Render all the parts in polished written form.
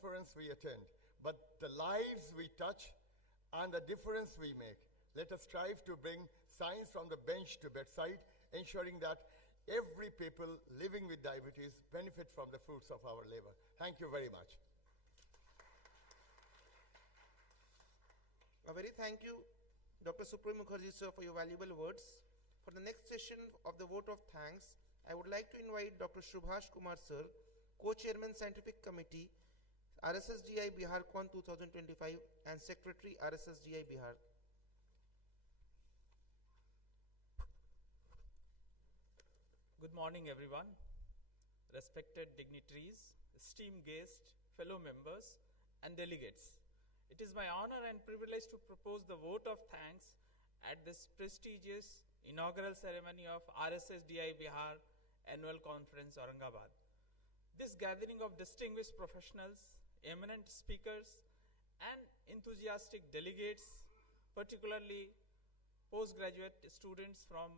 conference we attend, but the lives we touch and the difference we make. Let us strive to bring science from the bench to bedside, ensuring that every people living with diabetes benefit from the fruits of our labor. Thank you very much. A very thank you, Dr. Supreme Mukherjee, sir, for your valuable words. For the next session of the vote of thanks, I would like to invite Dr. Subhash Kumar, sir, Co-Chairman Scientific Committee, RSSDI Bihar Con 2025 and Secretary RSSDI Bihar. Good morning, everyone. Respected dignitaries, esteemed guests, fellow members, and delegates. It is my honor and privilege to propose the vote of thanks at this prestigious inaugural ceremony of RSSDI Bihar Annual Conference, Aurangabad. This gathering of distinguished professionals, eminent speakers, and enthusiastic delegates, particularly postgraduate students from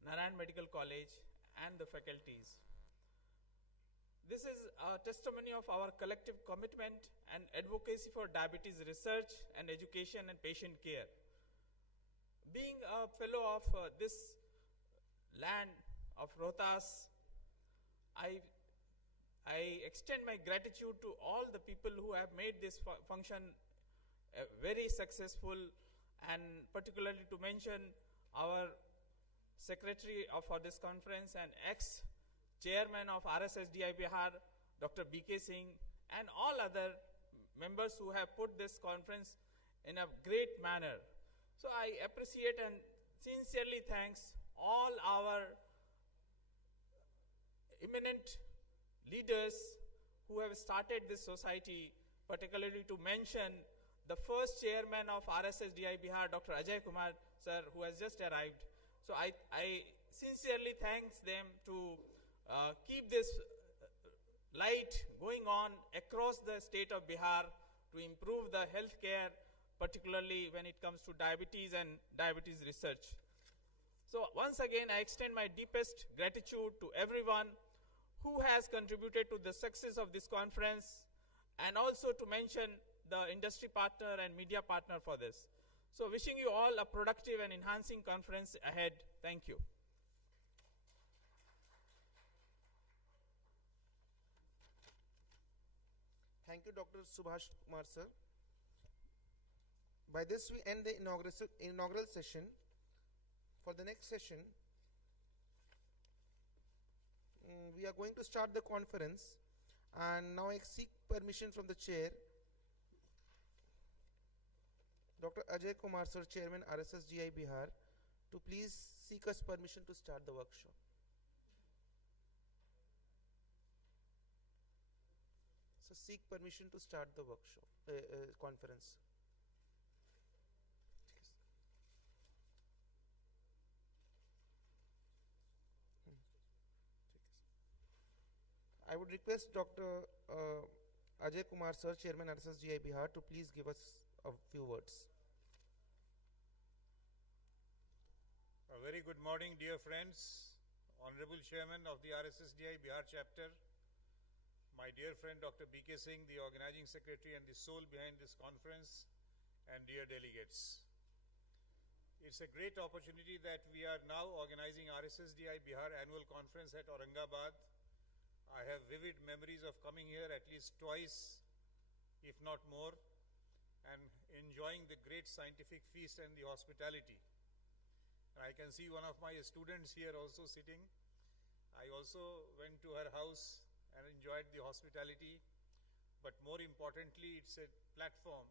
Narayan Medical College and the faculties. This is a testimony of our collective commitment and advocacy for diabetes research and education and patient care. Being a fellow of this land of Rohtas, I extend my gratitude to all the people who have made this function very successful, and particularly to mention our secretary for this conference and ex-chairman of RSSDI Bihar, Dr. B.K. Singh, and all other members who have put this conference in a great manner. So I appreciate and sincerely thanks all our eminent leaders who have started this society, particularly to mention the first chairman of RSSDI Bihar, Dr. Ajay Kumar, sir, who has just arrived. So I sincerely thank them to keep this light going on across the state of Bihar to improve the health care, particularly when it comes to diabetes and diabetes research. So once again, I extend my deepest gratitude to everyone who has contributed to the success of this conference, and also to mention the industry partner and media partner for this. So wishing you all a productive and enhancing conference ahead. Thank you. Thank you, Dr. Subhash Kumar, sir. By this, we end the inaugural session. For the next session, we are going to start the conference, and now I seek permission from the chair, Dr. Ajay Kumar, sir, Chairman RSSDI Bihar, to please seek us permission to start the workshop. So seek permission to start the workshop, conference. I would request Dr. Ajay Kumar, sir, Chairman RSSDI Bihar, to please give us a few words. A very good morning, dear friends, Honorable Chairman of the RSSDI Bihar chapter, my dear friend Dr. B.K. Singh, the organizing secretary and the soul behind this conference, and dear delegates. It's a great opportunity that we are now organizing RSSDI Bihar annual conference at Aurangabad. I have vivid memories of coming here at least twice, if not more, and enjoying the great scientific feast and the hospitality. And I can see one of my students here also sitting. I also went to her house and enjoyed the hospitality. But more importantly, it's a platform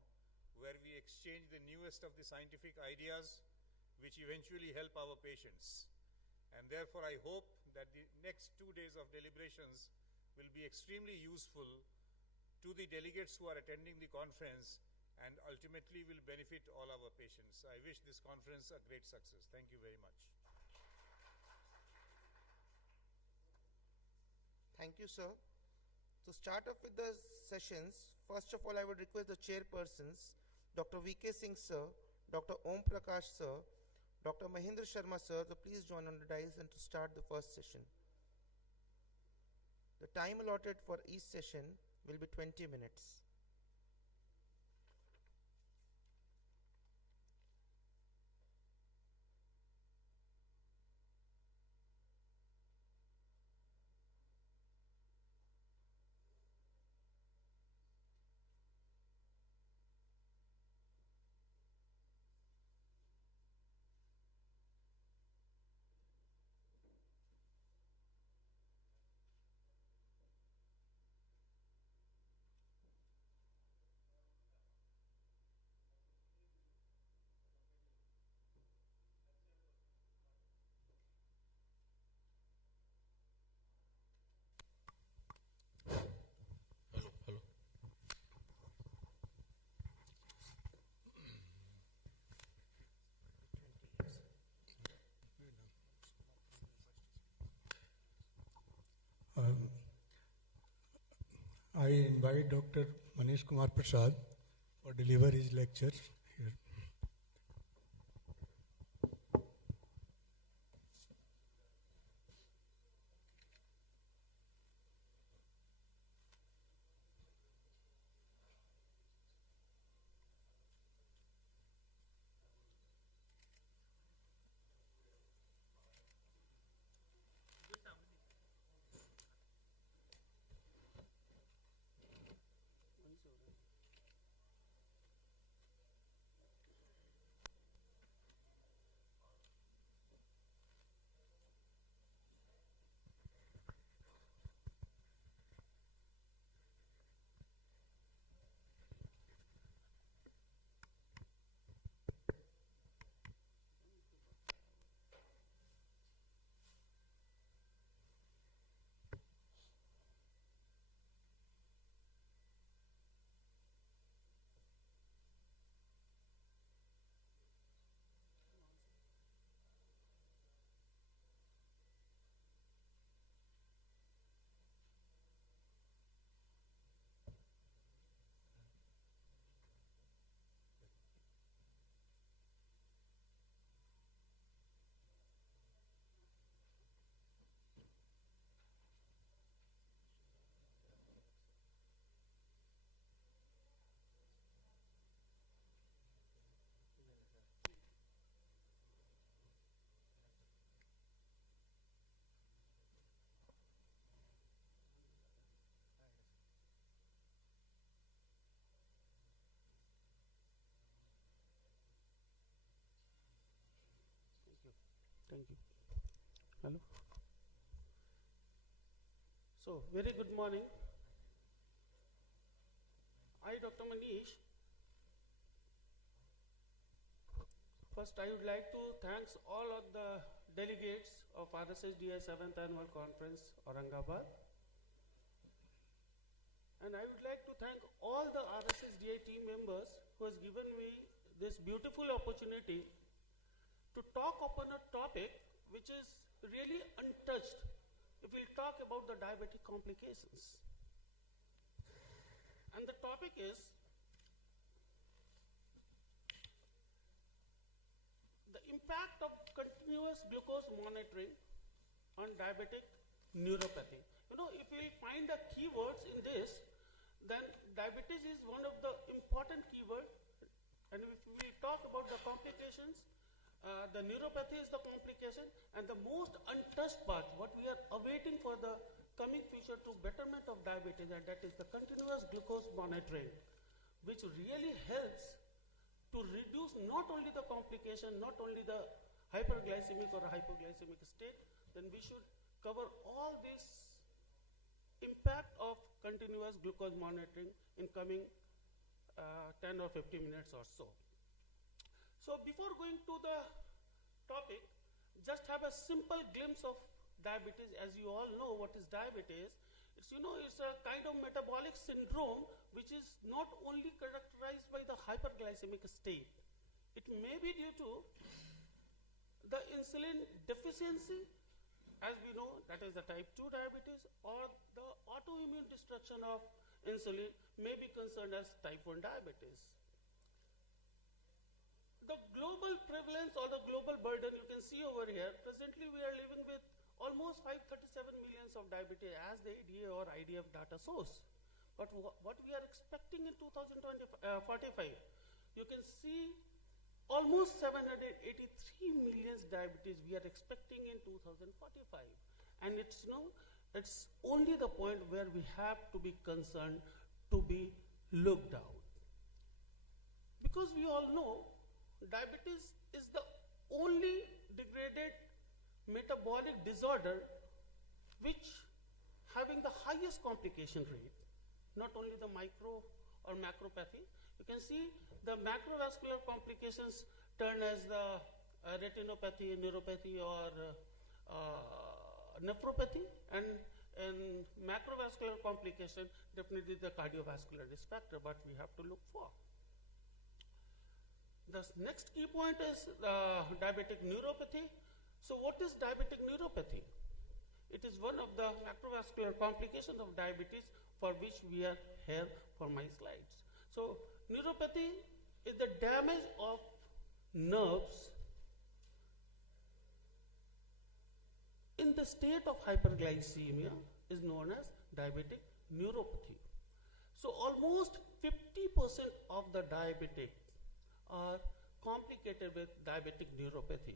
where we exchange the newest of the scientific ideas which eventually help our patients. And therefore, I hope that the next 2 days of deliberations will be extremely useful to the delegates who are attending the conference, and ultimately will benefit all our patients. I wish this conference a great success. Thank you very much. Thank you, sir. To start off with the sessions, first of all, I would request the chairpersons, Dr. V.K. Singh, sir, Dr. Om Prakash, sir, Dr. Mahindra Sharma, sir, to please join on the dais and to start the first session. The time allotted for each session will be 20 minutes. I invite Dr. Manish Kumar Prasad for deliver his lecture here. Thank you. Hello. So, very good morning. I, Dr. Manish. First, I would like to thank all of the delegates of RSSDI 7th Annual Conference, Aurangabad. And I would like to thank all the RSSDI team members who has given me this beautiful opportunity to talk upon a topic which is really untouched if we'll talk about the diabetic complications. And the topic is the impact of continuous glucose monitoring on diabetic neuropathy. You know, if we find the keywords in this, then diabetes is one of the important keywords. And if we talk about the complications, the neuropathy is the complication, and the most untouched part, what we are awaiting for the coming future to betterment of diabetes, and that is the continuous glucose monitoring, which really helps to reduce not only the complication, not only the hyperglycemic or hypoglycemic state, then we should cover all this impact of continuous glucose monitoring in coming 10 or 15 minutes or so. So before going to the topic, just have a simple glimpse of diabetes. As you all know what is diabetes, it's, you know, it's a kind of metabolic syndrome which is not only characterized by the hyperglycemic state. It may be due to the insulin deficiency, as we know, that is the type 2 diabetes, or the autoimmune destruction of insulin may be concerned as type 1 diabetes. The global prevalence or the global burden you can see over here, presently we are living with almost 537 millions of diabetes as the ADA or IDF data source. But what we are expecting in 2045, you can see almost 783 million diabetes we are expecting in 2045. And it's only the point where we have to be concerned to be looked out. Because we all know diabetes is the only degraded metabolic disorder which having the highest complication rate, not only the micro or macropathy. You can see the macrovascular complications turn as the retinopathy, neuropathy, or nephropathy, and macrovascular complication, definitely the cardiovascular risk factor, but we have to look for. The next key point is diabetic neuropathy. So what is diabetic neuropathy? It is one of the macrovascular complications of diabetes for which we are here for my slides. So neuropathy is the damage of nerves in the state of hyperglycemia is known as diabetic neuropathy. So almost 50% of the diabetic are complicated with diabetic neuropathy.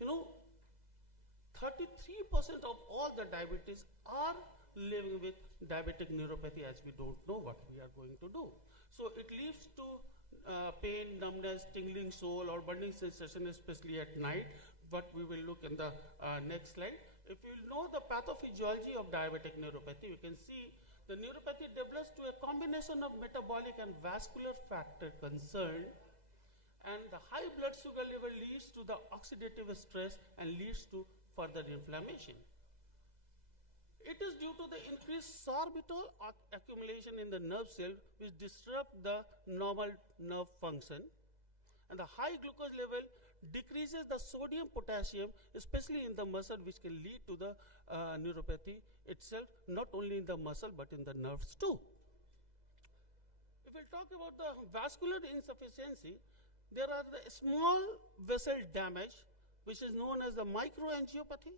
33% of all the diabetes are living with diabetic neuropathy, as we don't know what we are going to do. So it leads to pain, numbness, tingling sole, or burning sensation, especially at night, but we will look in the next slide. If you know the pathophysiology of diabetic neuropathy, you can see the neuropathy develops to a combination of metabolic and vascular factor concern, and the high blood sugar level leads to the oxidative stress and leads to further inflammation. It is due to the increased sorbitol accumulation in the nerve cell which disrupt the normal nerve function, and the high glucose level decreases the sodium potassium, especially in the muscle, which can lead to the neuropathy itself, not only in the muscle but in the nerves too. If we talk about the vascular insufficiency, there are the small vessel damage, which is known as the microangiopathy,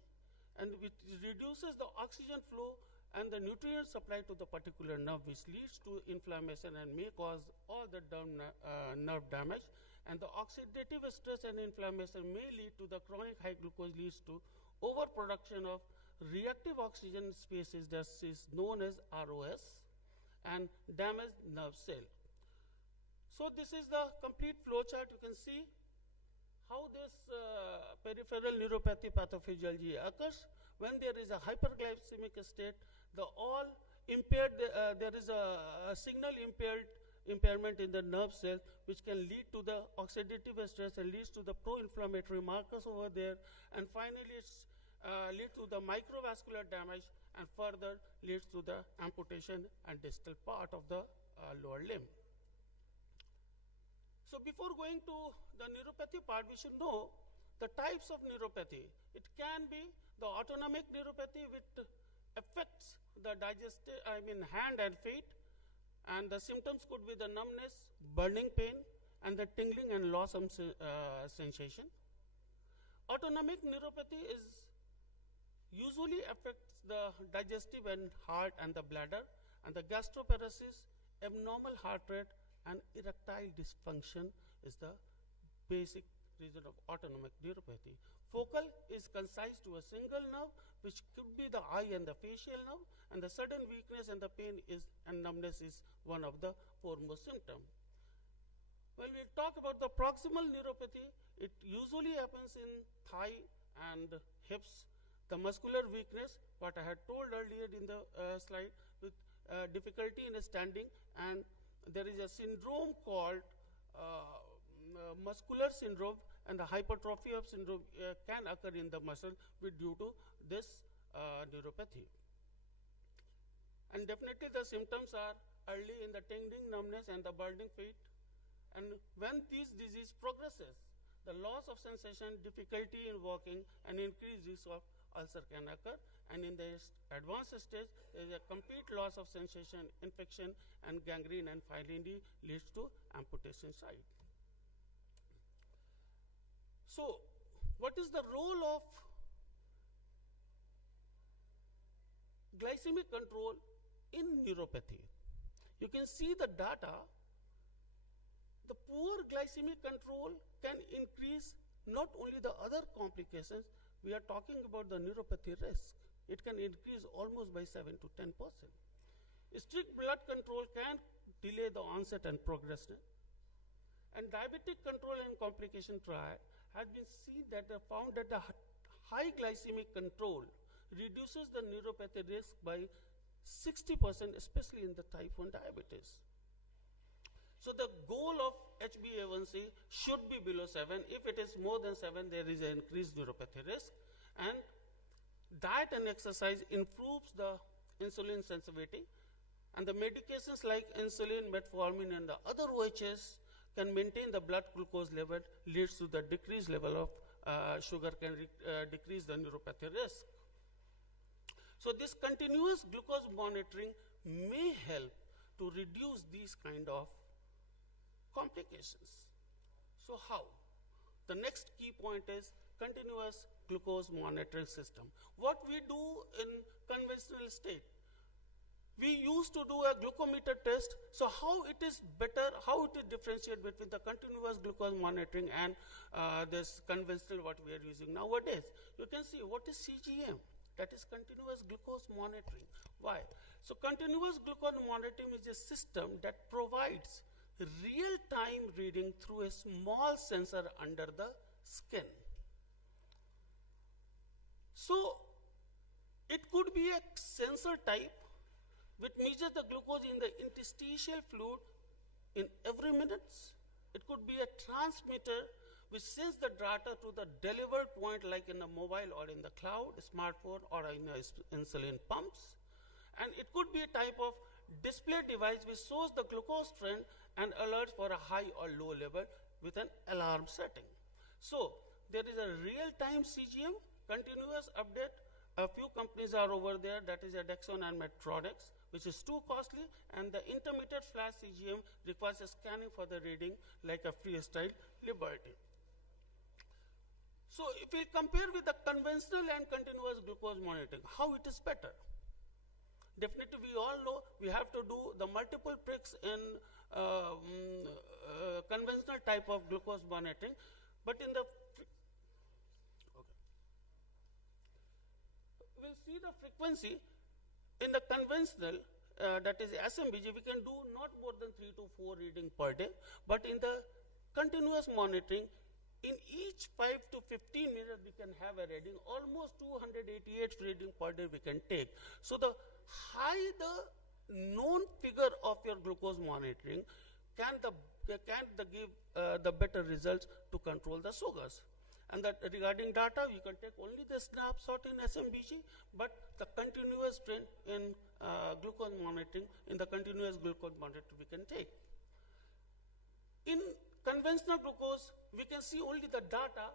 and which reduces the oxygen flow and the nutrient supply to the particular nerve, which leads to inflammation and may cause all the nerve damage. And the oxidative stress and inflammation may lead to the chronic high glucose, leads to overproduction of reactive oxygen species, that is known as ROS, and damaged nerve cell. So this is the complete flow chart. You can see how this peripheral neuropathy pathophysiology occurs. When there is a hyperglycemic state, there is a signal impairment in the nerve cell, which can lead to the oxidative stress and leads to the pro-inflammatory markers over there, and finally it's lead to the microvascular damage, and further leads to the amputation and distal part of the lower limb. So before going to the neuropathy part, we should know the types of neuropathy. It can be the autonomic neuropathy, which affects the hand and feet, and the symptoms could be the numbness, burning pain, and the tingling and loss of sensation. Autonomic neuropathy usually affects the digestive and heart and the bladder, and the gastroparesis, abnormal heart rate, and erectile dysfunction is the basic reason of autonomic neuropathy. Focal is concise to a single nerve, which could be the eye and the facial nerve, and the sudden weakness and the pain and numbness is one of the foremost symptoms. When we talk about the proximal neuropathy, it usually happens in thigh and hips. The muscular weakness, what I had told earlier in the slide, with difficulty in standing, and there is a syndrome called muscular syndrome, and the hypertrophy of syndrome can occur in the muscle due to this neuropathy. And definitely the symptoms are early in the tingling, numbness, and the burning feet. And when this disease progresses, the loss of sensation, difficulty in walking, and increased risk of ulcer can occur. And in the advanced stage, there is a complete loss of sensation, infection, and gangrene, and finally leads to amputation site. So, what is the role of glycemic control in neuropathy? can see the data. The poor glycemic control can increase not only the other complications, we are talking about the neuropathy risk. It can increase almost by 7 to 10%. Strict blood control can delay the onset and progression. And diabetic control and complication trial has been seen that they found that the high glycemic control reduces the neuropathy risk by 60%, especially in the type 1 diabetes. So the goal of HbA1c should be below 7. If it is more than 7, there is an increased neuropathy risk. And diet and exercise improves the insulin sensitivity. And the medications like insulin, metformin, and the other OHs can maintain the blood glucose level, leads to the decreased level of sugar, can decrease the neuropathy risk. So this continuous glucose monitoring may help to reduce these kind of complications. So how? The next key point is continuous glucose monitoring system. What we do in conventional state, we used to do a glucometer test. So how it is better, how it is differentiate between the continuous glucose monitoring and this conventional what we are using nowadays. You can see what is CGM, that is continuous glucose monitoring. Why? So continuous glucose monitoring is a system that provides real-time reading through a small sensor under the skin. So it could be a sensor type which measures the glucose in the interstitial fluid in every minute. It could be a transmitter which sends the data to the delivered point like in a mobile or in the cloud, smartphone, or in insulin pumps. And it could be a type of display device which shows the glucose trend and alerts for a high or low level with an alarm setting. So there is a real-time CGM, continuous update. A few companies are over there, that is Adexon and Medtronic, which is too costly, and the intermittent flash CGM requires a scanning for the reading like a freestyle Liberty. So if we compare with the conventional and continuous glucose monitoring, how it is better? Definitely we all know we have to do the multiple pricks in conventional type of glucose monitoring, but in the we'll see the frequency in the conventional that is SMBG, we can do not more than 3 to 4 reading per day, but in the continuous monitoring, in each 5 to 15 minutes we can have a reading, almost 288 reading per day we can take. So the high the known figure of your glucose monitoring can give the better results to control the sugars. And that regarding data, you can take only the snapshot in SMBG, but the continuous trend in glucose monitoring, in the continuous glucose monitoring we can take. In conventional glucose, we can see only the data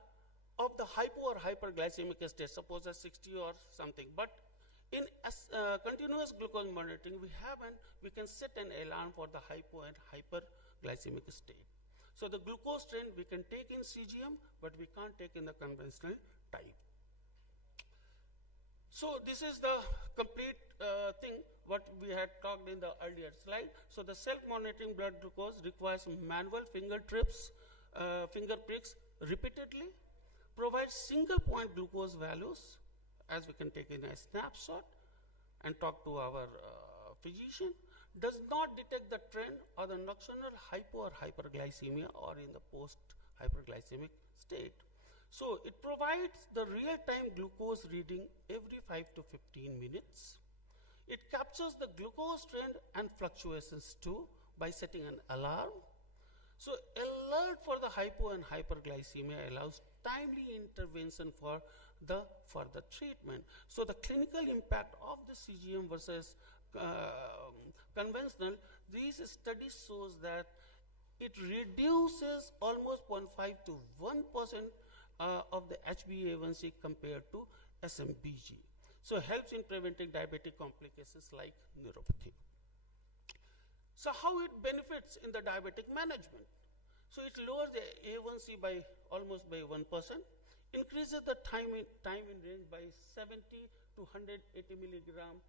of the hypo or hyperglycemic state, suppose as 60 or something. But in continuous glucose monitoring, we can set an alarm for the hypo and hyperglycemic state. So the glucose trend we can take in CGM, but we can't take in the conventional type. So this is the complete thing what we had talked in the earlier slide. So the self-monitoring blood glucose requires manual finger pricks repeatedly, provides single point glucose values as we can take in a snapshot and talk to our physician, does not detect the trend or the nocturnal hypo or hyperglycemia or in the post-hyperglycemic state. So it provides the real-time glucose reading every 5 to 15 minutes. It captures the glucose trend and fluctuations too by setting an alarm. So alert for the hypo and hyperglycemia allows timely intervention for the further treatment. So the clinical impact of the CGM versus conventional, these studies shows that it reduces almost 0.5 to 1% of the HbA1c compared to SMBG. So helps in preventing diabetic complications like neuropathy. So how it benefits in the diabetic management? So it lowers the A1C by almost by 1%, increases the time in range by 70 to 180 milligram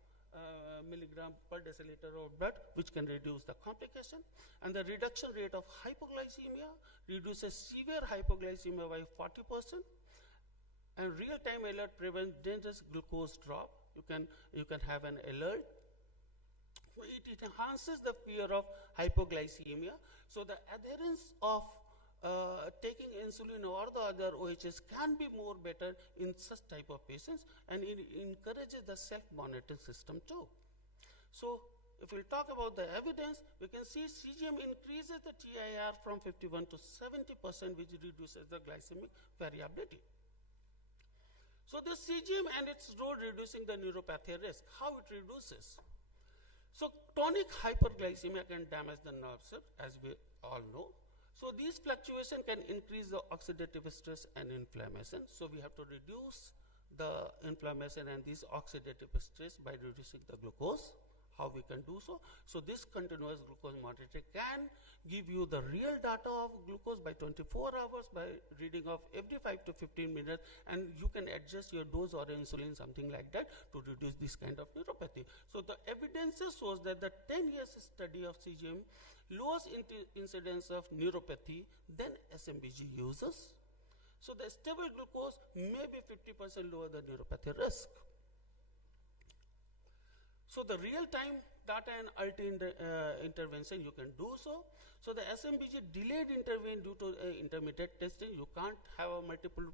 milligram per deciliter of blood, which can reduce the complication. And the reduction rate of hypoglycemia reduces severe hypoglycemia by 40%. And real-time alert prevents dangerous glucose drop. You can have an alert. It enhances the fear of hypoglycemia. So the adherence of taking insulin or the other OHS can be more better in such type of patients, and it encourages the self-monitoring system too. So if we'll talk about the evidence, we can see CGM increases the TIR from 51 to 70%, which reduces the glycemic variability. So this CGM and its role reducing the neuropathy risk, how it reduces. So tonic hyperglycemia can damage the nerve cells, as we all know. So these fluctuations can increase the oxidative stress and inflammation. So we have to reduce the inflammation and this oxidative stress by reducing the glucose. How we can do so? So this continuous glucose monitoring can give you the real data of glucose by 24 hours by reading of every 5 to 15 minutes, and you can adjust your dose or insulin, something like that, to reduce this kind of neuropathy. So the evidence shows that the 10 years study of CGM lowers incidence of neuropathy than SMBG users. So the stable glucose may be 50% lower the neuropathy risk. So the real-time data and intervention, you can do so. So the SMBG delayed intervene due to intermittent testing. You can't have multiple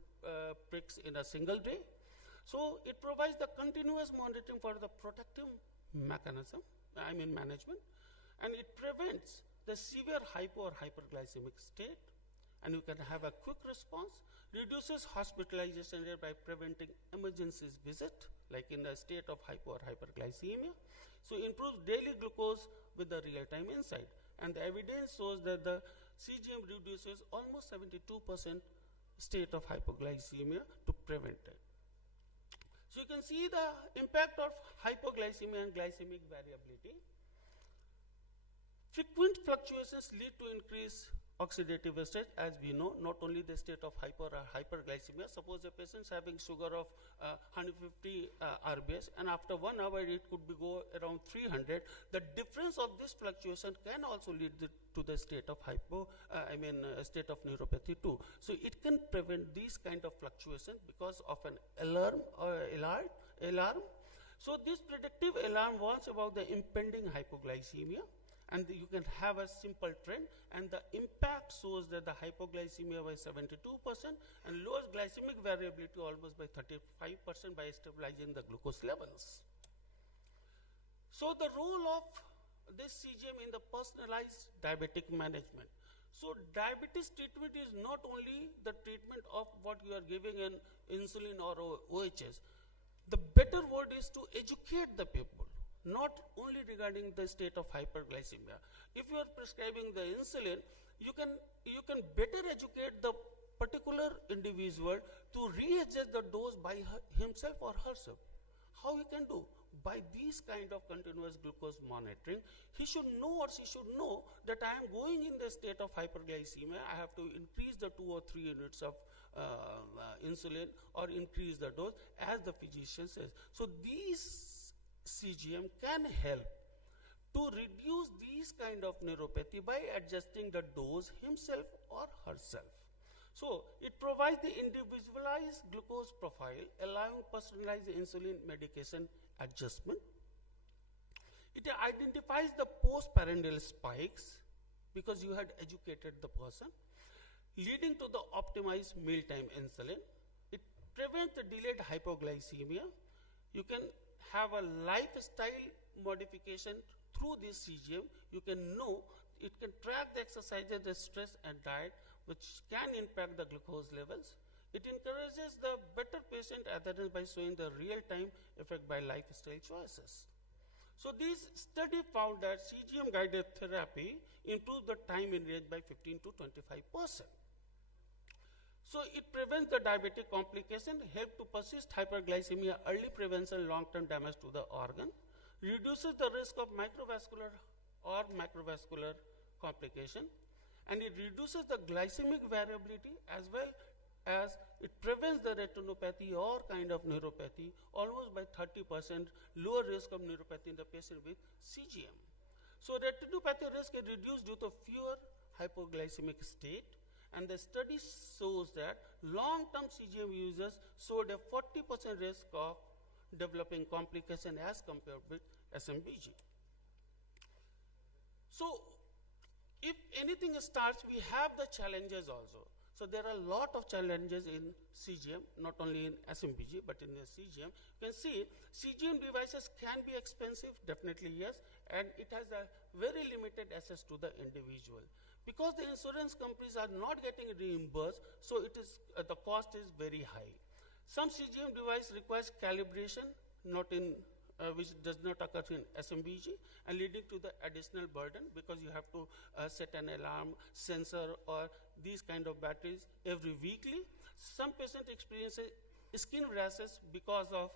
pricks in a single day. So it provides the continuous monitoring for the protective mechanism, management, and it prevents the severe hypo or hyperglycemic state, and you can have a quick response, reduces hospitalization rate by preventing emergencies visit, like in a state of hypo or hyperglycemia. So improves daily glucose with the real-time insight. And the evidence shows that the CGM reduces almost 72% state of hypoglycemia to prevent it. So you can see the impact of hypoglycemia and glycemic variability. Frequent fluctuations lead to increased oxidative stress, as we know, not only the state of hyper or hyperglycemia. Suppose a patient is having sugar of 150 RBS, and after 1 hour it could be go around 300. The difference of this fluctuation can also lead to the state of state of neuropathy too. So it can prevent these kind of fluctuations because of an alarm. So this predictive alarm warns about the impending hypoglycemia, and you can have a simple trend, and the impact shows that the hypoglycemia by 72% and lowers glycemic variability almost by 35% by stabilizing the glucose levels. So the role of this CGM in the personalized diabetic management. So diabetes treatment is not only the treatment of what you are giving in insulin or OHS. The better word is to educate the people, not only regarding the state of hyperglycemia. If you are prescribing the insulin, you can better educate the particular individual to readjust the dose by himself or herself. How you can do? By these kind of continuous glucose monitoring, he should know or she should know that I am going in the state of hyperglycemia, I have to increase the 2 or 3 units of insulin or increase the dose as the physician says. So these CGM can help to reduce these kind of neuropathy by adjusting the dose himself or herself. So it provides the individualized glucose profile, allowing personalized insulin medication adjustment. It identifies the postprandial spikes because you had educated the person, leading to the optimized mealtime insulin. It prevents the delayed hypoglycemia. You can have a lifestyle modification through this CGM. You can know, it can track the exercises, the stress and diet, which can impact the glucose levels. It encourages the better patient adherence by showing the real-time effect by lifestyle choices. So this study found that CGM guided therapy improves the time in range by 15 to 25%. So it prevents the diabetic complication, help to persist hyperglycemia, early prevention, long-term damage to the organ, reduces the risk of microvascular or macrovascular complication, and it reduces the glycemic variability as well as it prevents the retinopathy or kind of neuropathy almost by 30% lower risk of neuropathy in the patient with CGM. So retinopathy risk is reduced due to fewer hypoglycemic state, and the study shows that long-term CGM users showed a 40% risk of developing complication as compared with SMBG. So if anything starts, we have the challenges also. So there are a lot of challenges in CGM, not only in SMBG, but in the CGM. You can see CGM devices can be expensive, definitely yes, and it has a very limited access to the individual. Because the insurance companies are not getting reimbursed, so it is the cost is very high. Some CGM device requires calibration, not in which does not occur in SMBG, and leading to the additional burden because you have to set an alarm, sensor, or these kind of batteries every weekly. Some patient experiences skin rashes because of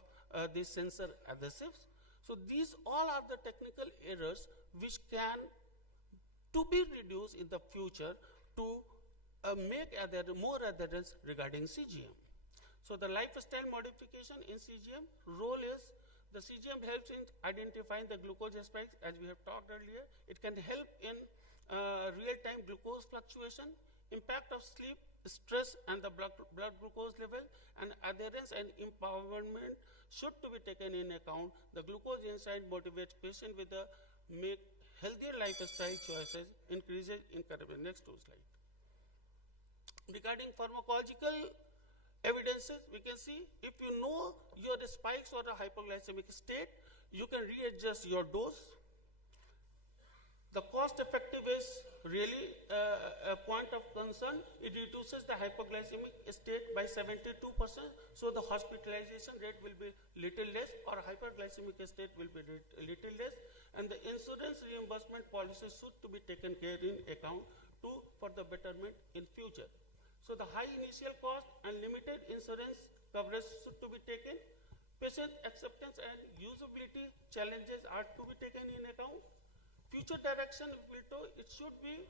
these sensor adhesives. So these all are the technical errors which can to be reduced in the future to make more adherence regarding CGM. So the lifestyle modification in CGM role is the CGM helps in identifying the glucose spikes, as we have talked earlier. It can help in real-time glucose fluctuation, impact of sleep, stress, and the blood glucose level, and adherence and empowerment should to be taken in account. The glucose insight motivates patient with the make healthier lifestyle choices, increases in next two slides. Regarding pharmacological evidences, we can see if you know your spikes or a hypoglycemic state, you can readjust your dose. The cost effective is really a point of concern. It reduces the hypoglycemic state by 72%, so the hospitalization rate will be little less, or hyperglycemic state will be little less, and the insurance reimbursement policies should to be taken care in account too for the betterment in future. So the high initial cost and limited insurance coverage should to be taken. Patient acceptance and usability challenges are to be taken in account. Future direction it should be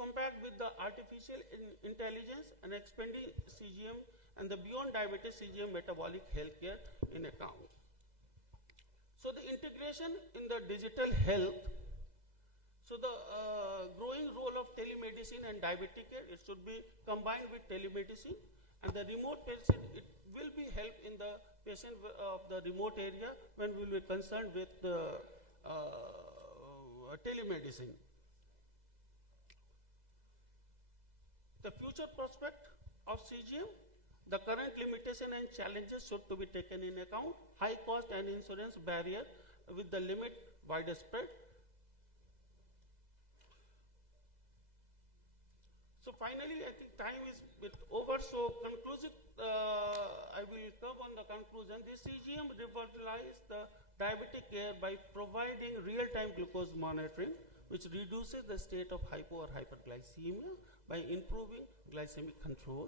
compared with the artificial intelligence and expanding CGM and the beyond diabetes CGM metabolic healthcare in account. So the integration in the digital health. So the growing role of telemedicine and diabetic care, it should be combined with telemedicine, and the remote patient, it will be help in the patient of the remote area when we will be concerned with telemedicine. The future prospect of CGM, the current limitation and challenges should to be taken in account. High cost and insurance barrier with the limit widespread. So finally, I think time is a bit over. So conclusive, I will come on the conclusion. This CGM revitalized the diabetic care by providing real-time glucose monitoring, which reduces the state of hypo or hyperglycemia by improving glycemic control,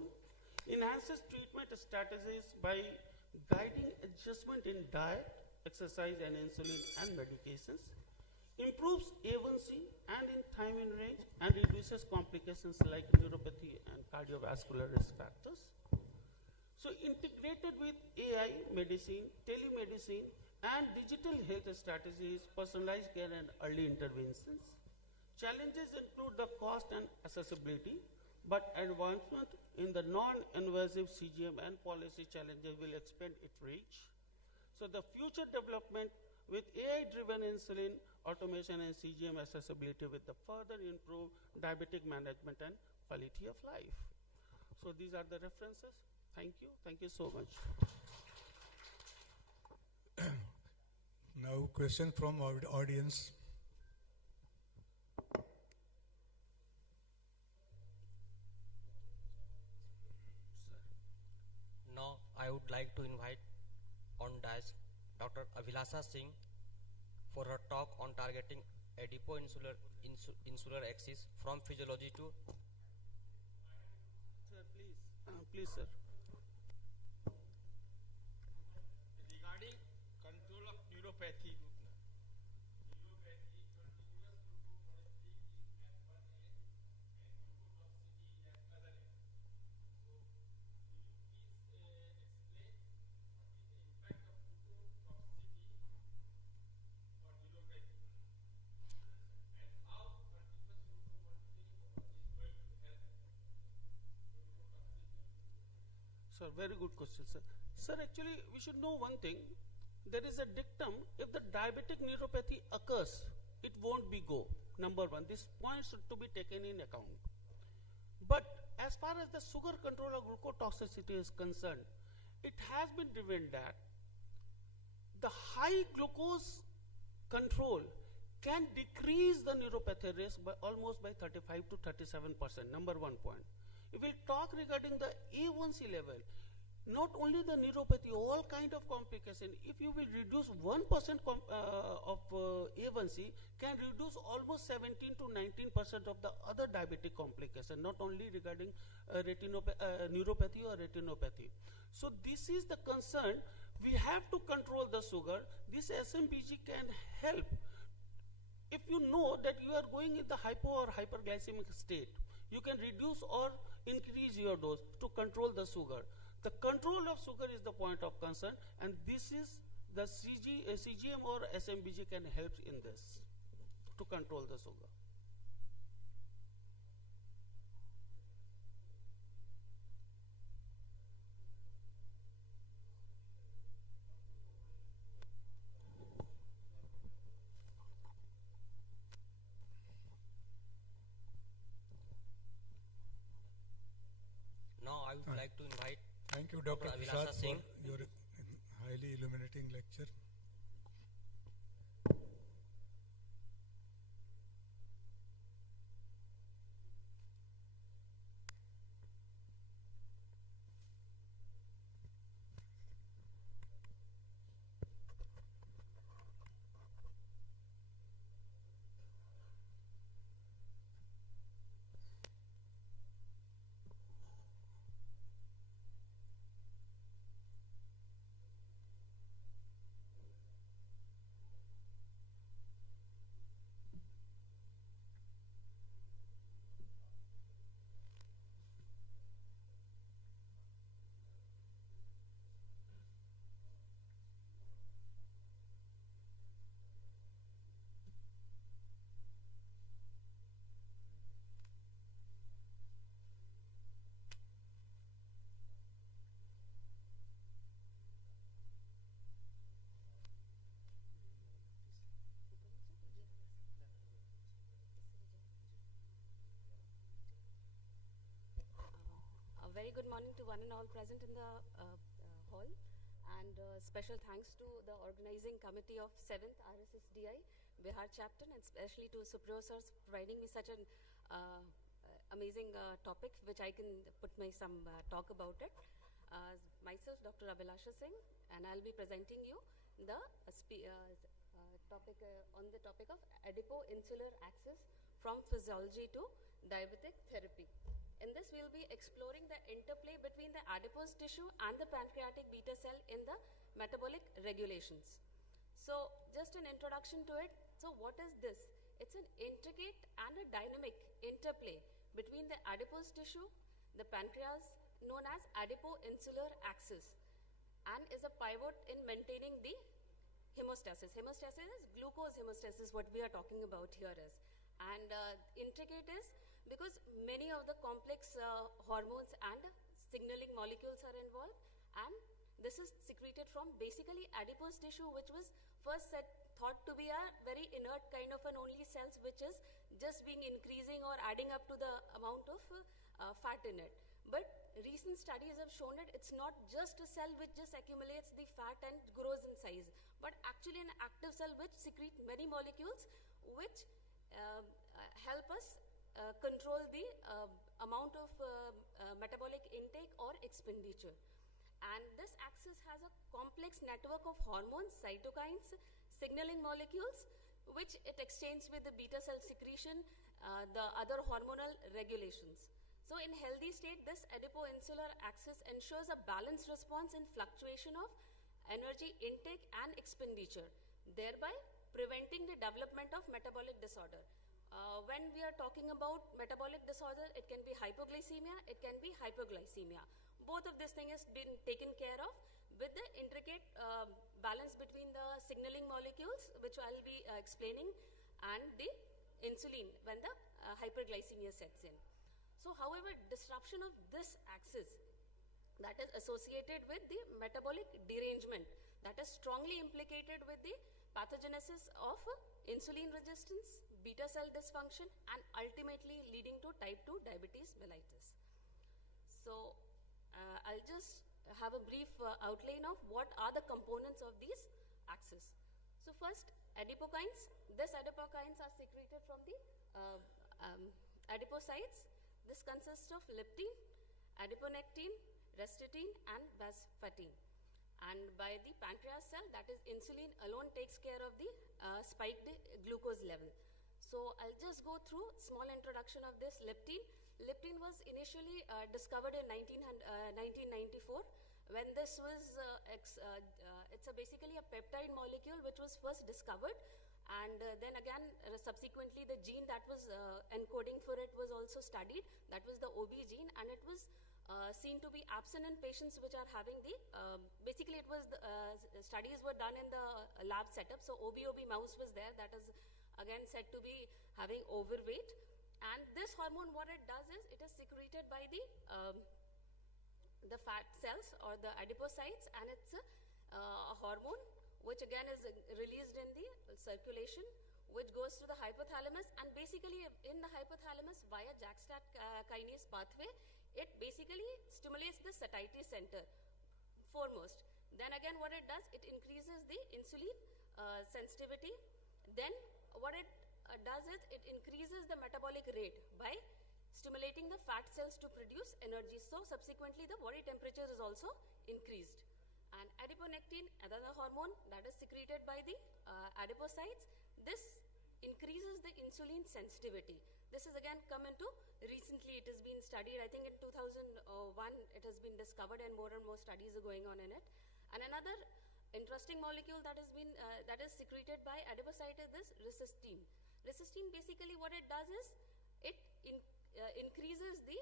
enhances treatment strategies by guiding adjustment in diet, exercise, and insulin and medications, improves A1C and in time in range, and reduces complications like neuropathy and cardiovascular risk factors. So integrated with AI medicine, telemedicine, and digital health strategies, personalized care, and early interventions. Challenges include the cost and accessibility, but advancement in the non-invasive CGM and policy challenges will expand its reach. So the future development with AI-driven insulin automation and CGM accessibility with the further improved diabetic management and quality of life. So these are the references. Thank you. Thank you so much. Now question from our audience. Now I would like to invite on dais Dr. Abhilasha Singh for her talk on targeting adipo-insular axis from physiology to. Sir, please, sir. Regarding control of neuropathy, Sir, very good question, sir. Sir, actually, we should know one thing. There is a dictum, if the diabetic neuropathy occurs, it won't be go. Number one, this point should to be taken in account. But as far as the sugar control or glucotoxicity is concerned, it has been driven that the high glucose control can decrease the neuropathy risk by almost by 35 to 37%. Number one point. We will talk regarding the A1C level. Not only the neuropathy, all kind of complication. If you will reduce 1% of A1C, can reduce almost 17 to 19% of the other diabetic complication, not only regarding neuropathy or retinopathy. So this is the concern. We have to control the sugar. This SMBG can help. If you know that you are going in the hypo or hyperglycemic state, you can reduce or increase your dose to control the sugar. The control of sugar is the point of concern, and this is the CGM or SMBG can help in this to control the sugar. Now I would like to invite Thank you, Dr. Avilasa Prasad, for Singh. your highly illuminating lecture. A very good morning to one and all present in the hall, and special thanks to the organizing committee of 7th RSSDI Bihar chapter, and especially to Supriyo sir providing me such an amazing topic which I can put my some talk about it. Myself, Dr. Abhilasha Singh, and I'll be presenting you the topic on the topic of adipo-insular axis from physiology to diabetic therapy. In this, we will be exploring the interplay between the adipose tissue and the pancreatic beta cell in the metabolic regulations. So, just an introduction to it. So, what is this? It's an intricate and a dynamic interplay between the adipose tissue, the pancreas, known as adipo-insular axis, and is a pivot in maintaining the hemostasis. Hemostasis is glucose hemostasis, what we are talking about here is. And intricate is because many of the complex hormones and signaling molecules are involved, and this is secreted from basically adipose tissue, which was first thought to be a very inert kind of an only cells, which is just being increasing or adding up to the amount of fat in it. But recent studies have shown that it's not just a cell which just accumulates the fat and grows in size, but actually an active cell which secrete many molecules which help us control the amount of metabolic intake or expenditure. And this axis has a complex network of hormones, cytokines, signaling molecules, which it exchanges with the beta cell secretion, the other hormonal regulations. So in healthy state, this adipo-insular axis ensures a balanced response in fluctuation of energy intake and expenditure, thereby preventing the development of metabolic disorder. When we are talking about metabolic disorder, it can be hypoglycemia, it can be hyperglycemia. Both of these things has been taken care of with the intricate balance between the signaling molecules, which I'll be explaining, and the insulin when the hyperglycemia sets in. So, however, disruption of this axis that is associated with the metabolic derangement that is strongly implicated with the pathogenesis of insulin resistance, beta cell dysfunction, and ultimately leading to type 2 diabetes mellitus. So I'll just have a brief outline of what are the components of these axes. So first, adipokines. These adipokines are secreted from the adipocytes. This consists of leptin, adiponectin, restetine, and vasfatine. And by the pancreas cell, that is insulin alone takes care of the spiked glucose level. So I'll just go through small introduction of this leptin. Leptin was initially discovered in 1994 when this was, it's basically a peptide molecule which was first discovered, and then again subsequently the gene that was encoding for it was also studied, that was the OB gene, and it was seen to be absent in patients which are having the, basically it was, the studies were done in the lab setup, so OB mouse was there that is again said to be having overweight. And this hormone, what it does is, it is secreted by the fat cells or the adipocytes, and it's a hormone which again is released in the circulation, which goes to the hypothalamus, and basically in the hypothalamus via JAK-STAT kinase pathway, it basically stimulates the satiety center foremost. Then again what it does, it increases the insulin sensitivity. Then what it does is, it increases the metabolic rate by stimulating the fat cells to produce energy. So subsequently the body temperature is also increased. And adiponectin, another hormone that is secreted by the adipocytes, this increases the insulin sensitivity. This is again come into, recently it has been studied, I think in 2001 it has been discovered, and more studies are going on in it. And another interesting molecule that has been, that is secreted by adipocyte is this resistine. Resistine, basically what it does is, it increases the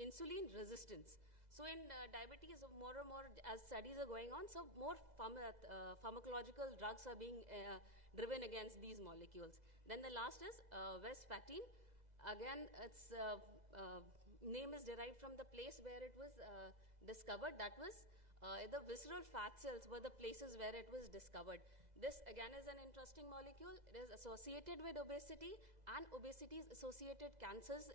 insulin resistance. So in diabetes, more and more as studies are going on, so more pharmacological drugs are being driven against these molecules. Then the last is vasfatine. Again, its name is derived from the place where it was discovered. That was the visceral fat cells were the places where it was discovered. This again is an interesting molecule. It is associated with obesity, and obesity's associated cancers,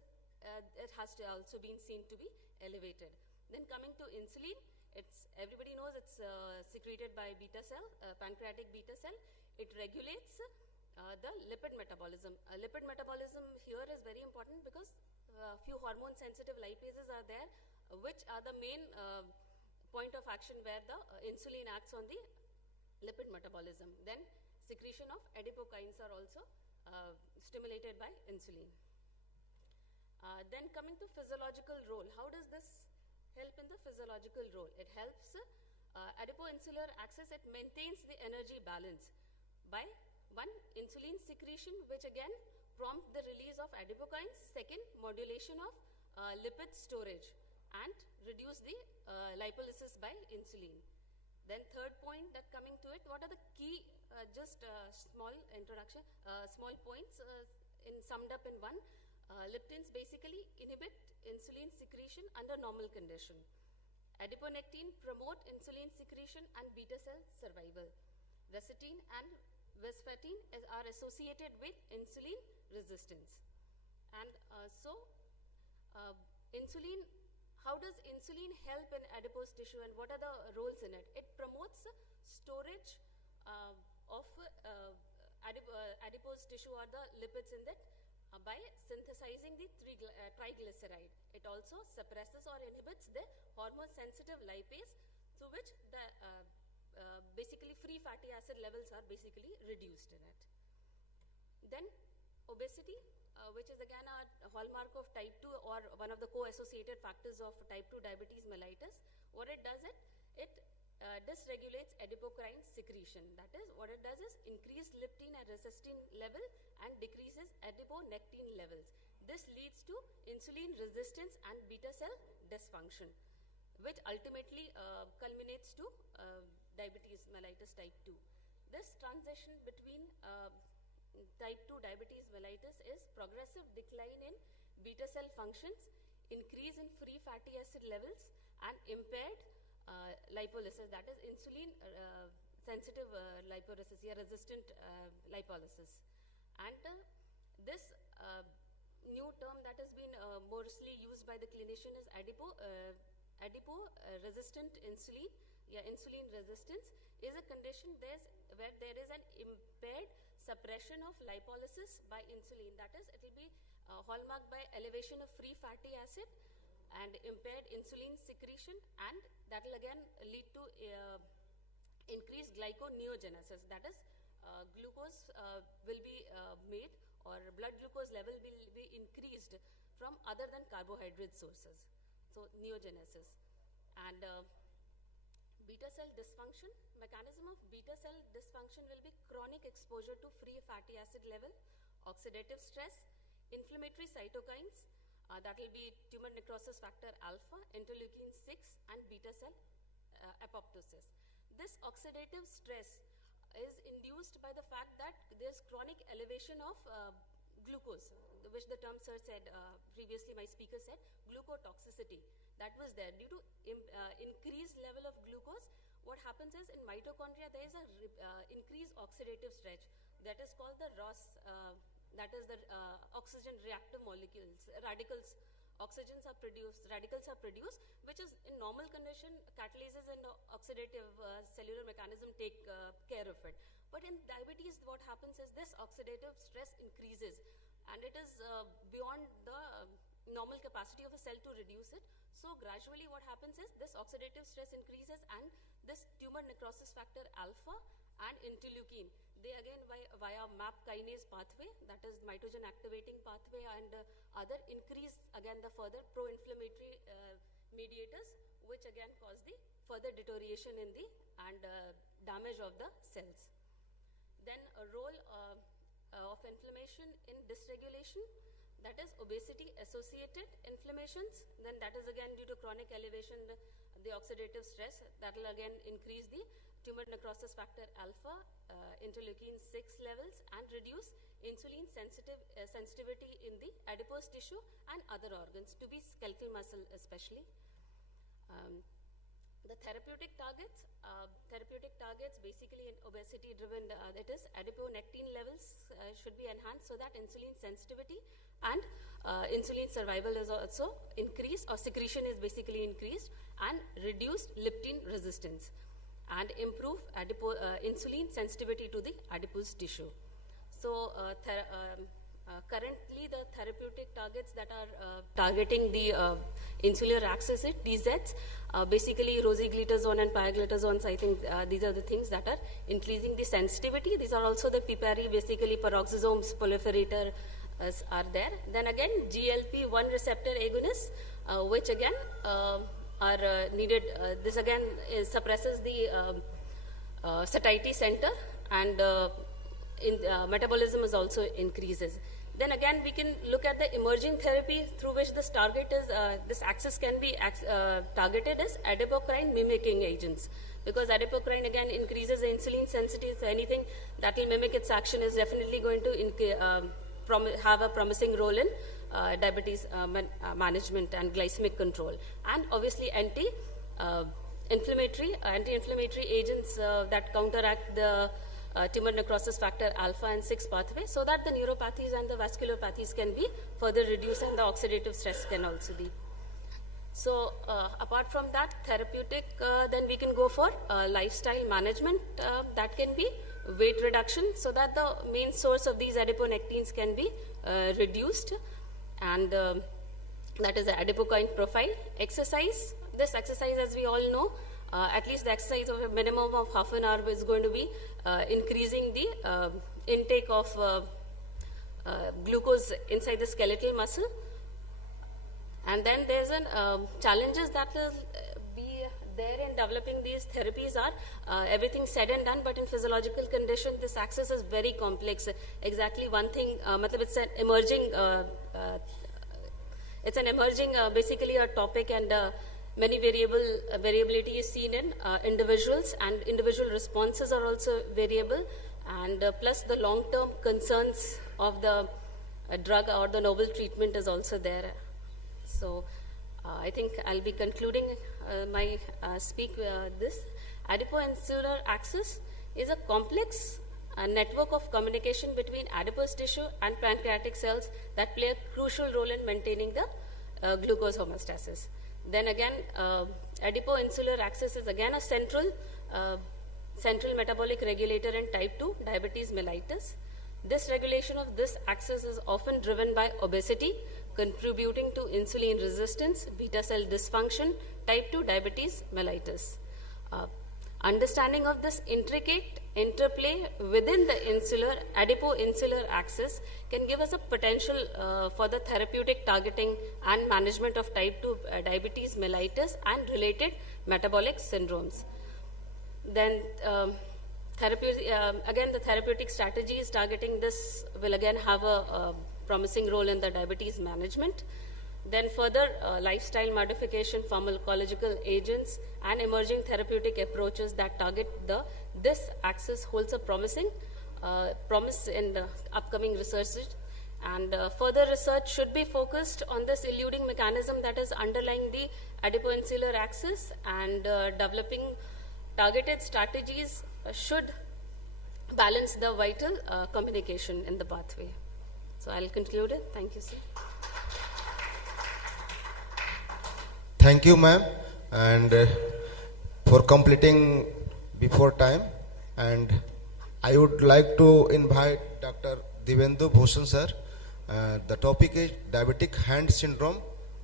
it has to also been seen to be elevated. Then coming to insulin, it's, everybody knows it's secreted by beta cell, pancreatic beta cell. It regulates the lipid metabolism. Lipid metabolism here is very important because few hormone sensitive lipases are there, which are the main point of action where the insulin acts on the lipid metabolism. Then secretion of adipokines are also stimulated by insulin. Then coming to physiological role, how does this help in the physiological role? It helps adipo-insular axis, it maintains the energy balance by one, insulin secretion, which again prompt the release of adipokines. Second, modulation of lipid storage and reduce the lipolysis by insulin. Then third point that coming to it, what are the key, small introduction, small points summed up in one. Leptins basically inhibit insulin secretion under normal condition. Adiponectin promote insulin secretion and beta cell survival. Restetine and vasfatine are associated with insulin resistance. And insulin, how does insulin help in adipose tissue and what are the roles in it? It promotes storage of adipose tissue or the lipids in that by synthesizing the triglyceride. It also suppresses or inhibits the hormone-sensitive lipase, through which the basically free fatty acid levels are basically reduced in it. Then obesity, which is again a hallmark of type 2 or one of the co-associated factors of type 2 diabetes mellitus. What it does, it dysregulates adipocrine secretion. That is, what it does is increase leptin and resistine level and decreases adiponectin levels. This leads to insulin resistance and beta cell dysfunction, which ultimately culminates to diabetes mellitus type 2. This transition between type 2 diabetes mellitus is progressive decline in beta cell functions, increase in free fatty acid levels, and impaired lipolysis, that is insulin sensitive lipolysis, resistant lipolysis. And this new term that has been mostly used by the clinician is adipo-resistant insulin. Insulin resistance is a condition where there is an impaired suppression of lipolysis by insulin. That is, it will be hallmarked by elevation of free fatty acid and impaired insulin secretion, and that will again lead to increased glyconeogenesis. That is, glucose will be made, or blood glucose level will be increased from other than carbohydrate sources. So neogenesis. And beta cell dysfunction. Mechanism of beta cell dysfunction will be chronic exposure to free fatty acid level, oxidative stress, inflammatory cytokines, that will be tumor necrosis factor alpha, interleukin 6, and beta cell apoptosis. This oxidative stress is induced by the fact that there's chronic elevation of glucose, which the term sir said previously, my speaker said, glucotoxicity. That was there. Due to increased level of glucose, what happens is in mitochondria there is a increased oxidative stress that is called the ROS, that is the oxygen reactive molecules, radicals. Oxygens are produced, radicals are produced, which is in normal condition, catalases and oxidative cellular mechanism take care of it. But in diabetes, what happens is this oxidative stress increases, and it is beyond the normal capacity of a cell to reduce it. So gradually what happens is this oxidative stress increases, and this tumor necrosis factor alpha and interleukin, they again via MAP kinase pathway, that is mitogen activating pathway, and other increase again the further pro-inflammatory mediators, which again cause the further deterioration in the and damage of the cells. Then a role of inflammation in dysregulation, that is obesity associated inflammations, then that is again due to chronic elevation, the oxidative stress, that will again increase the tumor necrosis factor alpha, interleukin 6 levels, and reduce insulin sensitivity in the adipose tissue and other organs, to be skeletal muscle especially. The therapeutic targets basically in obesity driven, that is adiponectin levels should be enhanced so that insulin sensitivity and insulin survival is also increased, or secretion is basically increased, and reduced leptin resistance, and improve insulin sensitivity to the adipose tissue. So currently the therapeutic targets that are targeting the insular axis, DZs, basically rosiglitazone and pioglitazones, I think these are the things that are increasing the sensitivity. These are also the pipari, basically peroxisomes proliferator are there. Then again GLP-1 receptor agonists, which again are needed. This again suppresses the satiety center, and metabolism is also increases. Then again we can look at the emerging therapy through which this target is, this axis can be targeted as adipocrine mimicking agents, because adipocrine again increases the insulin sensitivity, so anything that will mimic its action is definitely going to have a promising role in diabetes management and glycemic control. And obviously anti-inflammatory agents that counteract the tumor necrosis factor alpha and 6 pathway, so that the neuropathies and the vasculopathies can be further reduced, and the oxidative stress can also be. So apart from that therapeutic, then we can go for lifestyle management, that can be weight reduction, so that the main source of these adiponectins can be reduced, and that is the adipokine profile. Exercise, this exercise, as we all know, at least the exercise of a minimum of half an hour is going to be increasing the intake of glucose inside the skeletal muscle. And then there's challenges that will be there in developing these therapies are everything said and done, but in physiological condition this axis is very complex. Exactly one thing, it's an emerging basically a topic, and many variability is seen in individuals, and individual responses are also variable, and plus the long-term concerns of the drug or the novel treatment is also there. So I think I'll be concluding my this. Adipo-insular axis is a complex network of communication between adipose tissue and pancreatic cells that play a crucial role in maintaining the glucose homeostasis. Then again, adipo-insular axis is again a central metabolic regulator in type 2 diabetes mellitus. This regulation of this axis is often driven by obesity, contributing to insulin resistance, beta cell dysfunction, type 2 diabetes mellitus. Understanding of this intricate interplay within the adipo-insular axis can give us a potential for the therapeutic targeting and management of type 2 diabetes mellitus and related metabolic syndromes. Then again, the therapeutic strategies targeting this will again have a promising role in the diabetes management. Then further lifestyle modification, pharmacological agents, and emerging therapeutic approaches that target this axis holds a promise in the upcoming research. And further research should be focused on this eluding mechanism that is underlying the adipo-insular axis, and developing targeted strategies should balance the vital communication in the pathway. So I'll conclude it. Thank you, sir. Thank you, ma'am, and for completing before time. And I would like to invite Dr. Divendu Bhushan, sir. The topic is diabetic hand syndrome,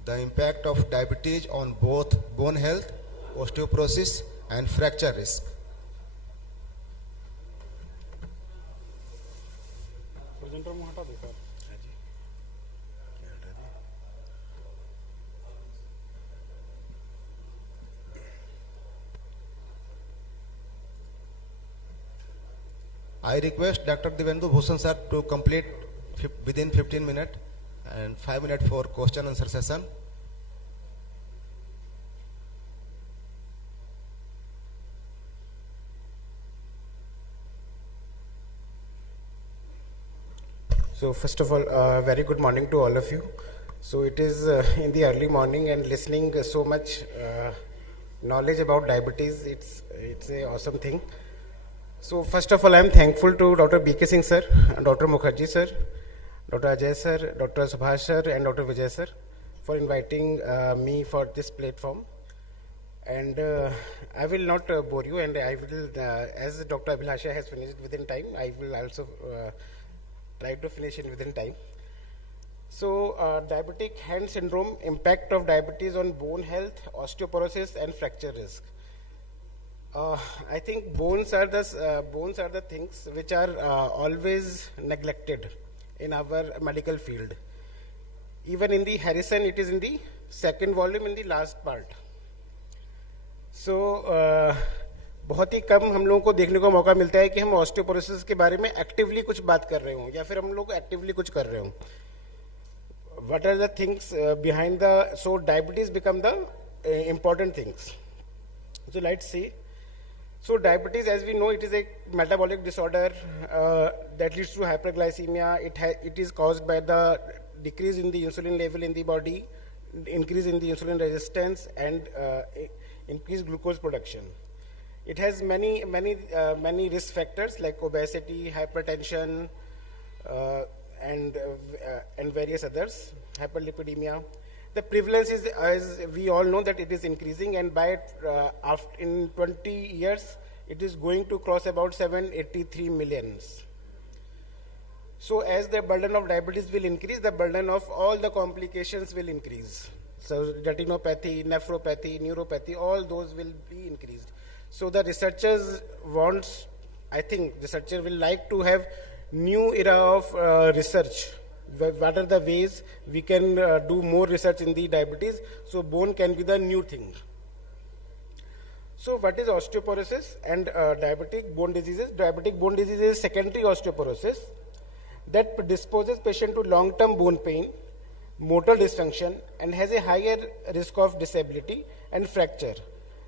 the impact of diabetes on both bone health, osteoporosis, and fracture risk. I request Dr. Divendu Bhushan sir to complete within 15 minutes and 5 minutes for question and answer session. So first of all, very good morning to all of you. So it is in the early morning, and listening so much knowledge about diabetes, it's an awesome thing. So first of all, I am thankful to Dr. B.K. Singh sir, Dr. Mukherjee sir, Dr. Ajay sir, Dr. Subhash sir, and Dr. Vijay sir for inviting me for this platform. And I will not bore you, and I will, as Dr. Abhilasha has finished within time, I will also try to finish it within time. So diabetic hand syndrome, impact of diabetes on bone health, osteoporosis, and fracture risk. I think bones are the things which are always neglected in our medical field. Even in the Harrison, it is in the second volume in the last part. So बहुत ही कम हम लोगों को देखने को मौका मिलता है कि हम ऑस्टियोपोरोसिस के बारे में एक्टिवली कुछ बात कर रहे हों, या फिर हम लोग एक्टिवली कुछ कर रहे हों. What are the things behind the, so diabetes become the important things. So let's see. So diabetes, as we know, it is a metabolic disorder that leads to hyperglycemia. It is caused by the decrease in the insulin level in the body, increase in the insulin resistance, and increased glucose production. It has many risk factors like obesity, hypertension, and various others, hyperlipidemia. The prevalence is, as we all know, that it is increasing, and by in 20 years, it is going to cross about 783 millions. So as the burden of diabetes will increase, the burden of all the complications will increase. So retinopathy, nephropathy, neuropathy, all those will be increased. So the researchers wants, I think researcher will like to have new era of research. What are the ways we can do more research in the diabetes? So bone can be the new thing. So what is osteoporosis and diabetic bone diseases? Diabetic bone disease is secondary osteoporosis that predisposes patient to long-term bone pain, motor dysfunction, and has a higher risk of disability and fracture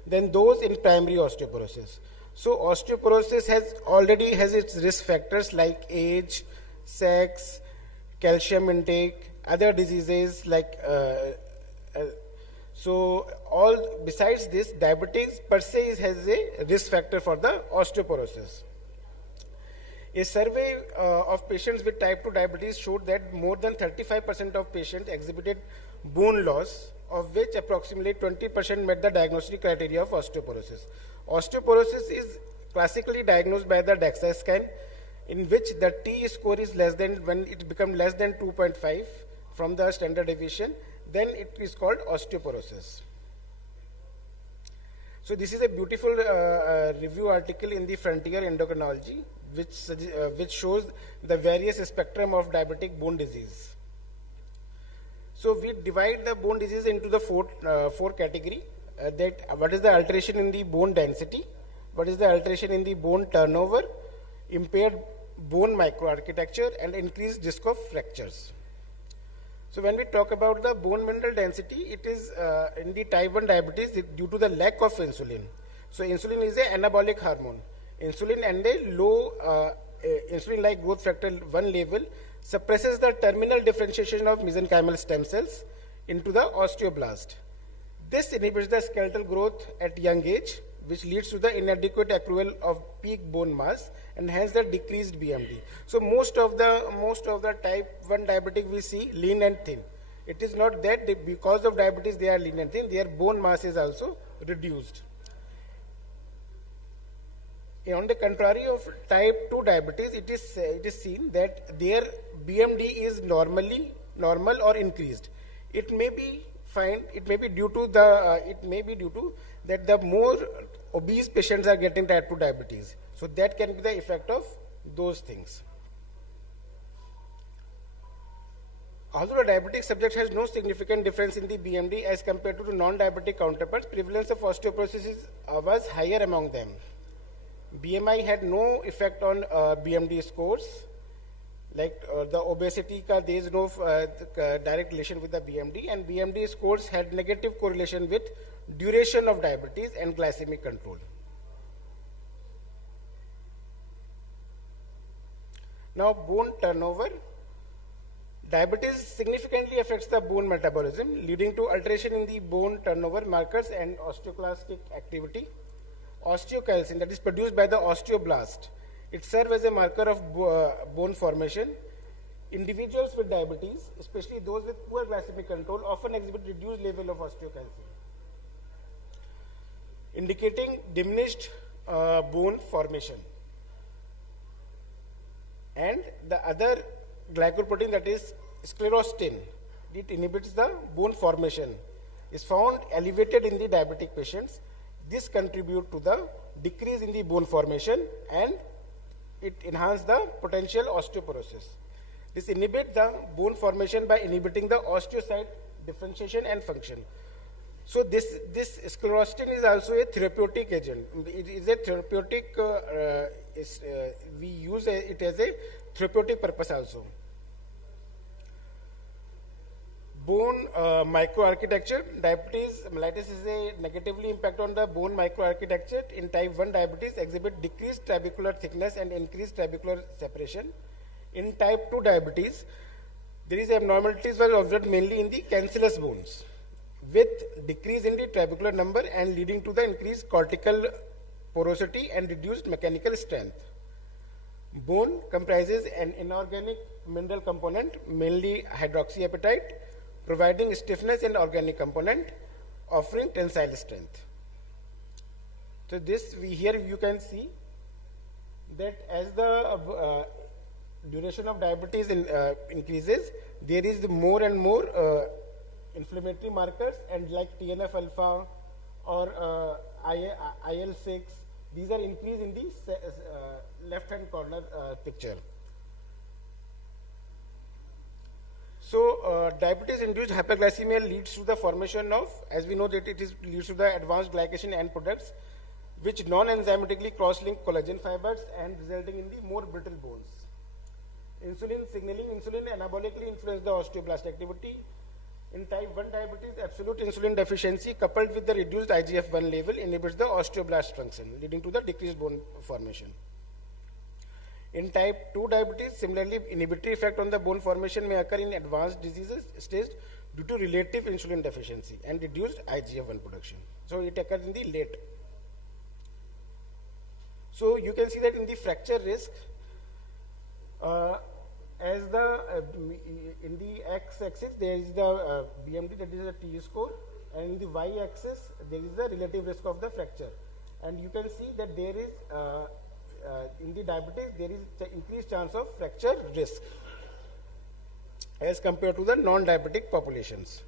than those in primary osteoporosis. So osteoporosis already has its risk factors like age, sex, calcium intake, other diseases like so all besides this, diabetes per se has a risk factor for the osteoporosis. A survey of patients with type 2 diabetes showed that more than 35% of patients exhibited bone loss, of which approximately 20% met the diagnostic criteria of osteoporosis. Osteoporosis is classically diagnosed by the DEXA scan, in which the T score is less than, when it becomes less than 2.5 from the standard deviation, then it is called osteoporosis. So this is a beautiful review article in the Frontier Endocrinology, which shows the various spectrum of diabetic bone disease. So we divide the bone disease into the four category. What is the alteration in the bone density, what is the alteration in the bone turnover, impaired bone microarchitecture, and increased risk of fractures. So when we talk about the bone mineral density, it is in the type 1 diabetes due to the lack of insulin. So insulin is an anabolic hormone. Insulin and a low insulin-like growth factor 1 level suppresses the terminal differentiation of mesenchymal stem cells into the osteoblast. This inhibits the skeletal growth at young age, which leads to the inadequate accrual of peak bone mass and hence the decreased BMD. So most of the type 1 diabetic we see lean and thin. It is not that because of diabetes they are lean and thin, their bone mass is also reduced. On the contrary of type 2 diabetes, it is seen that their BMD is normal or increased. It may be due to that the more obese patients are getting type 2 diabetes. So that can be the effect of those things. Although the diabetic subject has no significant difference in the BMD as compared to the non-diabetic counterparts, prevalence of osteoporosis was higher among them. BMI had no effect on BMD scores. Like the obesity, there is no direct relation with the BMD, and BMD scores had negative correlation with duration of diabetes and glycemic control. Now, bone turnover. Diabetes significantly affects the bone metabolism, leading to alteration in the bone turnover markers and osteoclastic activity. Osteocalcin, that is produced by the osteoblast, it serves as a marker of bone formation. Individuals with diabetes, especially those with poor glycemic control, often exhibit reduced level of osteocalcin, indicating diminished bone formation. And the other glycoprotein, that is sclerostin, it inhibits the bone formation, is found elevated in the diabetic patients. This contributes to the decrease in the bone formation and it enhances the potential osteoporosis. This inhibits the bone formation by inhibiting the osteocyte differentiation and function. So this sclerostin is also a therapeutic agent. It is a therapeutic, we use it as a therapeutic purpose also. Bone microarchitecture. Diabetes mellitus is a negatively impact on the bone microarchitecture. In type 1 diabetes exhibit decreased trabecular thickness and increased trabecular separation. In type 2 diabetes, there is abnormalities were observed mainly in the cancellous bones, with decrease in the trabecular number and leading to the increased cortical porosity and reduced mechanical strength. Bone comprises an inorganic mineral component, mainly hydroxyapatite, providing stiffness, and organic component, offering tensile strength. So this, here you can see that as the duration of diabetes increases, there is more and more inflammatory markers, and like TNF alpha or IL-6, these are increased in the left-hand corner picture. So diabetes-induced hyperglycemia leads to the formation of, as we know that it leads to the advanced glycation end products, which non-enzymatically cross-link collagen fibers and resulting in the more brittle bones. Insulin signaling, insulin anabolically influence the osteoblast activity. In type 1 diabetes, absolute insulin deficiency coupled with the reduced IGF-1 level inhibits the osteoblast function, leading to the decreased bone formation. In type 2 diabetes, similarly, inhibitory effect on the bone formation may occur in advanced diseases stage due to relative insulin deficiency and reduced IGF-1 production. So it occurs in the late. So you can see that in the fracture risk, as the in the x-axis there is the BMD, that is the T-score, and in the y-axis there is the relative risk of the fracture. And you can see that there is in the diabetes there is increased chance of fracture risk as compared to the non-diabetic populations.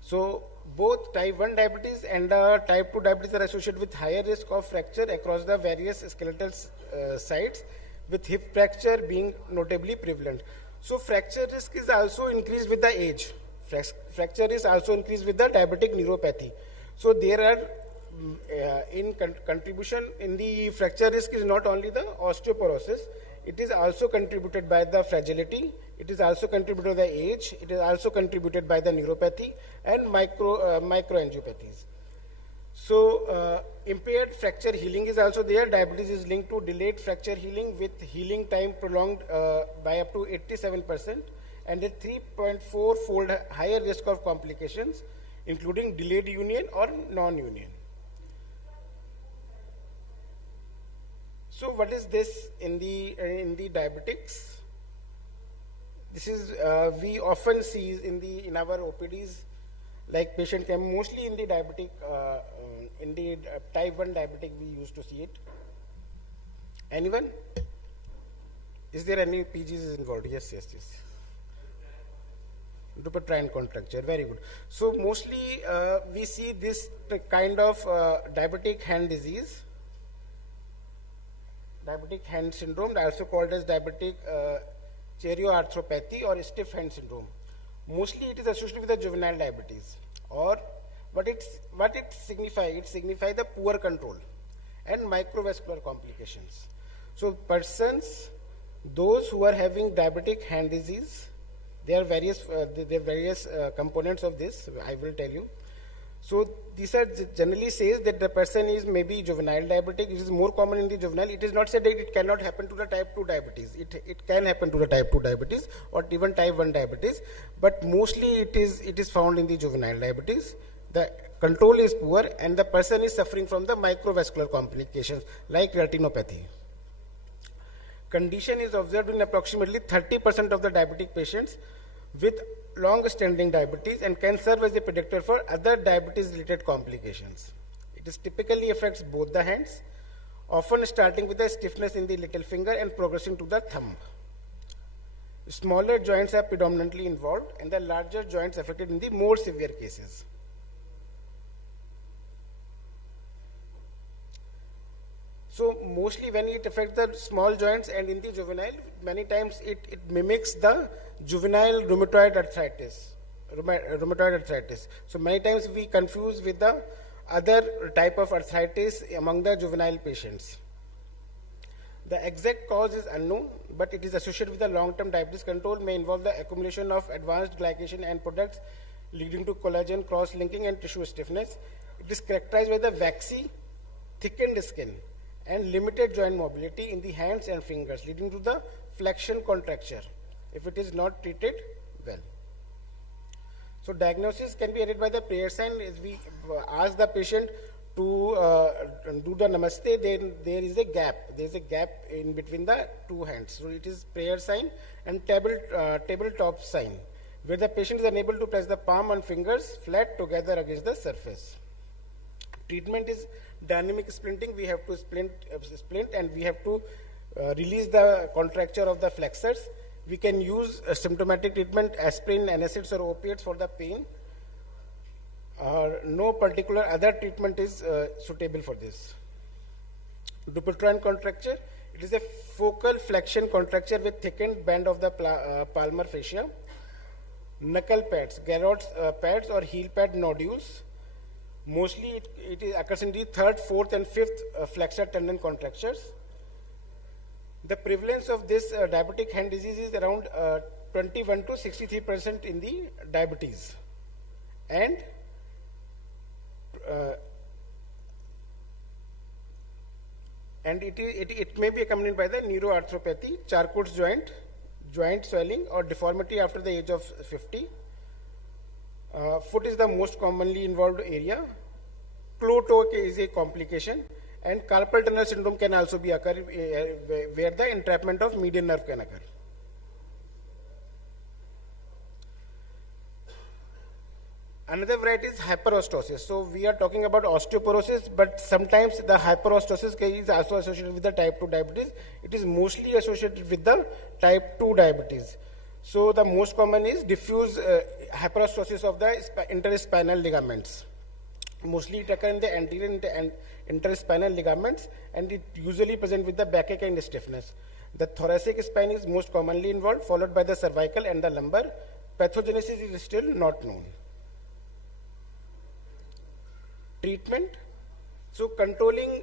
So both type 1 diabetes and type 2 diabetes are associated with higher risk of fracture across the various skeletal sites, with hip fracture being notably prevalent. So fracture risk is also increased with the age. Fracture is also increased with the diabetic neuropathy. So there are contribution in the fracture risk is not only the osteoporosis, it is also contributed by the fragility, it is also contributed by the age, it is also contributed by the neuropathy and microangiopathies. So impaired fracture healing is also there. Diabetes is linked to delayed fracture healing, with healing time prolonged by up to 87% and a 3.4-fold higher risk of complications, including delayed union or non-union. So what is this in the diabetics? This is we often see in our OPDs, like patient came mostly in the diabetic, in the type 1 diabetic we used to see it. Anyone? Is there any PGs involved? Yes. Dupuytren's contracture, very good. So mostly we see this kind of diabetic hand disease, diabetic hand syndrome, also called as diabetic cheirioarthropathy or stiff hand syndrome. Mostly it is associated with the juvenile diabetes, or what it signifies? It signifies the poor control and microvascular complications. So persons, those who are having diabetic hand disease, there are various components of this, I will tell you. So these are generally says that the person is maybe juvenile diabetic. It is more common in the juvenile. It is not said that it cannot happen to the type 2 diabetes. It can happen to the type 2 diabetes or even type 1 diabetes, but mostly it is found in the juvenile diabetes. The control is poor and the person is suffering from the microvascular complications like retinopathy. Condition is observed in approximately 30% of the diabetic patients with long-standing diabetes and can serve as a predictor for other diabetes-related complications. It is typically affects both the hands, often starting with a stiffness in the little finger and progressing to the thumb. Smaller joints are predominantly involved and the larger joints affected in the more severe cases. So mostly when it affects the small joints and in the juvenile, many times it mimics the juvenile rheumatoid arthritis. So many times we confuse with the other type of arthritis among the juvenile patients. The exact cause is unknown, but it is associated with the long-term diabetes control, may involve the accumulation of advanced glycation end products leading to collagen cross-linking and tissue stiffness. It is characterized by the waxy, thickened skin and limited joint mobility in the hands and fingers, leading to the flexion contracture if it is not treated well. So diagnosis can be aided by the prayer sign. As we ask the patient to do the namaste, then there is a gap. There is a gap in between the two hands. So it is prayer sign and tabletop sign, where the patient is unable to press the palm and fingers flat together against the surface. Treatment is dynamic splinting. We have to splint and we have to release the contracture of the flexors. We can use a symptomatic treatment, aspirin, NSAIDs or opiates for the pain. No particular other treatment is suitable for this. Dupuytren contracture. It is a focal flexion contracture with thickened band of the palmar fascia. Knuckle pads, Garrot's pads or heel pad nodules. Mostly it occurs in the 3rd, 4th and 5th flexor tendon contractures. The prevalence of this diabetic hand disease is around 21 to 63% in the diabetes. And it may be accompanied by the neuroarthropathy, Charcot's joint, joint swelling or deformity after the age of 50. Foot is the most commonly involved area. Closed toe is a complication, and carpal tunnel syndrome can also be occur where the entrapment of median nerve can occur. Another variety is hyperostosis. So we are talking about osteoporosis, but sometimes the hyperostosis is also associated with the type 2 diabetes. It is mostly associated with the type 2 diabetes. So the most common is diffuse hyperostosis of the interspinal ligaments. Mostly it occurs in the anterior and interspinal ligaments, and it usually present with the backache and stiffness. The thoracic spine is most commonly involved, followed by the cervical and the lumbar. Pathogenesis is still not known. Treatment. So controlling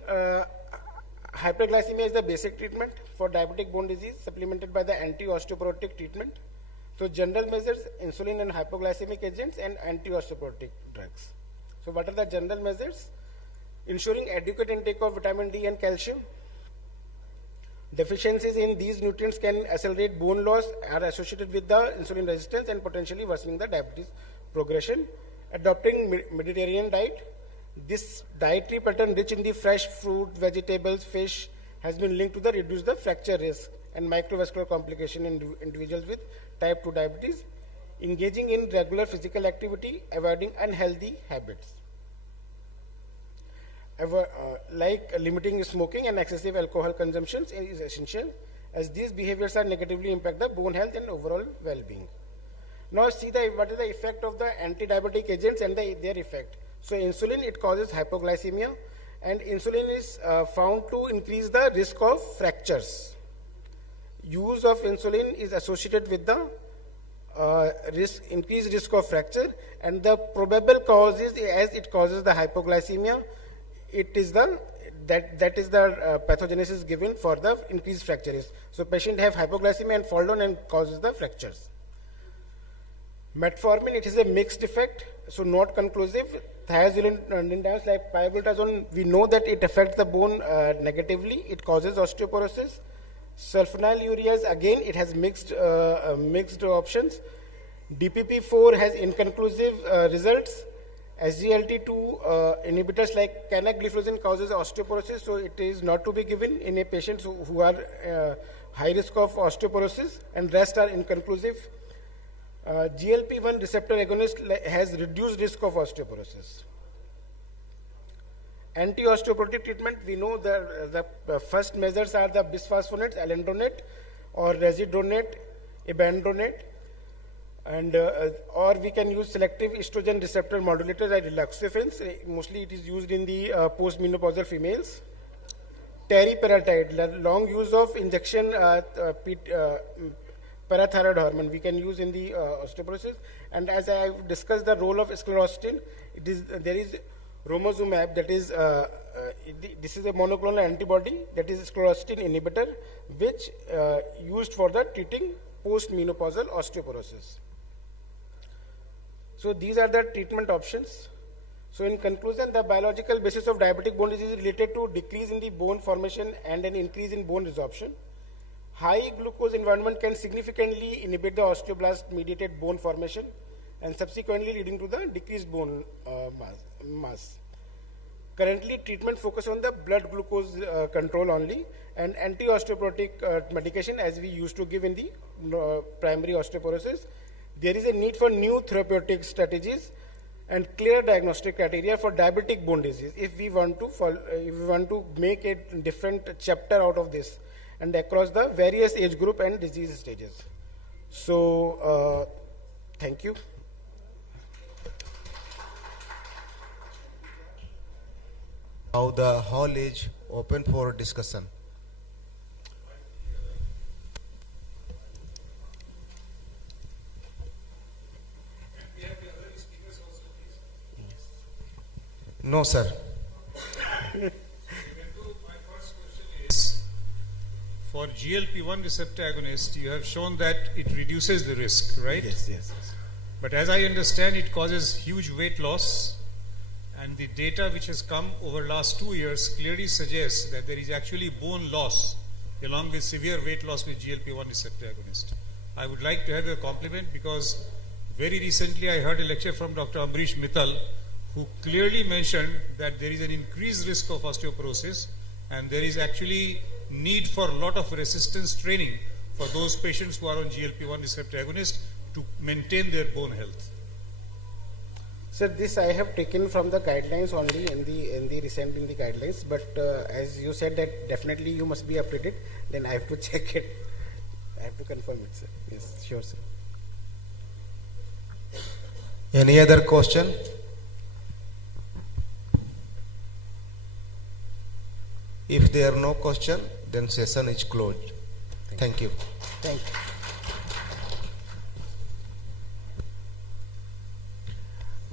hyperglycemia is the basic treatment for diabetic bone disease, supplemented by the anti-osteoporotic treatment. So general measures, insulin and hypoglycemic agents and anti-osteoporotic drugs. So what are the general measures? Ensuring adequate intake of vitamin D and calcium. Deficiencies in these nutrients can accelerate bone loss, are associated with the insulin resistance and potentially worsening the diabetes progression. Adopting Mediterranean diet. This dietary pattern rich in the fresh fruit, vegetables, fish has been linked to the reduce the fracture risk and microvascular complication in individuals with type 2 diabetes. Engaging in regular physical activity, avoiding unhealthy habits. Like limiting smoking and excessive alcohol consumption is essential, as these behaviors are negatively impact the bone health and overall well-being. Now see what is the effect of the anti-diabetic agents and their effect. So insulin, it causes hypoglycemia, and insulin is found to increase the risk of fractures. Use of insulin is associated with the increased risk of fracture, and the probable cause is, as it causes the hypoglycemia, it is that is the pathogenesis given for the increased fracture risk. So patient have hypoglycemia and fall down and causes the fractures. Metformin, it is a mixed effect, so not conclusive. Thiazolidines like pioglitazone, we know that it affects the bone negatively. It causes osteoporosis. Sulfonylureas, again, it has mixed options. DPP-4 has inconclusive results. SGLT2 inhibitors like canagliflozin causes osteoporosis, so it is not to be given in a patient who are high risk of osteoporosis, and rest are inconclusive. GLP-1 receptor agonist has reduced risk of osteoporosis. Anti-osteoporotic treatment, we know the first measures are the bisphosphonates, alendronate or residronate, ibandronate, and or we can use selective estrogen receptor modulators like relaxofens. Mostly it is used in the postmenopausal females. Teriparatide, long use of injection parathyroid hormone we can use in the osteoporosis. And as I have discussed the role of sclerostin, there is romosozumab, that is this is a monoclonal antibody, that is sclerostin inhibitor, which used for the treating postmenopausal osteoporosis. So these are the treatment options. So in conclusion, the biological basis of diabetic bone disease is related to decrease in the bone formation and an increase in bone resorption. High glucose environment can significantly inhibit the osteoblast mediated bone formation and subsequently leading to the decreased bone mass. Currently, treatment focus on the blood glucose control only, and anti-osteoporotic medication as we used to give in the primary osteoporosis. There is a need for new therapeutic strategies and clear diagnostic criteria for diabetic bone disease if we want to make a different chapter out of this and across the various age group and disease stages. So, thank you. Now the hall is open for discussion. No, sir. For GLP-1 receptor agonist, you have shown that it reduces the risk, right? Yes, yes, yes. But as I understand, it causes huge weight loss, and the data which has come over last 2 years clearly suggests that there is actually bone loss along with severe weight loss with GLP-1 receptor agonist. I would like to have a compliment because very recently I heard a lecture from Dr. Amrish Mittal, who clearly mentioned that there is an increased risk of osteoporosis and there is actually need for a lot of resistance training for those patients who are on GLP-1 receptor agonist to maintain their bone health. Sir, this I have taken from the guidelines only in the guidelines, but as you said that definitely you must be updated, then I have to check it. I have to confirm it, sir. Yes, sure, sir. Any other question? If there are no question, then session is closed. Thank you. Thank you.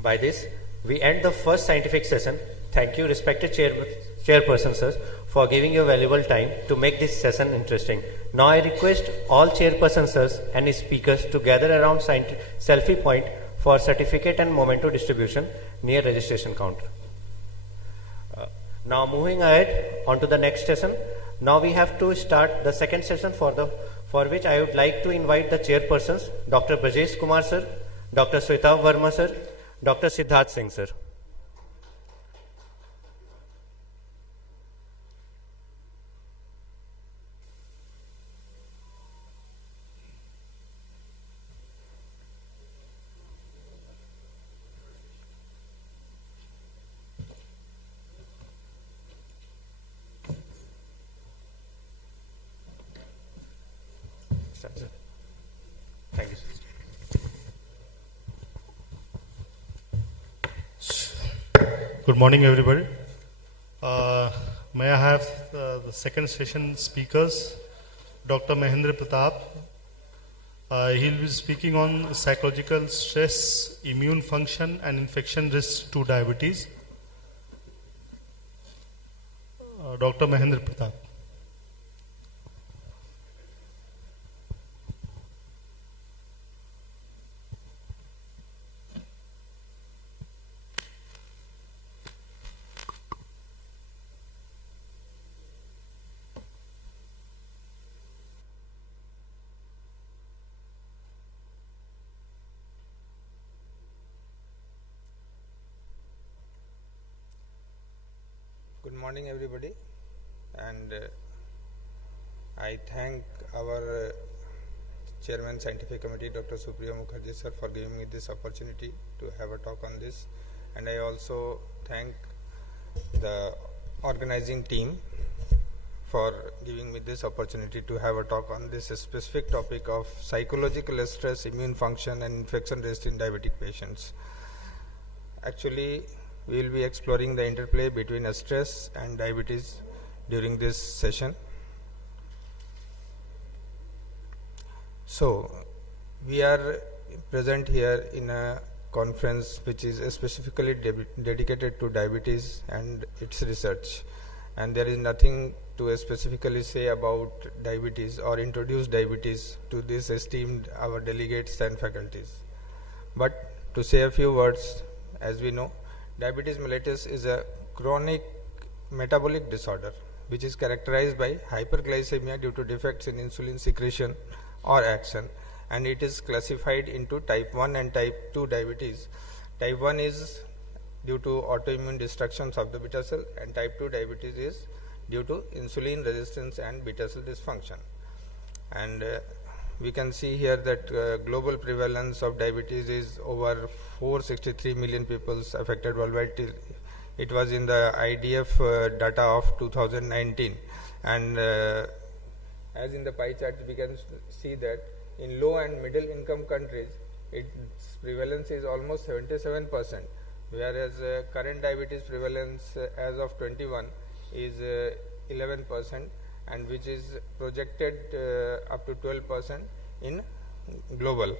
By this, we end the first scientific session. Thank you, respected chairperson, sir, for giving your valuable time to make this session interesting. Now I request all chairpersons, sirs, and speakers to gather around selfie point for certificate and memento distribution near registration counter. Now moving ahead on to the next session. Now we have to start the second session for which I would like to invite the chairpersons, Dr. Brajesh Kumar sir, Dr. Sweta Verma sir, Dr. Siddharth Singh sir. Thank you, sir. Good morning, everybody. May I have the second session speakers, Dr. Mahendra Pratap. He'll be speaking on psychological stress, immune function, and infection risks to diabetes. Dr. Mahendra Pratap. Good morning, everybody, and I thank our Chairman Scientific Committee, Dr. Supriya Mukherjee sir, for giving me this opportunity to have a talk on this, and I also thank the organizing team for giving me this opportunity to have a talk on this specific topic of psychological stress, immune function, and infection risk in diabetic patients. Actually, we will be exploring the interplay between stress and diabetes during this session. So, we are present here in a conference which is specifically dedicated to diabetes and its research, and there is nothing to specifically say about diabetes or introduce diabetes to this esteemed our delegates and faculties. But to say a few words, as we know, diabetes mellitus is a chronic metabolic disorder which is characterized by hyperglycemia due to defects in insulin secretion or action, and it is classified into type 1 and type 2 diabetes. Type 1 is due to autoimmune destructions of the beta cell, and type 2 diabetes is due to insulin resistance and beta cell dysfunction. And we can see here that global prevalence of diabetes is over 463 million people affected worldwide. It was in the IDF data of 2019, and as in the pie chart we can see that in low and middle income countries its prevalence is almost 77%, whereas current diabetes prevalence as of 21 is 11%, and which is projected up to 12% in global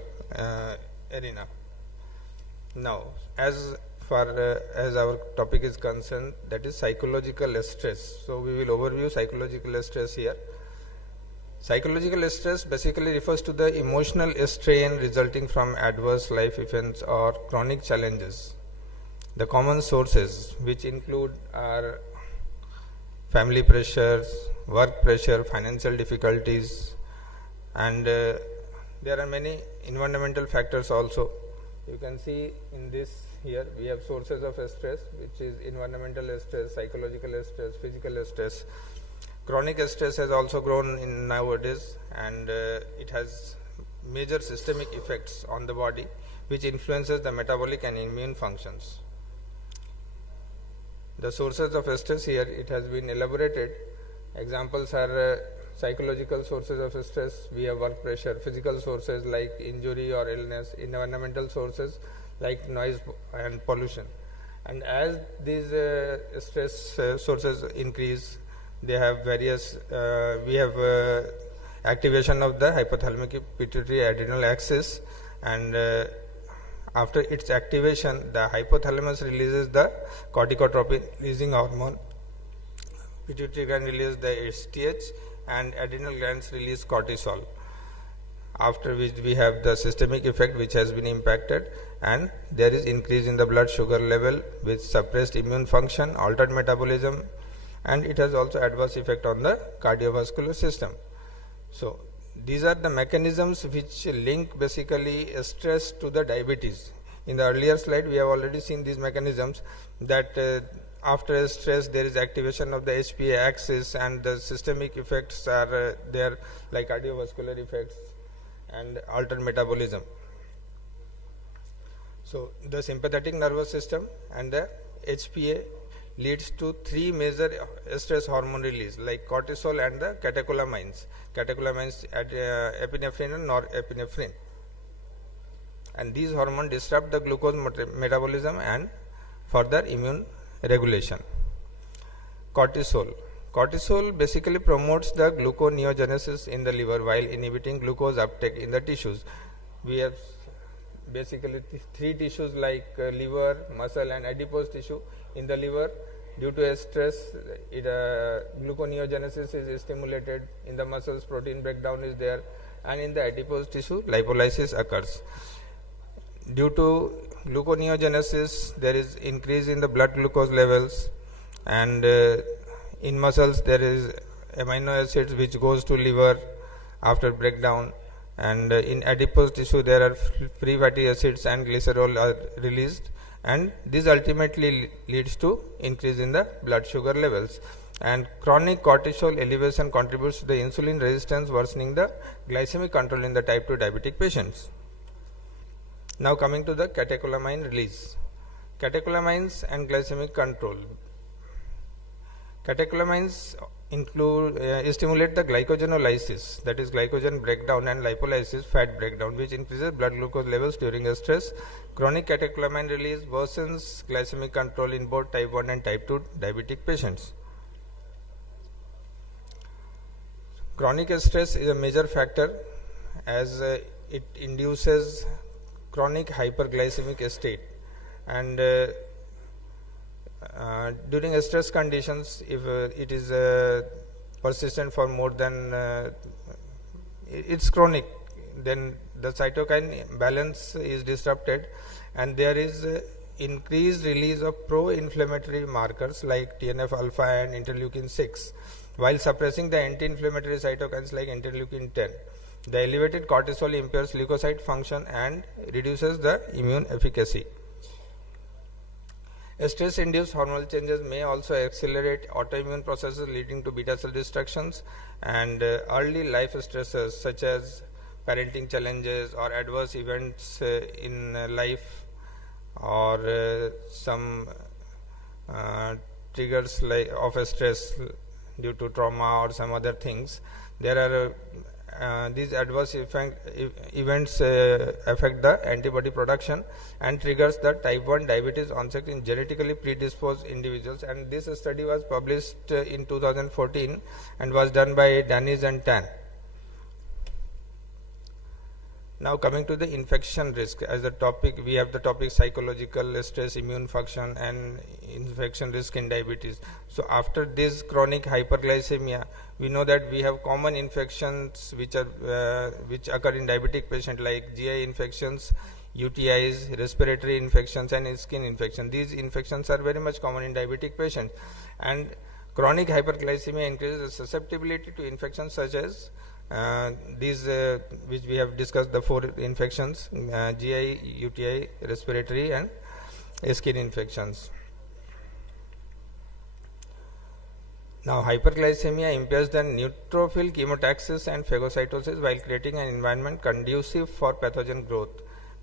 arena. Now, as far as our topic is concerned, that is psychological stress. So we will overview psychological stress here. Psychological stress basically refers to the emotional strain resulting from adverse life events or chronic challenges. The common sources which include are family pressures, work pressure, financial difficulties, and there are many environmental factors also. You can see in this here we have sources of stress, which is environmental stress, psychological stress, physical stress. Chronic stress has also grown in nowadays, and it has major systemic effects on the body, which influences the metabolic and immune functions. The sources of stress here, it has been elaborated. Examples are psychological sources of stress. We have work pressure, physical sources like injury or illness, environmental sources like noise and pollution. And as these stress sources increase, they have various, we have activation of the hypothalamic pituitary adrenal axis, and after its activation, the hypothalamus releases the corticotropin releasing hormone, pituitary gland releases the HTH, and adrenal glands release cortisol, after which we have the systemic effect which has been impacted, and there is increase in the blood sugar level with suppressed immune function, altered metabolism, and it has also adverse effect on the cardiovascular system. So these are the mechanisms which link basically stress to the diabetes. In the earlier slide we have already seen these mechanisms, that after stress there is activation of the HPA axis, and the systemic effects are there, like cardiovascular effects and altered metabolism. So the sympathetic nervous system and the HPA leads to three major stress hormone release, like cortisol and the catecholamines. Catecholamines epinephrine and norepinephrine. And these hormones disrupt the glucose metabolism and further immune regulation. Cortisol. Cortisol basically promotes the gluconeogenesis in the liver while inhibiting glucose uptake in the tissues. We have basically three tissues like liver, muscle and adipose tissue. In the liver, due to stress, gluconeogenesis is stimulated. In the muscles, protein breakdown is there, and in the adipose tissue, lipolysis occurs. Due to gluconeogenesis, there is increase in the blood glucose levels, and in muscles there is amino acids which goes to liver after breakdown, and in adipose tissue there are free fatty acids and glycerol are released, and this ultimately leads to increase in the blood sugar levels. And chronic cortisol elevation contributes to the insulin resistance, worsening the glycemic control in the type 2 diabetic patients. Now coming to the catecholamine release. Catecholamines and glycemic control. Catecholamines stimulate the glycogenolysis, that is glycogen breakdown, and lipolysis, fat breakdown, which increases blood glucose levels during stress. Chronic catecholamine release worsens glycemic control in both type 1 and type 2 diabetic patients. Chronic stress is a major factor as it induces chronic hyperglycemic state, and during stress conditions, if it is persistent for more than it's chronic, then the cytokine balance is disrupted, and there is increased release of pro-inflammatory markers like TNF alpha and interleukin 6, while suppressing the anti-inflammatory cytokines like interleukin 10. The elevated cortisol impairs leukocyte function and reduces the immune efficacy. Stress-induced hormonal changes may also accelerate autoimmune processes leading to beta cell destructions, and early life stressors such as parenting challenges or adverse events in life, or some triggers like of stress due to trauma or some other things. There are these adverse events affect the antibody production and triggers the type 1 diabetes onset in genetically predisposed individuals, and this study was published in 2014 and was done by Danis and Tan. Now coming to the infection risk as a topic, we have the topic psychological stress, immune function and infection risk in diabetes. So after this chronic hyperglycemia, we know that we have common infections which occur in diabetic patients like GI infections, UTIs, respiratory infections and skin infections. These infections are very much common in diabetic patients, and chronic hyperglycemia increases the susceptibility to infections such as These which we have discussed, the 4 infections, GI, UTI, respiratory and skin infections. Now, hyperglycemia impairs the neutrophil chemotaxis and phagocytosis while creating an environment conducive for pathogen growth.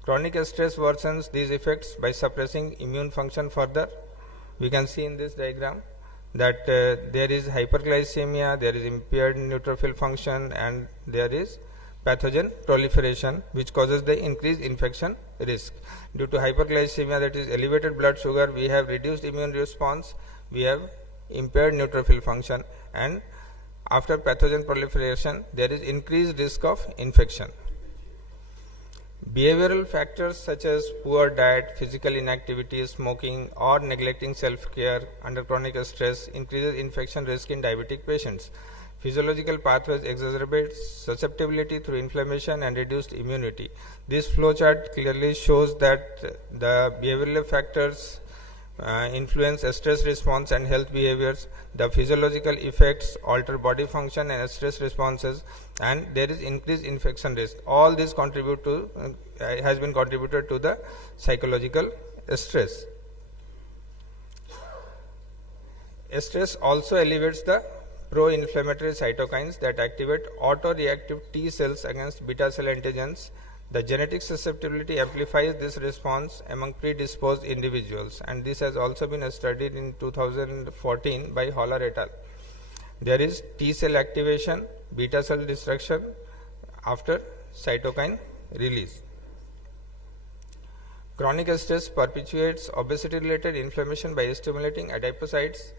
Chronic stress worsens these effects by suppressing immune function further. We can see in this diagram that there is hyperglycemia, there is impaired neutrophil function, and there is pathogen proliferation, which causes the increased infection risk. Due to hyperglycemia, that is elevated blood sugar, we have reduced immune response, we have impaired neutrophil function, and after pathogen proliferation, there is increased risk of infection. Behavioral factors such as poor diet, physical inactivity, smoking, or neglecting self-care under chronic stress increases infection risk in diabetic patients. Physiological pathways exacerbate susceptibility through inflammation and reduced immunity. This flowchart clearly shows that the behavioral factors influence stress response and health behaviors. The physiological effects alter body function and stress responses, and there is increased infection risk. All this contribute to has been contributed to the psychological stress. Stress also elevates the pro-inflammatory cytokines that activate autoreactive T cells against beta cell antigens. The genetic susceptibility amplifies this response among predisposed individuals, and this has also been studied in 2014 by Holler et al. There is T cell activation, beta cell destruction after cytokine release. Chronic stress perpetuates obesity-related inflammation by stimulating adipocytes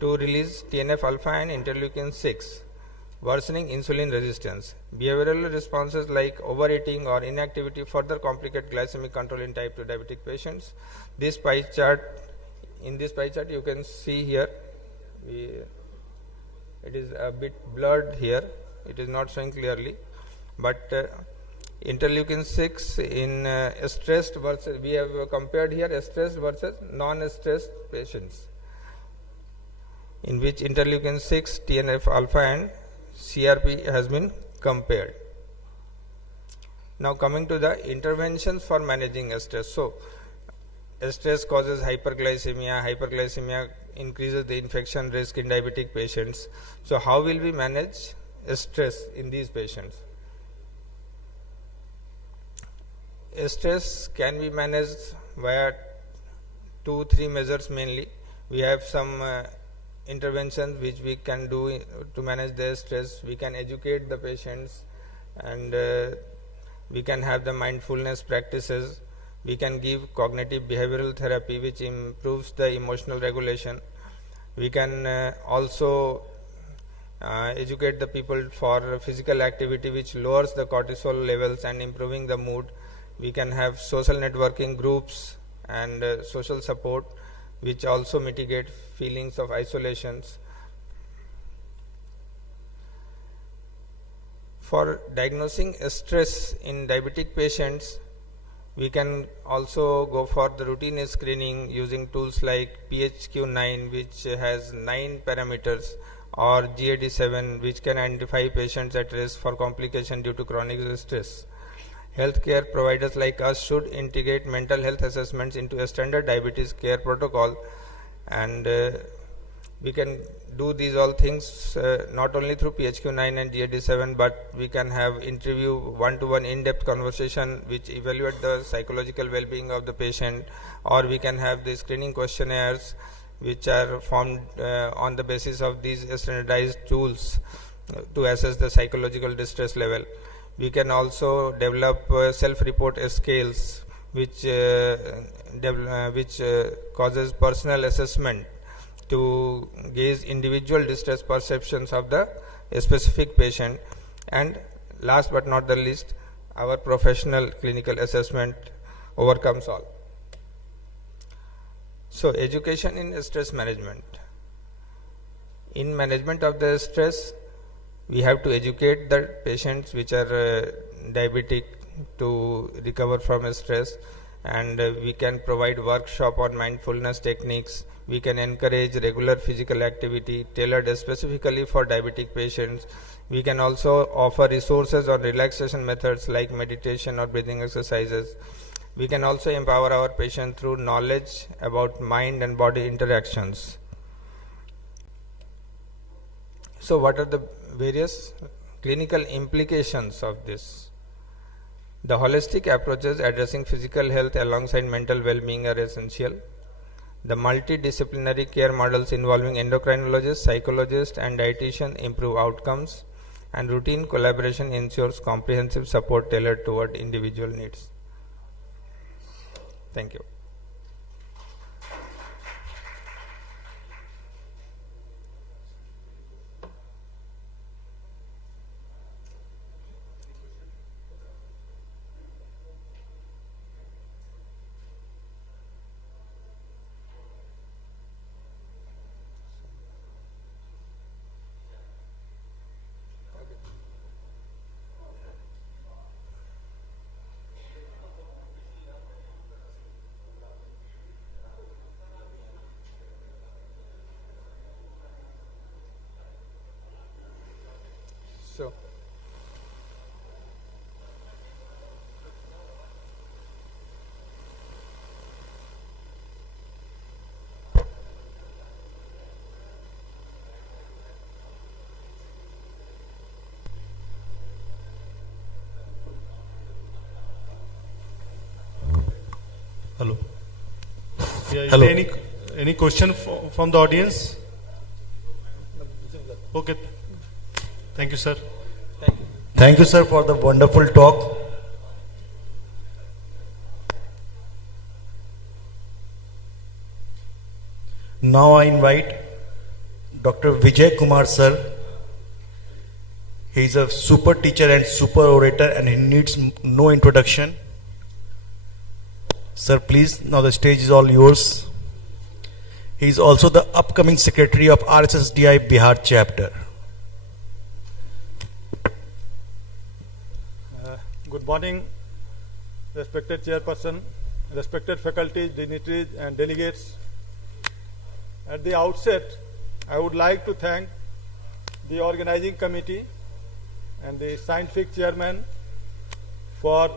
to release TNF-alpha and interleukin-6, worsening insulin resistance. Behavioral responses like overeating or inactivity further complicate glycemic control in type 2 diabetic patients. This pie chart, in this pie chart you can see here, it is a bit blurred here, it is not showing clearly, but interleukin 6 in stressed versus, we have compared here stressed versus non-stressed patients, in which interleukin 6, TNF-alpha and CRP has been compared. Now coming to the interventions for managing stress. So stress causes hyperglycemia, hyperglycemia increases the infection risk in diabetic patients. So how will we manage stress in these patients? Stress can be managed via 2-3 measures mainly. We have some interventions which we can do to manage their stress. We can educate the patients, and we can have the mindfulness practices. We can give cognitive behavioral therapy which improves the emotional regulation. We can also educate the people for physical activity which lowers the cortisol levels and improving the mood. We can have social networking groups and social support which also mitigate feelings of isolations. For diagnosing stress in diabetic patients, we can also go for the routine screening using tools like PHQ-9, which has 9 parameters, or GAD-7, which can identify patients at risk for complication due to chronic stress. Healthcare providers like us should integrate mental health assessments into a standard diabetes care protocol, and we can do these all things not only through PHQ-9 and GAD-7, but we can have interview, one-to-one in-depth conversation which evaluate the psychological well-being of the patient, or we can have the screening questionnaires which are formed on the basis of these standardized tools to assess the psychological distress level. We can also develop self-report scales which causes personal assessment to gauge individual distress perceptions of the specific patient. And last but not the least, our professional clinical assessment overcomes all. So education in stress management. In management of the stress, we have to educate the patients which are diabetic to recover from stress, and we can provide workshop on mindfulness techniques. We can encourage regular physical activity tailored specifically for diabetic patients. We can also offer resources or relaxation methods like meditation or breathing exercises. We can also empower our patient through knowledge about mind and body interactions. So what are the various clinical implications of this? The holistic approaches addressing physical health alongside mental well-being are essential. The multidisciplinary care models involving endocrinologists, psychologists, and dietitian improve outcomes, and routine collaboration ensures comprehensive support tailored toward individual needs. Thank you. So, hello. Yeah, Hello. Any question from the audience? Okay. Thank you, sir. Thank you, sir, for the wonderful talk. Now I invite Dr. Vijay Kumar, sir. He is a super teacher and super orator, and he needs no introduction. Sir, please, now the stage is all yours. He is also the upcoming secretary of RSSDI BIHAR chapter. Good morning, respected chairperson, respected faculty, dignitaries, and delegates. At the outset, I would like to thank the organizing committee and the scientific chairman for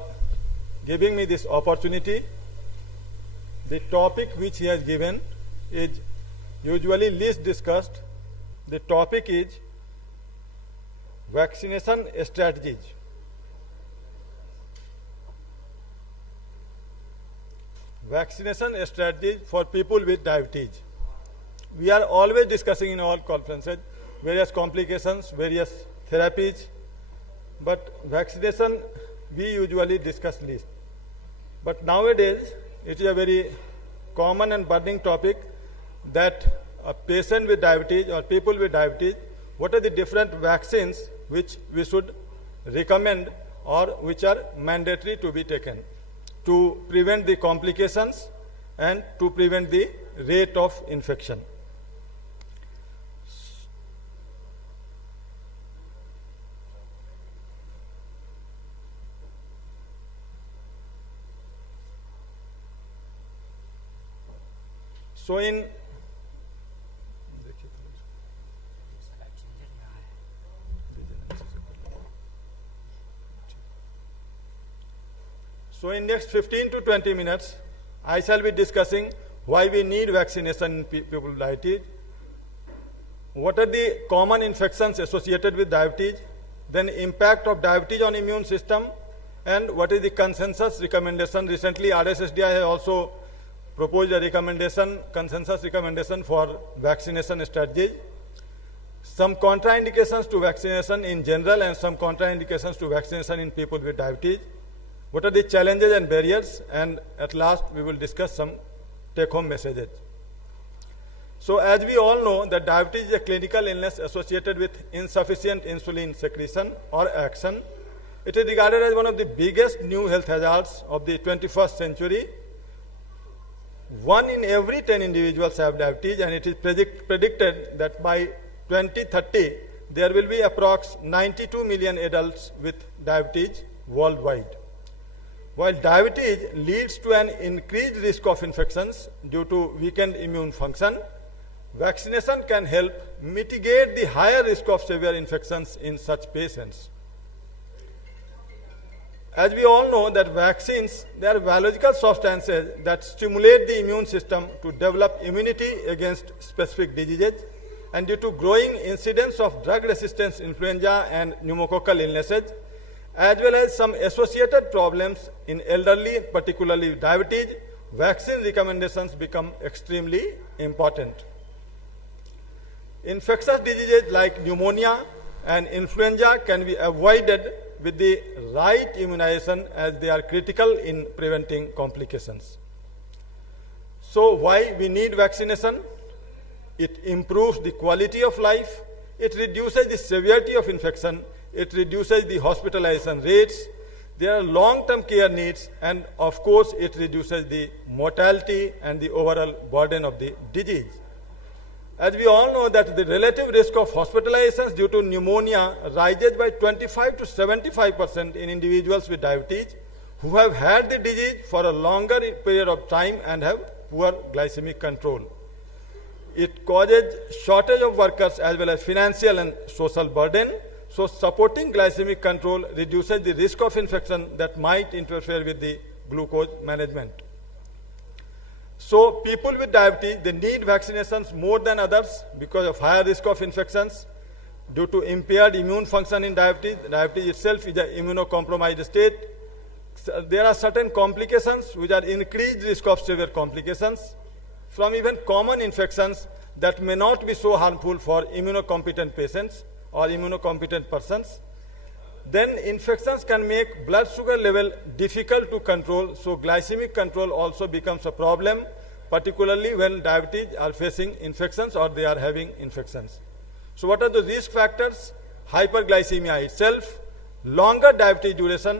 giving me this opportunity. The topic which he has given is usually least discussed. The topic is vaccination strategies. Vaccination strategies for people with diabetes. We are always discussing in all conferences various complications, various therapies, but vaccination we usually discuss least. But nowadays it is a very common and burning topic that a patient with diabetes or people with diabetes, what are the different vaccines which we should recommend or which are mandatory to be taken to prevent the complications and to prevent the rate of infection. So in next 15 to 20 minutes, I shall be discussing why we need vaccination in people with diabetes, what are the common infections associated with diabetes, then impact of diabetes on immune system, and what is the consensus recommendation. Recently RSSDI has also proposed a recommendation, consensus recommendation for vaccination strategy. Some contraindications to vaccination in general and some contraindications to vaccination in people with diabetes. What are the challenges and barriers, and at last we will discuss some take-home messages. So as we all know that diabetes is a clinical illness associated with insufficient insulin secretion or action. It is regarded as one of the biggest new health hazards of the 21st century. 1 in every 10 individuals have diabetes, and it is predicted that by 2030 there will be approx 92 million adults with diabetes worldwide. While diabetes leads to an increased risk of infections due to weakened immune function, vaccination can help mitigate the higher risk of severe infections in such patients. As we all know that vaccines, they are biological substances that stimulate the immune system to develop immunity against specific diseases, and due to growing incidence of drug-resistant influenza and pneumococcal illnesses, as well as some associated problems in elderly, particularly diabetes, vaccine recommendations become extremely important. Infectious diseases like pneumonia and influenza can be avoided with the right immunization, as they are critical in preventing complications. So why we need vaccination? It improves the quality of life, it reduces the severity of infection, it reduces the hospitalization rates, there are long-term care needs, and of course it reduces the mortality and the overall burden of the disease. As we all know that the relative risk of hospitalizations due to pneumonia rises by 25 to 75% in individuals with diabetes who have had the disease for a longer period of time and have poor glycemic control. It causes shortage of workers as well as financial and social burden. So supporting glycemic control reduces the risk of infection that might interfere with the glucose management. So people with diabetes, they need vaccinations more than others because of higher risk of infections due to impaired immune function in diabetes. Diabetes itself is an immunocompromised state. So there are certain complications which are increased risk of severe complications from even common infections that may not be so harmful for immunocompetent patients or immunocompetent persons. Then infections can make blood sugar level difficult to control, so glycemic control also becomes a problem, particularly when diabetes are facing infections or they are having infections. So what are the risk factors? Hyperglycemia itself, longer diabetes duration,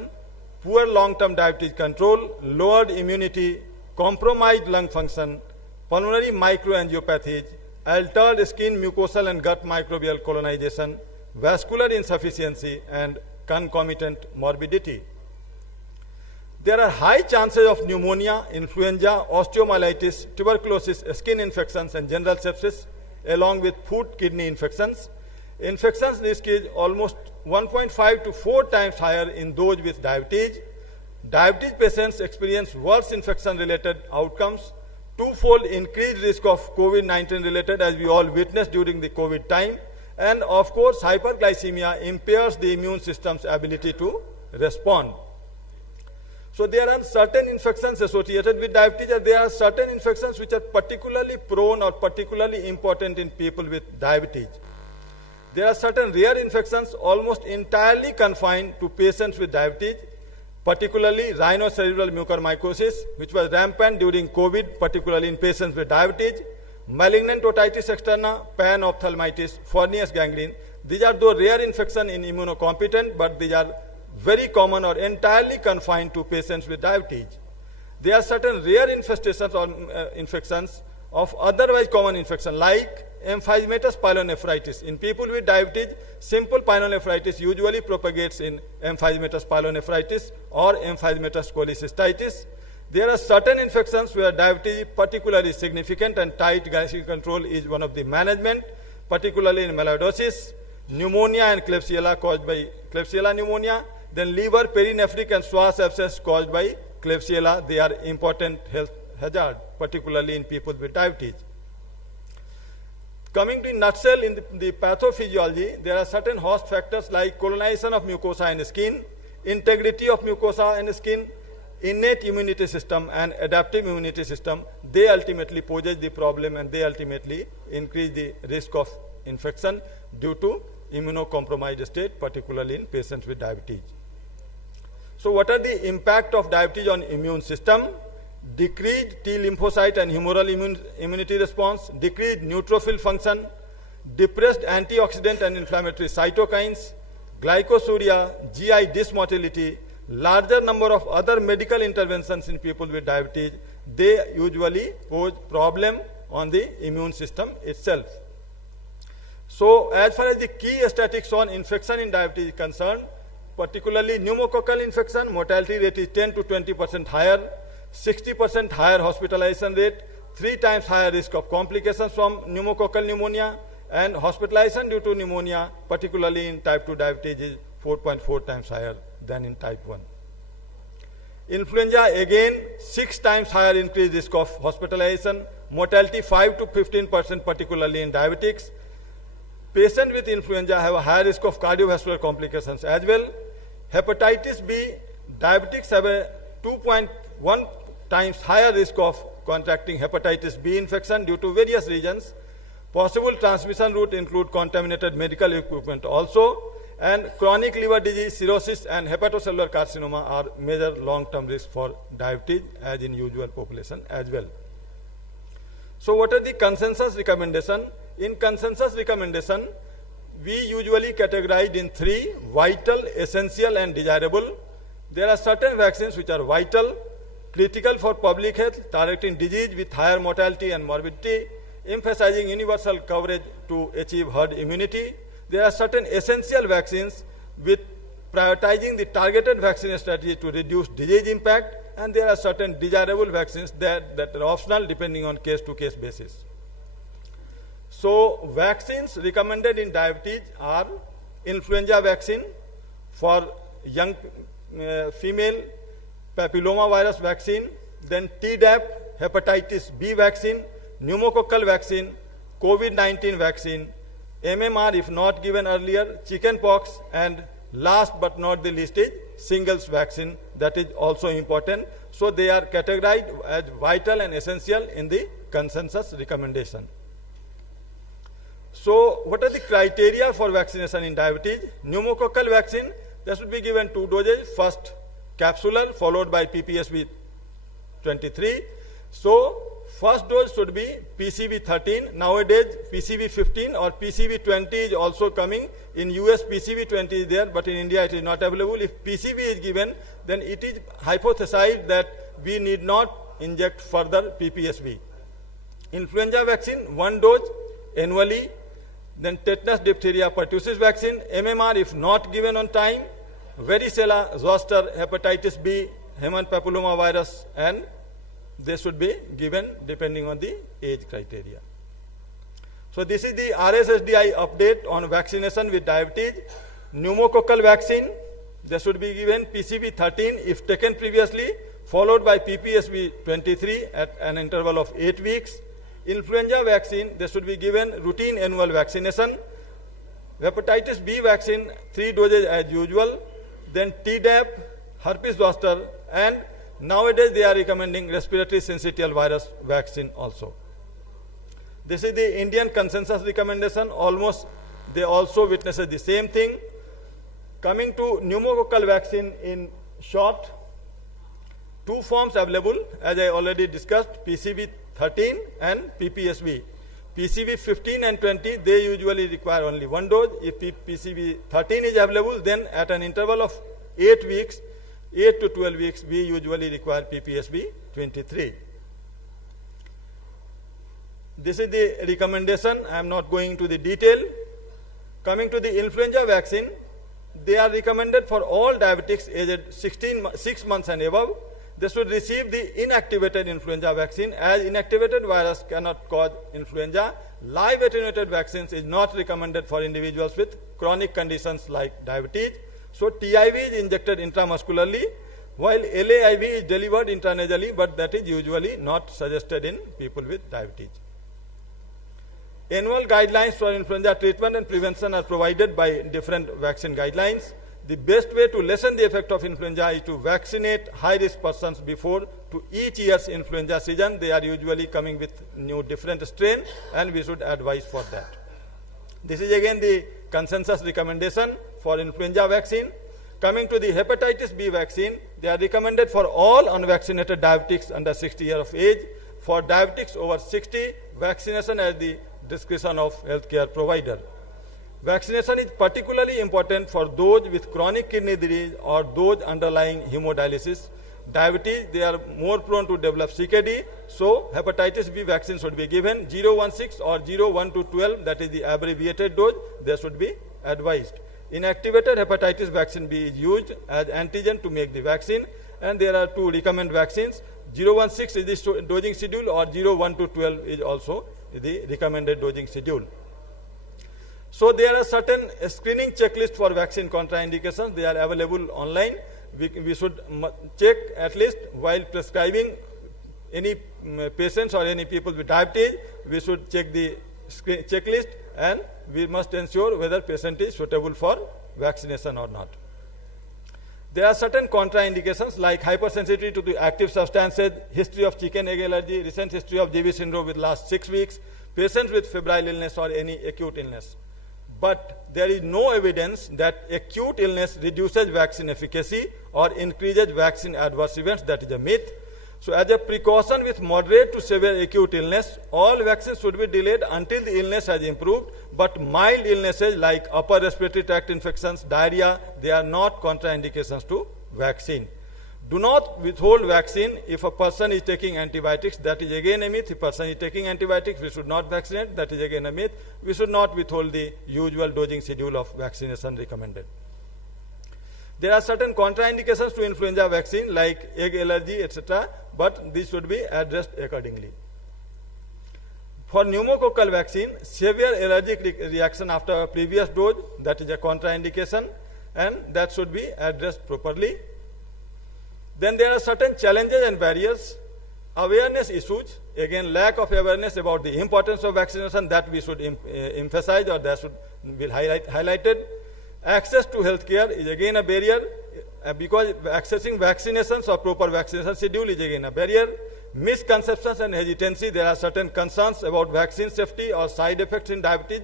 poor long-term diabetes control, lowered immunity, compromised lung function, pulmonary microangiopathies, altered skin mucosal and gut microbial colonization, vascular insufficiency, and concomitant morbidity. There are high chances of pneumonia, influenza, osteomyelitis, tuberculosis, skin infections, and general sepsis, along with food-kidney infections. Infections risk is almost 1.5 to 4 times higher in those with diabetes. Diabetes patients experience worse infection-related outcomes, twofold increased risk of COVID-19 related, as we all witnessed during the COVID time, and of course hyperglycemia impairs the immune system's ability to respond. So there are certain infections associated with diabetes, and there are certain infections which are particularly prone or particularly important in people with diabetes. There are certain rare infections almost entirely confined to patients with diabetes, particularly rhinocerebral mucormycosis, which was rampant during COVID, particularly in patients with diabetes, malignant otitis externa, panophthalmitis, Fournier's gangrene. These are those rare infections in immunocompetent, but these are very common or entirely confined to patients with diabetes. There are certain rare infestations or infections of otherwise common infection like emphysematous pyelonephritis. In people with diabetes, simple pyelonephritis usually propagates in emphysematous pyelonephritis or emphysematous cholecystitis. There are certain infections where diabetes is particularly significant, and tight glycemic control is one of the management, particularly in melioidosis, pneumonia and Klebsiella caused by Klebsiella pneumonia, then liver, perinephric and Schwartz abscess caused by Klebsiella. They are important health hazard, particularly in people with diabetes. Coming to in nutshell, in the pathophysiology, there are certain host factors like colonization of mucosa and skin, integrity of mucosa and skin, innate immunity system and adaptive immunity system. They ultimately pose the problem, and they ultimately increase the risk of infection due to immunocompromised state, particularly in patients with diabetes. So what are the impact of diabetes on immune system? Decreased T lymphocyte and humoral immunity response, decreased neutrophil function, depressed antioxidant and inflammatory cytokines, glycosuria, GI dysmotility, larger number of other medical interventions in people with diabetes. They usually pose problem on the immune system itself. So as far as the key statistics on infection in diabetes is concerned, particularly pneumococcal infection, mortality rate is 10 to 20% higher, 60% higher hospitalization rate, 3 times higher risk of complications from pneumococcal pneumonia, and hospitalization due to pneumonia, particularly in type 2 diabetes, is 4.4 times higher than in type 1. Influenza, again, 6 times higher increased risk of hospitalization, mortality 5 to 15%, particularly in diabetics. Patients with influenza have a higher risk of cardiovascular complications as well. Hepatitis B, diabetics have a 2.1 times higher risk of contracting hepatitis B infection due to various reasons. Possible transmission route include contaminated medical equipment also, and chronic liver disease, cirrhosis, and hepatocellular carcinoma are major long-term risks for diabetes as in usual population as well. So what are the consensus recommendation? In consensus recommendation, we usually categorized in 3: vital, essential, and desirable. There are certain vaccines which are vital, critical for public health, targeting disease with higher mortality and morbidity, emphasizing universal coverage to achieve herd immunity. There are certain essential vaccines with prioritizing the targeted vaccination strategy to reduce disease impact, and there are certain desirable vaccines that are optional depending on case-to-case basis. So vaccines recommended in diabetes are influenza vaccine for young female, papilloma virus vaccine, then Tdap, hepatitis B vaccine, pneumococcal vaccine, COVID-19 vaccine, MMR if not given earlier, chickenpox, and last but not the least is shingles vaccine. That is also important. So they are categorized as vital and essential in the consensus recommendation. So what are the criteria for vaccination in diabetes? Pneumococcal vaccine, that should be given 2 doses, first capsular followed by PPSV 23. So first dose should be PCV 13. Nowadays PCV 15 or PCV 20 is also coming. In US PCV 20 is there, but in India it is not available. If PCV is given, then it is hypothesized that we need not inject further PPSV. Influenza vaccine, 1 dose annually. Then tetanus, diphtheria, pertussis vaccine, MMR if not given on time, varicella, zoster, hepatitis B, human papilloma virus, and they should be given depending on the age criteria. So this is the RSSDI update on vaccination with diabetes. Pneumococcal vaccine, they should be given PCV 13 if taken previously, followed by PPSV 23 at an interval of 8 weeks. Influenza vaccine, they should be given routine annual vaccination. Hepatitis B vaccine, 3 doses as usual. Then Tdap, herpes zoster, and nowadays they are recommending respiratory syncytial virus vaccine also. This is the Indian consensus recommendation. Almost they also witnesses the same thing. Coming to pneumococcal vaccine in short, 2 forms available as I already discussed, PCV 13 and PPSV. PCV 15 and 20, they usually require only 1 dose. If PCV 13 is available, then at an interval of 8 weeks, 8 to 12 weeks, we usually require PPSV 23. This is the recommendation. I am not going to the detail. Coming to the influenza vaccine, they are recommended for all diabetics aged 6 months and above. They should receive the inactivated influenza vaccine, as inactivated virus cannot cause influenza. Live attenuated vaccines is not recommended for individuals with chronic conditions like diabetes. So TIV is injected intramuscularly, while LAIV is delivered intranasally, but that is usually not suggested in people with diabetes. Annual guidelines for influenza treatment and prevention are provided by different vaccine guidelines. The best way to lessen the effect of influenza is to vaccinate high-risk persons before to each year's influenza season. They are usually coming with new different strain, and we should advise for that. This is again the consensus recommendation for influenza vaccine. Coming to the hepatitis B vaccine, they are recommended for all unvaccinated diabetics under 60 years of age. For diabetics over 60, vaccination at the discretion of healthcare provider. Vaccination is particularly important for those with chronic kidney disease or those underlying hemodialysis. Diabetes, they are more prone to develop CKD, so hepatitis B vaccine should be given 016 or 01 to 12, that is the abbreviated dose, they should be advised. Inactivated hepatitis vaccine B is used as antigen to make the vaccine, and there are 2 recommended vaccines, 016 is the dosing schedule, or 01 to 12 is also the recommended dosing schedule. So there are certain screening checklists for vaccine contraindications. They are available online. We should check at least while prescribing any patients or any people with diabetes. We should check the checklist, and we must ensure whether patient is suitable for vaccination or not. There are certain contraindications like hypersensitivity to the active substances, history of chicken egg allergy, recent history of GB syndrome with last 6 weeks, patients with febrile illness or any acute illness. But there is no evidence that acute illness reduces vaccine efficacy or increases vaccine adverse events. That is a myth. So as a precaution with moderate to severe acute illness, all vaccines should be delayed until the illness has improved, but mild illnesses like upper respiratory tract infections, diarrhea, they are not contraindications to vaccine. Do not withhold vaccine if a person is taking antibiotics. That is again a myth. If a person is taking antibiotics, we should not vaccinate. That is again a myth. We should not withhold the usual dosing schedule of vaccination recommended. There are certain contraindications to influenza vaccine like egg allergy, etc., but these should be addressed accordingly. For pneumococcal vaccine, severe allergic reaction after a previous dose, that is a contraindication, and that should be addressed properly. Then there are certain challenges and barriers. Awareness issues, again lack of awareness about the importance of vaccination, that we should emphasize, or that should be highlighted. Access to healthcare is again a barrier, because accessing vaccinations or proper vaccination schedule is again a barrier. Misconceptions and hesitancy, there are certain concerns about vaccine safety or side effects in diabetes,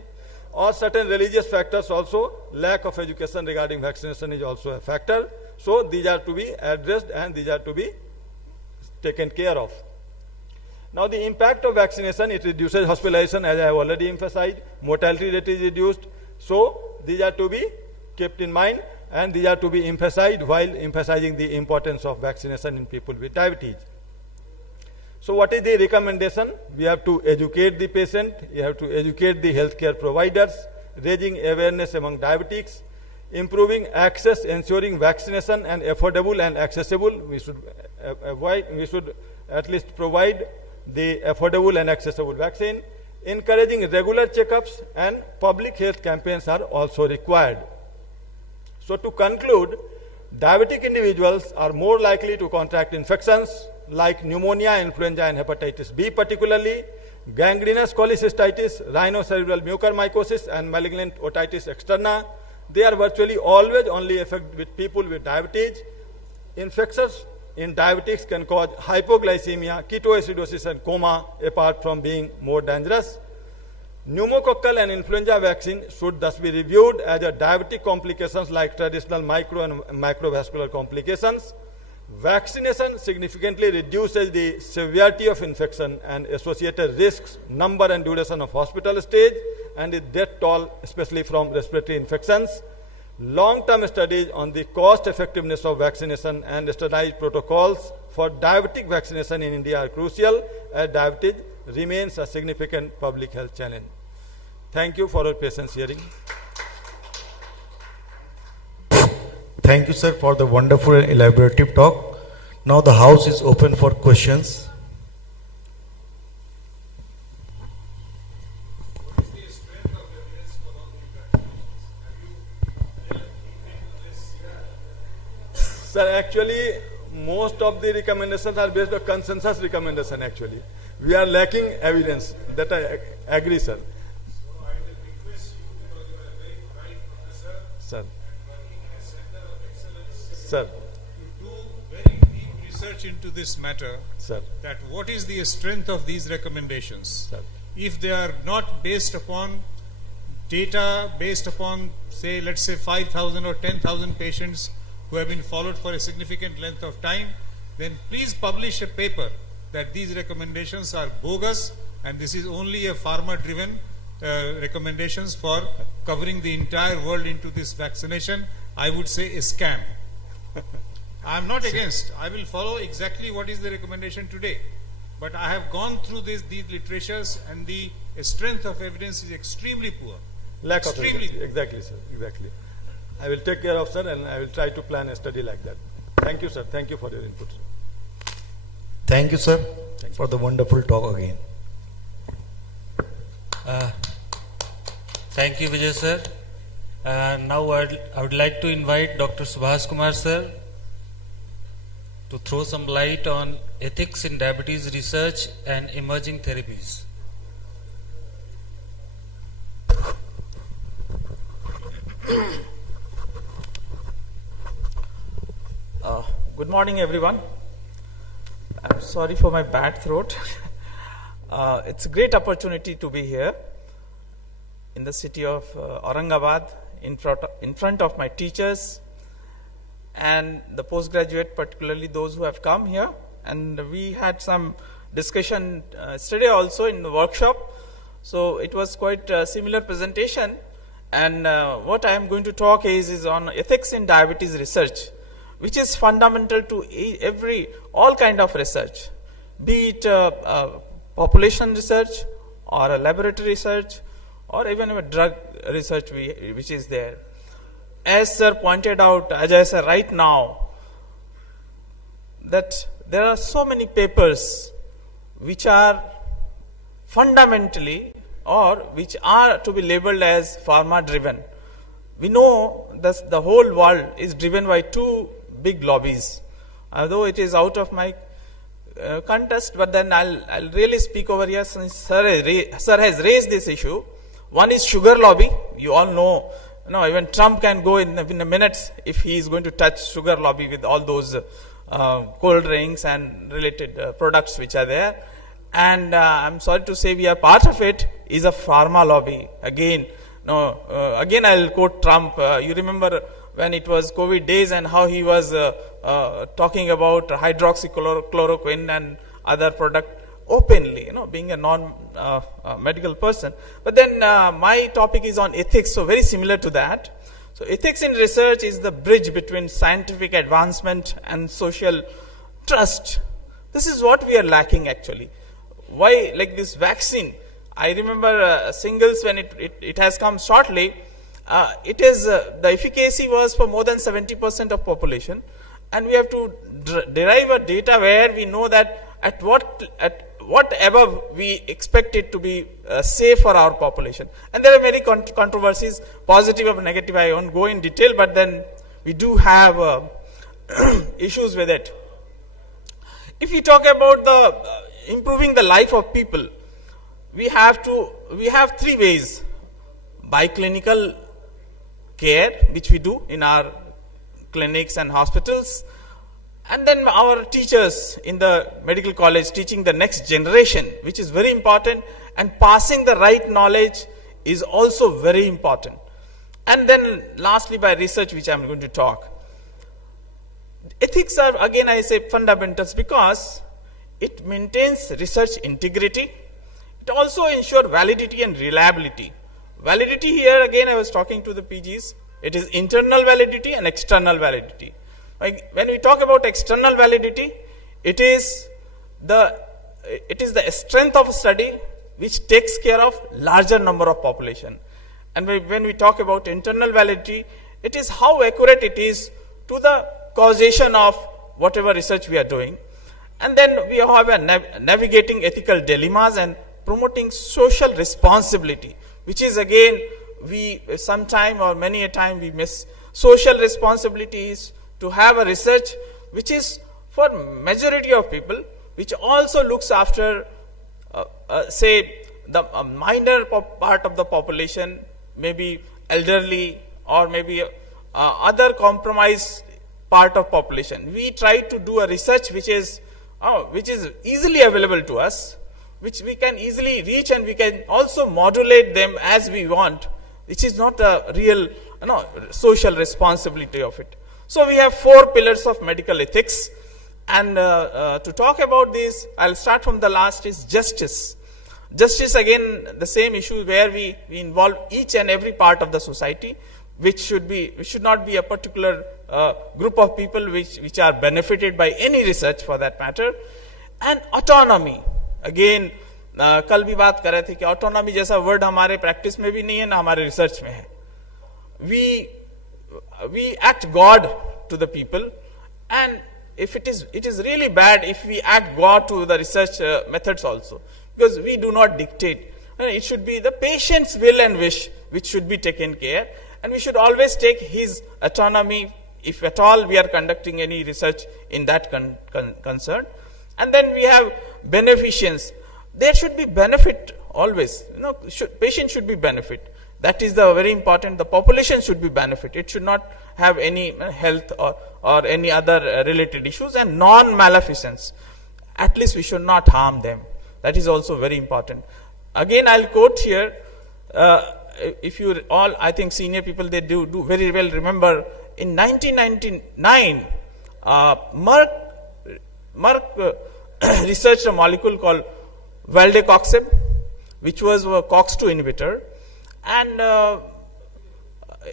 or certain religious factors also. Lack of education regarding vaccination is also a factor. So these are to be addressed and these are to be taken care of. Now the impact of vaccination, it reduces hospitalization, as I have already emphasized. Mortality rate is reduced. So these are to be kept in mind, and these are to be emphasized while emphasizing the importance of vaccination in people with diabetes. So what is the recommendation? We have to educate the patient, we have to educate the healthcare providers, raising awareness among diabetics, improving access, ensuring vaccination and affordable and accessible. We should at least provide the affordable and accessible vaccine. Encouraging regular checkups and public health campaigns are also required. So to conclude, diabetic individuals are more likely to contract infections like pneumonia, influenza and hepatitis B particularly, gangrenous cholecystitis, rhinocerebral mucormycosis and malignant otitis externa. They are virtually always only affected with people with diabetes. Infections in diabetics can cause hypoglycemia, ketoacidosis and coma, apart from being more dangerous. Pneumococcal and influenza vaccine should thus be reviewed as a diabetic complications like traditional micro and macrovascular complications. Vaccination significantly reduces the severity of infection and associated risks, number and duration of hospital stay, and the death toll, especially from respiratory infections. Long-term studies on the cost effectiveness of vaccination and standardized protocols for diabetic vaccination in India are crucial, as diabetes remains a significant public health challenge. Thank you for your patience hearing. Thank you, sir, for the wonderful and elaborative talk. Now the house is open for questions. Sir, actually, most of the recommendations are based on consensus recommendation actually. We are lacking evidence. That I agree, sir. So I will request you, because you are a very bright professor, sir, and working in a center of excellence, sir, to do very deep research into this matter, sir, that what is the strength of these recommendations. Sir. If they are not based upon data, based upon, say, let's say 5,000 or 10,000 patients who have been followed for a significant length of time, then please publish a paper that these recommendations are bogus and this is only a pharma-driven recommendations for covering the entire world into this vaccination. I would say a scam. I am not against. I will follow exactly what is the recommendation today. But I have gone through these literatures, and the strength of evidence is extremely poor. Lack of extremely evidence. Exactly, sir. Exactly. I will take care of, sir, and I will try to plan a study like that. Thank you, sir. Thank you for your input, sir. Thank you, sir, for the wonderful talk again. Thank you, Vijay sir. Now I would like to invite Dr. Subhash Kumar sir to throw some light on ethics in diabetes research and emerging therapies. Good morning, everyone. I'm sorry for my bad throat. It's a great opportunity to be here in the city of Aurangabad in front of my teachers and the postgraduate, particularly those who have come here. And we had some discussion yesterday also in the workshop. So it was quite a similar presentation. And what I am going to talk is on ethics in diabetes research, which is fundamental to all kind of research, be it population research or a laboratory research or even a drug research which is there. As sir pointed out, Ajay sir, right now, that there are so many papers which are fundamentally or which are to be labeled as pharma driven. We know that the whole world is driven by two big lobbies. Although it is out of my contest, but then I'll really speak over here since sir has raised this issue. One is sugar lobby. You all know, even Trump can go in a minute if he is going to touch sugar lobby with all those cold drinks and related products which are there. And I'm sorry to say we are part of it, is a pharma lobby. Again I'll quote Trump. You remember when it was COVID days and how he was talking about hydroxychloroquine and other product openly, being a non-medical person. But then my topic is on ethics, so very similar to that. So ethics in research is the bridge between scientific advancement and social trust. This is what we are lacking actually. Why, like this vaccine, I remember singles when it has come shortly, the efficacy was for more than 70% of population, and we have to derive a data where we know that at what above we expect it to be safe for our population. And there are many controversies, positive or negative. I won't go in detail, but then we do have issues with it. If we talk about the improving the life of people, we have three ways: by clinical care, which we do in our clinics and hospitals, and then our teachers in the medical college teaching the next generation, which is very important, and passing the right knowledge is also very important. And then lastly, by research, which I'm going to talk. Ethics are, again I say, fundamentals because it maintains research integrity. It also ensures validity and reliability. Validity here, again I was talking to the PGs, it is internal validity and external validity. Like when we talk about external validity, it is the strength of study which takes care of larger number of population. And when we talk about internal validity, it is how accurate it is to the causation of whatever research we are doing. And then we have a navigating ethical dilemmas and promoting social responsibility, which is again, we sometime or many a time we miss. Social responsibility is to have a research which is for majority of people, which also looks after, say, the minor part of the population, maybe elderly or maybe other compromised part of population. We try to do a research which is easily available to us, which we can easily reach, and we can also modulate them as we want, which is not a real social responsibility of it. So we have 4 pillars of medical ethics, and to talk about this, I'll start from the last, is justice. Justice, again, the same issue where we involve each and every part of the society, which should not be a particular group of people which are benefited by any research for that matter. And autonomy, again, कल भी बात कर रहे थे कि autonomy जैसा word हमारे practice में भी नहीं है ना हमारे research में है. We act God to the people, and if it is really bad if we go to the research methods also, because we do not dictate. It should be the patient's will and wish which should be taken care, and we should always take his autonomy if at all we are conducting any research in that concern. And then we have beneficence. There should be benefit always. Patient should be benefit. That is the very important. The population should be benefit. It should not have any health or any other related issues, and non-maleficence. At least we should not harm them. That is also very important. Again, I'll quote here. If you all, I think senior people, they do very well remember, in 1999, Merck researched a molecule called valdecoxib, which was a COX-2 inhibitor, and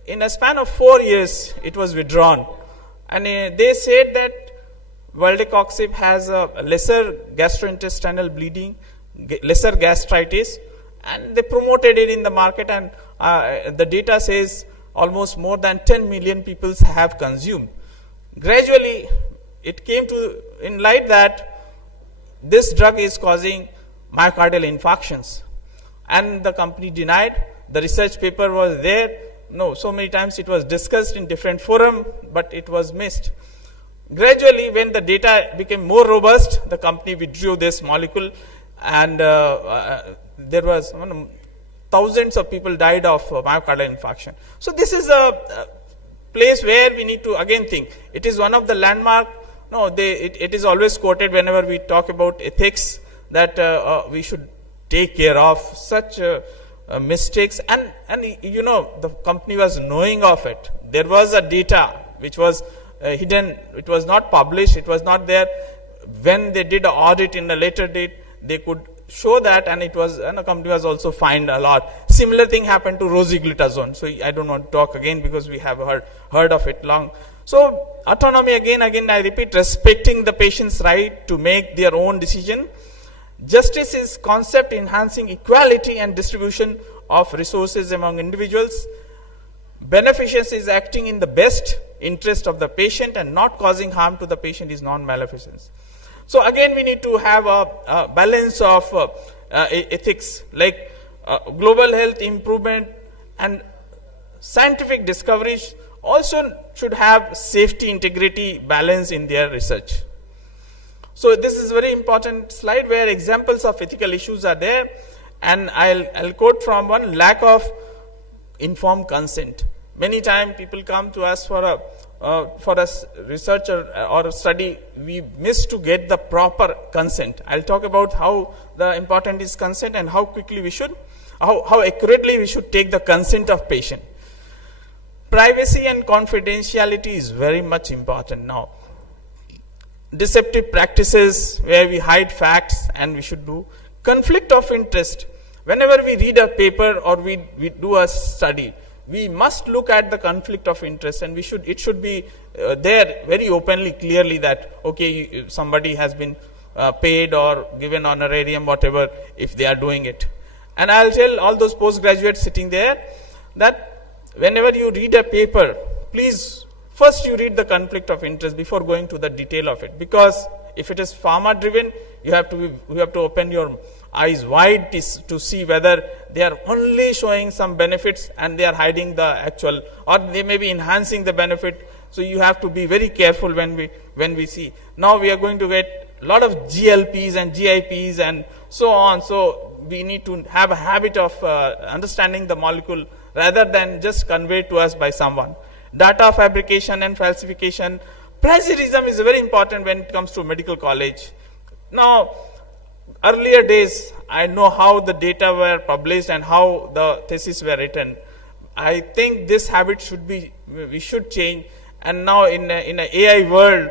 in a span of 4 years, it was withdrawn. And they said that valdecoxib has a lesser gastrointestinal bleeding, lesser gastritis, and they promoted it in the market, and the data says almost more than 10 million people have consumed. Gradually, it came to in light that this drug is causing myocardial infarctions, and the company denied. The research paper was there. No, so many times it was discussed in different forum, but it was missed. Gradually, when the data became more robust, the company withdrew this molecule, and there was thousands of people died of myocardial infarction. So this is a place where we need to again think. It is one of the landmark. No, it is always quoted whenever we talk about ethics, that we should take care of such mistakes. And the company was knowing of it. There was a data which was hidden. It was not published. It was not there. When they did an audit in a later date, they could show that, and the company was also fined a lot. Similar thing happened to rosiglitazone. So I don't want to talk again because we have heard of it long. So autonomy, again I repeat, respecting the patient's right to make their own decision. Justice is concept enhancing equality and distribution of resources among individuals. Beneficence is acting in the best interest of the patient and not causing harm to the patient is non-maleficence. So again, we need to have a balance of ethics, like global health improvement and scientific discoveries also should have safety, integrity, balance in their research. So this is a very important slide where examples of ethical issues are there, and I'll quote from one: lack of informed consent. Many times people come to us for a research or a study, we miss to get the proper consent. I'll talk about how the important is consent and how quickly we should, how accurately we should take the consent of patient. Privacy and confidentiality is very much important now. Deceptive practices where we hide facts, and we should do. Conflict of interest. Whenever we read a paper or we do a study, we must look at the conflict of interest, and it should be there very openly, clearly, that okay, somebody has been paid or given honorarium, whatever, if they are doing it. And I'll tell all those postgraduates sitting there that whenever you read a paper, please first you read the conflict of interest before going to the detail of it, because if it is pharma driven, you have to open your eyes wide to see whether they are only showing some benefits and they are hiding the actual, or they may be enhancing the benefit. So you have to be very careful when we see. Now we are going to get a lot of GLPs and GIPs and so on. So we need to have a habit of understanding the molecule rather than just conveyed to us by someone. Data fabrication and falsification. Plagiarism is very important when it comes to medical college. Now, earlier days, I know how the data were published and how the theses were written. I think this habit we should change. And now in an AI world,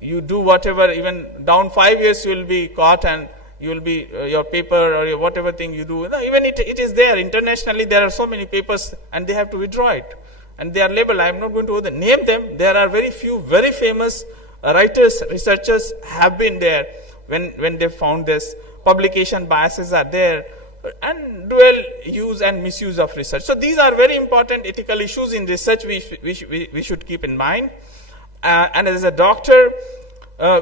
you do whatever, even down 5 years you will be caught, and you will be, your paper or whatever thing you do, even it is there. Internationally, there are so many papers and they have to withdraw it. And they are labeled. I am not going to name them. There are very few, very famous writers, researchers have been there when they found this. Publication biases are there, and dual use and misuse of research. So these are very important ethical issues in research we should keep in mind. And as a doctor,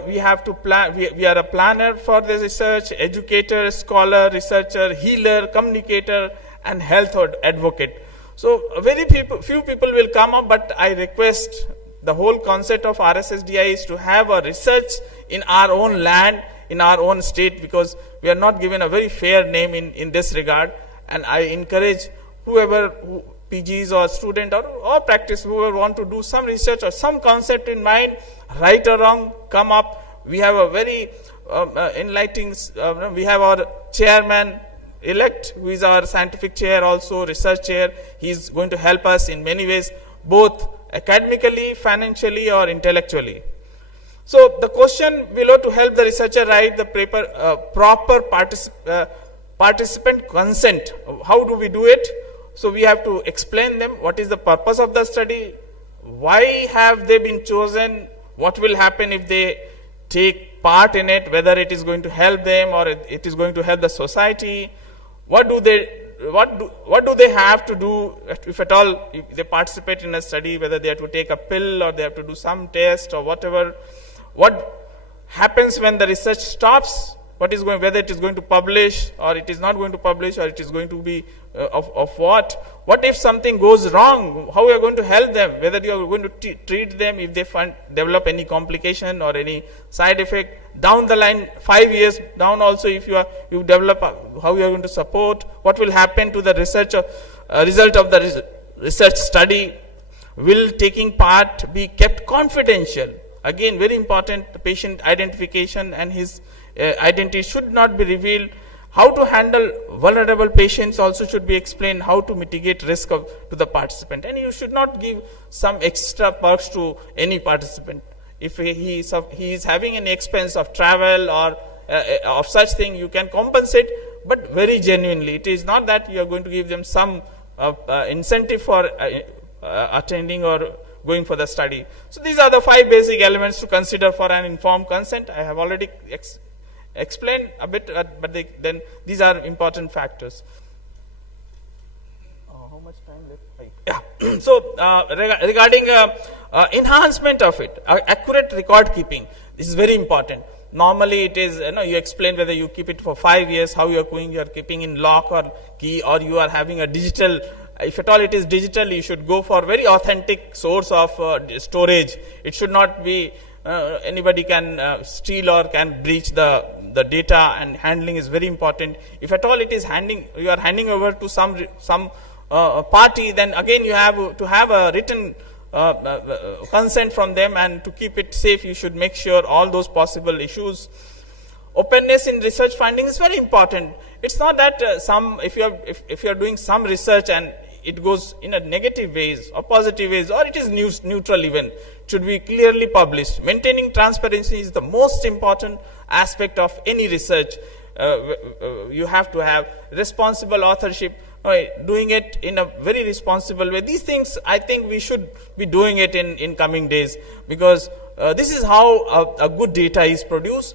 we have to plan, we are a planner for the research, educator, scholar, researcher, healer, communicator, and health advocate. So very few people will come up, but I request the whole concept of RSSDI is to have a research in our own land, in our own state, because we are not given a very fair name in this regard. And I encourage whoever, PGs or student or practice, whoever want to do some research or some concept in mind, right or wrong, come up. We have a very enlightening, we have our chairman elect, who is our scientific chair, also research chair. He is going to help us in many ways, both academically, financially, or intellectually. So the question below, to help the researcher write the paper, proper participant consent. How do we do it? So we have to explain them what is the purpose of the study, why have they been chosen, what will happen if they take part in it, whether it is going to help them or it is going to help the society. What do they have to do, if at all, if they participate in a study, whether they have to take a pill or they have to do some test or whatever. What happens when the research stops? What is going, whether it is going to publish or it is not going to publish, or it is going to be of what? What if something goes wrong? How are you going to help them? Whether you are going to treat them if they develop any complication or any side effect down the line, 5 years down also, if you develop, how you are going to support? What will happen to the research result of the research study? Will taking part be kept confidential? Again, very important, the patient identification and his identity should not be revealed. How to handle vulnerable patients also should be explained, how to mitigate risk to the participant. And you should not give some extra perks to any participant. If he is having an expense of travel or of such thing, you can compensate, but very genuinely. It is not that you are going to give them some incentive for attending or going for the study. So these are the 5 basic elements to consider for an informed consent. I have already explained a bit, but then these are important factors. How much time left? Yeah. So regarding enhancement of it, accurate record keeping, this is very important. Normally it is, you explain whether you keep it for 5 years, how you are going, you are keeping in lock or key, or you are having a digital. If at all it is digital, you should go for very authentic source of storage. It should not be anybody can steal or can breach the data, and handling is very important. If at all it is you are handing over to some party, then again you have to have a written consent from them, and to keep it safe, you should make sure all those possible issues. Openness in research findings is very important. It's not that if you are doing some research and it goes in a negative ways or positive ways, or it is neutral even, it should be clearly published. Maintaining transparency is the most important aspect of any research. You have to have responsible authorship, doing it in a very responsible way. These things, I think we should be doing it in coming days, because this is how a good data is produced.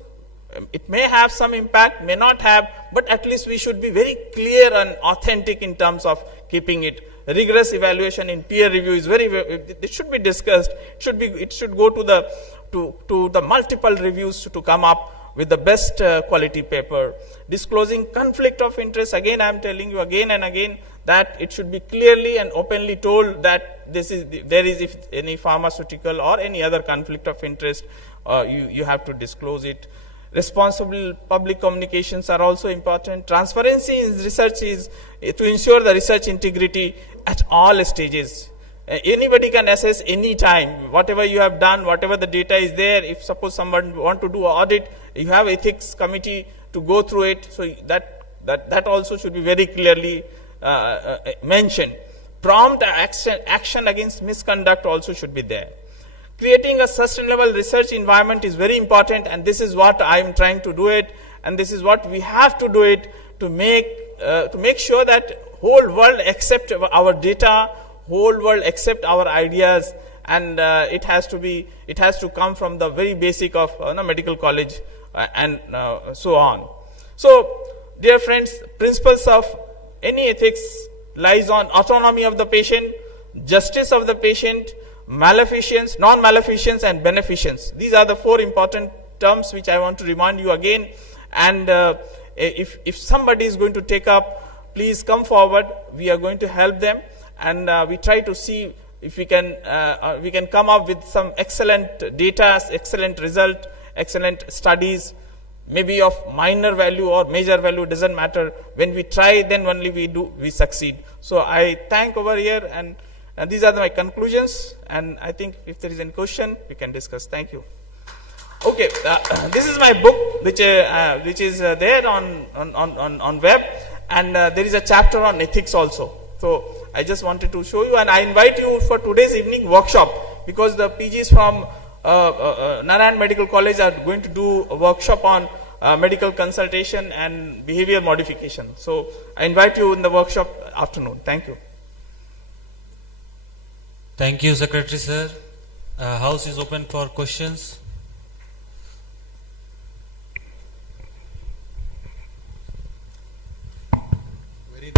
It may have some impact, may not have, but at least we should be very clear and authentic in terms of keeping it. Rigorous evaluation in peer review is it should be discussed. It should go to the multiple reviews to come up with the best quality paper. Disclosing conflict of interest, again I am telling you again and again that it should be clearly and openly told that there is if any pharmaceutical or any other conflict of interest, you have to disclose it. Responsible public communications are also important. Transparency in research is to ensure the research integrity at all stages. Anybody can assess any time whatever you have done, whatever the data is there. If suppose someone want to do an audit, you have ethics committee to go through it. So that also should be very clearly mentioned. Prompt action against misconduct also should be there. Creating a sustainable research environment is very important, and this is what I am trying to do it, and this is what we have to do it to make sure that whole world accept our data, whole world accept our ideas, and it has to come from the very basic of medical college and so on. So, dear friends, principles of any ethics lies on autonomy of the patient, justice of the patient, maleficence, non-maleficence and beneficence. These are the 4 important terms which I want to remind you again. And if somebody is going to take up, please come forward. We are going to help them, and we try to see if we can come up with some excellent data, excellent result, excellent studies, maybe of minor value or major value, doesn't matter. When we try, then only we succeed. So I thank over here, and these are my conclusions, and I think if there is any question, we can discuss. Thank you. Okay, this is my book, which is there on web, and there is a chapter on ethics also. So I just wanted to show you, and I invite you for today's evening workshop, because the PGs from Narayan Medical College are going to do a workshop on medical consultation and behavior modification. So I invite you in the workshop afternoon. Thank you. Thank you, Secretary Sir. House is open for questions. Very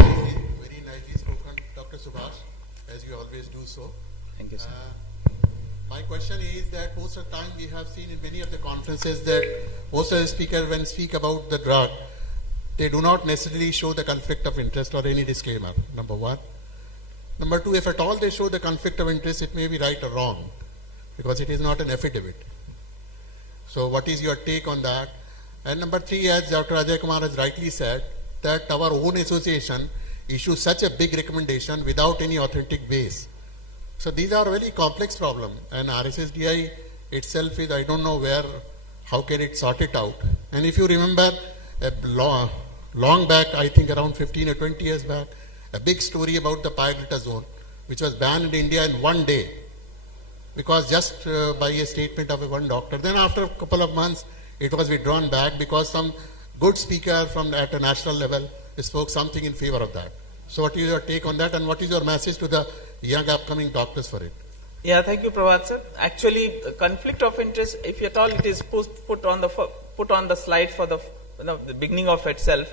nicely spoken, Dr. Subhash, as you always do so. Thank you, sir. My question is that most of the time we have seen in many of the conferences that most of the speakers, when speak about the drug, they do not necessarily show the conflict of interest or any disclaimer, number 1. Number 2, if at all they show the conflict of interest, it may be right or wrong, because it is not an affidavit. So what is your take on that? And number 3, as Dr. Ajay Kumar has rightly said, that our own association issues such a big recommendation without any authentic base. So these are very complex problems, and RSSDI itself is, I don't know how can it sort it out. And if you remember, long back, I think around 15 or 20 years back, a big story about the pioglitazone, which was banned in India in one day, because just by a statement of one doctor. Then after a couple of months, it was withdrawn back because some good speaker at a national level spoke something in favor of that. So what is your take on that, and what is your message to the young upcoming doctors for it? Yeah, thank you, Prabhat sir. Actually, conflict of interest, if at all it is put on the slide for the beginning of itself,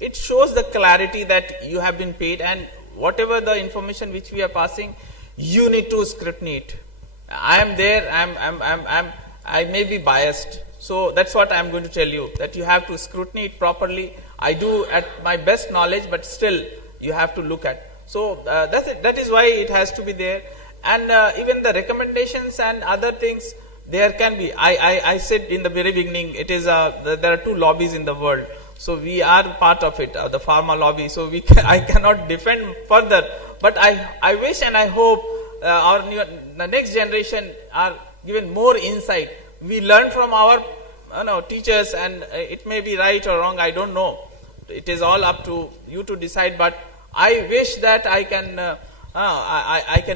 it shows the clarity that you have been paid, and whatever the information which we are passing, you need to scrutiny it. I am there. I may be biased, so that's what I am going to tell you, that you have to scrutiny it properly. I do at my best knowledge, but still you have to look at. So that's it. That is why it has to be there. And even the recommendations and other things, there can be. I said in the very beginning, it is there are 2 lobbies in the world. So we are part of it, the pharma lobby. So I cannot defend further. But I wish and I hope the next generation are given more insight. We learn from our teachers, and it may be right or wrong, I don't know. It is all up to you to decide. But I wish that I can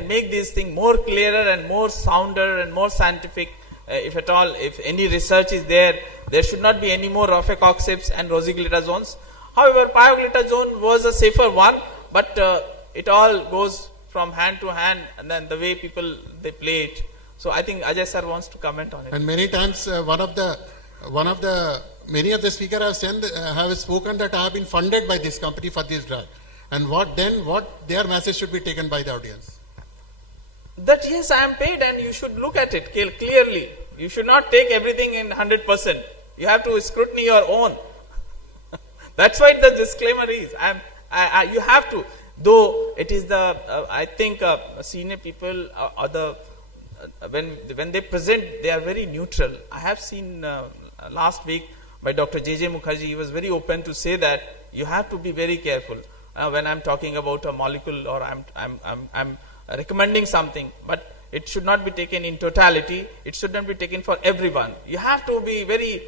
make this thing more clearer and more sounder and more scientific. If at all, if any research is there should not be any more rofecoxibs and rosiglitazones. However, pioglitazone was a safer one, but it all goes from hand to hand, and then the way people they play it. So I think Ajay sir wants to comment on it. And many times, many of the speakers have spoken that I have been funded by this company for this drug, and what their message should be taken by the audience. That yes, I am paid, and you should look at it clearly. You should not take everything in 100%. You have to scrutiny your own. That's why the disclaimer is. You have to. Though it is I think senior people when they present, they are very neutral. I have seen last week by Dr. J.J. Mukherjee, he was very open to say that you have to be very careful when I'm talking about a molecule or I'm recommending something, but it should not be taken in totality. It should not be taken for everyone. You have to be very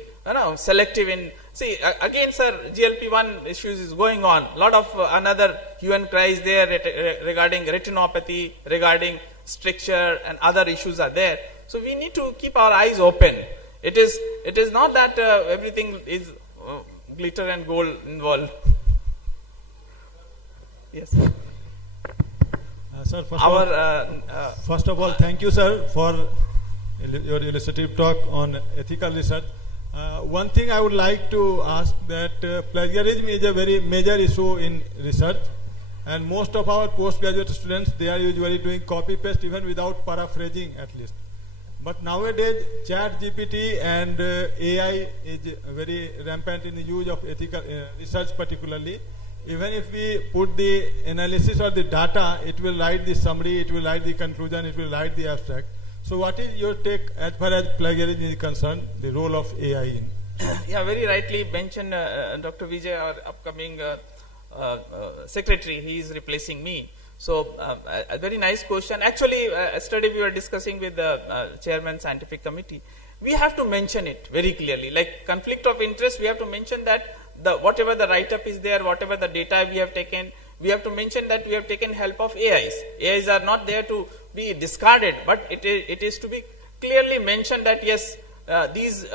selective in. See, again, sir, GLP-1 issues is going on. A lot of another hue and cry is there regarding retinopathy, regarding stricture, and other issues are there. So we need to keep our eyes open. It is not that everything is glitter and gold involved. Yes. Sir, first of all, thank you, sir, for your illustrative talk on ethical research. One thing I would like to ask, that plagiarism is a very major issue in research, And most of our postgraduate students, they are usually doing copy-paste even without paraphrasing at least. But nowadays, ChatGPT and AI is very rampant in the use of ethical research particularly. Even if we put the analysis or the data, it will write the summary, it will write the conclusion, it will write the abstract. So what is your take as far as plagiarism is concerned, the role of AI in? Yeah, very rightly mentioned Dr. Vijay, our upcoming secretary, he is replacing me. So a very nice question. Actually, yesterday we were discussing with the chairman scientific committee. We have to mention it very clearly. Like conflict of interest, we have to mention that whatever the write-up is there, whatever the data we have taken, we have to mention that we have taken help of AIs. AIs are not there to be discarded, but it is to be clearly mentioned that yes, these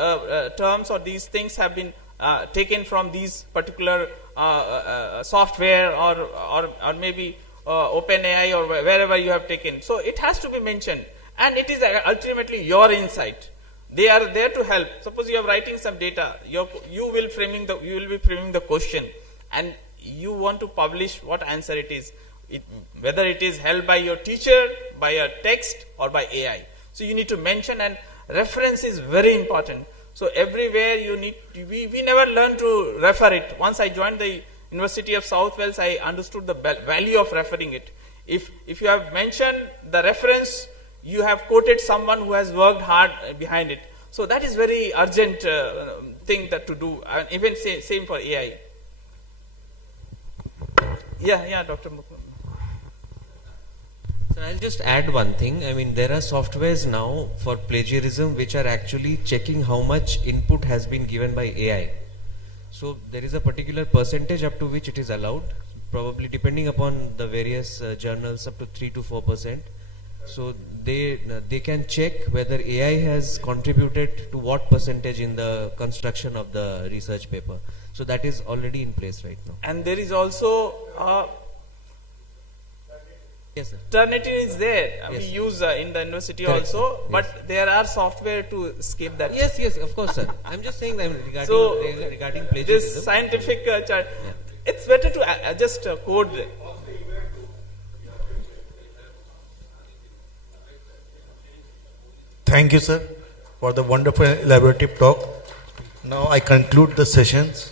terms or these things have been taken from these particular software or maybe OpenAI or wherever you have taken. So it has to be mentioned, and it is ultimately your insight. They are there to help. Suppose you are writing some data, you will be framing the question, and you want to publish what answer it is, whether it is held by your teacher, by a text, or by AI. So you need to mention, and reference is very important. So everywhere you need, we never learn to refer it. Once I joined the University of South Wales, I understood the value of referring it. If you have mentioned the reference, you have quoted someone who has worked hard behind it. So that is very urgent thing that to do. Even same for AI. Yeah, Dr. Mukund. Sir, I'll just add one thing. I mean, there are softwares now for plagiarism which are actually checking how much input has been given by AI. So there is a particular percentage up to which it is allowed, probably depending upon the various journals, up to 3 to 4%. So they can check whether AI has contributed to what percentage in the construction of the research paper. So that is already in place right now. And there is also yes, sir. Turnitin is there. Yes, we use in the university correct, also, yes. but there are software to skip that. Yes, of course, sir. I'm just saying that regarding plagiarism. This scientific chart, it's better to just code. Thank you, sir, for the wonderful elaborative talk. Now I conclude the sessions.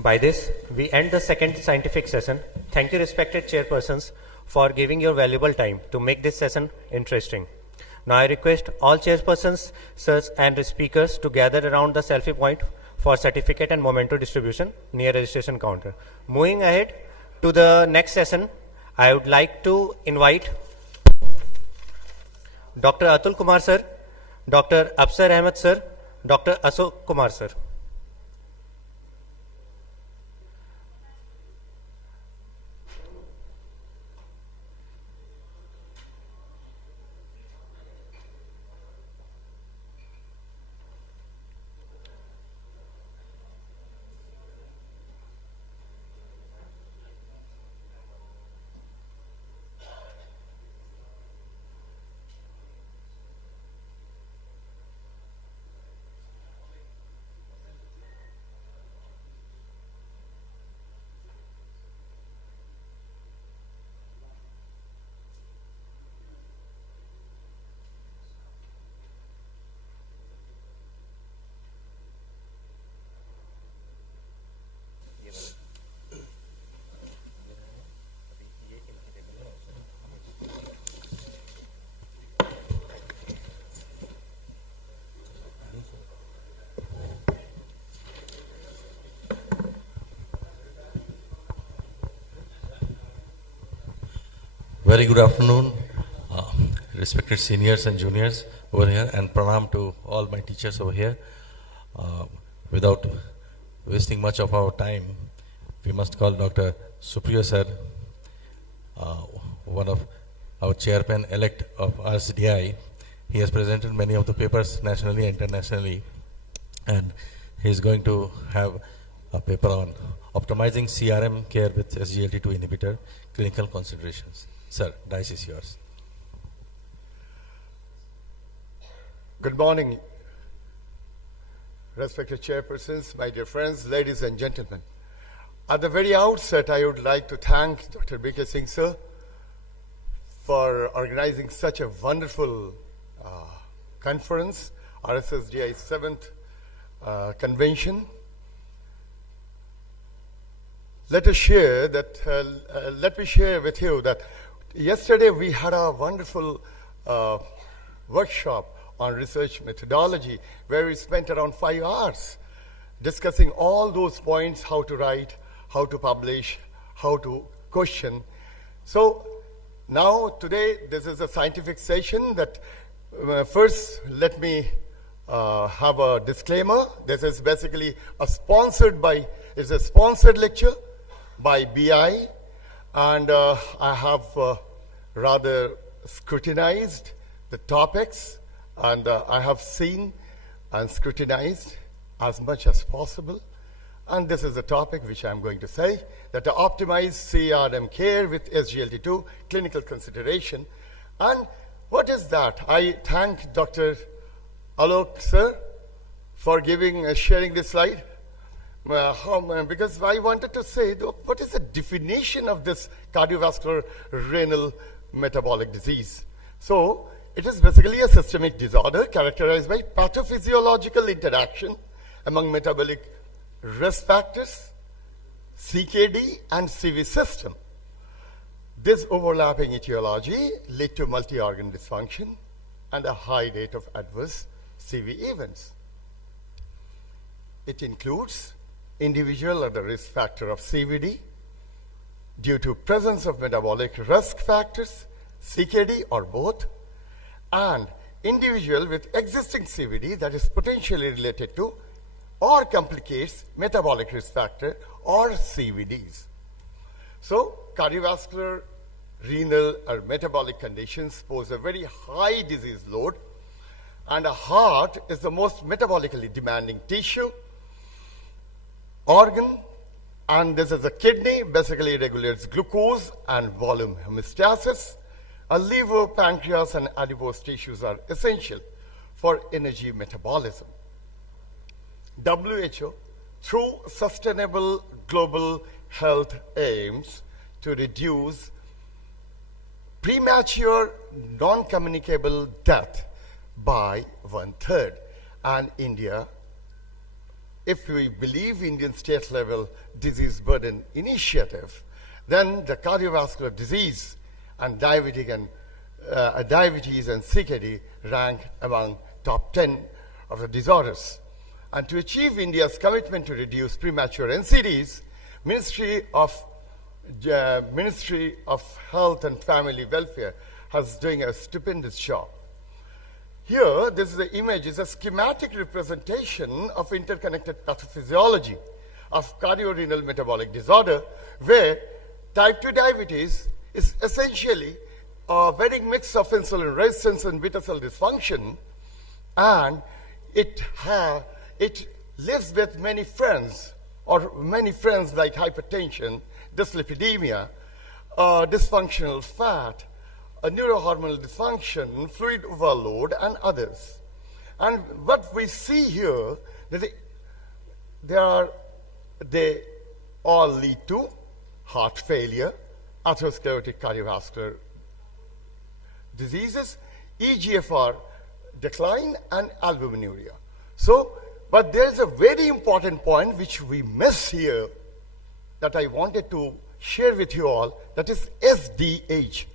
By this, we end the second scientific session. Thank you, respected chairpersons, for giving your valuable time to make this session interesting. Now I request all chairpersons, sirs, and speakers to gather around the selfie point for certificate and memento distribution near registration counter. Moving ahead to the next session, I would like to invite Dr. Atul Kumar sir, Dr. Afsar Ahmed sir, Dr. Ashok Kumar sir. Very good afternoon, respected seniors and juniors over here, and pranam to all my teachers over here. Without wasting much of our time, we must call Dr. Supriya sir, one of our chairman-elect of RSSDI. He has presented many of the papers nationally and internationally, and he is going to have a paper on optimizing CRM care with SGLT2 inhibitor, clinical considerations. Sir, dice is yours. Good morning. respected chairpersons, my dear friends, ladies and gentlemen. At the very outset, I would like to thank Dr. B.K. Singh, sir, for organizing such a wonderful conference, RSSDI 7th convention. Let me share with you that yesterday we had a wonderful workshop on research methodology where we spent around 5 hours discussing all those points, how to write, how to publish, how to question. So now today this is a scientific session that first let me have a disclaimer. This is basically it's a sponsored lecture by BI, and I have rather scrutinized the topics, and I have seen and scrutinized as much as possible. And this is a topic which I'm going to say, that to optimize CRM care with SGLT2 clinical consideration. And what is that? I thank Dr. Alok, sir, for sharing this slide. Because I wanted to say, what is the definition of this cardiovascular renal metabolic disease? So, it is basically a systemic disorder characterized by pathophysiological interaction among metabolic risk factors, CKD, and CV system. This overlapping etiology lead to multi-organ dysfunction and a high rate of adverse CV events. It includes individual at the risk factor of CVD due to presence of metabolic risk factors, CKD or both, and individual with existing CVD that is potentially related to or complicates metabolic risk factor or CVDs. So cardiovascular, renal or metabolic conditions pose a very high disease load, and a heart is the most metabolically demanding tissue, organ, and this is a kidney, basically regulates glucose and volume homeostasis. A liver, pancreas, and adipose tissues are essential for energy metabolism. WHO, through Sustainable Global Health aims to reduce premature non-communicable death by 1/3. And India, if we believe Indian state level disease burden initiative, then the cardiovascular disease and diabetes and CKD rank among top 10 of the disorders. And to achieve India's commitment to reduce premature NCDs, Ministry of Health and Family Welfare has doing a stupendous job. Here, this is the image, is a schematic representation of interconnected pathophysiology of cardiorenal metabolic disorder, where type 2 diabetes is essentially a very mix of insulin resistance and beta cell dysfunction, and it lives with many friends like hypertension, dyslipidemia, dysfunctional fat, neurohormonal dysfunction, fluid overload, and others. And what we see here, they all lead to heart failure, atherosclerotic cardiovascular diseases, EGFR decline, and albuminuria. So, but there is a very important point which we miss here that I wanted to share with you all, that is SDH,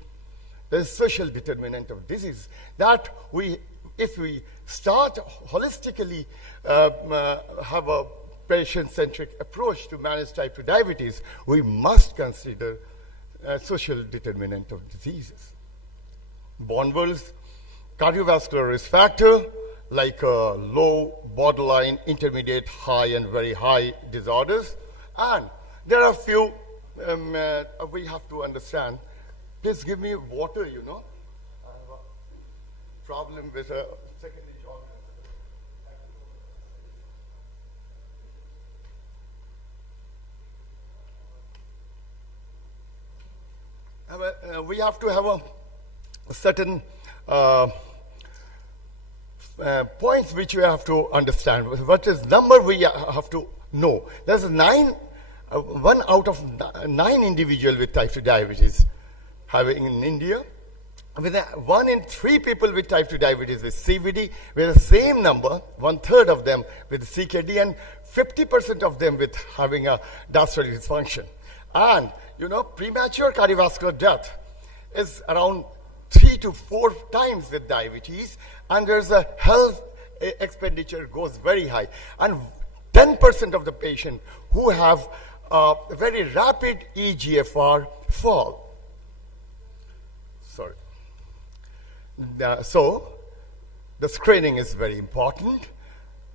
the social determinant of disease. That if we start holistically have a patient-centric approach to manage type 2 diabetes, we must consider social determinant of diseases. Bonwell's cardiovascular risk factor, like low, borderline, intermediate, high, and very high disorders. And there are a few we have to understand. Please give me water, you know. I have a problem with a secondary organ. We have to have a certain points which we have to understand. What is number we have to know? There's 1 out of 9 individuals with type 2 diabetes having in India, with 1 in 3 people with type 2 diabetes with CVD, with the same number, 1/3 of them with CKD, and 50% of them with having a diastolic dysfunction. And, you know, premature cardiovascular death is around 3 to 4 times with diabetes, and there's a health expenditure goes very high. And 10% of the patient who have a very rapid eGFR fall. Sorry. So, the screening is very important.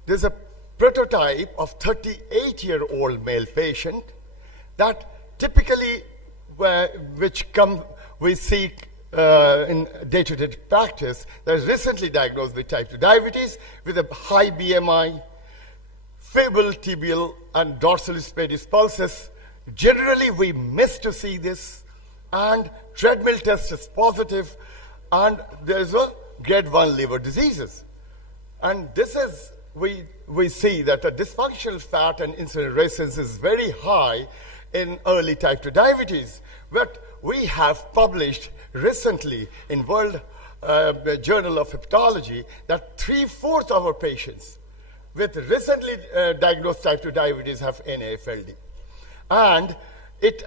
There's a prototype of 38-year-old male patient that typically we see in day-to-day practice that is recently diagnosed with type 2 diabetes with a high BMI, feeble tibial and dorsalis pedis pulses. Generally, we miss to see this, and treadmill test is positive, and there's a grade 1 liver diseases. And this is, we see that the dysfunctional fat and insulin resistance is very high in early type 2 diabetes. But we have published recently in World Journal of Hepatology that 3/4 of our patients with recently diagnosed type 2 diabetes have NAFLD. And it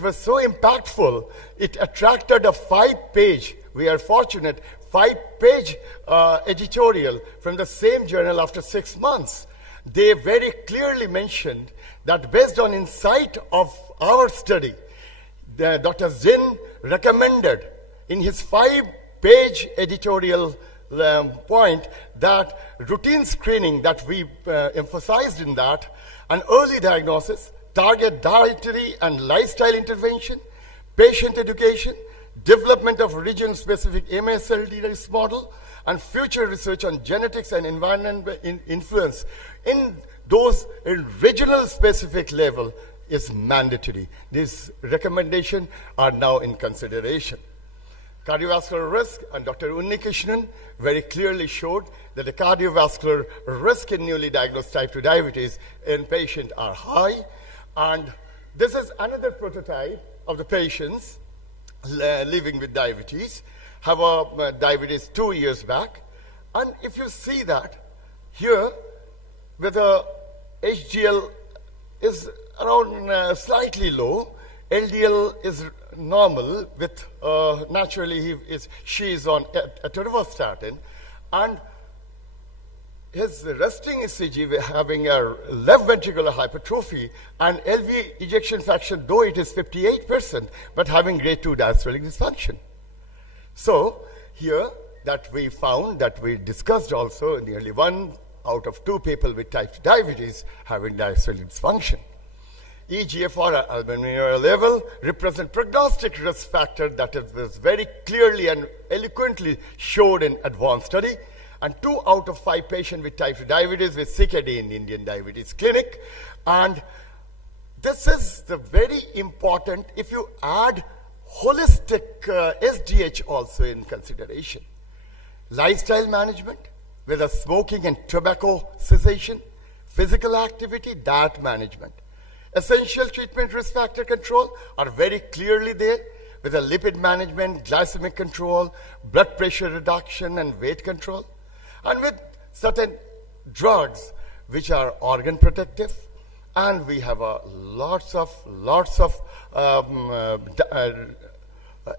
was so impactful, it attracted a 5-page, we are fortunate, 5-page editorial from the same journal after 6 months. They very clearly mentioned that based on insight of our study, Dr. Zinn recommended in his 5-page editorial point that routine screening that we emphasized in that, an early diagnosis, target dietary and lifestyle intervention, patient education, development of region-specific MSLD risk model, and future research on genetics and environmental influence in those regional specific level is mandatory. These recommendations are now in consideration. Cardiovascular risk, and Dr. Unnikrishnan very clearly showed that the cardiovascular risk in newly diagnosed type 2 diabetes in patients are high. And this is another prototype of the patients living with diabetes, have a diabetes 2 years back. And if you see that here, with the HDL is around slightly low, LDL is normal with naturally she is on atorvastatin, and his resting ECG having a left ventricular hypertrophy and LV ejection fraction, though it is 58%, but having grade 2 diastolic dysfunction. So here that we found, that we discussed also, nearly 1 out of 2 people with type 2 diabetes having diastolic dysfunction. eGFR at albumin level represent prognostic risk factor that was very clearly and eloquently showed in advanced study. And 2 out of 5 patients with type 2 diabetes with CKD in Indian Diabetes Clinic. And this is the very important if you add holistic SDH also in consideration. Lifestyle management with a smoking and tobacco cessation, physical activity, diet management. Essential treatment risk factor control are very clearly there with a lipid management, glycemic control, blood pressure reduction, and weight control. And with certain drugs which are organ protective, and we have lots of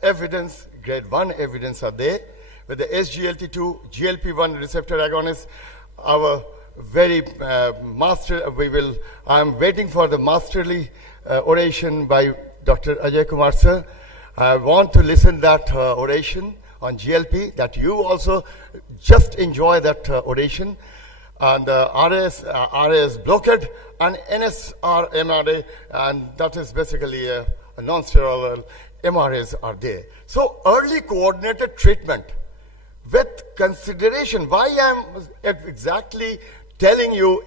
evidence, grade 1 evidence are there. With the SGLT2, GLP-1 receptor agonists, our very I'm waiting for the masterly oration by Dr. Ajay Kumar sir. I want to listen that oration on GLP, that you also just enjoy that oration. And RS blockade and NSR MRA, and that is basically a non-steroidal MRAs are there. So early coordinated treatment with consideration. Why I'm exactly telling you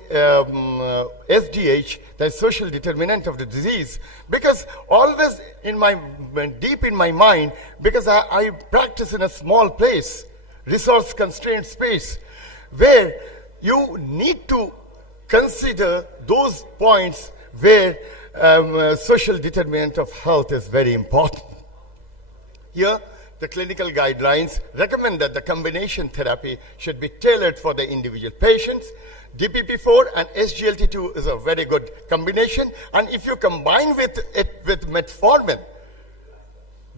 SDH, the social determinant of the disease, because always deep in my mind, because I practice in a small place, resource constrained space. where you need to consider those points where social determinant of health is very important. Here, the clinical guidelines recommend that the combination therapy should be tailored for the individual patients. DPP-4 and SGLT2 is a very good combination, and if you combine it with metformin,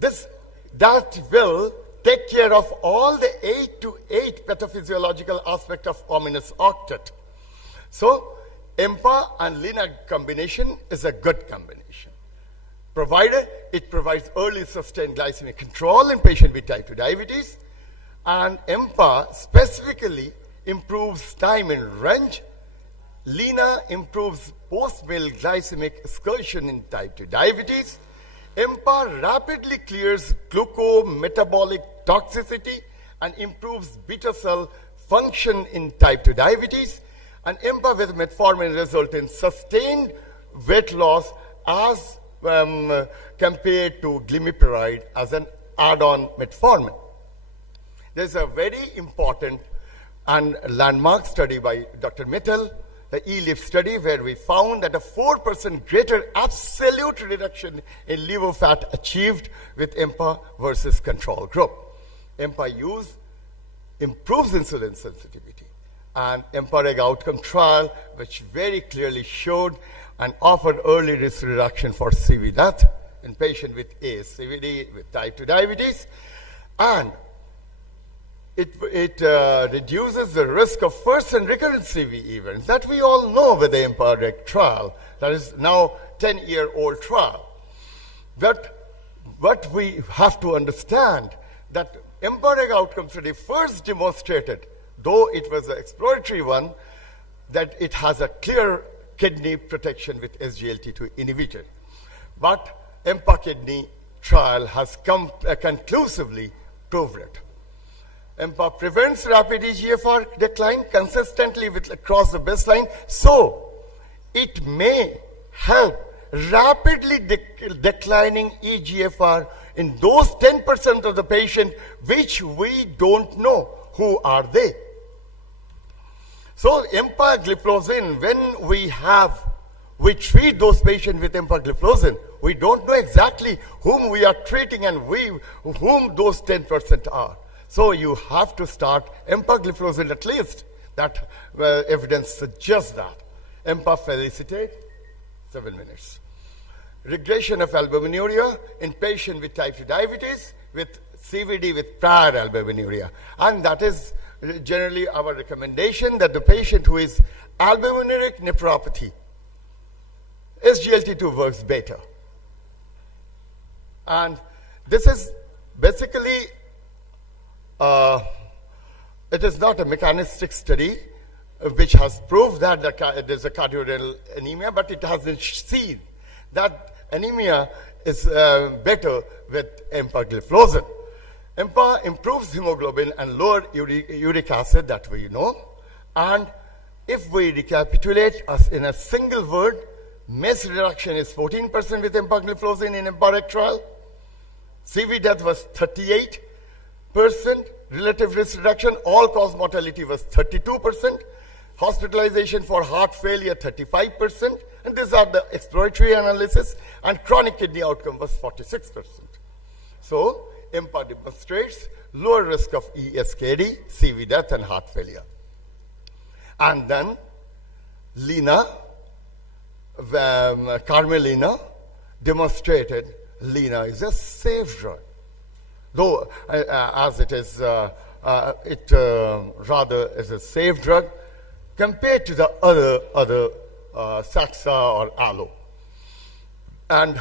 that will take care of all the 8 to 8 pathophysiological aspect of ominous octet. So, EMPA and LINA combination is a good combination, provided it provides early sustained glycemic control in patients with type 2 diabetes, and EMPA specifically improves time in range. LINA improves post-meal glycemic excursion in type 2 diabetes. EMPA rapidly clears glucometabolic toxicity and improves beta cell function in type 2 diabetes. And EMPA with metformin result in sustained weight loss as compared to glimepiride as an add-on metformin. There's a very important and landmark study by Dr. Mittal, the ELIF study, where we found that a 4% greater absolute reduction in liver fat achieved with EMPA versus control group. EMPA use improves insulin sensitivity, and EMPA-REG outcome trial, which very clearly showed and offered early risk reduction for CV death in patients with ASCVD, with type 2 diabetes, and it reduces the risk of first and recurrent CV events that we all know with the EMPA-REG trial. That is now 10-year-old trial. But what we have to understand that EMPA-REG outcome study first demonstrated, though it was an exploratory one, that it has a clear kidney protection with SGLT2 inhibitor. But EMPA kidney trial has conclusively proved it. EMPA prevents rapid eGFR decline consistently across the baseline, so it may help rapidly declining eGFR in those 10% of the patient which we don't know who are they. So empagliflozin, when we treat those patients with empagliflozin, we don't know exactly whom we are treating and whom those 10% are. So you have to start empagliflozin at least. That evidence suggests that. Empafelicitate, 7 minutes. Regression of albuminuria in patient with type 2 diabetes with CVD with prior albuminuria. And that is generally our recommendation, that the patient who is albuminuric nephropathy, SGLT2 works better. And this is basically, it is not a mechanistic study which has proved that there's a cardiorenal anemia, but it has been seen that anemia is better with empagliflozin. EMPA improves hemoglobin and lower uric acid, that we know. And if we recapitulate us in a single word, MACE reduction is 14% with empagliflozin in EMPA-REG trial. CV death was 38%. Relative risk reduction, all-cause mortality was 32%. Hospitalization for heart failure, 35%. And these are the exploratory analysis. And chronic kidney outcome was 46%. So, EMPA demonstrates lower risk of ESKD, CV death, and heart failure. And then, LINA, Carmelina, demonstrated LINA is a safe drug. Though, as it is, rather is a safe drug compared to the other Saxa or Alo. And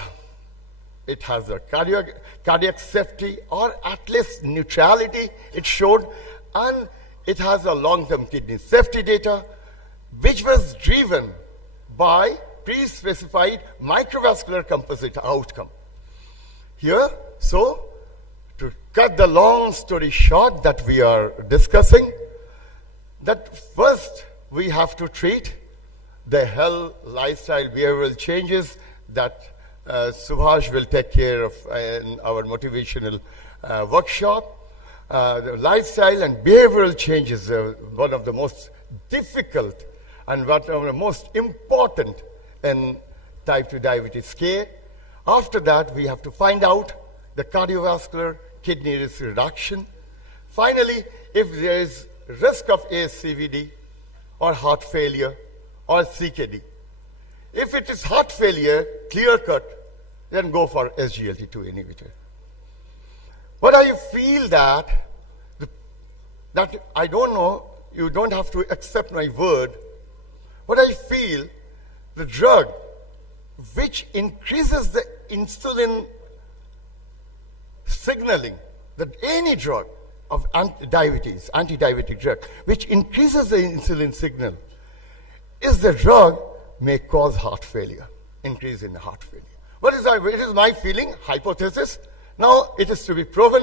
it has a cardiac safety or at least neutrality, it showed, and it has a long-term kidney safety data, which was driven by pre-specified microvascular composite outcome. Here, so, to cut the long story short that we are discussing, that first we have to treat the health, lifestyle, behavioral changes that Subhash will take care of in our motivational workshop. The lifestyle and behavioral changes are one of the most difficult and one of the most important in type 2 diabetes care. After that, we have to find out the cardiovascular kidney risk reduction. Finally, if there is risk of ASCVD or heart failure or CKD. If it is heart failure, clear cut, then go for SGLT2 inhibitor. But I feel that I don't know, you don't have to accept my word, but I feel the drug which increases the insulin signaling, that any drug of anti-diabetic drug, which increases the insulin signal, is the drug may cause heart failure, increase in heart failure. It is my feeling, hypothesis. Now it is to be proven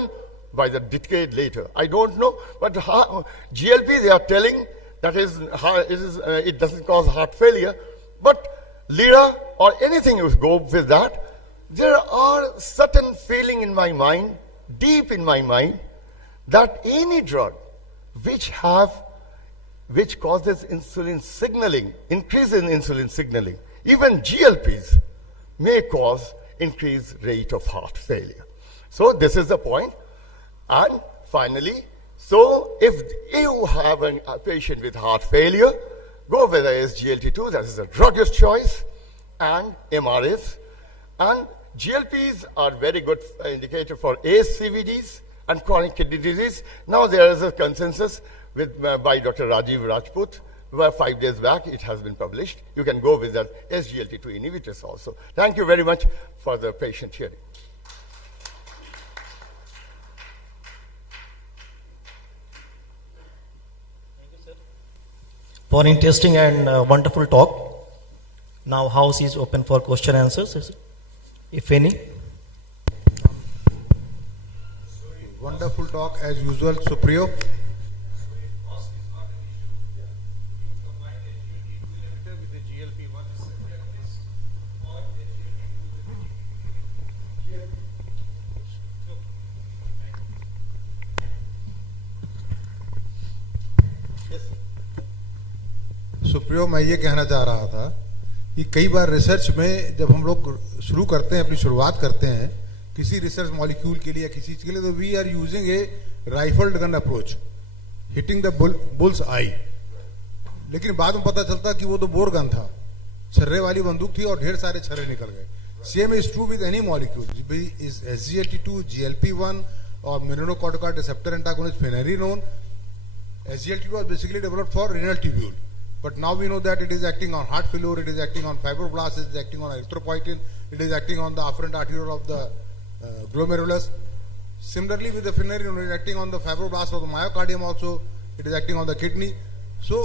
by the decade later. I don't know, but GLP, they are telling that it doesn't cause heart failure, but Lira or anything you go with that, there are certain feeling in my mind, deep in my mind, that any drug which causes insulin signaling, increase in insulin signaling, even GLPs may cause increased rate of heart failure. So this is the point. And finally, so if you have a patient with heart failure, go with the SGLT2, that is the drug's choice, and MRAs. And GLPs are very good indicator for ASCVDs and chronic kidney disease. Now there is a consensus by Dr. Rajiv Rajput, where 5 days back it has been published. You can go with the SGLT2 inhibitors also. Thank you very much for the patient hearing. For interesting and wonderful talk. Now house is open for question answers, if any. Wonderful talk as usual, Supriyo. Supriyo, मैं ये कहना चाह रहा था कि कई बार research में जब हम लोग शुरू करते हैं, अपनी शुरुआत करते हैं किसी रिसर्च मॉलिक्यूल के लिए या किसी चीज के लिए, तो we are using a rifled gun approach, hitting the bull's eye. लेकिन बाद में पता चलता कि वो तो बोर गन था, छर्रे वाली बंदूक थी और ढेर सारे छर्रे निकल गए. Same is true with any molecule, is SGLT2, GLP-1 और mineralocorticoid receptor antagonist finerenone. SGLT2 was basically developed for renal tubule. But now we know that it is acting on heart failure, it is acting on fibroblasts, it is acting on erythropoietin, it is acting on the afferent arteriole of the glomerulus. Similarly with the finerenone, it is acting on the fibroblasts of the myocardium also, it is acting on the kidney. So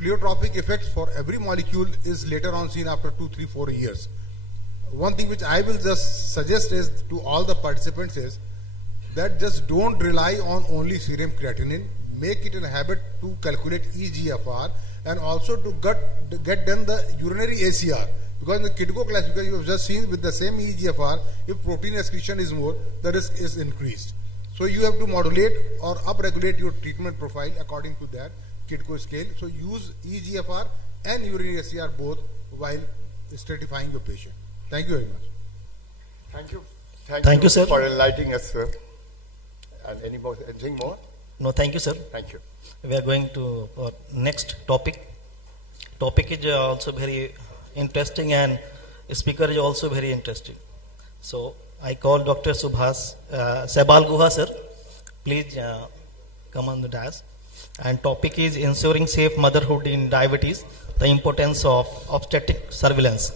pleiotropic effects for every molecule is later on seen after 2, 3, 4 years. One thing which I will just suggest is to all the participants is that just don't rely on only serum creatinine, make it a habit to calculate eGFR, and also to get done the urinary ACR, because in the KIDCO classification you have just seen with the same eGFR, if protein excretion is more, the risk is increased. So you have to modulate or upregulate your treatment profile according to that KIDCO scale. So use eGFR and urinary ACR both while stratifying your patient. Thank you very much. Thank you. Thank you, sir, for enlightening us, sir. And anything more? No, thank you, sir. Thank you. We are going to next topic. Topic is also very interesting and speaker is also very interesting. So I call Dr. Subhas Sebal Guha, sir. Please come on the dais. And topic is ensuring safe motherhood in diabetes, the importance of obstetric surveillance.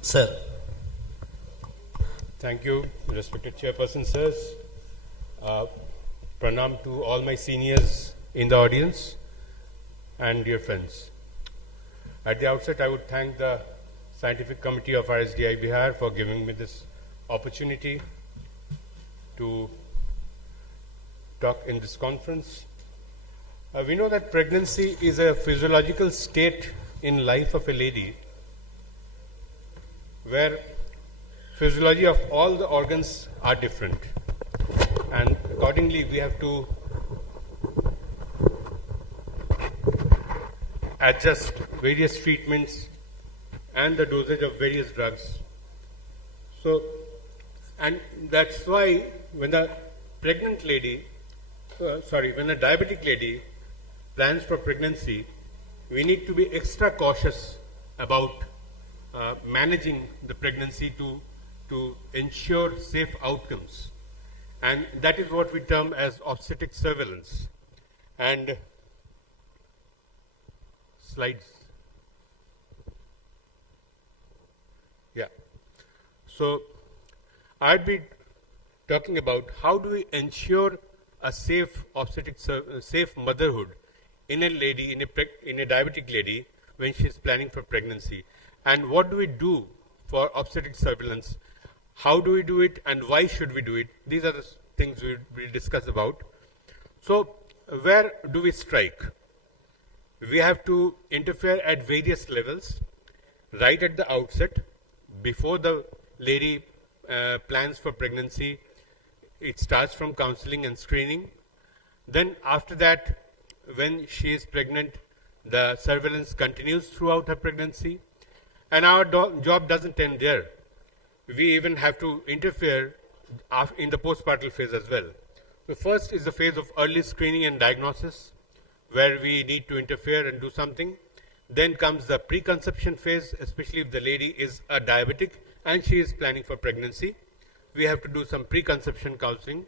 Sir. Thank you, respected chairperson, sirs. Pranam to all my seniors in the audience and dear friends. At the outset, I would thank the scientific committee of RSSDI BIHAR for giving me this opportunity to talk in this conference. We know that pregnancy is a physiological state in life of a lady where physiology of all the organs are different, and accordingly we have to adjust various treatments and the dosage of various drugs. So, and that's why when a pregnant lady, when a diabetic lady plans for pregnancy, we need to be extra cautious about managing the pregnancy to ensure safe outcomes. And that is what we term as obstetric surveillance. And slides. Yeah. So I'd be talking about how do we ensure a safe obstetric, safe motherhood in a lady, in a diabetic lady when she is planning for pregnancy. And what do we do for obstetric surveillance? How do we do it and why should we do it? These are the things we will discuss about. So where do we strike? We have to interfere at various levels, right at the outset, before the lady plans for pregnancy. It starts from counseling and screening. Then after that, when she is pregnant, the surveillance continues throughout her pregnancy. And our job doesn't end there. We even have to interfere in the postpartum phase as well. The first is the phase of early screening and diagnosis, where we need to interfere and do something. Then comes the preconception phase, especially if the lady is a diabetic and she is planning for pregnancy. We have to do some preconception counseling.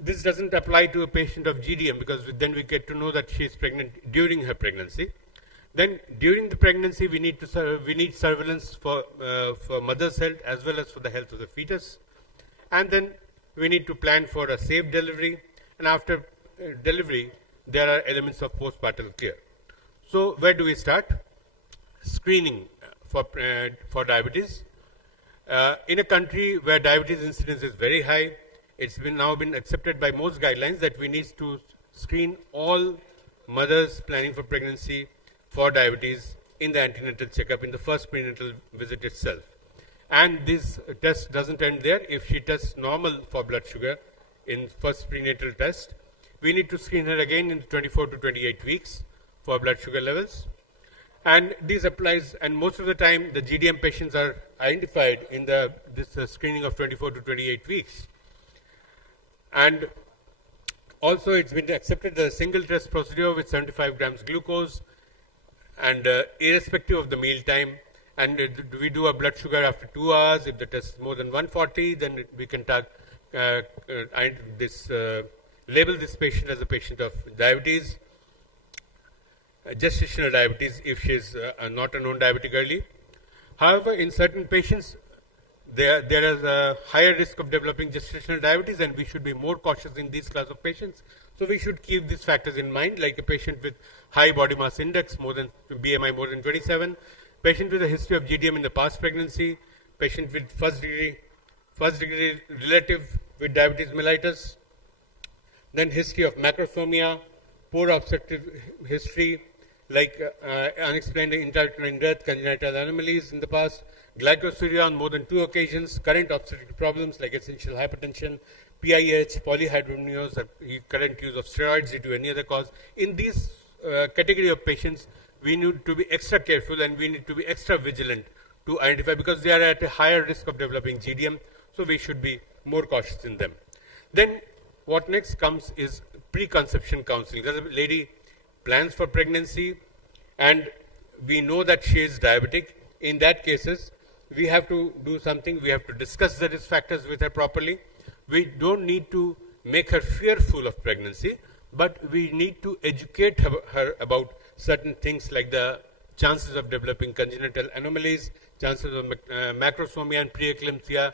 This doesn't apply to a patient of GDM because then we get to know that she is pregnant during her pregnancy. Then during the pregnancy, we need surveillance for mother's health as well as for the health of the fetus. And then we need to plan for a safe delivery. And after delivery, there are elements of postpartum care. So where do we start? Screening for diabetes. In a country where diabetes incidence is very high, it's now been accepted by most guidelines that we need to screen all mothers planning for pregnancy for diabetes in the antenatal checkup in the first prenatal visit itself. And this test doesn't end there. If she tests normal for blood sugar in first prenatal test, we need to screen her again in 24 to 28 weeks for blood sugar levels. And this applies, and most of the time the GDM patients are identified in this screening of 24 to 28 weeks. And also it's been accepted as a single test procedure with 75 grams glucose and irrespective of the meal time. And we do a blood sugar after 2 hours. If the test is more than 140, then we can label this patient as a patient of diabetes, gestational diabetes if she is not a known diabetic early. However, in certain patients, there is a higher risk of developing gestational diabetes, and we should be more cautious in these class of patients. So we should keep these factors in mind, like a patient with high body mass index, BMI more than 27, patient with a history of GDM in the past pregnancy, patient with first degree relative with diabetes mellitus, then history of macrosomia, poor obstetric history, like unexplained intrauterine death, congenital anomalies in the past, glycosuria on more than 2 occasions, current obstetric problems like essential hypertension, PIH, polyhydramnios, current use of steroids due to any other cause. In these category of patients, we need to be extra careful and we need to be extra vigilant to identify because they are at a higher risk of developing GDM, so we should be more cautious in them. Then what next comes is preconception counseling. The lady plans for pregnancy and we know that she is diabetic. In that cases, we have to do something. We have to discuss the risk factors with her properly. We don't need to make her fearful of pregnancy, but we need to educate her about certain things like the chances of developing congenital anomalies, chances of macrosomia and preeclampsia,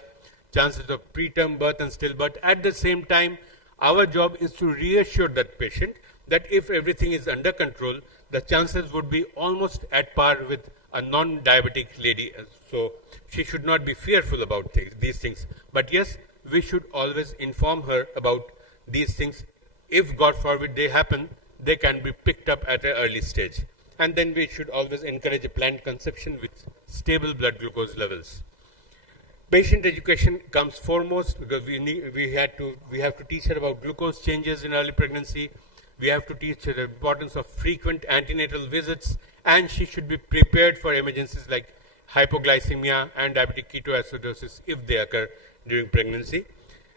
chances of preterm birth and stillbirth. At the same time, our job is to reassure that patient that if everything is under control, the chances would be almost at par with a non-diabetic lady. So she should not be fearful about these things. But yes, we should always inform her about these things. If God forbid they happen, they can be picked up at an early stage. And then we should always encourage a planned conception with stable blood glucose levels. Patient education comes foremost because we have to teach her about glucose changes in early pregnancy. We have to teach her the importance of frequent antenatal visits, and she should be prepared for emergencies like hypoglycemia and diabetic ketoacidosis if they occur during pregnancy.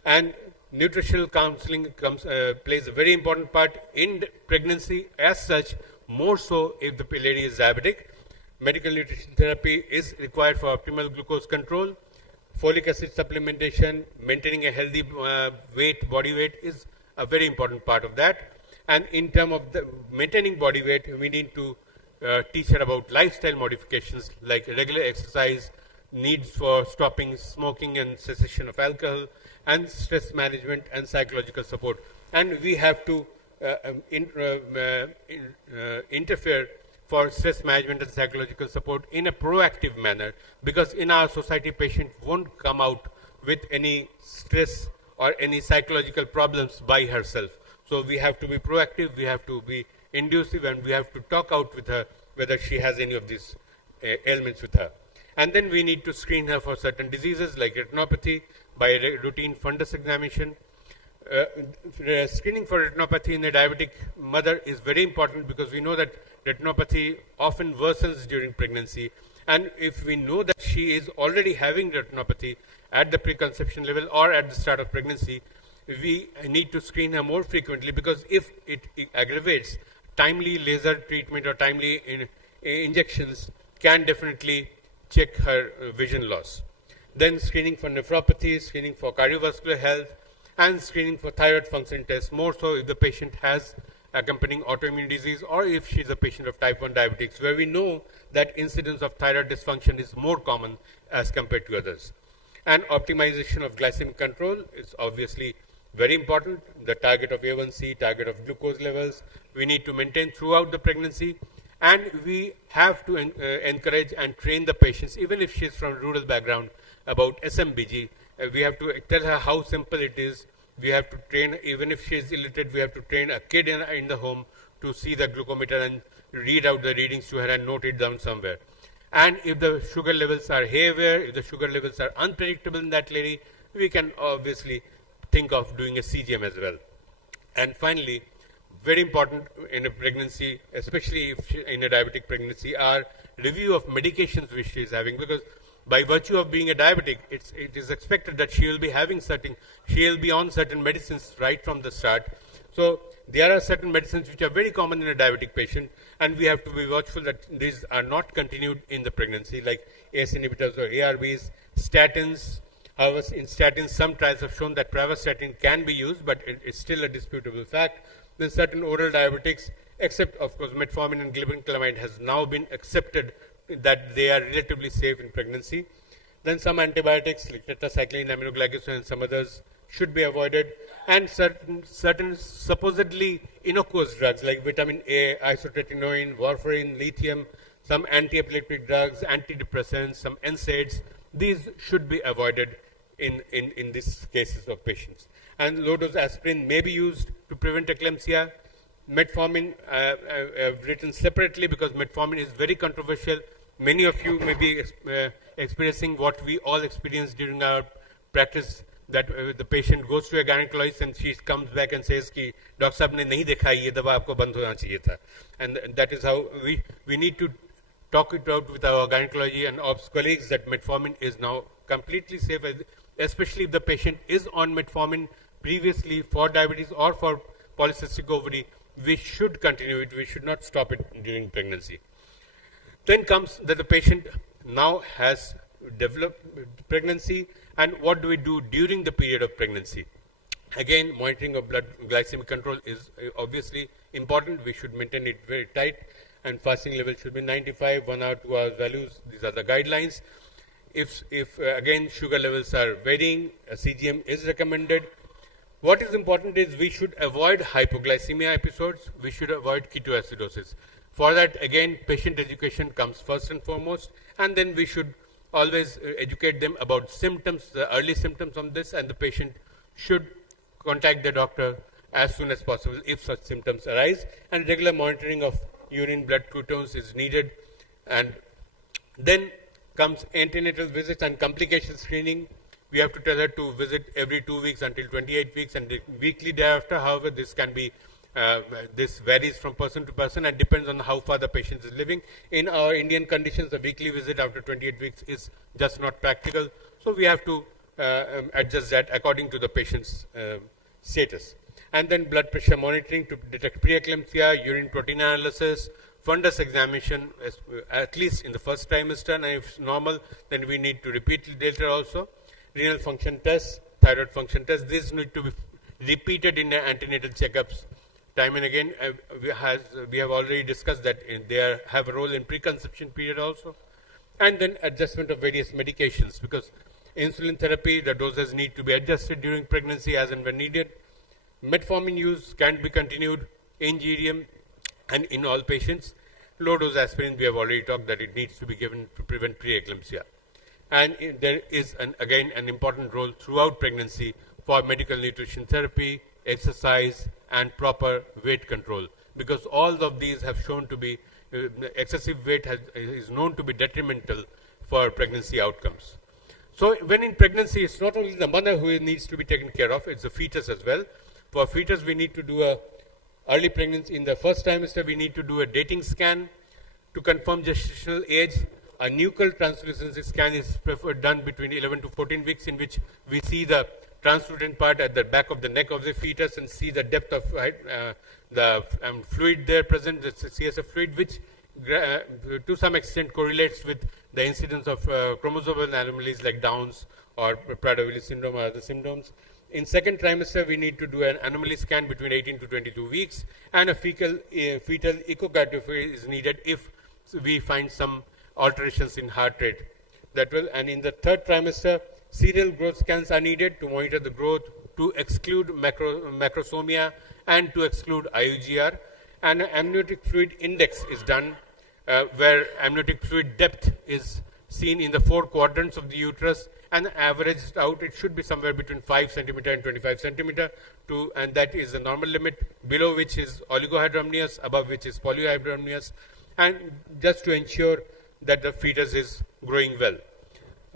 And nutritional counseling plays a very important part in pregnancy as such, more so if the lady is diabetic. Medical nutrition therapy is required for optimal glucose control. Folic acid supplementation, maintaining a healthy body weight is a very important part of that. And in terms of the maintaining body weight, we need to teach her about lifestyle modifications like regular exercise, needs for stopping smoking and cessation of alcohol, and stress management and psychological support. And we have to interfere for stress management and psychological support in a proactive manner, because in our society, patient won't come out with any stress or any psychological problems by herself. So we have to be proactive, we have to be inducive, and we have to talk out with her whether she has any of these ailments with her. And then we need to screen her for certain diseases like retinopathy by routine fundus examination. Screening for retinopathy in a diabetic mother is very important, because we know that retinopathy often worsens during pregnancy. And if we know that she is already having retinopathy at the preconception level or at the start of pregnancy, we need to screen her more frequently, because if it aggravates, timely laser treatment or timely injections can definitely check her vision loss. Then screening for nephropathy, screening for cardiovascular health, and screening for thyroid function tests, more so if the patient has accompanying autoimmune disease or if she is a patient of type 1 diabetics, where we know that incidence of thyroid dysfunction is more common as compared to others. And optimization of glycemic control is obviously very important. The target of A1C, target of glucose levels, we need to maintain throughout the pregnancy. And we have to encourage and train the patients, even if she is from rural background, about SMBG. We have to tell her how simple it is. We have to train, even if she is illiterate, we have to train a kid in the home to see the glucometer and read out the readings to her and note it down somewhere. And if the sugar levels are haywire, if the sugar levels are unpredictable in that lady, we can obviously think of doing a CGM as well. And finally, very important in a pregnancy, especially if in a diabetic pregnancy, are review of medications which she is having, because by virtue of being a diabetic, it is expected that she will be on certain medicines right from the start. So there are certain medicines which are very common in a diabetic patient, and we have to be watchful that these are not continued in the pregnancy, like ACE inhibitors or ARBs, statins. However, in statins, some trials have shown that pravastatin can be used, but it is still a disputable fact. Then certain oral diabetics, except of course metformin and glibenclamide, has now been accepted that they are relatively safe in pregnancy. Then some antibiotics like tetracycline, aminoglycoside, and some others should be avoided. And certain supposedly innocuous drugs like vitamin A, isotretinoin, warfarin, lithium, some anti-epileptic drugs, antidepressants, some NSAIDs, these should be avoided in these cases of patients. And low-dose aspirin may be used to prevent eclampsia. Metformin I've written separately because metformin is very controversial. Many of you may be experiencing what we all experience during our practice, that the patient goes to a gynecologist and she comes back and says कि doctor साहब ने नहीं देखा ये दवा आपको बंद होना चाहिए था. And that is how we need to talk it out with our gynecology and ops colleagues that metformin is now completely safe, especially if the patient is on metformin previously for diabetes or for polycystic ovary. We should continue it. We should not stop it during pregnancy. Then comes that the patient now has developed pregnancy, and what do we do during the period of pregnancy? Again, monitoring of blood glycemic control is obviously important. We should maintain it very tight, and fasting level should be 95, 1 hour, 2 hours values. These are the guidelines. If again sugar levels are varying, a CGM is recommended. What is important is we should avoid hypoglycemia episodes. We should avoid ketoacidosis. For that, again, patient education comes first and foremost, and then we should always educate them about symptoms, the early symptoms of this, and the patient should contact the doctor as soon as possible if such symptoms arise, and regular monitoring of urine blood ketones is needed. And then comes antenatal visits and complication screening. We have to tell her to visit every 2 weeks until 28 weeks and weekly thereafter. However, this can be This varies from person to person and depends on how far the patient is living. In our Indian conditions, a weekly visit after 28 weeks is just not practical. So we have to adjust that according to the patient's status. And then blood pressure monitoring to detect preeclampsia, urine protein analysis, fundus examination, at least in the first trimester, and if it's normal, then we need to repeat it later also. Renal function tests, thyroid function tests, these need to be repeated in antenatal checkups time and again. We have already discussed that they have a role in preconception period also. And then adjustment of various medications, because insulin therapy, the doses need to be adjusted during pregnancy as and when needed. Metformin use can be continued in GDM and in all patients. Low dose aspirin, we have already talked that it needs to be given to prevent preeclampsia. And there is again an important role throughout pregnancy for medical nutrition therapy, exercise, and proper weight control, because all of these have shown to be excessive weight is known to be detrimental for pregnancy outcomes. So when in pregnancy, it's not only the mother who needs to be taken care of, it's the fetus as well. For fetus, we need to do a early pregnancy. In the first trimester, we need to do a dating scan to confirm gestational age. A nuchal translucency scan is done between 11 to 14 weeks, in which we see the translucent part at the back of the neck of the fetus and see the depth of the fluid there present, the CSF fluid, which to some extent correlates with the incidence of chromosomal anomalies like Downs or Prader-Willi syndrome or other symptoms. In second trimester, we need to do an anomaly scan between 18 to 22 weeks, and a fetal echocardiography is needed if we find some alterations in heart rate. That will, and in the third trimester, serial growth scans are needed to monitor the growth, to exclude macrosomia, and to exclude IUGR. And an amniotic fluid index is done, where amniotic fluid depth is seen in the 4 quadrants of the uterus, and averaged out, it should be somewhere between 5 centimeter and 25 centimeter, and that is the normal limit, below which is oligohydramnios, above which is polyhydramnios, and just to ensure that the fetus is growing well.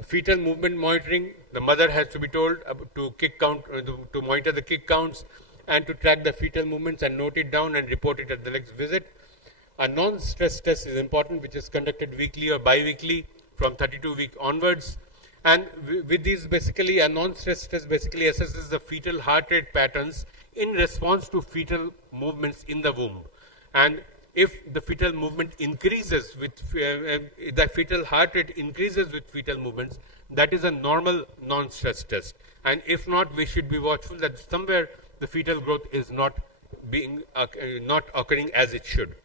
Fetal movement monitoring, the mother has to be told to to monitor the kick counts and to track the fetal movements and note it down and report it at the next visit. A non-stress test is important, which is conducted weekly or bi-weekly from 32-week onwards. And with these, basically, a non-stress test basically assesses the fetal heart rate patterns in response to fetal movements in the womb. And if the fetal movement increases with, the fetal heart rate increases with fetal movements, that is a normal non-stress test. And if not, we should be watchful that somewhere the fetal growth is not occurring as it should.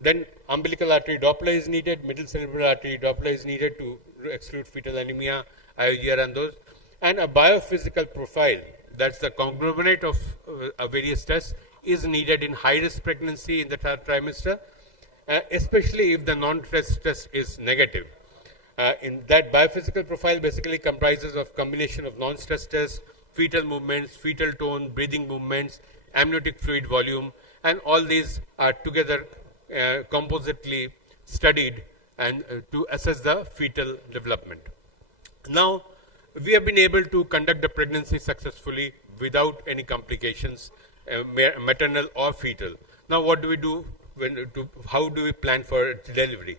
Then umbilical artery Doppler is needed, middle cerebral artery Doppler is needed to exclude fetal anemia, IUGR and those. And a biophysical profile, that's the conglomerate of various tests, is needed in high-risk pregnancy in the third trimester, especially if the non-stress test is negative. In that biophysical profile basically comprises of combination of non-stress tests, fetal movements, fetal tone, breathing movements, amniotic fluid volume, and all these are together compositely studied and to assess the fetal development. Now, we have been able to conduct the pregnancy successfully without any complications, maternal or fetal. Now, what do we do? How do we plan for delivery?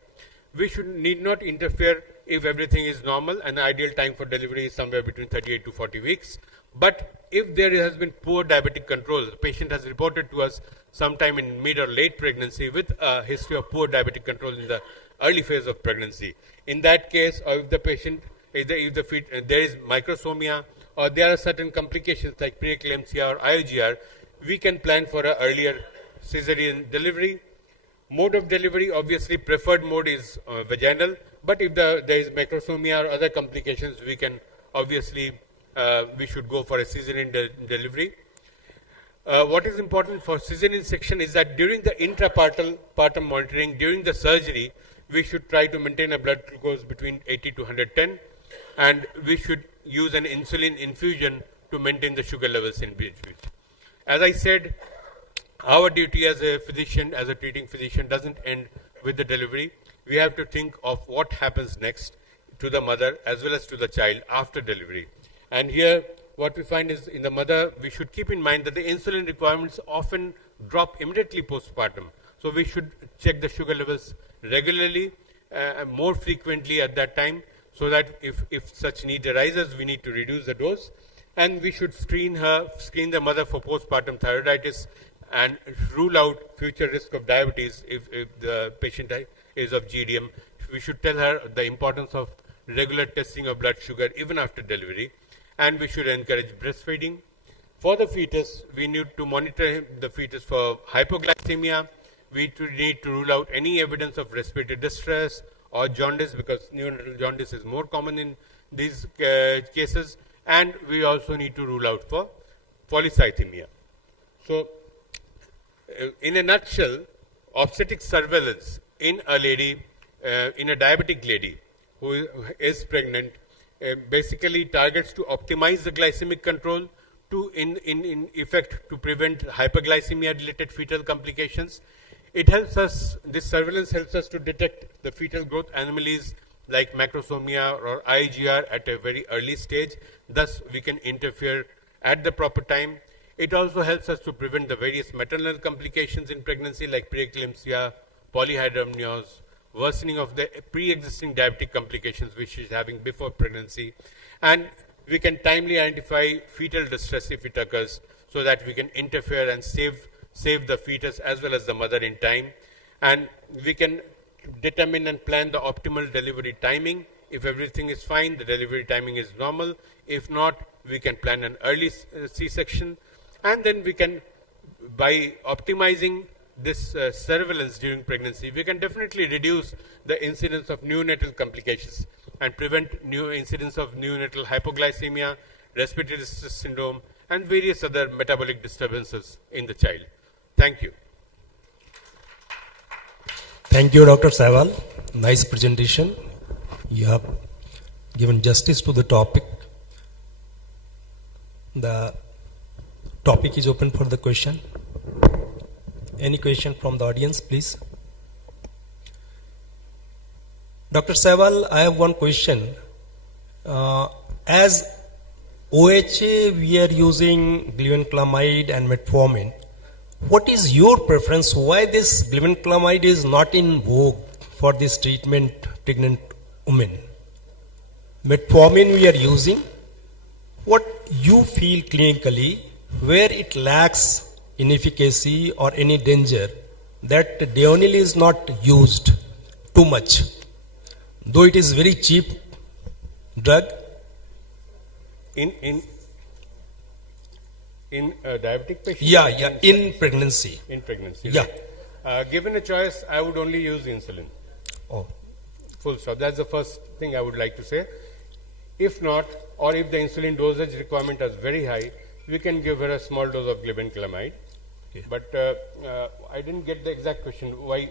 We need not interfere if everything is normal. An ideal time for delivery is somewhere between 38 to 40 weeks. But if there has been poor diabetic control, the patient has reported to us sometime in mid or late pregnancy with a history of poor diabetic control in the early phase of pregnancy. In that case, or if the patient, if there is microsomia or there are certain complications like preeclampsia or IUGR, we can plan for an earlier cesarean delivery. Mode of delivery, obviously preferred mode is vaginal, but if there is macrosomia or other complications, we can obviously, we should go for a cesarean delivery. What is important for cesarean section is that during the intrapartum monitoring, during the surgery, we should try to maintain a blood glucose between 80 to 110, and we should use an insulin infusion to maintain the sugar levels in between. As I said, our duty as a physician, as a treating physician, doesn't end with the delivery. We have to think of what happens next to the mother as well as to the child after delivery. And here, what we find is in the mother, we should keep in mind that the insulin requirements often drop immediately postpartum. So we should check the sugar levels regularly, more frequently at that time, so that if such need arises, we need to reduce the dose. And we should screen the mother for postpartum thyroiditis and rule out future risk of diabetes if the patient is of GDM. We should tell her the importance of regular testing of blood sugar even after delivery, and we should encourage breastfeeding. For the fetus, we need to monitor the fetus for hypoglycemia. We need to rule out any evidence of respiratory distress or jaundice, because neonatal jaundice is more common in these cases, and we also need to rule out for polycythemia. So, in a nutshell, obstetric surveillance in a lady, in a diabetic lady who is pregnant, basically targets to optimize the glycemic control, to in effect to prevent hyperglycemia-related fetal complications. It helps us, this surveillance helps us to detect the fetal growth anomalies like macrosomia or IGR at a very early stage. Thus, we can interfere at the proper time. It also helps us to prevent the various maternal complications in pregnancy like preeclampsia, polyhydramnios, worsening of the pre-existing diabetic complications which is having before pregnancy. And we can timely identify fetal distress if it occurs, so that we can interfere and save the fetus as well as the mother in time. And we can determine and plan the optimal delivery timing. If everything is fine, the delivery timing is normal. If not, we can plan an early C-section. And then we can, by optimizing this surveillance during pregnancy, we can definitely reduce the incidence of neonatal complications and prevent new incidence of neonatal hypoglycemia, respiratory distress syndrome, and various other metabolic disturbances in the child. Thank you. Thank you, Dr. Sehwal. Nice presentation. You have given justice to the topic. The topic is open for the question. Any question from the audience, please? Dr. Sehwal, I have one question. As OHA, we are using glibenclamide and metformin. What is your preference? Why this glibenclamide is not in vogue for this treatment pregnant women? Metformin we are using. What you feel clinically, where it lacks in efficacy or any danger, that Deonil is not used too much, though it is very cheap drug. In diabetic patients? Yeah, in pregnancy. In pregnancy. Yeah. Right. Given a choice, I would only use insulin. Oh. Full stop. That's the first thing I would like to say. If not, or if the insulin dosage requirement is very high, we can give her a small dose of glibenclamide. Okay. But I didn't get the exact question. Why?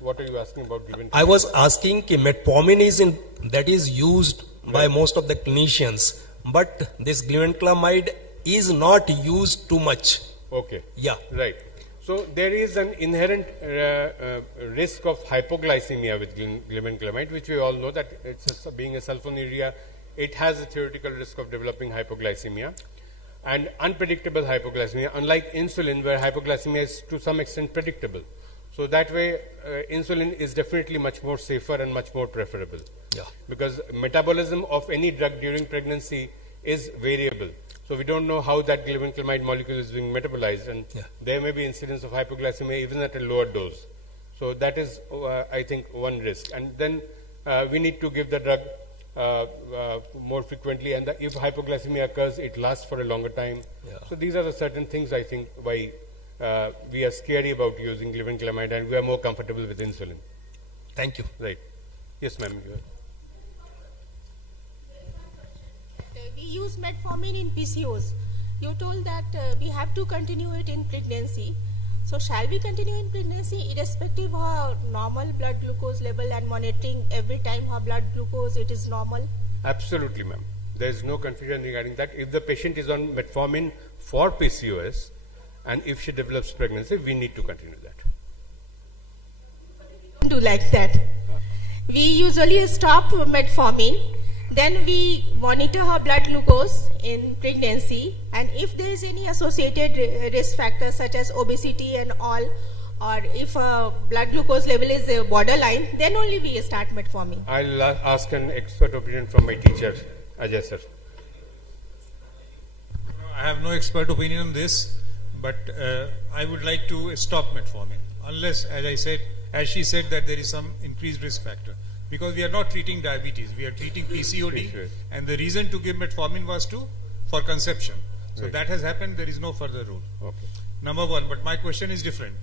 What are you asking about glibenclamide? I was asking metformin is used by most of the clinicians, but this glibenclamide is not used too much. Okay. Yeah. Right. So there is an inherent risk of hypoglycemia with glibenclamide, which we all know that it's being a sulfonylurea, it has a theoretical risk of developing hypoglycemia. And unpredictable hypoglycemia, unlike insulin where hypoglycemia is to some extent predictable. So that way insulin is definitely much more safer and much more preferable. Yeah. Because metabolism of any drug during pregnancy is variable. So we don't know how that glibenclamide molecule is being metabolized, and there may be incidence of hypoglycemia even at a lower dose. So that is I think one risk. And then we need to give the drug more frequently, and if hypoglycemia occurs, it lasts for a longer time. Yeah. So these are the certain things I think why we are scary about using glibenclamide, and we are more comfortable with insulin. Thank you. Right. Yes, ma'am. We use metformin in PCOS. You told that we have to continue it in pregnancy. So shall we continue in pregnancy irrespective of normal blood glucose level and monitoring every time her blood glucose it is normal? Absolutely, ma'am. There is no confusion regarding that. If the patient is on metformin for PCOS and if she develops pregnancy, we need to continue that. Do like that. We usually stop metformin, Then we monitor her blood glucose in pregnancy, and if there is any associated risk factors such as obesity and all, or if blood glucose level is borderline, then only we start metformin. I'll ask an expert opinion from my teacher, Ajay sir. I have no expert opinion on this, but I would like to stop metformin unless, as she said, that there is some increased risk factor. Because we are not treating diabetes, we are treating PCOD, and the reason to give metformin was for conception. So that has happened, there is no further rule. Okay. Number one, but my question is different.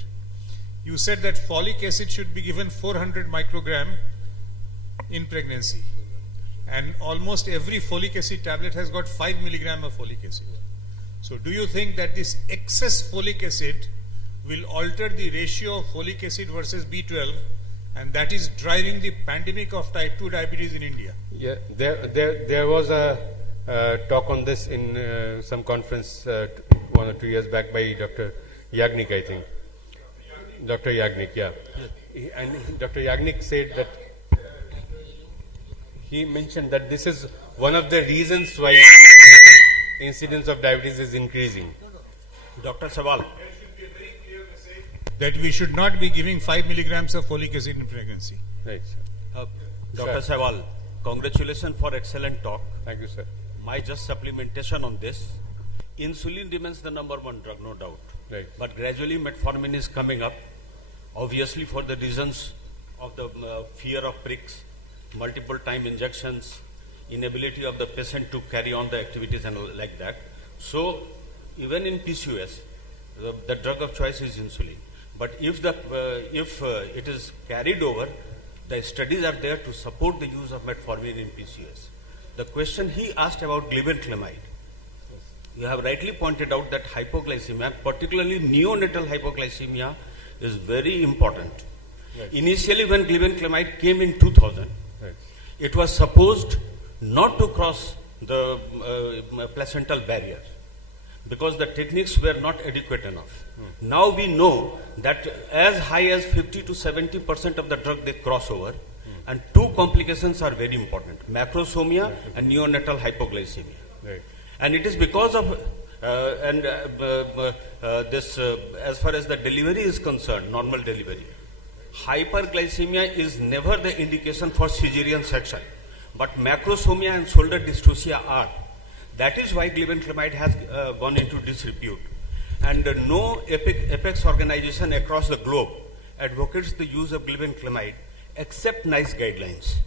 You said that folic acid should be given 400 microgram in pregnancy, and almost every folic acid tablet has got 5 milligram of folic acid. So do you think that this excess folic acid will alter the ratio of folic acid versus B12, and that is driving the pandemic of type 2 diabetes in India? Yeah, there was a talk on this in some conference 1 or 2 years back by Dr. Yagnik, I think. Dr. Yagnik, yeah. And Dr. Yagnik said that he mentioned that this is one of the reasons why incidence of diabetes is increasing. Dr. Sawal. That we should not be giving 5 milligrams of folic acid in pregnancy. Right, sir. Dr. Sawal, congratulations for excellent talk. Thank you, sir. My just supplementation on this. Insulin remains the number one drug, no doubt. Right. But gradually metformin is coming up, obviously for the reasons of the fear of pricks, multiple time injections, inability of the patient to carry on the activities and like that. So even in PCOS, the drug of choice is insulin. But if it is carried over, the studies are there to support the use of metformin in PCOS. The question he asked about glibenclamide, you have rightly pointed out that hypoglycemia, particularly neonatal hypoglycemia, is very important. Right. Initially, when glibenclamide came in 2000, it was supposed not to cross the placental barrier because the techniques were not adequate enough. Now we know that as high as 50 to 70% of the drug they cross over, and two complications are very important: macrosomia and neonatal hypoglycemia. Right. And it is because of this, as far as the delivery is concerned, normal delivery, hyperglycemia is never the indication for cesarean section, but macrosomia and shoulder dystocia are. That is why glibenclamide has gone into disrepute. And no apex organization across the globe advocates the use of glibenclamide except NICE guidelines.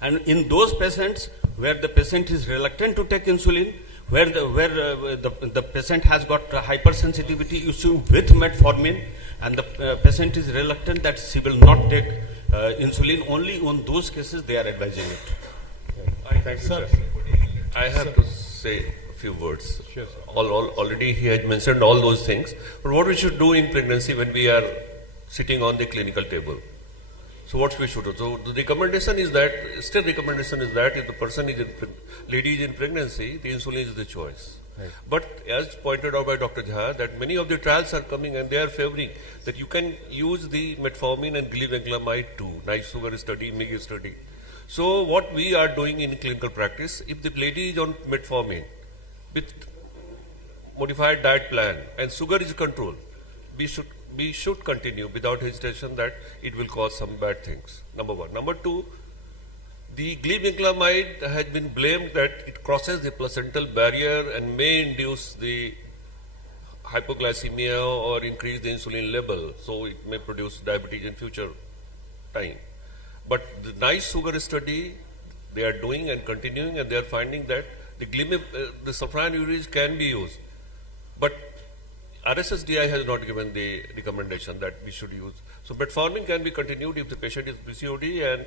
And in those patients where the patient is reluctant to take insulin, where the patient has got a hypersensitivity issue with metformin, and the patient is reluctant that she will not take insulin, only on those cases they are advising it. Thank you, sir. I have to say a few words. Sure, sir. Already he had mentioned all those things. But what we should do in pregnancy when we are sitting on the clinical table? So what we should do? So the recommendation is that, still recommendation is that if the person is lady is in pregnancy, the insulin is the choice. Right. But as pointed out by Dr. Jha, that many of the trials are coming and they are favoring that you can use the metformin and glibenclamide too. NICE sugar study, MIG study. So what we are doing in clinical practice, if the lady is on metformin with modified diet plan and sugar is controlled, we should continue without hesitation that it will cause some bad things. Number one. Number two, the glibenclamide has been blamed that it crosses the placental barrier and may induce the hypoglycemia or increase the insulin level, so it may produce diabetes in future time. But the NICE sugar study, they are doing and continuing, and they are finding that the sulfonylureas can be used. But RSSDI has not given the recommendation that we should use. So metformin can be continued if the patient is PCOD and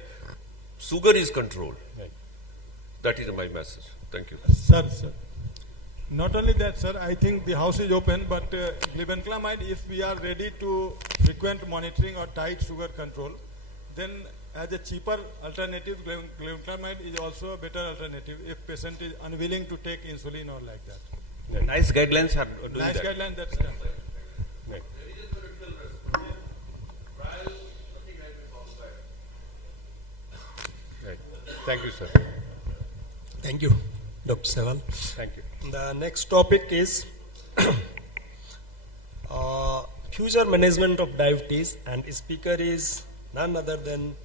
sugar is controlled. Right. That is my message. Thank you. Sir. Not only that, sir, I think the house is open, but glibenclamide, if we are ready to frequent monitoring or tight sugar control, then as a cheaper alternative, glibenclamide is also a better alternative if patient is unwilling to take insulin or like that. Yeah. NICE guidelines are doing NICE that. guidelines, that's done. Right. Right. Thank you, sir. Thank you, Dr. Sehwal. Thank you. The next topic is future management of diabetes, and speaker is none other than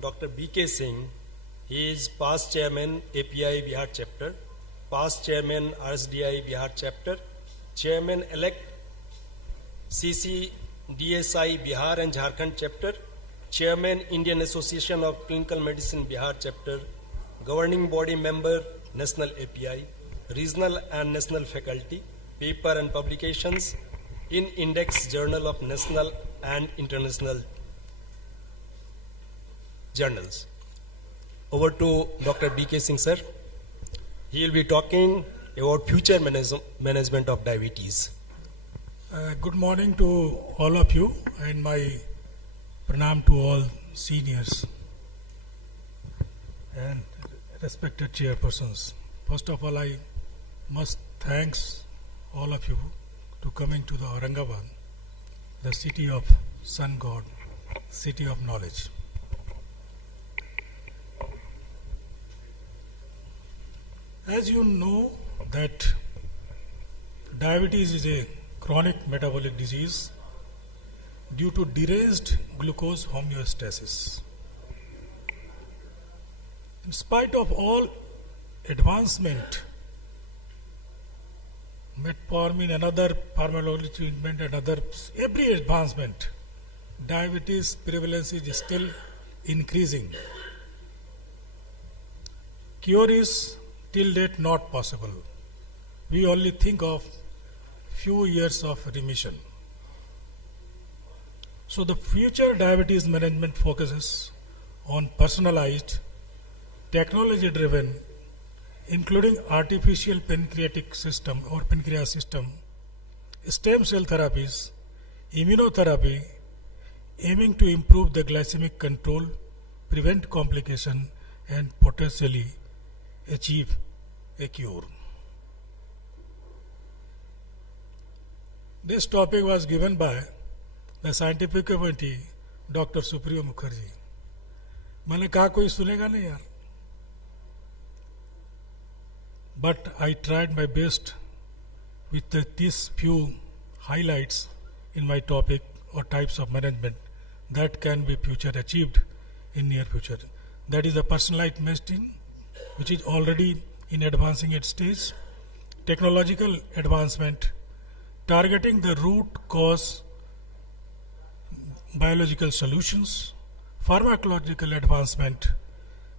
Dr. B.K. Singh. He is past chairman API Bihar chapter, past chairman RSSDI Bihar chapter, chairman elect CCDSI Bihar and Jharkhand chapter, chairman Indian Association of Clinical Medicine Bihar chapter, governing body member National API, regional and national faculty, paper and publications in Index Journal of National and International Journals. Over to Dr. B.K. Singh, sir. He will be talking about future management of diabetes. Good morning to all of you, and my pranam to all seniors and respected chairpersons. First of all, I must thanks all of you to coming to the Aurangabad, the city of sun god, city of knowledge. As you know that diabetes is a chronic metabolic disease due to deranged glucose homeostasis. In spite of all advancement, metformin and other pharmacological treatment and every advancement, diabetes prevalence is still increasing. Cure is till date not possible. We only think of few years of remission. So the future diabetes management focuses on personalized, technology-driven, including artificial pancreatic system or pancreas system, stem cell therapies, immunotherapy, aiming to improve the glycemic control, prevent complication, and potentially achieve a cure. This topic was given by the scientific committee, Dr. Supriya Mukherjee. मैंने कहा कोई सुनेगा नहीं यार. But I tried my best with these few highlights in my topic or types of management that can be future achieved in near future. That is the personalized medicine, which is already in advancing its stage, technological advancement, targeting the root cause biological solutions, pharmacological advancement,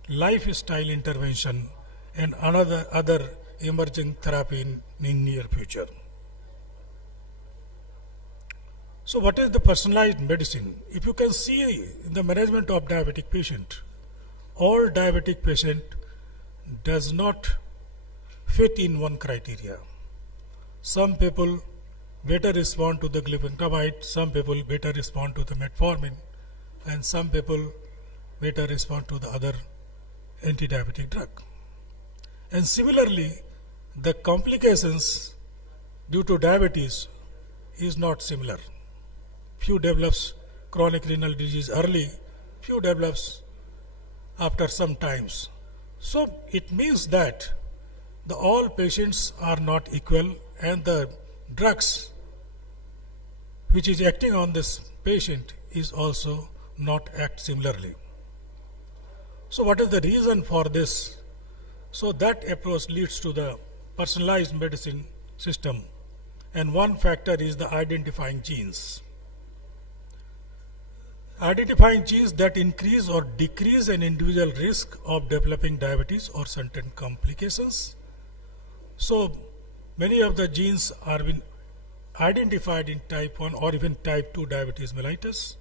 lifestyle intervention, and other emerging therapy in near future. So what is the personalized medicine? If you can see in the management of diabetic patient, all diabetic patient does not fit in one criteria. Some people better respond to the glucosamine, some people better respond to the metformin, and some people better respond to the other anti-diabetic drug. And similarly, the complications due to diabetes is not similar. Few develops chronic renal disease early, few develops after some times. So it means that all patients are not equal, and the drugs which is acting on this patient is also not act similarly. So what is the reason for this? So that approach leads to the personalized medicine system, and one factor is the identifying genes. Identifying genes that increase or decrease an individual risk of developing diabetes or certain complications. So many of the genes are been identified in type 1 or even type 2 diabetes mellitus.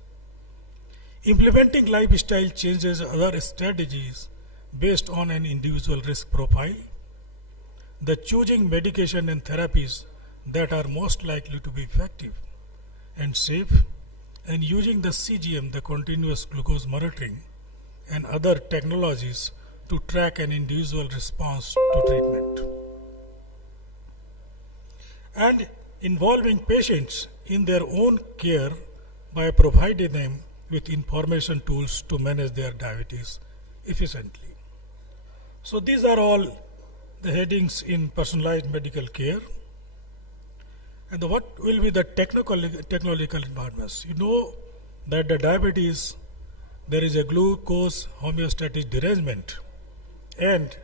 Implementing lifestyle changes or other strategies based on an individual risk profile. The choosing medication and therapies that are most likely to be effective and safe, and using the CGM, the continuous glucose monitoring, and other technologies to track an individual response to treatment. And involving patients in their own care by providing them with information tools to manage their diabetes efficiently. So these are all the headings in personalized medical care. And what will be the technological advancements? You know that the diabetes, there is a glucose homeostatic derangement, and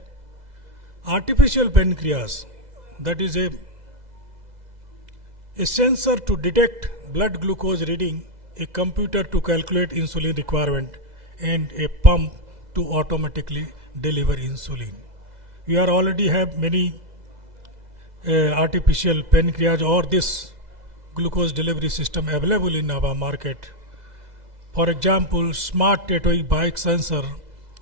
artificial pancreas, that is a sensor to detect blood glucose reading, a computer to calculate insulin requirement, and a pump to automatically deliver insulin. We are already have many artificial pancreas or this glucose delivery system available in our market. For example, smart tetoic bike sensor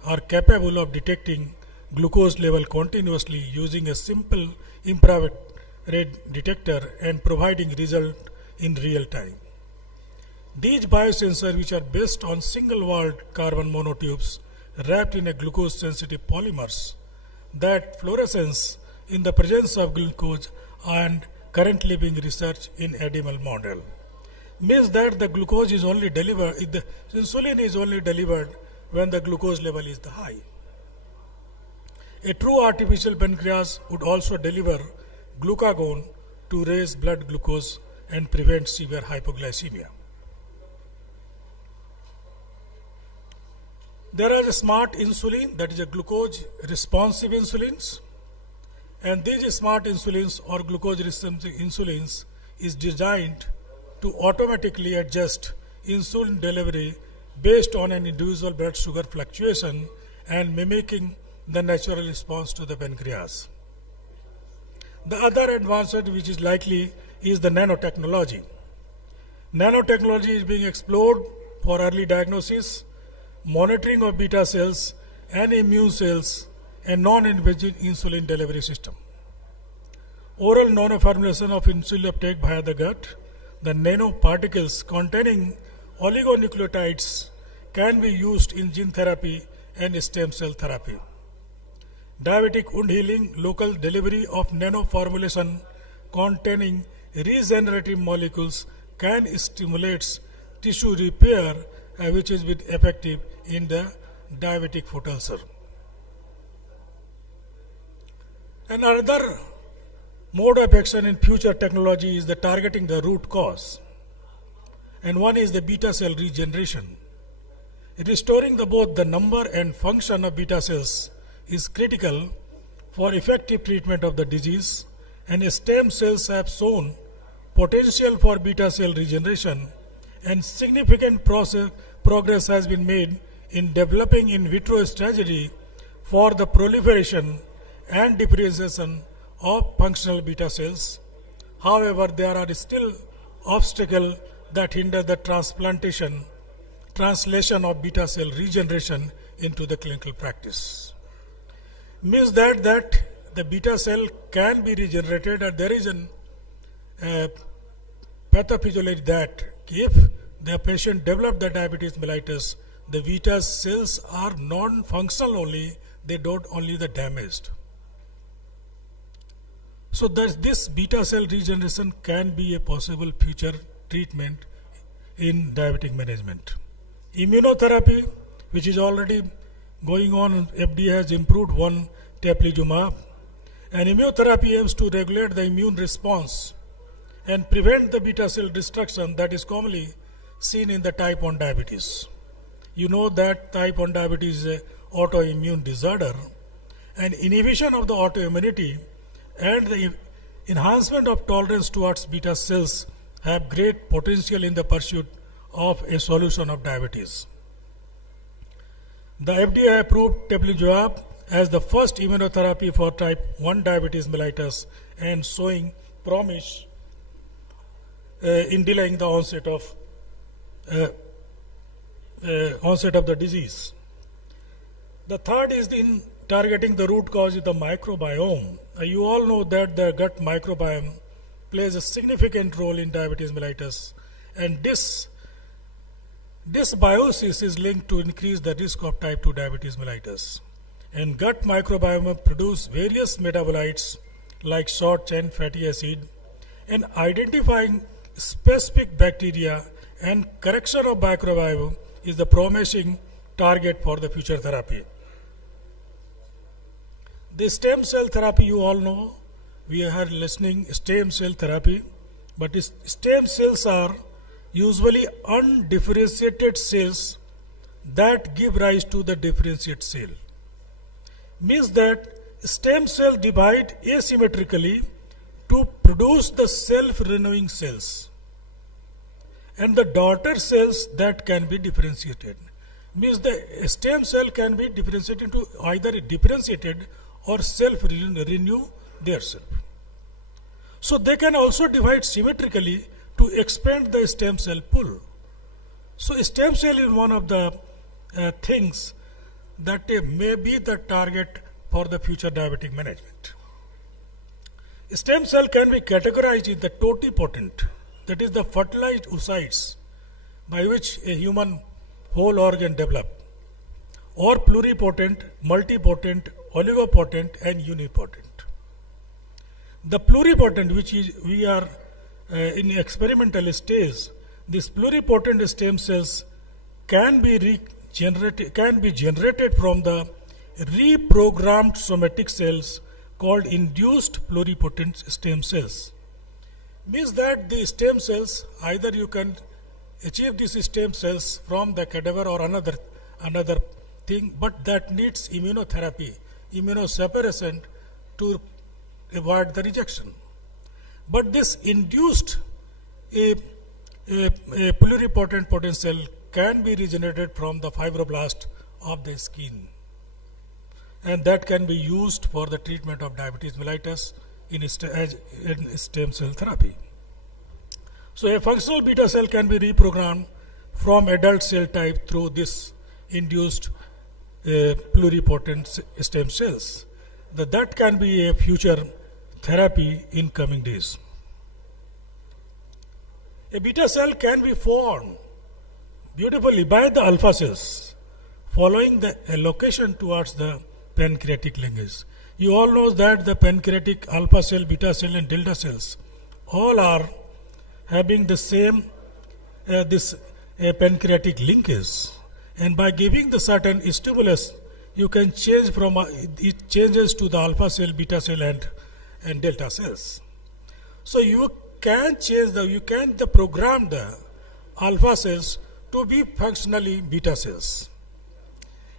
are capable of detecting glucose level continuously using a simple infrared detector and providing result in real time. These biosensors, which are based on single-walled carbon monotubes wrapped in a glucose-sensitive polymers that fluorescence in the presence of glucose, and currently being researched in animal model, means that the glucose is only delivered, the insulin is only delivered when the glucose level is high. A true artificial pancreas would also deliver glucagon to raise blood glucose and prevent severe hypoglycemia. There is a smart insulin, that is a glucose responsive insulins, and these smart insulins or glucose responsive insulins is designed to automatically adjust insulin delivery based on an individual blood sugar fluctuation and mimicking the natural response to the pancreas. The other advancement which is likely is the nanotechnology. Nanotechnology is being explored for early diagnosis, monitoring of beta cells and immune cells, and non-invasive insulin delivery system. Oral nanoformulation of insulin uptake via the gut, the nanoparticles containing oligonucleotides can be used in gene therapy and stem cell therapy. Diabetic wound healing, local delivery of nanoformulation containing regenerative molecules can stimulate tissue repair, which is effective in the diabetic foot ulcer. Another mode of action in future technology is the targeting the root cause, and one is the beta cell regeneration. Restoring both the number and function of beta cells is critical for effective treatment of the disease, and stem cells have shown potential for beta cell regeneration, and significant progress has been made in developing in vitro strategy for the proliferation and differentiation of functional beta cells. However, there are still obstacles that hinder the translation of beta cell regeneration into the clinical practice. Means that the beta cell can be regenerated, and there is a pathophysiology that if the patient develop the diabetes mellitus, the beta cells are non-functional only, they don't only the damaged. So this beta cell regeneration can be a possible future treatment in diabetic management. Immunotherapy, which is already going on, FDA has improved one teplizumab, and immunotherapy aims to regulate the immune response and prevent the beta cell destruction that is commonly seen in the type 1 diabetes. You know that type 1 diabetes is an autoimmune disorder, and inhibition of the autoimmunity and the enhancement of tolerance towards beta cells have great potential in the pursuit of a solution of diabetes. The FDA approved teplizumab as the first immunotherapy for type 1 diabetes mellitus and showing promise in delaying the onset of the disease. The third is in targeting the root cause of the microbiome. You all know that the gut microbiome plays a significant role in diabetes mellitus, and this dysbiosis is linked to increase the risk of type 2 diabetes mellitus. And gut microbiome produce various metabolites like short chain fatty acid, and identifying specific bacteria and correction of microbiome is the promising target for the future therapy. The stem cell therapy, you all know, we are listening stem cell therapy, but stem cells are usually undifferentiated cells that give rise to the differentiated cell. Means that stem cell divide asymmetrically to produce the self-renewing cells, and the daughter cells that can be differentiated. Means the stem cell can be differentiated into either differentiated or self-renew their self. So they can also divide symmetrically to expand the stem cell pool. So stem cell is one of the things that may be the target for the future diabetic management. Stem cell can be categorized in the totipotent, that is the fertilized oocytes by which a human whole organ develop, or pluripotent, multipotent, oligopotent and unipotent. The pluripotent, which is we are in experimental stage, these pluripotent stem cells can be generated from the reprogrammed somatic cells called induced pluripotent stem cells. Means that the stem cells, either you can achieve these stem cells from the cadaver or another thing, but that needs immunotherapy, immunosuppression to avoid the rejection. But this induced a pluripotent potential can be regenerated from the fibroblast of the skin, and that can be used for the treatment of diabetes mellitus in stem cell therapy. So a functional beta cell can be reprogrammed from adult cell type through this induced pluripotent stem cells. That can be a future therapy in coming days. A beta cell can be formed beautifully by the alpha cells following the allocation towards the pancreatic linkage. You all know that the pancreatic alpha cell, beta cell and delta cells all are having the same pancreatic linkage, and by giving the certain stimulus you can change from it changes to the alpha cell, beta cell and delta cells. So you can change program the alpha cells to be functionally beta cells.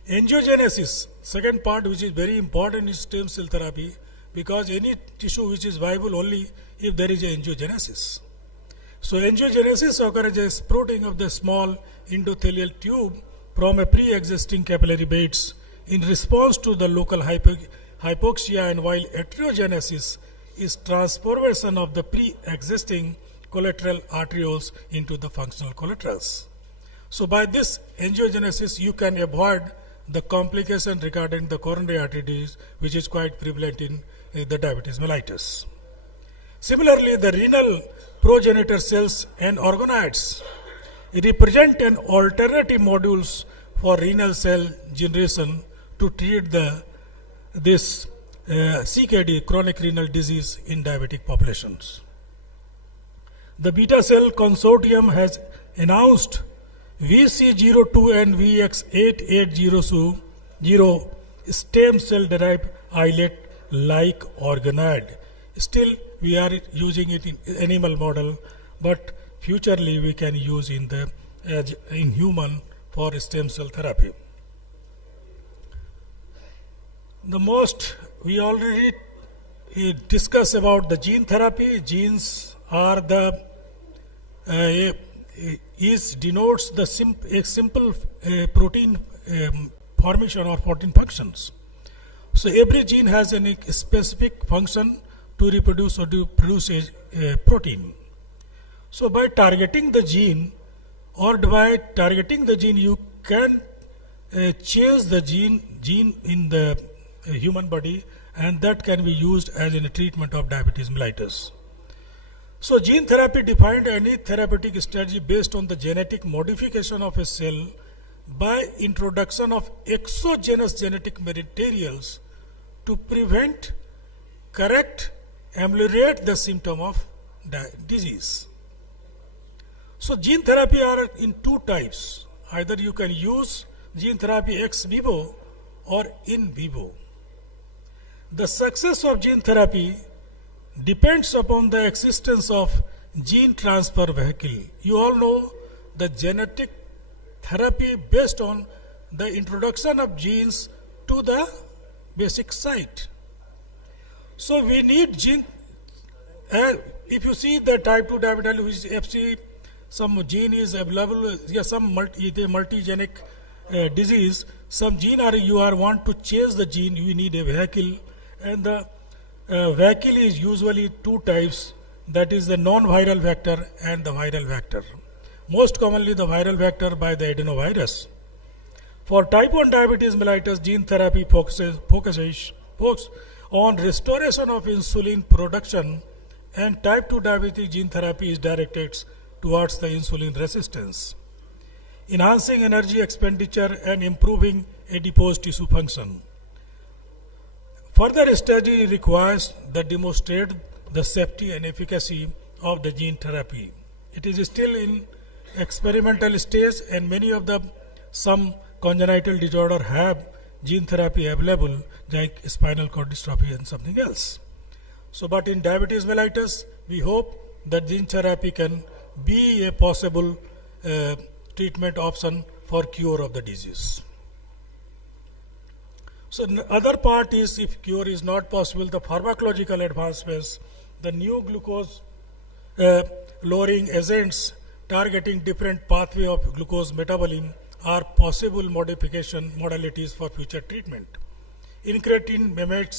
Angiogenesis, second part, which is very important in stem cell therapy, because any tissue which is viable only if there is angiogenesis. So angiogenesis occurs as sprouting of the small endothelial tube from a pre-existing capillary beds in response to the local hypoxia, and while atriogenesis is transformation of the pre-existing collateral arterioles into the functional collaterals. So by this angiogenesis you can avoid the complication regarding the coronary artery disease, which is quite prevalent in the diabetes mellitus. Similarly, the renal progenitor cells and organoids represent an alternative modules for renal cell generation to treat this CKD, chronic renal disease, in diabetic populations. The Beta Cell Consortium has announced VC02 and VX8800 stem cell derived islet like organoid. Still we are using it in animal model, but futurely we can use in human for stem cell therapy. The most we already discussed about the gene therapy. Genes are the denotes the simple protein formation or protein functions. So every gene has a specific function to reproduce or to produce a protein. So by targeting the gene you can change the gene in the human body, and that can be used as in a treatment of diabetes mellitus. So gene therapy defined any therapeutic strategy based on the genetic modification of a cell by introduction of exogenous genetic materials to prevent, correct, ameliorate the symptom of disease. So gene therapy are in two types. Either you can use gene therapy ex vivo or in vivo. The success of gene therapy depends upon the existence of gene transfer vehicle. You all know the genetic therapy based on the introduction of genes to the basic site. So we need gene. If you see the type 2 diabetes, which is FC, some gene is available, some multigenic disease, some gene you want to change the gene, you need a vehicle, and the vehicle is usually two types, that is the non-viral vector and the viral vector. Most commonly the viral vector by the adenovirus. For type 1 diabetes mellitus, gene therapy focuses on restoration of insulin production, and type 2 diabetes gene therapy is directed towards the insulin resistance, enhancing energy expenditure and improving adipose tissue function. Further study requires that demonstrate the safety and efficacy of the gene therapy. It is still in experimental stage, and many of some congenital disorder have gene therapy available, like spinal cord dystrophy and something else. So, but in diabetes mellitus, we hope that gene therapy can be a possible treatment option for cure of the disease. So, other part is, if cure is not possible, the pharmacological advancements, the new glucose lowering agents targeting different pathway of glucose metabolism are possible modification modalities for future treatment. Incretin mimetic,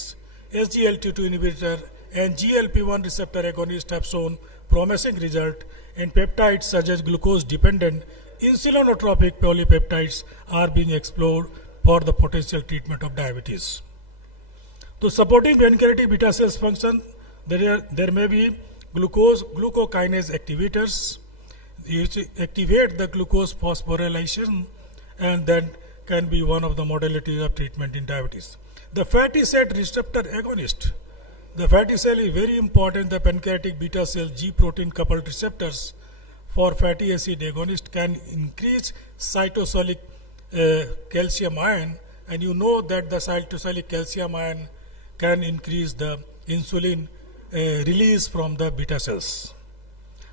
SGLT2 inhibitor and GLP-1 receptor agonist have shown promising result, and peptides such as glucose-dependent insulinotropic polypeptides are being explored for the potential treatment of diabetes. To supporting pancreatic beta cells function, there may be glucokinase activators. Which activate the glucose phosphorylation, and that can be one of the modalities of treatment in diabetes. The fatty cell receptor agonist. The fatty cell is very important. The pancreatic beta cell G protein coupled receptors for fatty acid agonist can increase cytosolic calcium ion, and you know that the cytosolic calcium ion can increase the insulin release from the beta cells.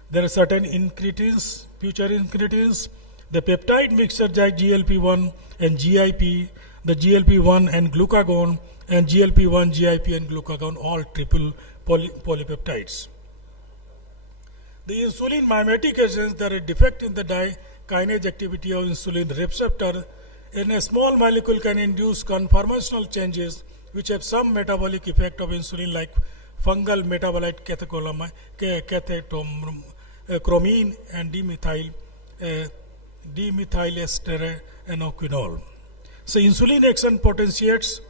There are certain incretins, future incretins, the peptide mixture like GLP-1 and GIP, the GLP-1 and glucagon, and GLP-1, GIP and glucagon, all triple polypeptides. The insulin mimetic agents that are defect in the kinase activity of insulin receptor, and a small molecule can induce conformational changes which have some metabolic effect of insulin, like fungal metabolite chromin and dimethylesteroanoquinol. So insulin action potentiators,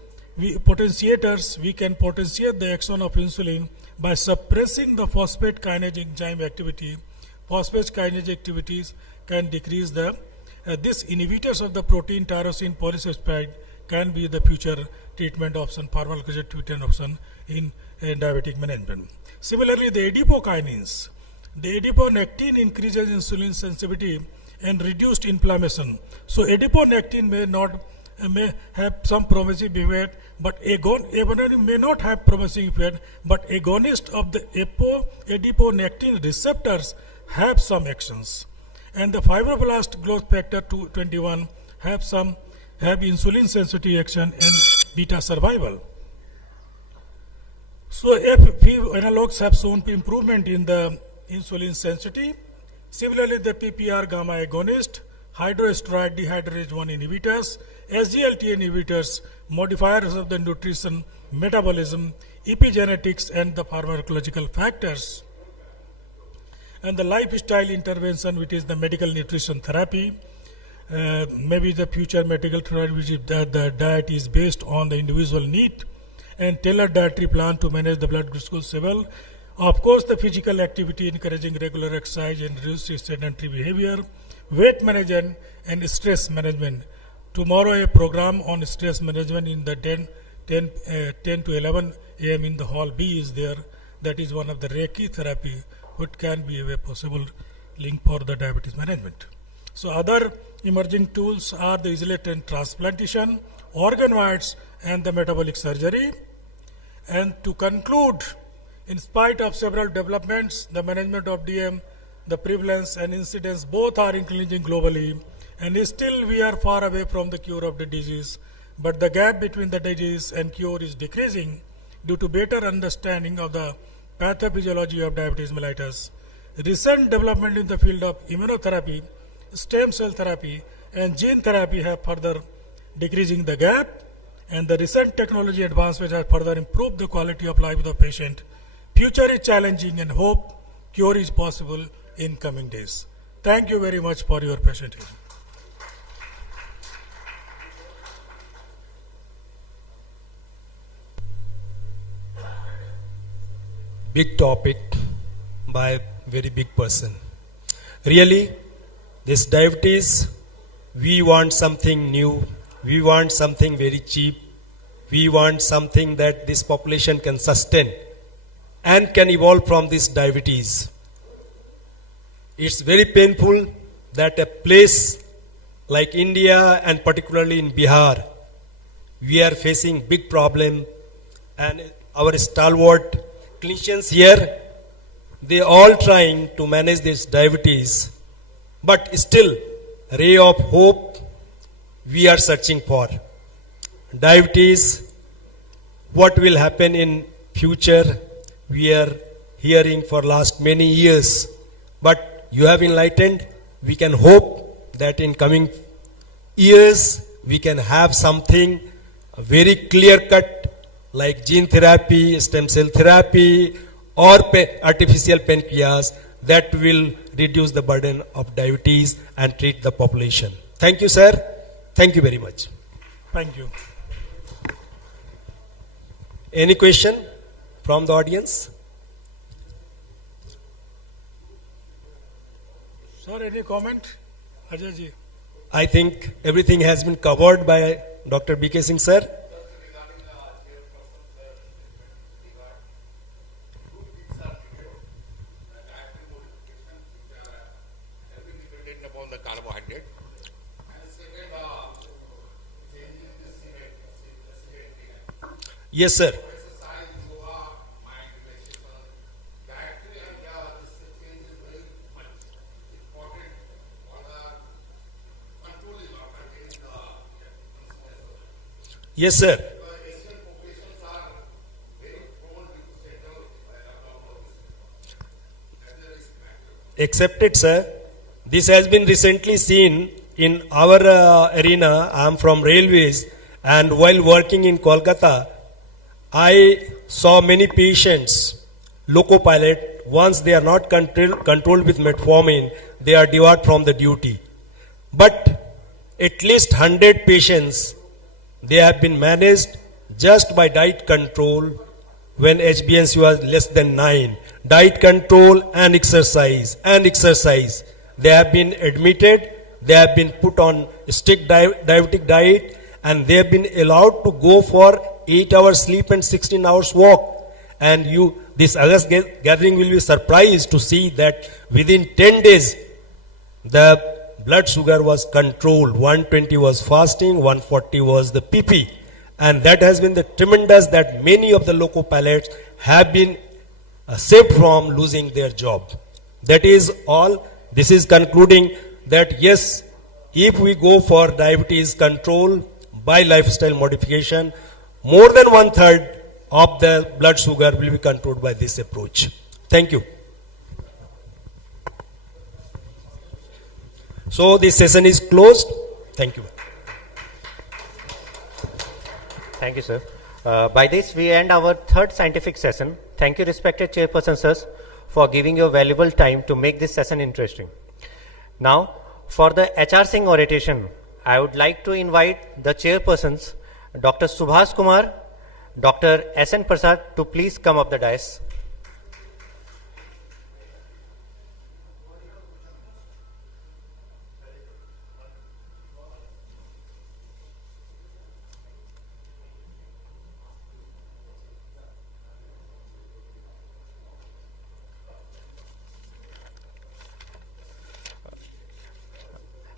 we can potentiate the action of insulin by suppressing the phosphate kinase enzyme activity. Phosphate kinase activities can decrease this inhibitors of the protein tyrosine polysaccharide can be the future treatment option, pharmacological treatment option in diabetic management. Similarly, the adipokinins. The adiponectin increases insulin sensitivity and reduced inflammation. So adiponectin may have some promising effect, but agonist may not have promising effect, but agonist of the adiponectin receptors have some actions. And the fibroblast growth factor 21 have insulin sensitive action and beta survival. So FP analogs have shown improvement in the insulin sensitivity. Similarly, the PPR gamma agonist, hydrosteroid dehydrogenase 1 inhibitors, SGLT inhibitors, modifiers of the nutrition, metabolism, epigenetics, and the pharmacological factors. And the lifestyle intervention, which is the medical nutrition therapy, maybe the future medical therapy, which is the diet is based on the individual need, and tailored dietary plan to manage the blood glucose level. Of course, the physical activity, encouraging regular exercise and reduced sedentary behavior, weight management and stress management. Tomorrow a program on stress management in the 10 to 11 a.m. in the hall B is there. That is one of the Reiki therapy, which can be a possible link for the diabetes management. So other emerging tools are the islet and transplantation, organoids and the metabolic surgery. And to conclude, in spite of several developments, the management of DM, the prevalence and incidence both are increasing globally, and still we are far away from the cure of the disease. But the gap between the disease and cure is decreasing due to better understanding of the pathophysiology of diabetes mellitus. Recent development in the field of immunotherapy, stem cell therapy, and gene therapy have further decreasing the gap, and the recent technology advancements have further improved the quality of life of the patient. Future is challenging and hope cure is possible in coming days. Thank you very much for your presentation. Big topic by a very big person. Really, this diabetes, we want something new, we want something very cheap, we want something that this population can sustain and can evolve from this diabetes. It's very painful that a place like India and particularly in Bihar, we are facing big problem, and our stalwart clinicians here, they all trying to manage this diabetes, but still ray of hope we are searching for. Diabetes, what will happen in future, we are hearing for last many years, but you have enlightened. We can hope that in coming years we can have something very clear cut like gene therapy, stem cell therapy, or artificial pancreas that will reduce the burden of diabetes and treat the population. Thank you, sir. Thank you very much. Thank you. Any question from the audience? Sir, any comment? Ajay ji. I think everything has been covered by Dr. B.K. Singh, sir. Upon the carbohydrate. Yes, sir. Yes, sir. Accepted, sir. This has been recently seen in our arena. I am from railways, and while working in Kolkata, I saw many patients, loco pilot, once they are not controlled with metformin, they are debarred from the duty. But at least 100 patients, they have been managed just by diet control when HbA1c was less than 9. Diet control and exercise. They have been admitted, they have been put on strict diabetic diet, and they have been allowed to go for 8 hours sleep and 16 hours walk. And this August gathering will be surprised to see that within 10 days, the blood sugar was controlled. 120 was fasting, 140 was the PP. And that has been the tremendous that many of the loco pilots have been saved from losing their job. That is all. This is concluding that yes, if we go for diabetes control by lifestyle modification, more than 1/3 of the blood sugar will be controlled by this approach. Thank you. So this session is closed. Thank you. Thank you, sir. By this, we end our third scientific session. Thank you, respected chairpersons, sirs, for giving your valuable time to make this session interesting. Now, for the HR Singh oration, I would like to invite the chairpersons, Dr. Subhas Kumar, Dr. S.N. Prasad, to please come up the dais.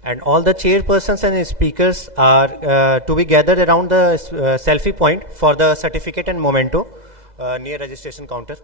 And all the chairpersons and speakers are to be gathered around the selfie point for the certificate and memento. near registration counter.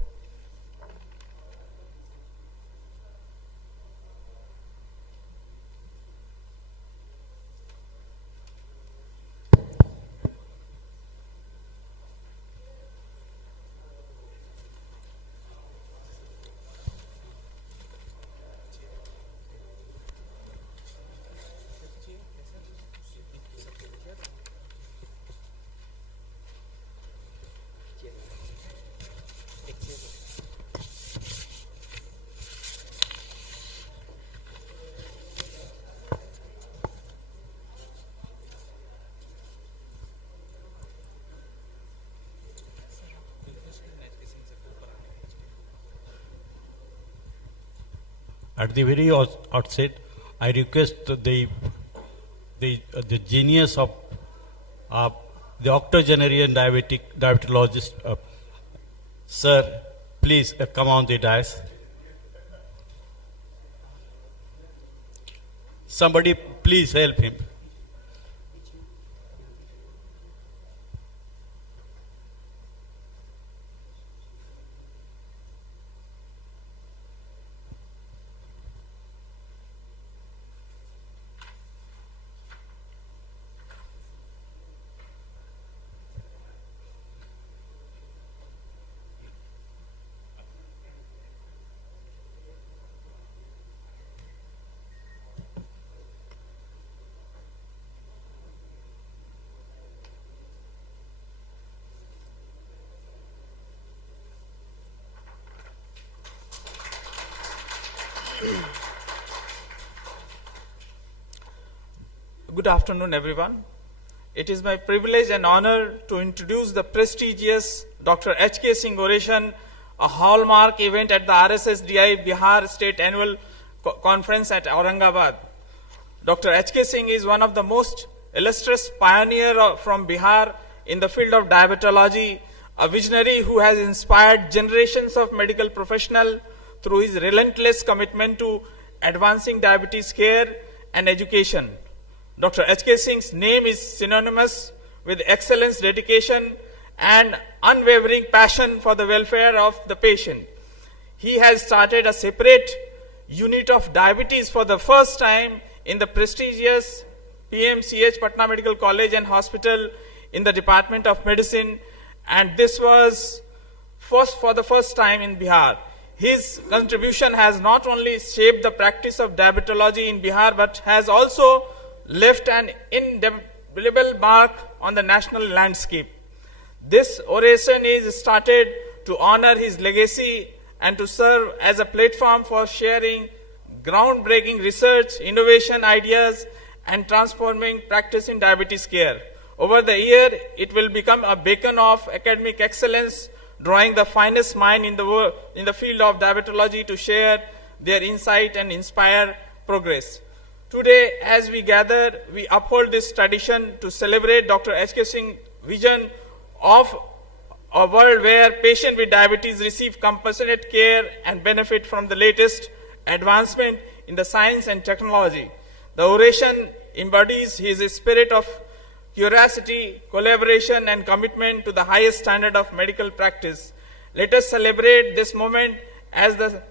At the very outset, I request the genius of the octogenarian diabetologist, sir, please come on the dais. Somebody please help him. Good afternoon, everyone. It is my privilege and honor to introduce the prestigious Dr. H.K. Singh Oration, a hallmark event at the RSSDI BIHAR State Annual Conference at Aurangabad. Dr. H.K. Singh is one of the most illustrious pioneers from Bihar in the field of diabetology, a visionary who has inspired generations of medical professionals through his relentless commitment to advancing diabetes care and education. Dr. H.K. Singh's name is synonymous with excellence, dedication, and unwavering passion for the welfare of the patient. He has started a separate unit of diabetes for the first time in the prestigious PMCH, Patna Medical College and Hospital, in the Department of Medicine, and this was for the first time in Bihar. His contribution has not only shaped the practice of diabetology in Bihar, but has also left an indelible mark on the national landscape. This oration is started to honor his legacy and to serve as a platform for sharing groundbreaking research, innovation ideas, and transforming practice in diabetes care. Over the year, it will become a beacon of academic excellence, drawing the finest mind in the field of diabetology to share their insight and inspire progress. Today, as we gather, we uphold this tradition to celebrate Dr. H.K. Singh's vision of a world where patients with diabetes receive compassionate care and benefit from the latest advancement in the science and technology. The oration embodies his spirit of curiosity, collaboration, and commitment to the highest standard of medical practice. Let us celebrate this moment as the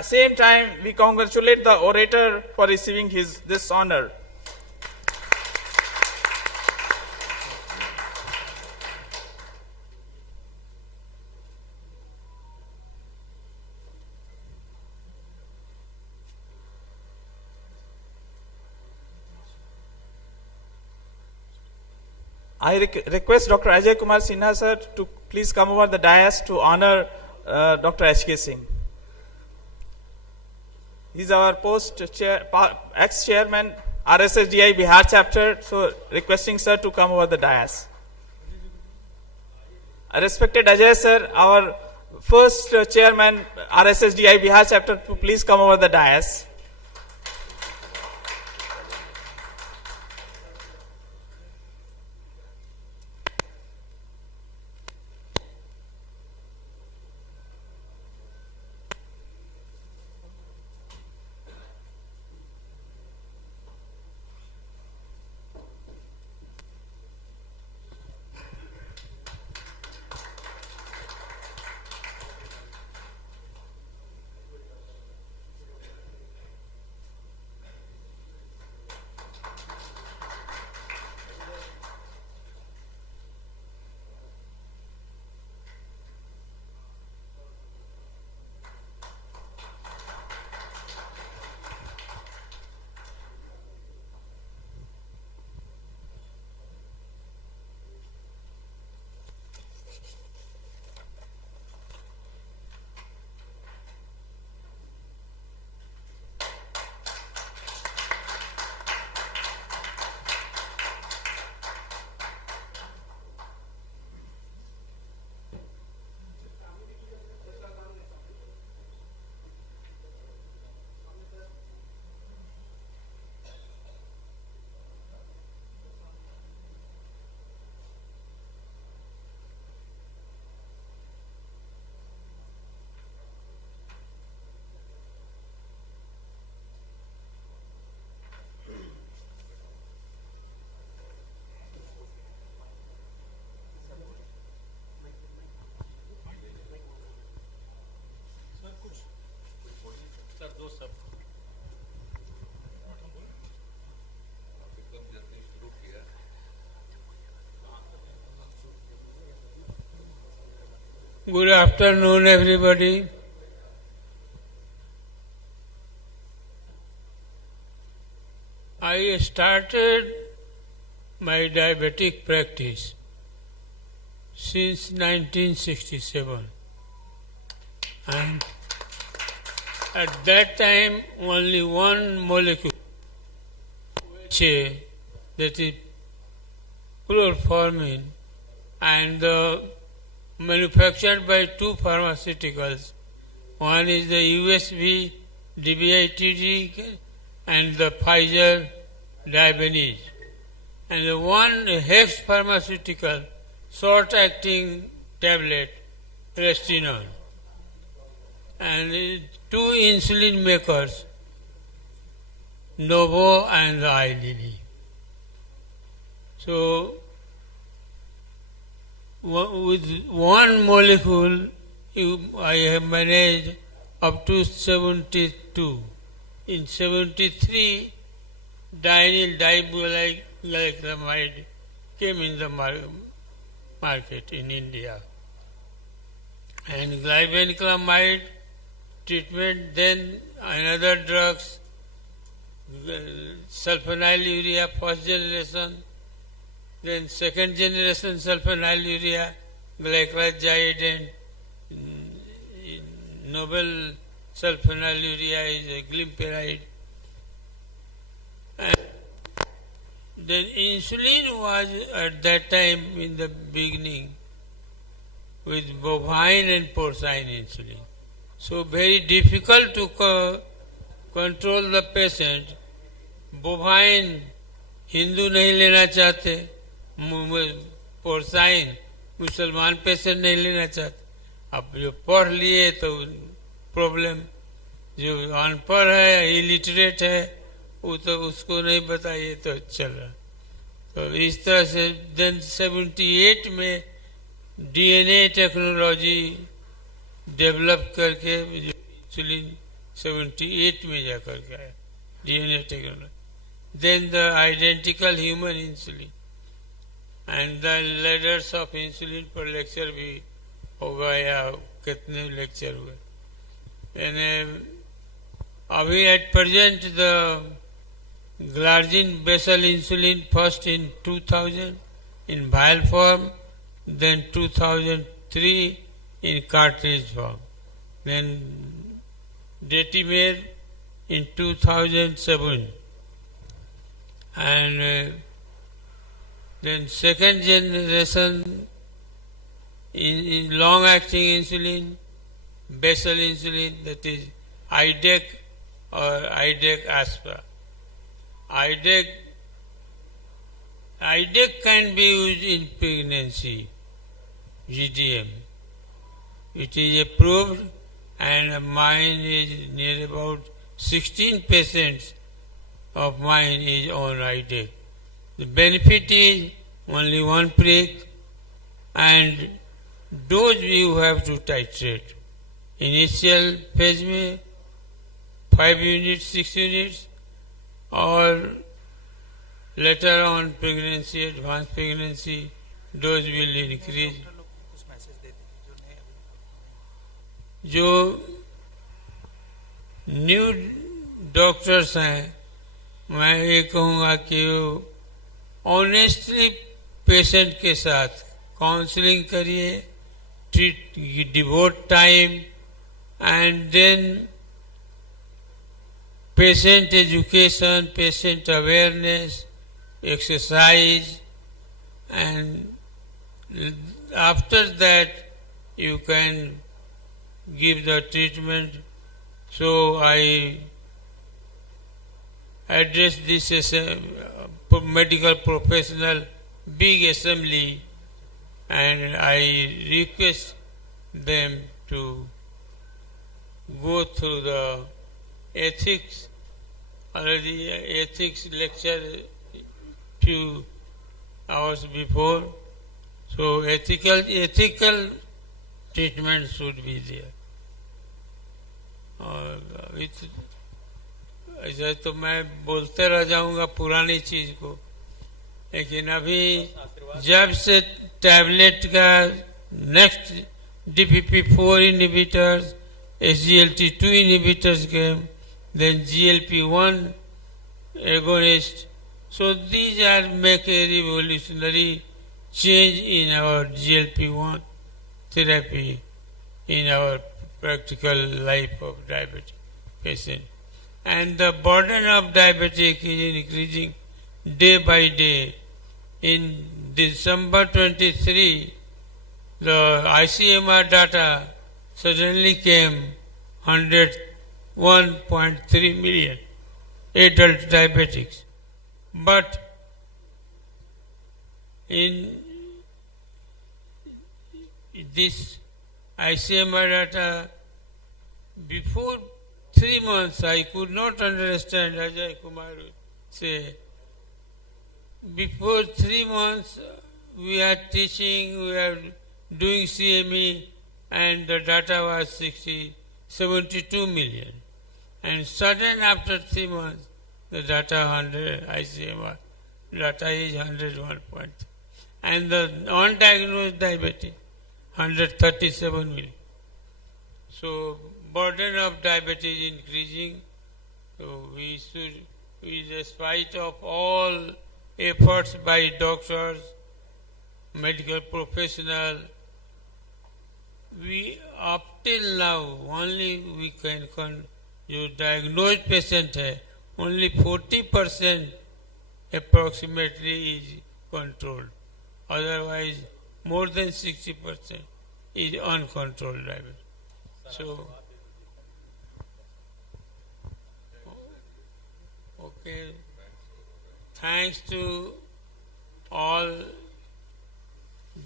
same time we congratulate the orator for receiving this honor. I request Dr. Ajay Kumar Sinha sir to please come over the dais to honor Dr. H.K. Singh. He is our ex-chairman, RSSDI Bihar chapter, so requesting sir to come over the dais. Respected Ajay sir, our first chairman, RSSDI Bihar chapter, to please come over the dais. Good afternoon, everybody. I started my diabetic practice since 1967, and at that time only one molecule, that is chlorphormine, and manufactured by two pharmaceuticals. One is the USB DBITD and the Pfizer Diabetes, and the one hex pharmaceutical short-acting tablet Restinol, and two insulin makers, Novo and the IDD. So with one molecule I have managed up to 72. In 73, dinyl dibutylglycamide came in the market in India. And glibenclamide treatment, then another drugs, sulfonylurea first generation, then second generation sulfonylurea, glycoside, novel sulfonylurea is a glimepiride. And then insulin was at that time in the beginning with bovine and porcine insulin. So very difficult to control the patient. Bovine Hindu नहीं लेना चाहते, पोर्साइन मुसलमान patient नहीं लेना चाहते. अब जो पढ़ लिए तो प्रॉब्लम, जो अनपढ़ है इलिटरेट है वो तो उसको नहीं बताइए तो चल रहा. तो इस तरह से देन 78 में डीएनए टेक्नोलॉजी डेवलप करके इंसुलिन 78 में जा करके आया DNA technology. Then the identical human insulin and the ladders of insulin per lecture भी होगा या कितने लेक्चर हुए. And अभी at present the glargine basal insulin first in 2000 in vial form, then 2003 in cartridge form, then Detimir in 2007. And then second generation in long-acting insulin, basal insulin, that is IDEC or IDEC Aspra. IDEC can be used in pregnancy, GDM. It is approved, and mine is near about 16 patients of mine is on IDEC. The benefit is only one prick, and dose you have to titrate. Initial phase में 5 units, 6 units, or later on pregnancy, advanced pregnancy, dose will increase. जो new doctors हैं, मैं ये कहूँगा कि honestly patient के साथ counselling करिए, treat, devote time, and then patient education, patient awareness, exercise, and after that you can give the treatment. So I address this as a medical professional big assembly, and I request them to go through the ethics. Already ethics lecture few hours before. So ethical treatment should be there. और ऐसा तो मैं बोलते रह जाऊंगा पुरानी चीज को, लेकिन अभी जब से टैबलेट का next DPP-4 inhibitors, SGLT2 inhibitors came, then GLP-1 agonist. So these are make a revolutionary change in our GLP-1 therapy in our practical life of diabetic patient. And the burden of diabetic is increasing day by day. In December 23, the ICMR data suddenly came 101.3 million adult diabetics. But in this ICMR data, before 3 months I could not understand, Ajay Kumar say, before 3 months we are teaching, we are doing CME, and the data was 72 million. And sudden after 3 months, the data 100 ICMR data is 101 point, and the undiagnosed diabetes 137 million. So burden of diabetes increasing. So we should, despite of all efforts by doctors, medical professionals, we up till now only we can you diagnose patient hai, only 40% approximately is controlled. Otherwise, more than 60% is uncontrolled diabetes. So, okay, thanks to all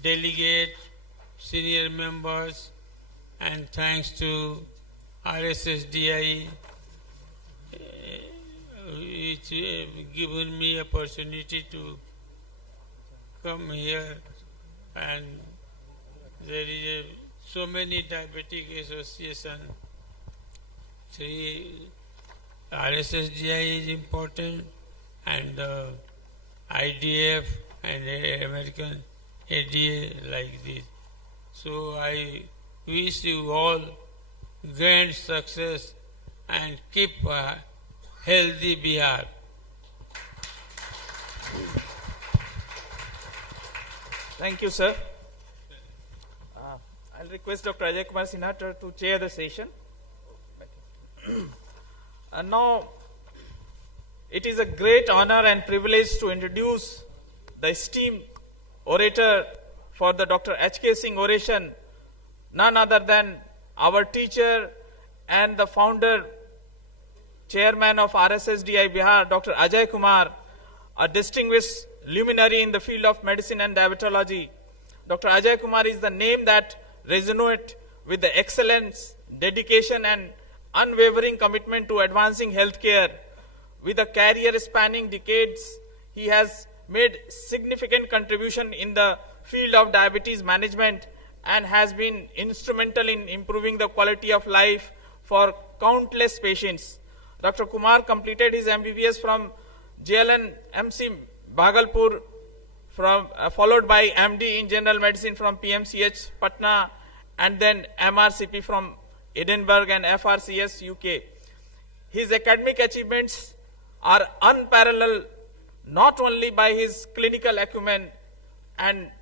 delegates, senior members, and thanks to RSSDI, which given me opportunity to come here, and there is so many diabetic association. RSSDI is important, and IDF and American ADA like this. So I wish you all grand success and keep a healthy Bihar. Thank you, sir. I'll request Dr. Ajay Kumar Sinha to chair the session. And now, it is a great honor and privilege to introduce the esteemed orator for the Dr. H.K. Singh Oration, none other than our teacher and the founder, chairman of RSSDI Bihar, Dr. Ajay Kumar, a distinguished luminary in the field of medicine and diabetology. Dr. Ajay Kumar is the name that resonates with the excellence, dedication, and unwavering commitment to advancing healthcare. With a career spanning decades, he has made significant contribution in the field of diabetes management and has been instrumental in improving the quality of life for countless patients. Dr. Kumar completed his MBBS from JLN MC Bhagalpur, followed by MD in General Medicine from PMCH Patna, and then MRCP from Edinburgh and FRCS UK. His academic achievements are unparalleled not only by his clinical acumen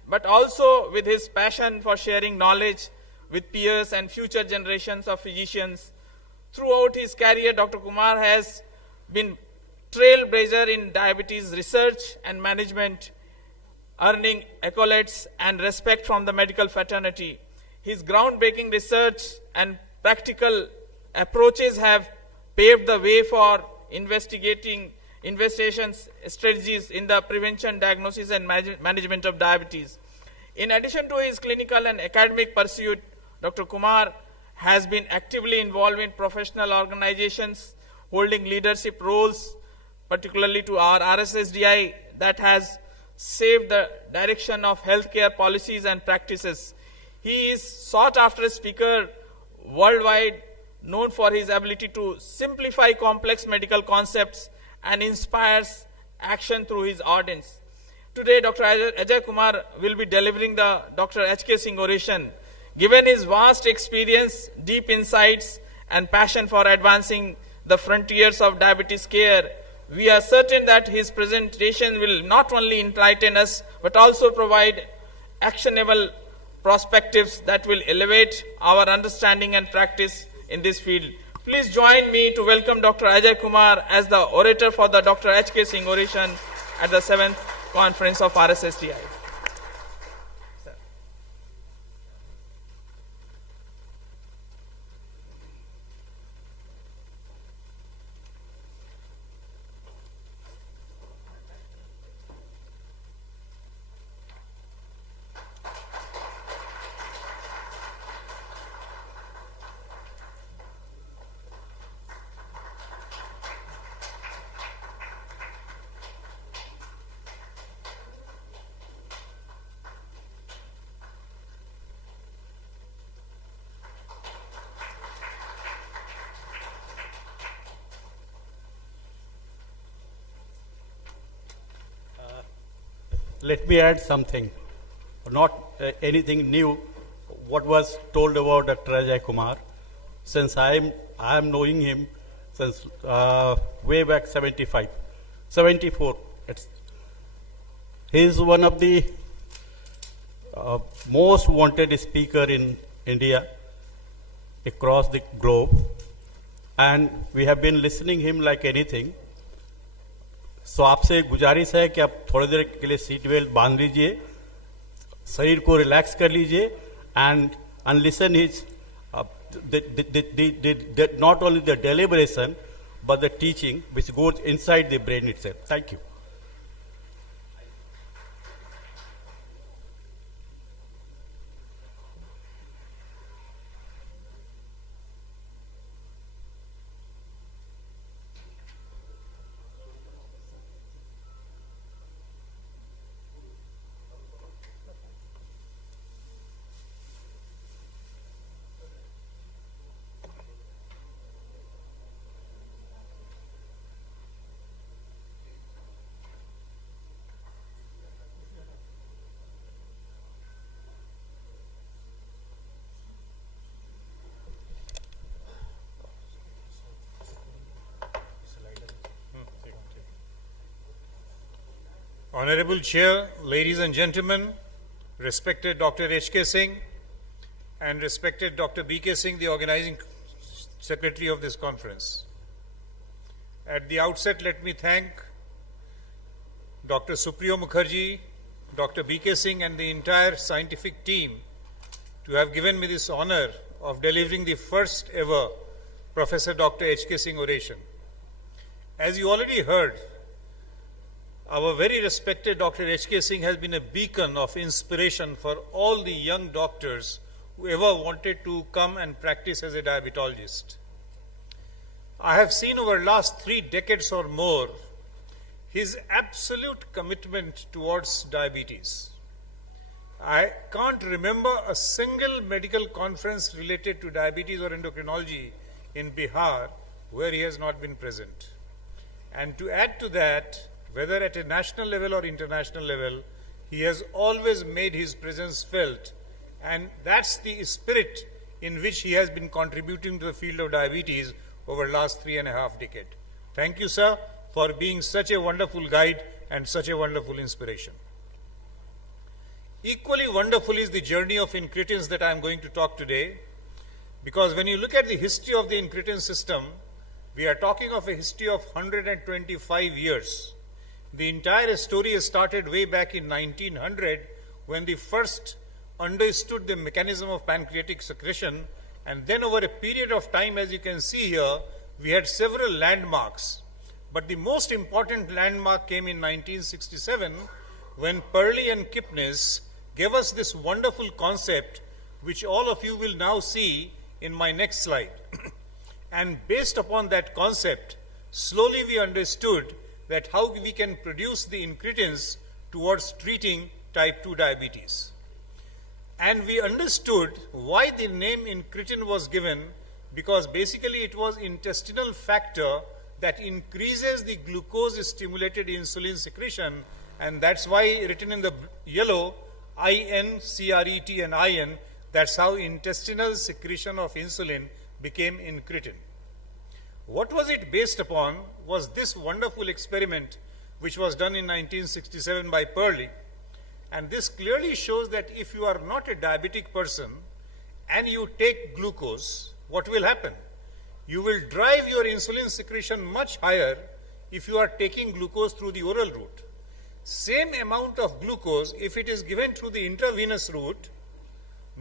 but also with his passion for sharing knowledge with peers and future generations of physicians. Throughout his career, Dr. Kumar has been trailblazer in diabetes research and management, earning accolades and respect from the medical fraternity. His groundbreaking research and practical approaches have paved the way for investigation strategies in the prevention, diagnosis, and management of diabetes. In addition to his clinical and academic pursuit, Dr. Kumar has been actively involved in professional organizations holding leadership roles, particularly to our RSSDI, that has saved the direction of healthcare policies and practices. He is sought after speaker worldwide, known for his ability to simplify complex medical concepts and inspires action through his audience. Today, Dr. Ajay Kumar will be delivering the Dr. H.K. Singh Oration. Given his vast experience, deep insights, and passion for advancing the frontiers of diabetes care, we are certain that his presentation will not only enlighten us, but also provide actionable perspectives that will elevate our understanding and practice in this field. Please join me to welcome Dr. Ajay Kumar as the orator for the Dr. H.K. Singh Oration at the 7th Conference of RSSDI. Let me add something, not anything new, what was told about Dr. Ajay Kumar, since I am knowing him since way back 74. He is one of the most wanted speaker in India, across the globe, and we have been listening him like anything. सो आपसे गुजारिश है कि आप थोड़ी देर के लिए seat belt बांध लीजिए, शरीर को रिलैक्स कर लीजिए and listen his not only the deliberation but the teaching which goes inside the brain itself. Thank you. Honorable Chair, ladies and gentlemen, respected Dr. H.K. Singh and respected Dr. B.K. Singh, the organizing secretary of this conference. At the outset, let me thank Dr. Supriyo Mukherjee, Dr. B.K. Singh and the entire scientific team to have given me this honor of delivering the first ever Professor Dr. H.K. Singh Oration. As you already heard, our very respected Dr. H.K. Singh has been a beacon of inspiration for all the young doctors who ever wanted to come and practice as a diabetologist. I have seen over the last 3 decades or more his absolute commitment towards diabetes. I can't remember a single medical conference related to diabetes or endocrinology in Bihar where he has not been present. And to add to that, whether at a national level or international level, he has always made his presence felt, and that's the spirit in which he has been contributing to the field of diabetes over the last 3.5 decades. Thank you, sir, for being such a wonderful guide and such a wonderful inspiration. Equally wonderful is the journey of incretins that I am going to talk today, because when you look at the history of the incretin system, we are talking of a history of 125 years. The entire story started way back in 1900 when they first understood the mechanism of pancreatic secretion, and then over a period of time, as you can see here, we had several landmarks. But the most important landmark came in 1967 when Perley and Kipnis gave us this wonderful concept which all of you will now see in my next slide. And based upon that concept, slowly we understood that how we can produce the incretins towards treating type 2 diabetes. And we understood why the name incretin was given, because basically it was intestinal factor that increases the glucose-stimulated insulin secretion, and that's why written in the yellow, INCRET and IN, That's how intestinal secretion of insulin became incretin. What was it based upon was this wonderful experiment which was done in 1967 by Perley. And this clearly shows that if you are not a diabetic person and you take glucose, what will happen? You will drive your insulin secretion much higher if you are taking glucose through the oral route. Same amount of glucose, if it is given through the intravenous route,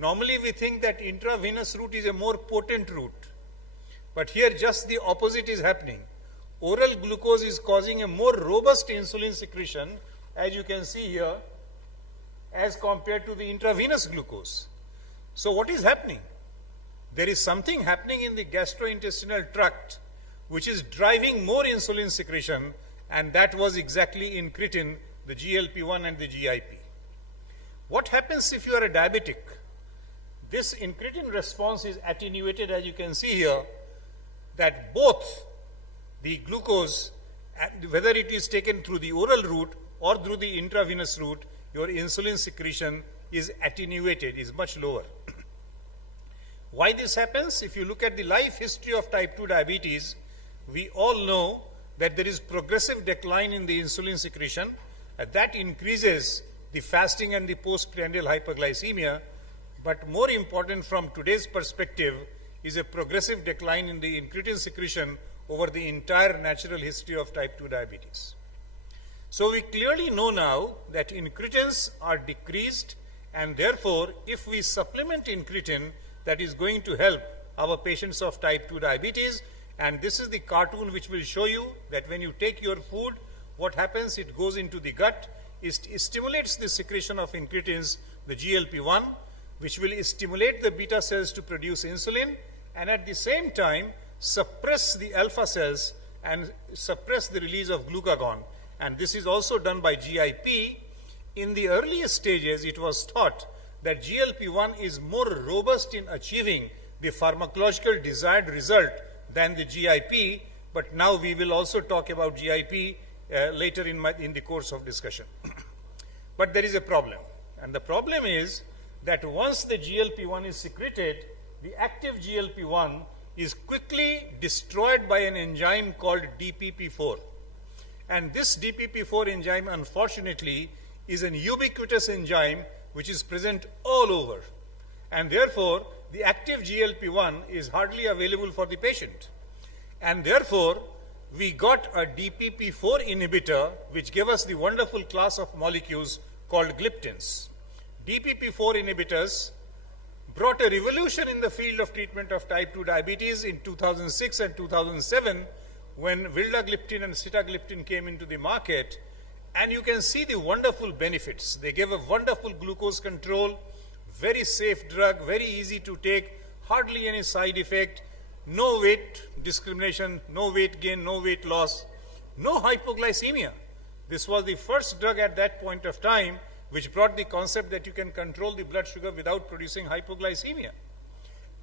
normally we think that intravenous route is a more potent route. But here just the opposite is happening. Oral glucose is causing a more robust insulin secretion, as you can see here, as compared to the intravenous glucose. So what is happening? There is something happening in the gastrointestinal tract which is driving more insulin secretion, and that was exactly incretin, the GLP-1 and the GIP. What happens if you are a diabetic? This incretin response is attenuated, as you can see here, that both the glucose, whether it is taken through the oral route or through the intravenous route, your insulin secretion is attenuated, is much lower. Why this happens? If you look at the life history of type 2 diabetes, we all know that there is progressive decline in the insulin secretion, and that increases the fasting and the postprandial hyperglycemia. But more important from today's perspective is a progressive decline in the incretin secretion over the entire natural history of type 2 diabetes. So we clearly know now that incretins are decreased, and therefore if we supplement incretin, that is going to help our patients of type 2 diabetes. And this is the cartoon which will show you that when you take your food, what happens? It goes into the gut, it stimulates the secretion of incretins, the GLP-1, which will stimulate the beta cells to produce insulin, and at the same time suppress the alpha cells and suppress the release of glucagon. And this is also done by GIP. In the earliest stages, it was thought that GLP-1 is more robust in achieving the pharmacological desired result than the GIP, but now we will also talk about GIP later in the course of discussion. But there is a problem, and the problem is that once the GLP-1 is secreted, the active GLP-1 is quickly destroyed by an enzyme called DPP-4. And this DPP-4 enzyme, unfortunately, is an ubiquitous enzyme which is present all over. And therefore, the active GLP-1 is hardly available for the patient. And therefore, we got a DPP-4 inhibitor which gave us the wonderful class of molecules called gliptins. DPP-4 inhibitors brought a revolution in the field of treatment of type 2 diabetes in 2006 and 2007 when vildagliptin and sitagliptin came into the market. And you can see the wonderful benefits. They gave a wonderful glucose control, very safe drug, very easy to take, hardly any side effect, no weight discrimination, no weight gain, no weight loss, no hypoglycemia. This was the first drug at that point of time which brought the concept that you can control the blood sugar without producing hypoglycemia.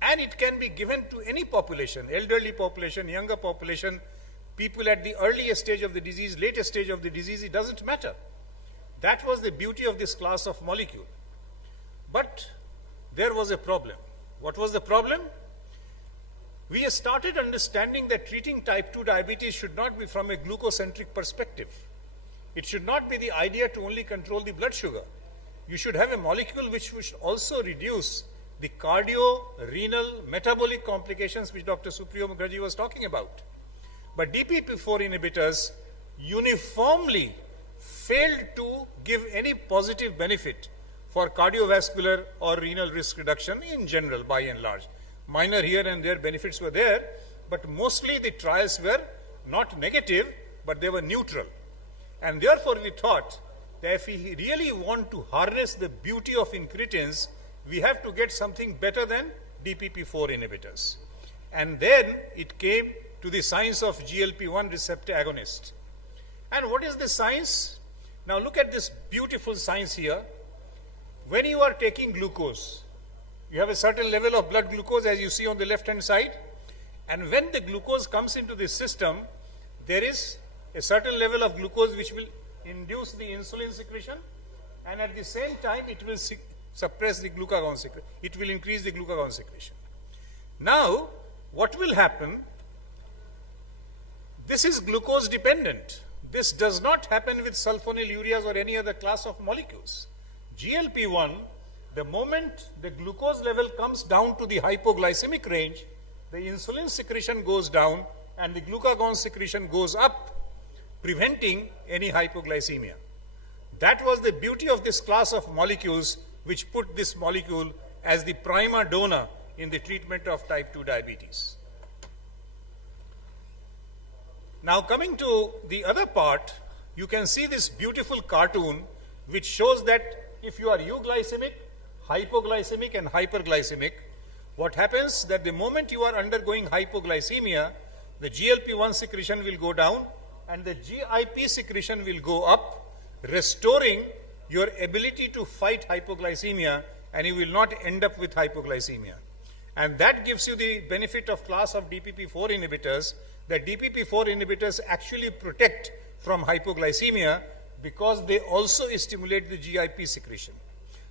And it can be given to any population, elderly population, younger population, people at the earliest stage of the disease, latest stage of the disease, it doesn't matter. That was the beauty of this class of molecule. But there was a problem. What was the problem? We started understanding that treating type 2 diabetes should not be from a glucocentric perspective. It should not be the idea to only control the blood sugar. You should have a molecule which should also reduce the cardio, renal, metabolic complications which Dr. Supriyo Mukherjee was talking about. But DPP-4 inhibitors uniformly failed to give any positive benefit for cardiovascular or renal risk reduction in general, by and large. Minor here and there benefits were there, but mostly the trials were not negative, but they were neutral. And therefore we thought that if we really want to harness the beauty of incretins, we have to get something better than DPP-4 inhibitors. And then it came to the science of GLP-1 receptor agonist. And what is the science? Now look at this beautiful science here. When you are taking glucose, you have a certain level of blood glucose as you see on the left hand side, and when the glucose comes into the system, there is a certain level of glucose which will induce the insulin secretion, and at the same time it will suppress the glucagon secretion. It will increase the glucagon secretion. Now, what will happen? This is glucose dependent. This does not happen with sulfonylureas or any other class of molecules. GLP-1, the moment the glucose level comes down to the hypoglycemic range, the insulin secretion goes down and the glucagon secretion goes up, preventing any hypoglycemia. That was the beauty of this class of molecules, which put this molecule as the prima donna in the treatment of type 2 diabetes. Now coming to the other part, you can see this beautiful cartoon which shows that if you are euglycemic, hypoglycemic and hyperglycemic, what happens that the moment you are undergoing hypoglycemia, the GLP-1 secretion will go down and the GIP secretion will go up, restoring your ability to fight hypoglycemia, and you will not end up with hypoglycemia. And that gives you the benefit of class of DPP-4 inhibitors, that DPP-4 inhibitors actually protect from hypoglycemia because they also stimulate the GIP secretion.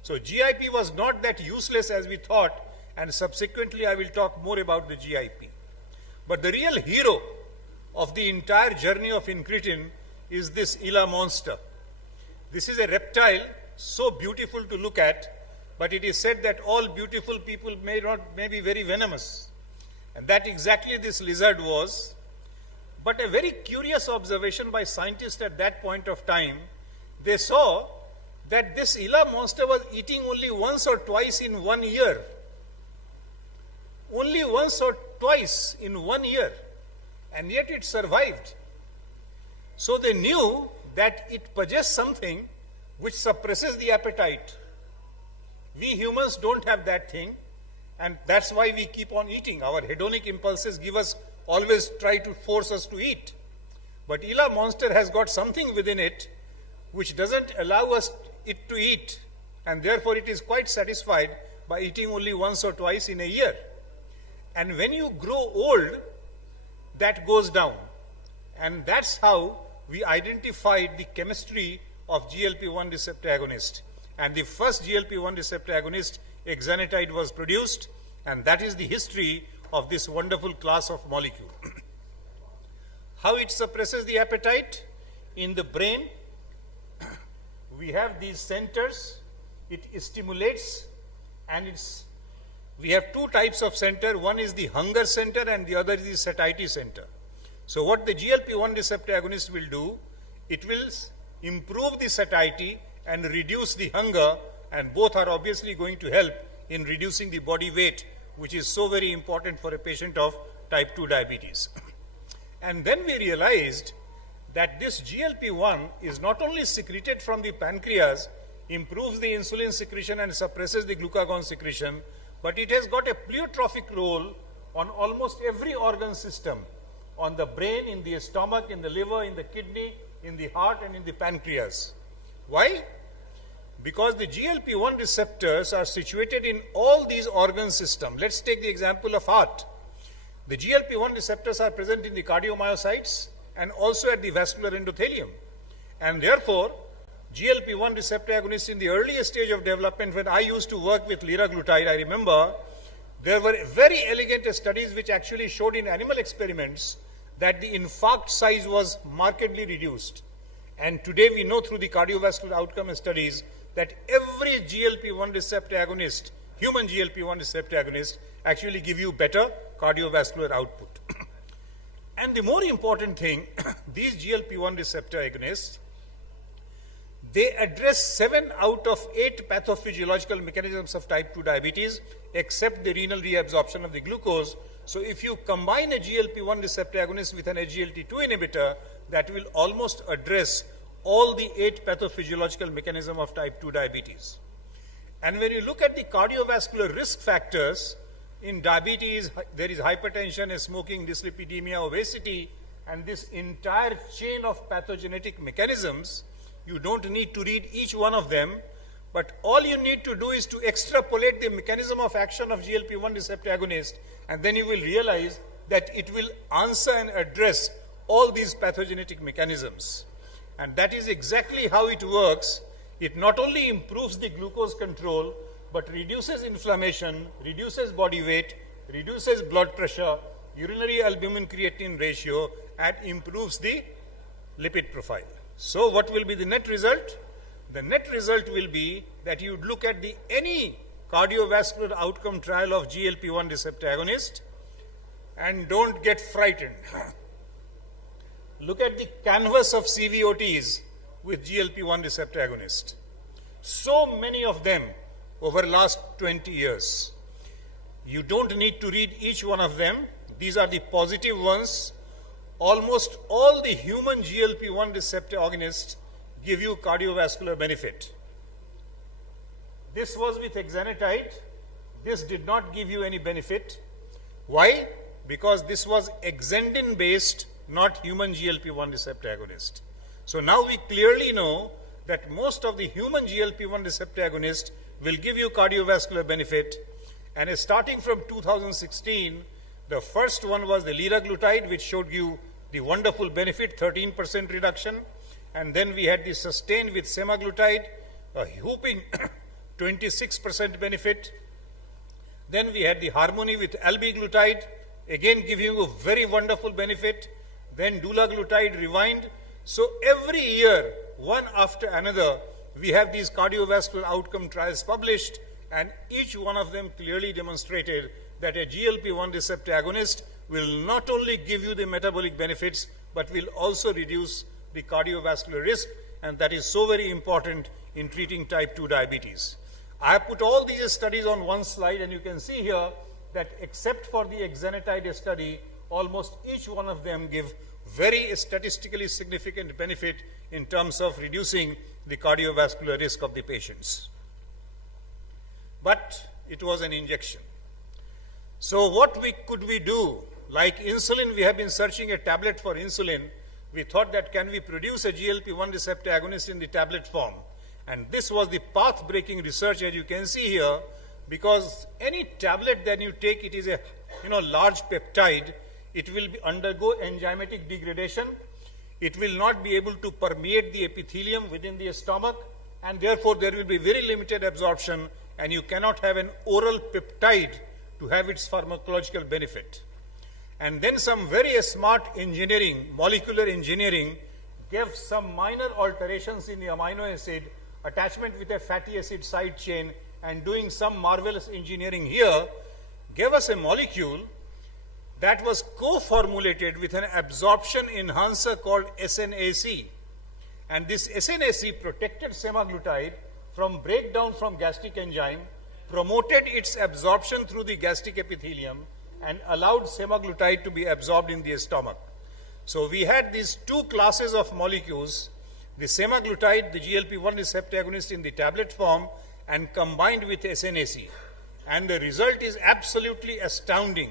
So GIP was not that useless as we thought, and subsequently I will talk more about the GIP. But the real hero of the entire journey of incretin is this Gila monster. This is a reptile so beautiful to look at, but it is said that all beautiful people may be very venomous. And that exactly this lizard was. But a very curious observation by scientists at that point of time, they saw that this Gila monster was eating only once or twice in 1 year. Only once or twice in 1 year. And yet it survived. So they knew that it possessed something which suppresses the appetite. We humans don't have that thing, and that's why we keep on eating. Our hedonic impulses always try to force us to eat. But Gila monster has got something within it which doesn't allow it to eat, and therefore it is quite satisfied by eating only once or twice in a year. And when you grow old, that goes down. And that's how we identified the chemistry of GLP-1 receptor agonist. And the first GLP-1 receptor agonist, exenatide, was produced, and that is the history of this wonderful class of molecule. How it suppresses the appetite? In the brain, we have these centers. It stimulates, and we have two types of center. One is the hunger center and the other is the satiety center. So what the GLP-1 receptor agonist will do, it will improve the satiety and reduce the hunger, and both are obviously going to help in reducing the body weight, which is so very important for a patient of type 2 diabetes. And then we realized that this GLP-1 is not only secreted from the pancreas, improves the insulin secretion and suppresses the glucagon secretion, but it has got a pleiotropic role on almost every organ system, on the brain, in the stomach, in the liver, in the kidney, in the heart, and in the pancreas. Why? Because the GLP-1 receptors are situated in all these organ systems. Let's take the example of heart. The GLP-1 receptors are present in the cardiomyocytes and also at the vascular endothelium. And therefore, GLP-1 receptor agonists in the earliest stage of development, when I used to work with liraglutide, I remember there were very elegant studies which actually showed in animal experiments that the infarct size was markedly reduced. And today we know through the cardiovascular outcome studies that every GLP-1 receptor agonist, human GLP-1 receptor agonist, actually give you better cardiovascular output. And the more important thing, these GLP-1 receptor agonists, they address 7 out of 8 pathophysiological mechanisms of type 2 diabetes, except the renal reabsorption of the glucose. So if you combine a GLP-1 receptor agonist with an SGLT2 inhibitor, that will almost address all the 8 pathophysiological mechanisms of type 2 diabetes. And when you look at the cardiovascular risk factors, in diabetes, there is hypertension, smoking, dyslipidemia, obesity, and this entire chain of pathogenetic mechanisms. You don't need to read each one of them, but all you need to do is to extrapolate the mechanism of action of GLP-1 receptor agonist, and then you will realize that it will answer and address all these pathogenetic mechanisms. And that is exactly how it works. It not only improves the glucose control, but reduces inflammation, reduces body weight, reduces blood pressure, urinary albumin creatinine ratio, and improves the lipid profile. So what will be the net result? The net result will be that you look at any cardiovascular outcome trial of GLP-1 receptor agonist and don't get frightened. Look at the canvas of CVOTs with GLP-1 receptor agonist. So many of them over the last 20 years. You don't need to read each one of them. These are the positive ones. Almost all the human GLP-1 receptor agonists give you cardiovascular benefit. This was with exenatide. This did not give you any benefit. Why? Because this was exendin-based, not human GLP-1 receptor agonist. So now we clearly know that most of the human GLP-1 receptor agonists will give you cardiovascular benefit. And starting from 2016, the first one was the liraglutide, which showed you the wonderful benefit, 13% reduction. And then we had the sustained with semaglutide, a whooping 26% benefit. Then we had the harmony with albiglutide, again giving you a very wonderful benefit. Then dulaglutide rewind. So every year, one after another, we have these cardiovascular outcome trials published, and each one of them clearly demonstrated that a GLP-1 receptor agonist will not only give you the metabolic benefits, but will also reduce the cardiovascular risk, and that is so very important in treating type 2 diabetes. I have put all these studies on one slide, and you can see here that except for the exenatide study, almost each one of them give very statistically significant benefit in terms of reducing the cardiovascular risk of the patients. But it was an injection. So what could we do? Like insulin, we have been searching a tablet for insulin. We thought that can we produce a GLP-1 receptor agonist in the tablet form? And this was the path-breaking research, as you can see here, because any tablet that you take, it is a large peptide. It will undergo enzymatic degradation. It will not be able to permeate the epithelium within the stomach, and therefore there will be very limited absorption, and you cannot have an oral peptide to have its pharmacological benefit. And then some very smart engineering, molecular engineering, gave some minor alterations in the amino acid, attachment with a fatty acid side chain, and doing some marvelous engineering here, gave us a molecule that was co-formulated with an absorption enhancer called SNAC. And this SNAC protected semaglutide from breakdown from gastric enzyme, promoted its absorption through the gastric epithelium, and allowed semaglutide to be absorbed in the stomach. So we had these two classes of molecules, the semaglutide, the GLP-1 receptor agonist in the tablet form, and combined with SNAC. And the result is absolutely astounding.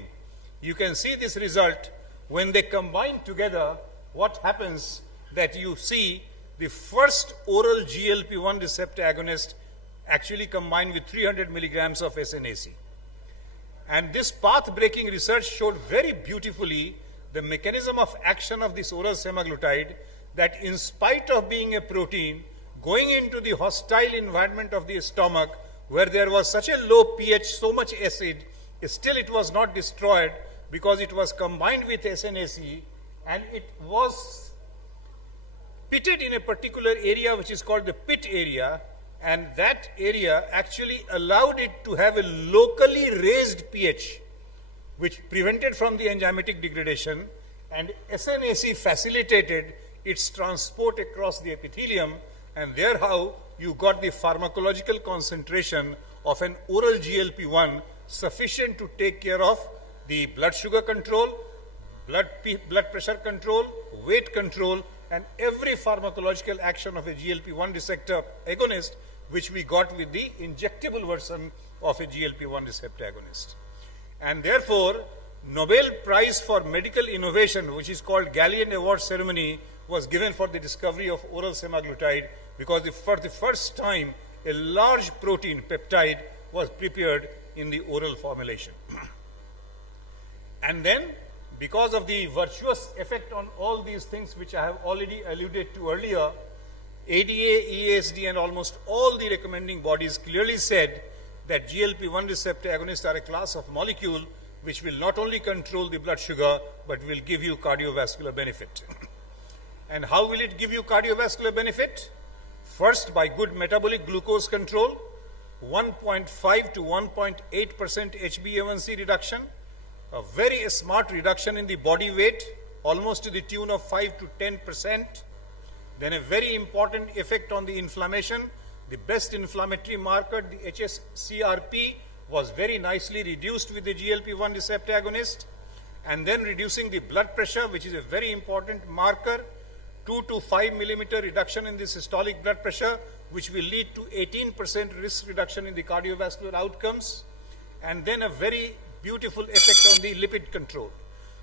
You can see this result when they combine together. What happens that you see the first oral GLP-1 receptor agonist actually combined with 300 milligrams of SNAC. And this path-breaking research showed very beautifully the mechanism of action of this oral semaglutide, that in spite of being a protein, going into the hostile environment of the stomach, where there was such a low pH, so much acid, still it was not destroyed because it was combined with SNAC, and it was pitted in a particular area which is called the pit area, and that area actually allowed it to have a locally raised pH, which prevented from the enzymatic degradation, and SNAC facilitated its transport across the epithelium, and there how you got the pharmacological concentration of an oral GLP-1 sufficient to take care of the blood sugar control, blood pressure control, weight control, and every pharmacological action of a GLP-1 receptor agonist, which we got with the injectable version of a GLP-1 receptor agonist. And therefore, Nobel Prize for Medical Innovation, which is called Galien Award ceremony, was given for the discovery of oral semaglutide, because for the first time a large protein peptide was prepared in the oral formulation. And then, because of the virtuous effect on all these things which I have already alluded to earlier, ADA, EASD, and almost all the recommending bodies clearly said that GLP-1 receptor agonists are a class of molecule which will not only control the blood sugar, but will give you cardiovascular benefit. And how will it give you cardiovascular benefit? First, by good metabolic glucose control, 1.5 to 1.8% HbA1c reduction, a very smart reduction in the body weight, almost to the tune of 5 to 10%. Then a very important effect on the inflammation. The best inflammatory marker, the hsCRP, was very nicely reduced with the GLP-1 receptor agonist. And then reducing the blood pressure, which is a very important marker, 2 to 5 millimeter reduction in the systolic blood pressure, which will lead to 18% risk reduction in the cardiovascular outcomes. And then a very beautiful effect on the lipid control.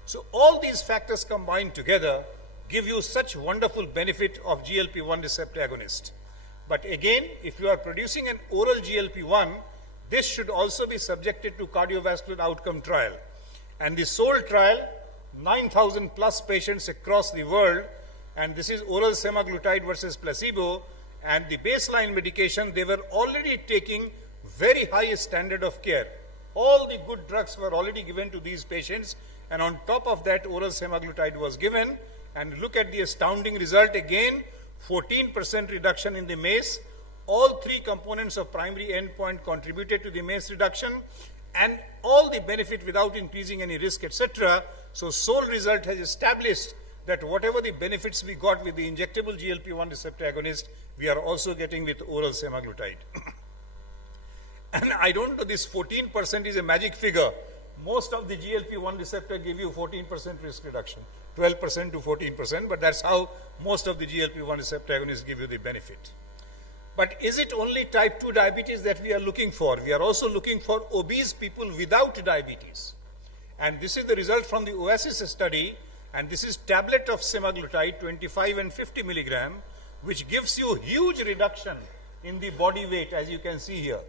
So all these factors combined together give you such wonderful benefit of GLP-1 receptor agonist. But again, if you are producing an oral GLP-1, this should also be subjected to cardiovascular outcome trial. And the SOUL trial, 9,000 plus patients across the world, and this is oral semaglutide versus placebo, and the baseline medication, they were already taking very high standard of care. All the good drugs were already given to these patients, and on top of that, oral semaglutide was given. And look at the astounding result again, 14% reduction in the MACE. All three components of primary endpoint contributed to the MACE reduction, and all the benefit without increasing any risk, etc. So SOUL result has established that whatever the benefits we got with the injectable GLP-1 receptor agonist, we are also getting with oral semaglutide. And I don't know, this 14% is a magic figure. Most of the GLP-1 receptor give you 14% risk reduction, 12% to 14%, but that's how most of the GLP-1 receptor agonists give you the benefit. But is it only type 2 diabetes that we are looking for? We are also looking for obese people without diabetes. And this is the result from the OASIS study, and this is tablet of semaglutide, 25 and 50 milligram, which gives you huge reduction in the body weight, as you can see here.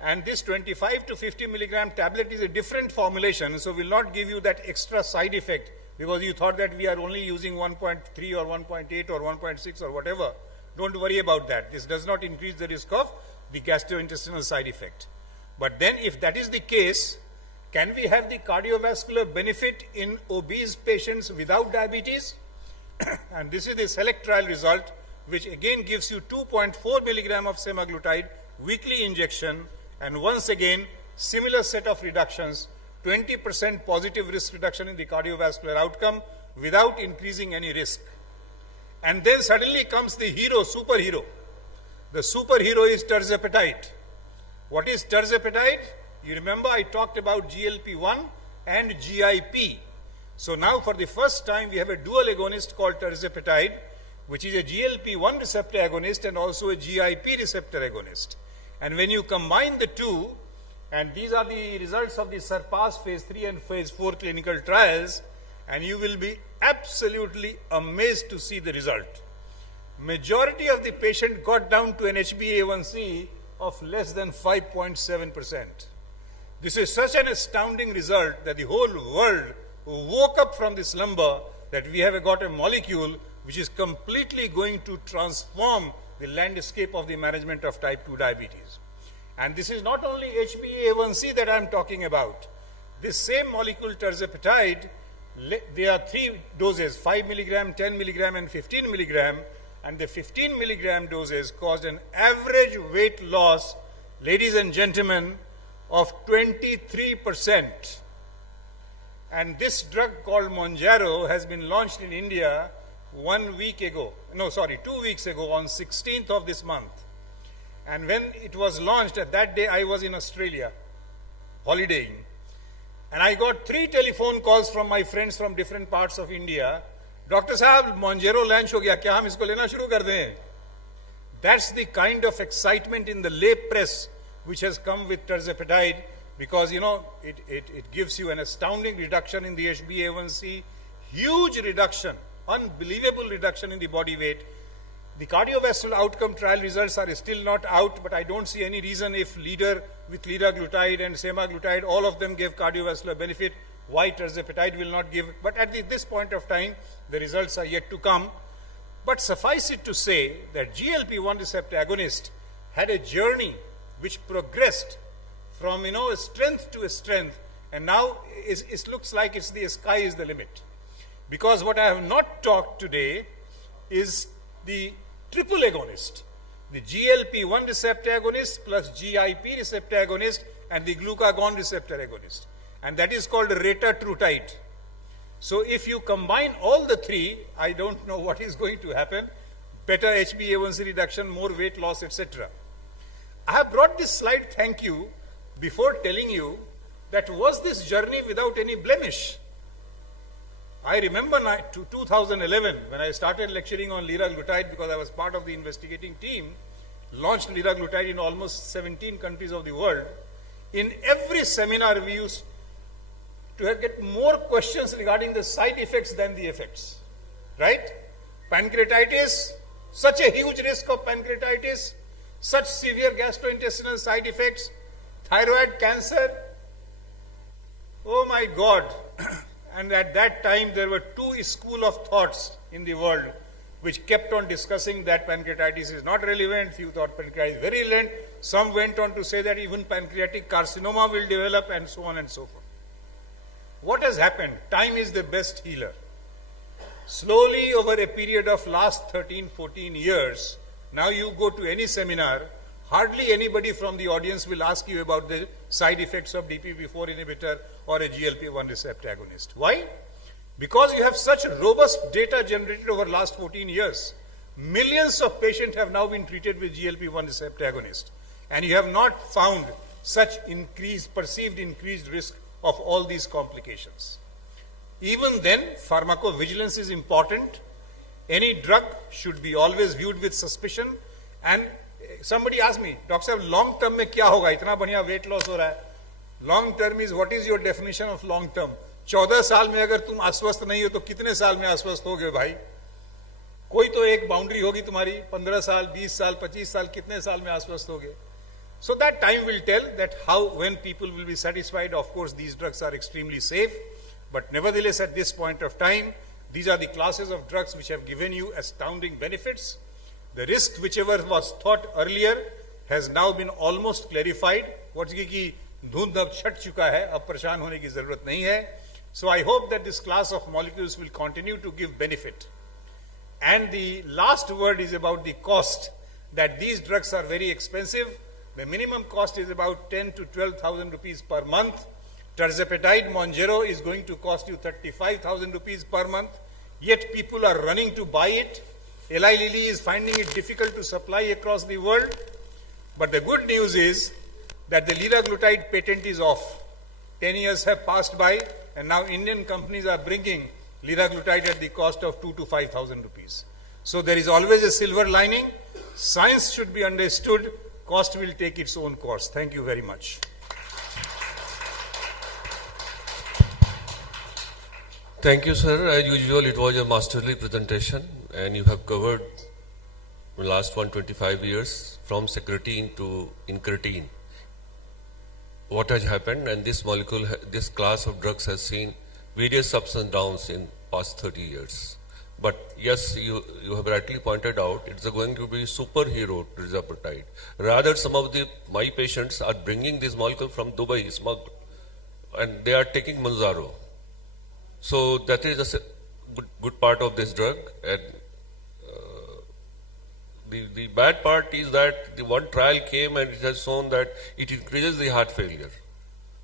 And this 25 to 50 milligram tablet is a different formulation, so will not give you that extra side effect because you thought that we are only using 1.3 or 1.8 or 1.6 or whatever. Don't worry about that. This does not increase the risk of the gastrointestinal side effect. But then if that is the case, can we have the cardiovascular benefit in obese patients without diabetes? And this is the SELECT trial result, which again gives you 2.4 milligram of semaglutide weekly injection, and once again similar set of reductions, 20% positive risk reduction in the cardiovascular outcome without increasing any risk. And then suddenly comes the hero, superhero. The superhero is tirzepatide. What is tirzepatide? You remember I talked about GLP-1 and GIP. So now for the first time we have a dual agonist called tirzepatide, which is a GLP-1 receptor agonist and also a GIP receptor agonist. And when you combine the two, and these are the results of the SURPASS phase 3 and phase 4 clinical trials, and you will be absolutely amazed to see the result. Majority of the patient got down to an HbA1c of less than 5.7%. This is such an astounding result that the whole world woke up from this slumber that we have got a molecule which is completely going to transform the landscape of the management of type 2 diabetes. And this is not only HbA1c that I am talking about. This same molecule tirzepatide, there are 3 doses, 5 milligram, 10 milligram and 15 milligram, and the 15 milligram doses caused an average weight loss, ladies and gentlemen, of 23%. And this drug called Mounjaro has been launched in India 2 weeks ago on 16th of this month. And when it was launched, at that day I was in Australia holidaying, and I got 3 telephone calls from my friends from different parts of India. Doctor Sahab, Mounjaro launch ho gaya, kya hum isko lena shuru kar dein? That's the kind of excitement in the lay press which has come with tirzepatide, because you know it gives you an astounding reduction in the HbA1c, huge reduction, unbelievable reduction in the body weight. The cardiovascular outcome trial results are still not out, but I don't see any reason if with liraglutide and semaglutide, all of them gave cardiovascular benefit, why tirzepatide will not give. But at this point of time, the results are yet to come. But suffice it to say that GLP-1 receptor agonist had a journey which progressed from, a strength to a strength, and now it looks like the sky is the limit. Because what I have not talked today is the triple agonist, the GLP-1 receptor agonist plus GIP receptor agonist and the glucagon receptor agonist. And that is called retatrutide. So if you combine all the three, I don't know what is going to happen. Better HbA1c reduction, more weight loss, etc. I have brought this slide, thank you, before telling you that was this journey without any blemish. I remember 2011 when I started lecturing on liraglutide because I was part of the investigating team, launched liraglutide in almost 17 countries of the world. In every seminar we used to get more questions regarding the side effects than the effects, right? Pancreatitis, such a huge risk of pancreatitis, such severe gastrointestinal side effects, thyroid cancer, oh my God. And at that time there were two schools of thoughts in the world which kept on discussing that pancreatitis is not relevant, few thought pancreatitis is very relevant, some went on to say that even pancreatic carcinoma will develop and so on and so forth. What has happened? Time is the best healer. Slowly over a period of last 13, 14 years, now you go to any seminar, hardly anybody from the audience will ask you about the side effects of DPP-4 inhibitor or a GLP-1 receptor agonist. Why? Because you have such robust data generated over last 14 years. Millions of patients have now been treated with GLP-1 receptor agonist, and you have not found such perceived increased risk of all these complications. Even then, pharmacovigilance is important. Any drug should be always viewed with suspicion. And somebody asked me, Doctor Sahab, long term mein kya hoga? Itna badhiya weight loss ho raha hai. Long term is, what is your definition of long term? 14 साल में अगर तुम अस्वस्थ नहीं हो तो कितने साल में अस्वस्थ होगे भाई? कोई तो एक बाउंड्री होगी तुम्हारी, 15 साल, 20 साल, 25 साल, कितने साल में अस्वस्थ होगे? So that time will tell that when people will be satisfied. Of course, these drugs are extremely safe, but nevertheless, at this point of time, these are the classes of drugs which have given you astounding benefits. The risk, whichever was thought earlier, has now been almost clarified. What's ki dhund ab chhat chuka hai, ab pareshan hone ki zarurat nahi hai. So I hope that this class of molecules will continue to give benefit. And the last word is about the cost, that these drugs are very expensive. The minimum cost is about 10 to 12,000 rupees per month. Tirzepatide Monjaro is going to cost you 35,000 rupees per month. Yet people are running to buy it. Eli Lilly is finding it difficult to supply across the world. But the good news is that the liraglutide patent is off. 10 years have passed by, and now Indian companies are bringing liraglutide at the cost of 2 to 5,000 rupees. So there is always a silver lining. Science should be understood. Cost will take its own course. Thank you very much. Thank you, sir. As usual, it was a masterly presentation, and you have covered the last 125 years from secretin to incretin. What has happened, and this molecule, this class of drugs has seen various ups and downs in past 30 years. But yes, you have rightly pointed out, it's going to be superhero tirzepatide. Rather, some of my patients are bringing this molecule from Dubai, smuggled, and they are taking Monjaro. So that is a good part of this drug. And the bad part is that the one trial came and it has shown that it increases the heart failure.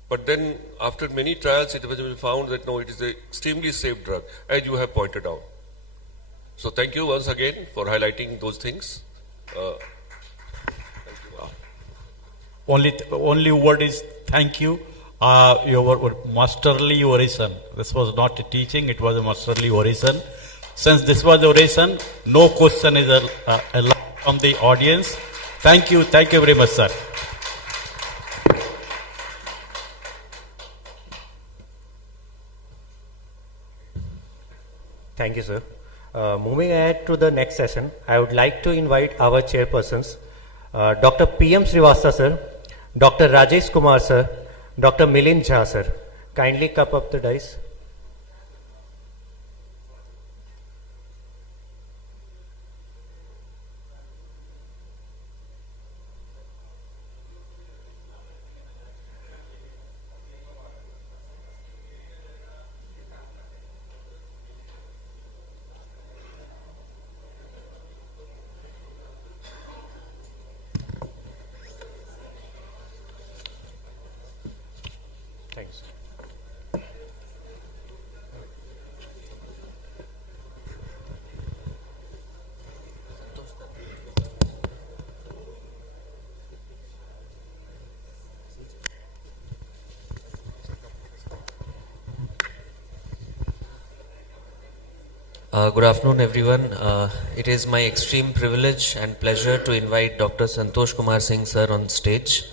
But then after many trials, it was found that no, it is an extremely safe drug, as you have pointed out. So thank you once again for highlighting those things. Only word is thank you. Your masterly oration. This was not a teaching, it was a masterly oration. Since this was the oration, no question is allowed from the audience. Thank you very much, sir. Thank you, sir. Moving ahead to the next session, I would like to invite our chairpersons, Dr. P.M. Srivastava, sir, Dr. Rajesh Kumar, sir, Dr. Milind Jha, sir. Kindly cup up the dice. Good afternoon, everyone. It is my extreme privilege and pleasure to invite Dr. Santosh Kumar Singh sir on stage.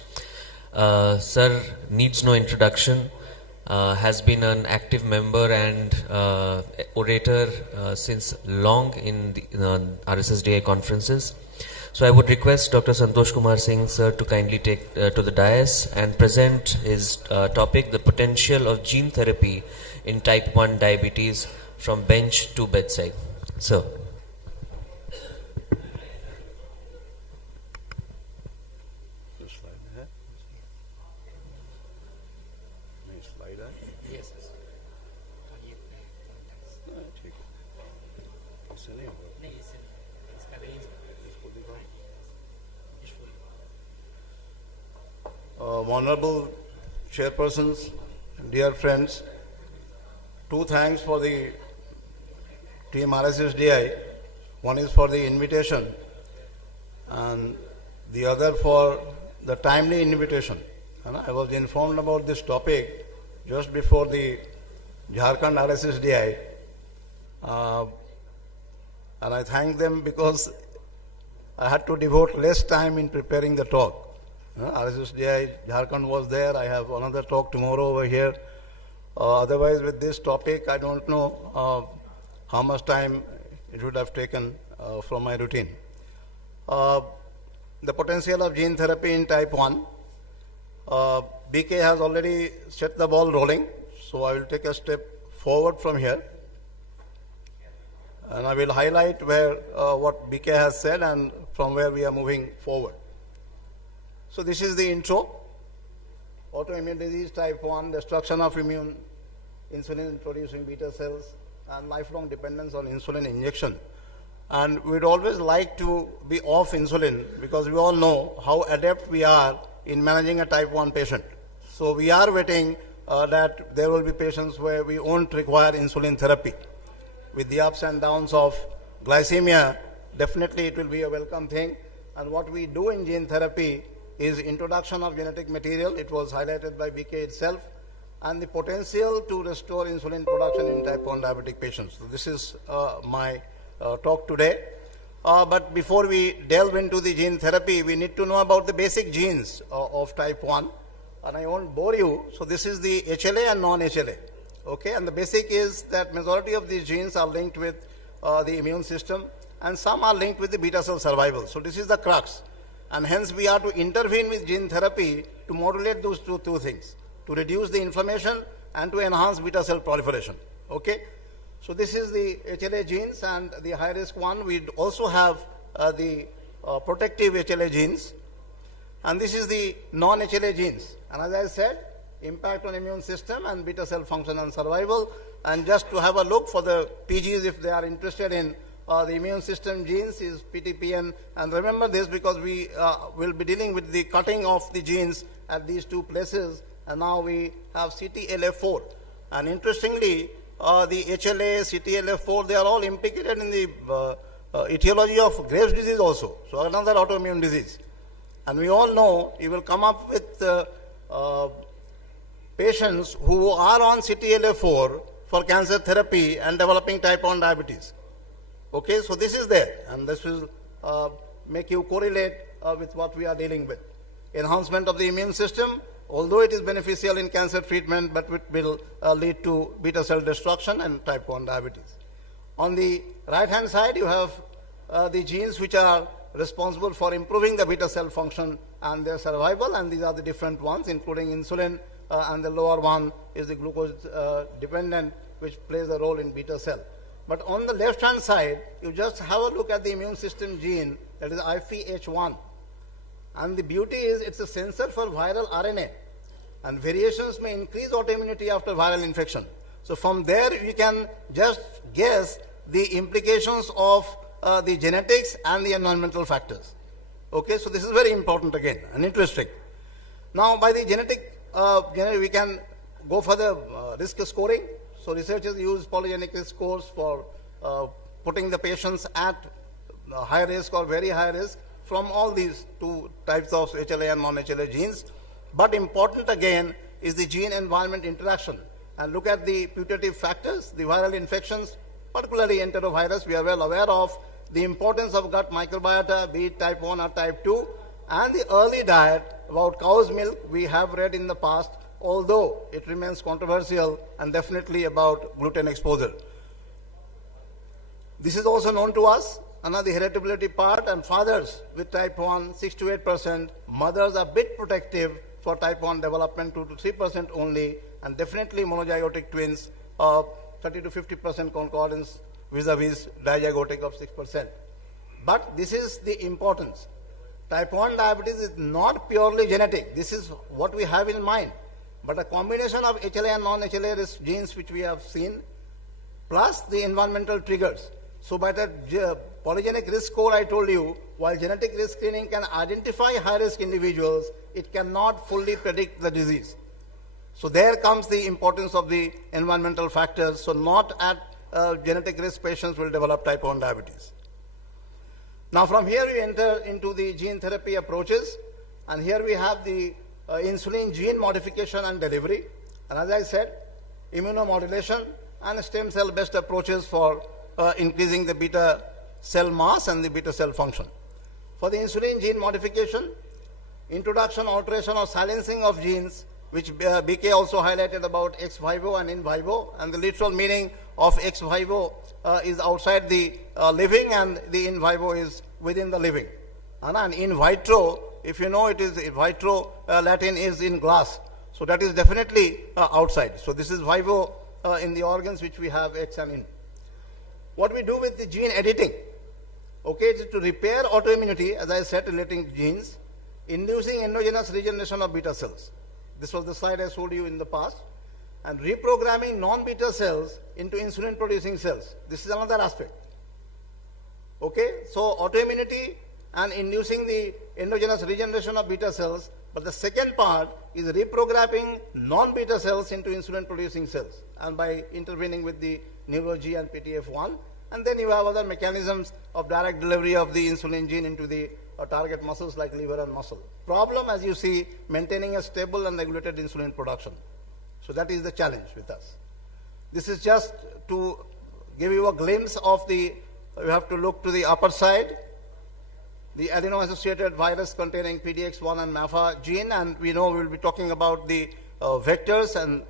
Sir needs no introduction, has been an active member and orator since long in the RSSDI conferences. So I would request Dr. Santosh Kumar Singh sir to kindly take to the dais and present his topic, the potential of gene therapy in type 1 diabetes from bench to bedside. Sir. Honorable chairpersons, dear friends, two thanks for the team RSSDI. One is for the invitation and the other for the timely invitation. And I was informed about this topic just before the Jharkhand RSSDI, and I thank them because I had to devote less time in preparing the talk. RSSDI Jharkhand was there. I have another talk tomorrow over here. Otherwise, with this topic, I don't know how much time it would have taken from my routine. The potential of gene therapy in type 1. BK has already set the ball rolling, so I will take a step forward from here. And I will highlight where what BK has said and from where we are moving forward. So this is the intro. Autoimmune disease type 1, destruction of immune insulin producing beta cells and lifelong dependence on insulin injection. And we'd always like to be off insulin because we all know how adept we are in managing a type 1 patient. So we are waiting that there will be patients where we won't require insulin therapy. With the ups and downs of glycemia, definitely it will be a welcome thing. And what we do in gene therapy is introduction of genetic material. It was highlighted by BK itself, and the potential to restore insulin production in type 1 diabetic patients. So this is my talk today. But before we delve into the gene therapy, we need to know about the basic genes of type 1. And I won't bore you. So this is the HLA and non-HLA. Okay, and the basic is that majority of these genes are linked with the immune system, and some are linked with the beta cell survival. So this is the crux. And hence we are to intervene with gene therapy to modulate those two things, to reduce the inflammation and to enhance beta cell proliferation. Okay? So this is the HLA genes, and the high risk one, we also have the protective HLA genes, and this is the non-HLA genes. And as I said, impact on immune system and beta cell function and survival. And just to have a look for the PGs if they are interested in the immune system genes is PTPN, and remember this because we will be dealing with the cutting of the genes at these two places, and now we have CTLF4. And interestingly, the HLA, CTLF4, they are all implicated in the etiology of Graves' disease also, so another autoimmune disease. And we all know you will come up with patients who are on CTLF4 for cancer therapy and developing type 1 diabetes. Okay, so this is there, and this will make you correlate with what we are dealing with. Enhancement of the immune system, although it is beneficial in cancer treatment, but it will lead to beta cell destruction and type 1 diabetes. On the right hand side, you have the genes which are responsible for improving the beta cell function and their survival, and these are the different ones, including insulin, and the lower one is the glucose dependent, which plays a role in beta cell. But on the left hand side, you just have a look at the immune system gene, that is IFH1. And the beauty is it's a sensor for viral RNA, and variations may increase autoimmunity after viral infection. So from there you can just guess the implications of the genetics and the environmental factors. Okay, so this is very important again and interesting. Now by the genetic, we can go for the risk scoring. So researchers use polygenic risk scores for putting the patients at high risk or very high risk from all these two types of HLA and non-HLA genes. But important again is the gene-environment interaction. And look at the putative factors, the viral infections, particularly enterovirus. We are well aware of the importance of gut microbiota, be it type 1 or type 2, and the early diet about cow's milk we have read in the past, although it remains controversial, and definitely about gluten exposure. This is also known to us, another heritability part, and fathers with type 1, 6 to 8%, mothers are a bit protective for type 1 development, 2 to 3% only, and definitely monozygotic twins, 30 to 50% concordance vis-a-vis dizygotic of 6%. But this is the importance. Type 1 diabetes is not purely genetic. This is what we have in mind. But a combination of HLA and non-HLA risk genes which we have seen, plus the environmental triggers. So by the polygenic risk score I told you, while genetic risk screening can identify high-risk individuals, it cannot fully predict the disease. So there comes the importance of the environmental factors. So not at genetic risk patients will develop type 1 diabetes. Now from here we enter into the gene therapy approaches, and here we have the insulin gene modification and delivery, and as I said, immunomodulation and stem cell based approaches for increasing the beta cell mass and the beta cell function. For the insulin gene modification, introduction, alteration or silencing of genes, which BK also highlighted about ex vivo and in vivo, and the literal meaning of ex vivo is outside the living, and the in vivo is within the living. And in vitro, if you know, it is vitro, Latin is in glass. So that is definitely outside. So this is vivo in the organs which we have ex and in. What we do with the gene editing? Okay, it is to repair autoimmunity, as I said, relating genes, inducing endogenous regeneration of beta cells. This was the slide I showed you in the past. And reprogramming non-beta cells into insulin-producing cells. This is another aspect. Okay, so autoimmunity and inducing the endogenous regeneration of beta cells. But the second part is reprogramming non-beta cells into insulin-producing cells, and by intervening with the neuro-G and PTF1. And then you have other mechanisms of direct delivery of the insulin gene into the target muscles like liver and muscle. Problem, as you see, maintaining a stable and regulated insulin production. So that is the challenge with us. This is just to give you a glimpse of the, you have to look to the upper side, the adeno-associated virus containing PDX1 and MAFA gene, and we know we will be talking about the vectors and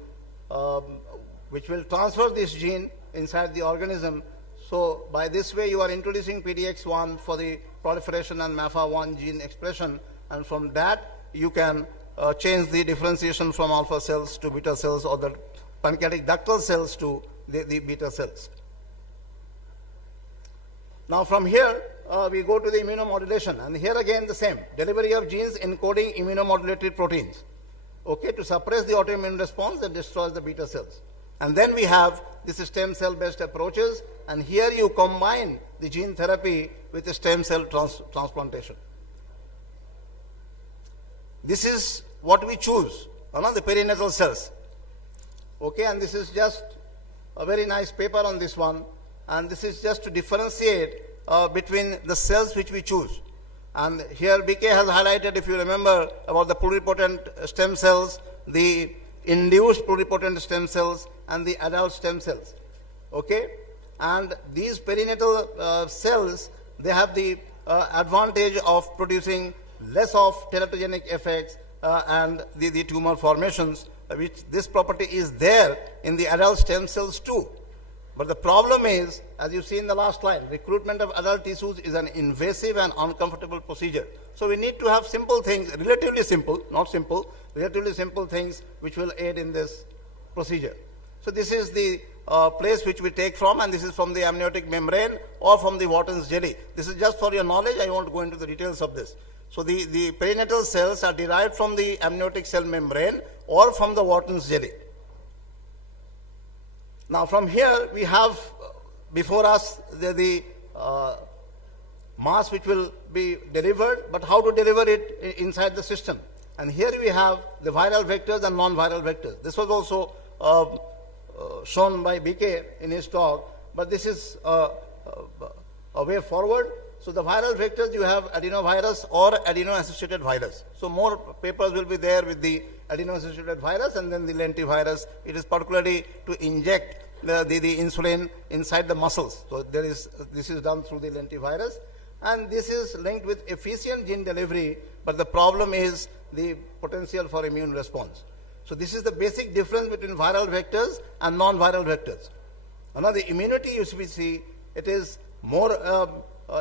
which will transfer this gene inside the organism. So by this way you are introducing PDX1 for the proliferation and MAFA1 gene expression, and from that you can change the differentiation from alpha cells to beta cells, or the pancreatic ductal cells to the beta cells. Now from here we go to the immunomodulation, and here again the same, delivery of genes encoding immunomodulatory proteins, okay, to suppress the autoimmune response that destroys the beta cells. And then we have this stem cell based approaches, and here you combine the gene therapy with the stem cell transplantation. This is what we choose, the perinatal cells. Okay, and this is just a very nice paper on this one, and this is just to differentiate between the cells which we choose. And here BK has highlighted, if you remember, about the pluripotent stem cells, the induced pluripotent stem cells, and the adult stem cells. Okay, and these perinatal cells, they have the advantage of producing less of teratogenic effects and the tumor formations, which this property is there in the adult stem cells too. But the problem is, as you see in the last slide, recruitment of adult tissues is an invasive and uncomfortable procedure. So we need to have simple things, relatively simple, not simple, relatively simple things which will aid in this procedure. So this is the place which we take from, and this is from the amniotic membrane or from the Wharton's jelly. This is just for your knowledge, I won't go into the details of this. So the perinatal cells are derived from the amniotic cell membrane or from the Wharton's jelly. Now from here we have before us the mass which will be delivered, but how to deliver it inside the system. And here we have the viral vectors and non-viral vectors. This was also shown by BK in his talk, but this is a way forward. So the viral vectors, you have adenovirus or adeno-associated virus. So more papers will be there with the adeno-associated virus and then the lentivirus. It is particularly to inject the insulin inside the muscles. So this is done through the lentivirus, and this is linked with efficient gene delivery, but the problem is the potential for immune response. So this is the basic difference between viral vectors and non-viral vectors. Now the immunity you see, it is more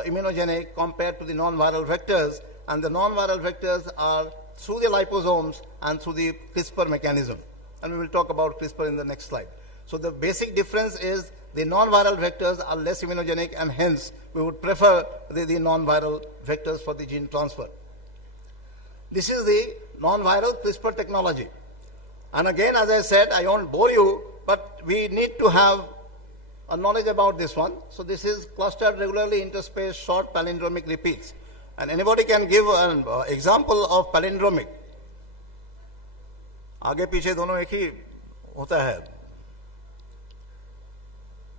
immunogenic compared to the non-viral vectors, and the non-viral vectors are through the liposomes and through the CRISPR mechanism. And we will talk about CRISPR in the next slide. So the basic difference is the non-viral vectors are less immunogenic, and hence we would prefer the non-viral vectors for the gene transfer. This is the non-viral CRISPR technology. And again, as I said, I won't bore you, but we need to have a knowledge about this one. So this is clustered regularly interspaced short palindromic repeats. And anybody can give an example of palindromic. आगे पीछे दोनों एक ही होता है.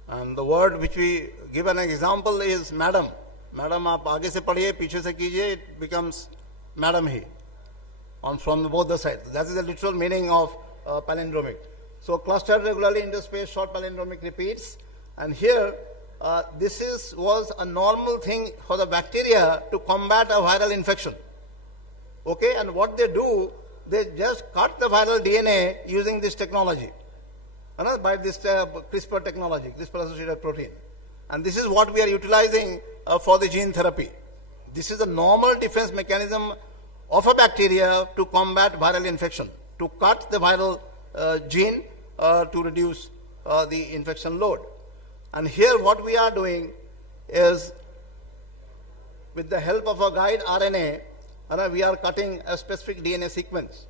And the word which we give an example is madam. Madam आप आगे से पढ़िए, पीछे से कीजिए, it becomes madam he. From both the sides. That is the literal meaning of palindromic. So clustered regularly interspaced short palindromic repeats. And here, this was a normal thing for the bacteria to combat a viral infection. Okay, and what they do, they just cut the viral DNA using this technology. By this CRISPR technology, CRISPR-associated protein. And this is what we are utilizing for the gene therapy. This is a normal defense mechanism of a bacteria to combat viral infection, to cut the viral gene to reduce the infection load. And here what we are doing is, with the help of a guide RNA, we are cutting a specific DNA sequence.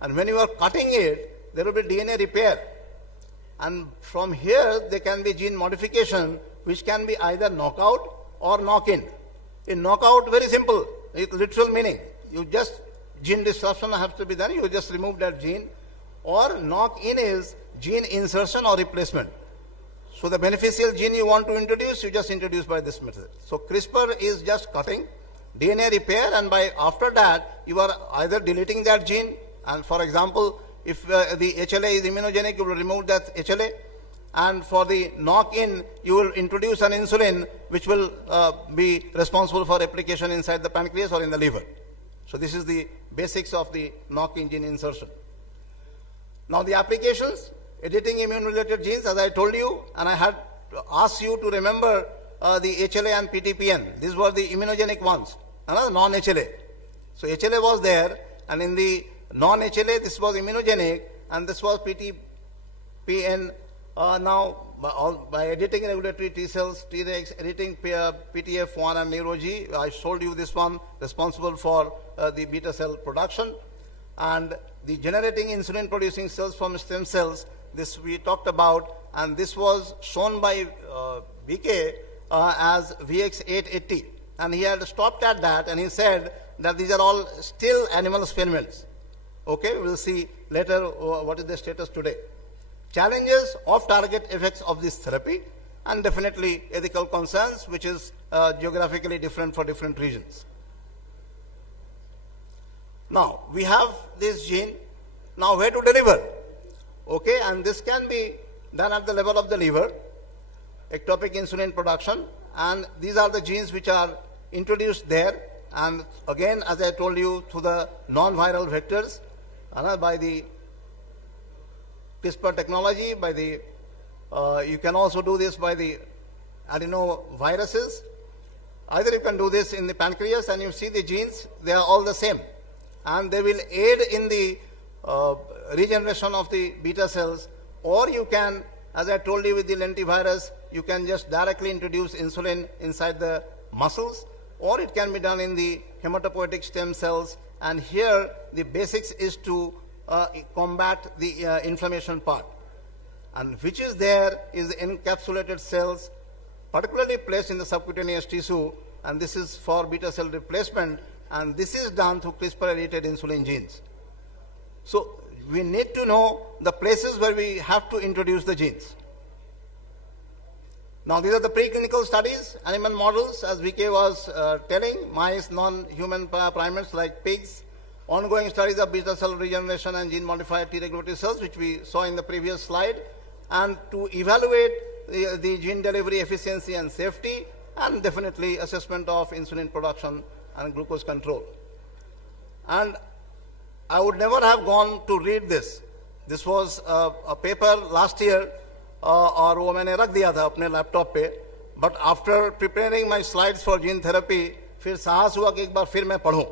And when you are cutting it, there will be DNA repair. And from here, there can be gene modification, which can be either knockout or knock-in. In knockout, very simple, it's literal meaning. You just, gene disruption has to be done, you just remove that gene. Or knock-in is gene insertion or replacement. So the beneficial gene you want to introduce, you just introduce by this method. So CRISPR is just cutting, DNA repair, and after that, you are either deleting that gene, and for example, if the HLA is immunogenic, you will remove that HLA. And for the knock-in, you will introduce an insulin which will be responsible for replication inside the pancreas or in the liver. So this is the basics of the knock-in gene insertion. Now the applications, editing immune-related genes, as I told you, and I had asked you to remember the HLA and PTPN. These were the immunogenic ones, non-HLA. So HLA was there, and in the non-HLA, this was immunogenic, and this was PTPN. Now, by editing regulatory T cells, Tregs, editing PTF1 and NeuroG, I showed you this one, responsible for the beta cell production. And the generating insulin-producing cells from stem cells, this we talked about, and this was shown by BK as VX880. And he had stopped at that, and he said that these are all still animal experiments. Okay, we will see later what is the status today. Challenges, off-target effects of this therapy, and definitely ethical concerns, which is geographically different for different regions. Now, we have this gene. Now, where to deliver? Okay, and this can be done at the level of the liver, ectopic insulin production, and these are the genes which are introduced there. And again, as I told you, through the non-viral vectors, by the CRISPR technology, by the you can also do this by the adenoviruses. Either you can do this in the pancreas, and you see the genes, they are all the same, and they will aid in the regeneration of the beta cells. Or you can, as I told you with the lentivirus, you can just directly introduce insulin inside the muscles, or it can be done in the hematopoietic stem cells. And here the basics is to combat the inflammation part. And which is there is the encapsulated cells, particularly placed in the subcutaneous tissue, and this is for beta cell replacement, and this is done through CRISPR-edited insulin genes. So we need to know the places where we have to introduce the genes. Now these are the preclinical studies, animal models, as VK was telling, mice, non-human primates like pigs, ongoing studies of beta cell regeneration and gene-modified T regulatory cells, which we saw in the previous slide, and to evaluate the gene delivery efficiency and safety, and definitely assessment of insulin production and glucose control. And I would never have gone to read this. This was a paper last year, और वो मैंने रख दिया था अपने laptop पे, but after preparing my slides for gene therapy, फिर साहस हुआ कि एक बार फिर मैं पढ़ूं.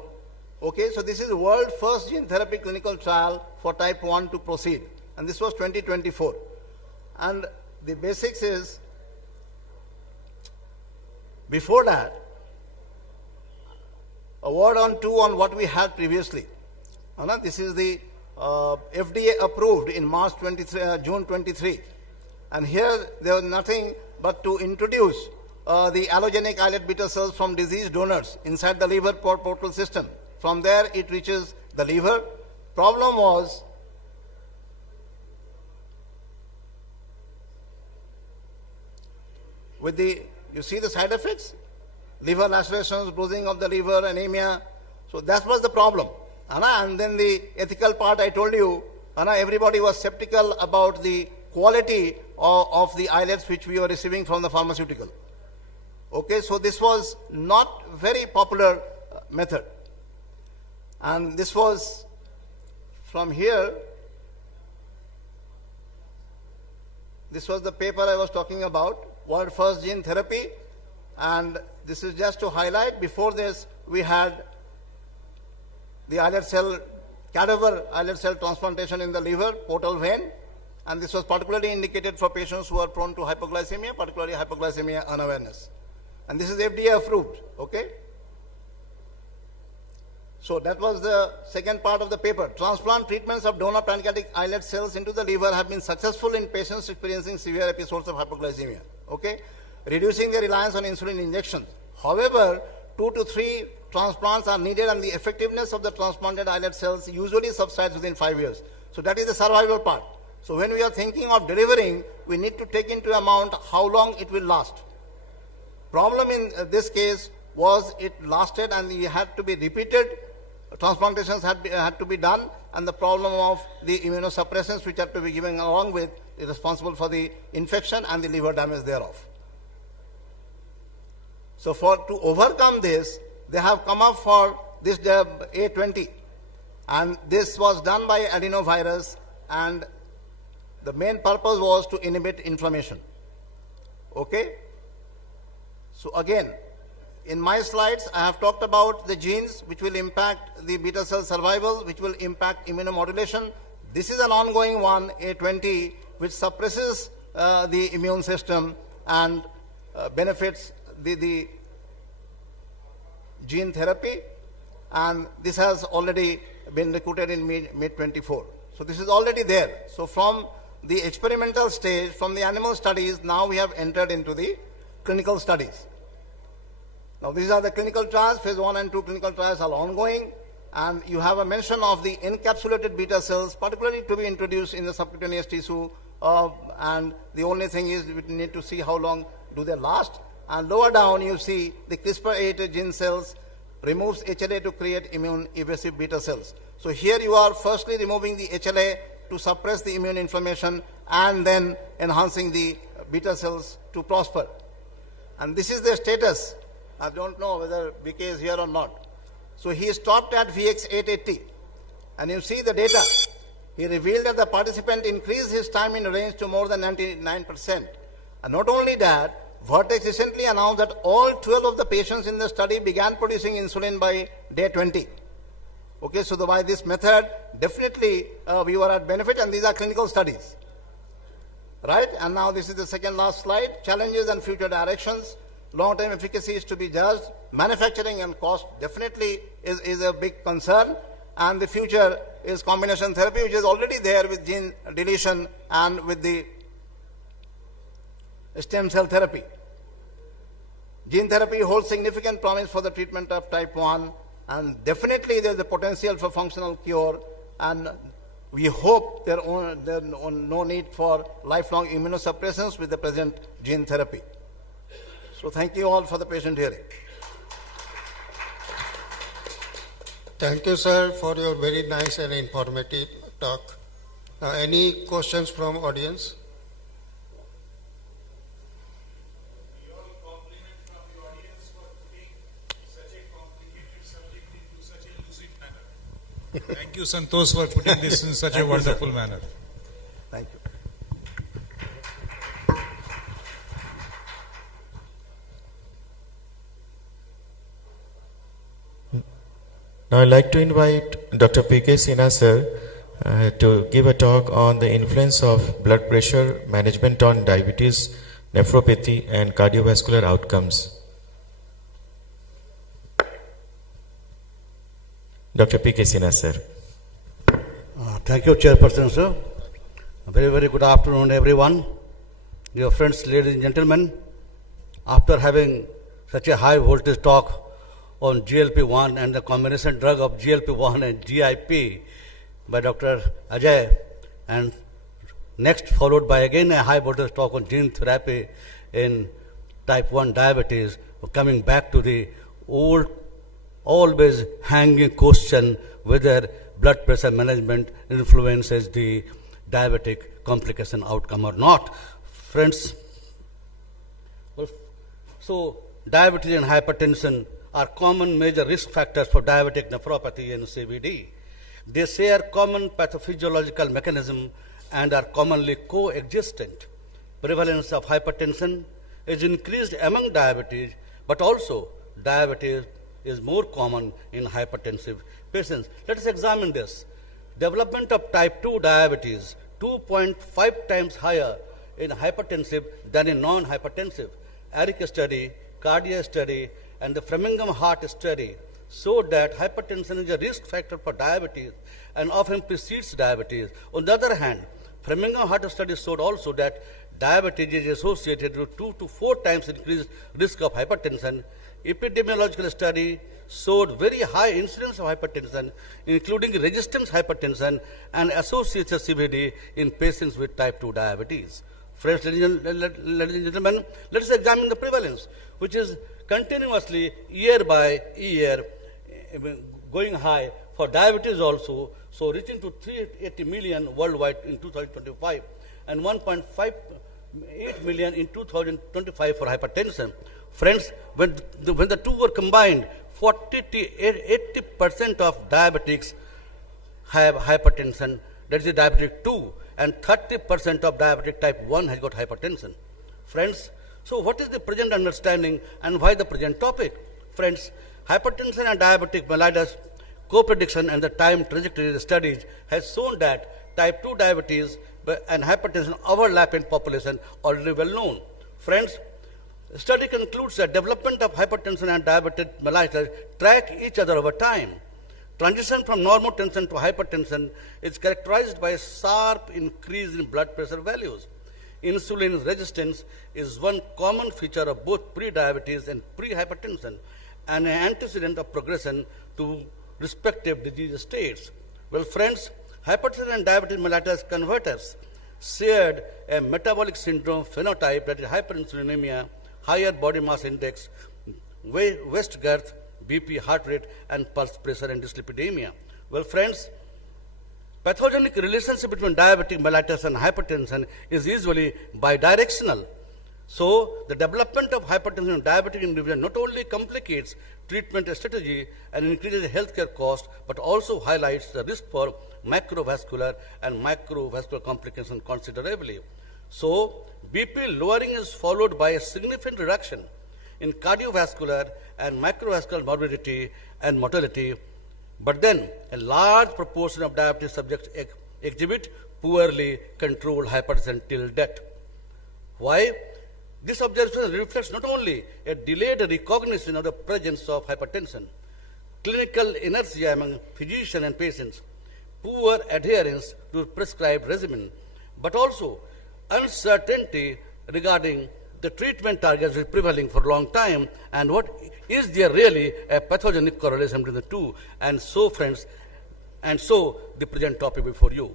Okay, so this is the world first gene therapy clinical trial for type 1 to proceed, and this was 2024. And the basics is, before that, a word on what we had previously. This is the FDA approved in June 23. And here there was nothing but to introduce the allogenic islet beta cells from diseased donors inside the liver portal system. From there it reaches the liver. Problem was, with the, you see the side effects? Liver lacerations, bruising of the liver, anemia. So that was the problem. And then the ethical part I told you, everybody was skeptical about the quality of the islets which we were receiving from the pharmaceutical. Okay, so this was not very popular method. And this was from here. This was the paper I was talking about, world first gene therapy. And this is just to highlight, before this we had the islet cell, cadaver islet cell transplantation in the liver, portal vein, and this was particularly indicated for patients who are prone to hypoglycemia, particularly hypoglycemia unawareness. And this is FDA approved, okay? So that was the second part of the paper. Transplant treatments of donor pancreatic islet cells into the liver have been successful in patients experiencing severe episodes of hypoglycemia, okay? Reducing their reliance on insulin injections. However, 2 to 3 transplants are needed, and the effectiveness of the transplanted islet cells usually subsides within 5 years. So that is the survival part. So when we are thinking of delivering, we need to take into account how long it will last. Problem in this case was it lasted and it had to be repeated. Transplantations had to be done, and the problem of the immunosuppressants which had to be given along with is responsible for the infection and the liver damage thereof. So to overcome this, they have come up for this A20, and this was done by adenovirus, and the main purpose was to inhibit inflammation. Okay? So again, in my slides, I have talked about the genes which will impact the beta cell survival, which will impact immunomodulation. This is an ongoing one, A20, which suppresses the immune system and benefits the gene therapy, and this has already been recruited in mid-24. So this is already there. So from the experimental stage, from the animal studies, now we have entered into the clinical studies. Now these are the clinical trials. Phase 1 and 2 clinical trials are ongoing, and you have a mention of the encapsulated beta cells, particularly to be introduced in the subcutaneous tissue, and the only thing is we need to see how long do they last. And lower down you see the CRISPR-8 gene cells removes HLA to create immune evasive beta cells. So here you are firstly removing the HLA to suppress the immune inflammation, and then enhancing the beta cells to prosper. And this is the status. I don't know whether BK is here or not. So he stopped at VX880, and you see the data. He revealed that the participant increased his time in range to more than 99%. And not only that, Vertex recently announced that all 12 of the patients in the study began producing insulin by day 20. Okay, so by this method, definitely we were at benefit, and these are clinical studies. Right, and now this is the second last slide. Challenges and future directions. Long-term efficacy is to be judged. Manufacturing and cost definitely is a big concern. And the future is combination therapy, which is already there with gene deletion and with the stem cell therapy. Gene therapy holds significant promise for the treatment of type 1, and definitely there is a potential for functional cure, and we hope there is no need for lifelong immunosuppressants with the present gene therapy. So thank you all for the patient hearing. Thank you, sir, for your very nice and informative talk. Any questions from audience? Thank you, Santosh, for putting this in such a wonderful manner. Thank you. Now I'd like to invite Dr. P.K. Sinha sir to give a talk on the influence of blood pressure management on diabetes, nephropathy and cardiovascular outcomes. Dr. P.K. Sinha sir. Thank you, Chairperson sir. A very, very good afternoon, everyone. Dear friends, ladies and gentlemen, after having such a high voltage talk on GLP-1 and the combination drug of GLP-1 and GIP by Dr. Ajay, and next followed by again a high voltage talk on gene therapy in type 1 diabetes, coming back to the old, always hanging question whether blood pressure management influences the diabetic complication outcome or not. Friends, well, so diabetes and hypertension are common major risk factors for diabetic nephropathy and CVD. They share common pathophysiological mechanism and are commonly coexistent. Prevalence of hypertension is increased among diabetes, but also diabetes is more common in hypertensive patients. Let us examine this. Development of type 2 diabetes 2.5 times higher in hypertensive than in non-hypertensive. ERIC study, cardiac study, and the Framingham Heart study showed that hypertension is a risk factor for diabetes and often precedes diabetes. On the other hand, Framingham Heart study showed also that diabetes is associated with 2 to 4 times increased risk of hypertension. Epidemiological study showed very high incidence of hypertension, including resistance hypertension and associated CVD in patients with type 2 diabetes. Friends, ladies and gentlemen, let us examine the prevalence, which is continuously year by year going high for diabetes also, so reaching to 380 million worldwide in 2025 and 1.58 million in 2025 for hypertension. Friends, when the two were combined, 40 to 80% of diabetics have hypertension, that is diabetic 2, and 30% of diabetic type 1 has got hypertension. Friends, so what is the present understanding and why the present topic? Friends, hypertension and diabetic mellitus co-prediction and the time trajectory studies has shown that type 2 diabetes and hypertension overlap in population already well known. Friends, the study concludes that development of hypertension and diabetic mellitus track each other over time. Transition from normotension to hypertension is characterized by a sharp increase in blood pressure values. Insulin resistance is one common feature of both pre-diabetes and pre-hypertension and an antecedent of progression to respective disease states. Well, friends, hypertension and diabetic mellitus converters shared a metabolic syndrome phenotype, that is hyperinsulinemia, higher body mass index, waist girth, BP, heart rate, and pulse pressure and dyslipidemia. Well, friends, pathogenic relationship between diabetic mellitus and hypertension is usually bidirectional. So, the development of hypertension in diabetic individuals not only complicates treatment strategy and increases healthcare cost, but also highlights the risk for macrovascular and microvascular complications considerably. So, BP lowering is followed by a significant reduction in cardiovascular and microvascular morbidity and mortality, but then a large proportion of diabetes subjects exhibit poorly controlled hypertension till death. Why? This observation reflects not only a delayed recognition of the presence of hypertension, clinical inertia among physicians and patients, poor adherence to prescribed regimen, but also uncertainty regarding the treatment targets is prevailing for a long time, and what is there really a pathogenic correlation between the two? And so, friends, and so the present topic before you.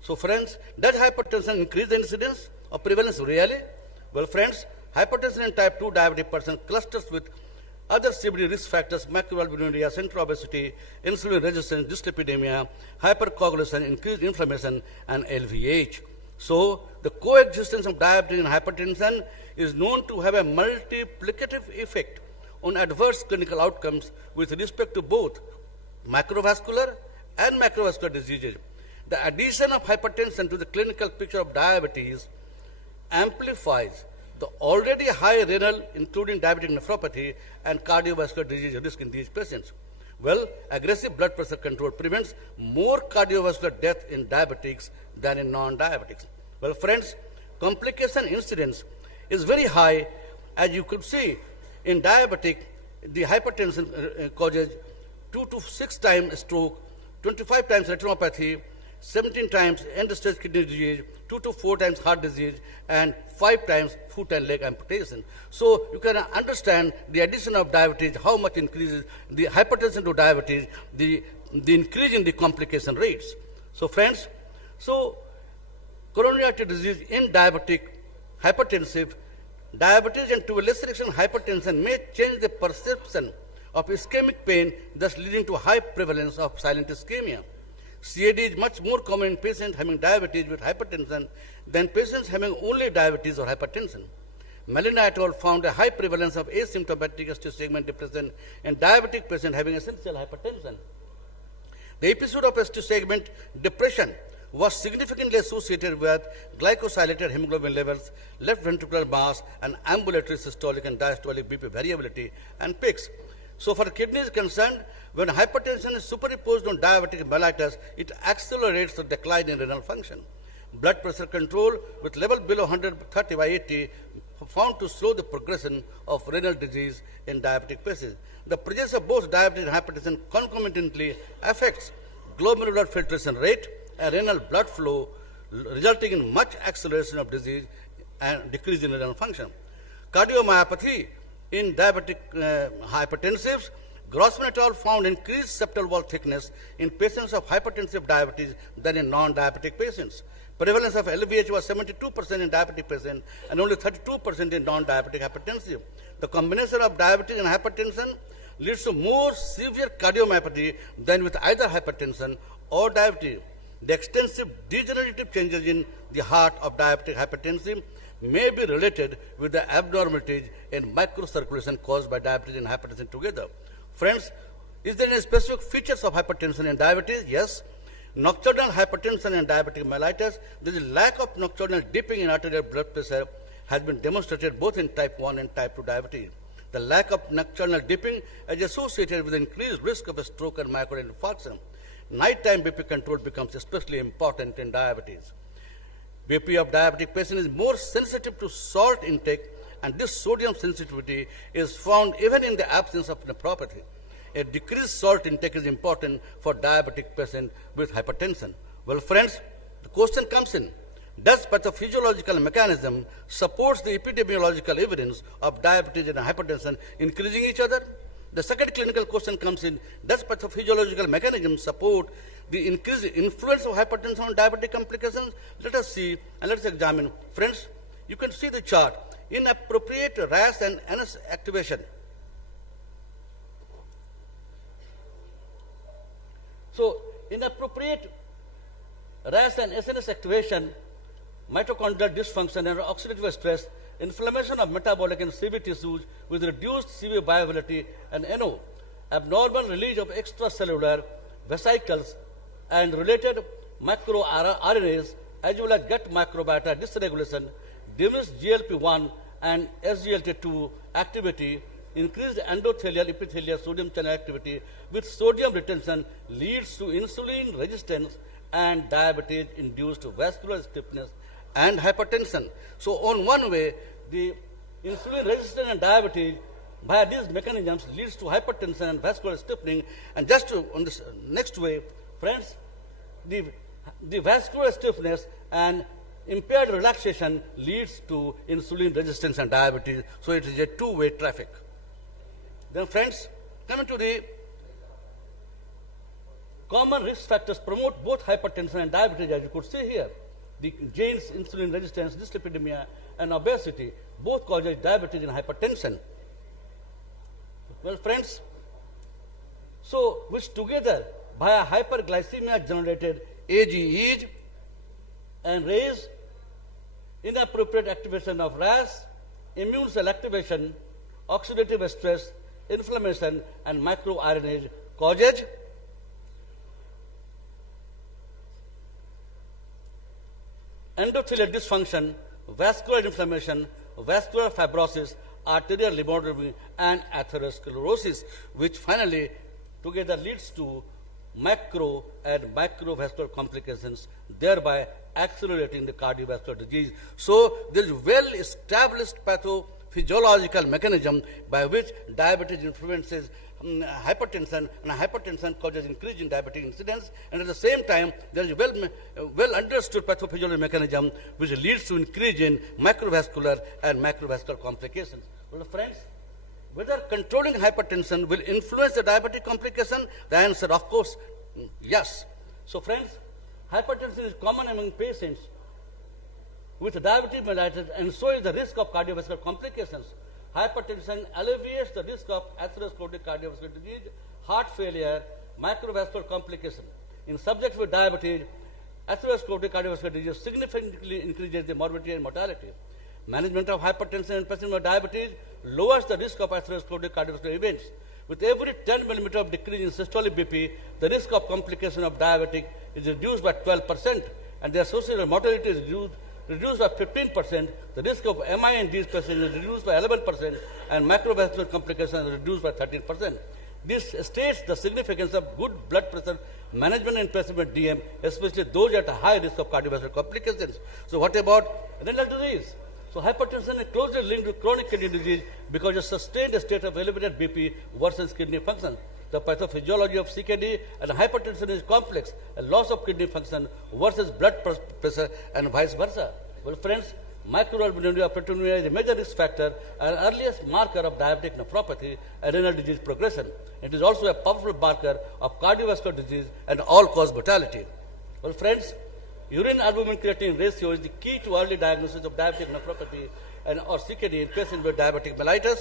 So, friends, does hypertension increase the incidence or prevalence really? Well, friends, hypertension in type 2 diabetic person clusters with other CVD risk factors, macroalbuminuria, central obesity, insulin resistance, dyslipidemia, hypercoagulation, increased inflammation, and LVH. So, the coexistence of diabetes and hypertension is known to have a multiplicative effect on adverse clinical outcomes with respect to both macrovascular and macrovascular diseases. The addition of hypertension to the clinical picture of diabetes amplifies the already high renal, including diabetic nephropathy and cardiovascular disease risk in these patients. Well, aggressive blood pressure control prevents more cardiovascular death in diabetics than in non-diabetics. Well, friends, complication incidence is very high. As you could see, in diabetic, the hypertension causes 2 to 6 times stroke, 25 times retinopathy, 17 times end-stage kidney disease, 2 to 4 times heart disease, and 5 times foot and leg amputation. So you can understand the addition of diabetes, how much increases the hypertension to diabetes, the increase in the complication rates. So friends, so coronary artery disease in diabetic, hypertensive, diabetes and to a lesser extent hypertension may change the perception of ischemic pain, thus leading to high prevalence of silent ischemia. CAD is much more common in patients having diabetes with hypertension than patients having only diabetes or hypertension. Melina et al. Found a high prevalence of asymptomatic ST segment depression in diabetic patients having essential hypertension. The episode of ST segment depression was significantly associated with glycosylated hemoglobin levels, left ventricular mass, and ambulatory systolic and diastolic BP variability and peaks. So for kidney is concerned, when hypertension is superimposed on diabetic mellitus, it accelerates the decline in renal function. Blood pressure control with level below 130/80 found to slow the progression of renal disease in diabetic patients. The presence of both diabetes and hypertension concomitantly affects glomerular filtration rate and renal blood flow, resulting in much acceleration of disease and decrease in renal function. Cardiomyopathy in diabetic hypertensives, Grossman et al. Found increased septal wall thickness in patients of hypertensive diabetes than in non-diabetic patients. Prevalence of LVH was 72% in diabetic patients and only 32% in non-diabetic hypertensive. The combination of diabetes and hypertension leads to more severe cardiomyopathy than with either hypertension or diabetes. The extensive degenerative changes in the heart of diabetic hypertensive may be related with the abnormalities in microcirculation caused by diabetes and hypertension together. Friends, is there any specific features of hypertension in diabetes? Yes. Nocturnal hypertension and diabetic mellitus, there is a lack of nocturnal dipping in arterial blood pressure has been demonstrated both in type 1 and type 2 diabetes. The lack of nocturnal dipping is associated with increased risk of a stroke and myocardial infarction. Nighttime BP control becomes especially important in diabetes. BP of diabetic patient is more sensitive to salt intake, and this sodium sensitivity is found even in the absence of nephropathy. A decreased salt intake is important for diabetic patient with hypertension. Well, friends, the question comes in, does pathophysiological mechanism supports the epidemiological evidence of diabetes and hypertension increasing each other? The second clinical question comes in, does pathophysiological mechanism support the increased influence of hypertension on diabetic complications? Let us see and let's examine. Friends, you can see the chart. Inappropriate RAS and NS activation. So, inappropriate RAS and SNS activation, mitochondrial dysfunction and oxidative stress, inflammation of metabolic and CV tissues with reduced CV viability and NO, abnormal release of extracellular vesicles and related microRNAs, as well as gut microbiota dysregulation, diminished GLP-1 and SGLT2 activity, increased endothelial epithelial sodium channel activity with sodium retention leads to insulin resistance and diabetes-induced vascular stiffness and hypertension. So on one way, the insulin resistance and diabetes via these mechanisms leads to hypertension and vascular stiffening. And just on this next way, friends, the vascular stiffness and impaired relaxation leads to insulin resistance and diabetes. So it is a two-way traffic. Then friends, coming to the common risk factors promote both hypertension and diabetes, as you could see here. The genes, insulin resistance, dyslipidemia, and obesity both causes diabetes and hypertension. Well, friends, so which together via hyperglycemia generated AGEs and raise inappropriate activation of RAS, immune cell activation, oxidative stress, inflammation, and microRNAs causes endothelial dysfunction, vascular inflammation, vascular fibrosis, arterial lymphedema, and atherosclerosis, which finally together leads to macro and microvascular complications, thereby accelerating the cardiovascular disease. So there is well-established pathophysiological mechanism by which diabetes influences hypertension, and hypertension causes increase in diabetic incidence, and at the same time there is well understood pathophysiological mechanism which leads to increase in microvascular and macrovascular complications. Well, friends, whether controlling hypertension will influence the diabetic complication? The answer, of course, yes. So friends, hypertension is common among patients with diabetic mellitus, and so is the risk of cardiovascular complications. Hypertension alleviates the risk of atherosclerotic cardiovascular disease, heart failure, microvascular complication. In subjects with diabetes, atherosclerotic cardiovascular disease significantly increases the morbidity and mortality. Management of hypertension in patients with diabetes lowers the risk of atherosclerotic cardiovascular events. With every 10 mm of decrease in systolic BP, the risk of complication of diabetic is reduced by 12%, and the associated mortality is reduced by 15%, the risk of MI in these patients is reduced by 11%, and macrovascular complications is reduced by 13%. This states the significance of good blood pressure management in patients with DM, especially those at a high risk of cardiovascular complications. So what about renal disease? So hypertension is closely linked to chronic kidney disease because a sustained state of elevated BP worsens kidney function. The pathophysiology of CKD and hypertension is complex. A loss of kidney function versus blood pressure and vice versa. Well, friends, microalbuminuria is a major risk factor and earliest marker of diabetic nephropathy and renal disease progression. It is also a powerful marker of cardiovascular disease and all-cause mortality. Well, friends, urine albumin-creatinine ratio is the key to early diagnosis of diabetic nephropathy and or CKD in patients with diabetic mellitus,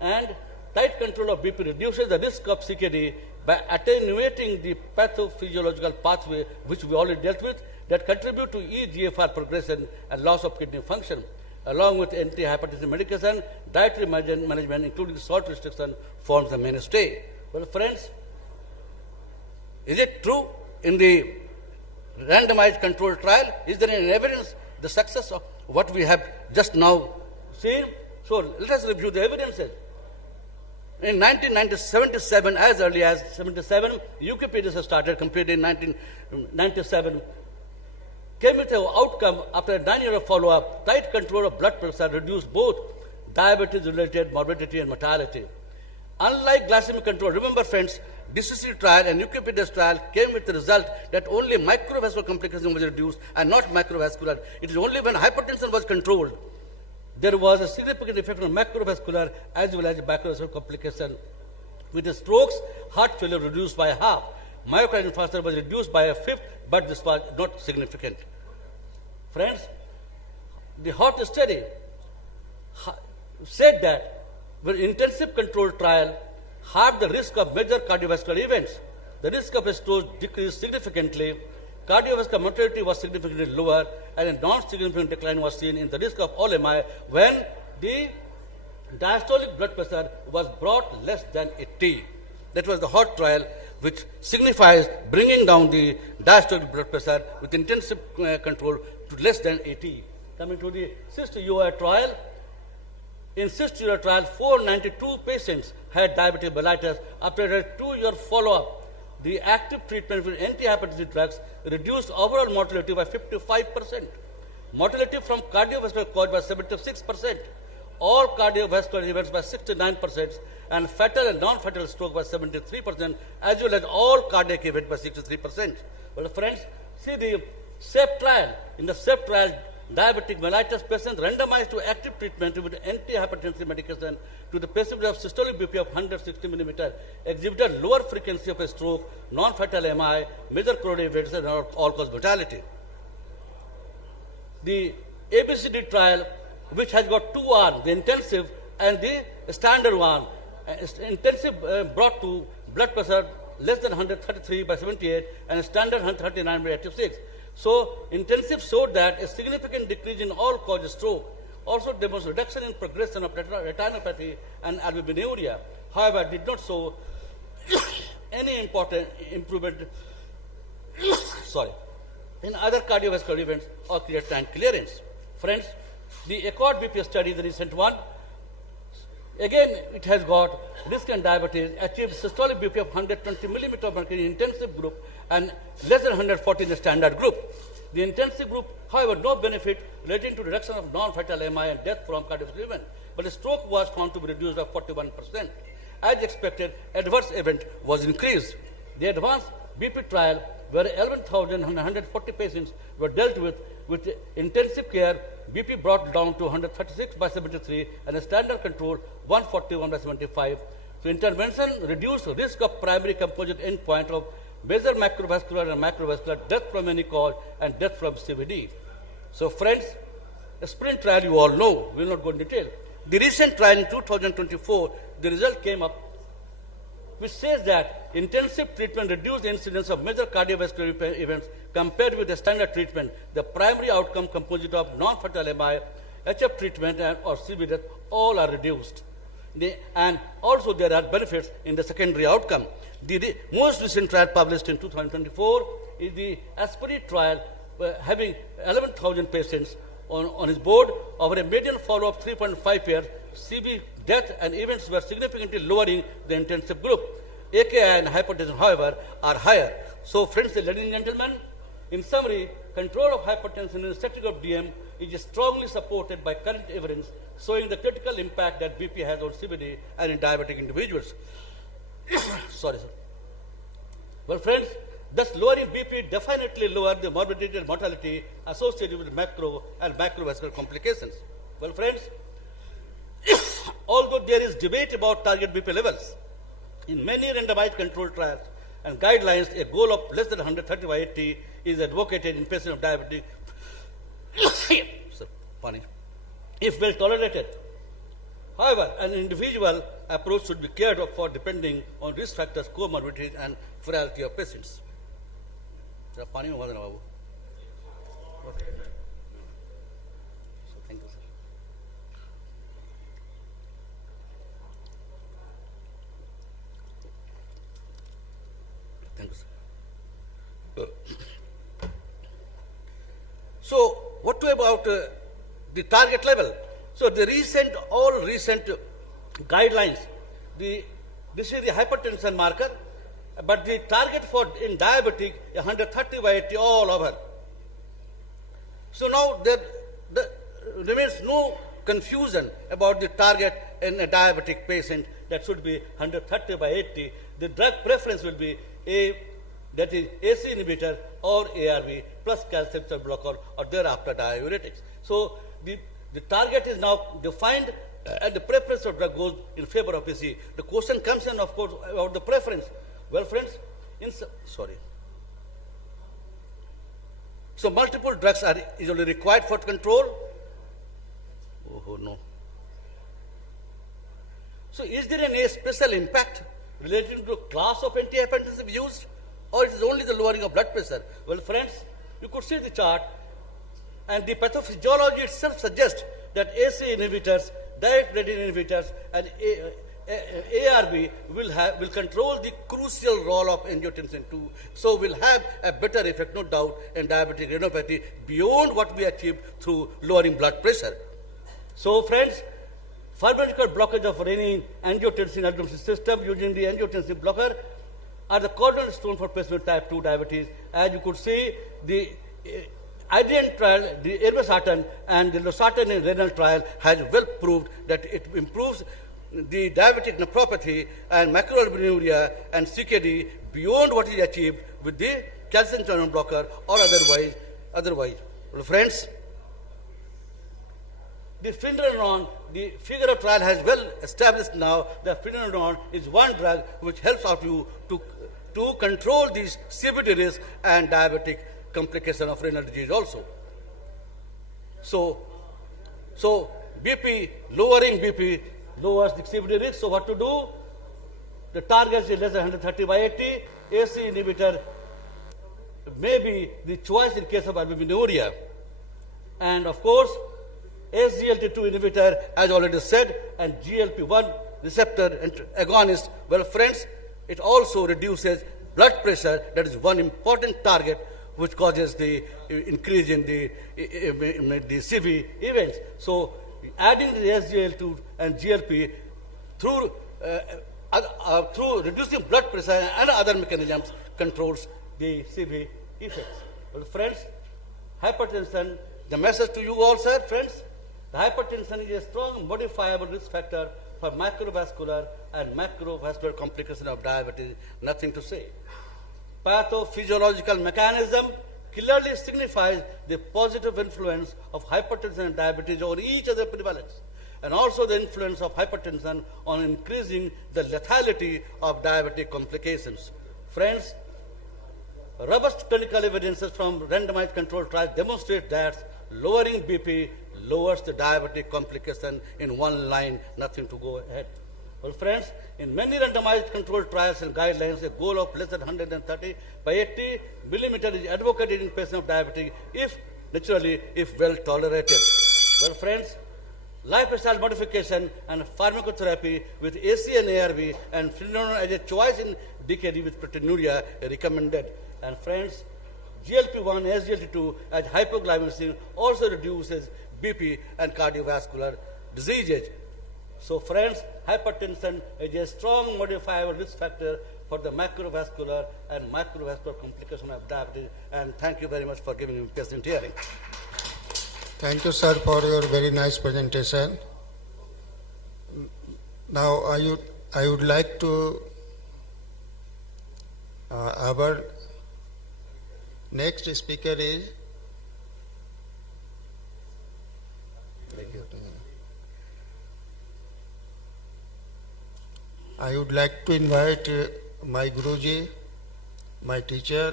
and tight control of BP reduces the risk of CKD by attenuating the pathophysiological pathway which we already dealt with that contribute to eGFR progression and loss of kidney function. Along with anti-hypertensive medication, dietary management including salt restriction forms the mainstay. Well, friends, is it true in the randomized controlled trial? Is there any evidence the success of what we have just now seen? So let us review the evidences. In 1977, as early as 77, UK pediatrics started, completed in 1997, came with an outcome after a 9-year follow-up. Tight control of blood pressure reduced both diabetes-related morbidity and mortality. Unlike glycemic control, remember friends, DCC trial and UK pediatrics trial came with the result that only microvascular complication was reduced and not macrovascular. It is only when hypertension was controlled there was a significant effect on macrovascular as well as macrovascular complication. With the strokes, heart failure reduced by half. Myocardial infarction was reduced by a fifth, but this was not significant. Friends, the HOT study said that with intensive control trial halved the risk of major cardiovascular events. The risk of a stroke decreased significantly. Cardiovascular mortality was significantly lower, and a non-significant decline was seen in the risk of all MI when the diastolic blood pressure was brought less than 80. That was the HOT trial, which signifies bringing down the diastolic blood pressure with intensive control to less than 80. Coming to the CIST-UR trial, in CIST-UR trial, 492 patients had diabetic mellitus. After a 2-year follow-up, the active treatment with anti-hypertensive drugs reduced overall mortality by 55%. Mortality from cardiovascular cause by 76%. All cardiovascular events by 69%, and fatal and non-fatal stroke by 73%, as well as all cardiac events by 63%. Well, friends, see the SAFE trial. In the SAFE trial, diabetic mellitus patients randomized to active treatment with anti-hypertensive medication to the patient of systolic BP of 160 mm exhibited lower frequency of a stroke, non-fatal MI, major coronary events, and all-cause mortality. The ABCD trial, which has got 2 arms, the intensive and the standard one. Intensive brought to blood pressure less than 133 by 78 and standard 139 by 86. So intensive showed that a significant decrease in all-cause stroke, also demonstrated reduction in progression of retinopathy and albuminuria. However, did not show any important improvement in other cardiovascular events or creatinine clearance. Friends, the Accord BP study, the recent one, again it has got risk and diabetes, achieved systolic BP of 120 millimeter of mercury in intensive group and less than 140 in the standard group. The intensive group, however, no benefit relating to reduction of non-fatal MI and death from cardiovascular event, but the stroke was found to be reduced by 41%. As expected, adverse event was increased. The advanced BP trial, where 11,140 patients were dealt with intensive care, BP brought down to 136 by 73 and a standard control 141 by 75. So intervention reduced risk of primary composite endpoint of basal macrovascular and macrovascular death from any cause and death from CVD. So friends, a sprint trial you all know, we will not go in detail. The recent trial in 2024, the result came up which says that intensive treatment reduced the incidence of major cardiovascular events compared with the standard treatment. The primary outcome composite of non-fatal MI, HF treatment or CV death, all are reduced. And also there are benefits in the secondary outcome. The most recent trial published in 2024 is the Aspiri trial having 11,000 patients on his board. Over a median follow-up 3.5 years, CV death and events were significantly lowering the intensive group. AKI and hypertension, however, are higher. So, friends and ladies and gentlemen, in summary, control of hypertension in the setting of DM is strongly supported by current evidence showing the critical impact that BP has on CVD and in diabetic individuals. Sorry, sir. Well, friends, thus lowering BP definitely lowered the morbidity and mortality associated with macro and macrovascular complications. Well, friends, although there is debate about target BP levels, in many randomized controlled trials and guidelines, a goal of less than 130 by 80 is advocated in patients of diabetes if well tolerated. However, an individual approach should be cared for depending on risk factors, comorbidities, and frailty of patients. So, thank you, sir. Thank you, sir. So, what about the target level? So, the all recent guidelines, this is the hypertension marker, but the target for in diabetic 130 by 80 all over. So now there remains no confusion about the target in a diabetic patient that should be 130 by 80. The drug preference will be that is AC inhibitor or ARB plus calcium channel blocker or thereafter diuretics. So the target is now defined and the preference of drug goes in favor of AC. The question comes in, of course, about the preference. Well, friends, so multiple drugs are usually required for control. Oh no. So is there any special impact related to class of antihypertensive used, or it is only the lowering of blood pressure? Well, friends, you could see the chart, and the pathophysiology itself suggests that AC inhibitors, direct renin inhibitors, and ARB will control the crucial role of angiotensin II. So will have a better effect, no doubt, in diabetic retinopathy beyond what we achieved through lowering blood pressure. So, friends, pharmacological blockage of renin angiotensin aldosterone system using the angiotensin blocker are the cornerstone for patient with type 2 diabetes. As you could see, the IDN trial, the irbesartan and the losartan in renal trial has well proved that it improves the diabetic nephropathy and macroalbuminuria and CKD beyond what is achieved with the calcium channel blocker or otherwise. Well, friends, the finerenone, the Figaro trial has well established now that finerenone is one drug which helps out you to control these CVD risk and diabetic complication of renal disease also. So BP, lowering BP lowers the CVD risk. So what to do? The target is less than 130 by 80. AC inhibitor may be the choice in case of albuminuria. And of course, SGLT2 inhibitor, as already said, and GLP-1 receptor agonist. Well, friends, it also reduces blood pressure. That is one important target which causes the increase in the CV events. So adding the SGL2 and GLP through reducing blood pressure and other mechanisms controls the CV effects. Well, friends, hypertension, the message to you all, sir, friends, the hypertension is a strong modifiable risk factor for microvascular and macrovascular complications of diabetes, nothing to say. Pathophysiological mechanism clearly signifies the positive influence of hypertension and diabetes over each other prevalence, and also the influence of hypertension on increasing the lethality of diabetic complications. Friends, robust clinical evidences from randomized controlled trials demonstrate that lowering BP lowers the diabetic complication in one line, nothing to go ahead. Well, friends, in many randomized controlled trials and guidelines, a goal of less than 130 by 80 millimeter is advocated in patients of diabetes if well tolerated. Well, friends, lifestyle modification and pharmacotherapy with AC and ARB and frenulone as a choice in DKD with proteinuria are recommended. And friends, GLP-1, SGLT2 as hypoglycemia also reduces BP and cardiovascular diseases. So friends, hypertension is a strong modifiable risk factor for the macrovascular and microvascular complication of diabetes. And thank you very much for giving me patient hearing. Thank you, sir, for your very nice presentation. Now, I would like to our next speaker is I would like to invite my Guruji, my teacher,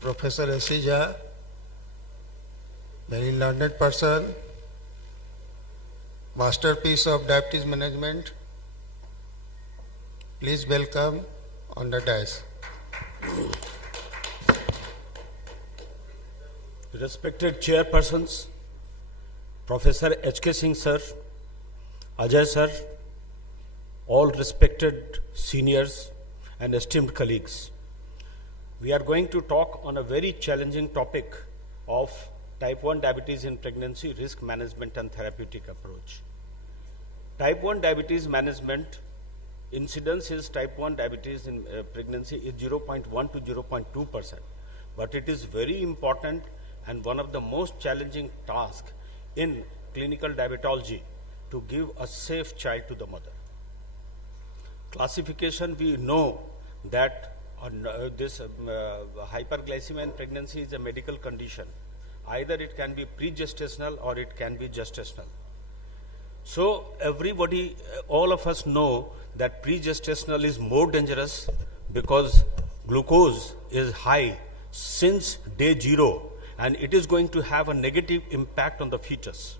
Professor Asija, very learned person, masterpiece of diabetes management. Please welcome on the dais. Respected chairpersons, Professor H.K. Singh sir, Ajay sir, all respected seniors and esteemed colleagues. We are going to talk on a very challenging topic of type 1 diabetes in pregnancy, risk management and therapeutic approach. Type 1 diabetes management incidence is type 1 diabetes in pregnancy is 0.1 to 0.2%, but it is very important and one of the most challenging tasks in clinical diabetology to give a safe child to the mother. Classification, we know that hyperglycemia in pregnancy is a medical condition. Either it can be pre-gestational or it can be gestational. So everybody, all of us know that pre-gestational is more dangerous because glucose is high since day 0 and it is going to have a negative impact on the fetus.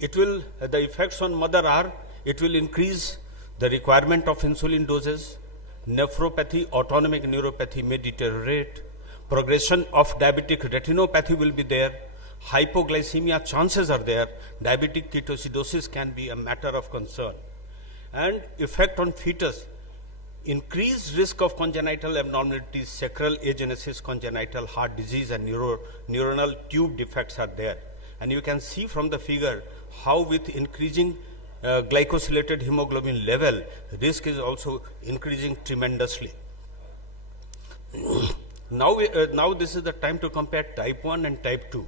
It will, the effects on mother are, it will increase the requirement of insulin doses, nephropathy, autonomic neuropathy may deteriorate, progression of diabetic retinopathy will be there, hypoglycemia chances are there, diabetic ketoacidosis can be a matter of concern. And effect on fetus, increased risk of congenital abnormalities, sacral agenesis, congenital heart disease and neuronal tube defects are there. And you can see from the figure how with increasing glycosylated hemoglobin level, risk is also increasing tremendously. Now this is the time to compare type 1 and type 2.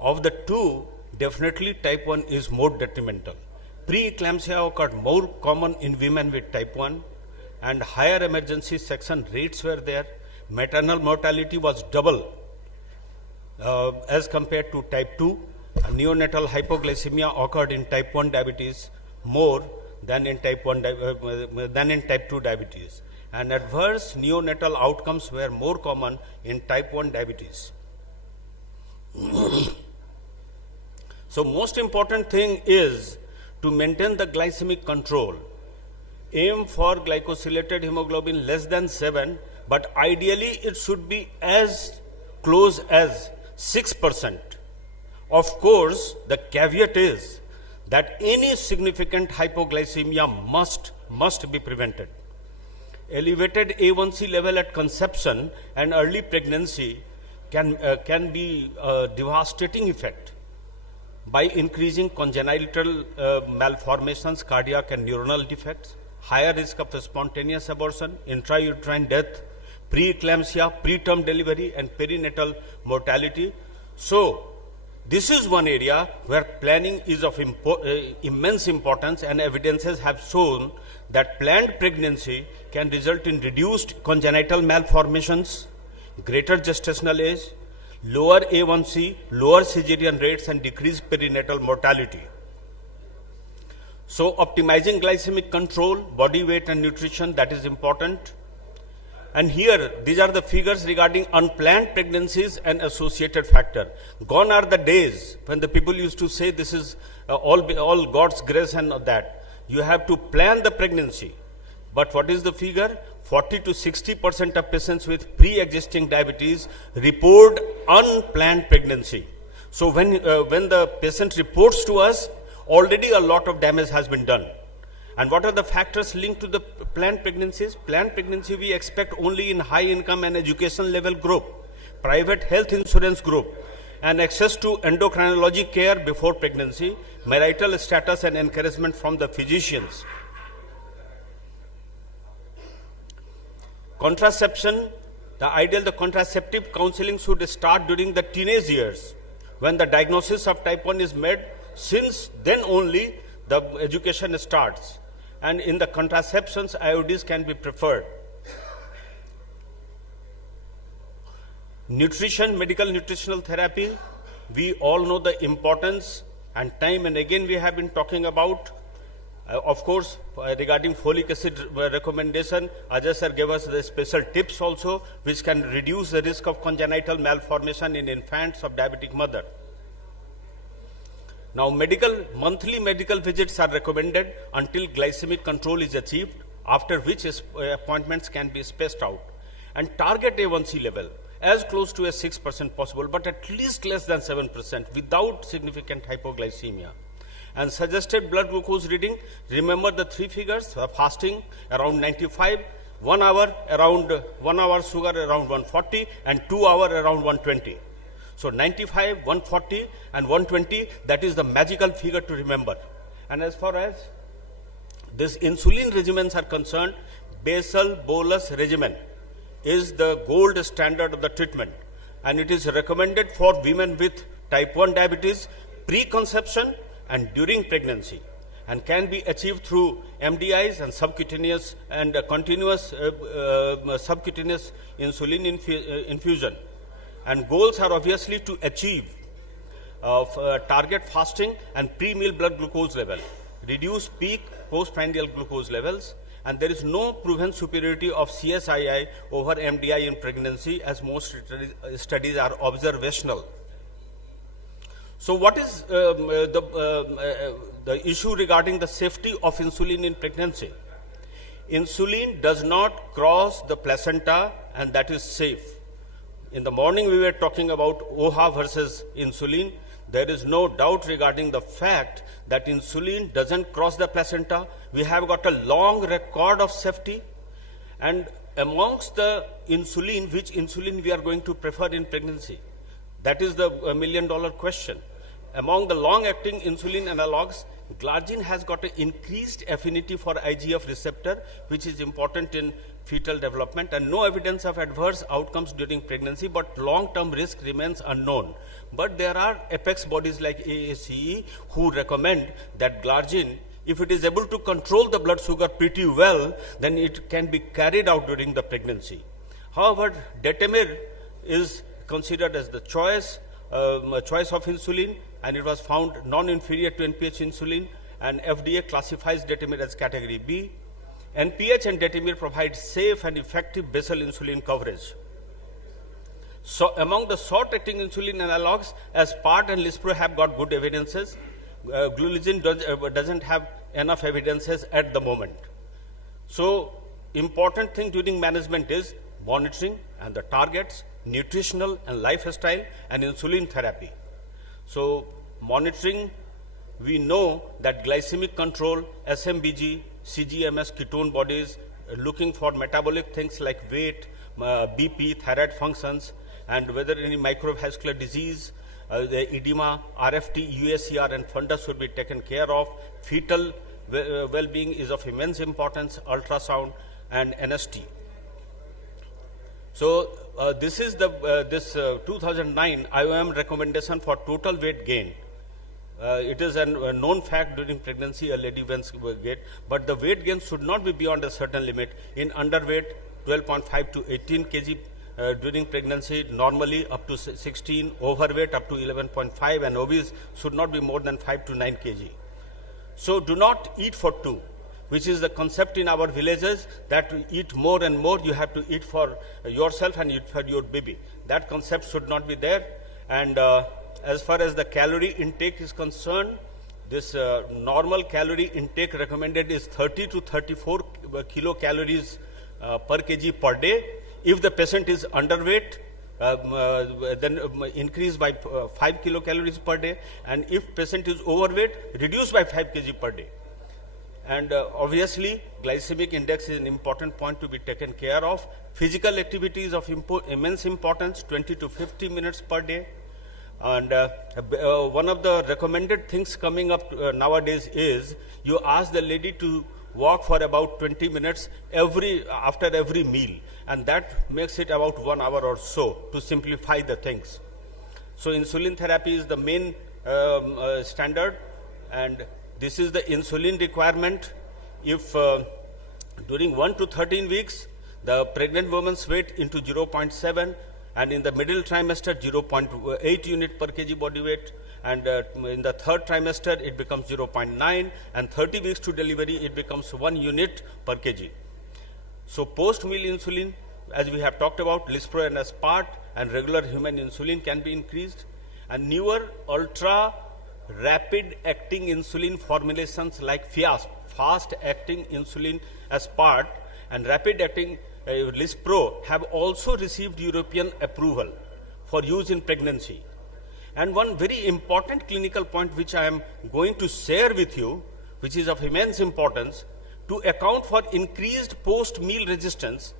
Of the two, definitely type 1 is more detrimental. Preeclampsia occurred more common in women with type 1 and higher emergency section rates were there. Maternal mortality was double as compared to type 2. Neonatal hypoglycemia occurred in type 1 diabetes more than in type 2 diabetes. And adverse neonatal outcomes were more common in type 1 diabetes. So most important thing is to maintain the glycemic control. Aim for glycosylated hemoglobin less than 7, but ideally it should be as close as 6%. Of course, the caveat is that any significant hypoglycemia must be prevented. Elevated A1C level at conception and early pregnancy can be a devastating effect by increasing congenital malformations, cardiac and neuronal defects, higher risk of spontaneous abortion, intrauterine death, preeclampsia, preterm delivery, and perinatal mortality. So, this is one area where planning is of immense importance, and evidences have shown that planned pregnancy can result in reduced congenital malformations, greater gestational age, lower A1C, lower cesarean rates, and decreased perinatal mortality. So optimizing glycemic control, body weight and nutrition, that is important. And here, these are the figures regarding unplanned pregnancies and associated factor. Gone are the days when the people used to say this is all God's grace and that. You have to plan the pregnancy. But what is the figure? 40 to 60% of patients with pre-existing diabetes report unplanned pregnancy. So when the patient reports to us, already a lot of damage has been done. And what are the factors linked to the planned pregnancies? Planned pregnancy we expect only in high income and education level group, private health insurance group, and access to endocrinology care before pregnancy, marital status and encouragement from the physicians. Contraception, the contraceptive counseling should start during the teenage years when the diagnosis of type 1 is made. Since then only the education starts, and in the contraceptions IUDs can be preferred. Nutrition, medical nutritional therapy, we all know the importance, and time and again we have been talking about. Of course, regarding folic acid recommendation, Ajay sir gave us the special tips also, which can reduce the risk of congenital malformation in infants of diabetic mother. Now, monthly medical visits are recommended until glycemic control is achieved, after which appointments can be spaced out. And target A1C level as close to a 6% possible, but at least less than 7% without significant hypoglycemia. And suggested blood glucose reading, remember the three figures: fasting around 95, 1 hour around 1 hour sugar around 140, and 2 hour around 120. So 95, 140 and 120, that is the magical figure to remember. And as far as this insulin regimens are concerned, basal bolus regimen is the gold standard of the treatment, and it is recommended for women with type 1 diabetes pre-conception and during pregnancy, and can be achieved through MDIs and subcutaneous and continuous subcutaneous insulin infusion. And goals are obviously to achieve target fasting and pre-meal blood glucose level, reduce peak postprandial glucose levels, and there is no proven superiority of CSII over MDI in pregnancy, as most studies are observational. So what is the issue regarding the safety of insulin in pregnancy? Insulin does not cross the placenta, and that is safe. In the morning we were talking about OHA versus insulin. There is no doubt regarding the fact that insulin doesn't cross the placenta. We have got a long record of safety, and amongst the insulin, which insulin we are going to prefer in pregnancy? That is the $1 million question. Among the long-acting insulin analogs, glargine has got an increased affinity for IGF receptor, which is important in fetal development, and no evidence of adverse outcomes during pregnancy, but long-term risk remains unknown. But there are apex bodies like AACE who recommend that glargine, if it is able to control the blood sugar pretty well, then it can be carried out during the pregnancy. However, detemir is considered as the choice of insulin, and it was found non-inferior to NPH insulin, and FDA classifies detemir as category B. NPH and detemir provide safe and effective basal insulin coverage. So among the short-acting insulin analogs, Aspart and Lispro have got good evidences. Gluligine doesn't have enough evidences at the moment. So important thing during management is monitoring and the targets, nutritional and lifestyle, and insulin therapy. So monitoring, we know that glycemic control, SMBG, CGMS, ketone bodies, looking for metabolic things like weight, BP, thyroid functions, and whether any microvascular disease, the edema, RFT, UACR, and fundus should be taken care of. Fetal well-being is of immense importance, ultrasound, and NST. So this is the 2009 IOM recommendation for total weight gain. It is a known fact during pregnancy a lady gains weight, but the weight gain should not be beyond a certain limit. In underweight, 12.5 to 18 kg during pregnancy, normally up to 16, overweight up to 11.5, and obese should not be more than 5 to 9 kg. So do not eat for two, which is the concept in our villages, that to eat more and more, you have to eat for yourself and eat for your baby. That concept should not be there. And as far as the calorie intake is concerned, this normal calorie intake recommended is 30 to 34 kilocalories per kg per day. If the patient is underweight, then increase by 5 kilocalories per day, and if patient is overweight, reduce by 5 kg per day. And obviously, glycemic index is an important point to be taken care of. Physical activity is of immense importance, 20 to 50 minutes per day. And one of the recommended things coming up nowadays is you ask the lady to walk for about 20 minutes after every meal, and that makes it about 1 hour or so, to simplify the things. So insulin therapy is the main standard, and this is the insulin requirement. If during 1 to 13 weeks, the pregnant woman's weight into 0.7, and in the middle trimester 0.8 unit per kg body weight, and in the third trimester it becomes 0.9, and 30 weeks to delivery it becomes 1 unit per kg. So post-meal insulin, as we have talked about, Lispro and Aspart and regular human insulin can be increased, and newer ultra rapid acting insulin formulations like FIASP, fast acting insulin Aspart, and rapid acting Lispro have also received European approval for use in pregnancy. And one very important clinical point which I am going to share with you, which is of immense importance, to account for increased post-meal resistance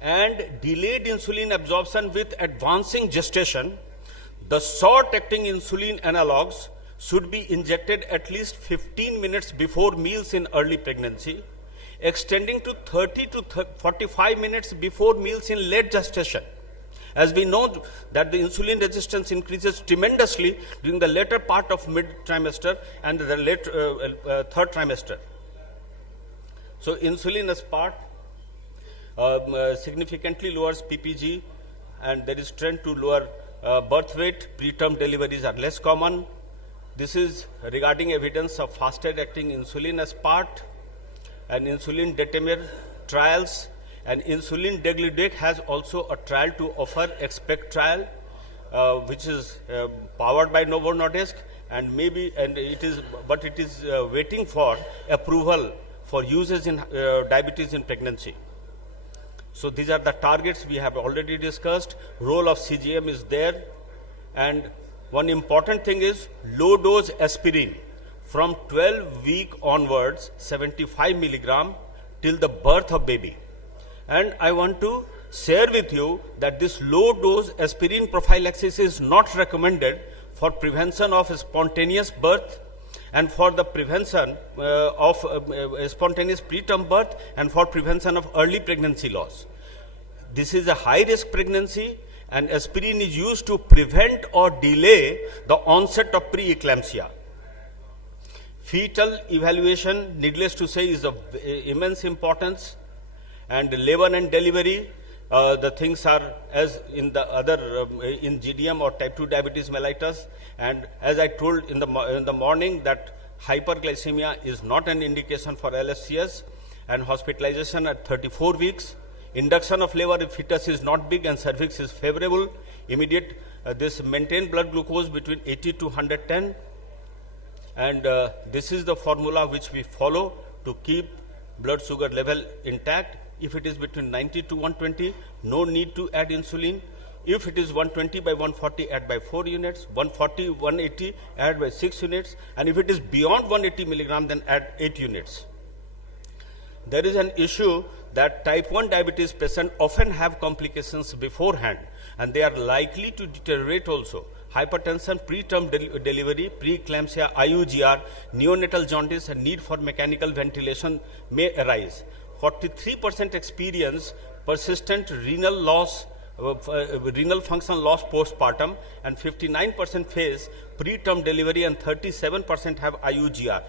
and delayed insulin absorption with advancing gestation, the short-acting insulin analogs should be injected at least 15 minutes before meals in early pregnancy, extending to 30 to 45 minutes before meals in late gestation. As we know that the insulin resistance increases tremendously during the later part of mid-trimester and the late third trimester. So insulin Aspart significantly lowers PPG, and there is trend to lower birth weight. Preterm deliveries are less common. This is regarding evidence of faster acting insulin Aspart and insulin detemir trials, and insulin degludec has also a trial to offer, expect trial, which is powered by Novo Nordisk, and it is waiting for approval for uses in diabetes in pregnancy. So these are the targets we have already discussed. Role of CGM is there, and one important thing is low dose aspirin from 12-week onwards, 75 milligram till the birth of baby. And I want to share with you that this low dose aspirin prophylaxis is not recommended for prevention of spontaneous birth and for the prevention of spontaneous preterm birth and for prevention of early pregnancy loss. This is a high risk pregnancy, and aspirin is used to prevent or delay the onset of preeclampsia. Fetal evaluation, needless to say, is of immense importance, and labor and delivery, the things are as in the other, in GDM or type 2 diabetes mellitus, and as I told in the morning that hyperglycemia is not an indication for LSCS, and hospitalization at 34 weeks. Induction of labor if fetus is not big and cervix is favorable. Immediate, this maintain blood glucose between 80 to 110. And this is the formula which we follow to keep blood sugar level intact. If it is between 90 to 120, no need to add insulin. If it is 120 by 140, add by 4 units. 140, 180, add by 6 units. And if it is beyond 180 milligram, then add 8 units. There is an issue that type 1 diabetes patients often have complications beforehand, and they are likely to deteriorate also. Hypertension, preterm delivery, preeclampsia, IUGR, neonatal jaundice, and need for mechanical ventilation may arise. 43% experience persistent renal loss, renal function loss postpartum, and 59% face preterm delivery, and 37% have IUGR.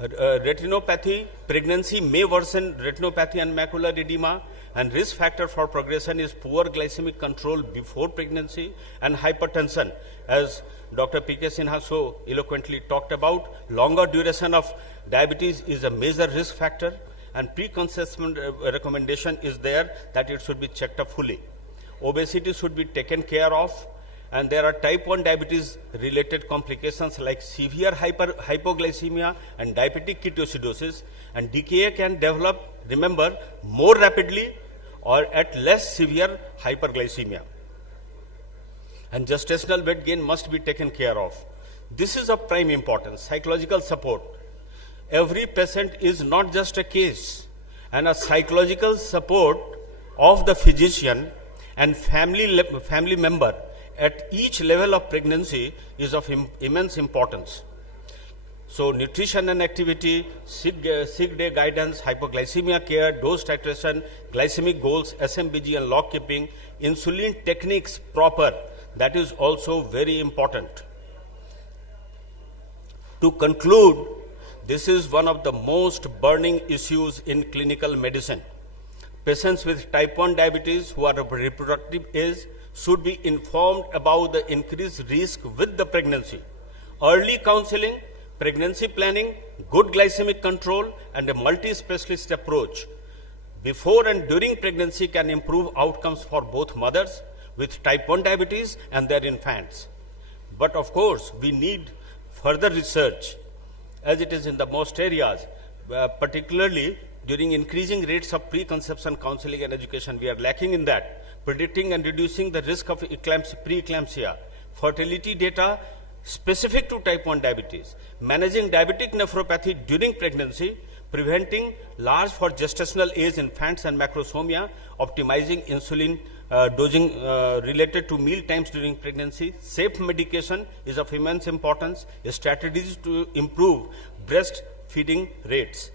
Retinopathy, pregnancy may worsen retinopathy and macular edema, and risk factor for progression is poor glycemic control before pregnancy and hypertension. As Dr. P.K. Sinha so eloquently talked about, longer duration of diabetes is a major risk factor, and pre-conception recommendation is there that it should be checked up fully. Obesity should be taken care of, and there are type 1 diabetes related complications like severe hypoglycemia and diabetic ketoacidosis, and DKA can develop, remember, more rapidly or at less severe hyperglycemia. And gestational weight gain must be taken care of. This is of prime importance. Psychological support. Every patient is not just a case, and a psychological support of the physician and family member at each level of pregnancy is of immense importance. So nutrition and activity, sick day guidance, hypoglycemia care, dose titration, glycemic goals, SMBG and log keeping, insulin techniques proper, that is also very important. To conclude, this is one of the most burning issues in clinical medicine. Patients with type 1 diabetes who are of reproductive age should be informed about the increased risk with the pregnancy. Early counseling, pregnancy planning, good glycemic control, and a multi-specialist approach before and during pregnancy can improve outcomes for both mothers with type 1 diabetes and their infants. But of course, we need further research, as it is in the most areas, particularly during increasing rates of preconception counseling and education. We are lacking in that. Predicting and reducing the risk of preeclampsia, fertility data specific to type 1 diabetes, managing diabetic nephropathy during pregnancy, preventing large for gestational age infants and macrosomia, optimizing insulin dosing related to meal times during pregnancy, safe medication is of immense importance, strategies to improve breastfeeding rates.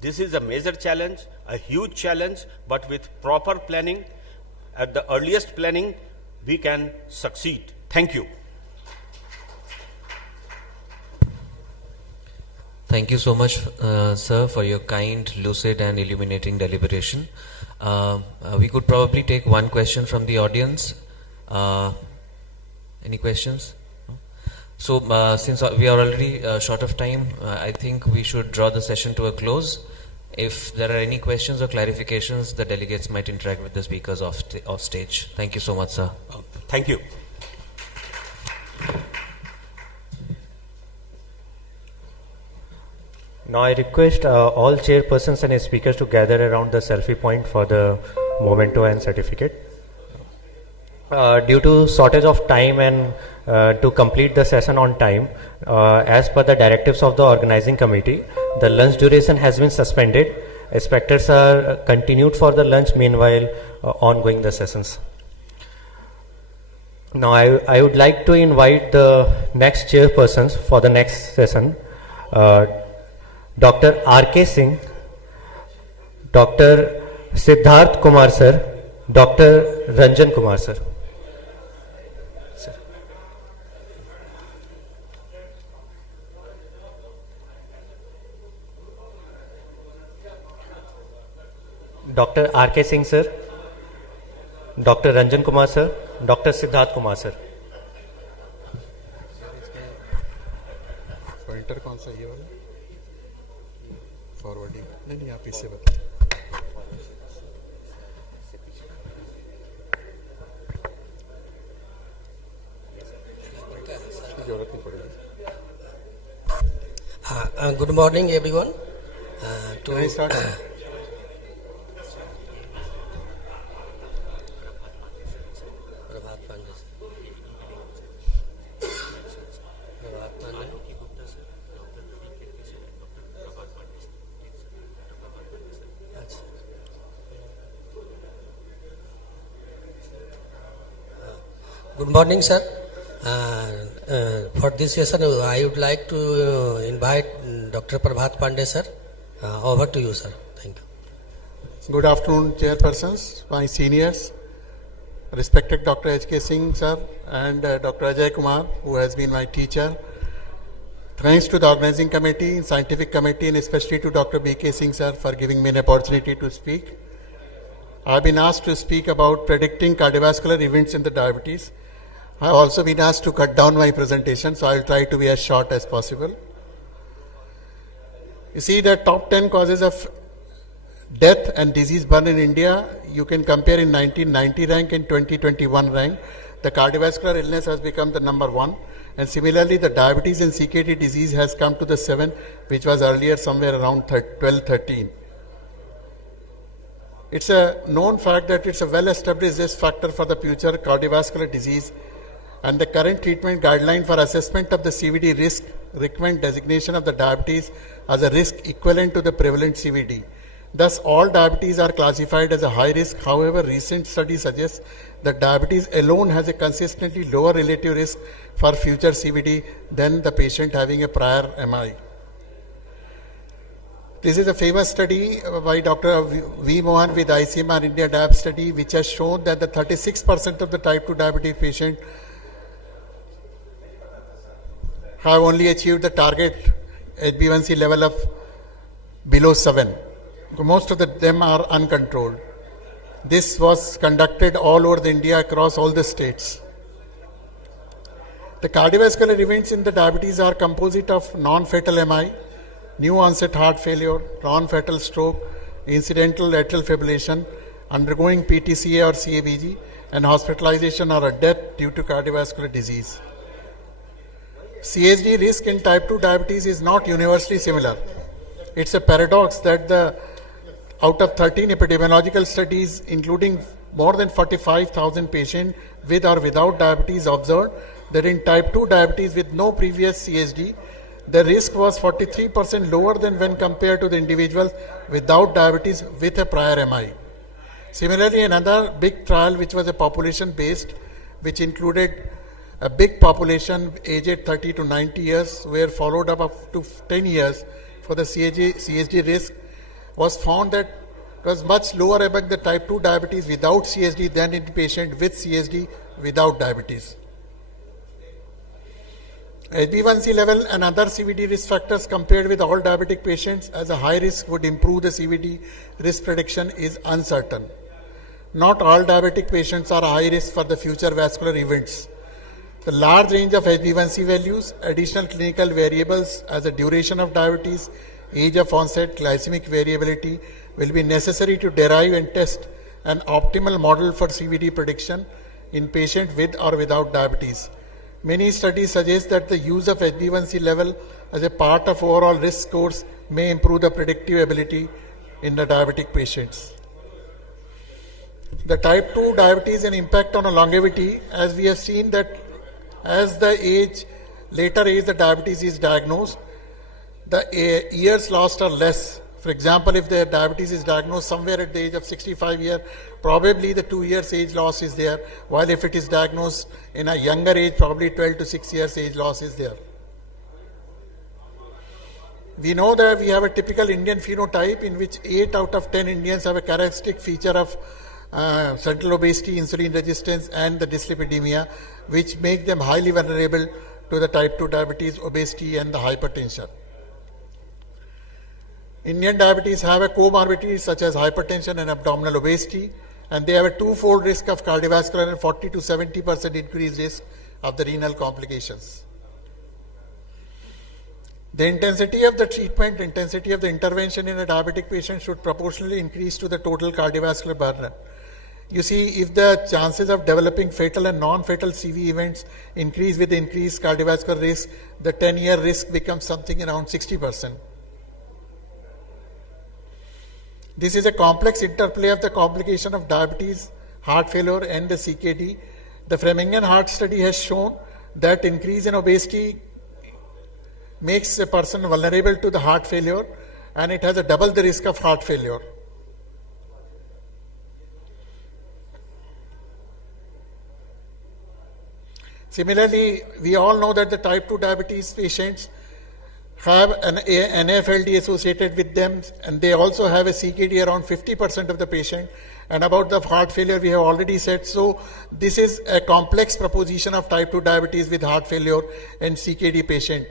This is a major challenge, a huge challenge, but with proper planning, at the earliest planning, we can succeed. Thank you. Thank you so much, sir, for your kind, lucid and illuminating deliberation. We could probably take one question from the audience. Any questions? So, since we are already short of time, I think we should draw the session to a close. If there are any questions or clarifications, the delegates might interact with the speakers off stage. Thank you so much, sir. Thank you. Now I request all chairpersons and speakers to gather around the selfie point for the memento and certificate. Due to shortage of time and to complete the session on time, as per the directives of the organizing committee, the lunch duration has been suspended. Spectators are continued for the lunch, meanwhile ongoing the sessions. Now I would like to invite the next chairpersons for the next session. Dr. R.K. Singh, Dr. Siddharth Kumar sir, Dr. Ranjan Kumar sir. Dr. R.K. Singh sir, Dr. Ranjan Kumar sir, Dr. Siddharth Kumar sir. Pointer कौन सा ये वाला forwarding नहीं आप इससे बताएं जरूरत नहीं पड़ेगी Good morning everyone. Can I start? Good morning, sir. For this session, I would like to invite Dr. Prabhat Pandey, sir. Over to you, sir. Thank you. Good afternoon, chairpersons, my seniors, respected Dr. H.K. Singh, sir, and Dr. Ajay Kumar, who has been my teacher. Thanks to the organizing committee, scientific committee, and especially to Dr. B.K. Singh, sir, for giving me an opportunity to speak. I've been asked to speak about predicting cardiovascular events in the diabetes. I've also been asked to cut down my presentation, so I'll try to be as short as possible. You see the top 10 causes of death and disease burden in India. You can compare in 1990 rank and 2021 rank. The cardiovascular illness has become the number 1. And similarly, the diabetes and CKD disease has come to the 7, which was earlier somewhere around 12, 13. It's a known fact that it's a well-established risk factor for the future cardiovascular disease, and the current treatment guideline for assessment of the CVD risk recommend designation of the diabetes as a risk equivalent to the prevalent CVD. Thus, all diabetes are classified as a high risk. However, recent studies suggest that diabetes alone has a consistently lower relative risk for future CVD than the patient having a prior MI. This is a famous study by Dr. V. Mohan with ICMR India DAB study, which has shown that the 36% of the type 2 diabetes patient have only achieved the target HbA1c level of below 7. Most of them are uncontrolled. This was conducted all over India across all the states. The cardiovascular events in the diabetes are composite of non-fatal MI, new onset heart failure, non-fatal stroke, incidental atrial fibrillation, undergoing PTCA or CABG, and hospitalization or a death due to cardiovascular disease. CSD risk in type 2 diabetes is not universally similar. It's a paradox that out of 13 epidemiological studies, including more than 45,000 patients with or without diabetes, observed that in type 2 diabetes with no previous CSD, the risk was 43% lower than when compared to the individuals without diabetes with a prior MI. Similarly, another big trial, which was a population-based, which included a big population aged 30 to 90 years, were followed up to 10 years for the CSD risk, was found that it was much lower among the type 2 diabetes without CSD than in patient with CSD without diabetes. HbA1c level and other CVD risk factors compared with all diabetic patients as a high risk would improve the CVD risk prediction is uncertain. Not all diabetic patients are high risk for the future vascular events. The large range of HbA1c values, additional clinical variables as a duration of diabetes, age of onset, glycemic variability will be necessary to derive and test an optimal model for CVD prediction in patients with or without diabetes. Many studies suggest that the use of HbA1c level as a part of overall risk scores may improve the predictive ability in the diabetic patients. The type 2 diabetes and impact on longevity, as we have seen that as the later age the diabetes is diagnosed, the years lost are less. For example, if the diabetes is diagnosed somewhere at the age of 65 years, probably the 2 years age loss is there, while if it is diagnosed in a younger age, probably 12 to 6 years age loss is there. We know that we have a typical Indian phenotype in which 8 out of 10 Indians have a characteristic feature of central obesity, insulin resistance, and the dyslipidemia, which make them highly vulnerable to the type 2 diabetes, obesity, and the hypertension. Indian diabetes have a comorbidity such as hypertension and abdominal obesity, and they have a twofold risk of cardiovascular and 40 to 70% increased risk of the renal complications. The intensity of the treatment, intensity of the intervention in a diabetic patient should proportionally increase to the total cardiovascular burden. You see, if the chances of developing fatal and non-fatal CV events increase with increased cardiovascular risk, the 10-year risk becomes something around 60%. This is a complex interplay of the complication of diabetes, heart failure, and the CKD. The Framingham Heart Study has shown that increase in obesity makes a person vulnerable to the heart failure, and it has a double the risk of heart failure. Similarly, we all know that the type 2 diabetes patients have an NAFLD associated with them, and they also have a CKD around 50% of the patient. And about the heart failure, we have already said. So this is a complex proposition of type 2 diabetes with heart failure and CKD patient.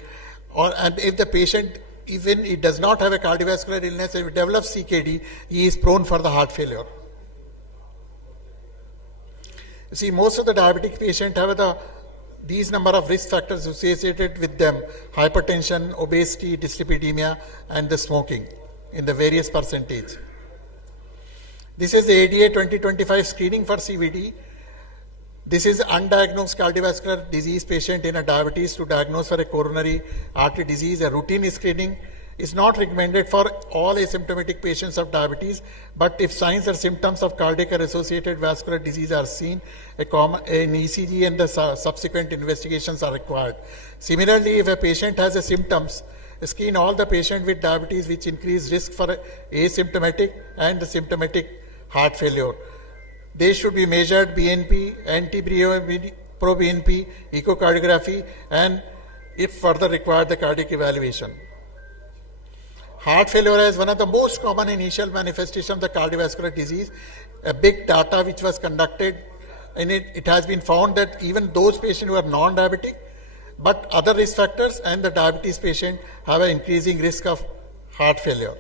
And if the patient, even he does not have a cardiovascular illness and develops CKD, he is prone for the heart failure. You see, most of the diabetic patients have these number of risk factors associated with them: hypertension, obesity, dyslipidemia, and the smoking in the various percentage. This is the ADA 2025 screening for CVD. This is undiagnosed cardiovascular disease patient in a diabetes to diagnose for a coronary artery disease. A routine screening is not recommended for all asymptomatic patients of diabetes, but if signs or symptoms of cardiac or associated vascular disease are seen, an ECG and the subsequent investigations are required. Similarly, if a patient has a symptoms, screen all the patients with diabetes which increase risk for asymptomatic and the symptomatic heart failure. They should be measured BNP, NT-proBNP, echocardiography, and if further required, the cardiac evaluation. Heart failure is one of the most common initial manifestations of the cardiovascular disease. A big data which was conducted, and it has been found that even those patients who are non-diabetic, but other risk factors and the diabetes patient have an increasing risk of heart failure.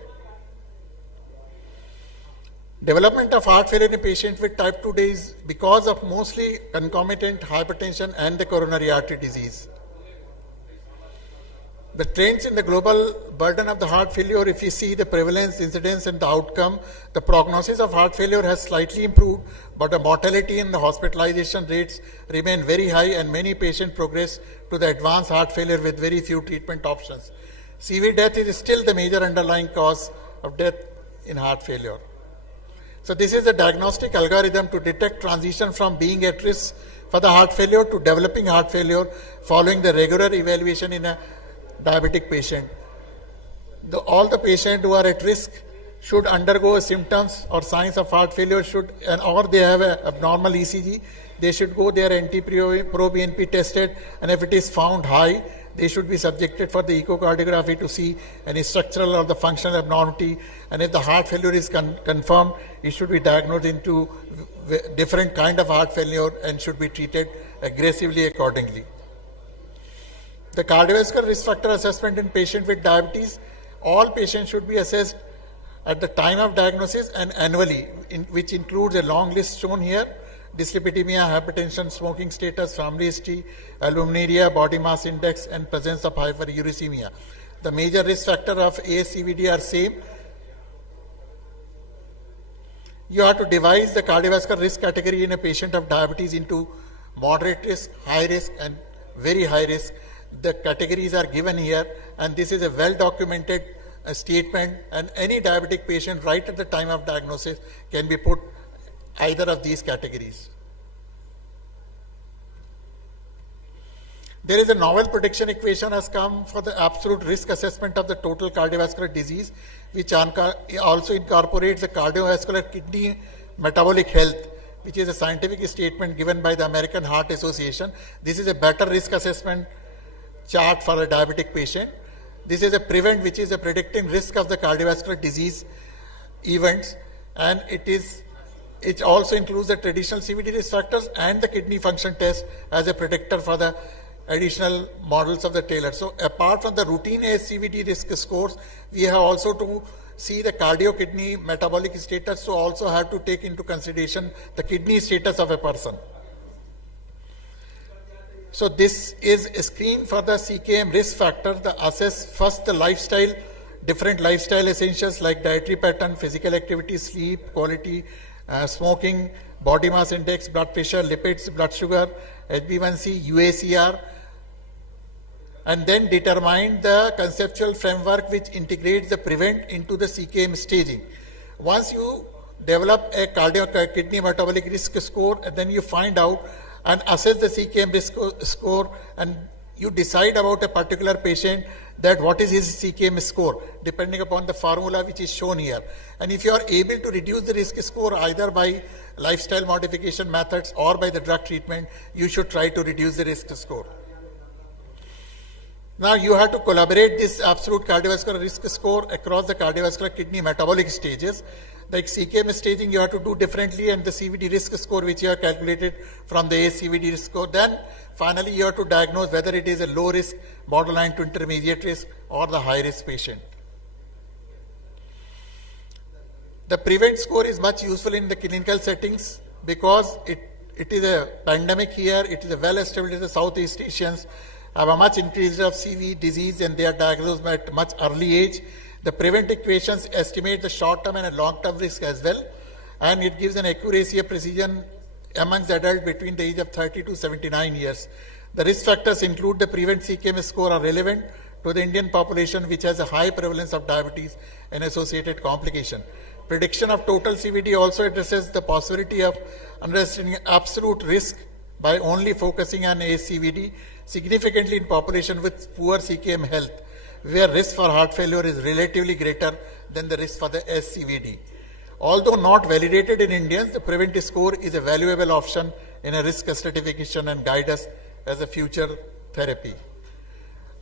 Development of heart failure in patients with type 2 disease because of mostly concomitant hypertension and the coronary artery disease. The trends in the global burden of the heart failure, if you see the prevalence, incidence, and the outcome, the prognosis of heart failure has slightly improved, but the mortality and the hospitalization rates remain very high, and many patients progress to the advanced heart failure with very few treatment options. CV death is still the major underlying cause of death in heart failure. So this is a diagnostic algorithm to detect transition from being at risk for the heart failure to developing heart failure following the regular evaluation in a diabetic patient. All the patients who are at risk should undergo symptoms or signs of heart failure or they have an abnormal ECG. They should go their NT-proBNP tested, and if it is found high, they should be subjected for the echocardiography to see any structural or the functional abnormality. And if the heart failure is confirmed, it should be diagnosed into different kind of heart failure and should be treated aggressively accordingly. The cardiovascular risk factor assessment in patients with diabetes, all patients should be assessed at the time of diagnosis and annually, which includes a long list shown here: dyslipidemia, hypertension, smoking status, family history, albuminuria, body mass index, and presence of hyperuricemia. The major risk factor of ASCVD are same. You have to divide the cardiovascular risk category in a patient of diabetes into moderate risk, high risk, and very high risk. The categories are given here, and this is a well-documented statement, and any diabetic patient right at the time of diagnosis can be put either of these categories. There is a novel prediction equation has come for the absolute risk assessment of the total cardiovascular disease, which also incorporates the cardiovascular kidney metabolic health, which is a scientific statement given by the American Heart Association. This is a better risk assessment chart for a diabetic patient. This is a prevent, which is a predicting risk of the cardiovascular disease events, and it also includes the traditional CVD risk factors and the kidney function test as a predictor for the additional models of the Taylor. So apart from the routine ASCVD risk scores, we have also to see the cardio-kidney metabolic status, so also have to take into consideration the kidney status of a person. So this is a screen for the CKM risk factor. The assess first the lifestyle, different lifestyle essentials like dietary pattern, physical activity, sleep, quality, smoking, body mass index, blood pressure, lipids, blood sugar, HbA1c, UACR, and then determine the conceptual framework which integrates the prevent into the CKM staging. Once you develop a kidney metabolic risk score, and then you find out and assess the CKM risk score, and you decide about a particular patient that what is his CKM score, depending upon the formula which is shown here. And if you are able to reduce the risk score either by lifestyle modification methods or by the drug treatment, you should try to reduce the risk score. Now you have to collaborate this absolute cardiovascular risk score across the cardiovascular kidney metabolic stages. Like CKM staging you have to do differently, and the CVD risk score which you have calculated from the ACVD risk score. Then finally you have to diagnose whether it is a low risk, borderline to intermediate risk or the high risk patient. The PREVENT score is much useful in the clinical settings because it is a pandemic here, it is a well established the Southeast Asians have a much increase of CV disease and they are diagnosed at much early age. The PREVENT equations estimate the short-term and long-term risk as well, and it gives an accuracy of precision amongst adults between the age of 30 to 79 years. The risk factors include the PREVENT CKM score are relevant to the Indian population which has a high prevalence of diabetes and associated complication. Prediction of total CVD also addresses the possibility of understanding absolute risk by only focusing on ACVD significantly in population with poor CKM health, where risk for heart failure is relatively greater than the risk for the SCVD. Although not validated in Indians, the PREVENT score is a valuable option in a risk stratification and guide us as a future therapy.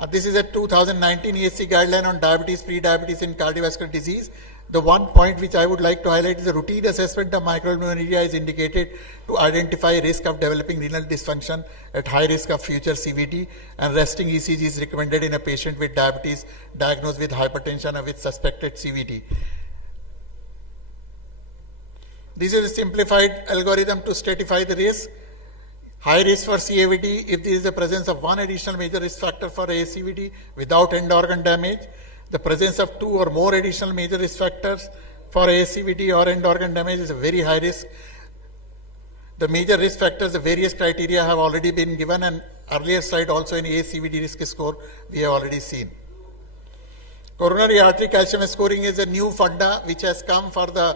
This is a 2019 ESC guideline on diabetes, pre-diabetes and cardiovascular disease. The one point which I would like to highlight is the routine assessment of microRNA is indicated to identify risk of developing renal dysfunction at high risk of future CVD, and resting ECG is recommended in a patient with diabetes diagnosed with hypertension or with suspected CVD. This is a simplified algorithm to stratify the risk. High risk for CAVD if there is the presence of one additional major risk factor for ACVD without end organ damage. The presence of two or more additional major risk factors for ACVD or end organ damage is a very high risk. The major risk factors, the various criteria have already been given, and earlier slide also in ACVD risk score we have already seen. Coronary artery calcium scoring is a new funda which has come for the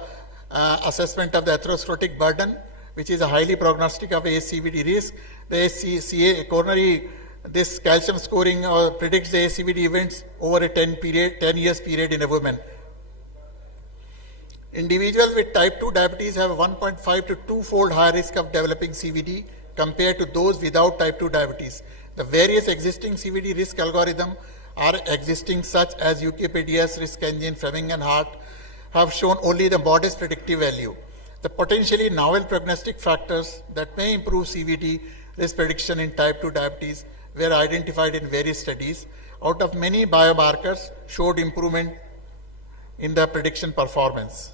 assessment of the atherosclerotic burden, which is a highly prognostic of ACVD risk. The coronary this calcium scoring predicts the ACVD events over a 10 years period in a woman. Individuals with type 2 diabetes have a 1.5 to 2-fold higher risk of developing CVD compared to those without type 2 diabetes. The various existing CVD risk algorithms are existing, such as UKPDS, risk engine, Fleming and Hart, have shown only the modest predictive value. The potentially novel prognostic factors that may improve CVD risk prediction in type 2 diabetes were identified in various studies. Out of many biomarkers showed improvement in the prediction performance.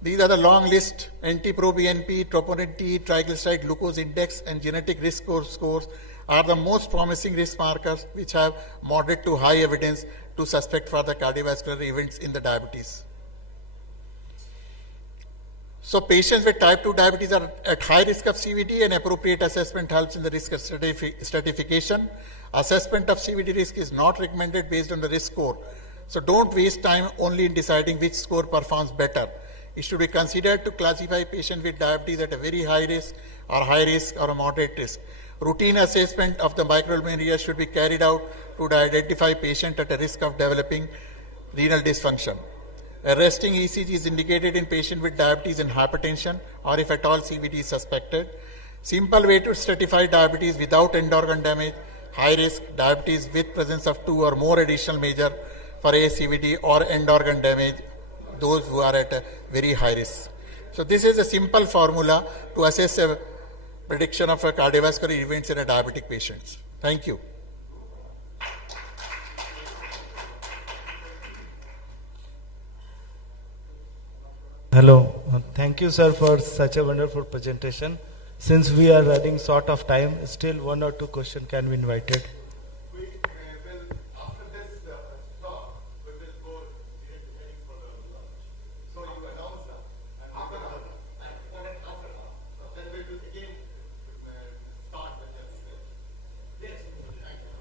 These are the long list: NT-proBNP, troponin T, triglyceride glucose index, and genetic risk scores are the most promising risk markers which have moderate to high evidence to suspect for the cardiovascular events in the diabetes. So patients with type 2 diabetes are at high risk of CVD, and appropriate assessment helps in the risk stratification. Assessment of CVD risk is not recommended based on the risk score. So don't waste time only in deciding which score performs better. It should be considered to classify patients with diabetes at a very high risk or a moderate risk. Routine assessment of the microRNA should be carried out to identify patient at a risk of developing renal dysfunction. A resting ECG is indicated in patient with diabetes and hypertension, or if at all CVD is suspected. Simple way to stratify diabetes without end organ damage: high risk, diabetes with presence of two or more additional major for ACVD, or end organ damage, those who are at a very high risk. So this is a simple formula to assess a prediction of a cardiovascular events in a diabetic patients. Thank you. Hello, thank you sir for such a wonderful presentation. Since we are running short of time, still one or two questions can be invited.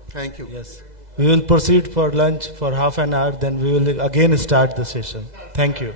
Thank you. Yes. We will proceed for lunch for half an hour, then we will again start the session. Thank you.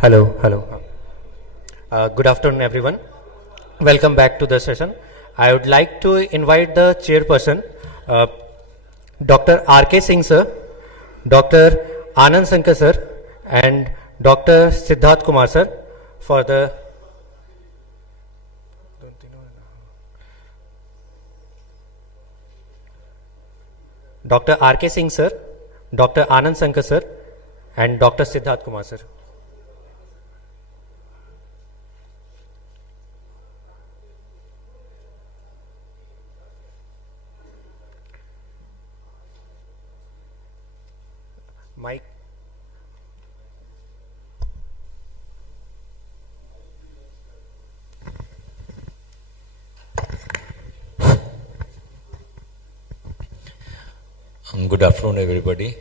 Hello. Good afternoon, everyone. Welcome back to the session. I would like to invite the chairperson, Dr. R.K. Singh sir, Dr. Anand Sankar sir, and Dr. Siddharth Kumar sir for the Dr. R.K. Singh sir, Dr. Anand Sankar sir, and Dr. Siddharth Kumar sir. Mike. Good afternoon, everybody.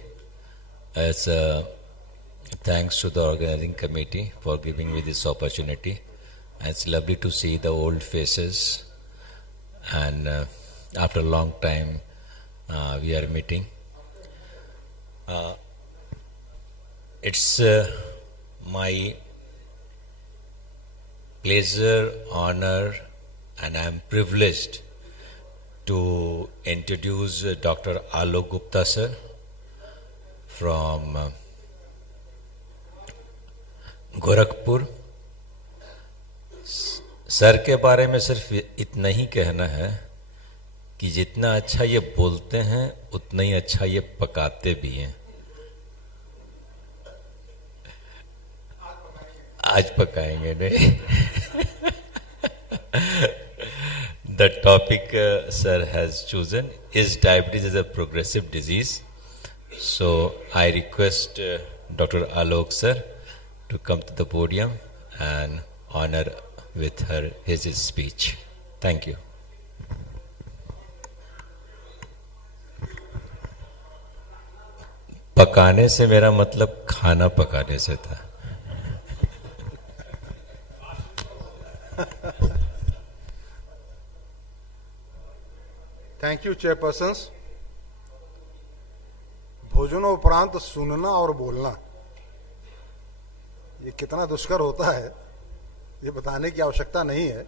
Thanks to the organizing committee for giving me this opportunity. It's lovely to see the old faces, and after a long time, we are meeting. It's my pleasure, honor, and I'm privileged to introduce Dr. Alok Gupta sir from Gorakhpur. Sir के बारे में सिर्फ इतना ही कहना है कि जितना अच्छा ये बोलते हैं उतना ही अच्छा ये पकाते भी हैं. आज पकाएंगे नहीं. The topic sir has chosen is diabetes as a progressive disease. So I request Dr. Alok sir to come to the podium and honor with his speech. Thank you. पकाने से मेरा मतलब खाना पकाने से था. Thank you chairpersons. भोजनोपरांत सुनना और बोलना ये कितना दुष्कर होता है ये बताने की आवश्यकता नहीं है.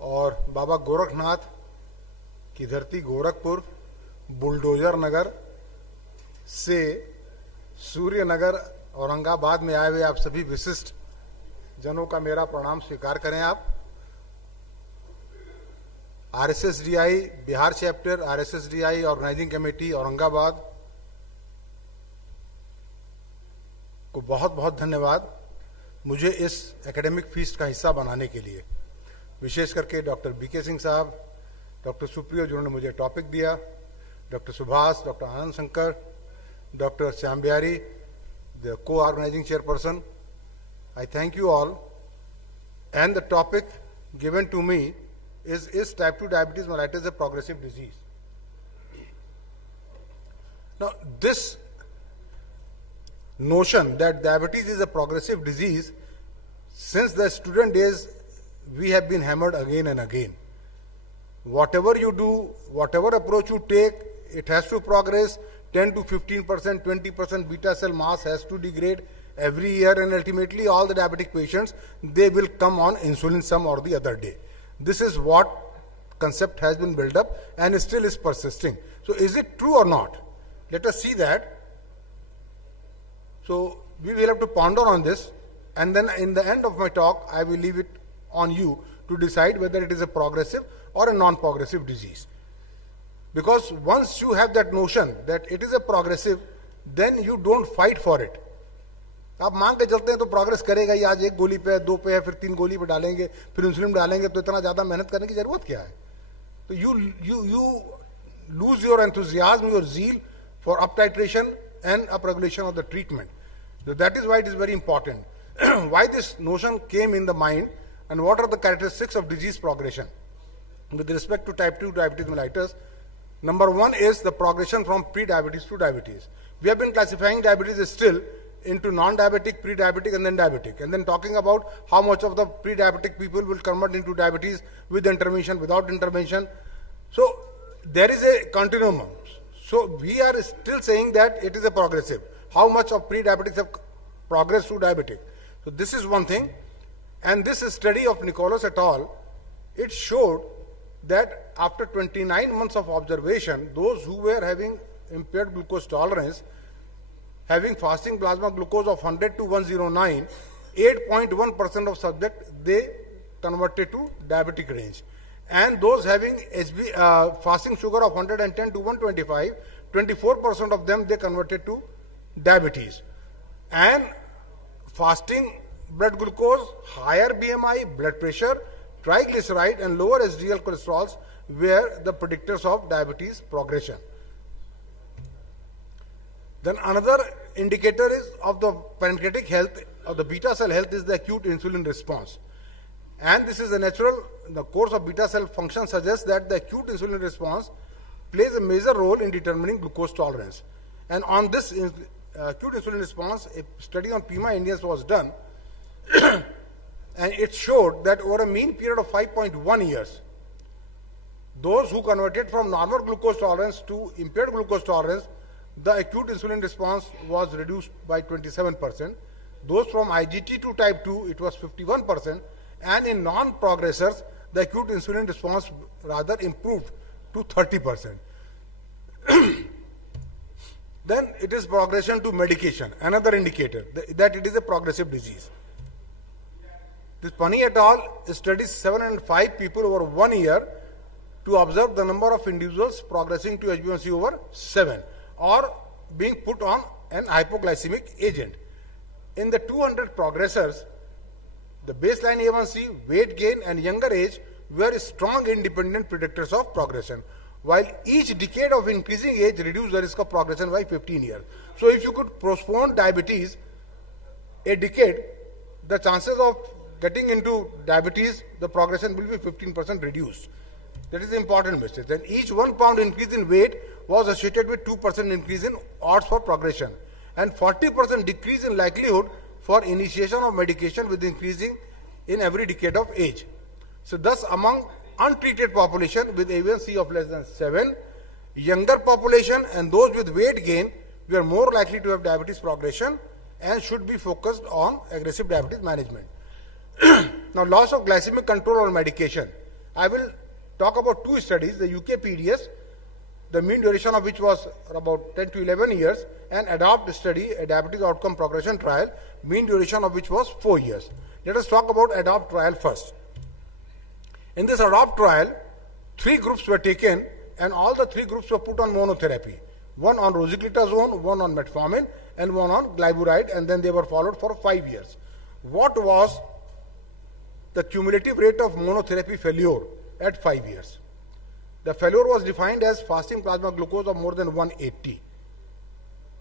और बाबा गोरखनाथ की धरती गोरखपुर, बुलडोजर नगर से सूर्य नगर औरंगाबाद में आए हुए आप सभी विशिष्ट जनों का मेरा प्रणाम स्वीकार करें. आप RSSDI Bihar chapter, RSSDI organising committee Aurangabad को बहुत बहुत धन्यवाद मुझे इस एकेडमिक फीस्ट का हिस्सा बनाने के लिए. विशेष करके डॉक्टर बीके सिंह साहब, डॉक्टर सुप्रियो जिन्होंने मुझे टॉपिक दिया, doctor Subhash, doctor Anand Shankar, doctor Shyam Bihari, the co-organizing chairperson. I thank you all. And the topic given to me is type 2 diabetes mellitus a progressive disease? Now, this notion that diabetes is a progressive disease, since the student days, we have been hammered again and again. Whatever you do, whatever approach you take, it has to progress. 10 to 15%, 20% beta cell mass has to degrade every year, and ultimately all the diabetic patients, they will come on insulin some or the other day. This is what concept has been built up and still is persisting. So is it true or not? Let us see that. So we will have to ponder on this, and then in the end of my talk, I will leave it on you to decide whether it is a progressive or a non-progressive disease. Because once you have that notion that it is a progressive, then you don't fight for it. आप मान के चलते हैं तो progress करेगा ही. आज एक गोली पे है, दो पे है, फिर 3 गोली पे डालेंगे, फिर इंसुलिन डालेंगे, तो इतना ज्यादा मेहनत करने की जरूरत क्या है? तो you lose your enthusiasm, your zeal for up titration and up regulation of the treatment. So that is why it is very important. Why this notion came in the mind, and what are the characteristics of disease progression with respect to type 2 diabetes mellitus? Number one is the progression from pre-diabetes to diabetes. We have been classifying diabetes still into non-diabetic, pre-diabetic, and then diabetic, and then talking about how much of the pre-diabetic people will convert into diabetes with intervention, without intervention. So there is a continuum. So we are still saying that it is a progressive. How much of pre-diabetics have progress to diabetic. So this is one thing. And this study of Nicholas et al., it showed that after 29 months of observation, those who were having impaired glucose tolerance, having fasting plasma glucose of 100 to 109, 8.1% of subjects, they converted to diabetic range. And those having fasting sugar of 110 to 125, 24% of them, they converted to diabetes. And fasting blood glucose, higher BMI, blood pressure, triglyceride and lower HDL cholesterols were the predictors of diabetes progression. Then another indicator is of the pancreatic health or the beta cell health is the acute insulin response. And this is the the course of beta cell function suggests that the acute insulin response plays a major role in determining glucose tolerance. And on this acute insulin response, a study on Pima Indians was done and it showed that over a mean period of 5.1 years, those who converted from normal glucose tolerance to impaired glucose tolerance, the acute insulin response was reduced by 27%. Those from IGT to type 2, it was 51%. And in non-progressors, the acute insulin response rather improved to 30%. Then it is progression to medication, another indicator that it is a progressive disease. This Pani et al. Studies 705 people over 1 year to observe the number of individuals progressing to HbA1c over 7 or being put on an hypoglycemic agent. In the 200 progressors, the baseline A1C, weight gain and younger age were strong independent predictors of progression, while each decade of increasing age reduced the risk of progression by 15 years. So if you could postpone diabetes a decade, the chances of getting into diabetes, the progression will be 15% reduced. That is the important message. Then each 1 pound increase in weight was associated with 2% increase in odds for progression and 40% decrease in likelihood for initiation of medication with increasing in every decade of age. So thus among untreated population with A1C of less than 7, younger population and those with weight gain were more likely to have diabetes progression and should be focused on aggressive diabetes management. Now loss of glycemic control on medication. I will talk about 2 studies, the UK PDS, the mean duration of which was about 10 to 11 years, and ADOPT study, a diabetes outcome progression trial, mean duration of which was 4 years. Let us talk about ADOPT trial first. In this ADOPT trial, 3 groups were taken and all the 3 groups were put on monotherapy. One on rosiglitazone, one on metformin and one on glyburide, and then they were followed for 5 years. What was the cumulative rate of monotherapy failure at 5 years? The failure was defined as fasting plasma glucose of more than 180.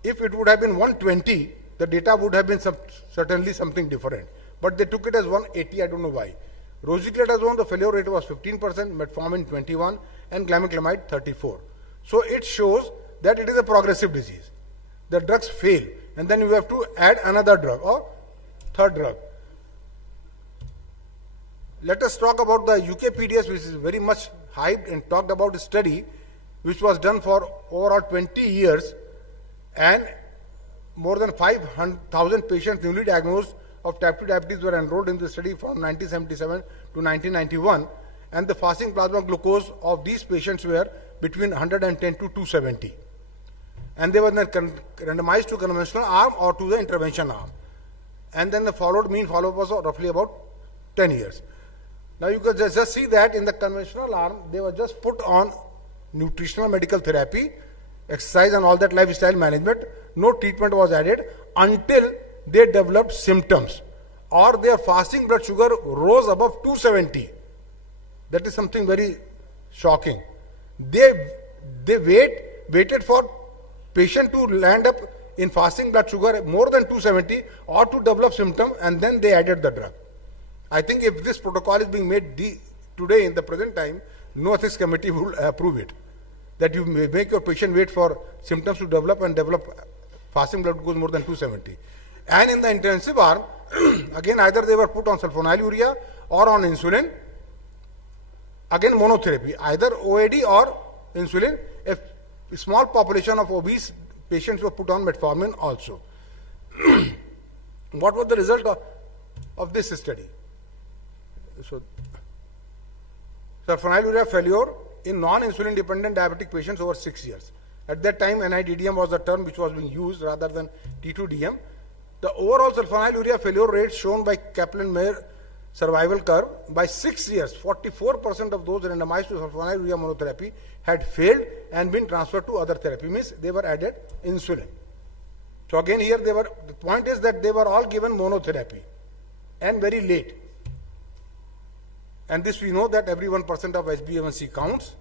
If it would have been 120, the data would have been certainly something different. But they took it as 180, I don't know why. Rosiglitazone, the failure rate was 15%, metformin 21, and glimeclamide 34. So it shows that it is a progressive disease. The drugs fail, and then you have to add another drug or third drug. Let us talk about the UK PDS, which is very much hyped and talked about a study which was done for overall 20 years and more than 500,000 patients newly diagnosed of type 2 diabetes were enrolled in the study from 1977 to 1991, and the fasting plasma glucose of these patients were between 110 to 270. And they were then randomized to conventional arm or to the intervention arm. And then the mean follow-up was roughly about 10 years. Now you can just see that in the conventional arm, they were just put on nutritional medical therapy, exercise and all that lifestyle management. No treatment was added until they developed symptoms or their fasting blood sugar rose above 270. That is something very shocking. They waited for patient to land up in fasting blood sugar more than 270 or to develop symptom, and then they added the drug. I think if this protocol is being made today in the present time, no ethics committee will approve it. That you make your patient wait for symptoms to develop and develop fasting blood glucose more than 270. And in the intensive arm, again either they were put on sulfonylurea or on insulin. Again monotherapy, either OAD or insulin. A small population of obese patients were put on metformin also. what was the result of this study? So, sulfonylurea failure in non-insulin dependent diabetic patients over 6 years. At that time, NIDDM was the term which was being used rather than T2DM. The overall sulfonylurea failure rate shown by Kaplan-Meier survival curve, by 6 years, 44% of those randomized to sulfonylurea monotherapy had failed and been transferred to other therapy, means they were added insulin. So again here the point is that they were all given monotherapy and very late. And this we know that every 1% of HbA1c counts.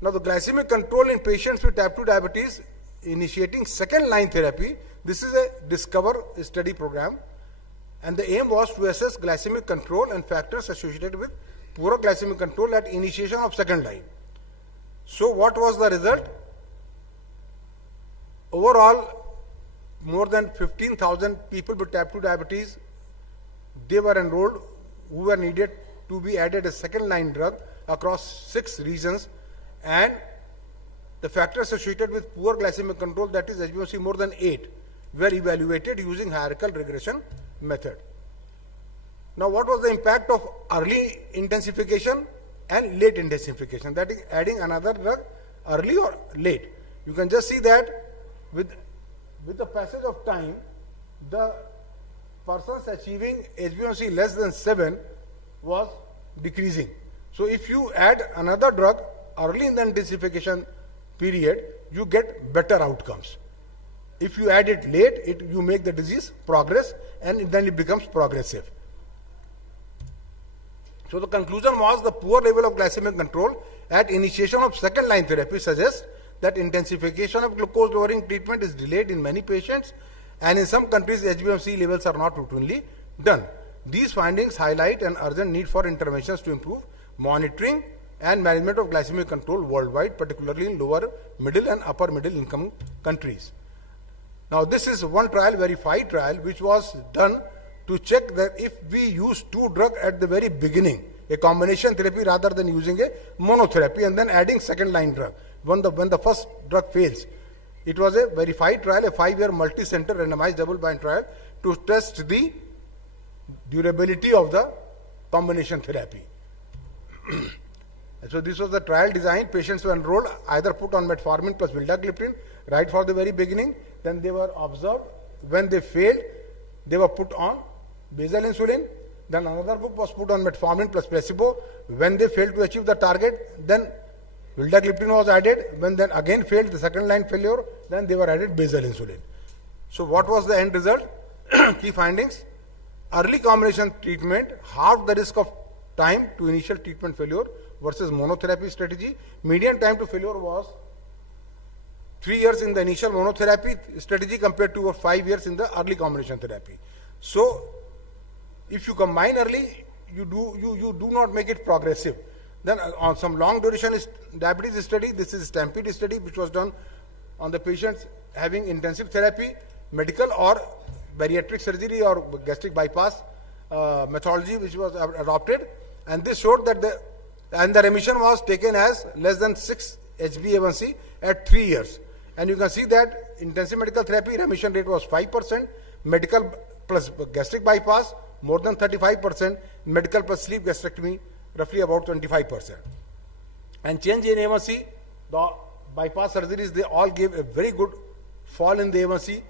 Now the glycemic control in patients with type 2 diabetes initiating second line therapy, this is a Discover study program, and the aim was to assess glycemic control and factors associated with poor glycemic control at initiation of second line. So what was the result? Overall, more than 15,000 people with type 2 diabetes, they were enrolled who were needed to be added a second line drug across 6 regions, and the factors associated with poor glycemic control, that is HbA1c more than 8, were evaluated using hierarchical regression method. Now what was the impact of early intensification and late intensification, that is adding another drug early or late? You can just see that with the passage of time, the persons achieving HbA1c less than 7 was decreasing. So if you add another drug early in the intensification period, you get better outcomes. If you add it late, you make the disease progress and then it becomes progressive. So the conclusion was the poor level of glycemic control at initiation of second line therapy suggests that intensification of glucose lowering treatment is delayed in many patients, and in some countries HbA1c levels are not routinely done. These findings highlight an urgent need for interventions to improve monitoring and management of glycemic control worldwide, particularly in lower middle and upper middle income countries. Now this is one trial, verified trial, which was done to check that if we use 2 drugs at the very beginning, a combination therapy rather than using a monotherapy and then adding second line drug, when the first drug fails. It was a verified trial, a 5-year multi-center randomized double-blind trial to test the durability of the combination therapy. So this was the trial design. Patients were enrolled, either put on metformin plus vildagliptin right for the very beginning, then they were observed. When they failed, they were put on basal insulin, then another group was put on metformin plus placebo. When they failed to achieve the target, then vildagliptin was added. When then again failed, the second line failure, then they were added basal insulin. So what was the end result? Key findings: early combination treatment halved the risk of time to initial treatment failure versus monotherapy strategy. Median time to failure was 3 years in the initial monotherapy strategy compared to 5 years in the early combination therapy. So if you combine early, you do not make it progressive. Then on some long duration diabetes study, this is Stampede study, which was done on the patients having intensive therapy, medical or bariatric surgery or gastric bypass methodology, which was adopted, and this showed that the remission was taken as less than 6 HbA1c at 3 years. And you can see that intensive medical therapy remission rate was 5%, medical plus gastric bypass more than 35%, medical plus sleep gastrectomy roughly about 25%. And change in A1C, the bypass surgeries, they all gave a very good fall in the A1C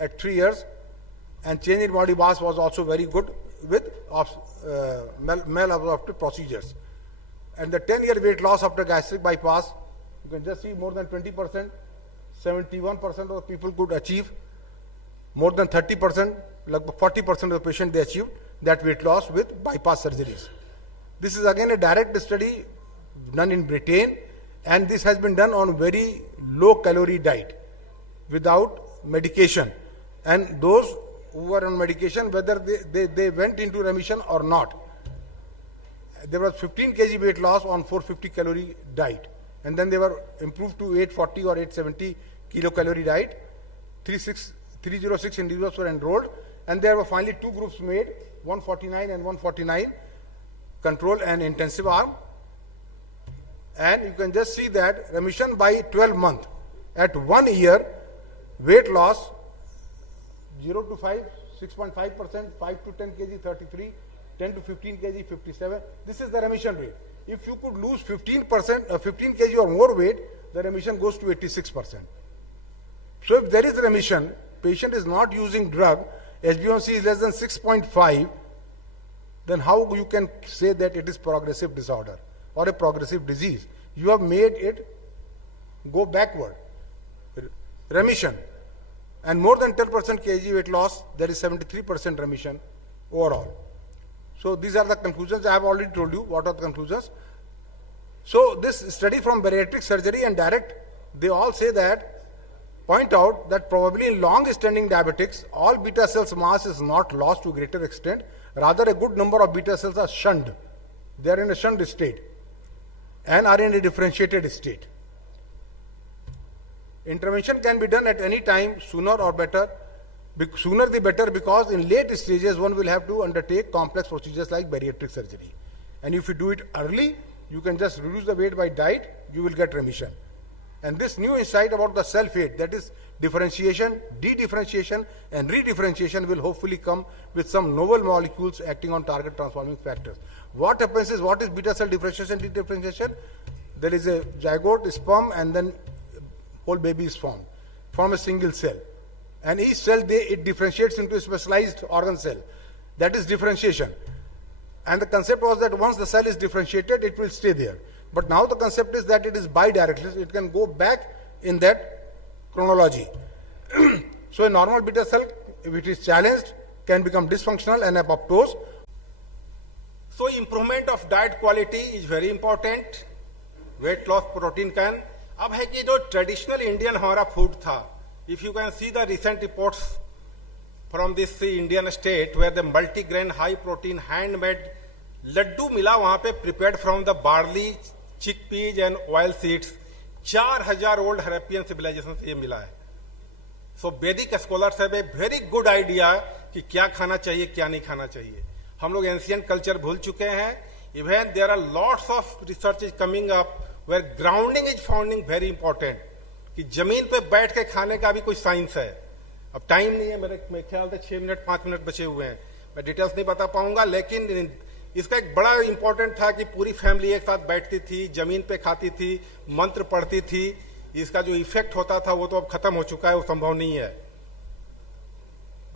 at 3 years, and change in body mass was also very good with malabsorptive procedures. And the 10-year weight loss after gastric bypass, you can just see more than 20%, 71% of the people could achieve, more than 30%, like 40% of the patient they achieved that weight loss with bypass surgeries. This is again a direct study done in Britain, and this has been done on very low calorie diet without medication, and those who were on medication, whether they went into remission or not, there was 15 kg weight loss on 450 calorie diet, and then they were improved to 840 or 870 kilocalorie diet. 306 individuals were enrolled, and there were finally 2 groups made, 149 and 149, control and intensive arm. And you can just see that remission by 12 months. At 1 year, weight loss, 0 to 5, 6.5%, 5 to 10 kg, 33, 10 to 15 kg, 57. This is the remission rate. If you could lose 15 kg or more weight, the remission goes to 86%. So if there is remission, patient is not using drug, HbA1c is less than 6.5, then how you can say that it is progressive disorder or a progressive disease? You have made it go backward. Remission. And more than 10% kg weight loss, there is 73% remission overall. So these are the conclusions. I have already told you what are the conclusions. So this study from bariatric surgery and direct, they all say that, point out that probably in long-standing diabetics, all beta cells mass is not lost to a greater extent. Rather, a good number of beta cells are shunned. They are in a shunned state and are in a differentiated state. Intervention can be done at any time, sooner or better. Sooner the better, because in late stages one will have to undertake complex procedures like bariatric surgery. And if you do it early, you can just reduce the weight by diet, you will get remission. And this new insight about the cell fate, that is differentiation, de-differentiation and redifferentiation, will hopefully come with some novel molecules acting on target transforming factors. What happens is, what is beta cell differentiation, de-differentiation? There is a zygote, sperm, and then whole baby is formed from a single cell. And each cell, it differentiates into a specialized organ cell. That is differentiation. And the concept was that once the cell is differentiated, it will stay there. But now the concept is that it is bidirectional. It can go back in that chronology. So a normal beta cell, if it is challenged, can become dysfunctional and apoptose. So improvement of diet quality is very important. Weight loss, protein can. अब है कि जो traditional Indian हमारा food था, if you can see the recent reports from this Indian state where the multi-grain high protein handmade laddu मिला वहां पे prepared from the barley, chickpeas and oil seeds, 4000 old Harappian civilization से ये मिला है. So Vedic scholars have a very good idea कि क्या खाना चाहिए क्या नहीं खाना चाहिए. हम लोग ancient culture भूल चुके हैं. Even there are lots of research is coming up where grounding is finding very important. कि जमीन पे बैठ के खाने का भी कोई साइंस है. अब टाइम नहीं है, मेरे ख्याल से 6 मिनट 5 मिनट बचे हुए हैं, मैं डिटेल्स नहीं बता पाऊंगा, लेकिन इसका एक बड़ा इंपॉर्टेंट था कि पूरी फैमिली एक साथ बैठती थी, जमीन पे खाती थी, मंत्र पढ़ती थी. इसका जो इफेक्ट होता था वो तो अब खत्म हो चुका है, वो संभव नहीं है.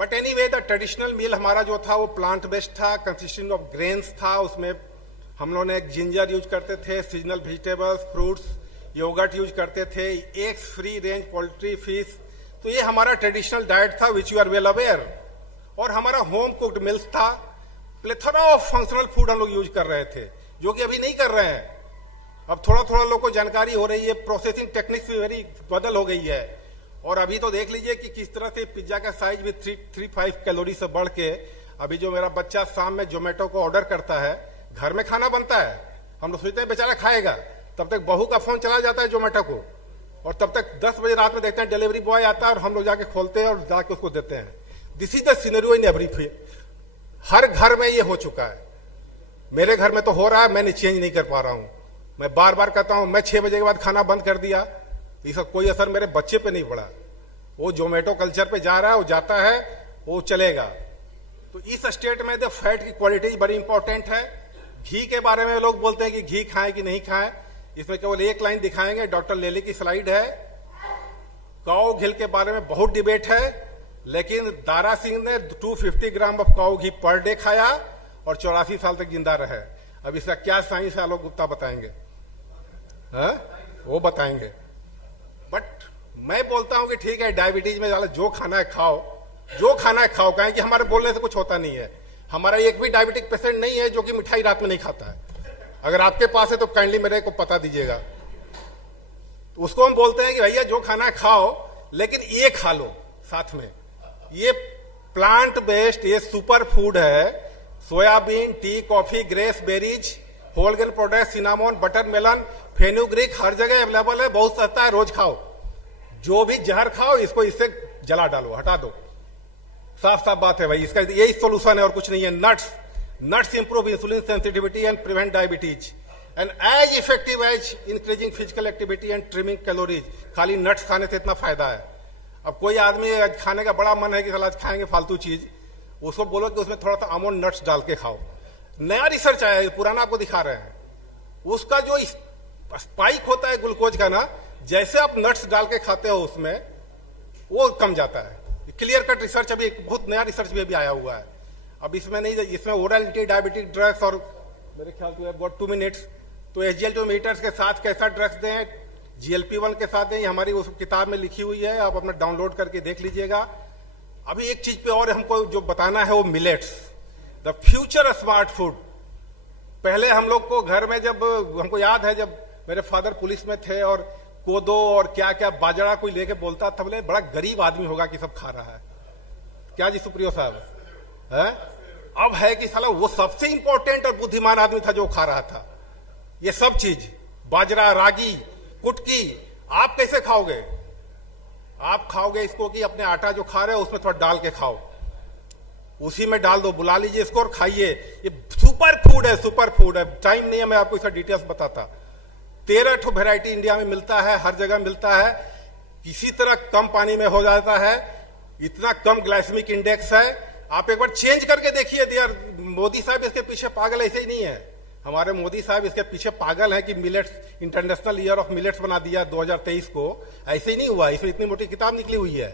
बट एनीवे द ट्रेडिशनल मील हमारा जो था वो प्लांट बेस्ड था, कंसिस्टिंग ऑफ ग्रेन्स था. उसमें हम लोगों ने एक जिंजर यूज करते थे, seasonal vegetables, fruits, yoghurt use करते थे, eggs, free range poultry, fish. तो ये हमारा ट्रेडिशनल डाइट था which you are well aware. और हमारा होम कुक्ड मिल्स था. प्लेथरा ऑफ फंक्शनल फूड हम लोग यूज कर रहे थे, जो कि अभी नहीं कर रहे हैं. अब थोड़ा थोड़ा लोगों को जानकारी हो रही है, प्रोसेसिंग टेक्निक्स भी वेरी बदल हो गई है. और अभी तो देख लीजिए कि किस तरह से पिज्जा का साइज भी 335 कैलोरी से बढ़ के, अभी जो मेरा बच्चा शाम में जोमेटो को ऑर्डर करता है, घर में खाना बनता है, हम लोग सोचते हैं बेचारा खाएगा, तब तक बहू का फोन चला जाता है जोमेटो को, और तब तक 10 बजे रात में देखते हैं डिलीवरी बॉय आता है और हम लोग जाके खोलते हैं और जाके उसको देते हैं. This is the scenario in every field. हर घर में ये हो चुका है. मेरे घर में तो हो रहा है, मैं चेंज नहीं कर पा रहा हूं. मैं बार बार कहता हूं, मैं 6 बजे के बाद खाना बंद कर दिया, इसका कोई असर मेरे बच्चे पे नहीं पड़ा. वो जोमेटो कल्चर पे जा रहा है, वो जाता है, वो चलेगा. तो इस स्टेट में द फैट की क्वालिटी बड़ी इंपॉर्टेंट है. घी के बारे में लोग बोलते हैं कि घी खाएं कि नहीं खाएं. इसमें केवल एक लाइन दिखाएंगे, डॉक्टर लेली की स्लाइड है. काऊ घी के बारे में बहुत डिबेट है, लेकिन दारा सिंह ने 250 gram of cow ghee per day खाया और 84 साल तक जिंदा रहे. अब इसका क्या साइंस है, आलोक गुप्ता बताएंगे, वो बताएंगे. बट मैं बोलता हूं कि ठीक है, डायबिटीज में जो खाना है खाओ, जो खाना है खाओ, कहें कि हमारे बोलने से कुछ होता नहीं है. हमारा एक भी डायबिटिक पेशेंट नहीं है जो कि मिठाई रात में नहीं खाता है. अगर आपके पास है तो काइंडली मेरे को पता दीजिएगा. तो उसको हम बोलते हैं कि भैया जो खाना है खाओ, लेकिन ये खा लो साथ में. ये प्लांट बेस्ड, ये सुपर फूड है. Soybean, tea, coffee, grapes, berries, whole grain product, cinnamon, bitter melon, fenugreek हर जगह अवेलेबल है, बहुत सस्ता है, रोज खाओ. जो भी जहर खाओ, इसको इससे जला डालो, हटा दो. साफ साफ बात है भाई, इसका यही सोल्यूशन है और कुछ नहीं है. Nuts improve insulin sensitivity and prevent diabetes and as effective as increasing physical activity and trimming calories. खाली नट्स खाने से इतना फायदा है. अब कोई आदमी खाने का बड़ा मन है कि आज खाएंगे फालतू चीज, उसको बोलो कि उसमें थोड़ा सा आमंड नट्स डाल के खाओ। नया रिसर्च आया है, पुराना आपको दिखा रहे हैं, उसका जो स्पाइक होता है ग्लूकोज का ना, जैसे आप नट्स डाल के खाते हो उसमें वो कम जाता है। क्लियर कट रिसर्च अभी बहुत नया रिसर्च भी अभी आया हुआ है। अब इसमें नहीं, इसमें ओरल एंटी डायबिटिक ड्रग्स और मेरे ख्याल से अबाउट 2 मिनट्स, तो SGLT मीटर्स के साथ कैसा ड्रग्स दें, GLP-1 के साथ दें, ये हमारी उस किताब में लिखी हुई है, आप अपना डाउनलोड करके देख लीजिएगा। अभी एक चीज पे और हमको जो बताना है वो millets, the future smart food. पहले हम लोग को घर में, जब हमको याद है जब मेरे फादर पुलिस में थे और कोदो और क्या क्या बाजरा कोई लेके बोलता था, बोले बड़ा गरीब आदमी होगा कि सब खा रहा है। क्या जी सुप्रियो साहब है? अब है कि साला वो सबसे इंपॉर्टेंट और बुद्धिमान आदमी था जो खा रहा था ये सब चीज, बाजरा, रागी, कुटकी। आप कैसे खाओगे? आप खाओगे इसको कि अपने आटा जो खा रहे हो उसमें थोड़ा डाल के खाओ, उसी में डाल दो, बुला लीजिए इसको और खाइए। ये सुपर फूड है, सुपर फूड है। टाइम नहीं है मैं आपको इसका डिटेल्स बताता। 13 वेराइटी इंडिया में मिलता है, हर जगह मिलता है, किसी तरह कम पानी में हो जाता है, इतना कम ग्लाइसेमिक इंडेक्स है। आप एक बार चेंज करके देखिए। यार मोदी साहब इसके पीछे पागल ऐसे ही नहीं है, हमारे मोदी साहब इसके पीछे पागल है कि millets, international year of millets बना दिया 2023 को। ऐसे ही नहीं हुआ, इसमें इतनी मोटी किताब निकली हुई है।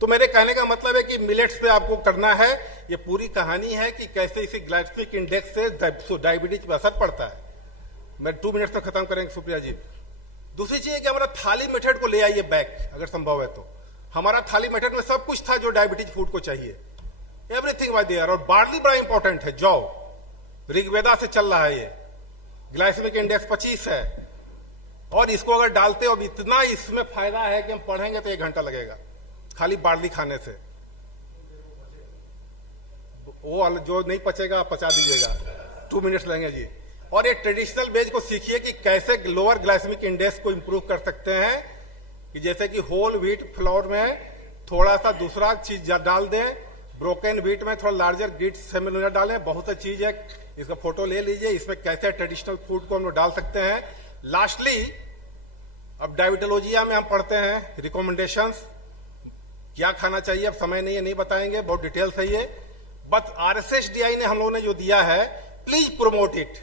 तो मेरे कहने का मतलब है कि मिलेट्स पे आपको करना है। ये पूरी कहानी है कि कैसे इसी ग्लाइसेमिक इंडेक्स से डायबिटीज पर असर पड़ता है। मैं 2 मिनट्स में खत्म करेंगे सुप्रिया जी। दूसरी चीज है कि हमारा थाली मेथड को ले आइए बैक, अगर संभव है तो। हमारा थाली मेथड में सब कुछ था जो डायबिटीज फूड को चाहिए, एवरीथिंग वाज देयर। और बार्ली बड़ा इंपॉर्टेंट है, जौ ऋग्वेदा से चल रहा है ये, ग्लाइसेमिक इंडेक्स 25 है, और इसको अगर डालते हो, इतना इसमें फायदा है कि हम पढ़ेंगे तो 1 घंटा लगेगा खाली बार्ली खाने से। वो जो नहीं पचेगा आप पचा दीजिएगा, 2 मिनट्स लगेंगे जी। और ये ट्रेडिशनल बेज को सीखिए कि कैसे लोअर ग्लाइसेमिक इंडेक्स को इंप्रूव कर सकते हैं, कि जैसे कि होल व्हीट फ्लोर में थोड़ा सा दूसरा चीज डाल दें, ब्रोकन व्हीट में थोड़ा लार्जर गिट सेमिनोरा डालें, बहुत अच्छी चीज है। इसका फोटो ले लीजिए, इसमें कैसे ट्रेडिशनल फूड को हम लोग डाल सकते हैं। लास्टली, अब डायबिटोलॉजिया में हम पढ़ते हैं रिकमेंडेशंस, क्या खाना चाहिए। अब समय नहीं है, नहीं बताएंगे, बहुत डिटेल है ये। बट RSSDI ने हम लोगों ने जो दिया है, प्लीज प्रोमोट इट।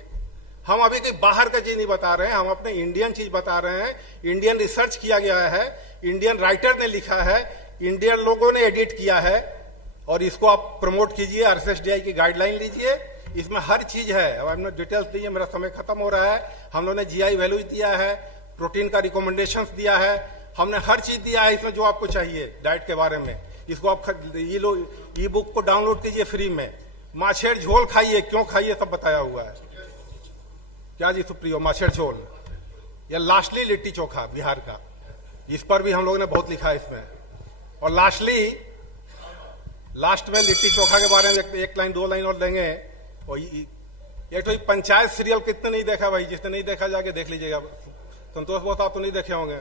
हम अभी कोई बाहर का चीज नहीं बता रहे हैं, हम अपने इंडियन चीज बता रहे हैं। इंडियन रिसर्च किया गया है, इंडियन राइटर ने लिखा है, इंडियन लोगों ने एडिट किया है, और इसको आप प्रमोट कीजिए। RSSDI की गाइडलाइन लीजिए, इसमें हर चीज है। अब हमने डिटेल्स दी है, मेरा समय खत्म हो रहा है। हम लोगों ने GI वैल्यूज दिया है, प्रोटीन का रिकमेंडेशंस दिया है, हमने हर चीज दिया है इसमें जो आपको चाहिए डाइट के बारे में। इसको आप ये लो, ई बुक को डाउनलोड कीजिए फ्री में। माछेर झोल खाइए, क्यों खाइए सब बताया हुआ है। क्या जी सुप्रियो, माछेर झोल। या लास्टली लिट्टी चोखा बिहार का, इस पर भी हम लोगों ने बहुत लिखा है इसमें। और लास्ट में लिट्टी चोखा के बारे में 1 लाइन 2 लाइन और देंगे। और ये तो पंचायत सीरियल कितने नहीं देखा भाई, जिसने नहीं देखा जाके देख लीजिएगा। संतोष बोस आप तो नहीं देखे होंगे,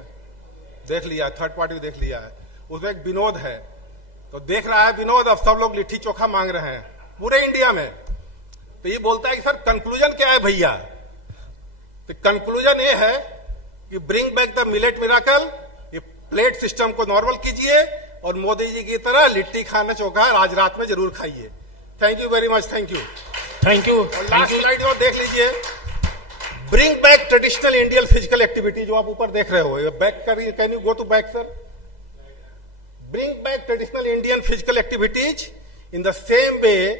देख लिया, थर्ड पार्टी देख लिया है। उसमें एक विनोद है, तो देख रहा है विनोद, अब सब लोग लिट्टी चोखा मांग रहे हैं पूरे इंडिया में। तो ये बोलता है कि सर कंक्लूजन क्या है भैया? तो कंक्लूजन ये है कि bring back the millet miracle, ये प्लेट सिस्टम को नॉर्मल कीजिए, और मोदी जी की तरह लिट्टी खाना चोखा आज रात में जरूर खाइए। Thank you very much, thank you, thank you. Last slide और देख लीजिए, bring back traditional Indian physical activity, जो आप ऊपर देख रहे हो। बैक करिए, can you go to back sir? Bring back traditional Indian physical activities in the same way.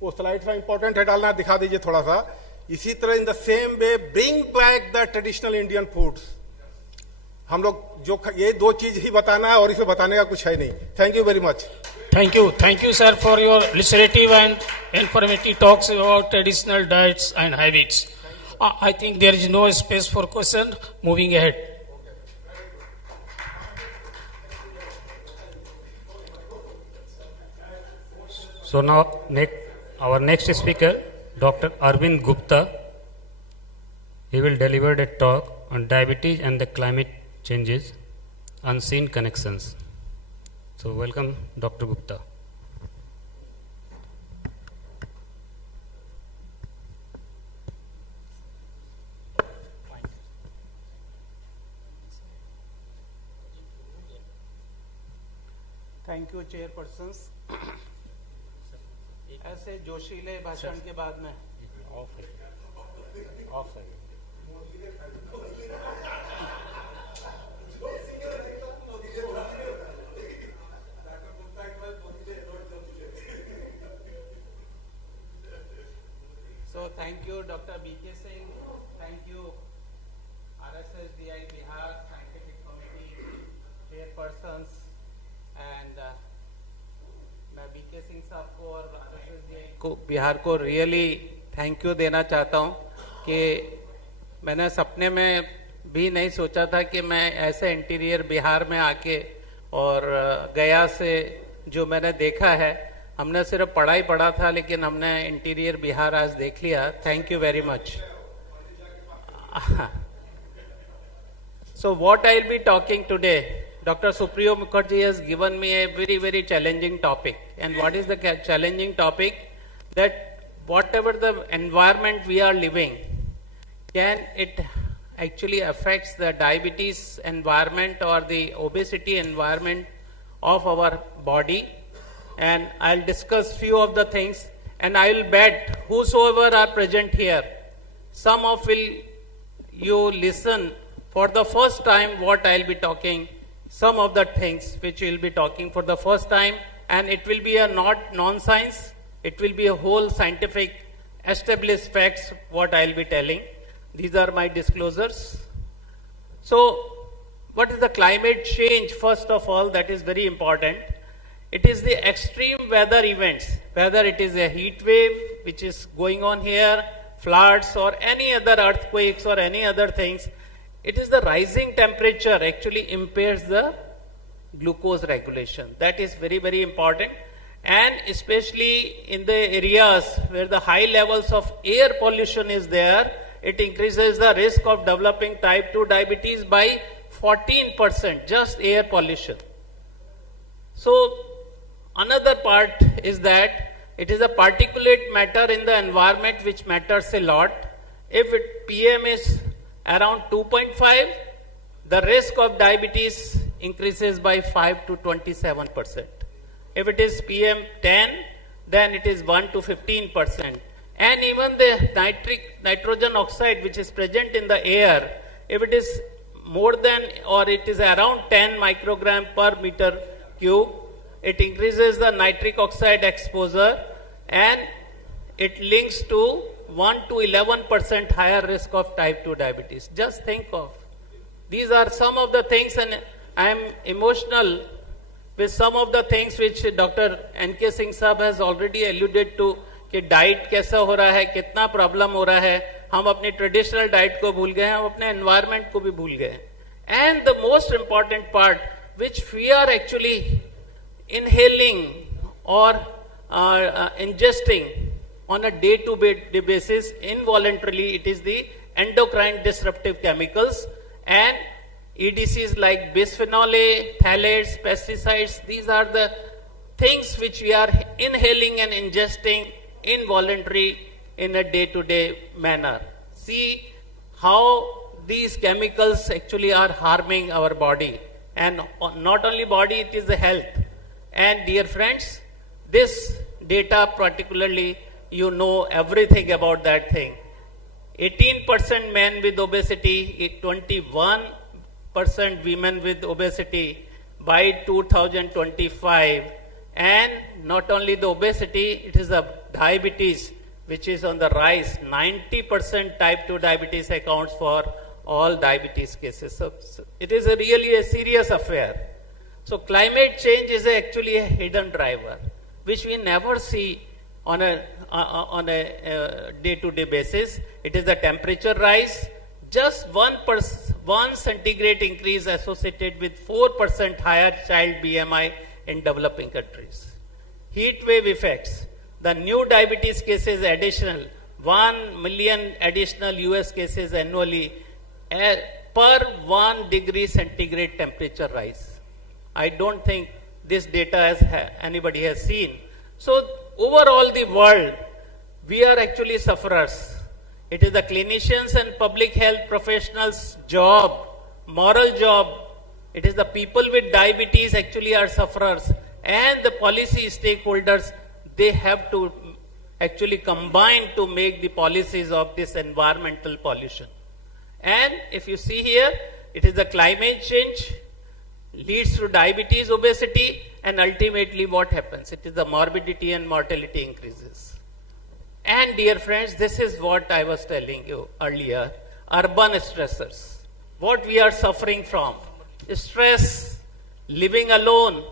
वो स्लाइड थोड़ा इंपॉर्टेंट है, डालना दिखा दीजिए थोड़ा सा। इसी तरह इन the same way bring back the traditional Indian foods. हम लोग जो ये 2 चीज ही बताना है और इसे बताने का कुछ है नहीं। Thank you very much. Thank you, sir, for your illustrative and informative talks about traditional diets and habits. I think there is no space for question. Moving ahead. So now, our next speaker, Dr. Arvind Gupta. He will deliver a talk on diabetes and the climate changes, unseen connections. So welcome, Dr. Gupta. Thank you chairpersons. ऐसे जोशीले भाषण के बाद में of है। So thank you Dr. B.K. Singh, thank you RSSDI Bihar Scientific Committee chairpersons and मैं B.K. Singh साहब को और RSSDI को बिहार को रियली थैंक यू देना चाहता हूँ कि मैंने सपने में भी नहीं सोचा था कि मैं ऐसे इंटीरियर बिहार में आके और गया से जो मैंने देखा है, हमने सिर्फ पढ़ा था लेकिन हमने इंटीरियर बिहार आज देख लिया। Thank you very much. So what I'll be talking today, Dr. Supriyo Mukherjee has given me a very challenging topic. And what is the challenging topic? That whatever the environment we are living, can it actually affects the diabetes environment or the obesity environment of our body? And I'll discuss few of the things, and I will bet whosoever are present here, some of you listen for the first time what I'll be talking, some of the things which we'll be talking for the first time, and it will be a not non-science, it will be a whole scientific established facts what I'll be telling. These are my disclosures. So what is the climate change? First of all, that is very important. It is the extreme weather events, whether it is a heat wave which is going on here, floods or any other earthquakes or any other things. It is the rising temperature actually impairs the glucose regulation. That is very important. And especially in the areas where the high levels of air pollution is there, it increases the risk of developing type 2 diabetes by 14%, just air pollution. So another part is that it is a particulate matter in the environment which matters a lot. If PM is around 2.5, the risk of diabetes increases by 5 to 27%. If it is PM 10, then it is 1 to 15%. And even the nitrogen oxide which is present in the air, if it is more than or it is around 10 microgram per meter cube, it increases the nitric oxide exposure and it links to 1 to 11% higher risk of type 2 diabetes. Just think of. These are some of the things, and I am emotional with some of the things which Dr. N.K. Singh Sahab has already alluded to, कि diet कैसा हो रहा है, कितना problem हो रहा है, हम अपनी ट्रेडिशनल डाइट को भूल गए हैं, हम अपने एनवायरनमेंट को भी भूल गए। And the most important part which we are actually inhaling or ingesting on a day-to-day basis involuntarily, it is the endocrine disruptive chemicals and EDCs like bisphenol A, phthalates, pesticides. These are the things which we are inhaling and ingesting involuntarily in a day-to-day manner. See how these chemicals actually are harming our body, and not only body, it is the health. And dear friends, this data particularly, you know everything about that thing. 18% men with obesity, 21% women with obesity by 2025. And not only the obesity, it is the diabetes which is on the rise. 90% type 2 diabetes accounts for all diabetes cases. So it is really a serious affair. So climate change is actually a hidden driver, which we never see on a day-to-day basis. It is the temperature rise, just 1 centigrade increase associated with 4% higher child BMI in developing countries. Heat wave effects, the new diabetes cases additional, 1 million additional US cases annually per 1 degree centigrade temperature rise. I don't think this data anybody has seen. So overall the world, we are actually sufferers. It is the clinicians and public health professionals' job, moral job. It is the people with diabetes actually are sufferers. and the policy stakeholders, they have to actually combine to make the policies of this environmental pollution. And if you see here, it is the climate change leads to diabetes, obesity, and ultimately what happens? It is the morbidity and mortality increases. And dear friends, this is what I was telling you earlier, urban stressors. What we are suffering from, stress, living alone.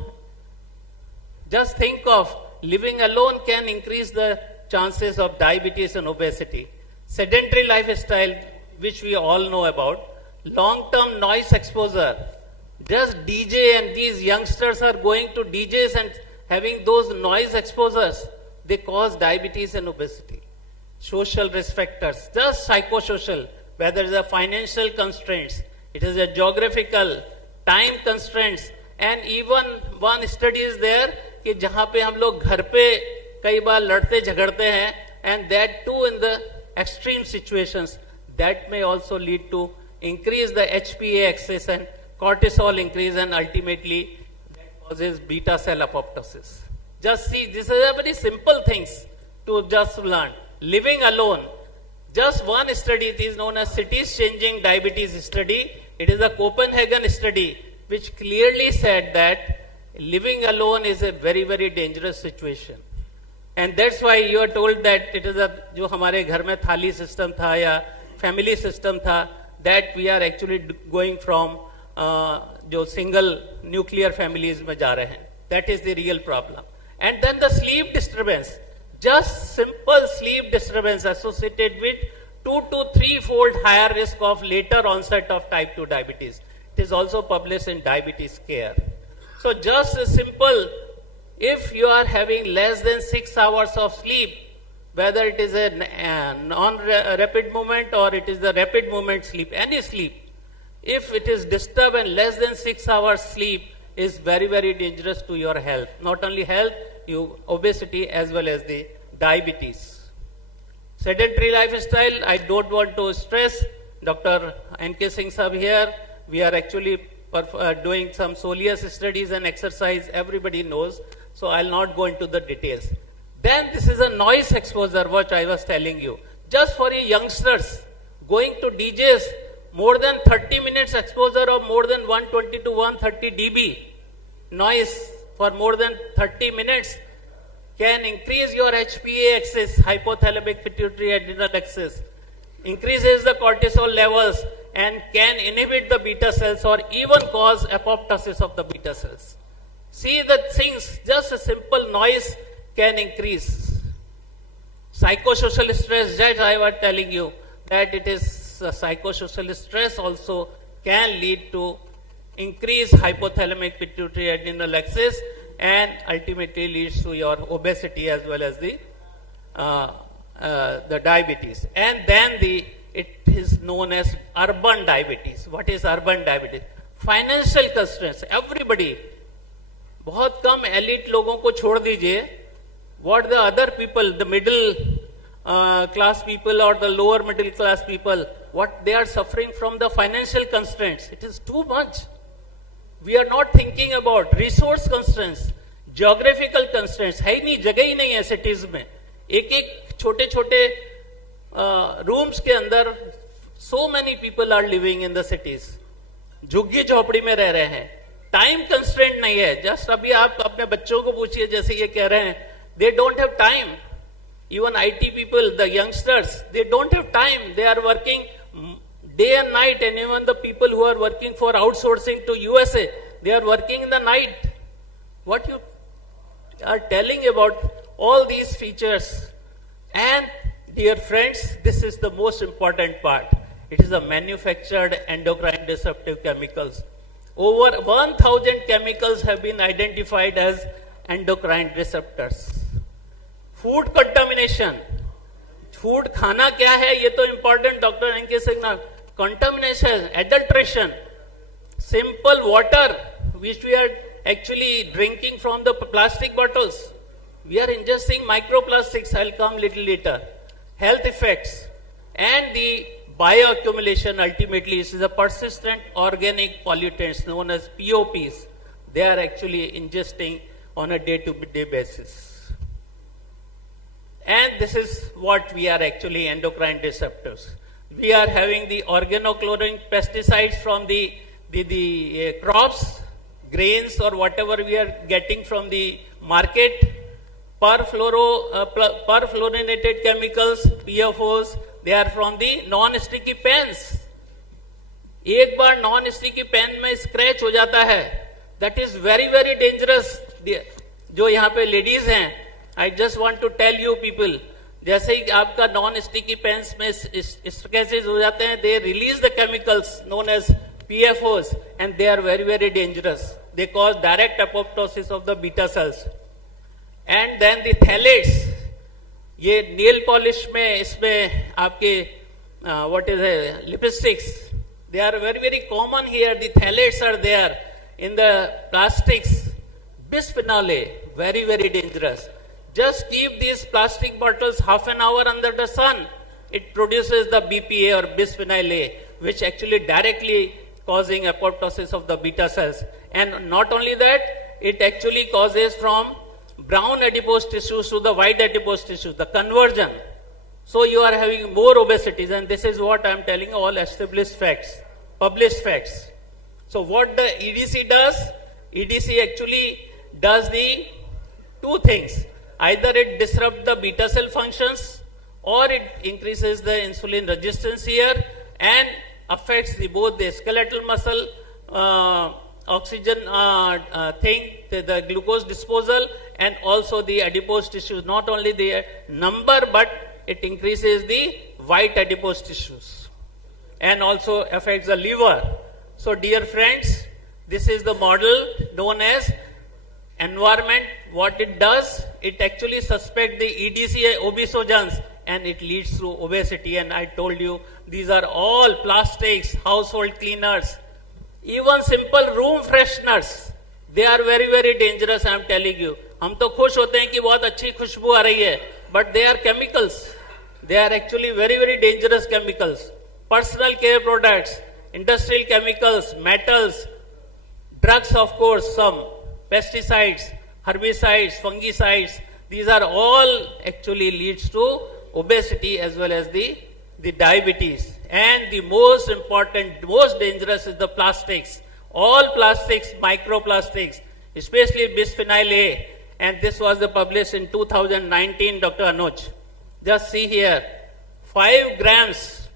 Just think of living alone can increase the chances of diabetes and obesity. Sedentary lifestyle, which we all know about, long-term noise exposure. Just DJ and these youngsters are going to DJs and having those noise exposures, they cause diabetes and obesity. Social risk factors, just psychosocial, whether it's a financial constraints, it is a geographical, time constraints, and even one study is there कि जहाँ पे हम लोग घर पे कई बार लड़ते झगड़ते हैं, and that too in the extreme situations, that may also lead to increase the HPA excess and cortisol increase, and ultimately that causes beta cell apoptosis. Just see, this is a very simple things to just learn. Living alone, just one study, it is known as Cities Changing Diabetes Study. It is a Copenhagen study which clearly said that living alone is a very, very dangerous situation. And that's why you are told that it is a, जो हमारे घर में थाली system था या family system था, that we are actually going from जो single nuclear families में जा रहे हैं. That is the real problem. And then the sleep disturbance, just simple sleep disturbance associated with 2 to 3-fold higher risk of later onset of type 2 diabetes. It is also published in Diabetes Care. So just a simple, if you are having less than 6 hours of sleep, whether it is a non-rapid movement or it is the rapid movement sleep, any sleep, if it is disturbed and less than 6 hours sleep is very, very dangerous to your health. Not only health, you obesity as well as the diabetes. Sedentary lifestyle, I don't want to stress. Dr. N.K. Singh Sahab here, we are actually doing some soleus studies and exercise, everybody knows, so I'll not go into the details. Then this is a noise exposure, what I was telling you. Just for you youngsters, going to DJs, more than 30 minutes exposure of more than 120 to 130 dB noise for more than 30 minutes can increase your HPA axis, hypothalamic pituitary adrenal axis, increases the cortisol levels, and can inhibit the beta cells or even cause apoptosis of the beta cells. See the things, just a simple noise can increase. Psychosocial stress, that I was telling you, that it is psychosocial stress also can lead to increased hypothalamic pituitary adrenal axis and ultimately leads to your obesity as well as the diabetes. And then it is known as urban diabetes. What is urban diabetes? Financial constraints. Everybody, बहुत कम elite लोगों को छोड़ दीजिए. What the other people, the middle class people or the lower middle class people, what they are suffering from the financial constraints. It is too much. We are not thinking about resource constraints, geographical constraints. है ही नहीं, जगह ही नहीं है cities में. एक छोटे छोटे rooms के अंदर so many people are living in the cities. झुग्गी झोपड़ी में रह रहे हैं. Time constraint नहीं है. Just अभी आप अपने बच्चों को पूछिए, जैसे ये कह रहे हैं, they don't have time. Even IT people, the youngsters, they don't have time. They are working day and night, and even the people who are working for outsourcing to USA, they are working in the night. What you are telling about all these features. And dear friends, this is the most important part. It is the manufactured endocrine disruptive chemicals. Over 1,000 chemicals have been identified as endocrine disruptors. Food contamination. Food खाना क्या है ये तो important Dr. N.K. Singh ना. Contamination, adulteration, simple water which we are actually drinking from the plastic bottles. We are ingesting microplastics. I'll come little later. Health effects and the bioaccumulation. Ultimately, this is a persistent organic pollutants known as POPs. They are actually ingesting on a day-to-day basis. And this is what we are actually endocrine disruptors. We are having the organochlorine pesticides from the crops, grains or whatever we are getting from the market, perfluorinated chemicals, PFOs, they are from the non-sticky pens. एक बार non sticky pan में scratch हो जाता है, that is very very dangerous. जो यहाँ पे ladies हैं, I just want to tell you people, जैसे ही आपका नॉन स्टिकी पेन्स में स्क्रैचेस हो जाते हैं, they release the chemicals known as PFOs and they are very very dangerous. They cause direct apoptosis of the beta cells. And then the phthalates, ये nail polish में इसमें आपके what is it, lipsticks, they are very very common here. The phthalates are there in the plastics. Bisphenol A, very very dangerous. Just keep these plastic bottles half an hour under the sun, it produces the BPA or bisphenol A, which actually directly causing apoptosis of the beta cells. And not only that, it actually causes from brown adipose tissues to the white adipose tissues, the conversion. So you are having more obesities, and this is what I am telling you, all established facts, published facts. So what the EDC does, EDC actually does the two things. Either it disrupts the beta cell functions, or it increases the insulin resistance here and affects both the skeletal muscle oxygen the glucose disposal, and also the adipose tissues. Not only the number, but it increases the white adipose tissues and also affects the liver. So dear friends, this is the model known as environment. What it does, it actually suspects the EDC obesogens and it leads to obesity. And I told you, these are all plastics, household cleaners, even simple room fresheners. They are very very dangerous, I am telling you. हम तो खुश होते हैं कि बहुत अच्छी खुशबू आ रही है, but they are chemicals. They are actually very very dangerous chemicals. Personal care products, industrial chemicals, metals, drugs of course, some pesticides, herbicides, fungicides. These are all actually leads to obesity as well as the diabetes. And the most important, most dangerous is the plastics. All plastics, microplastics, especially bisphenol A. And this was published in 2019, Dr. Anuj. Just see here, 5 grams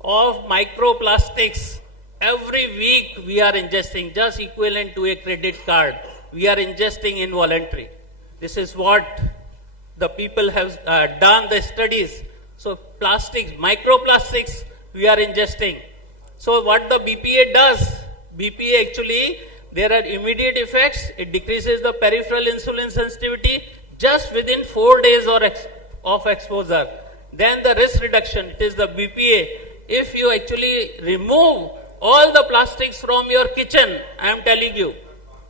of microplastics every week we are ingesting, just equivalent to a credit card. We are ingesting involuntary. This is what the people have done the studies. So plastics, microplastics we are ingesting. So what the BPA does, BPA actually, there are immediate effects. It decreases the peripheral insulin sensitivity just within 4 days of exposure. Then the risk reduction, it is the BPA. If you actually remove all the plastics from your kitchen, I am telling you,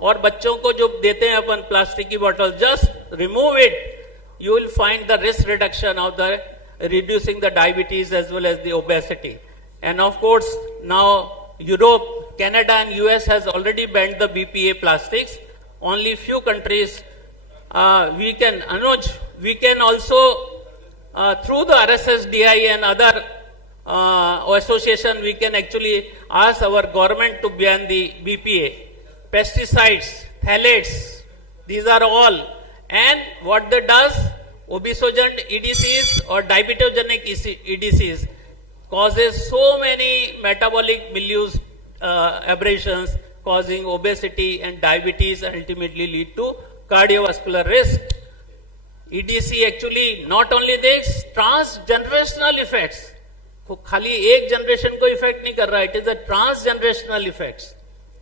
और बच्चों को जो देते हैं अपन plastic की बोतल, just remove it, you will find the risk reduction of the reducing the diabetes as well as the obesity. And of course, now Europe, Canada and US has already banned the BPA plastics. Only few countries we can also through the RSSDI and other association, we can actually ask our government to ban the BPA. Pesticides, phthalates, these are all. And what they does, obesogen EDCs or diabetogenic EDCs causes so many metabolic milieu aberrations, causing obesity and diabetes, and ultimately lead to cardiovascular risk. EDC actually not only this, transgenerational effects. खाली एक generation को effect नहीं कर रहा, it is the transgenerational effects.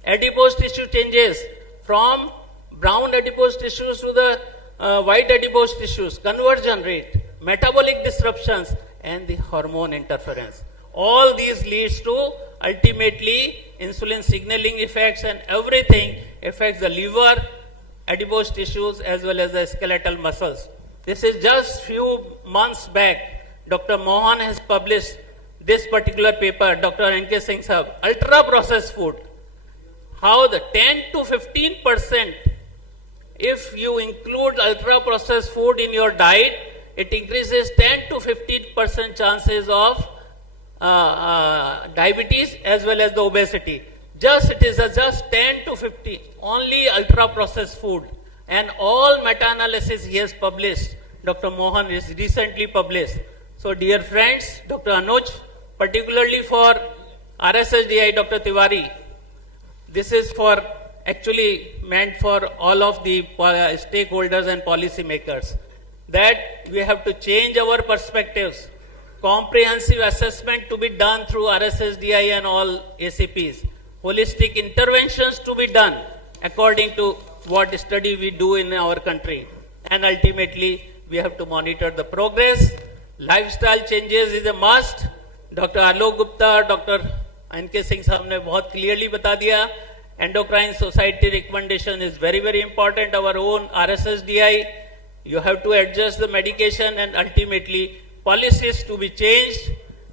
Adipose tissue changes from brown adipose tissues to the white adipose tissues, conversion rate, metabolic disruptions, and the hormone interference. All these leads to ultimately insulin signaling effects, and everything affects the liver, adipose tissues, as well as the skeletal muscles. This is just few months back. Dr. Mohan has published this particular paper, Dr. N.K. Singh Sahab, ultra processed food. How the 10 to 15% if you include ultra-processed food in your diet, it increases 10 to 15% chances of diabetes as well as the obesity. It is just 10 to 15, only ultra-processed food. And all meta-analysis he has published, Dr. Mohan is recently published. So dear friends, Dr. Anuj, particularly for RSSDI, Dr. Tiwari, this is for actually meant for all of the stakeholders and policy makers, that we have to change our perspectives. Comprehensive assessment to be done through RSSDI and all ACPs. Holistic interventions to be done according to what study we do in our country. And ultimately, we have to monitor the progress. Lifestyle changes is a must. Dr. Alok Gupta, Dr. N.K. Singh साहब ने बहुत clearly बता दिया. Endocrine Society recommendation is very, very important. Our own RSSDI, you have to adjust the medication and ultimately policies to be changed.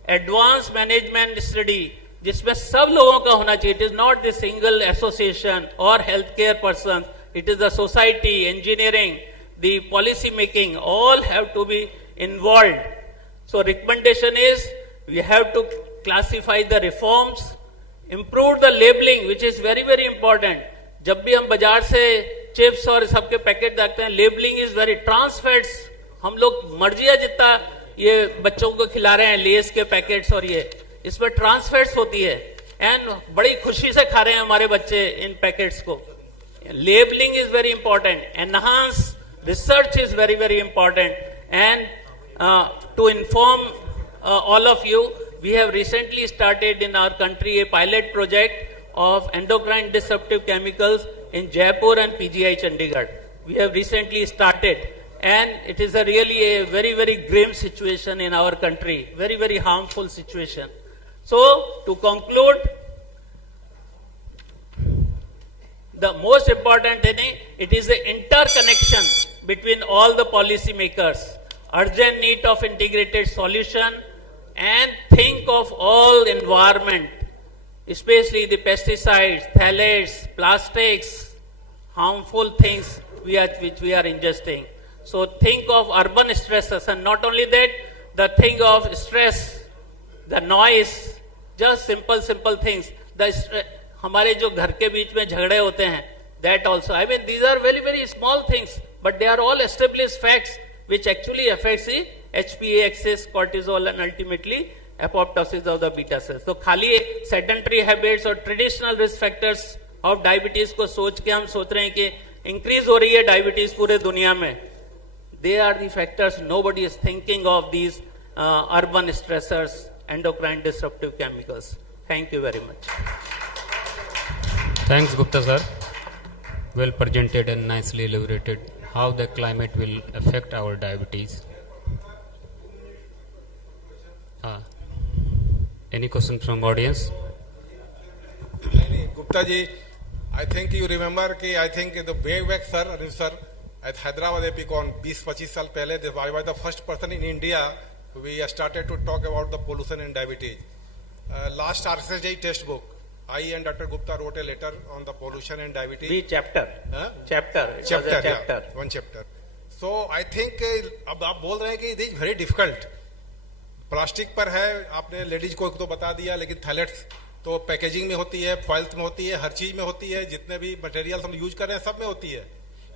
Advanced management study, जिसमें सब लोगों का होना चाहिए. It is not the single association or healthcare person. It is the society, engineering, the policy making, all have to be involved. So recommendation is, we have to classify the reforms, improve the labeling, which is very, very important. जब भी हम बाजार से chips और सबके packet देखते हैं, labelling is very trans fats. हम लोग मर्जिया जितना ये बच्चों को खिला रहे हैं, लेस के पैकेट्स और ये, इसमें ट्रांस फैट्स होती है एंड बड़ी खुशी से खा रहे हैं हमारे बच्चे इन पैकेट्स को. Labelling is very important. Enhance research is very, very important. And to inform all of you, we have recently started in our country a pilot project of endocrine disruptive chemicals in Jaipur and PGI Chandigarh. We have recently started, and it is really a very, very grim situation in our country, very, very harmful situation. So, to conclude, the most important thing, it is the interconnection between all the policy makers, urgent need of integrated solution, and think of all environment, especially the pesticides, phthalates, plastics, harmful things which we are ingesting. So think of urban stresses, and not only that, the thing of stress, the noise, just simple things. हमारे जो घर के बीच में झगड़े होते हैं, that also, I mean, these are very, very small things, but they are all established facts which actually affects the HPA axis, cortisol, and ultimately apoptosis of the beta cells. तो खाली sedentary habits और traditional risk factors of diabetes को सोच के हम सोच रहे हैं कि increase हो रही है diabetes पूरे दुनिया में. They are the factors. Nobody is thinking of these urban stressors, endocrine disruptive chemicals. Thank you very much. Thanks, Gupta sir. Well presented and nicely elaborated how the climate will affect our diabetes. Any questions from audience? Gupta ji, I think you remember कि I think the way back sir, Anuj sir, at Hyderabad Epicon 20-25 साल पहले, I was the first person in India we started to talk about the pollution and diabetes. Last RSSDI test book, I and Dr. Gupta wrote a letter on the pollution and diabetes. The chapter. Chapter. Yeah, one chapter. So I think अब आप बोल रहे हैं कि it is very difficult. Plastic पर है, आपने ladies को एक तो बता दिया, लेकिन थैलेट्स तो पैकेजिंग में होती है, फॉइल्स में होती है, हर चीज में होती है, जितने भी मटेरियल हम यूज कर रहे हैं सब में होती है.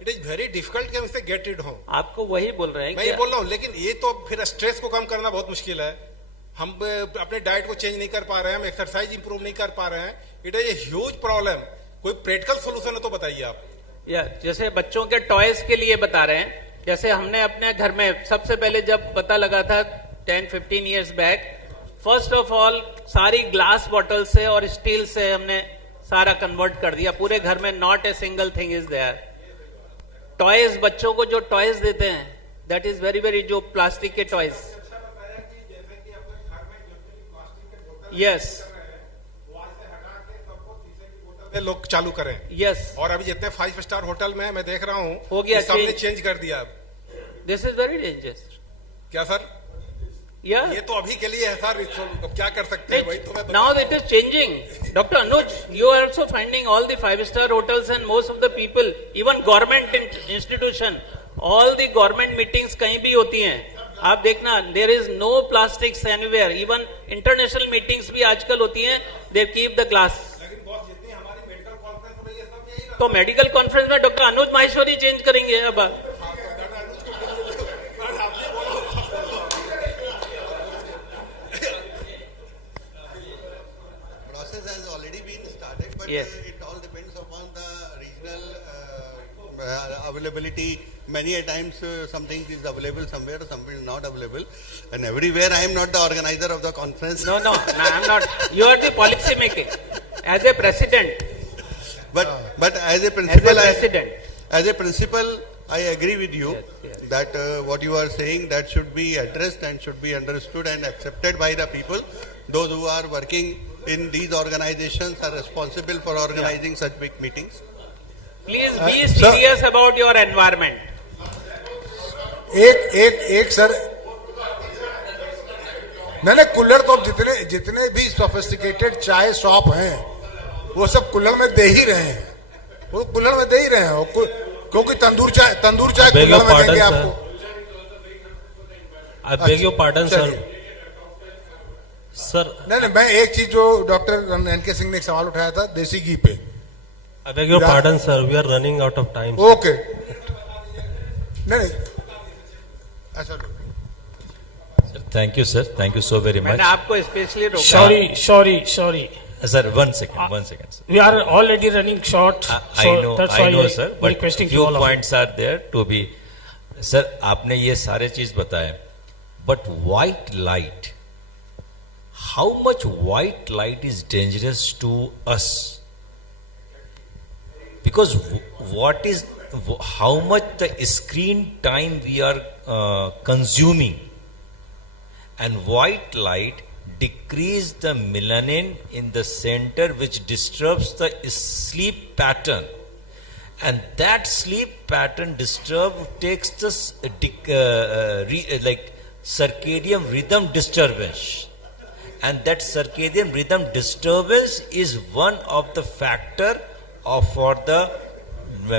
इट इज वेरी डिफिकल्ट कि हम इससे गेट रिड हों. आपको वही बोल रहे हैं. मैं ये बोल रहा हूँ, लेकिन ये तो फिर स्ट्रेस को कम करना बहुत मुश्किल है. हम अपने डाइट को चेंज नहीं कर पा रहे हैं, हम एक्सरसाइज इंप्रूव नहीं कर पा रहे हैं. It is a huge problem. कोई प्रैक्टिकल सोल्यूशन है तो बताइए आप. जैसे बच्चों के टॉयज के लिए बता रहे हैं, जैसे हमने अपने घर में सबसे पहले जब पता लगा था 10-15 years back, first of all सारी ग्लास बॉटल से और स्टील से हमने सारा कन्वर्ट कर दिया पूरे घर में. Not a single thing is there. Toys, बच्चों को जो टॉयज देते हैं, दैट इज वेरी वेरी, जो प्लास्टिक के टॉयज. यस, लोग चालू करें. यस. और अभी जितने 5 स्टार होटल में मैं देख रहा हूँ, हो गया, सबने चेंज कर दिया. This is very dangerous. क्या सर? Yeah. ये तो अभी के लिए है सर, अब क्या कर सकते हैं, वही तो मैं Now it is changing. Dr. Anuj, you are also finding all the 5-star hotels and most of the people, even government institution, all the government meetings कहीं भी होती हैं. आप देखना, there is no plastics anywhere. Even international meetings भी आजकल होती हैं. They keep the glass. तो मेडिकल कॉन्फ्रेंस में डॉक्टर अनुज माहेश्वरी चेंज करेंगे अब. Process has already been started, but Yes. it all depends upon the regional availability. Many a times something is available somewhere, something is not available, and everywhere I am not the organizer of the conference. No, I am not. You are the policy making as a president. But as a principal, as a principal, I agree with you that what you are saying that should be addressed and should be understood and accepted by the people. Those who are working in these organizations are responsible for organizing such big meetings. Please be serious about your environment. एक sir, नहीं cooler तो जितने भी sophisticated चाय shop हैं वो सब cooler में दे ही रहे हैं, वो कुल्लर में दे ही रहे हैं, क्योंकि तंदूर चाय कुल्लर में देंगे आपको. I beg your pardon, sir. Sir. नहीं, मैं एक चीज जो डॉक्टर एनके सिंह ने एक सवाल उठाया था देसी घी पे. I beg your pardon, sir. We are running out of time. Okay. नहीं. अच्छा. Thank you, sir. Thank you so very much. मैंने आपको स्पेशली रोका. Sorry. Sir, one second, sir. We are already running short. I know, sir. But requesting few all points are there to be. Sir, आपने ये सारे चीज बताए. But white light, how much white light is dangerous to us? Because how much the screen time we are consuming, and white light decrease the melanin in the center, which disturbs the sleep pattern, and that sleep pattern takes the circadian rhythm disturbance, and that circadian rhythm disturbance is one of the factor for the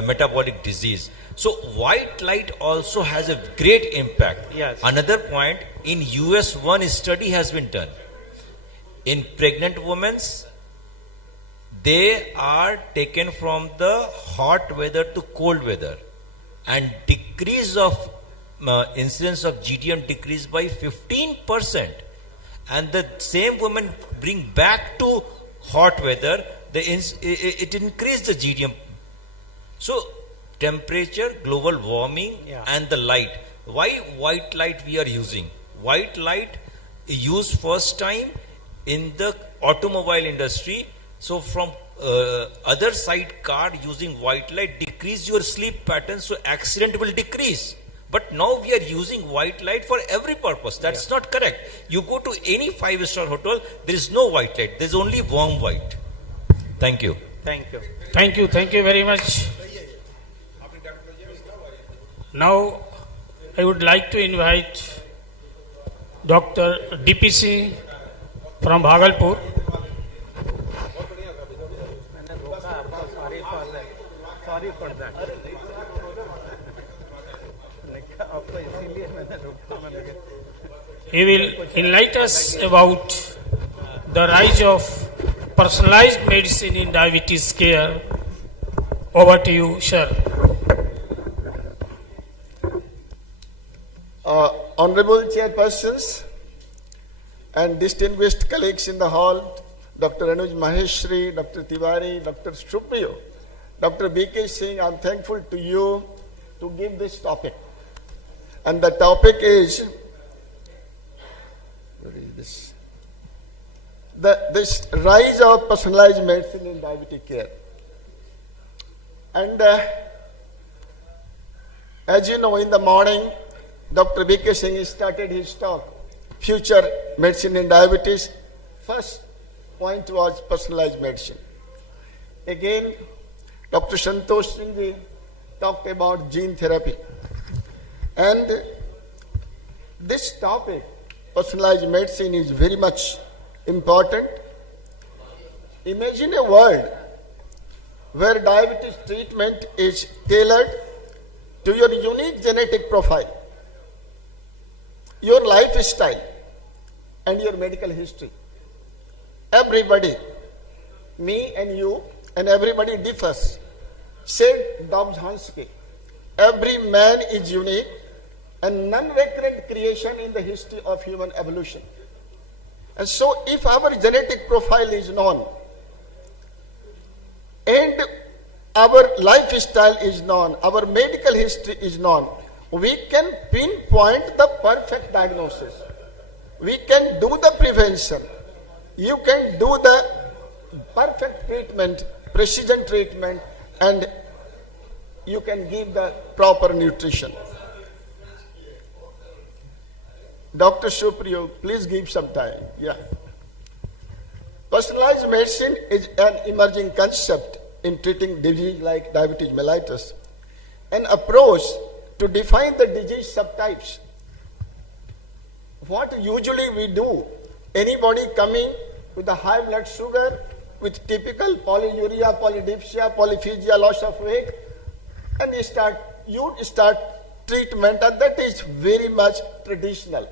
metabolic disease. So white light also has a great impact. Yes. Another point, in US one study has been done. In pregnant women, they are taken from the hot weather to cold weather, and decrease of incidence of GDM decreased by 15%, and the same women bring back to hot weather, it increased the GDM. So temperature, global warming, and the light. Why white light we are using? White light used first time in the automobile industry. So from other side car using white light decrease your sleep pattern, so accident will decrease. But now we are using white light for every purpose. That's not correct. You go to any 5-star hotel, there is no white light. There is only warm white. Thank you. Thank you. Thank you very much. Now, I would like to invite Dr. DPC from Bhagalpur. Sorry for that. He will enlighten us about the rise of personalized medicine in diabetes care. Over to you, sir. Honorable chairpersons and distinguished colleagues in the hall, Dr. Anuj Maheshwari, Dr. Tiwari, Dr. Supriyo, Dr. B.K. Singh, I am thankful to you to give this topic. And the topic is, where is this? This rise of personalized medicine in diabetic care. And as you know, in the morning, Dr. B.K. Singh started his talk, Future Medicine in Diabetes. First point was personalized medicine. Again, Dr. Santosh Singh talked about gene therapy. And this topic personalized medicine is very much important. Imagine a world where diabetes treatment is tailored to your unique genetic profile, your lifestyle, and your medical history. Everybody, me and you, and everybody differs. Said Dobbs Hansky, every man is unique and non-recurrent creation in the history of human evolution. And so if our genetic profile is known and our lifestyle is known, our medical history is known, we can pinpoint the perfect diagnosis. We can do the prevention. You can do the perfect treatment, precision treatment, and you can give the proper nutrition. Dr. Supriyo, please give some time. Yeah. Personalized medicine is an emerging concept in treating disease like diabetes mellitus, an approach to define the disease subtypes. What usually we do, anybody coming with a high blood sugar, with typical polyuria, polydipsia, polyphagia, loss of weight, and you start treatment, and that is very much traditional.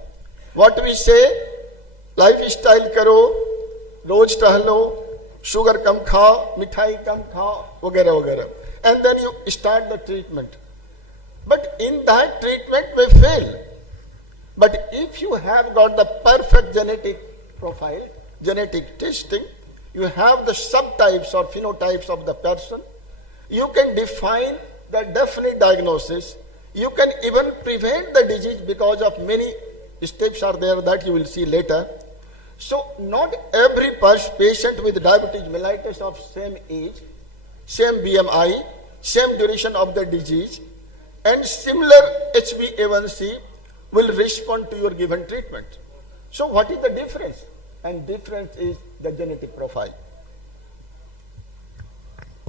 What we say, lifestyle karo, रोज टहलो, sugar कम खाओ, मिठाई कम खाओ, वगैरह वगैरह, and then you start the treatment. But in that treatment may fail. But if you have got the perfect genetic profile, genetic testing, you have the subtypes or phenotypes of the person, you can define the definite diagnosis, you can even prevent the disease because of many steps are there that you will see later. So not every patient with diabetes mellitus of same age, same BMI, same duration of the disease, and similar HbA1c will respond to your given treatment. So what is the difference? And difference is the genetic profile.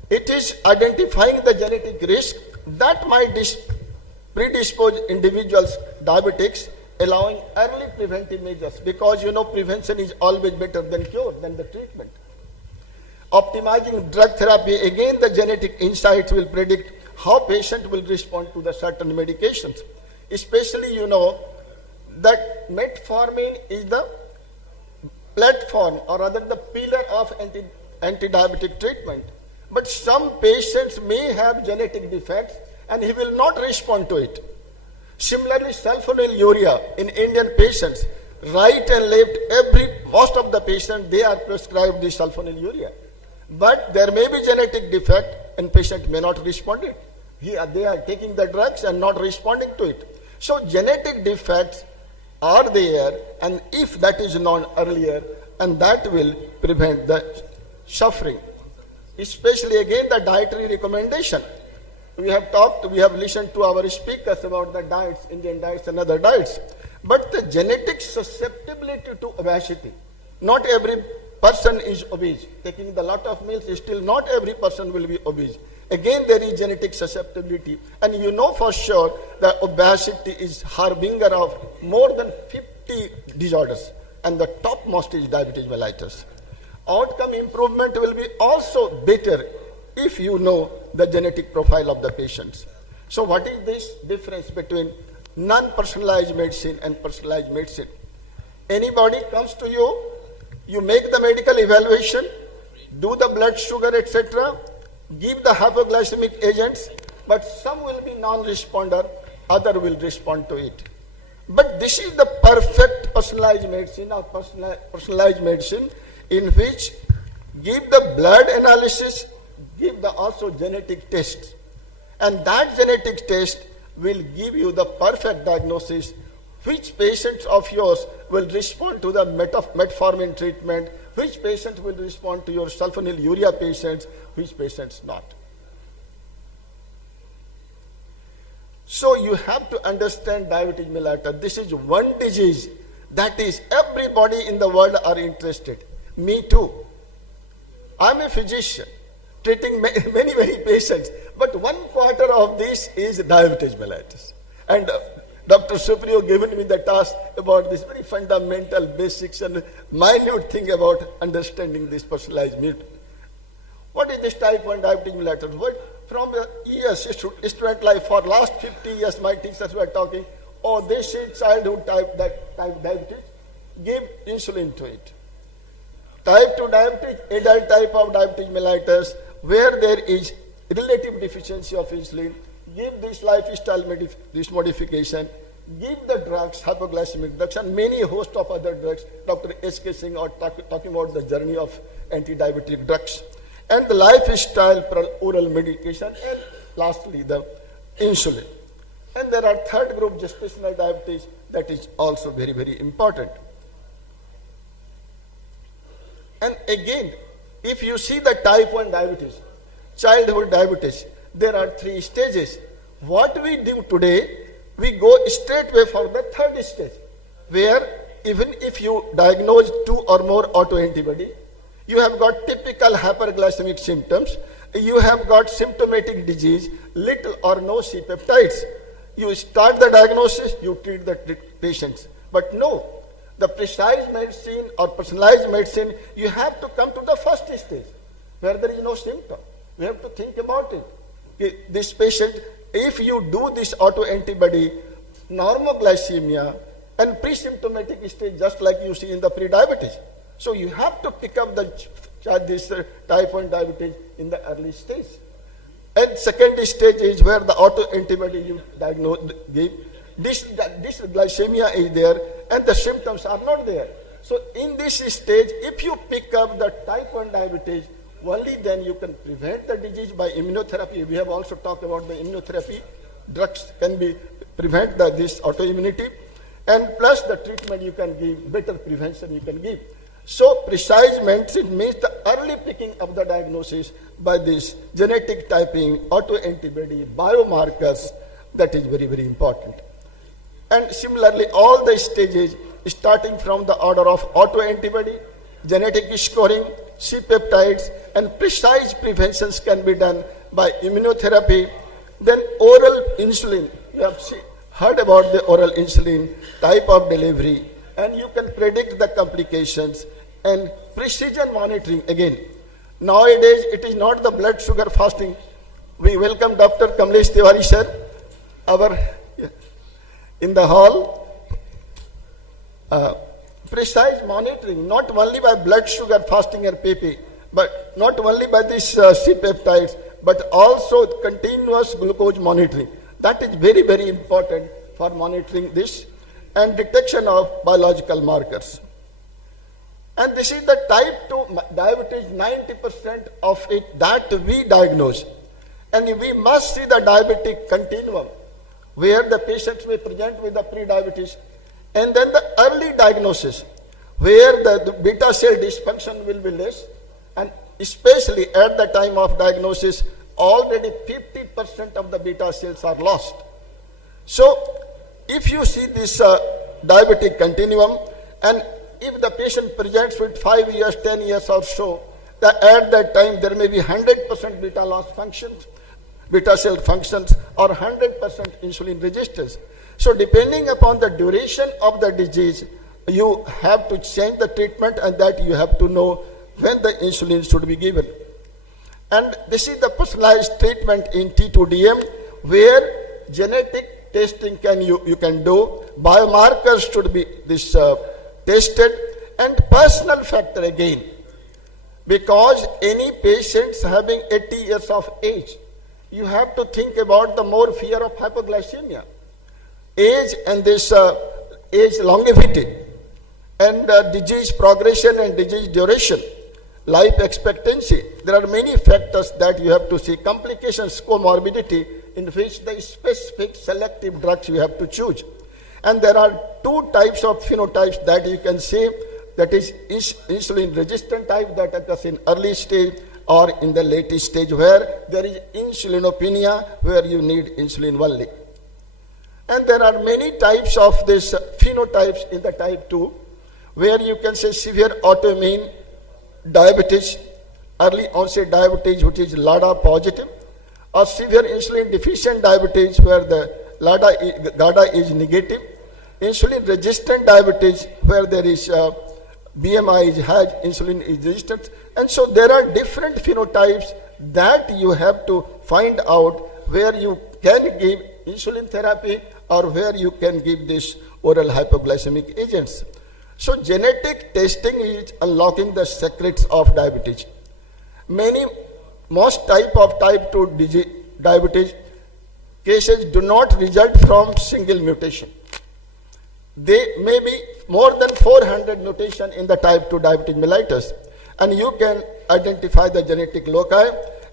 It is identifying the genetic risk that might predispose individuals diabetics, allowing early preventive measures, because you know prevention is always better than cure, than the treatment. Optimizing drug therapy, again the genetic insights will predict how patient will respond to the certain medications. Especially you know that metformin is the platform or rather the pillar of anti-diabetic treatment. But some patients may have genetic defects and he will not respond to it. Similarly, sulfonylurea in Indian patients, right and left, most of the patients, they are prescribed the sulfonylurea. But there may be genetic defect and patient may not respond to it. They are taking the drugs and not responding to it. So genetic defects are there, and if that is known earlier, and that will prevent the suffering. Especially again the dietary recommendation. We have listened to our speakers about the diets, Indian diets and other diets. But the genetic susceptibility to obesity, not every person is obese. Taking the lot of meals, still not every person will be obese. Again, there is genetic susceptibility. And you know for sure that obesity is harbinger of more than 50 disorders. And the topmost is diabetes mellitus. Outcome improvement will be also better if you know the genetic profile of the patients. So what is this difference between non-personalized medicine and personalized medicine? Anybody comes to you, you make the medical evaluation, do the blood sugar, etc., give the hypoglycemic agents, but some will be non-responder, other will respond to it. But this is the perfect personalized medicine or personalized medicine in which give the blood analysis, give the also genetic tests. And that genetic test will give you the perfect diagnosis, which patients of yours will respond to the metformin treatment, which patient will respond to your sulfonylurea patients, which patients not. So you have to understand diabetes mellitus. This is one disease that is everybody in the world are interested. Me too. I'm a physician treating many patients, but 1/4 of this is diabetes mellitus. And Dr. Supriyo given me the task about this very fundamental basics and minute thing about understanding this personalized meal. What is this type 1 diabetes mellitus? What, from the years, student life, for last 50 years, my teachers were talking, oh, they say childhood type diabetes, give insulin to it. Type 2 diabetes, adult type of diabetes mellitus, where there is relative deficiency of insulin, give this lifestyle this modification, give the drugs, hypoglycemic drugs, and many host of other drugs. Dr. S.K. Singh are talking about the journey of anti-diabetic drugs, and the lifestyle oral medication, and lastly the insulin. And there are third group gestational diabetes that is also very, very important. And again, if you see the type 1 diabetes, childhood diabetes, there are 3 stages. What we do today, we go straight away for the third stage, where even if you diagnose 2 or more autoantibody, you have got typical hyperglycemic symptoms, you have got symptomatic disease, little or no C-peptides. You start the diagnosis, you treat the patients. But no, the precise medicine or personalized medicine, you have to come to the first stage, where there is no symptom. We have to think about it. This patient, if you do this autoantibody, normoglycemia, and pre-symptomatic stage, just like you see in the pre-diabetes. So you have to pick up this type 1 diabetes in the early stage. And second stage is where the autoantibody you diagnose, give. This glycemia is there and the symptoms are not there. So in this stage, if you pick up the type 1 diabetes, only then you can prevent the disease by immunotherapy. We have also talked about the immunotherapy. Drugs can prevent this autoimmunity, and plus the treatment you can give, better prevention you can give. So precise medicine means the early picking of the diagnosis by this genetic typing, autoantibody, biomarkers. That is very, very important. And similarly, all the stages starting from the order of autoantibody, genetic scoring, C-peptides, and precise preventions can be done by immunotherapy. Then oral insulin, you have heard about the oral insulin type of delivery, and you can predict the complications. And precision monitoring, again, nowadays it is not the blood sugar fasting. We welcome Dr. Kamlesh Tiwari sir, in the hall. Precise monitoring, not only by blood sugar fasting and PP, but not only by these C-peptides, but also continuous glucose monitoring. That is very, very important for monitoring this and detection of biological markers. And this is the type 2 diabetes, 90% of it that we diagnose. And we must see the diabetic continuum, where the patients may present with the pre-diabetes, and then the early diagnosis, where the beta cell dysfunction will be less, and especially at the time of diagnosis, already 50% of the beta cells are lost. So, if you see this diabetic continuum, and if the patient presents with 5 years, 10 years or so, at that time there may be 100% beta loss functions, beta cell functions, or 100% insulin resistance. So depending upon the duration of the disease, you have to change the treatment, and that you have to know when the insulin should be given. And this is the personalized treatment in T2DM, where genetic testing you can do, biomarkers should be tested, and personal factor again, because any patients having 80 years of age, you have to think about the more fear of hypoglycemia, age and this age longevity, and disease progression and disease duration, life expectancy. There are many factors that you have to see, complications, comorbidity, in which the specific selective drugs you have to choose. And there are 2 types of phenotypes that you can see, that is insulin resistant type that occurs in early stage or in the late stage, where there is insulinopenia, where you need insulin only. And there are many types of this phenotypes in the type 2, where you can say severe autoimmune diabetes, early onset diabetes which is LADA positive, or severe insulin deficient diabetes where the GADA is negative. Insulin resistant diabetes, where there is BMI is high, insulin is resistant. And so there are different phenotypes that you have to find out where you can give insulin therapy or where you can give this oral hypoglycemic agents. So genetic testing is unlocking the secrets of diabetes. Most type 2 diabetes cases do not result from single mutation. There may be more than 400 mutations in the type 2 diabetes mellitus, and you can identify the genetic loci,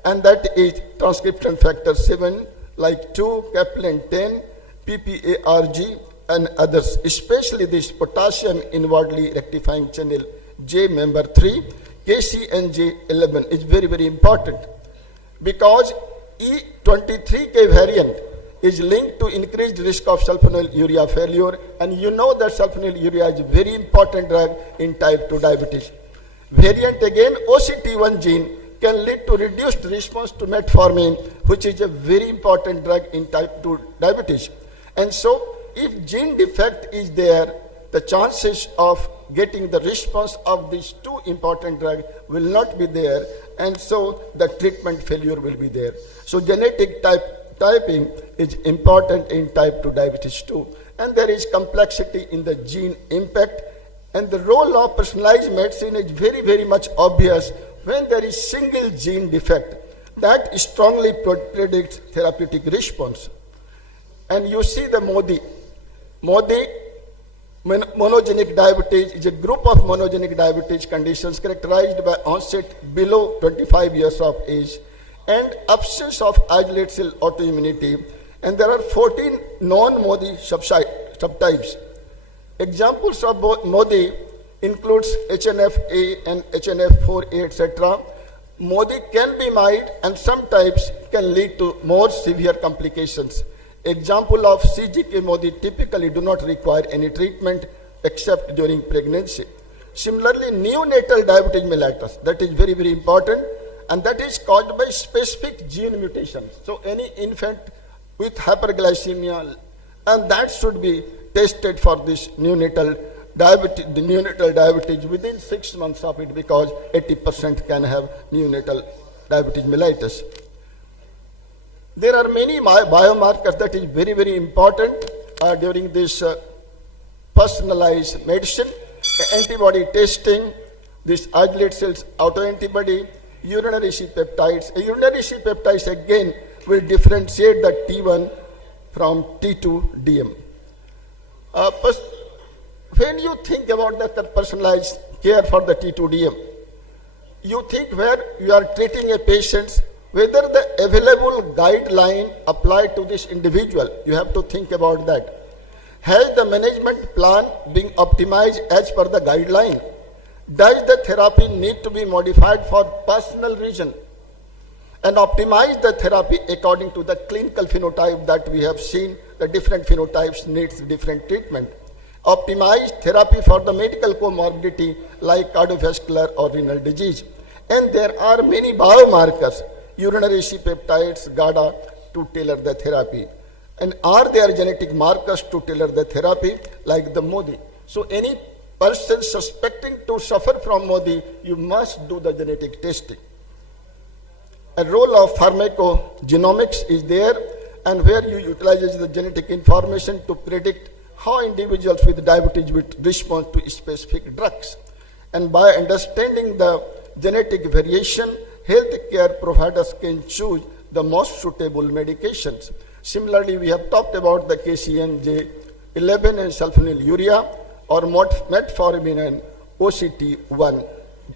and that is transcription factor 7, like 2, Kaplan 10, PPARG, and others, especially this potassium inwardly rectifying channel J member 3, KCNJ11 is very, very important, because E23K variant is linked to increased risk of sulfonylurea failure, and you know that sulfonylurea is a very important drug in type 2 diabetes. Variant again, OCT1 gene can lead to reduced response to metformin, which is a very important drug in type 2 diabetes. And so, if gene defect is there, the chances of getting the response of these two important drugs will not be there, and so the treatment failure will be there. So genetic typing is important in type 2 diabetes too. And there is complexity in the gene impact, and the role of personalized medicine is very, very much obvious when there is single gene defect that strongly predicts therapeutic response. And you see the Modi monogenic diabetes is a group of monogenic diabetes conditions characterized by onset below 25 years of age and absence of islet cell autoimmunity, and there are 14 non-Modi subtypes. Examples of Modi includes HNF-A and HNF4A, etc. Modi can be mild, and some types can lead to more severe complications. Example of CGK Modi typically do not require any treatment except during pregnancy. Similarly, neonatal diabetes mellitus, that is very, very important, and that is caused by specific gene mutations. So any infant with hyperglycemia, and that should be tested for this neonatal diabetes within 6 months of it, because 80% can have neonatal diabetes mellitus. There are many biomarkers that is very, very important during this personalized medicine. Antibody testing, this islet cells autoantibody, urinary C-peptides. Urinary C-peptides again will differentiate the T1 from T2 DM. When you think about the personalized care for the T2 DM, you think where you are treating a patient, whether the available guideline applied to this individual, you have to think about that. Has the management plan been optimized as per the guideline? Does the therapy need to be modified for personal reason? And optimize the therapy according to the clinical phenotype that we have seen, the different phenotypes needs different treatment. Optimize therapy for the medical comorbidity like cardiovascular or renal disease. And there are many biomarkers, urinary C-peptides, GADA, to tailor the therapy. And are there genetic markers to tailor the therapy like the Modi? So any person suspecting to suffer from Modi, you must do the genetic testing. A role of pharmacogenomics is there, and where you utilize the genetic information to predict how individuals with diabetes will respond to specific drugs. And by understanding the genetic variation, healthcare providers can choose the most suitable medications. Similarly, we have talked about the KCNJ11 and sulfonylurea, or metformin and OCT1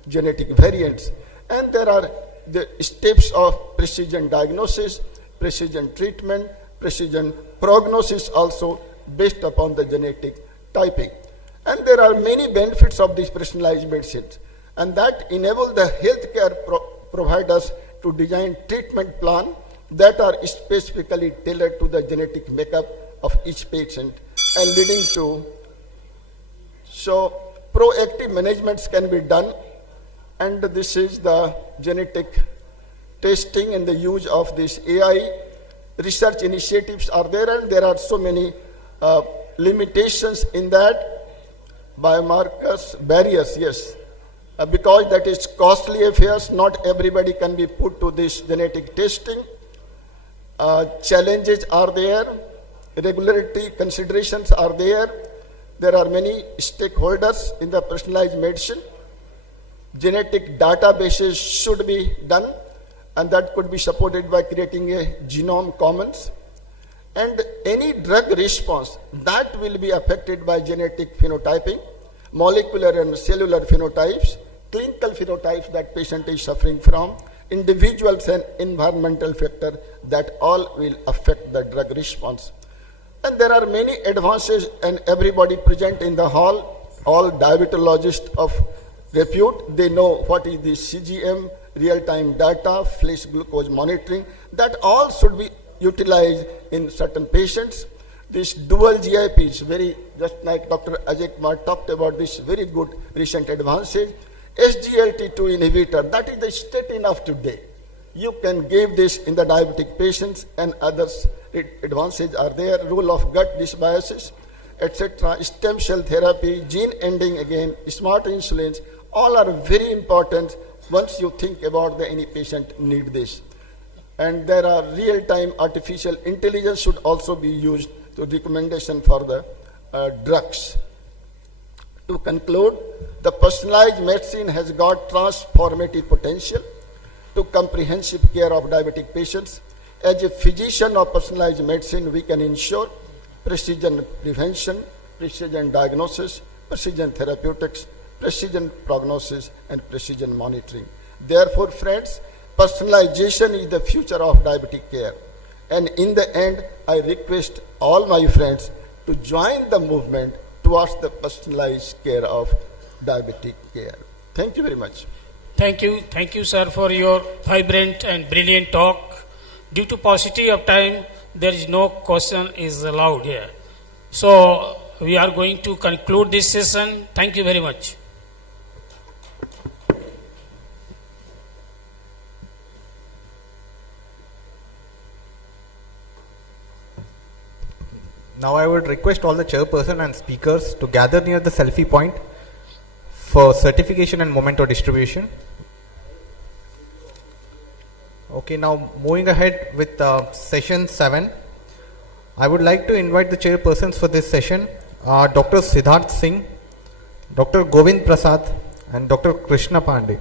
genetic variants. And there are the steps of precision diagnosis, precision treatment, precision prognosis also based upon the genetic typing. And there are many benefits of this personalized medicine, and that enable the healthcare providers to design treatment plan that are specifically tailored to the genetic makeup of each patient and leading to, so proactive managements can be done. And this is the genetic testing and the use of this AI. research initiatives are there, and there are so many limitations in that. Biomarkers, barriers, yes. Because that is costly affairs, not everybody can be put to this genetic testing. Challenges are there, regularity considerations are there. There are many stakeholders in the personalized medicine. Genetic databases should be done, and that could be supported by creating a genome commons. And any drug response that will be affected by genetic phenotyping, molecular and cellular phenotypes, clinical phenotypes that patient is suffering from, individuals and environmental factor, that all will affect the drug response. And there are many advances, and everybody present in the hall, all diabetologists of repute, they know what is the CGM, real-time data, flash glucose monitoring, that all should be utilized in certain patients. This dual GIP is very, just like Dr. Ajay Kumar talked about, this very good recent advances. SGLT2 inhibitor, that is the statin of today. You can give this in the diabetic patients, and others advances are there, rule of gut dysbiosis, etc. Stem cell therapy, gene ending again, smart insulins, all are very important once you think about any patient need this. And there are real-time artificial intelligence should also be used to recommendation for the drugs. To conclude, the personalized medicine has got transformative potential to comprehensive care of diabetic patients. As a physician of personalized medicine, we can ensure precision prevention, precision diagnosis, precision therapeutics, precision prognosis, and precision monitoring. Therefore, friends, personalization is the future of diabetic care. And in the end, I request all my friends to join the movement towards the personalized care of diabetic care. Thank you very much. Thank you, sir, for your vibrant and brilliant talk. Due to paucity of time, there is no question is allowed here. So we are going to conclude this session. Thank you very much. Now I would request all the chairperson and speakers to gather near the selfie point for certification and memento distribution. Okay, now moving ahead with session 7. I would like to invite the chairpersons for this session, Dr. Siddharth Singh, Dr. Govind Prasad, and Dr. Krishna Pandey.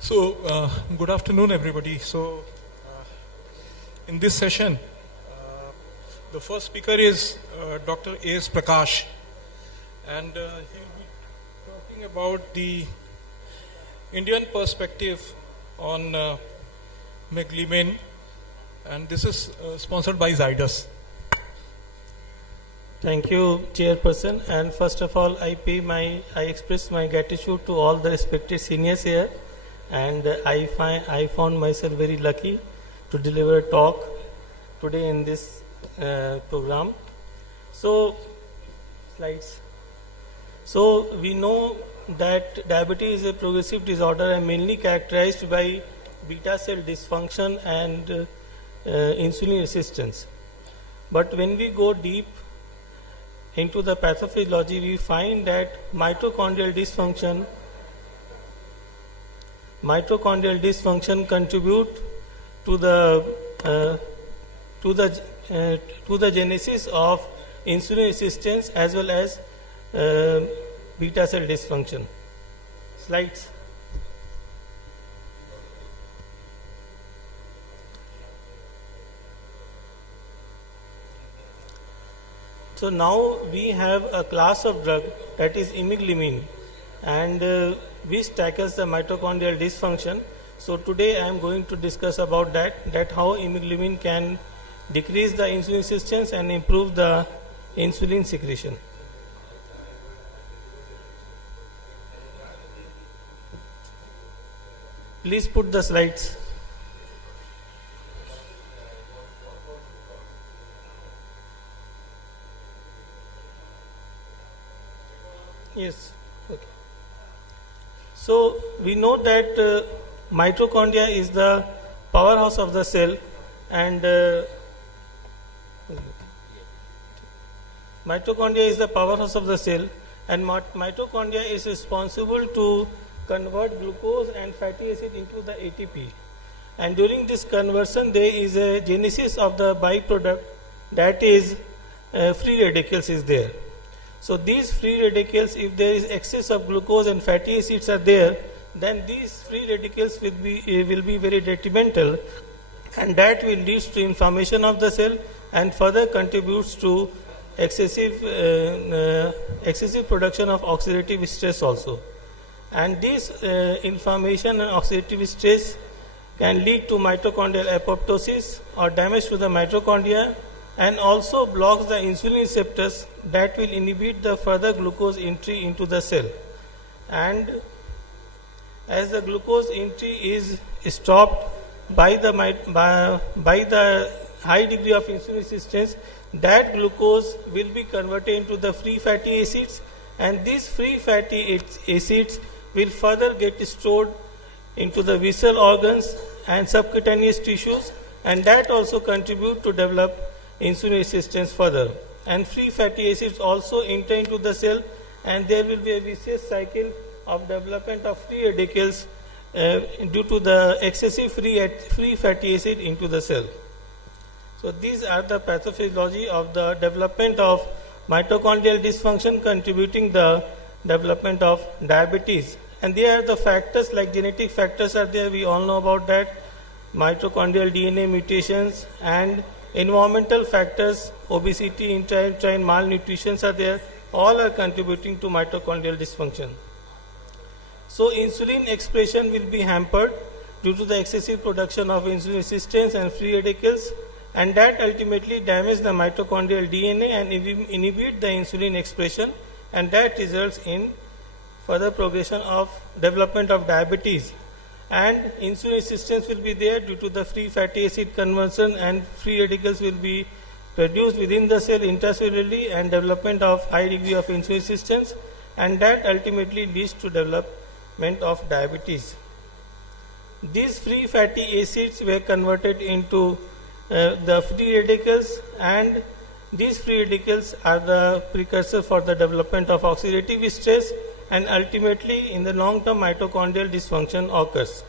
So, good afternoon, everybody. So, in this session, the first speaker is Dr. A.S. Prakash, and he will be talking about the Indian perspective on Iglimegine, and this is sponsored by Zydus. Thank you, Chairperson. And first of all, I express my gratitude to all the respected seniors here. And I found myself very lucky to deliver a talk today in this program. So, slides. So, we know that diabetes is a progressive disorder and mainly characterized by beta cell dysfunction and insulin resistance. But when we go deep into the pathophysiology, we find that mitochondrial dysfunction contribute to the genesis of insulin resistance as well as beta cell dysfunction. Slides. So now we have a class of drug that is Iglimegine, and which tackles the mitochondrial dysfunction. So today I am going to discuss about that how Iglimegine can decrease the insulin resistance and improve the insulin secretion. Please put the slides. Yes. Okay. So we know that mitochondria is the powerhouse of the cell, and mitochondria is the powerhouse of the cell, and mitochondria is responsible to convert glucose and fatty acid into the ATP. And during this conversion, there is a genesis of the byproduct, that is free radicals is there. So these free radicals, if there is excess of glucose and fatty acids are there, then these free radicals will be very detrimental, and that will lead to inflammation of the cell and further contributes to excessive production of oxidative stress also. And this inflammation and oxidative stress can lead to mitochondrial apoptosis or damage to the mitochondria, and also blocks the insulin receptors that will inhibit the further glucose entry into the cell. And as the glucose entry is stopped by the high degree of insulin resistance, that glucose will be converted into the free fatty acids, and these free fatty acids will further get stored into the visceral organs and subcutaneous tissues, and that also contribute to develop insulin resistance further. And free fatty acids also enter into the cell, and there will be a vicious cycle of development of free radicals due to the excessive free fatty acid into the cell. So these are the pathophysiology of the development of mitochondrial dysfunction contributing the development of diabetes. And there are the factors like genetic factors are there, we all know about that, mitochondrial DNA mutations, and environmental factors, obesity, intrauterine malnutrition are there, all are contributing to mitochondrial dysfunction. So insulin expression will be hampered due to the excessive production of insulin resistance and free radicals, and that ultimately damage the mitochondrial DNA and inhibit the insulin expression, and that results in further progression of development of diabetes. And insulin resistance will be there due to the free fatty acid conversion, and free radicals will be produced within the cell intracellularly, and development of high degree of insulin resistance, and that ultimately leads to development of diabetes. These free fatty acids were converted into the free radicals, and these free radicals are the precursor for the development of oxidative stress, and ultimately in the long term mitochondrial dysfunction occurs.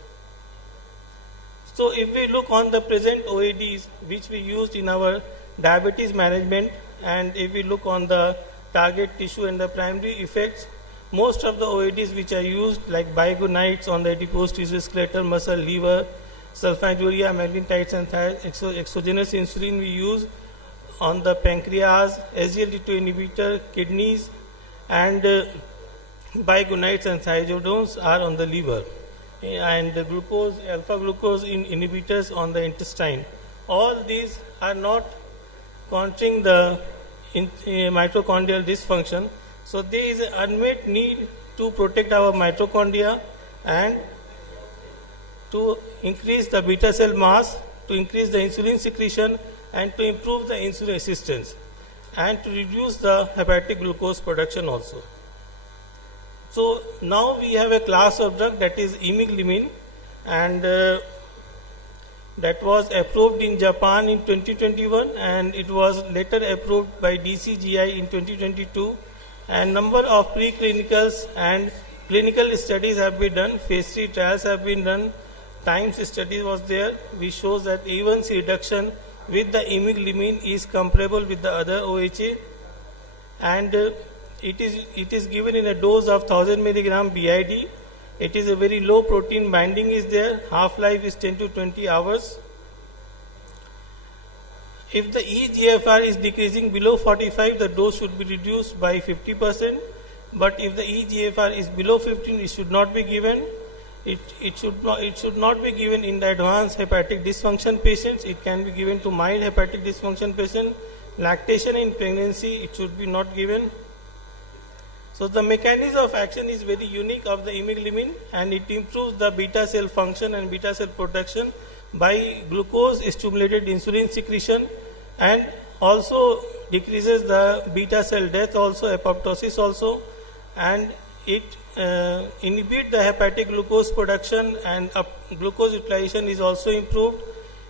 So if we look on the present OADs which we used in our diabetes management, and if we look on the target tissue and the primary effects, most of the OADs which are used like bigonides on the adipose tissue, skeletal muscle, liver, sulfonylurea, magnetides and exogenous insulin we use on the pancreas, SGLT2 inhibitor, kidneys, and bigonides and thiazodones are on the liver, and the glucose, alpha glucose inhibitors on the intestine. All these are not countering the mitochondrial dysfunction. So there is an unmet need to protect our mitochondria and to increase the beta cell mass, to increase the insulin secretion, and to improve the insulin resistance, and to reduce the hepatic glucose production also. So now we have a class of drug that is Iglimegine, and that was approved in Japan in 2021, and it was later approved by DCGI in 2022, and number of preclinicals and clinical studies have been done, phase 3 trials have been done, Times study was there, which shows that A1C reduction with the Iglimegine is comparable with the other OHA, and it is given in a dose of 1000 milligram BID. It is a very low protein binding is there, half-life is 10 to 20 hours. If the eGFR is decreasing below 45, the dose should be reduced by 50%. But if the eGFR is below 15, it should not be given. It should not be given in the advanced hepatic dysfunction patients. It can be given to mild hepatic dysfunction patient. Lactation in pregnancy, it should be not given. So the mechanism of action is very unique of the Iglimegine, and it improves the beta cell function and beta cell production by glucose stimulated insulin secretion, and also decreases the beta cell death, also apoptosis also, and it inhibits the hepatic glucose production, and glucose utilization is also improved.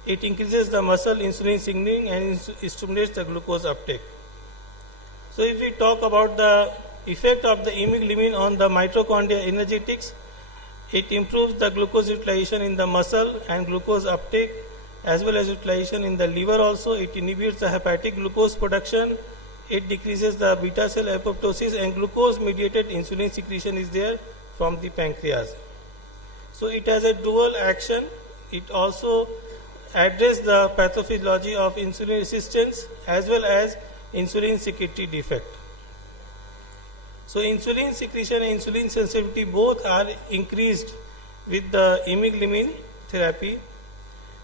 It increases the muscle insulin signaling and stimulates the glucose uptake. So if we talk about the effect of the Iglimegine on the mitochondria energetics, it improves the glucose utilization in the muscle and glucose uptake, as well as utilization in the liver also. It inhibits the hepatic glucose production. It decreases the beta cell apoptosis, and glucose mediated insulin secretion is there from the pancreas. So it has a dual action. It also addresses the pathophysiology of insulin resistance as well as insulin secretory defect. So insulin secretion and insulin sensitivity both are increased with the Iglimegine therapy.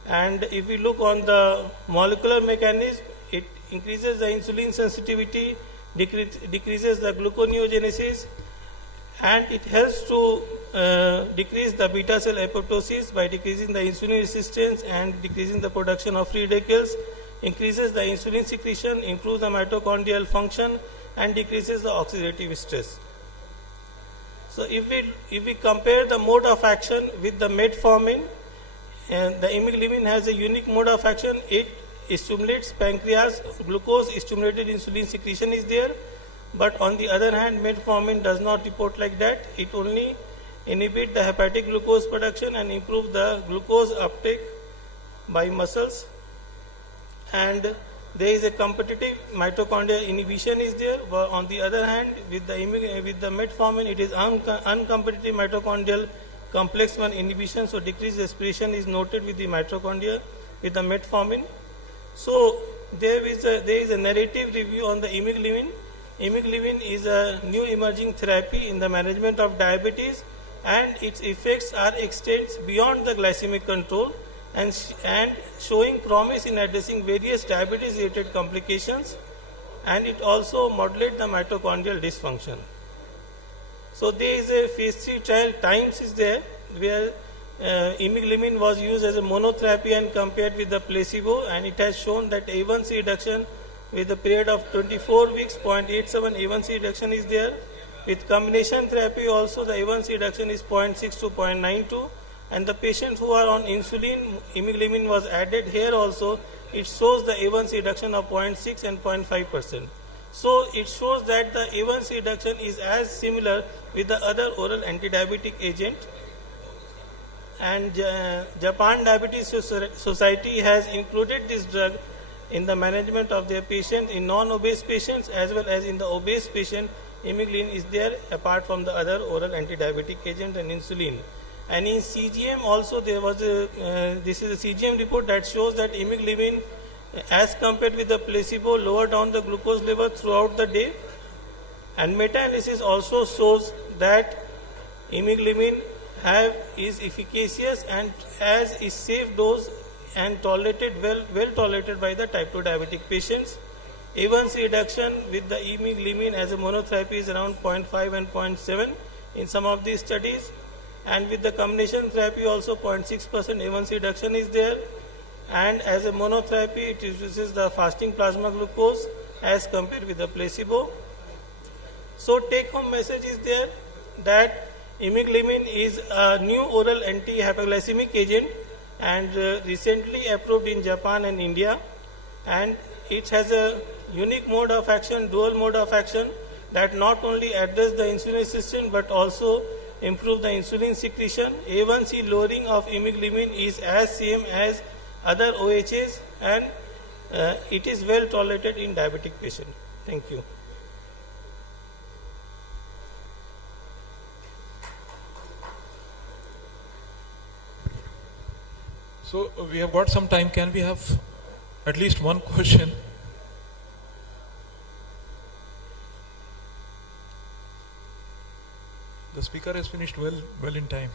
And if we look on the molecular mechanism, it increases the insulin sensitivity, decreases the gluconeogenesis, and it helps to decrease the beta cell apoptosis by decreasing the insulin resistance and decreasing the production of free radicals, increases the insulin secretion, improves the mitochondrial function, and decreases the oxidative stress. So if we compare the mode of action with the metformin, and the Iglimegine has a unique mode of action. It stimulates pancreas, glucose stimulated insulin secretion is there, but on the other hand metformin does not report like that. It only inhibits the hepatic glucose production and improves the glucose uptake by muscles, and there is a competitive mitochondrial inhibition is there. But on the other hand, with the metformin, it is uncompetitive mitochondrial complex 1 inhibition, so decreased respiration is noted with the mitochondria with the metformin. So there is a narrative review on the Iglimegine. Iglimegine is a new emerging therapy in the management of diabetes, and its effects are extends beyond the glycemic control and showing promise in addressing various diabetes related complications, and it also modulates the mitochondrial dysfunction. So there is a phase 3 trial Times is there where Iglimegine was used as a monotherapy and compared with the placebo, and it has shown that A1C reduction with a period of 24 weeks, 0.87 A1C reduction is there. With combination therapy also the A1C reduction is 0.6 to 0.92, and the patients who are on insulin, Iglimegine was added here also. It shows the A1C reduction of 0.6 and 0.5%. So it shows that the A1C reduction is as similar with the other oral anti-diabetic agent. And Japan Diabetes Society has included this drug in the management of their patients in non-obese patients as well as in the obese patient. Iglimegine is there apart from the other oral anti-diabetic agent and insulin. And in CGM also there was this is a CGM report that shows that Iglimegine as compared with the placebo lower down the glucose level throughout the day, and meta-analysis also shows that Iglimegine is efficacious and as is safe dose and tolerated well tolerated by the type 2 diabetic patients. A1C reduction with the Iglimegine as a monotherapy is around 0.5 and 0.7 in some of these studies, and with the combination therapy also 0.6% A1C reduction is there. And as a monotherapy, it reduces the fasting plasma glucose as compared with the placebo. So take-home message is there that Iglimegine is a new oral anti-hyperglycemic agent and recently approved in Japan and India, and it has a unique mode of action, dual mode of action that not only address the insulin resistance but also improve the insulin secretion. A1C lowering of Iglimegine is as same as other OHAs, and it is well tolerated in diabetic patients. Thank you. So we have got some time. Can we have at least one question. The speaker has finished well in time.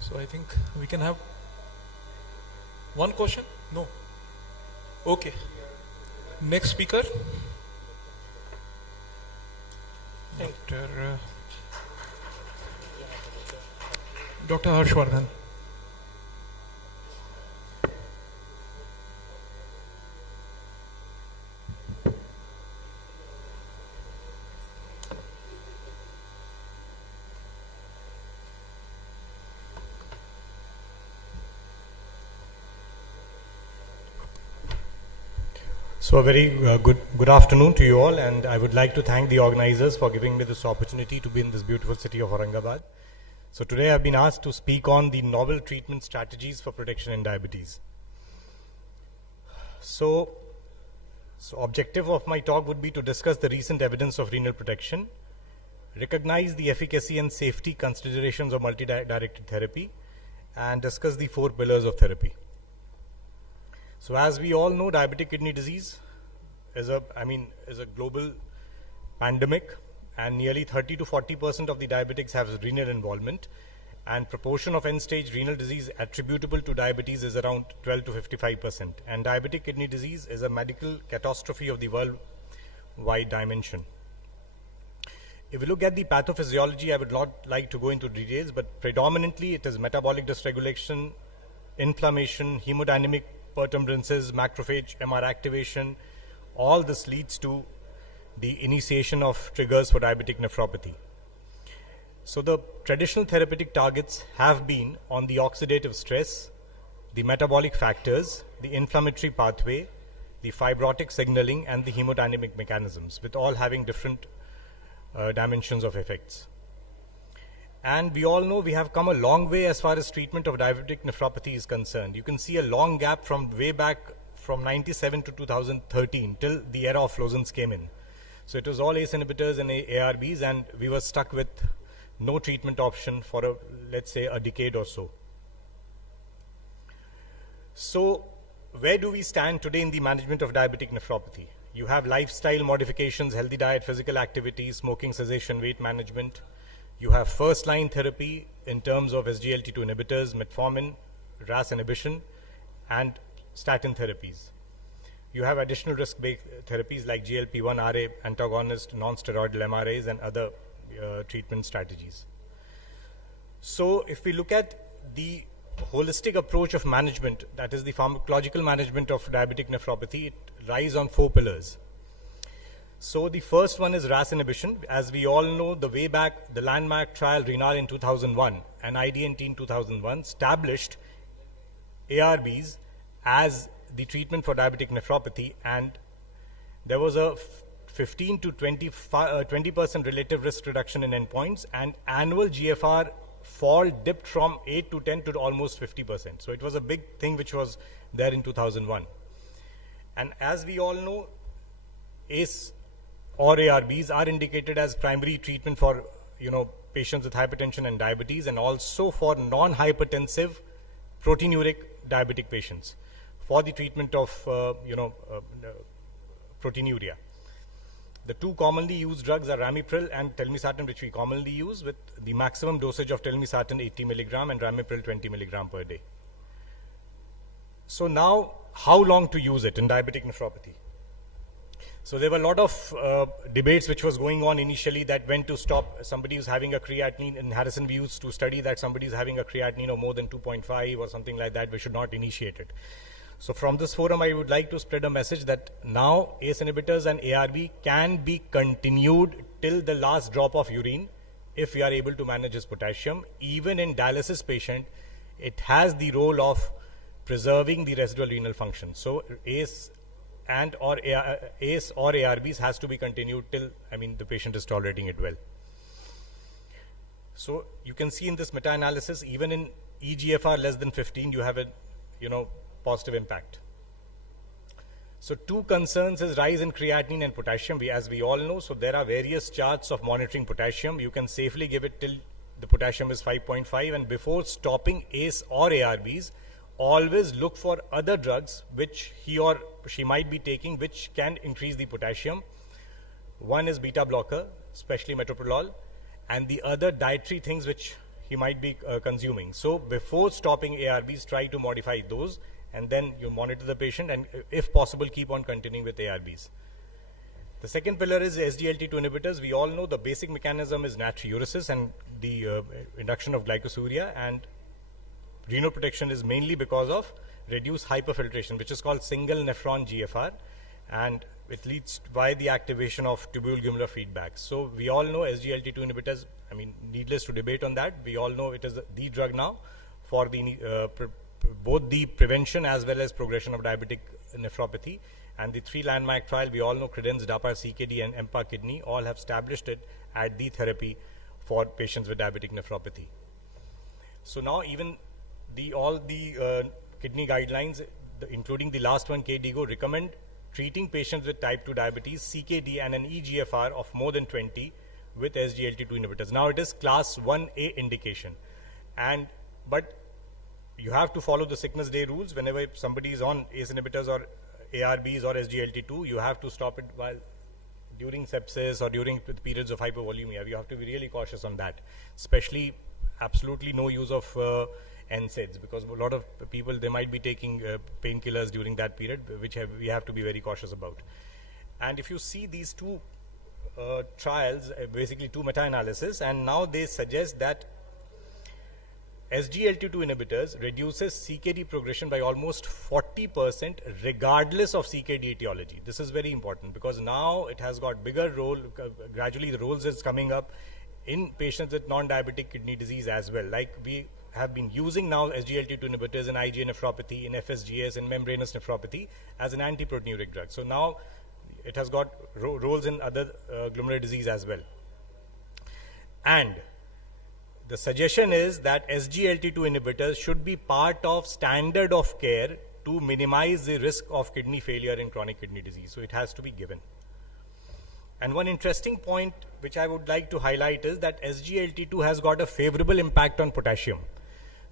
So I think we can have one question? No. Okay. Next speaker. Dr. Harshvardhan. So a very good afternoon to you all, and I would like to thank the organizers for giving me this opportunity to be in this beautiful city of Aurangabad. So today I've been asked to speak on the novel treatment strategies for protection in diabetes. So objective of my talk would be to discuss the recent evidence of renal protection, recognize the efficacy and safety considerations of multi-directed therapy, and discuss the 4 pillars of therapy. So as we all know, diabetic kidney disease is a global pandemic, and nearly 30 to 40% of the diabetics have renal involvement, and proportion of end-stage renal disease attributable to diabetes is around 12 to 55%. And diabetic kidney disease is a medical catastrophe of the worldwide dimension. If we look at the pathophysiology, I would not like to go into details, but predominantly it is metabolic dysregulation, inflammation, hemodynamic perturbances, macrophage, MR activation. All this leads to the initiation of triggers for diabetic nephropathy. So the traditional therapeutic targets have been on the oxidative stress, the metabolic factors, the inflammatory pathway, the fibrotic signaling, and the hemodynamic mechanisms, with all having different dimensions of effects. And we all know we have come a long way as far as treatment of diabetic nephropathy is concerned. You can see a long gap from way back from 97 to 2013 till the era of Flozins came in. So it was all ACE inhibitors and ARBs, and we were stuck with no treatment option for let's say a decade or so. So where do we stand today in the management of diabetic nephropathy? You have lifestyle modifications, healthy diet, physical activity, smoking cessation, weight management. You have first-line therapy in terms of SGLT2 inhibitors, metformin, RAS inhibition, and statin therapies. You have additional risk-based therapies like GLP-1 RA antagonist, non-steroidal MRAs, and other treatment strategies. So if we look at the holistic approach of management, that is the pharmacological management of diabetic nephropathy, it lies on 4 pillars. So the first one is RAS inhibition. As we all know, the way back, the landmark trial Renal in 2001 and IDNT in 2001 established ARBs as the treatment for diabetic nephropathy, and there was a 15 to 20% relative risk reduction in endpoints, and annual GFR fall dipped from 8 to 10 to almost 50%. So it was a big thing which was there in 2001. And as we all know, ACE or ARBs are indicated as primary treatment for patients with hypertension and diabetes, and also for non-hypertensive proteinuric diabetic patients for the treatment of proteinuria. The 2 commonly used drugs are ramipril and telmisartan, which we commonly use, with the maximum dosage of telmisartan 80 milligram and ramipril 20 milligram per day. So now, how long to use it in diabetic nephropathy? So there were a lot of debates which was going on initially, that when to stop. Somebody who's having a creatinine, in Harrison we used to study that somebody is having a creatinine of more than 2.5 or something like that, we should not initiate it. So from this forum, I would like to spread a message that now ACE inhibitors and ARB can be continued till the last drop of urine if we are able to manage his potassium. Even in dialysis patient, it has the role of preserving the residual renal function. So ACE or ARBs has to be continued till the patient is tolerating it well. So you can see in this meta-analysis, even in eGFR less than 15, you have a positive impact. So 2 concerns is rise in creatinine and potassium, as we all know. So there are various charts of monitoring potassium. You can safely give it till the potassium is 5.5, and before stopping ACE or ARBs, always look for other drugs which he or she might be taking which can increase the potassium. One is beta blocker, especially metoprolol, and the other dietary things which he might be consuming. So before stopping ARBs, try to modify those, and then you monitor the patient, and if possible, keep on continuing with ARBs. The second pillar is SGLT2 inhibitors. We all know the basic mechanism is natriuresis and the induction of glycosuria, and renal protection is mainly because of reduced hyperfiltration, which is called single nephron GFR, and it leads by the activation of tubule-gumula feedback. So we all know SGLT2 inhibitors, I mean, needless to debate on that. We all know it is the drug now for the both the prevention as well as progression of diabetic nephropathy. And the 3 landmark trial, we all know Credence, DAPA, CKD, and EMPA kidney all have established it as the therapy for patients with diabetic nephropathy. So now even all the kidney guidelines, including the last one, KDIGO, recommend treating patients with type 2 diabetes, CKD, and an eGFR of more than 20 with SGLT2 inhibitors. Now it is class 1A indication, but you have to follow the sickness day rules. Whenever somebody is on ACE inhibitors or ARBs or SGLT2, you have to stop it while during sepsis or during periods of hypovolemia. You have to be really cautious on that, especially absolutely no use of NSAIDs, because a lot of people, they might be taking painkillers during that period, which we have to be very cautious about. And if you see these two trials, basically 2 meta-analysis, and now they suggest that SGLT2 inhibitors reduces CKD progression by almost 40% regardless of CKD etiology. This is very important because now it has got bigger role, gradually the roles is coming up in patients with non-diabetic kidney disease as well. Like we have been using now SGLT2 inhibitors in IgA nephropathy, in FSGS, in membranous nephropathy as an antiproteinuric drug. So now it has got roles in other glomerular disease as well. And the suggestion is that SGLT2 inhibitors should be part of standard of care to minimize the risk of kidney failure in chronic kidney disease. So it has to be given. And one interesting point which I would like to highlight is that SGLT2 has got a favorable impact on potassium.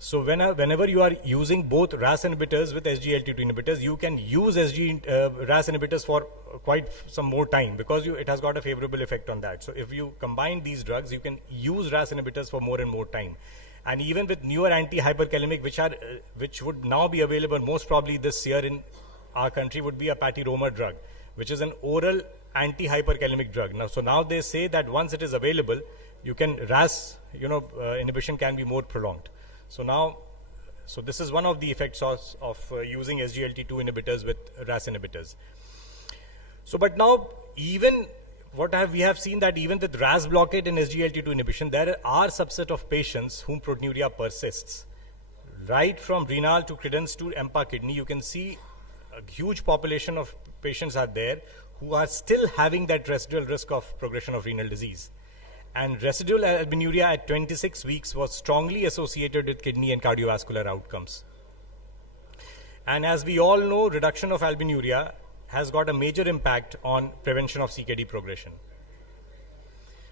So whenever you are using both RAS inhibitors with SGLT2 inhibitors, you can use RAS inhibitors for quite some more time because it has got a favorable effect on that. So if you combine these drugs, you can use RAS inhibitors for more and more time. And even with newer anti-hyperkalemic, which would now be available most probably this year in our country, would be a patiromer drug, which is an oral anti-hyperkalemic drug. Now they say that once it is available, you can RAS inhibition can be more prolonged. So this is one of the effects of using SGLT2 inhibitors with RAS inhibitors. So but now even we have seen that even with RAS blockade and SGLT2 inhibition, there are subset of patients whom proteinuria persists. Right from renal to Credence to EMPA kidney, you can see a huge population of patients are there who are still having that residual risk of progression of renal disease. And residual albuminuria at 26 weeks was strongly associated with kidney and cardiovascular outcomes. And as we all know, reduction of albuminuria has got a major impact on prevention of CKD progression.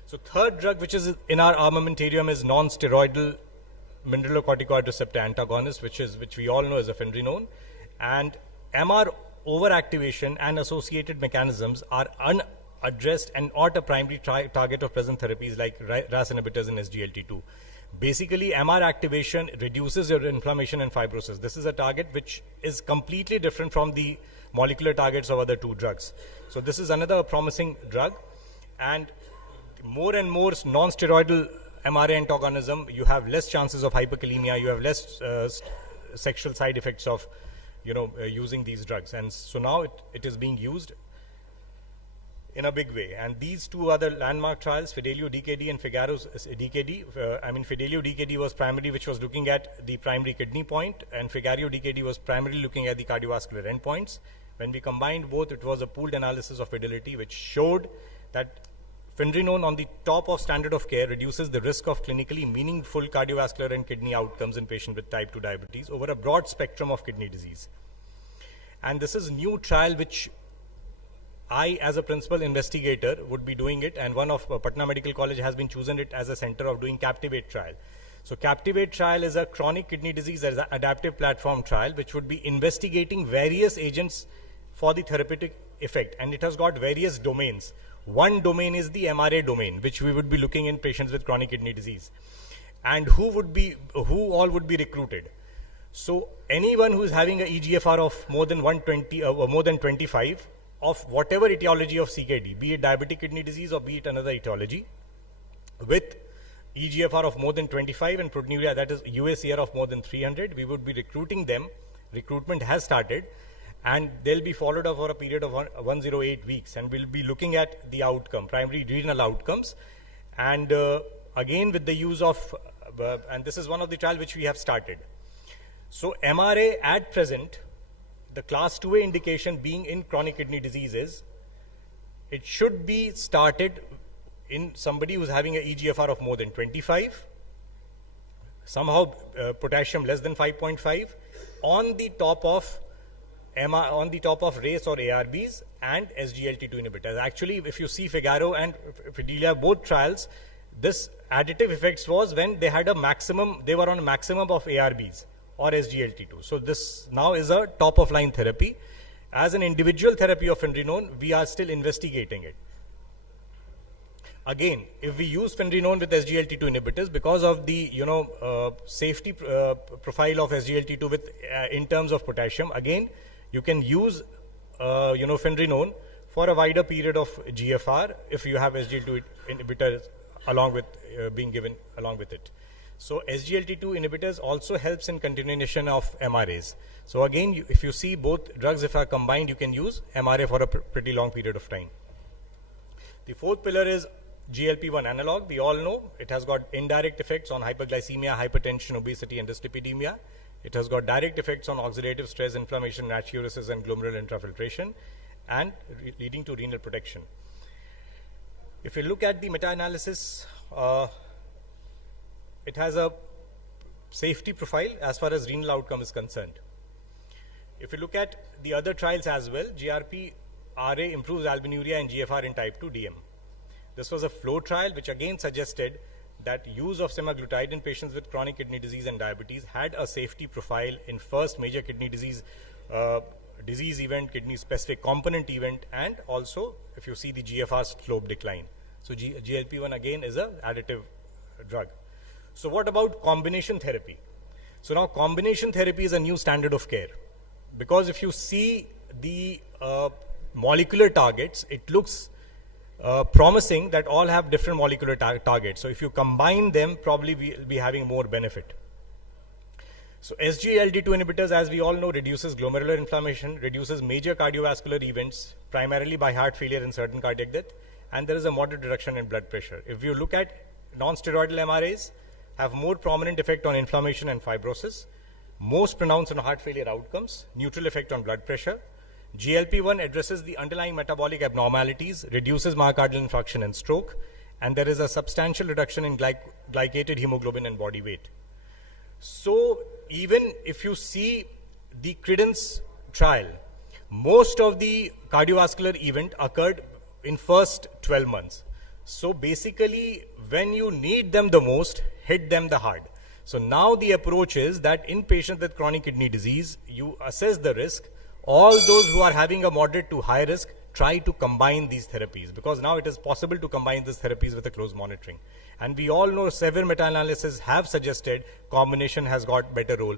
So third drug which is in our armamentarium is non-steroidal mineralocorticoid receptor antagonist, which we all know as efedrinone. And MR overactivation and associated mechanisms are unaddressed and not a primary target of present therapies like RAS inhibitors and SGLT2. Basically, MR activation reduces your inflammation and fibrosis. This is a target which is completely different from the molecular targets of other 2 drugs. So this is another promising drug, and more and more non-steroidal MRA antagonism, you have less chances of hyperkalemia, you have less sexual side effects of using these drugs. And so now it is being used in a big way. And these 2 other landmark trials, Fidelio-DKD and Figaro-DKD, Fidelio-DKD was primarily which was looking at the primary kidney point, and Figario-DKD was primarily looking at the cardiovascular endpoints. When we combined both, it was a pooled analysis of fidelity which showed that Fendrinone on the top of standard of care reduces the risk of clinically meaningful cardiovascular and kidney outcomes in patients with type 2 diabetes over a broad spectrum of kidney disease. And this is new trial which I, as a principal investigator, would be doing it, and one of Patna Medical College has been chosen it as a center of doing Captivate trial. So Captivate trial is a chronic kidney disease as an adaptive platform trial which would be investigating various agents for the therapeutic effect, and it has got various domains. One domain is the MRA domain, which we would be looking in patients with chronic kidney disease. And who all would be recruited? So anyone who is having a EGFR of more than 120 or more than 25 of whatever etiology of CKD, be it diabetic kidney disease or be it another etiology, with EGFR of more than 25 and proteinuria, that is UACR of more than 300, we would be recruiting them. Recruitment has started, and they'll be followed up for a period of 108 weeks, and we'll be looking at the outcome, primary renal outcomes, and again with the use of, and this is one of the trials which we have started. So MRA at present, the class 2A indication being in chronic kidney diseases, it should be started in somebody who's having an EGFR of more than 25, somehow potassium less than 5.5, on the top of RACE or ARBs and SGLT2 inhibitors. Actually, if you see Figaro and Fidelia, both trials, this additive effects was when they had a maximum, they were on a maximum of ARBs or SGLT2. So this now is a top of line therapy. As an individual therapy of fenrinone, we are still investigating it. Again, if we use fenrinone with SGLT2 inhibitors, because of the safety profile of SGLT2 with in terms of potassium, again you can use fenrinone for a wider period of GFR if you have SGLT2 inhibitors along with being given along with it. So SGLT2 inhibitors also helps in continuation of MRAs. So again, if you see both drugs, if are combined, you can use MRA for a pretty long period of time. The fourth pillar is GLP-1 analog. We all know it has got indirect effects on hyperglycemia, hypertension, obesity, and dyslipidemia. It has got direct effects on oxidative stress, inflammation, natriuresis, and glomerular infiltration, and leading to renal protection. If you look at the meta-analysis, it has a safety profile as far as renal outcome is concerned. If you look at the other trials as well, GRP-RA improves albuminuria and GFR in type 2 DM. This was a flow trial which again suggested that use of semaglutide in patients with chronic kidney disease and diabetes had a safety profile in first major kidney disease event, kidney specific component event, and also if you see the GFR slope decline. So GLP-1 again is an additive drug. So what about combination therapy? So now combination therapy is a new standard of care, because if you see the molecular targets, it looks promising that all have different molecular targets. So if you combine them, probably we'll be having more benefit. So SGLT2 inhibitors, as we all know, reduces glomerular inflammation, reduces major cardiovascular events, primarily by heart failure and certain cardiac death, and there is a moderate reduction in blood pressure. If you look at non-steroidal MRAs, have more prominent effect on inflammation and fibrosis, most pronounced on heart failure outcomes, neutral effect on blood pressure. GLP-1 addresses the underlying metabolic abnormalities, reduces myocardial infarction and stroke, and there is a substantial reduction in glycated hemoglobin and body weight. So even if you see the Credence trial, most of the cardiovascular event occurred in first 12 months. So basically, when you need them the most, hit them the hard. So now the approach is that in patients with chronic kidney disease, you assess the risk. All those who are having a moderate to high risk, try to combine these therapies, because now it is possible to combine these therapies with a close monitoring. And we all know several meta-analyses have suggested combination has got better role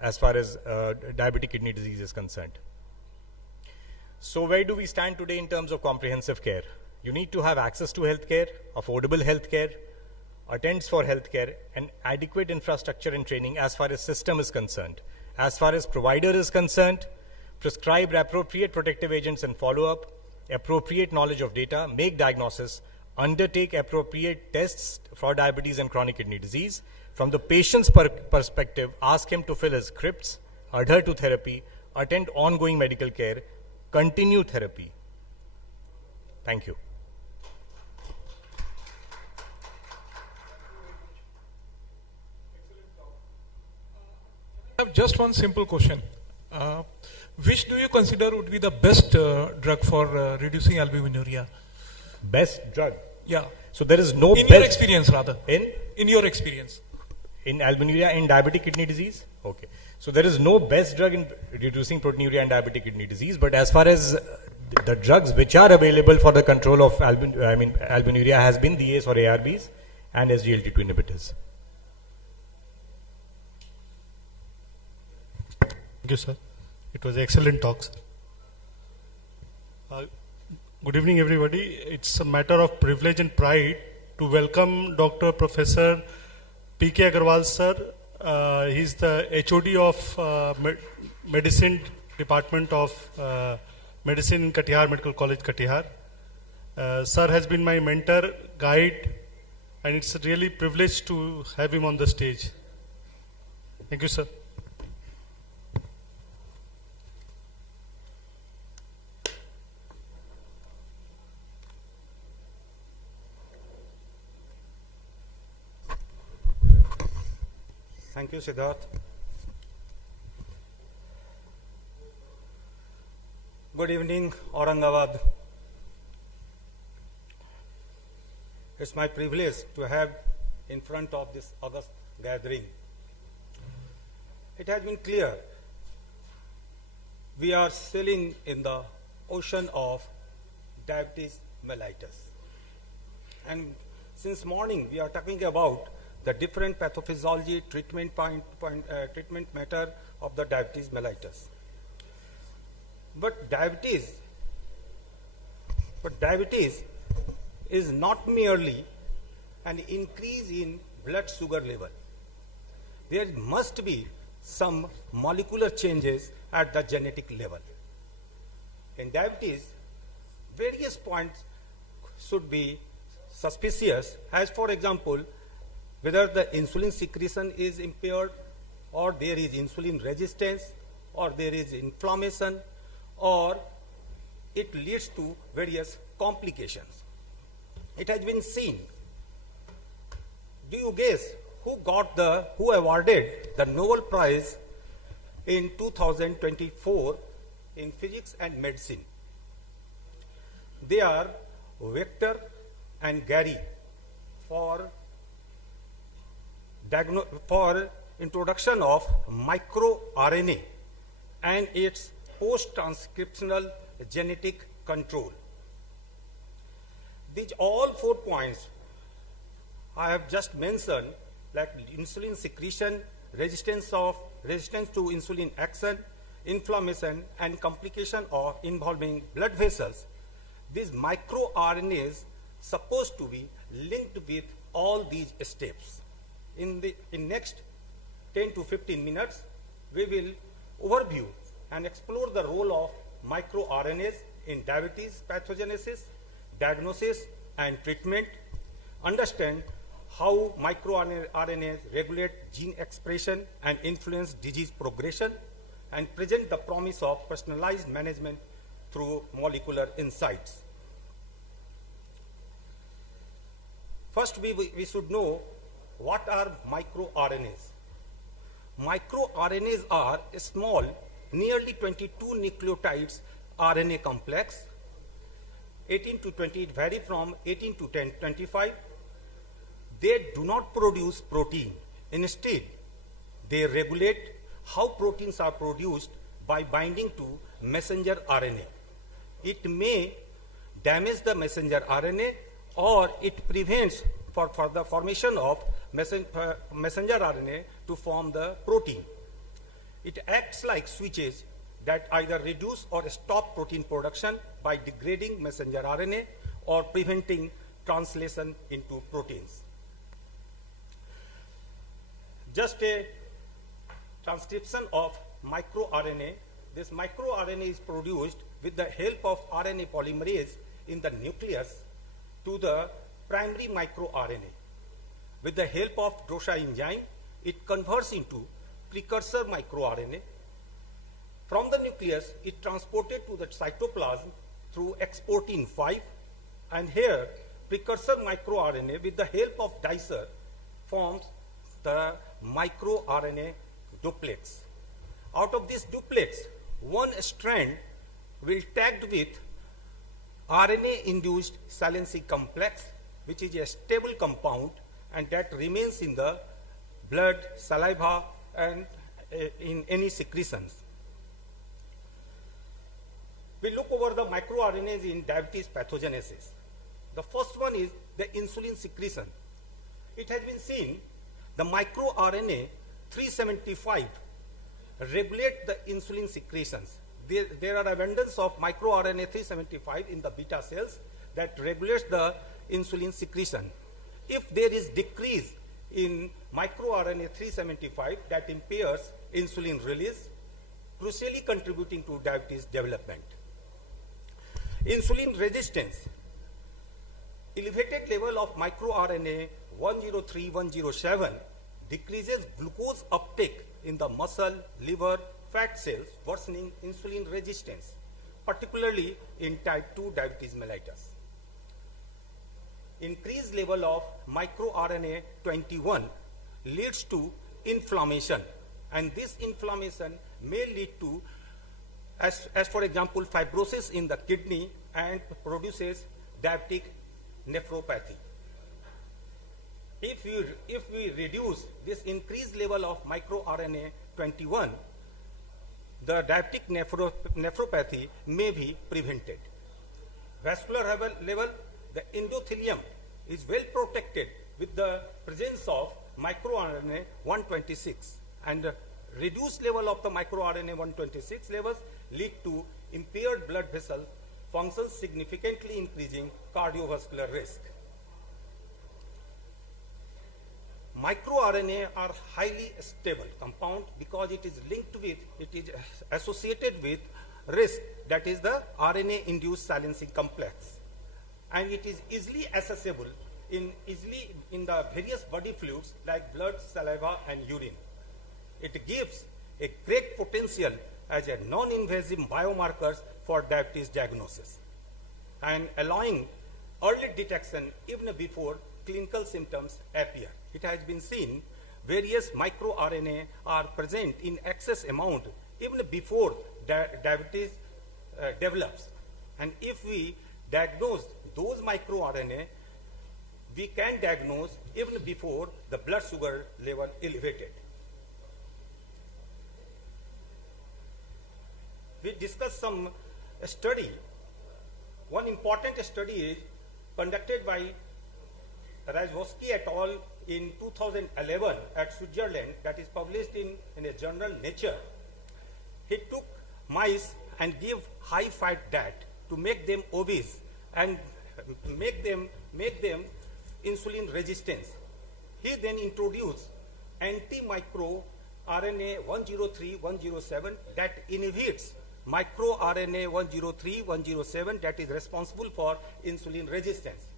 as far as diabetic kidney disease is concerned. So where do we stand today in terms of comprehensive care? You need to have access to healthcare, affordable healthcare, attends for healthcare, and adequate infrastructure and training as far as system is concerned. As far as provider is concerned, prescribe appropriate protective agents and follow-up, appropriate knowledge of data, make diagnosis, undertake appropriate tests for diabetes and chronic kidney disease. From the patient's perspective, ask him to fill his scripts, adhere to therapy, attend ongoing medical care, continue therapy. Thank you. I have just one simple question. Which do you consider would be the best drug for reducing albuminuria? Best drug? Yeah. So there is no in your experience, rather. In your experience. In albuminuria in diabetic kidney disease? Okay. So there is no best drug in reducing proteinuria in diabetic kidney disease, but as far as the drugs which are available for the control of albuminuria has been DAs or ARBs and SGLT2 inhibitors. Thank you, sir. It was an excellent talk, sir. Good evening, everybody. It's a matter of privilege and pride to welcome Dr. Professor P.K. Agarwal, sir. He's the HOD of Medicine Department of Medicine in Katihar, Medical College, Katihar. Sir has been my mentor, guide, and it's a really privilege to have him on the stage. Thank you, sir. Thank you, Siddharth. Good evening, Aurangabad. It's my privilege to have in front of this august gathering. It has been clear we are sailing in the ocean of diabetes mellitus. And since morning we are talking about the different pathophysiology, treatment treatment matter of the diabetes mellitus. But diabetes is not merely an increase in blood sugar level. There must be some molecular changes at the genetic level. In diabetes, various points should be suspicious, as for example, whether the insulin secretion is impaired, or there is insulin resistance, or there is inflammation, or it leads to various complications. It has been seen. Do you guess who awarded the Nobel Prize in 2024 in physics and medicine? They are Victor and Gary for introduction of microRNA and its post-transcriptional genetic control. These all 4 points I have just mentioned, like insulin secretion, resistance to insulin action, inflammation, and complication of involving blood vessels. These microRNAs supposed to be linked with all these steps. In next 10 to 15 minutes, we will overview and explore the role of microRNAs in diabetes pathogenesis, diagnosis, and treatment, understand how microRNAs regulate gene expression and influence disease progression, and present the promise of personalized management through molecular insights. First, we should know what are microRNAs. MicroRNAs are a small, nearly 22 nucleotides RNA complex. 18 to 20, it varies from 18 to 25. They do not produce protein. Instead, they regulate how proteins are produced by binding to messenger RNA. It may damage the messenger RNA, or it prevents for the formation of messenger RNA to form the protein. It acts like switches that either reduce or stop protein production by degrading messenger RNA or preventing translation into proteins. Just a transcription of microRNA. This microRNA is produced with the help of RNA polymerase in the nucleus to the primary microRNA. With the help of DOSA enzyme, it converts into precursor microRNA. From the nucleus, it transported to the cytoplasm through exportin 5, and here precursor microRNA with the help of dicer forms the microRNA duplex. Out of this duplex, one strand will tagged with RNA-induced silencing complex, which is a stable compound and that remains in the blood, saliva, and in any secretions. We look over the microRNAs in diabetes pathogenesis. The first one is the insulin secretion. It has been seen the microRNA 375 regulate the insulin secretions. There are abundance of microRNA 375 in the beta cells that regulates the insulin secretion. If there is decrease in microRNA 375, that impairs insulin release, crucially contributing to diabetes development. Insulin resistance. Elevated level of microRNA 103, 107 decreases glucose uptake in the muscle, liver, fat cells, worsening insulin resistance, particularly in type 2 diabetes mellitus. Increased level of microRNA 21 leads to inflammation, and this inflammation may lead to, as for example, fibrosis in the kidney and produces diabetic nephropathy. If we reduce this increased level of microRNA 21, the diabetic nephropathy may be prevented. Vascular level, the endothelium is well protected with the presence of microRNA 126, and reduced level of the microRNA 126 levels lead to impaired blood vessel functions, significantly increasing cardiovascular risk. MicroRNA are highly stable compound because it is linked with, it is associated with risk, that is the RNA-induced silencing complex, and it is easily accessible in the various body fluids like blood, saliva, and urine. It gives a great potential as a non-invasive biomarkers for diabetes diagnosis and allowing early detection even before clinical symptoms appear. It has been seen various microRNA are present in excess amount even before diabetes develops. And if we diagnose those microRNA, we can diagnose even before the blood sugar level elevated. We discussed some study. One important study is conducted by Rajkowski et al. In 2011 at Switzerland, that is published in a journal Nature. He took mice and gave high fat diet to make them obese and make them insulin resistant. He then introduced anti-microRNA 103, 107 that inhibits microRNA 103, 107 that is responsible for insulin resistance.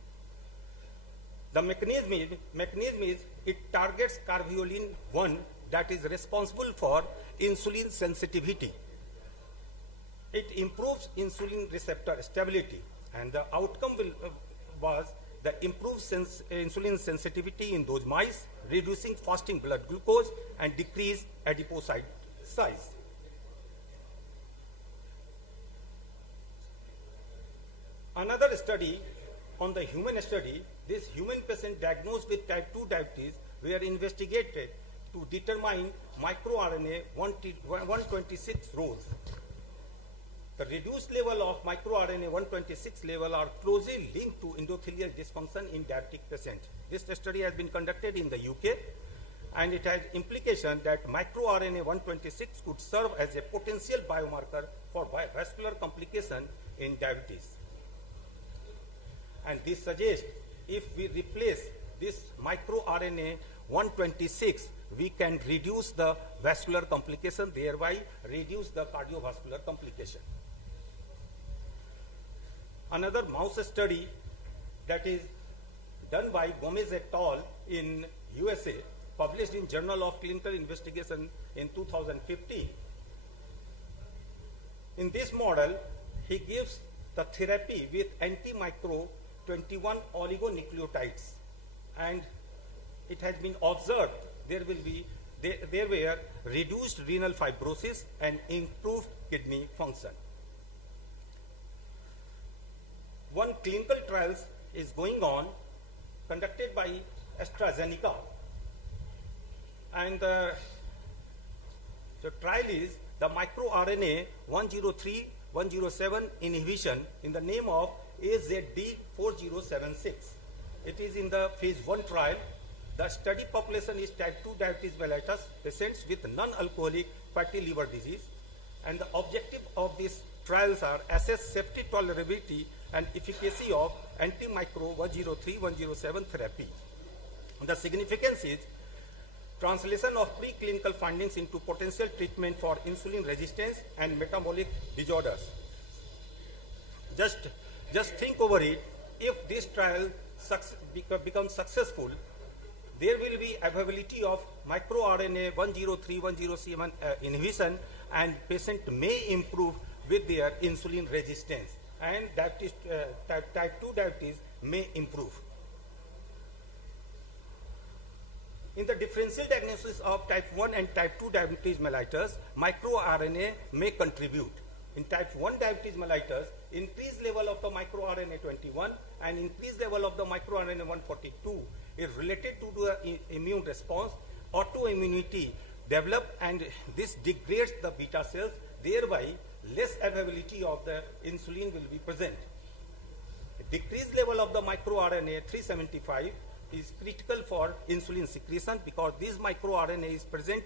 The mechanism is it targets caveolin 1 that is responsible for insulin sensitivity. It improves insulin receptor stability, and the outcome was the improved insulin sensitivity in those mice, reducing fasting blood glucose and decreased adipocyte size. Another study on the human study, this human patient diagnosed with type 2 diabetes were investigated to determine microRNA 126 roles. The reduced level of microRNA 126 level are closely linked to endothelial dysfunction in diabetic patients. This study has been conducted in the UK, and it has implication that microRNA 126 could serve as a potential biomarker for vascular complication in diabetes. And this suggests if we replace this microRNA 126, we can reduce the vascular complication, thereby reduce the cardiovascular complication. Another mouse study that is done by Gomez et al. In USA, published in Journal of Clinical Investigation in 2015. In this model, he gives the therapy with anti-micro 21 oligonucleotides, and it has been observed there were reduced renal fibrosis and improved kidney function. One clinical trial is going on, conducted by AstraZeneca, And the trial is the microRNA 103-107 inhibition in the name of AZD4076. It is in the phase 1 trial. The study population is type 2 diabetes mellitus patients with non-alcoholic fatty liver disease. And the objective of these trials are assess safety, tolerability, and efficacy of anti-micro 103-107 therapy. The significance is translation of preclinical findings into potential treatment for insulin resistance and metabolic disorders. Just think over it. If this trial becomes successful, there will be availability of microRNA 103-107 inhibition, and patient may improve with their insulin resistance, and diabetes, type 2 diabetes may improve. In the differential diagnosis of type 1 and type 2 diabetes mellitus, microRNA may contribute. In type 1 diabetes mellitus, increased level of the microRNA 21 and increased level of the microRNA 142 is related to the immune response. Autoimmunity develop, and this degrades the beta cells, thereby less availability of the insulin will be present. Decreased level of the microRNA 375 is critical for insulin secretion, because this microRNA is present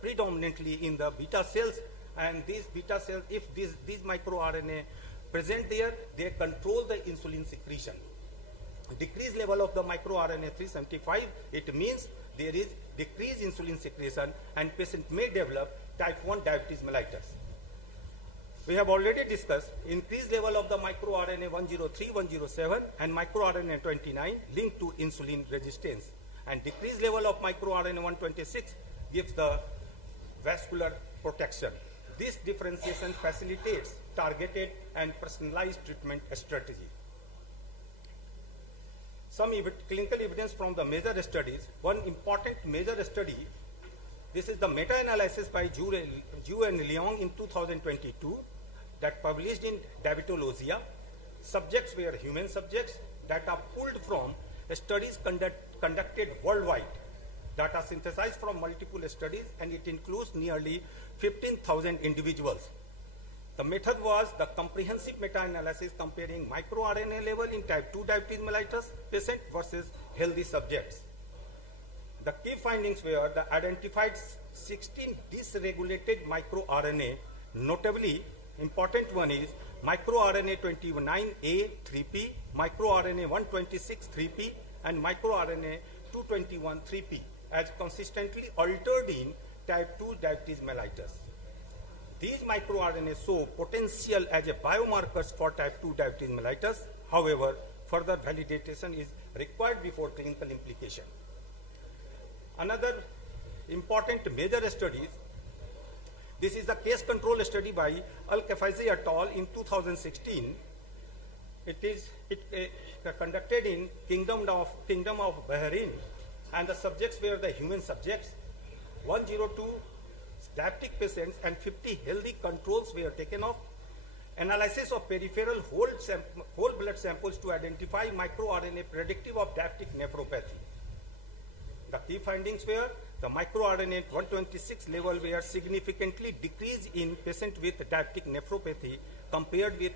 predominantly in the beta cells, and these beta cells, if these microRNA present there, they control the insulin secretion. Decreased level of the microRNA 375, it means there is decreased insulin secretion, and patient may develop type 1 diabetes mellitus. We have already discussed increased level of the microRNA 103-107 and microRNA 29 linked to insulin resistance, and decreased level of microRNA 126 gives the vascular protection. This differentiation facilitates targeted and personalized treatment strategy. Some clinical evidence from the major studies. One important major study, this is the meta-analysis by Zhu and Liang in 2022 that published in Diabetologia. Subjects were human subjects. Data pulled from studies conducted worldwide. Data synthesized from multiple studies, and it includes nearly 15,000 individuals. The method was the comprehensive meta-analysis comparing microRNA level in type 2 diabetes mellitus patient versus healthy subjects. The key findings were the identified 16 dysregulated microRNA. Notably, important one is microRNA 29A 3P, microRNA 126 3P, and microRNA 221 3P as consistently altered in type 2 diabetes mellitus. These microRNA show potential as a biomarkers for type 2 diabetes mellitus. However, further validation is required before clinical implication. Another important major studies, this is the case control study by Al-Kafazi et al. In 2016. It is conducted in Kingdom of Bahrain, and the subjects were the human subjects. 102 diabetic patients and 50 healthy controls were taken off. Analysis of peripheral whole blood samples to identify microRNA predictive of diabetic nephropathy. The key findings were the microRNA 126 level were significantly decreased in patients with diabetic nephropathy compared with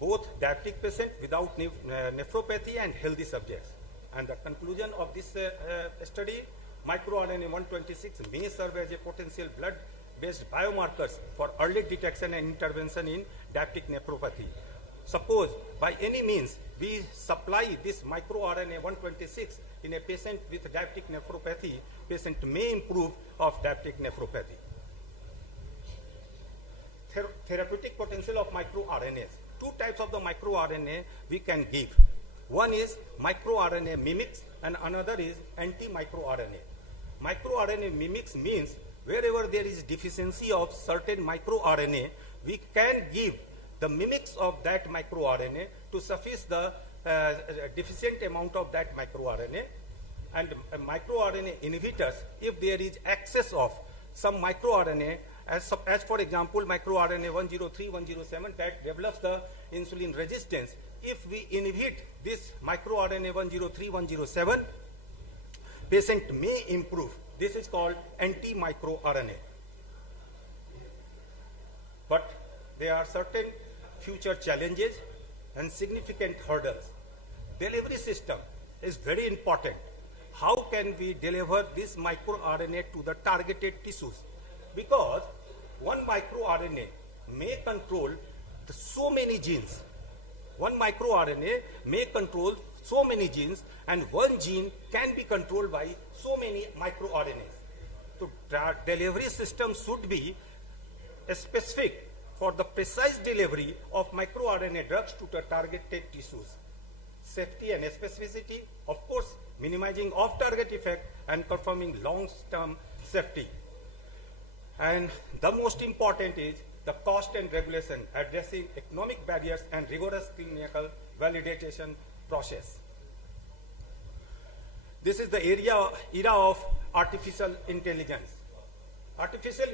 both diabetic patients without nephropathy and healthy subjects. And the conclusion of this study, microRNA 126 may serve as a potential blood-based biomarkers for early detection and intervention in diabetic nephropathy. Suppose by any means we supply this microRNA 126 in a patient with diabetic nephropathy, patient may improve of diabetic nephropathy. Therapeutic potential of microRNAs. Two types of the microRNA we can give. One is microRNA mimics and another is anti-microRNA. MicroRNA mimics means wherever there is deficiency of certain microRNA, we can give the mimics of that microRNA to suffice the deficient amount of that microRNA. And microRNA inhibitors, if there is excess of some microRNA, as for example microRNA 103, 107 that develops the insulin resistance, if we inhibit this microRNA 103, 107, patient may improve This is called anti-microRNA. But there are certain future challenges and significant hurdles. Delivery system is very important. How can we deliver this microRNA to the targeted tissues? Because one microRNA may control so many genes. One microRNA may control so many genes, and one gene can be controlled by so many microRNAs. So delivery system should be specific for the precise delivery of microRNA drugs to the targeted tissues. Safety and specificity, of course, minimizing off-target effect and confirming long-term safety. And the most important is the cost and regulation, addressing economic barriers and rigorous clinical validation process. This is the era of artificial intelligence. Artificial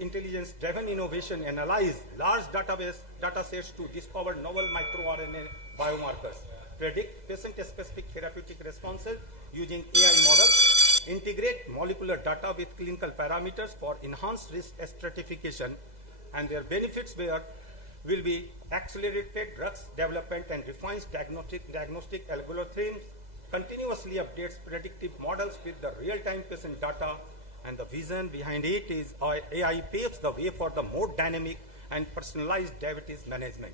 intelligence driven innovation analyze large data sets to discover novel microRNA biomarkers, predict patient-specific therapeutic responses using AI models, integrate molecular data with clinical parameters for enhanced risk stratification, and their benefits will be accelerated drugs development and refined diagnostic algorithms, continuously updates predictive models with the real-time patient data, and the vision behind it is AI paves the way for the more dynamic and personalized diabetes management.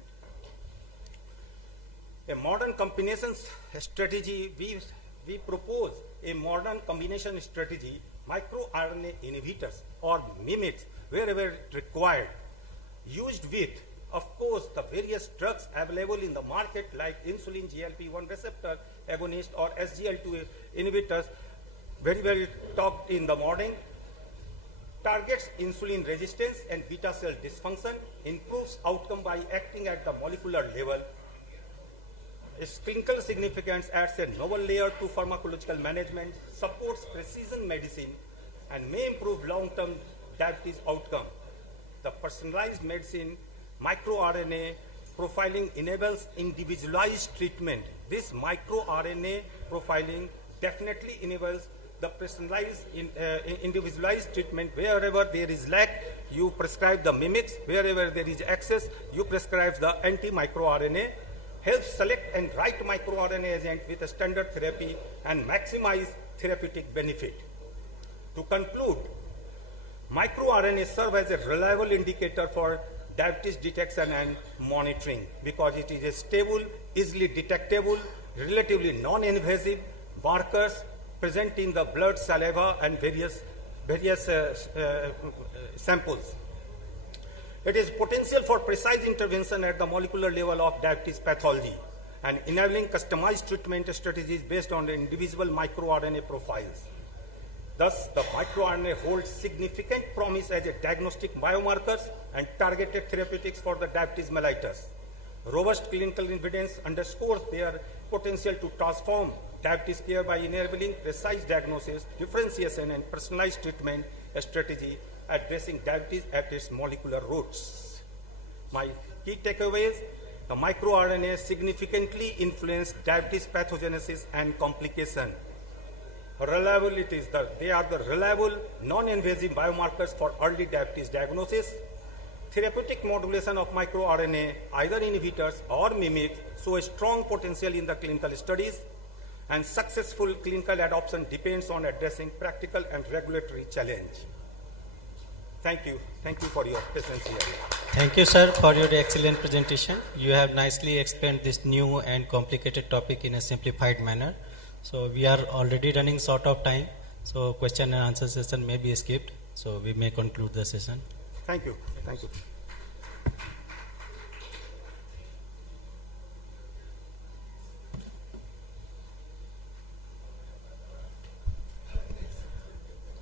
A modern combination strategy, we propose a modern combination strategy, microRNA inhibitors or mimics wherever required, used with, of course, the various drugs available in the market like insulin, GLP-1 receptor agonist or SGLT2 inhibitors, very well talked in the morning, targets insulin resistance and beta cell dysfunction, improves outcome by acting at the molecular level. Its clinical significance adds a novel layer to pharmacological management, supports precision medicine, and may improve long-term diabetes outcome. The personalized medicine microRNA profiling enables individualized treatment. This microRNA profiling definitely enables the personalized, individualized treatment. Wherever there is lack, you prescribe the mimics. Wherever there is excess, you prescribe the anti-microRNA. Helps select and write microRNA agent with a standard therapy and maximize therapeutic benefit. To conclude, microRNA serve as a reliable indicator for diabetes detection and monitoring because it is a stable, easily detectable, relatively non-invasive markers present in the blood, saliva, and various samples. It is potential for precise intervention at the molecular level of diabetes pathology and enabling customized treatment strategies based on the individual microRNA profiles. Thus, the microRNA holds significant promise as a diagnostic biomarkers and targeted therapeutics for the diabetes mellitus. Robust clinical evidence underscores their potential to transform diabetes care by enabling precise diagnosis, differentiation, and personalized treatment strategy addressing diabetes at its molecular roots. My key takeaways: the microRNA significantly influence diabetes pathogenesis and complication. Reliability is they are the reliable, non-invasive biomarkers for early diabetes diagnosis. Therapeutic modulation of microRNA, either inhibitors or mimics, show a strong potential in the clinical studies, and successful clinical adoption depends on addressing practical and regulatory challenge. Thank you. Thank you for your patience here. Thank you, sir, for your excellent presentation. You have nicely explained this new and complicated topic in a simplified manner. So we are already running short of time, so question and answer session may be skipped. So we may conclude the session. Thank you. Thank you.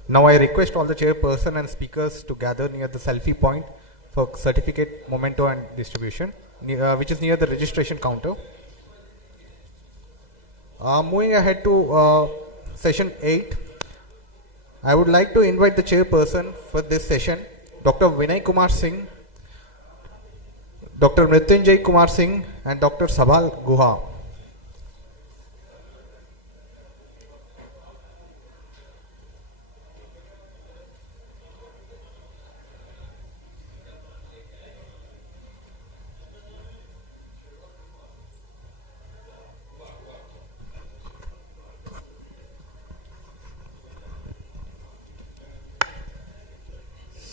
Now I request all the chairperson and speakers to gather near the selfie point for certificate, memento and distribution, which is near the registration counter. Moving ahead to session 8, I would like to invite the chairperson for this session, Dr. Vinay Kumar Singh, Dr. Mrityunjay Kumar Singh and Dr. Sabhal Guha.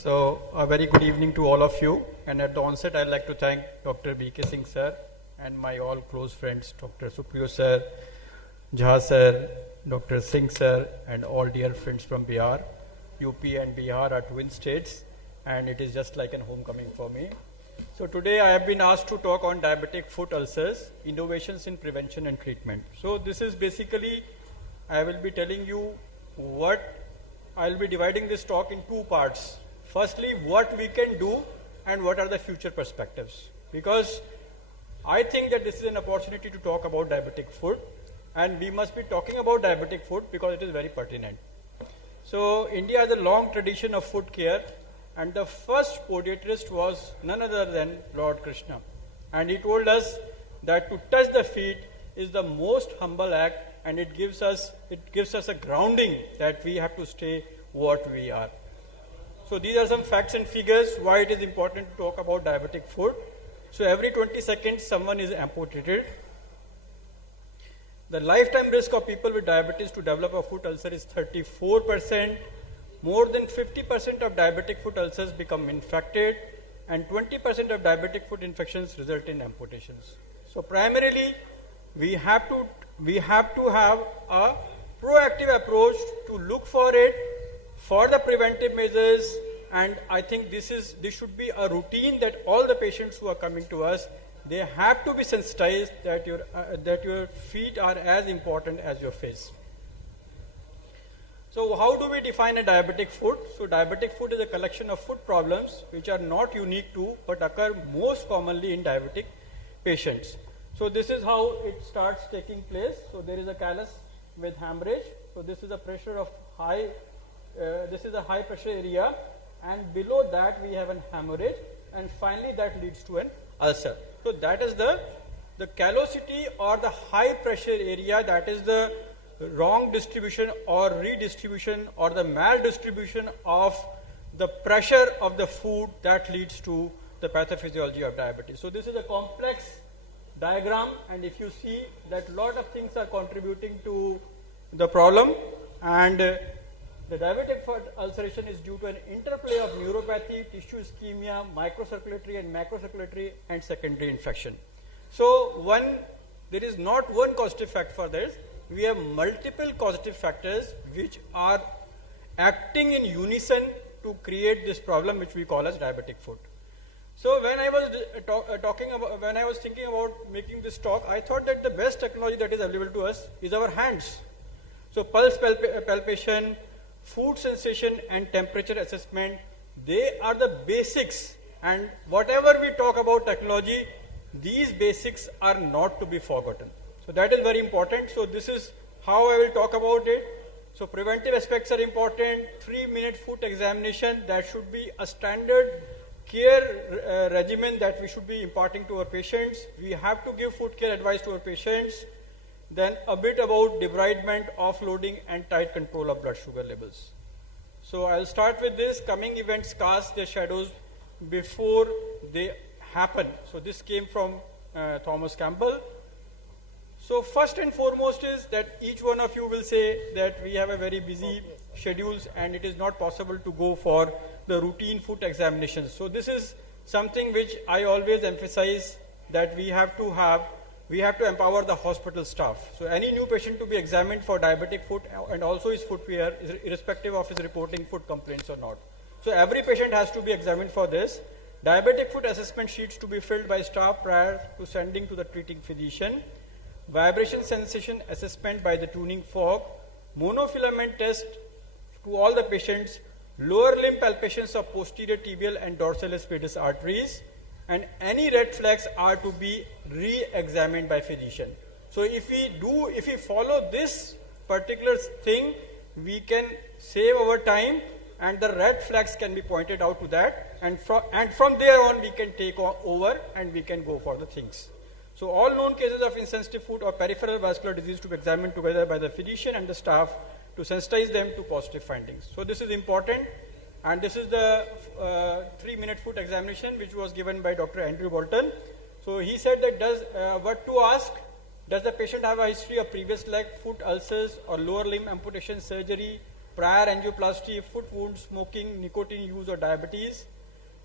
So, a very good evening to all of you. And at the onset, I'd like to thank Dr. B.K. Singh sir and my all close friends, Dr. Supriyo sir, Jha sir, Dr. Singh sir, and all dear friends from Bihar. UP and Bihar are twin states, and it is just like an homecoming for me. So today I have been asked to talk on diabetic foot ulcers, innovations in prevention and treatment. So this is basically, I will be telling you what, I will be dividing this talk in two parts. Firstly, what we can do and what are the future perspectives. Because I think that this is an opportunity to talk about diabetic foot, and we must be talking about diabetic foot because it is very pertinent. So India has a long tradition of foot care, and the first podiatrist was none other than Lord Krishna. And he told us that to touch the feet is the most humble act, and it gives us a grounding that we have to stay what we are. So these are some facts and figures why it is important to talk about diabetic foot. So every 20 seconds someone is amputated. The lifetime risk of people with diabetes to develop a foot ulcer is 34%. More than 50% of diabetic foot ulcers become infected, and 20% of diabetic foot infections result in amputations. So primarily, we have to have a proactive approach to look for it, for the preventive measures, and I think this should be a routine that all the patients who are coming to us, they have to be sensitized that your feet are as important as your face. So how do we define a diabetic foot? So diabetic foot is a collection of foot problems which are not unique to but occur most commonly in diabetic patients. So this is how it starts taking place. So there is a callus with hemorrhage. So this is a pressure of this is a high pressure area, and below that we have an hemorrhage, and finally that leads to an ulcer. So that is the callosity or the high pressure area, that is the wrong distribution or redistribution or the maldistribution of the pressure of the food that leads to the pathophysiology of diabetes. So this is a complex diagram, and if you see that lot of things are contributing to the problem, and the diabetic foot ulceration is due to an interplay of neuropathy, tissue ischemia, microcirculatory and macrocirculatory, and secondary infection. So there is not one causative factor for this. We have multiple causative factors which are acting in unison to create this problem which we call as diabetic foot. So when I was thinking about making this talk, I thought that the best technology that is available to us is our hands. So pulse palpation, food sensation, and temperature assessment, they are the basics, and whatever we talk about technology, these basics are not to be forgotten. So that is very important. So this is how I will talk about it. So preventive aspects are important. 3-minute foot examination, that should be a standard care regimen that we should be imparting to our patients. We have to give foot care advice to our patients. Then a bit about debridement, offloading, and tight control of blood sugar levels. So I'll start with this. Coming events cast their shadows before they happen. So this came from Thomas Campbell. So first and foremost is that each one of you will say that we have a very busy schedules and it is not possible to go for the routine foot examinations. So this is something which I always emphasize, that we have to empower the hospital staff. So any new patient to be examined for diabetic foot and also his footwear, irrespective of his reporting foot complaints or not. So every patient has to be examined for this. Diabetic foot assessment sheets to be filled by staff prior to sending to the treating physician. Vibration sensation assessment by the tuning fork. Monofilament test to all the patients. Lower limb palpations of posterior tibial and dorsalis pedis arteries. And any red flags are to be re-examined by physician. So if we follow this particular thing, we can save our time, and the red flags can be pointed out to that, and from there on we can take over and we can go for the things. So all known cases of insensitive foot or peripheral vascular disease to be examined together by the physician and the staff to sensitize them to positive findings. So this is important. And this is the 3-minute foot examination which was given by Dr. Andrew Bolton. So he said that what to ask, does the patient have a history of previous leg, foot ulcers or lower limb amputation surgery, prior angioplasty, foot wound, smoking, nicotine use or diabetes?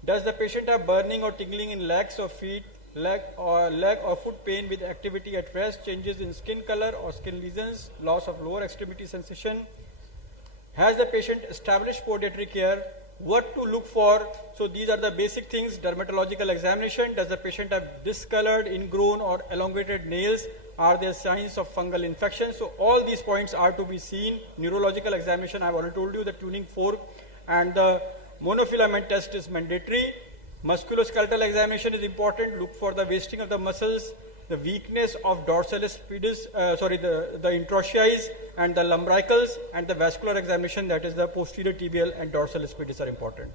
Does the patient have burning or tingling in legs or feet, leg or foot pain with activity at rest, changes in skin color or skin lesions, loss of lower extremity sensation? Has the patient established podiatry care? What to look for? So these are the basic things. Dermatological examination. Does the patient have discolored, ingrown or elongated nails? Are there signs of fungal infection? So all these points are to be seen. Neurological examination, I've already told you, the tuning fork and the monofilament test is mandatory. Musculoskeletal examination is important. Look for the wasting of the muscles, the weakness of dorsalis pedis, the introitials and the lumbricals, and the vascular examination, that is the posterior tibial and dorsalis pedis are important.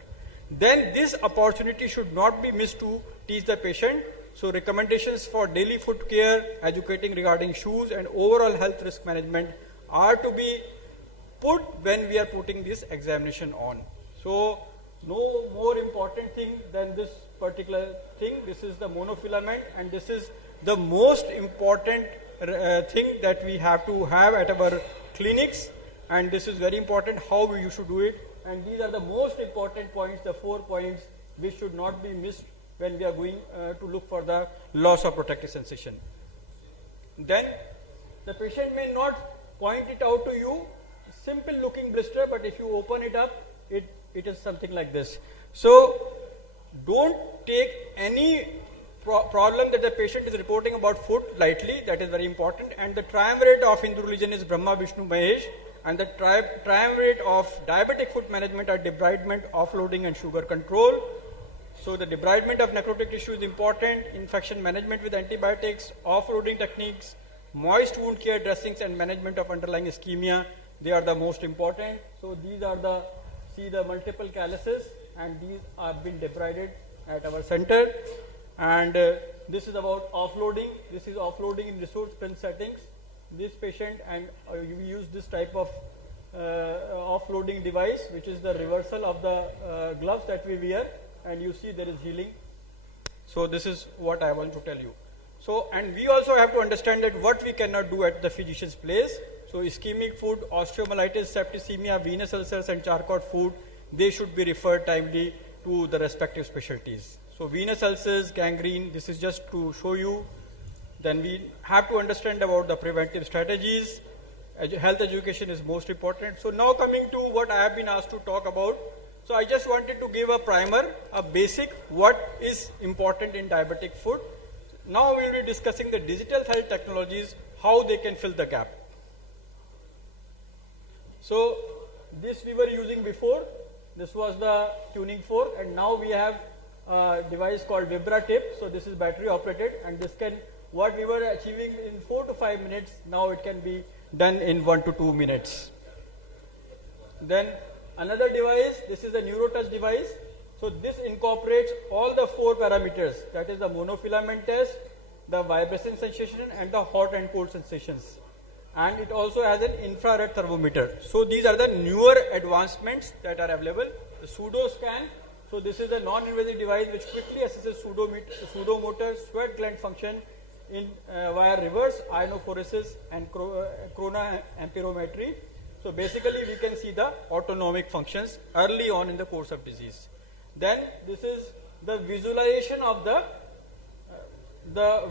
Then this opportunity should not be missed to teach the patient. So recommendations for daily foot care, educating regarding shoes and overall health risk management are to be put when we are putting this examination on. So no more important thing than this particular thing. This is the monofilament, and this is the most important thing that we have to have at our clinics, and this is very important how you should do it. And these are the most important points, the 4 points which should not be missed when we are going to look for the loss of protective sensation. Then the patient may not point it out to you, simple looking blister, but if you open it up, it is something like this. So don't take any problem that the patient is reporting about foot lightly. That is very important. And the triumvirate of Hindu religion is Brahma, Vishnu, Mahesh, and the triumvirate of diabetic foot management are debridement, offloading and sugar control. So the debridement of necrotic tissue is important, infection management with antibiotics, offloading techniques, moist wound care dressings and management of underlying ischemia, they are the most important. So these are the, see the multiple calluses, and these are been debrided at our center. And this is about offloading. This is offloading in resource pinch settings. This patient, and we use this type of offloading device, which is the reversal of the gloves that we wear, and you see there is healing. So this is what I want to tell you. So, and we also have to understand that what we cannot do at the physician's place. So ischemic food, osteomyelitis, septicemia, venous ulcers and Charcot food, they should be referred timely to the respective specialties. So venous ulcers, gangrene, this is just to show you. Then we have to understand about the preventive strategies. Health education is most important. So now coming to what I have been asked to talk about. So I just wanted to give a primer, a basic, what is important in diabetic foot. Now we will be discussing the digital health technologies, how they can fill the gap. So this we were using before. This was the tuning fork, and now we have a device called Vibra Tip. So this is battery operated, and this can, what we were achieving in 4 to 5 minutes, now it can be done in 1 to 2 minutes. Then another device, this is a NeuroTouch device. So this incorporates all the 4 parameters, that is the monofilament test, the vibration sensation and the hot and cold sensations. And it also has an infrared thermometer. So these are the newer advancements that are available. The pseudo scan. So this is a non-invasive device which quickly assesses pseudomotor sweat gland function in via reverse ionophoresis and corona amperometry. So basically we can see the autonomic functions early on in the course of disease. Then this is the visualization of the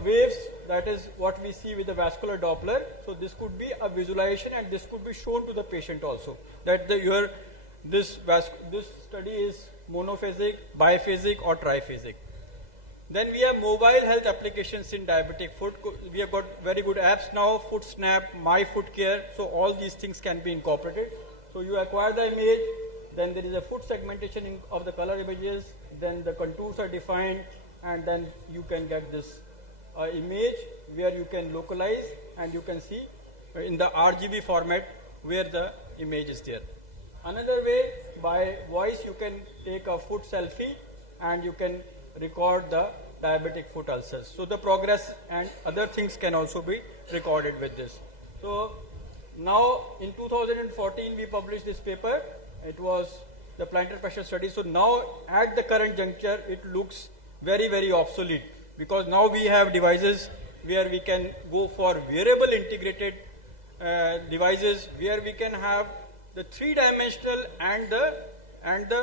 waves, that is what we see with the vascular Doppler. So this could be a visualization, and this could be shown to the patient also, that this study is monophasic, biphasic or triphasic. Then we have mobile health applications in diabetic foot. We have got very good apps now, Foot Snap, My Foot Care. So all these things can be incorporated. So you acquire the image, then there is a foot segmentation of the color images, then the contours are defined, and then you can get this image where you can localize and you can see in the RGB format where the image is there. Another way, by voice you can take a foot selfie and you can record the diabetic foot ulcers. So the progress and other things can also be recorded with this. So now in 2014 we published this paper. It was the plantar pressure study. So now at the current juncture it looks very, very obsolete, because now we have devices where we can go for wearable integrated devices where we can have the three-dimensional and the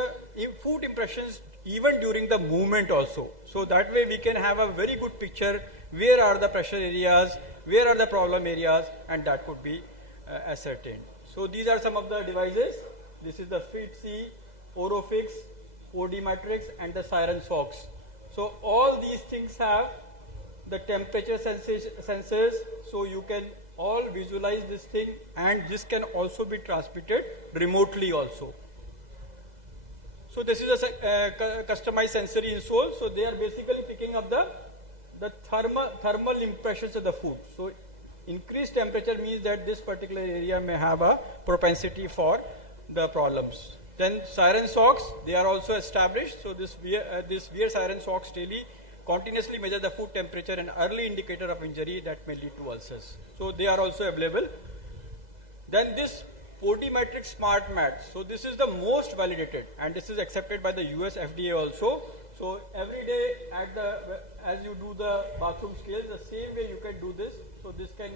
foot impressions even during the movement also. So that way we can have a very good picture where are the pressure areas, where are the problem areas, and that could be ascertained. So these are some of the devices. This is the FIT-C, Orofix, 4D matrix, and the Siren Sox. So all these things have the temperature sensors, so you can all visualize this thing, and this can also be transmitted remotely also. So this is a customized sensory insole. So they are basically picking up the thermal impressions of the foot. So increased temperature means that this particular area may have a propensity for the problems. Then Siren Socks, they are also established. So this wear Siren Socks daily continuously measure the foot temperature, an early indicator of injury that may lead to ulcers. So they are also available. Then this 4D matrix smart mat. So this is the most validated, and this is accepted by the US FDA also. So every day as you do the bathroom scales, the same way you can do this. So this can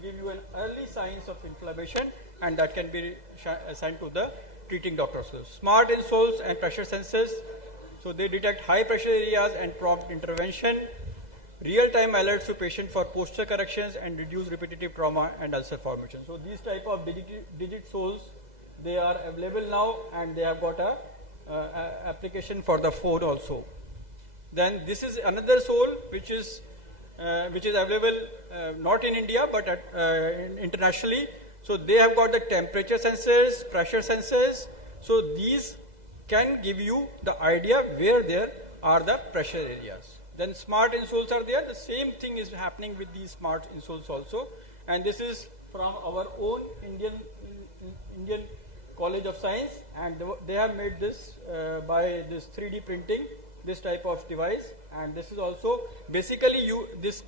give you an early signs of inflammation, and that can be sent to the treating doctor. So smart insoles and pressure sensors. So they detect high pressure areas and prompt intervention. Real-time alerts to patient for posture corrections and reduce repetitive trauma and ulcer formation. So these type of digit soles, they are available now, and they have got a application for the phone also. Then this is another sole which is available not in India but internationally. So they have got the temperature sensors, pressure sensors. So these can give you the idea where there are the pressure areas. Then smart insoles are there. The same thing is happening with these smart insoles also. And this is from our own Indian College of Science, and they have made this by this 3D printing, this type of device. And this is also basically this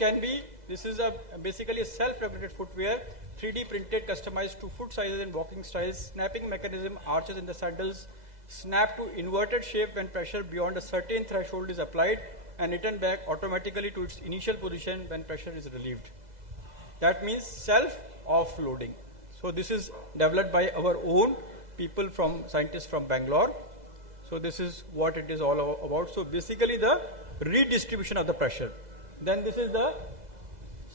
is basically a self-regulated footwear, 3D printed, customized to foot sizes and walking styles, snapping mechanism, arches in the sandals, snap to inverted shape when pressure beyond a certain threshold is applied, and return back automatically to its initial position when pressure is relieved. That means self-offloading. So this is developed by our own people scientists from Bangalore. So this is what it is all about. So basically the redistribution of the pressure. Then this is the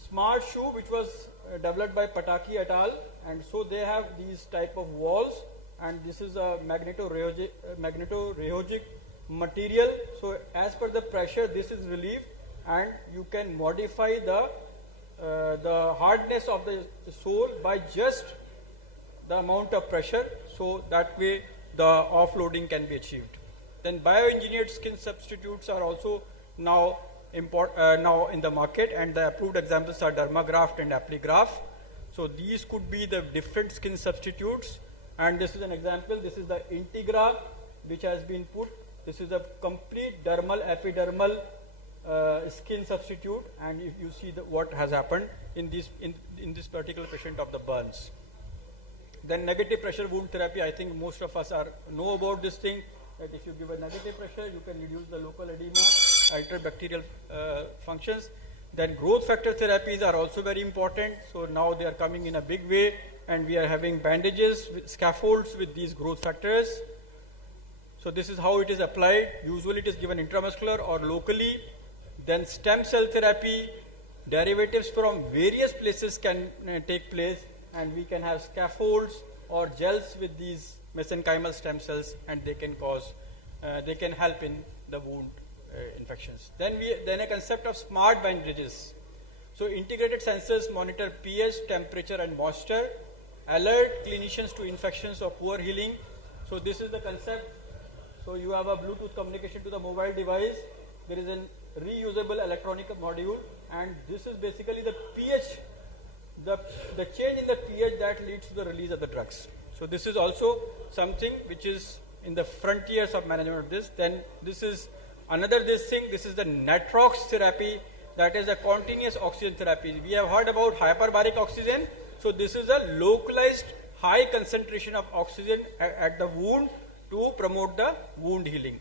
smart shoe which was developed by Pataki et al. And so they have these type of walls, and this is a magnetorehogic material. So as per the pressure, this is relieved, and you can modify the hardness of the sole by just the amount of pressure. So that way the offloading can be achieved. Then bioengineered skin substitutes are also now in the market, and the approved examples are Dermagraft and Apligraf. So these could be the different skin substitutes, and this is an example. This is the Integra which has been put. This is a complete dermal epidermal skin substitute, and if you see what has happened in this particular patient of the burns. Then negative pressure wound therapy. I think most of us know about this thing, that if you give a negative pressure, you can reduce the local edema, alter bacterial functions. Then growth factor therapies are also very important. So now they are coming in a big way, and we are having bandages with scaffolds with these growth factors. So this is how it is applied. Usually it is given intramuscular or locally. Then stem cell therapy, derivatives from various places can take place, and we can have scaffolds or gels with these mesenchymal stem cells, and they can help in the wound infections. Then a concept of smart bandages. So integrated sensors monitor pH, temperature and moisture, alert clinicians to infections or poor healing. So this is the concept. So you have a Bluetooth communication to the mobile device. There is a reusable electronic module, and this is basically the pH, the change in the pH that leads to the release of the drugs. So this is also something which is in the frontiers of management of this. Then this is another this is the Natrox therapy, that is a continuous oxygen therapy. We have heard about hyperbaric oxygen. So this is a localized high concentration of oxygen at the wound to promote the wound healing.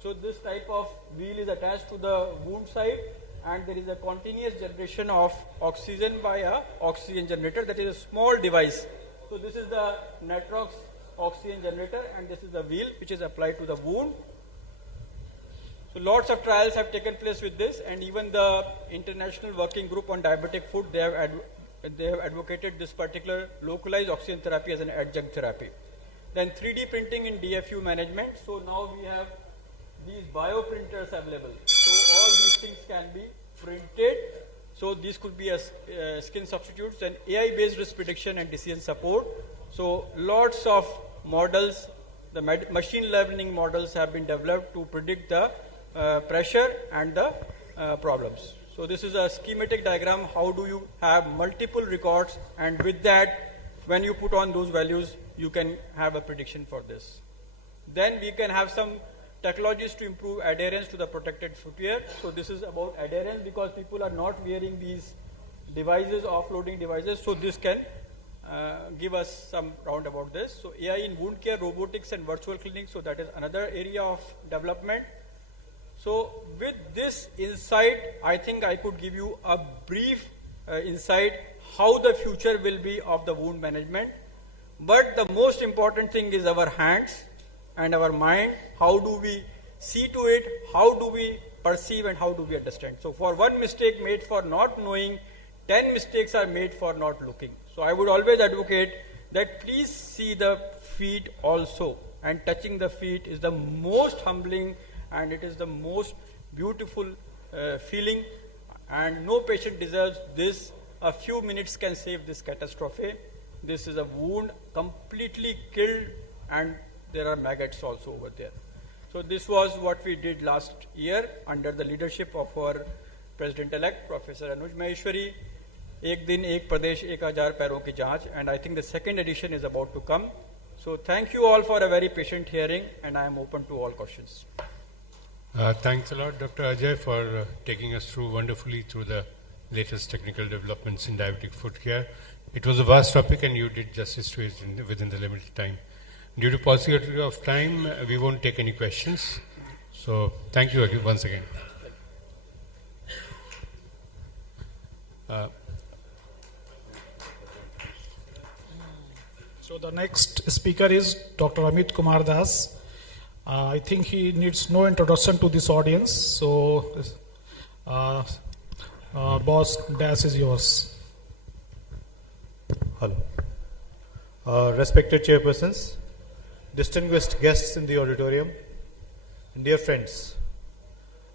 So this type of wheel is attached to the wound site, and there is a continuous generation of oxygen by a oxygen generator, that is a small device. So this is the Natrox oxygen generator, and this is the wheel which is applied to the wound. So lots of trials have taken place with this, and even the International Working Group on Diabetic Food, they have advocated this particular localized oxygen therapy as an adjunct therapy. Then 3D printing in DFU management. So now we have these bioprinters available. So all these things can be printed. So these could be as skin substitutes, and AI-based risk prediction and decision support. So lots of models, the machine learning models have been developed to predict the pressure and the problems. So this is a schematic diagram. How do you have multiple records, and with that, when you put on those values, you can have a prediction for this. Then we can have some technologies to improve adherence to the protected footwear. So this is about adherence, because people are not wearing these devices, offloading devices. So this can give us some round about this. So AI in wound care, robotics and virtual clinic. So that is another area of development. So with this insight, I think I could give you a brief insight how the future will be of the wound management. But the most important thing is our hands and our mind. How do we see to it? How do we perceive, and how do we understand? So for one mistake made for not knowing, 10 mistakes are made for not looking. So I would always advocate that please see the feet also, and touching the feet is the most humbling and it is the most beautiful feeling, and no patient deserves this. A few minutes can save this catastrophe. This is a wound completely killed, and there are maggots also over there. So this was what we did last year under the leadership of our President-elect, Professor Anuj Maheshwari. Ek din, ek pradesh, 1000 पैरों की जांच, and I think the second edition is about to come. So thank you all for a very patient hearing, and I am open to all questions. Thanks a lot, Dr. Ajay, for taking us through wonderfully through the latest technical developments in diabetic foot care. It was a vast topic, and you did justice to it within the limited time. Due to paucity of time, we won't take any questions. So thank you once again. So the next speaker is Dr. Amit Kumar Das. I think he needs no introduction to this audience. So, boss, Das is yours. Hello. Respected chairpersons, distinguished guests in the auditorium, dear friends.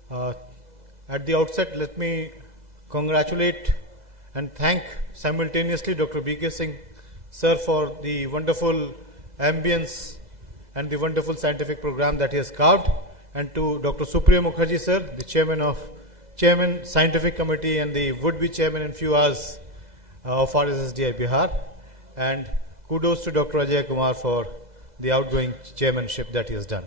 At the outset, let me congratulate and thank simultaneously Dr. B.K. Singh, sir, for the wonderful ambience and the wonderful scientific program that he has carved, and to Dr. Supriyo Mukherjee, sir, the chairman scientific committee and the would-be chairman in few hours of RSSDI BIHAR, and kudos to Dr. Ajay Kumar for the outgoing chairmanship that he has done.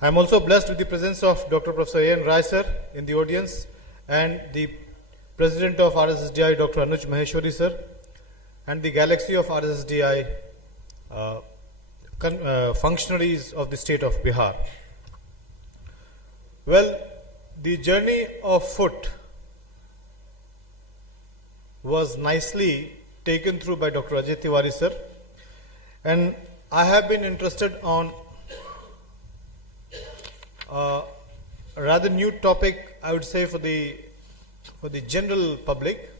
I am also blessed with the presence of Dr. Professor A.N. Rai, sir, in the audience, and the President of RSSDI, Dr. Anuj Maheshwari, sir, and the galaxy of RSSDI functionaries of the state of Bihar. Well, the journey of foot was nicely taken through by Dr. Ajay Tiwari, sir, and I have been interested on a rather new topic, I would say, for the general public,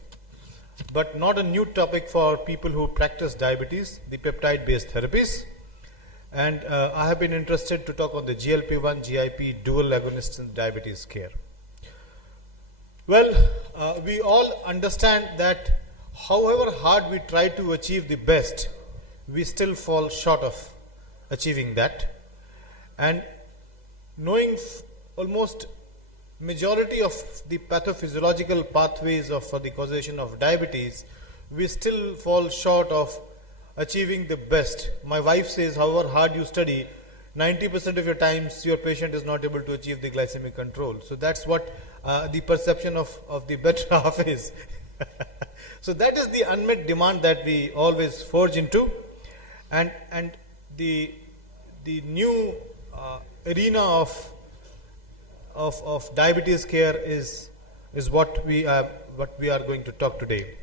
but not a new topic for people who practice diabetes, the peptide-based therapies. And I have been interested to talk on the GLP-1, GIP, dual agonists in diabetes care. Well, we all understand that however hard we try to achieve the best, we still fall short of achieving that. And knowing almost majority of the pathophysiological pathways for the causation of diabetes, we still fall short of achieving the best. My wife says, however hard you study, 90% of your times your patient is not able to achieve the glycemic control. So that's what the perception of the better half is. So that is the unmet demand that we always forge into, and the new arena of diabetes care is what we are going to talk today.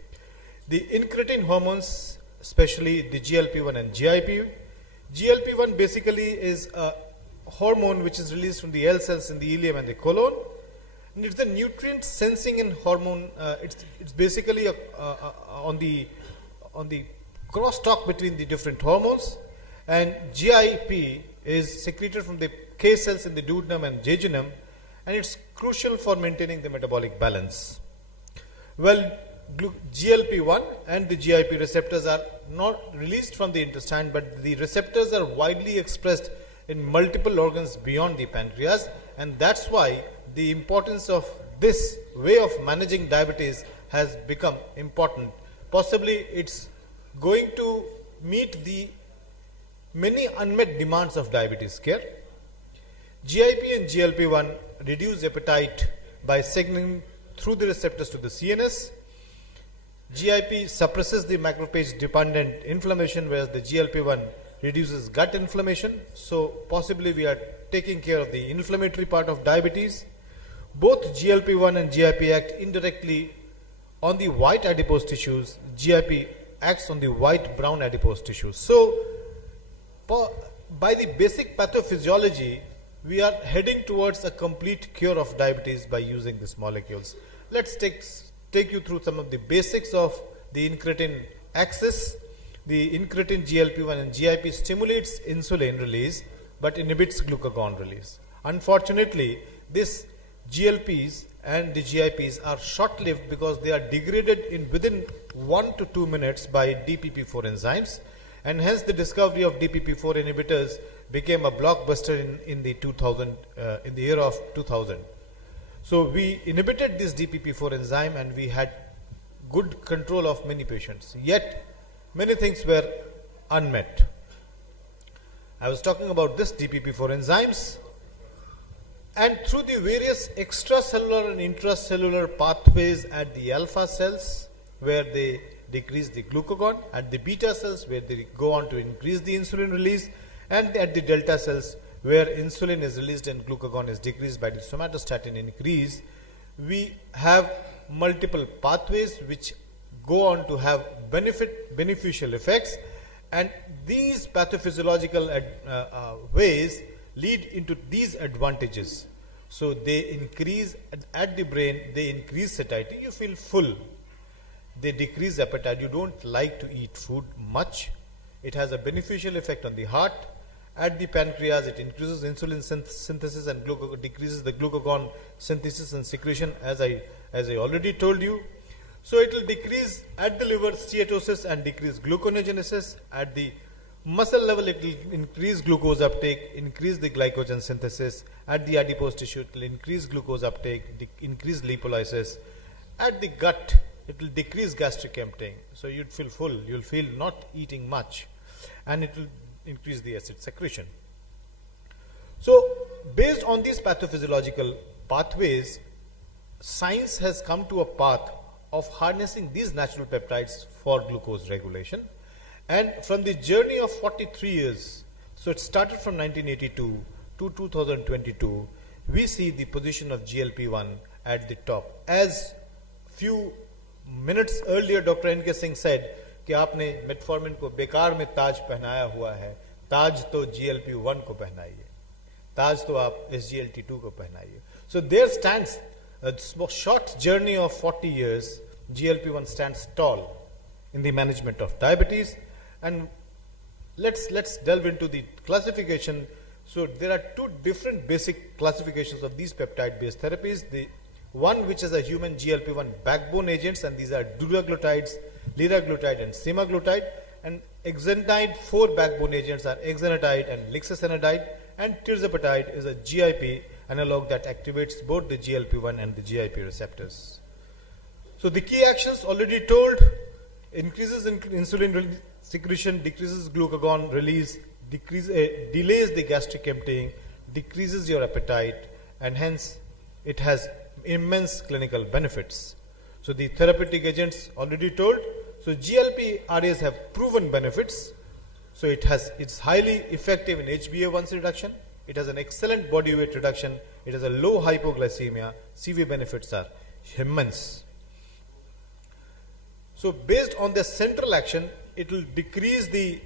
The incretin hormones, especially the GLP-1 and GIP, GLP-1 basically is a hormone which is released from the L cells in the ileum and the colon. And it's the nutrient sensing and hormone. It's basically on the crosstalk between the different hormones. And GIP is secreted from the K cells in the duodenum and jejunum, and it's crucial for maintaining the metabolic balance. Well, GLP-1 and the GIP receptors are not released from the intestine, but the receptors are widely expressed in multiple organs beyond the pancreas, and that's why the importance of this way of managing diabetes has become important. Possibly it's going to meet the many unmet demands of diabetes care. GIP and GLP-1 reduce appetite by signaling through the receptors to the CNS. GIP suppresses the macrophage dependent inflammation, whereas the GLP-1 reduces gut inflammation. So possibly we are taking care of the inflammatory part of diabetes. Both GLP-1 and GIP act indirectly on the white adipose tissues. GIP acts on the white brown adipose tissues. So by the basic pathophysiology, we are heading towards a complete cure of diabetes by using these molecules. Let's take you through some of the basics of the incretin axis. The incretin GLP-1 and GIP stimulates insulin release but inhibits glucagon release. Unfortunately, this GLPs and the GIPs are short-lived because they are degraded within 1 to 2 minutes by DPP-4 enzymes, and hence the discovery of DPP-4 inhibitors became a blockbuster in the year of 2000. So we inhibited this DPP-4 enzyme and we had good control of many patients, yet many things were unmet. I was talking about this DPP-4 enzymes, and through the various extracellular and intracellular pathways at the alpha cells where they decrease the glucagon, at the beta cells where they go on to increase the insulin release, and at the delta cells where insulin is released and glucagon is decreased by the somatostatin increase, we have multiple pathways which go on to have beneficial effects, and these pathophysiological ways lead into these advantages. So they increase at the brain, they increase satiety, you feel full. They decrease appetite, you don't like to eat food much. It has a beneficial effect on the heart. At the pancreas, it increases insulin synthesis and decreases the glucagon synthesis and secretion, as I already told you. So it will decrease at the liver steatosis and decrease gluconeogenesis. At the muscle level, it will increase glucose uptake, increase the glycogen synthesis. At the adipose tissue, it will increase glucose uptake, increase lipolysis. At the gut, it will decrease gastric emptying. So you'd feel full, you'll feel not eating much, and it will increase the acid secretion. So based on these pathophysiological pathways, science has come to a path of harnessing these natural peptides for glucose regulation. And from the journey of 43 years, so it started from 1982 to 2022, we see the position of GLP-1 at the top. As few minutes earlier Dr. N.K. Singh said कि आपने metformin को बेकार में ताज पहनाया हुआ है, ताज तो GLP-1 को पहनाइए, ताज तो आप SGLT2 को पहनाइए. So there stands a short journey of 40 years. GLP-1 stands tall in the management of diabetes. And let's delve into the classification. So there are two different basic classifications of these peptide-based therapies. The one which is a human GLP-1 backbone agents, and these are dulaglutide, liraglutide and semaglutide. And exenatide 4 backbone agents are exenatide and lixisenatide, and tirzepatide is a GIP analog that activates both the GLP-1 and the GIP receptors. So the key actions already told: increases in insulin secretion, decreases glucagon release, delays the gastric emptying, decreases your appetite, and hence it has immense clinical benefits. So the therapeutic agents already told. So GLP-RAs have proven benefits. So it's highly effective in HbA1c reduction. It has an excellent body weight reduction. It has a low hypoglycemia. CV benefits are immense. So based on the central action, it will decrease the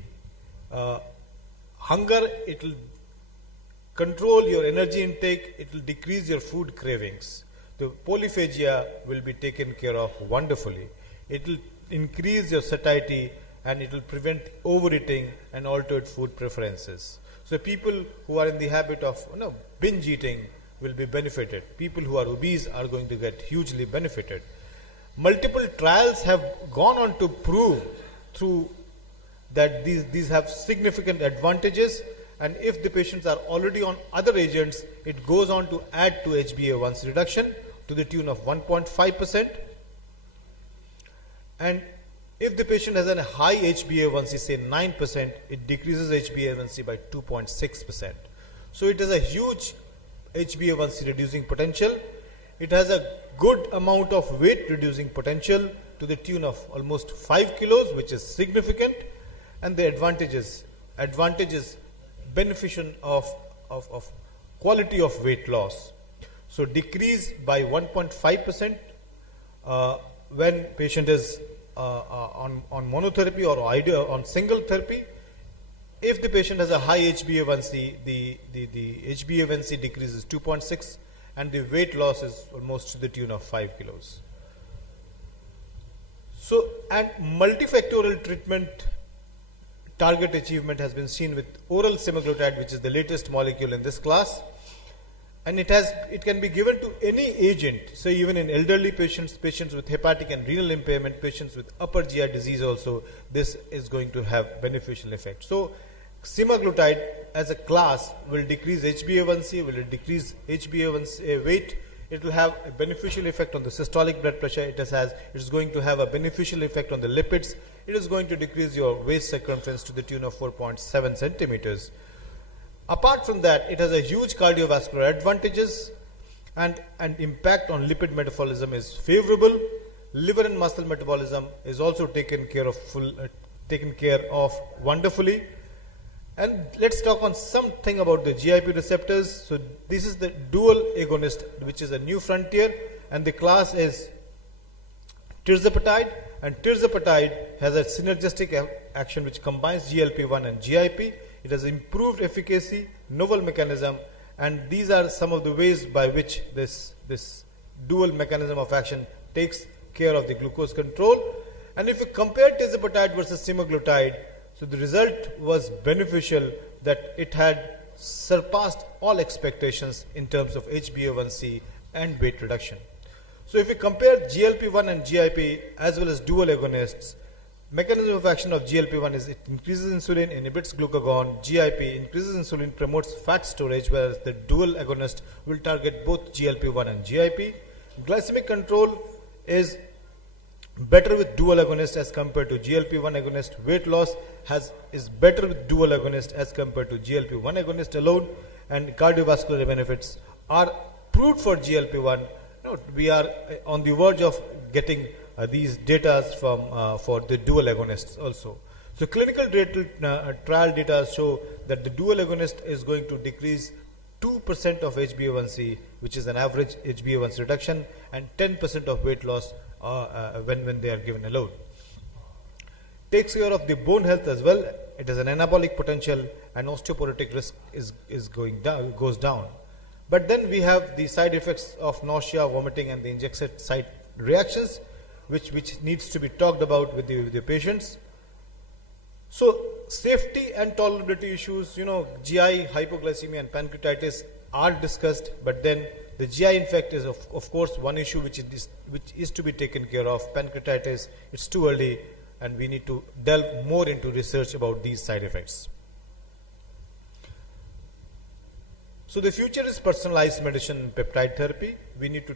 hunger, it will control your energy intake, it will decrease your food cravings. The polyphagia will be taken care of wonderfully. It will increase your satiety and it will prevent overeating and altered food preferences. So people who are in the habit of binge eating will be benefited. People who are obese are going to get hugely benefited. Multiple trials have gone on to prove through that these have significant advantages, and if the patients are already on other agents, it goes on to add to HbA1c reduction to the tune of 1.5%. And if the patient has a high HbA1c, say 9%, it decreases HbA1c by 2.6%. So it has a huge HbA1c reducing potential. It has a good amount of weight reducing potential to the tune of almost 5 kilos, which is significant. And the advantages beneficial of quality of weight loss. So decrease by 1.5% when patient is on monotherapy or on single therapy. If the patient has a high HbA1c, the HbA1c decreases 2.6 and the weight loss is almost to the tune of 5 kilos. So, and multifactorial treatment target achievement has been seen with oral semaglutide, which is the latest molecule in this class, and it can be given to any agent. So even in elderly patients with hepatic and renal impairment, patients with upper GI disease also, this is going to have beneficial effect. So semaglutide as a class will decrease HbA1c, will decrease HbA1c weight. It will have a beneficial effect on the systolic blood pressure. It is going to have a beneficial effect on the lipids. It is going to decrease your waist circumference to the tune of 4.7 centimeters. Apart from that, it has a huge cardiovascular advantages, and impact on lipid metabolism is favorable. Liver and muscle metabolism is also taken care of wonderfully. And let's talk on something about the GIP receptors. So this is the dual agonist, which is a new frontier, and the class is tirzepatide, and tirzepatide has a synergistic action which combines GLP-1 and GIP. It has improved efficacy, novel mechanism, and these are some of the ways by which this dual mechanism of action takes care of the glucose control. And if you compare tirzepatide versus semaglutide, so the result was beneficial, that it had surpassed all expectations in terms of HbA1c and weight reduction. So if you compare GLP-1 and GIP as well as dual agonists, mechanism of action of GLP-1 is it increases insulin, inhibits glucagon. GIP increases insulin, promotes fat storage, whereas the dual agonist will target both GLP-1 and GIP. Glycemic control is better with dual agonist as compared to GLP-1 agonist. Weight loss is better with dual agonist as compared to GLP-1 agonist alone, and cardiovascular benefits are proved for GLP-1. We are on the verge of getting these data for the dual agonists also. So clinical trial data show that the dual agonist is going to decrease 2% of HbA1c, which is an average HbA1c reduction, and 10% of weight loss when they are given alone. Takes care of the bone health as well. It has an anabolic potential, and osteoporotic risk goes down. But then we have the side effects of nausea, vomiting, and the injection site reactions, which needs to be talked about with the patients. So safety and tolerability issues, GI, hypoglycemia, and pancreatitis are discussed, but then the GI infect is of course one issue which is to be taken care of. Pancreatitis, it's too early, and we need to delve more into research about these side effects. So the future is personalized medicine and peptide therapy. We need to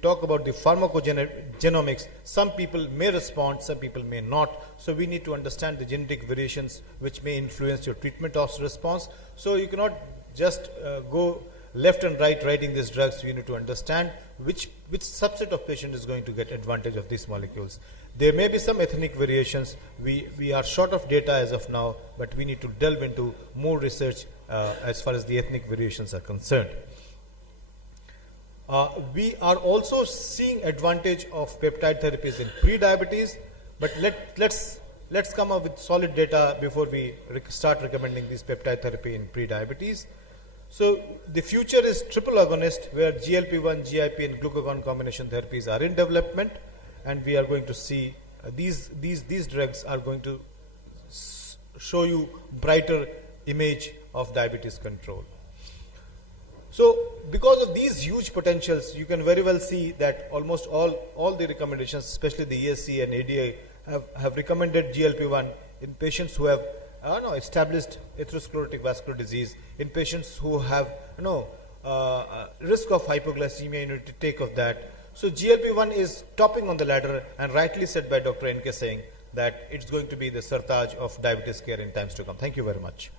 talk about the pharmacogenomics. Some people may respond, some people may not. So we need to understand the genetic variations which may influence your treatment response. So you cannot just go left and right writing these drugs. You need to understand which subset of patient is going to get advantage of these molecules. There may be some ethnic variations. We are short of data as of now, but we need to delve into more research as far as the ethnic variations are concerned. We are also seeing advantage of peptide therapies in pre-diabetes, but let's let's come up with solid data before we start recommending this peptide therapy in pre-diabetes. So the future is triple agonist, where GLP-1, GIP and glucagon combination therapies are in development, and we are going to see these drugs are going to show you brighter image of diabetes control. So because of these huge potentials, you can very well see that almost all the recommendations, especially the ESC and ADA, have recommended GLP-1 in patients who have established atherosclerotic vascular disease, in patients who have risk of hypoglycemia, you need to take of that. So GLP-1 is topping on the ladder, and rightly said by Dr. NK saying that it's going to be the Sartaj of diabetes care in times to come. Thank you very much.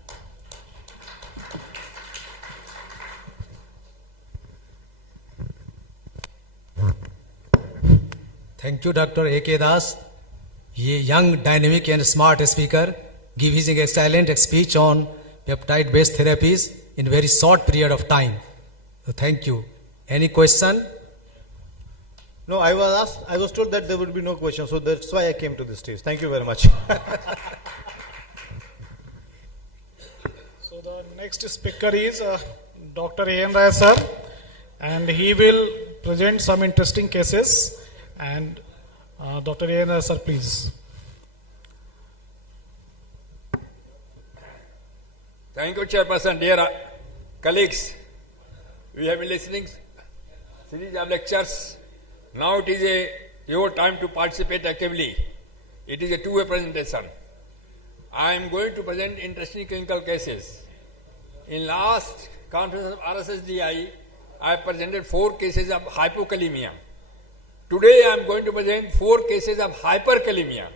Thank you, Dr. A.K. Das. ये young, dynamic and smart speaker give his excellent speech on peptide-based therapies in very short period of time. So thank you. Any question? No, I was told that there would be no question, so that's why I came to this stage. Thank you very much. So the next speaker is Dr. A.N. Rai sir, and he will present some interesting cases. And Dr. A.N. Rai sir, please. Thank you, Chairperson. Dear colleagues, we have been listening series of lectures. Now it is your time to participate actively. It is a two-way presentation. I am going to present interesting clinical cases. In last conference of RSSDI, I presented 4 cases of hypokalemia. Today I am going to present 4 cases of hyperkalemia.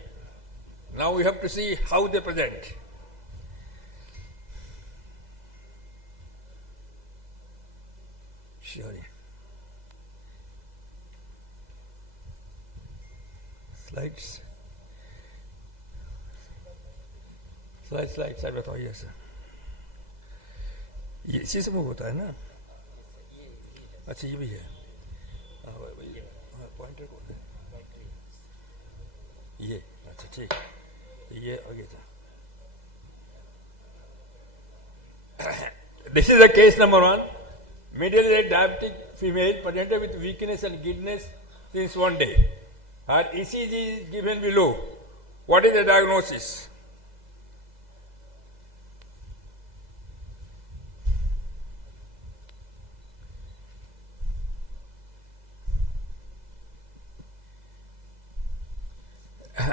Now we have to see how they present. Sorry. Slides. Slides बताइए sir. ये इसी से move होता है ना? अच्छा ये भी है. पॉइंटर कौन है? ये अच्छा ठीक. ये आगे था. This is the case number 1. Middle-aged diabetic female presented with weakness and giddiness since one day. Her ECG is given below. What is the diagnosis?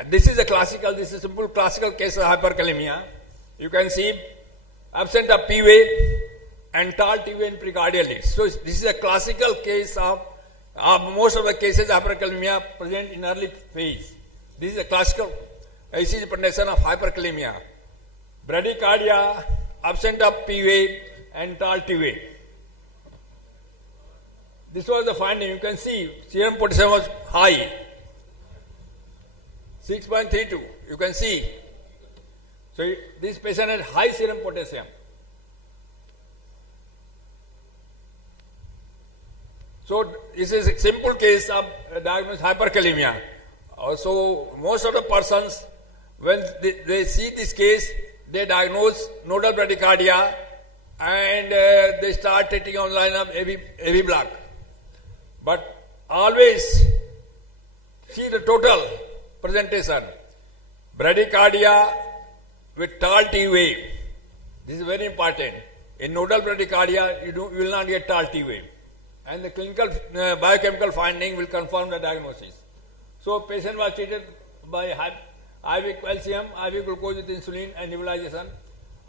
This is a simple classical case of hyperkalemia. You can see absent of P wave and tall T wave in precardial leads. So this is a classical case of most of the cases of hyperkalemia present in early phase. This is a classical ECG presentation of hyperkalemia. Bradycardia, absent of P wave and tall T wave. This was the finding. You can see serum potassium was high. 6.32, you can see. So this patient had high serum potassium. So this is a simple case of diagnosed hyperkalemia. So most of the persons, when they see this case, they diagnose nodal bradycardia and they start treating on line of AV block. But always see the total presentation. Bradycardia with tall T wave. This is very important. In nodal bradycardia, you will not get tall T wave. And the clinical biochemical finding will confirm the diagnosis. So patient was treated by IV calcium, IV glucose with insulin and nebulization.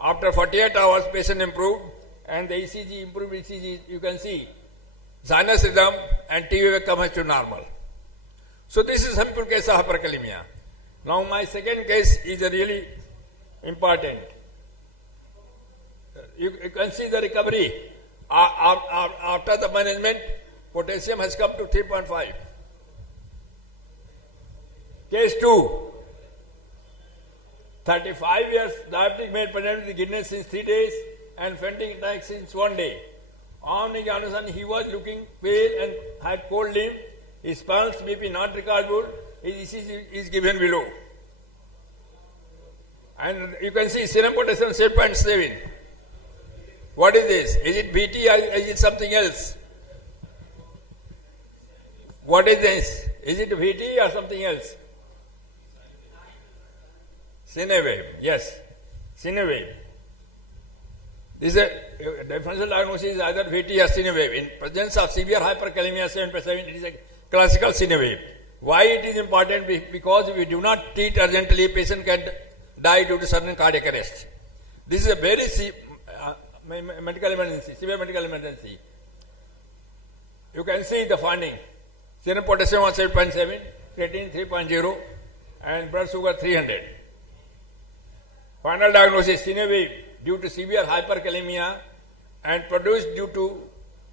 After 48 hours, patient improved and the ECG, improved ECG, you can see sinus rhythm and T wave comes to normal. So this is a simple case of hyperkalemia. Now my second case is really important. You can see the recovery. After the management, potassium has come to 3.5. Case 2. 35 years, diabetic male presented with giddiness since 3 days and fainting attack since 1 day. On examination, he was looking pale and had cold limb. His pulse BP not recordable. His ECG is given below. And you can see serum potassium 7.7. What is this? Is it VT or is it something else? What is this? Is it VT or something else? Cine wave, yes. Cine wave. This is a differential diagnosis is either VT or cine wave. In presence of severe hyperkalemia 7.7, it is a classical cine wave. Why it is important? Because if we do not treat urgently, patient can die due to sudden cardiac arrest. This is a very medical emergency, severe medical emergency. You can see the finding. Serum potassium was 7.7, creatine 3.0, and blood sugar 300. Final diagnosis, cine wave due to severe hyperkalemia and produced due to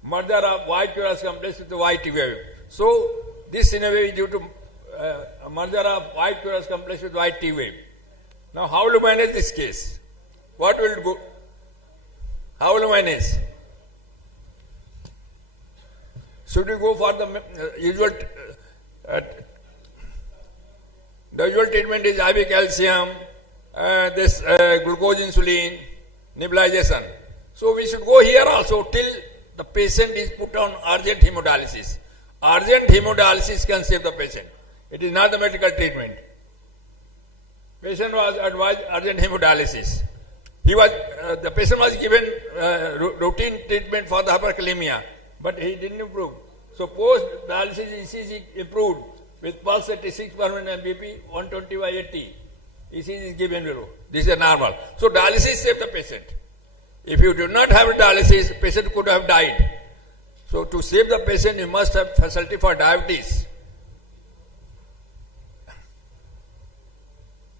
merger of white curious complex with the white T wave. So, this cine wave is due to merger of white curious complex with white T wave. Now, how will you manage this case? What will go? How will you manage? Should we go for the usual? The usual treatment is IV calcium, this glucose insulin, nebulization. So we should go here also till the patient is put on urgent hemodialysis. Urgent hemodialysis can save the patient. It is not the medical treatment. Patient was advised urgent hemodialysis. The patient was given routine treatment for the hyperkalemia, but he didn't improve. So post-dialysis ECG improved with pulse 86 per minute and BP 120 by 80. ECG is given below. This is normal. So dialysis saved the patient. If you do not have dialysis, patient could have died. So to save the patient, you must have facility for diabetes.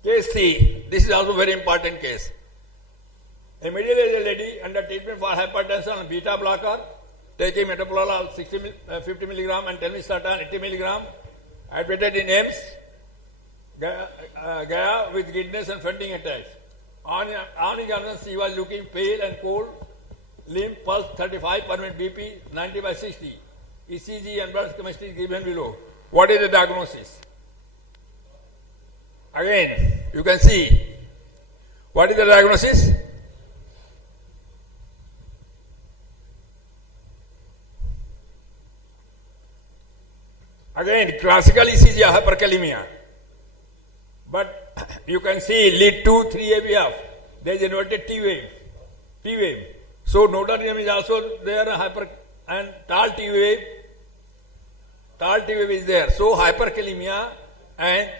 Case C. This is also very important case. Immediately a lady under treatment for hypertension on beta blocker, taking metoprolol 50 milligram and telmisartan 80 milligram, admitted in AIMS, Gaya with giddiness and fainting attacks. On examination, she was looking pale and cold, limp, pulse 35 per minute, BP 90 by 60. ECG and blood chemistry given below. What is the diagnosis? Again, you can see what is the diagnosis? Again, classical ECG hyperkalemia. But you can see lead 2, 3 AVF. There is inverted T wave. So nodal rhythm is also there, and tall T wave is there. So hyperkalemia and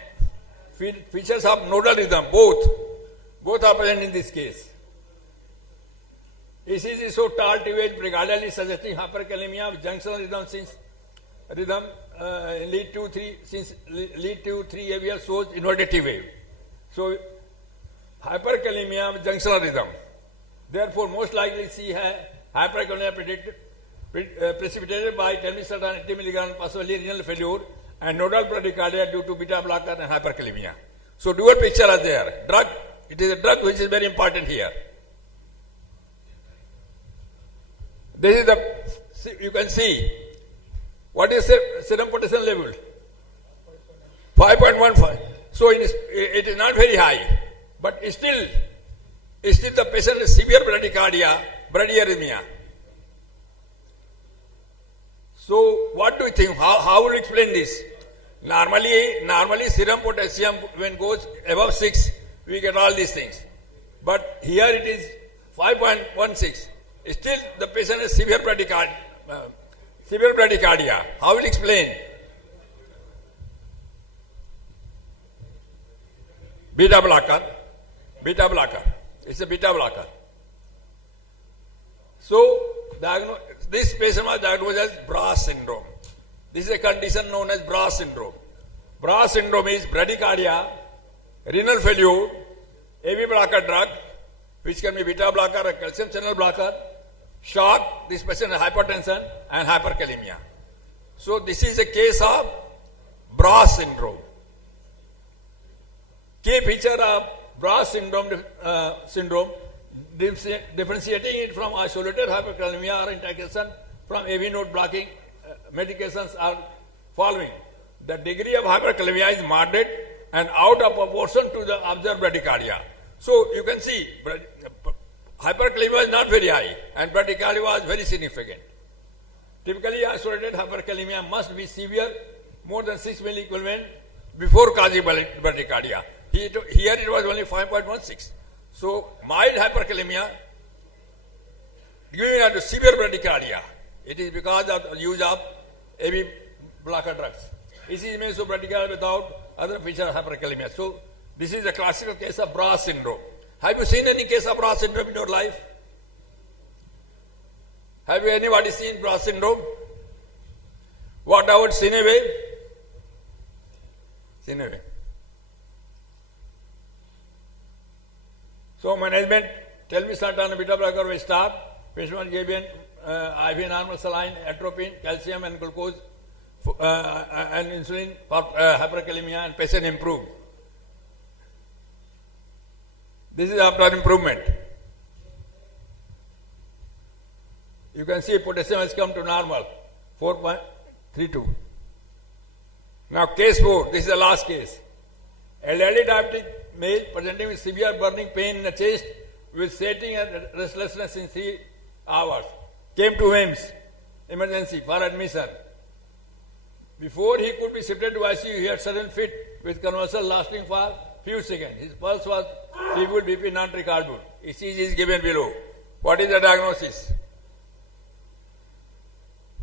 features of nodal rhythm, both are present in this case. ECG so tall T wave precardially suggesting hyperkalemia with junctional rhythm lead 2, 3 AVL shows inverted T wave. So hyperkalemia with junctional rhythm. Therefore, most likely see hyperkalemia precipitated by telmisartan 80 mg, possibly renal failure, and nodal bradycardia due to beta blocker and hyperkalemia. So dual picture are there. Drug, it is a drug which is very important here. This is the, you can see, what is serum potassium level? 5.15. So it is not very high, but still the patient is severe bradycardia, bradyarrhythmia. So what do you think? How will you explain this? Normally serum potassium when goes above 6, we get all these things. But here it is 5.16. Still the patient is severe bradycardia. How will you explain? Beta blocker. It's a beta blocker. So, this patient was diagnosed as Brass syndrome. This is a condition known as Brass syndrome. Brass syndrome is bradycardia, renal failure, AV blocker drug, which can be beta blocker or calcium channel blocker, shock, this patient has hypertension and hyperkalemia. So this is a case of Brass syndrome. Key feature of Brass syndrome, differentiating it from isolated hyperkalemia or intoxication from AV node blocking medications are following. The degree of hyperkalemia is moderate and out of proportion to the observed bradycardia. So you can see hyperkalemia is not very high and bradycardia was very significant. Typically isolated hyperkalemia must be severe, more than 6 milliequivalent before causing bradycardia. Here it was only 5.16. So mild hyperkalemia giving to severe bradycardia. It is because of the use of AB blocker drugs. ECG may show bradycardia without other features of hyperkalemia. So this is a classical case of Bras syndrome. Have you seen any case of Bras syndrome in your life? Have you anybody seen Bras syndrome? What about Sineve? Sineve. So management, tell me certain beta blocker will start. Patient was given IV normal saline, atropine, calcium and glucose and insulin for hyperkalemia, and patient improved. This is after improvement. You can see potassium has come to normal, 4.32. Now case 4, this is the last case. Elderly diabetic male presenting with severe burning pain in the chest with sweating and restlessness in 3 hours. Came to HIMS, emergency for admission. Before he could be shifted to ICU, he had sudden fit with convulsion lasting for few seconds. His pulse was feeble, BP not recordable. ECG is given below. What is the diagnosis?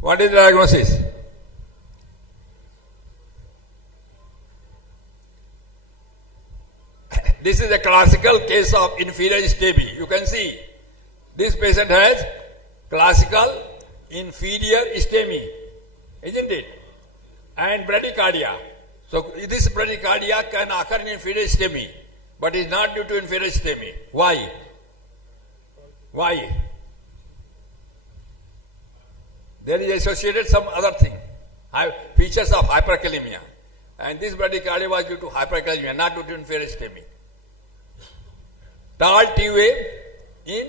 What is the diagnosis? This is a classical case of inferior ischemia. You can see this patient has classical inferior ischemia, isn't it? And bradycardia. So this bradycardia can occur in inferior ischemia, but is not due to inferior ischemia. Why? Why? There is associated some other thing, features of hyperkalemia. And this bradycardia was due to hyperkalemia, not due to inferior ischemia. Tall T wave in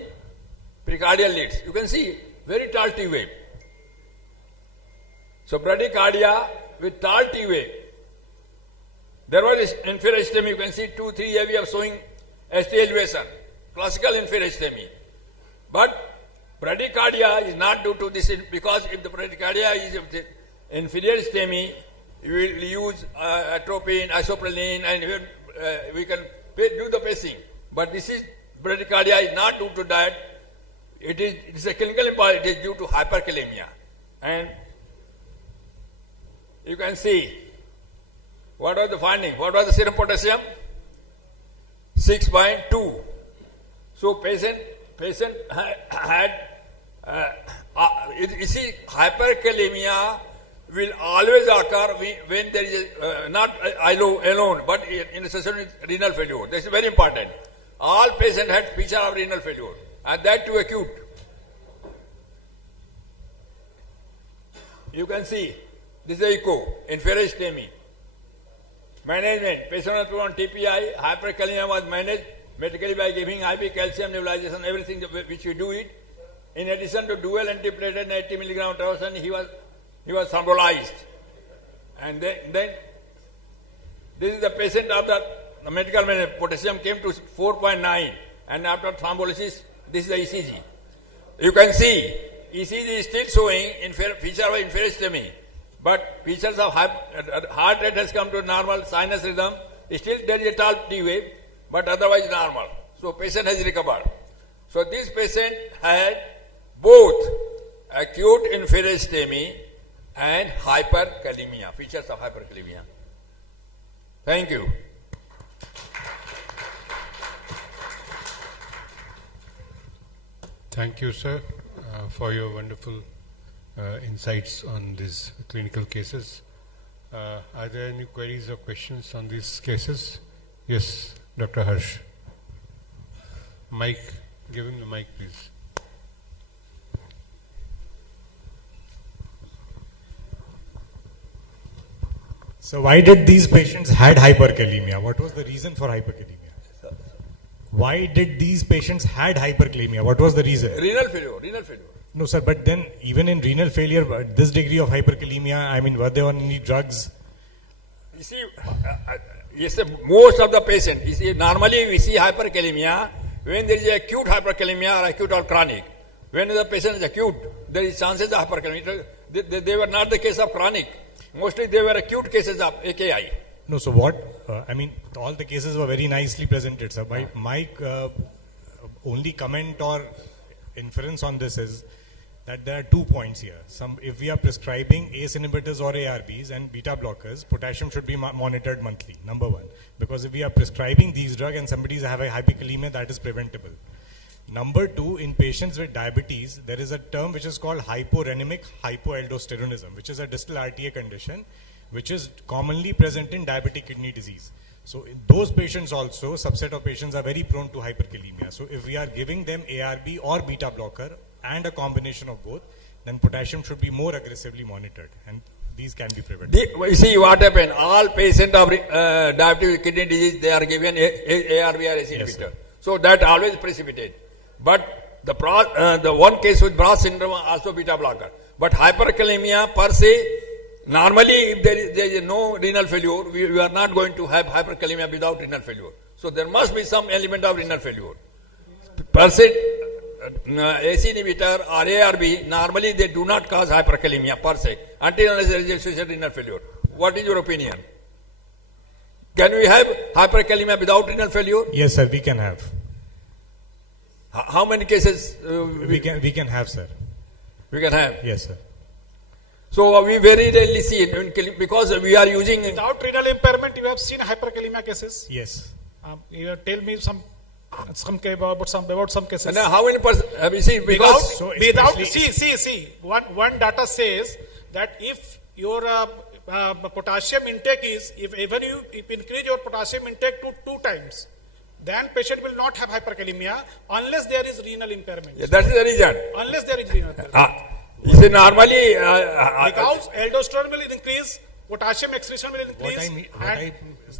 precardial leads. You can see very tall T wave. So bradycardia with tall T wave. There was inferior ischemia. You can see 2-3 AV of showing ST elevation. Classical inferior ischemia. But bradycardia is not due to this, because if the bradycardia is inferior ischemia, we will use atropine, isoprelin, and we can do the pacing. But this is bradycardia is not due to that. It is a clinical impairment. It is due to hyperkalemia. And you can see what was the finding. What was the serum potassium? 6.2. So patient had you see, hyperkalemia will always occur when there is not alone, but in association with renal failure. This is very important. All patients had feature of renal failure, and that too acute. You can see this is echo, inferior ischemia. Management, patient was put on TPI, hyperkalemia was managed medically by giving IV calcium nebulization, everything which we do it. In addition to dual antiplatelet and 80 milligram taurusin, he was thrombolized. And then this is the patient of the medical management. Potassium came to 4.9, and after thrombolysis, this is the ECG. You can see ECG is still showing feature of inferior ischemia, but features of heart rate has come to normal, sinus rhythm. Still there is a tall T wave, but otherwise normal. So patient has recovered. So this patient had both acute inferior ischemia and hyperkalemia, features of hyperkalemia. Thank you. Thank you, sir, for your wonderful insights on these clinical cases. Are there any queries or questions on these cases? Yes, Dr. Harsh. Mic, give him the mic, please. So why did these patients had hyperkalemia? What was the reason for hyperkalemia? Why did these patients had hyperkalemia? What was the reason? Renal failure. No, sir, but then even in renal failure, this degree of hyperkalemia, I mean, were they on any drugs? You see, Yes, most of the patients, you see, normally we see hyperkalemia when there is acute hyperkalemia or acute or chronic. When the patient is acute, there is chances of hyperkalemia. They were not the case of chronic. Mostly they were acute cases of AKI. No, so what, all the cases were very nicely presented, sir. My only comment or inference on this is that there are 2 points here. If we are prescribing ACE inhibitors or ARBs and beta blockers, potassium should be monitored monthly, number one. Because if we are prescribing these drugs and somebody is having hyperkalemia, that is preventable. Number two, in patients with diabetes, there is a term which is called hyporenemic hypoaldosteronism, which is a distal RTA condition, which is commonly present in diabetic kidney disease. So in those patients also, subset of patients are very prone to hyperkalemia. So if we are giving them ARB or beta blocker and a combination of both, then potassium should be more aggressively monitored, and these can be prevented. You see what happened, all patients of diabetic kidney disease, they are given ARB or ACE inhibitor. So that always precipitate. But the one case with Brass syndrome also beta blocker. But hyperkalemia per se, normally if there is no renal failure, we are not going to have hyperkalemia without renal failure. So there must be some element of renal failure. Per se, ACE inhibitor or ARB, normally they do not cause hyperkalemia per se, until unless there is associated renal failure. What is your opinion? Can we have hyperkalemia without renal failure? Yes, sir, we can have. How many cases? We can have, sir. We can have? Yes, sir. So we very rarely see it because we are using... Without renal impairment, you have seen hyperkalemia cases? Yes. You tell me about some cases. And how many percent have you seen? Because see. One data says that if your potassium intake is, if increase your potassium intake to 2 times, then patient will not have hyperkalemia unless there is renal impairment. Yeah, that is the reason. Unless there is renal impairment. You see, normally... because aldosterone will increase, potassium excretion will increase.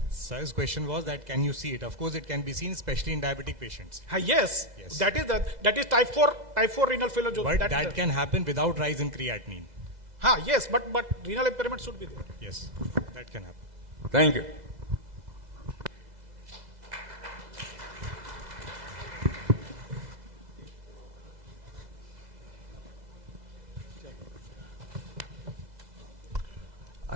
Sir's question was that can you see it? Of course, it can be seen, especially in diabetic patients. Yes. That is type 4 renal failure. But that can happen without rise in creatinine. Yes, but renal impairment should be there. Yes, that can happen. Thank you.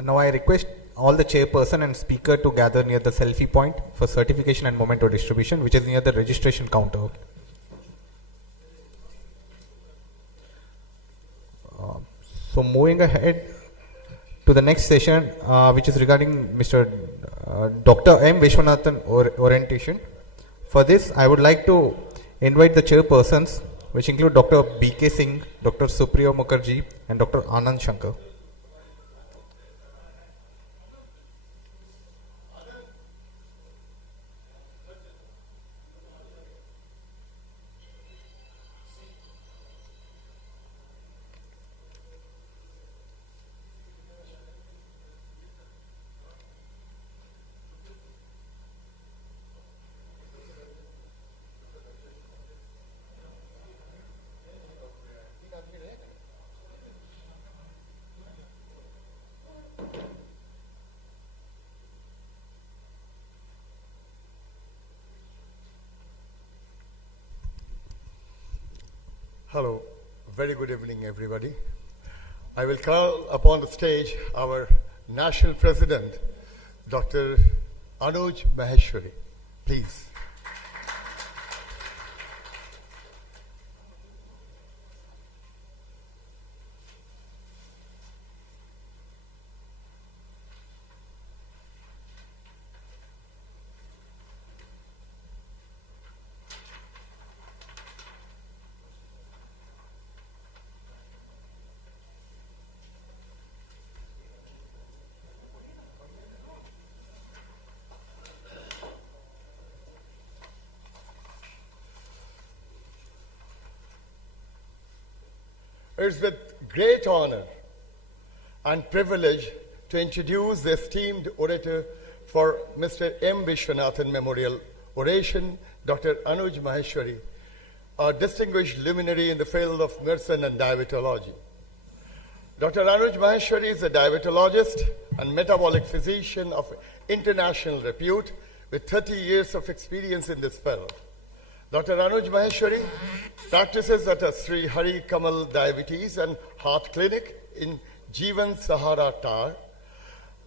Now I request all the chairperson and speaker to gather near the selfie point for certification and memento distribution, which is near the registration counter. So moving ahead to the next session, which is regarding Mr. Dr. M. Vishwanathan orientation. For this, I would like to invite the chairpersons, which include Dr. B.K. Singh, Dr. Supriyo Mukherjee, and Dr. Anand Shankar. Hello, very good evening, everybody. I will call upon the stage our National President, Dr. Anuj Maheshwari. Please. It's with great honor and privilege to introduce the esteemed orator for Mr. M. Vishwanathan Memorial Oration, Dr. Anuj Maheshwari, a distinguished luminary in the field of medicine and diabetology. Dr. Anuj Maheshwari is a diabetologist and metabolic physician of international repute with 30 years of experience in this field. Dr. Anuj Maheshwari practices at a Sri Hari Kamal Diabetes and Heart Clinic in Jeevan Sahara Tar,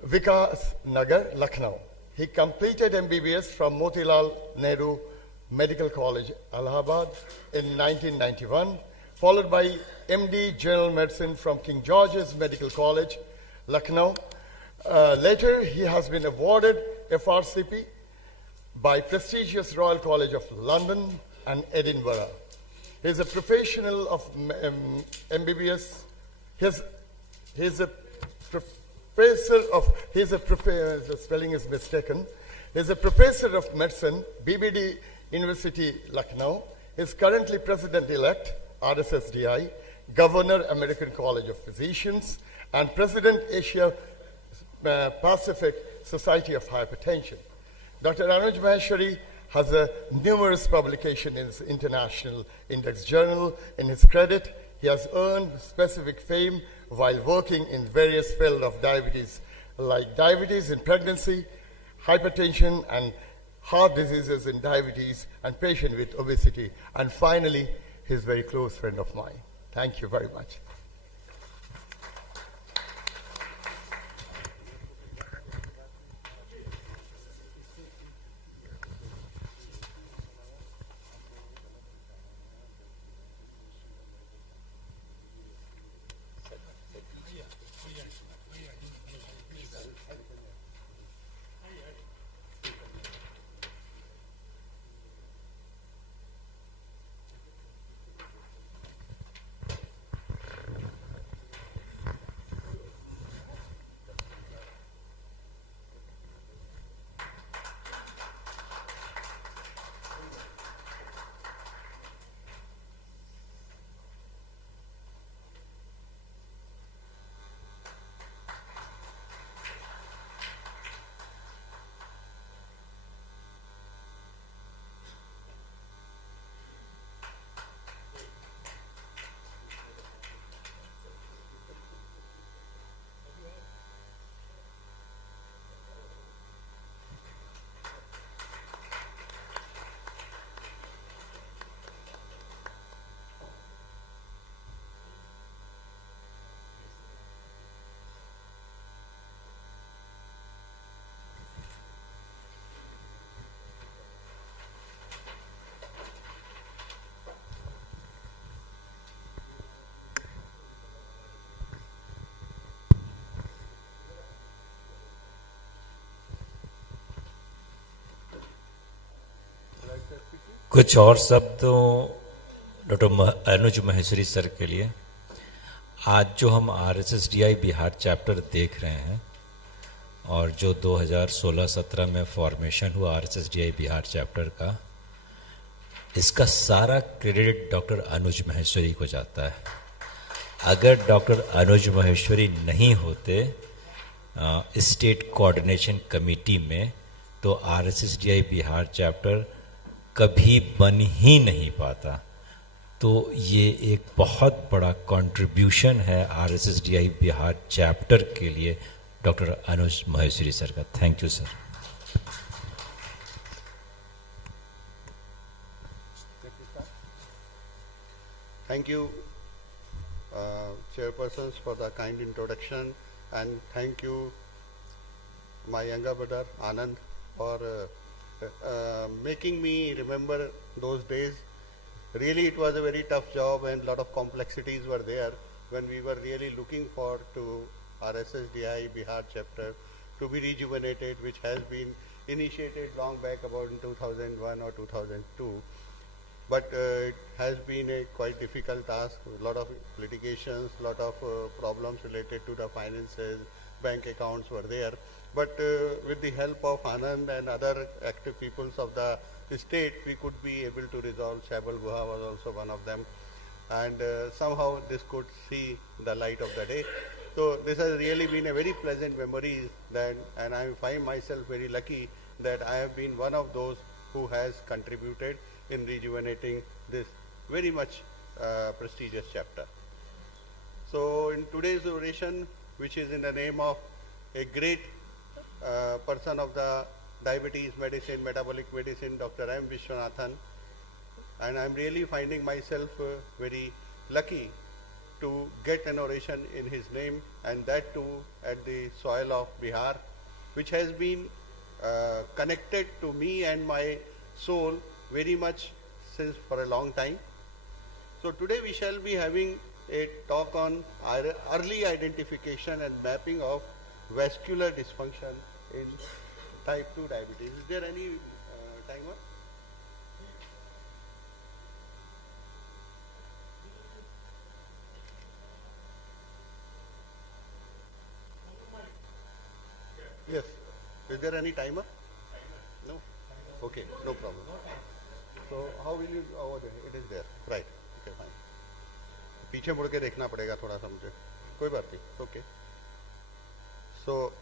Vikas Nagar, Lucknow. He completed MBBS from Motilal Nehru Medical College, Allahabad in 1991, followed by MD General Medicine from King George's Medical College, Lucknow. Later, he has been awarded FRCP by prestigious Royal College of London and Edinburgh. He is a professional of MBBS. The spelling is mistaken. He is a professor of medicine, BBD University, Lucknow. He is currently president-elect, RSSDI, Governor, American College of Physicians, and President, Asia Pacific Society of Hypertension. Dr. Anuj Maheshwari has numerous publications in his international index journal. In his credit, he has earned specific fame while working in various fields of diabetes, like diabetes in pregnancy, hypertension, and heart diseases in diabetes, and patients with obesity. And finally, he's a very close friend of mine. Thank you very much. कुछ और शब्दों doctor Anuj Maheshwari sir के लिए। आज जो हम RSSDI Bihar chapter देख रहे हैं और जो 2016-17 में फॉर्मेशन हुआ RSSDI बिहार चैप्टर का, इसका सारा क्रेडिट डॉक्टर अनुज महेश्वरी को जाता है। अगर डॉक्टर अनुज महेश्वरी नहीं होते स्टेट कोऑर्डिनेशन कमेटी में, तो RSSDI बिहार चैप्टर कभी बन ही नहीं पाता। तो ये एक बहुत बड़ा कंट्रीब्यूशन है RSSDI बिहार चैप्टर के लिए डॉक्टर अनुज महेश्वरी सर का। Thank you sir. Thank you, chairpersons, for the kind introduction, and thank you, my younger brother Anand, for making me remember those days. Really, it was a very tough job, and a lot of complexities were there when we were really looking forward to RSSDI Bihar chapter to be rejuvenated, which has been initiated long back about in 2001 or 2002. But it has been a quite difficult task, a lot of litigations, a lot of problems related to the finances, bank accounts were there. But with the help of Anand and other active peoples of the state, we could be able to resolve. Chabal Guha was also one of them. And somehow this could see the light of the day. So this has really been a very pleasant memory, that, and I find myself very lucky that I have been one of those who has contributed in rejuvenating this very much prestigious chapter. So in today's oration, which is in the name of a great person of the diabetes medicine, metabolic medicine, Dr. M. Vishwanathan. And I'm really finding myself very lucky to get an oration in his name, and that too at the soil of Bihar, which has been connected to me and my soul very much since for a long time. So today we shall be having a talk on early identification and mapping of vascular dysfunction in type 2 diabetes. Is there any timer? Yes. Is there any timer? No? Okay, no problem. So how will you, oh, it is there, right. Okay, fine. पीछे मुड़ के देखना पड़ेगा थोड़ा सा मुझे, कोई बात नहीं, okay. So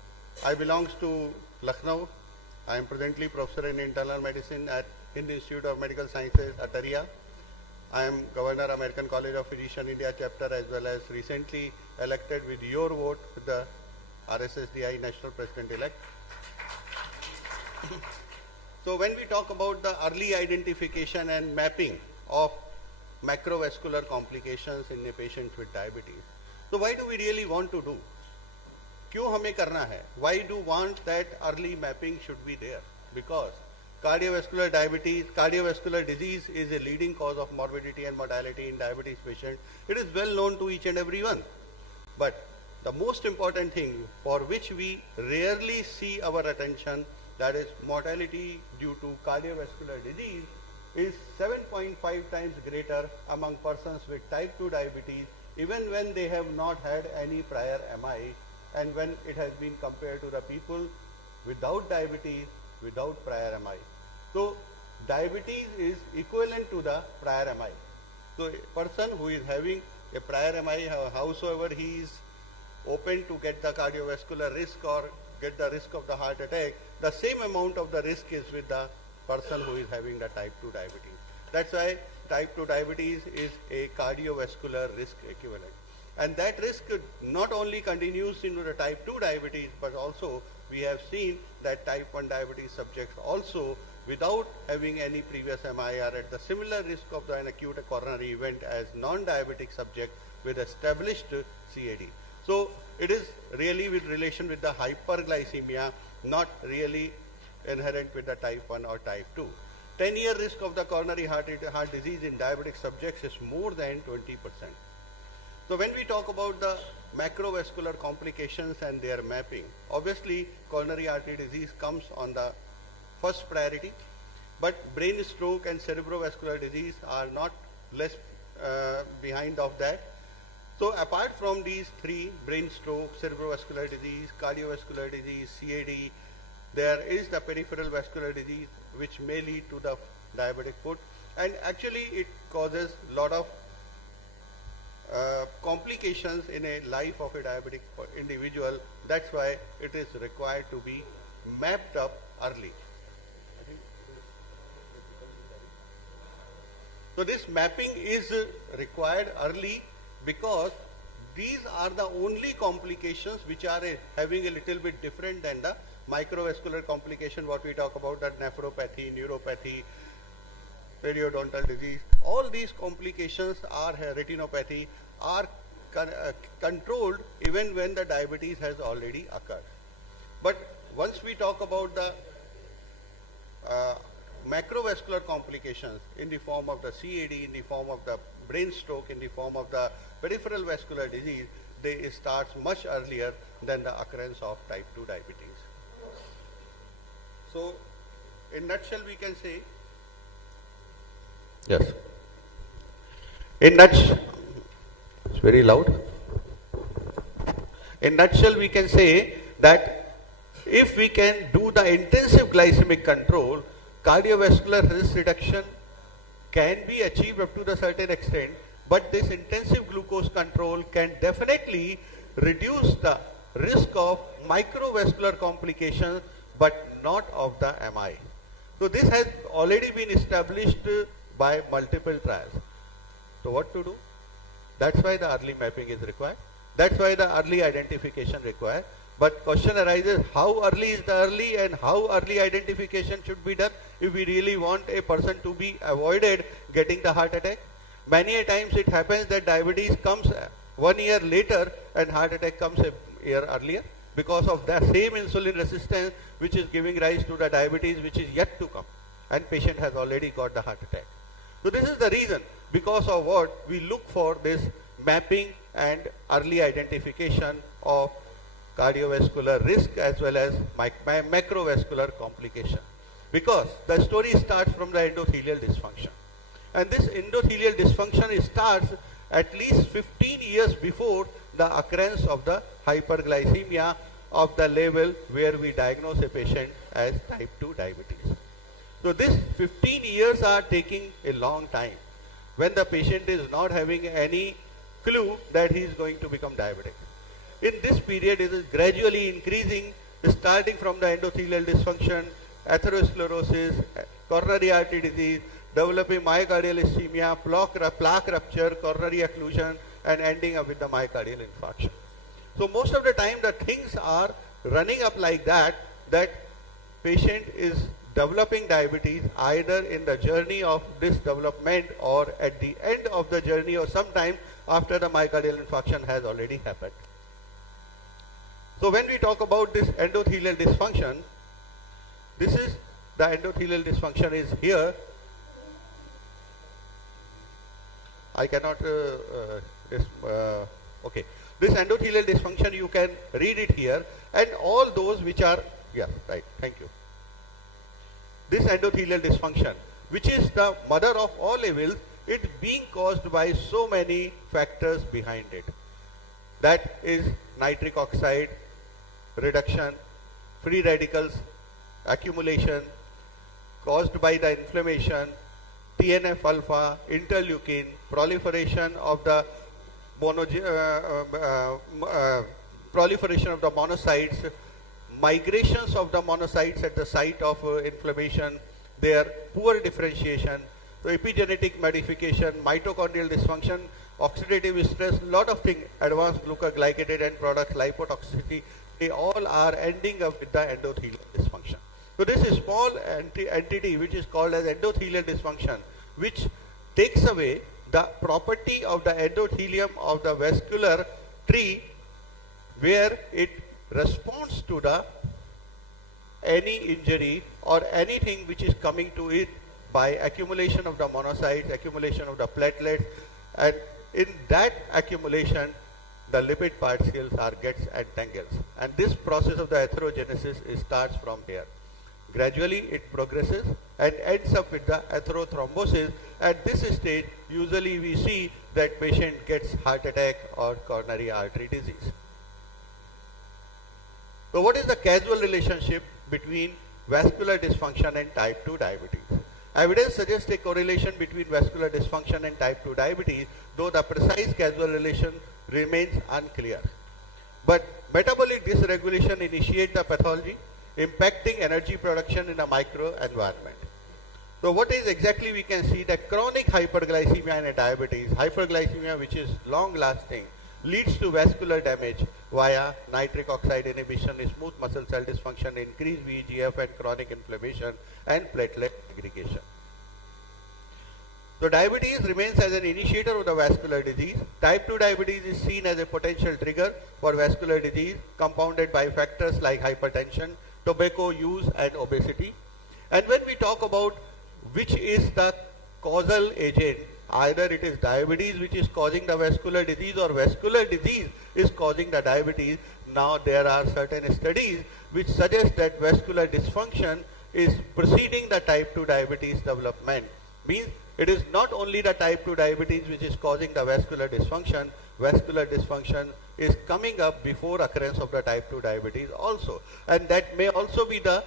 I belongs to Lucknow. I am presently professor in internal medicine at Indian Institute of Medical Sciences, Ataria. I am Governor, American College of Physicians India chapter, as well as recently elected with your vote with the RSSDI National President-elect. So when we talk about the early identification and mapping of macrovascular complications in a patient with diabetes, so why do we really want to do? क्यों हमें करना है? Why do we want that early mapping should be there? Because cardiovascular disease is a leading cause of morbidity and mortality in diabetes patients. It is well known to each and every one. But the most important thing for which we rarely see our attention, that is mortality due to cardiovascular disease, is 7.5 times greater among persons with type 2 diabetes, even when they have not had any prior MI, and when it has been compared to the people without diabetes, without prior MI. So diabetes is equivalent to the prior MI. So a person who is having a prior MI, howsoever he is open to get the cardiovascular risk or get the risk of the heart attack, the same amount of the risk is with the person who is having the type 2 diabetes. That's why type 2 diabetes is a cardiovascular risk equivalent. And that risk not only continues into the type 2 diabetes, but also we have seen that type 1 diabetes subjects also, without having any previous MI, are at the similar risk of an acute coronary event as non-diabetic subject with established CAD. So it is really with relation with the hyperglycemia, not really inherent with the type 1 or type 2. 10-year risk of the coronary heart disease in diabetic subjects is more than 20%. So when we talk about the macrovascular complications and their mapping, obviously coronary artery disease comes on the first priority, but brain stroke and cerebrovascular disease are not less behind of that. So apart from these three, brain stroke, cerebrovascular disease, cardiovascular disease, CAD, there is the peripheral vascular disease which may lead to the diabetic foot, and actually it causes a lot of complications in a life of a diabetic individual. That's why it is required to be mapped up early. So this mapping is required early because these are the only complications which are having a little bit different than the microvascular complication, what we talk about, that nephropathy, neuropathy, periodontal disease. All these complications are retinopathy are controlled even when the diabetes has already occurred. But once we talk about the macrovascular complications in the form of the CAD, in the form of the brain stroke, in the form of the peripheral vascular disease, they start much earlier than the occurrence of type 2 diabetes. So in nutshell we can say, yes, in nutshell, it's very loud. In nutshell we can say that if we can do the intensive glycemic control, cardiovascular risk reduction can be achieved up to the certain extent, but this intensive glucose control can definitely reduce the risk of microvascular complications, but not of the MI. So this has already been established by multiple trials. So what to do? That's why the early mapping is required. That's why the early identification required. But question arises, how early is the early and how early identification should be done if we really want a person to be avoided getting the heart attack? Many a times it happens that diabetes comes 1 year later and heart attack comes a year earlier because of the same insulin resistance which is giving rise to the diabetes which is yet to come, and patient has already got the heart attack. So this is the reason because of what we look for this mapping and early identification of cardiovascular risk as well as macrovascular complication. Because the story starts from the endothelial dysfunction. And this endothelial dysfunction starts at least 15 years before the occurrence of the hyperglycemia of the level where we diagnose a patient as type 2 diabetes. So this 15 years are taking a long time when the patient is not having any clue that he is going to become diabetic. In this period, it is gradually increasing, starting from the endothelial dysfunction, atherosclerosis, coronary artery disease, developing myocardial ischemia, plaque rupture, coronary occlusion, and ending up with the myocardial infarction. So most of the time, the things are running up like that patient is developing diabetes either in the journey of this development or at the end of the journey or sometime after the myocardial infarction has already happened. So when we talk about this endothelial dysfunction, this is the endothelial dysfunction is here. I cannot, okay. This endothelial dysfunction, you can read it here, and all those which are, yeah, right, thank you. This endothelial dysfunction, which is the mother of all evils, it's being caused by so many factors behind it. That is nitric oxide reduction, free radicals accumulation, caused by the inflammation, TNF alpha, interleukin, proliferation of the monocytes, migrations of the monocytes at the site of inflammation, their poor differentiation, so epigenetic modification, mitochondrial dysfunction, oxidative stress, lot of things, advanced glucoglycated end products, lipotoxicity, they all are ending up with the endothelial dysfunction. So this is small entity which is called as endothelial dysfunction, which takes away the property of the endothelium of the vascular tree, where it responds to the any injury or anything which is coming to it by accumulation of the monocytes, accumulation of the platelets, and in that accumulation the lipid particles gets entangled, and this process of the atherogenesis starts from here. Gradually it progresses and ends up with the atherothrombosis. At this stage, usually we see that patient gets heart attack or coronary artery disease. So what is the causal relationship between vascular dysfunction and type 2 diabetes? Evidence suggests a correlation between vascular dysfunction and type 2 diabetes, though the precise causal relation remains unclear. But metabolic dysregulation initiates the pathology, impacting energy production in a microenvironment. So what is exactly we can see that chronic hyperglycemia in a diabetes, hyperglycemia which is long lasting, leads to vascular damage via nitric oxide inhibition, smooth muscle cell dysfunction, increased VEGF and chronic inflammation and platelet aggregation. So diabetes remains as an initiator of the vascular disease. Type 2 diabetes is seen as a potential trigger for vascular disease, compounded by factors like hypertension, tobacco use and obesity. And when we talk about which is the causal agent, either it is diabetes which is causing the vascular disease or vascular disease is causing the diabetes. Now there are certain studies which suggest that vascular dysfunction is preceding the type 2 diabetes development. Means it is not only the type 2 diabetes which is causing the vascular dysfunction is coming up before occurrence of the type 2 diabetes also. And that may also be the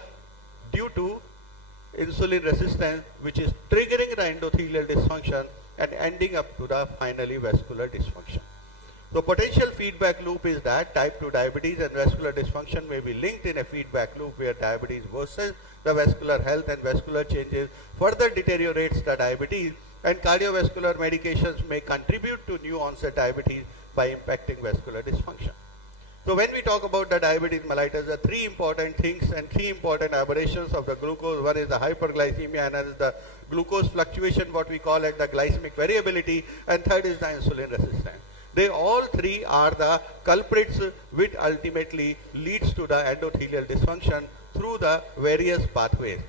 due to insulin resistance which is triggering the endothelial dysfunction and ending up to the finally vascular dysfunction. So potential feedback loop is that type 2 diabetes and vascular dysfunction may be linked in a feedback loop where diabetes worsens the vascular health and vascular changes further deteriorates the diabetes, and cardiovascular medications may contribute to new onset diabetes by impacting vascular dysfunction. So when we talk about the diabetes mellitus, there are three important things and three important aberrations of the glucose. One is the hyperglycemia, another is the glucose fluctuation, what we call it the glycemic variability, and third is the insulin resistance. They all three are the culprits which ultimately leads to the endothelial dysfunction through the various pathways.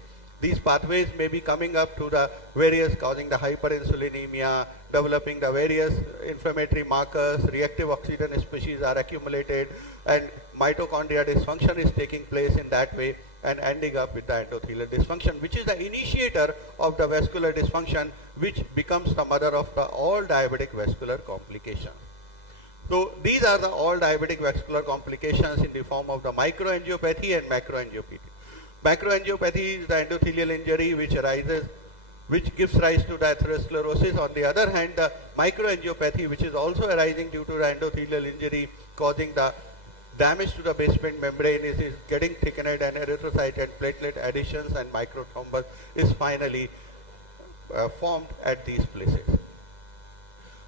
These pathways may be coming up to the various causing the hyperinsulinemia, developing the various inflammatory markers, reactive oxygen species are accumulated, and mitochondria dysfunction is taking place in that way and ending up with the endothelial dysfunction, which is the initiator of the vascular dysfunction, which becomes the mother of all diabetic vascular complications. So these are the all diabetic vascular complications in the form of the microangiopathy and macroangiopathy. Macroangiopathy is the endothelial injury which gives rise to the atherosclerosis. On the other hand, the microangiopathy, which is also arising due to the endothelial injury, causing the damage to the basement membrane, is getting thickened, and erythrocyte and platelet additions and microthrombus is finally formed at these places.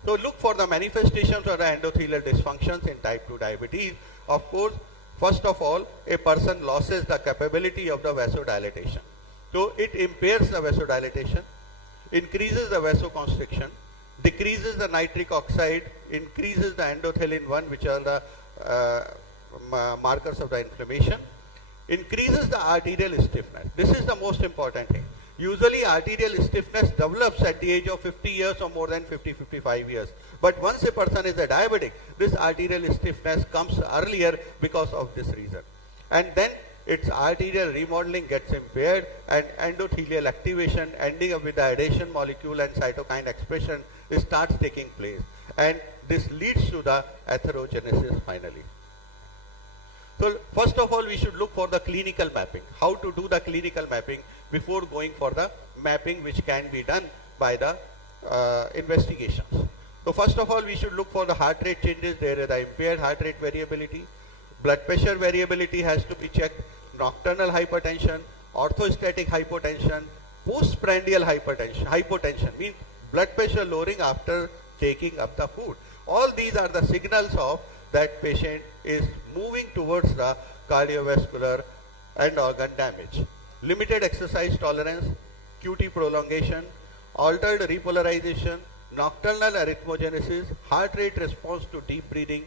So look for the manifestations of the endothelial dysfunctions in type 2 diabetes. Of course, first of all, a person loses the capability of the vasodilatation. So it impairs the vasodilatation, increases the vasoconstriction, decreases the nitric oxide, increases the endothelin 1, which are the markers of the inflammation, increases the arterial stiffness. This is the most important thing. Usually arterial stiffness develops at the age of 50 years or more than 50-55 years. But once a person is a diabetic, this arterial stiffness comes earlier because of this reason. And then its arterial remodeling gets impaired and endothelial activation ending up with the adhesion molecule and cytokine expression starts taking place. And this leads to the atherogenesis finally. So first of all, we should look for the clinical mapping. How to do the clinical mapping before going for the mapping which can be done by the investigations. So first of all, we should look for the heart rate changes. There is the impaired heart rate variability. Blood pressure variability has to be checked. Nocturnal hypertension, orthostatic hypotension, postprandial hypotension means blood pressure lowering after taking up the food. All these are the signals of that patient is moving towards the cardiovascular and organ damage. Limited exercise tolerance, QT prolongation, altered repolarization, nocturnal arrhythmogenesis, heart rate response to deep breathing,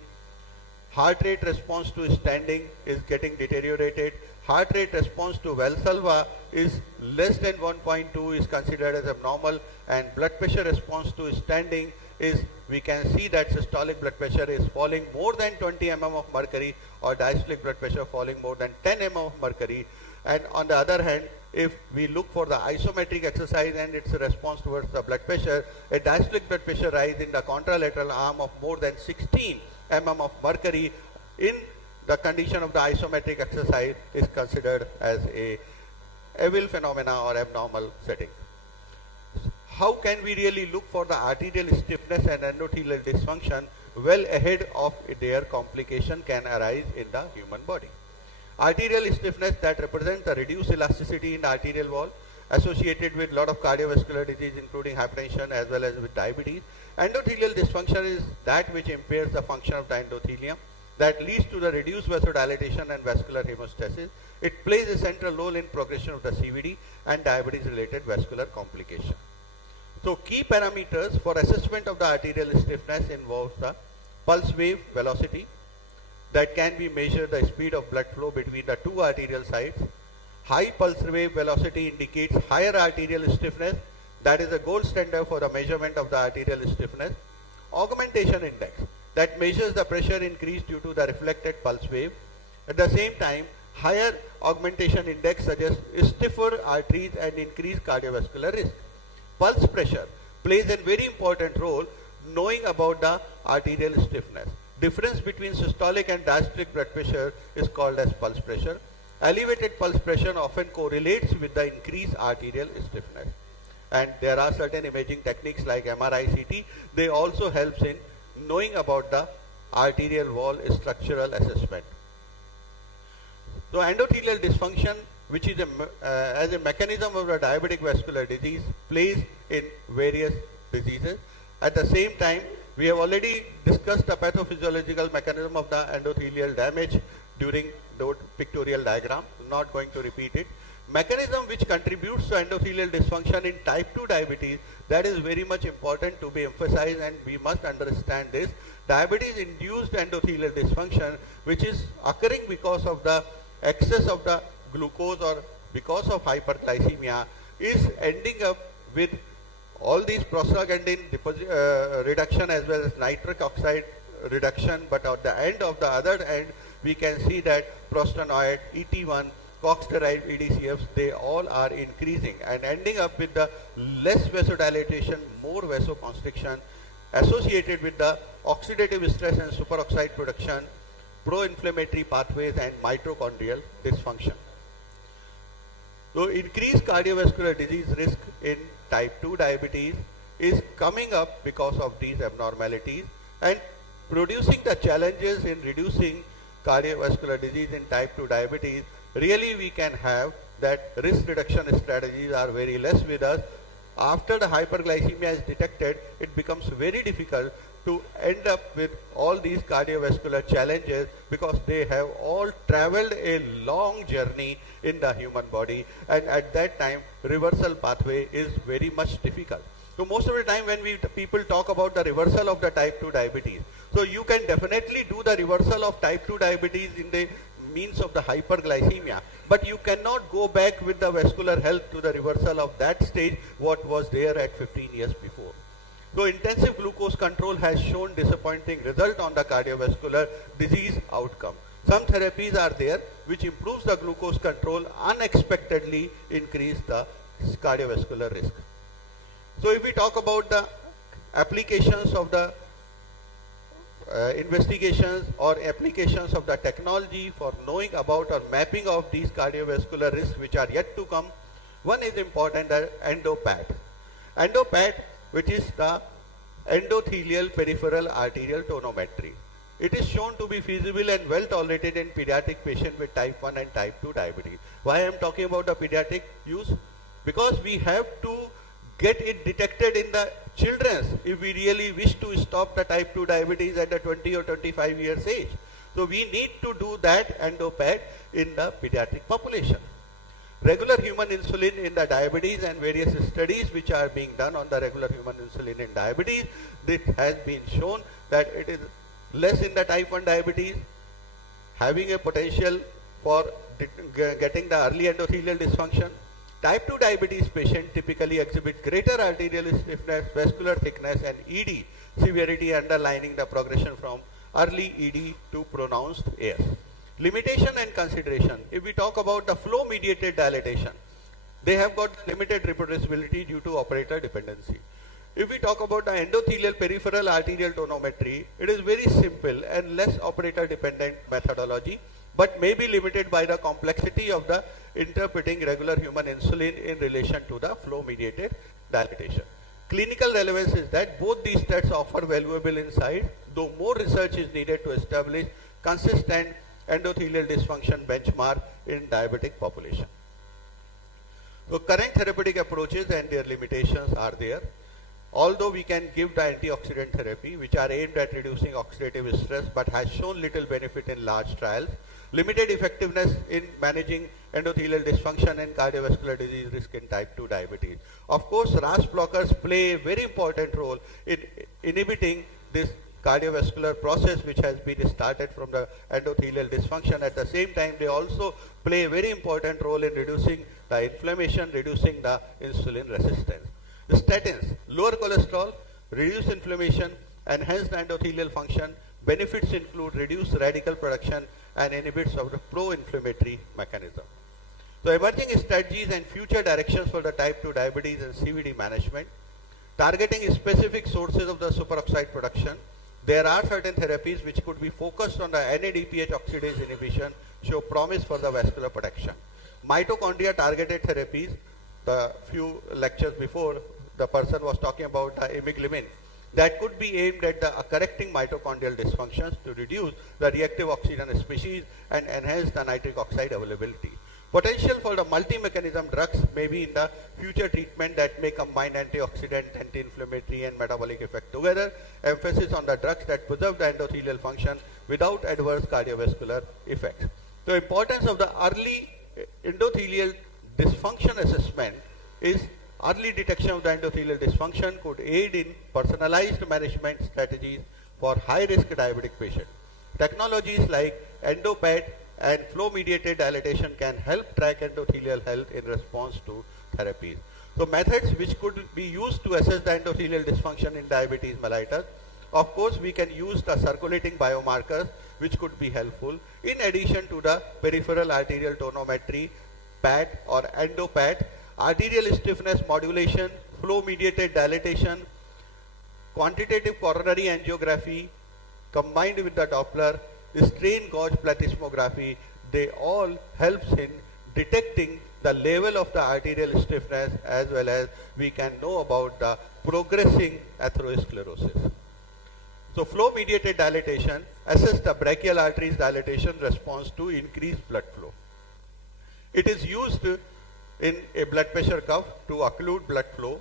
heart rate response to standing is getting deteriorated, heart rate response to Valsalva is less than 1.2 is considered as abnormal, and blood pressure response to standing is, we can see that systolic blood pressure is falling more than 20 mm of mercury, or diastolic blood pressure falling more than 10 mm of mercury. And on the other hand, if we look for the isometric exercise and its response towards the blood pressure, a diastolic blood pressure rise in the contralateral arm of more than 16 mm of mercury in the condition of the isometric exercise is considered as a evil phenomena or abnormal setting. How can we really look for the arterial stiffness and endothelial dysfunction well ahead of their complication can arise in the human body? Arterial stiffness that represents the reduced elasticity in the arterial wall associated with a lot of cardiovascular disease including hypertension as well as with diabetes. Endothelial dysfunction is that which impairs the function of the endothelium that leads to the reduced vasodilatation and vascular hemostasis. It plays a central role in progression of the CVD and diabetes related vascular complications. So key parameters for assessment of the arterial stiffness involves the pulse wave velocity that can be measured the speed of blood flow between the two arterial sites. High pulse wave velocity indicates higher arterial stiffness, that is a gold standard for the measurement of the arterial stiffness. Augmentation index that measures the pressure increase due to the reflected pulse wave. At the same time, higher augmentation index suggests stiffer arteries and increased cardiovascular risk. Pulse pressure plays a very important role knowing about the arterial stiffness. Difference between systolic and diastolic blood pressure is called as pulse pressure. Elevated pulse pressure often correlates with the increased arterial stiffness. And there are certain imaging techniques like MRI, CT. They also help in knowing about the arterial wall structural assessment. So endothelial dysfunction, which is as a mechanism of the diabetic vascular disease, plays in various diseases. At the same time, We have already discussed the pathophysiological mechanism of the endothelial damage during the pictorial diagram. I'm not going to repeat it. Mechanism which contributes to endothelial dysfunction in type 2 diabetes, that is very much important to be emphasized, and we must understand this. Diabetes induced endothelial dysfunction, which is occurring because of the excess of the glucose or because of hyperglycemia, is ending up with all these prostaglandin reduction as well as nitric oxide reduction, but at the end of the other end, we can see that prostanoid, ET1, COX-derived EDCFs, they all are increasing and ending up with the less vasodilatation, more vasoconstriction associated with the oxidative stress and superoxide production, pro-inflammatory pathways and mitochondrial dysfunction. So increased cardiovascular disease risk in type 2 diabetes is coming up because of these abnormalities and producing the challenges in reducing cardiovascular disease in type 2 diabetes. Really we can have that risk reduction strategies are very less with us. After the hyperglycemia is detected, it becomes very difficult to end up with all these cardiovascular challenges because they have all traveled a long journey in the human body, and at that time reversal pathway is very much difficult. So most of the time when people talk about the reversal of the type 2 diabetes, so you can definitely do the reversal of type 2 diabetes in the means of the hyperglycemia, but you cannot go back with the vascular health to the reversal of that stage what was there at 15 years before. So intensive glucose control has shown disappointing result on the cardiovascular disease outcome. Some therapies are there which improves the glucose control, unexpectedly increase the cardiovascular risk. So if we talk about the applications of the investigations or applications of the technology for knowing about or mapping of these cardiovascular risks which are yet to come, one is important, the EndoPAT. EndoPAT, which is the endothelial peripheral arterial tonometry. It is shown to be feasible and well tolerated in pediatric patients with type 1 and type 2 diabetes. Why I am talking about the pediatric use? Because we have to get it detected in the children if we really wish to stop the type 2 diabetes at the 20 or 25 years age. So we need to do that EndoPAT in the pediatric population. Regular human insulin in the diabetes and various studies which are being done on the regular human insulin in diabetes, it has been shown that it is less in the type 1 diabetes, having a potential for getting the early endothelial dysfunction. Type 2 diabetes patients typically exhibit greater arterial stiffness, vascular thickness and ED severity underlining the progression from early ED to pronounced AS. Limitation and consideration. If we talk about the flow mediated dilatation, they have got limited reproducibility due to operator dependency. If we talk about the endothelial peripheral arterial tonometry, it is very simple and less operator dependent methodology, but may be limited by the complexity of the interpreting regular human insulin in relation to the flow mediated dilatation. Clinical relevance is that both these tests offer valuable insight, though more research is needed to establish consistent endothelial dysfunction benchmark in diabetic population. So current therapeutic approaches and their limitations are there. Although we can give the antioxidant therapy which are aimed at reducing oxidative stress but has shown little benefit in large trials, limited effectiveness in managing endothelial dysfunction and cardiovascular disease risk in type 2 diabetes. Of course, RAS blockers play a very important role in inhibiting this cardiovascular process which has been started from the endothelial dysfunction. At the same time, they also play a very important role in reducing the inflammation, reducing the insulin resistance. The statins, lower cholesterol, reduce inflammation, enhance the endothelial function. Benefits include reduced radical production and inhibits of the pro-inflammatory mechanism. So emerging strategies and future directions for the type 2 diabetes and CVD management. Targeting specific sources of the superoxide production. There are certain therapies which could be focused on the NADPH oxidase inhibition, show promise for the vascular protection. Mitochondria targeted therapies, the few lectures before, the person was talking about the Iglimegine, that could be aimed at the correcting mitochondrial dysfunctions to reduce the reactive oxygen species and enhance the nitric oxide availability. Potential for the multi-mechanism drugs may be in the future treatment that may combine antioxidant, anti-inflammatory and metabolic effect together. Emphasis on the drugs that preserve the endothelial function without adverse cardiovascular effects. The importance of the early endothelial dysfunction assessment is early detection of the endothelial dysfunction could aid in personalized management strategies for high-risk diabetic patients. Technologies like EndoPAD and flow-mediated dilatation can help track endothelial health in response to therapies. So methods which could be used to assess the endothelial dysfunction in diabetes mellitus. Of course, we can use the circulating biomarkers which could be helpful in addition to the peripheral arterial tonometry, PAD or EndoPAD, arterial stiffness modulation, flow-mediated dilatation, quantitative coronary angiography combined with the Doppler, strain gauge plethysmography, they all helps in detecting the level of the arterial stiffness as well as we can know about the progressing atherosclerosis. So flow-mediated dilatation assess the brachial arteries dilatation response to increased blood flow. It is used in a blood pressure cuff to occlude blood flow,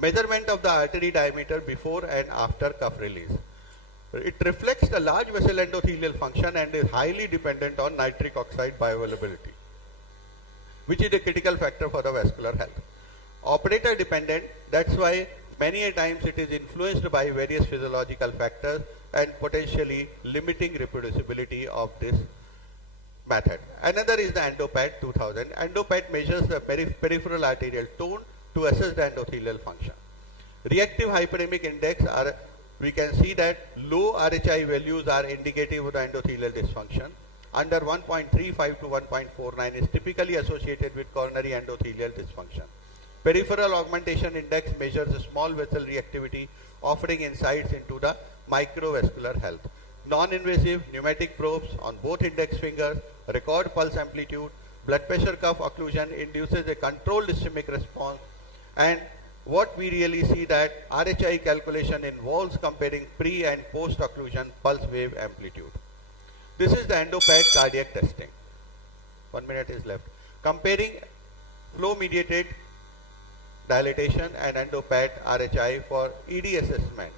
measurement of the artery diameter before and after cuff release. It reflects the large vessel endothelial function and is highly dependent on nitric oxide bioavailability, which is a critical factor for the vascular health. Operator dependent, that's why many a times it is influenced by various physiological factors and potentially limiting reproducibility of this method. Another is the EndoPAD 2000. EndoPAD measures the peripheral arterial tone to assess the endothelial function. Reactive hyperemic index are, we can see that low RHI values are indicative of the endothelial dysfunction. Under 1.35 to 1.49 is typically associated with coronary endothelial dysfunction. Peripheral augmentation index measures the small vessel reactivity, offering insights into the microvascular health. Non-invasive pneumatic probes on both index fingers record pulse amplitude. Blood pressure cuff occlusion induces a controlled ischemic response, and what we really see that RHI calculation involves comparing pre and post occlusion pulse wave amplitude. This is the EndoPAD cardiac testing. 1 minute is left. Comparing flow mediated dilatation and EndoPAD RHI for ED assessment.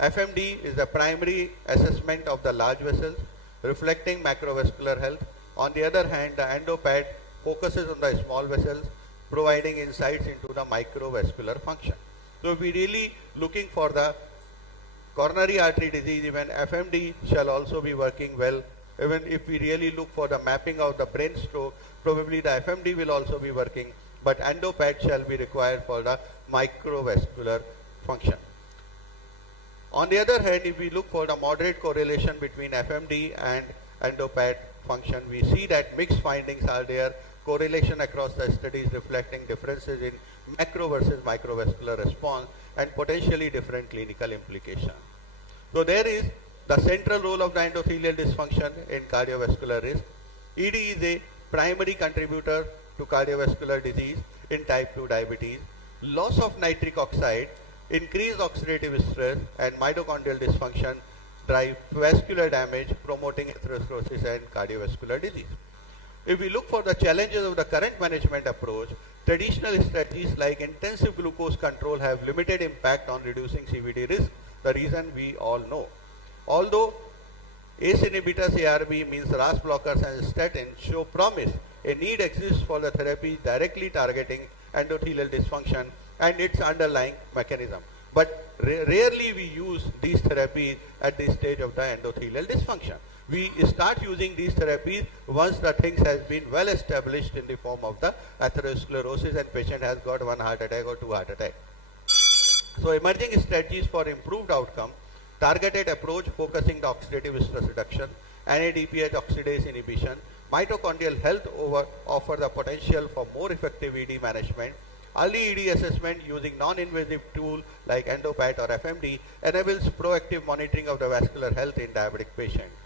FMD is the primary assessment of the large vessels, reflecting macrovascular health. On the other hand, the EndoPAD focuses on the small vessels, providing insights into the microvascular function. So if we really looking for the coronary artery disease, even FMD shall also be working well. Even if we really look for the mapping of the brain stroke, probably the FMD will also be working, but EndoPAD shall be required for the microvascular function. On the other hand, if we look for the moderate correlation between FMD and EndoPAD function, we see that mixed findings are there, correlation across the studies reflecting differences in macro versus microvascular response and potentially different clinical implications. So there is the central role of the endothelial dysfunction in cardiovascular risk. ED is a primary contributor to cardiovascular disease in type 2 diabetes. Loss of nitric oxide, increased oxidative stress and mitochondrial dysfunction drive vascular damage, promoting atherosclerosis and cardiovascular disease. If we look for the challenges of the current management approach, traditional strategies like intensive glucose control have limited impact on reducing CVD risk, the reason we all know. Although ACE inhibitors, ARB means RAS blockers and statins show promise, a need exists for the therapy directly targeting endothelial dysfunction and its underlying mechanism. But rarely we use these therapies at this stage of the endothelial dysfunction. We start using these therapies once the things has been well established in the form of the atherosclerosis and patient has got 1 heart attack or 2 heart attack. So emerging strategies for improved outcome, targeted approach focusing the oxidative stress reduction, NADPH oxidase inhibition, mitochondrial health offer the potential for more effective ED management. Early ED assessment using non-invasive tool like EndoPAD or FMD enables proactive monitoring of the vascular health in diabetic patients.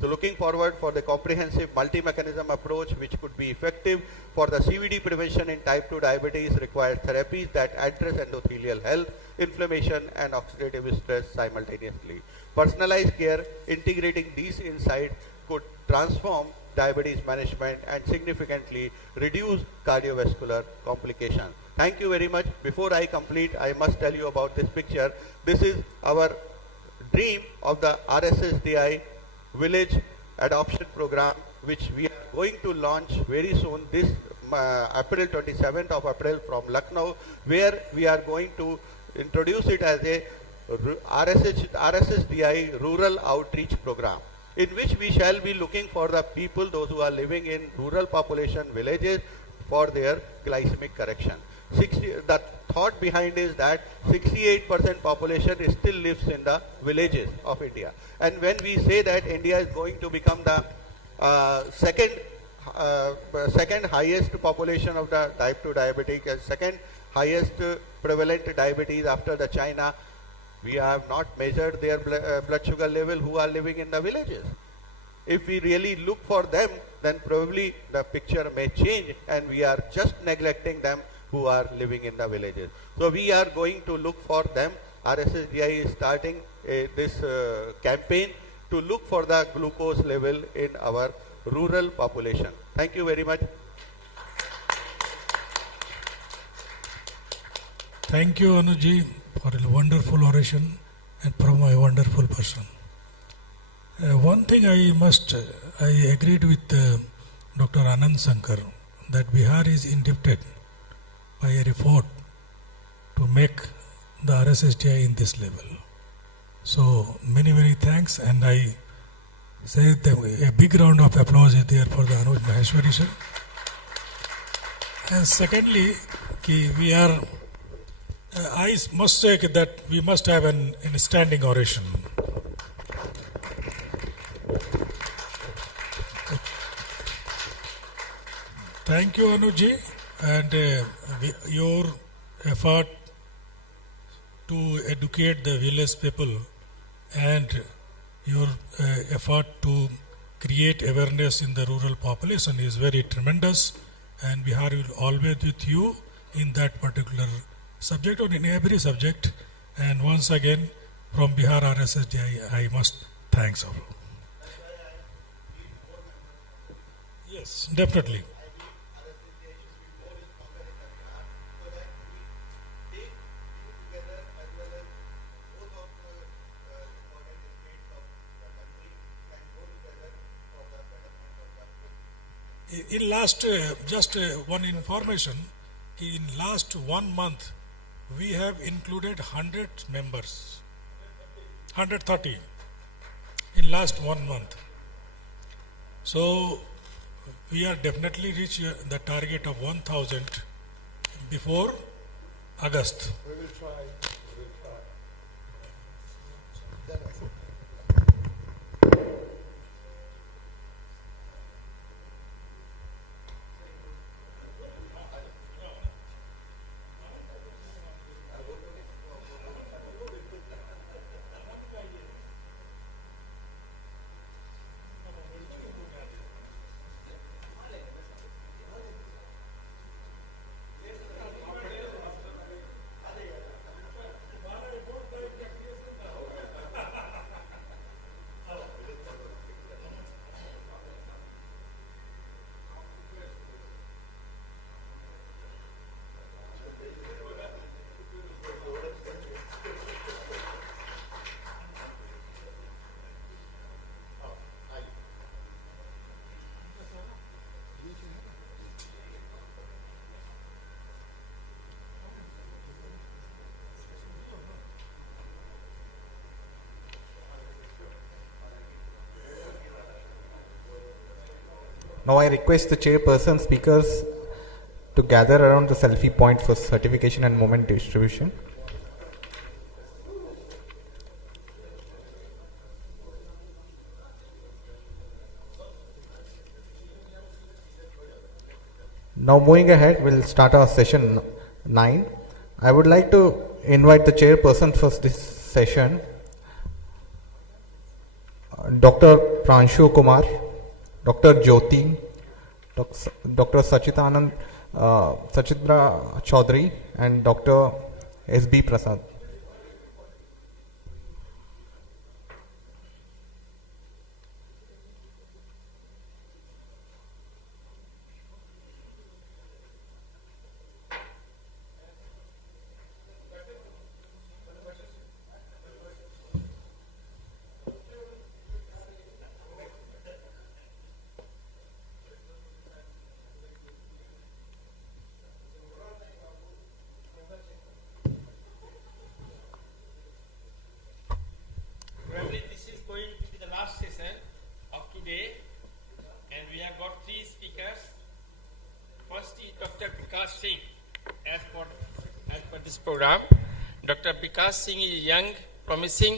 So looking forward for the comprehensive multi-mechanism approach which could be effective for the CVD prevention in type 2 diabetes requires therapies that address endothelial health, inflammation and oxidative stress simultaneously. Personalized care integrating these insights could transform diabetes management and significantly reduce cardiovascular complications. Thank you very much. Before I complete, I must tell you about this picture. This is our dream of the RSSDI village adoption program, which we are going to launch very soon, this April 27th of April from Lucknow, where we are going to introduce it as a RSSDI rural outreach program, in which we shall be looking for the people, those who are living in rural population villages, for their glycemic correction. The thought behind is that 68% population still lives in the villages of India. And when we say that India is going to become the second highest population of the type 2 diabetic and second highest prevalent diabetes after the China, we have not measured their blood sugar level who are living in the villages. If we really look for them, then probably the picture may change and we are just neglecting them who are living in the villages. So we are going to look for them. RSSDI is starting this campaign to look for the glucose level in our rural population. Thank you very much. Thank you, Anuji, for a wonderful oration and from a wonderful person. One thing I agreed with Dr. Anand Shankar, that Bihar is indebted by a report to make the RSSDI in this level. So many, many thanks, and I say a big round of applause is there for the Anuj Maheshwari sir. And secondly, I must say that we must have an standing oration. Thank you, Anuji, and your effort to educate the village people and your effort to create awareness in the rural population is very tremendous, and Bihar will always with you in that particular subject or in every subject. And once again, from Bihar RSSDI, I must thanks all. Yes, definitely. In last, just one information, in last 1 month, we have included 100 members, 130 in last 1 month. So we are definitely reach the target of 1,000 before August. We will try. Now I request the chairperson speakers to gather around the selfie point for certification and moment distribution. Now moving ahead, we'll start our session 9. I would like to invite the chairperson for this session, Dr. Pranshu Kumar, Dr. Jyoti, Dr. Sachitra Chaudhary, and Dr. S.B. Prasad. program. Dr. Vikas Singh is a young, promising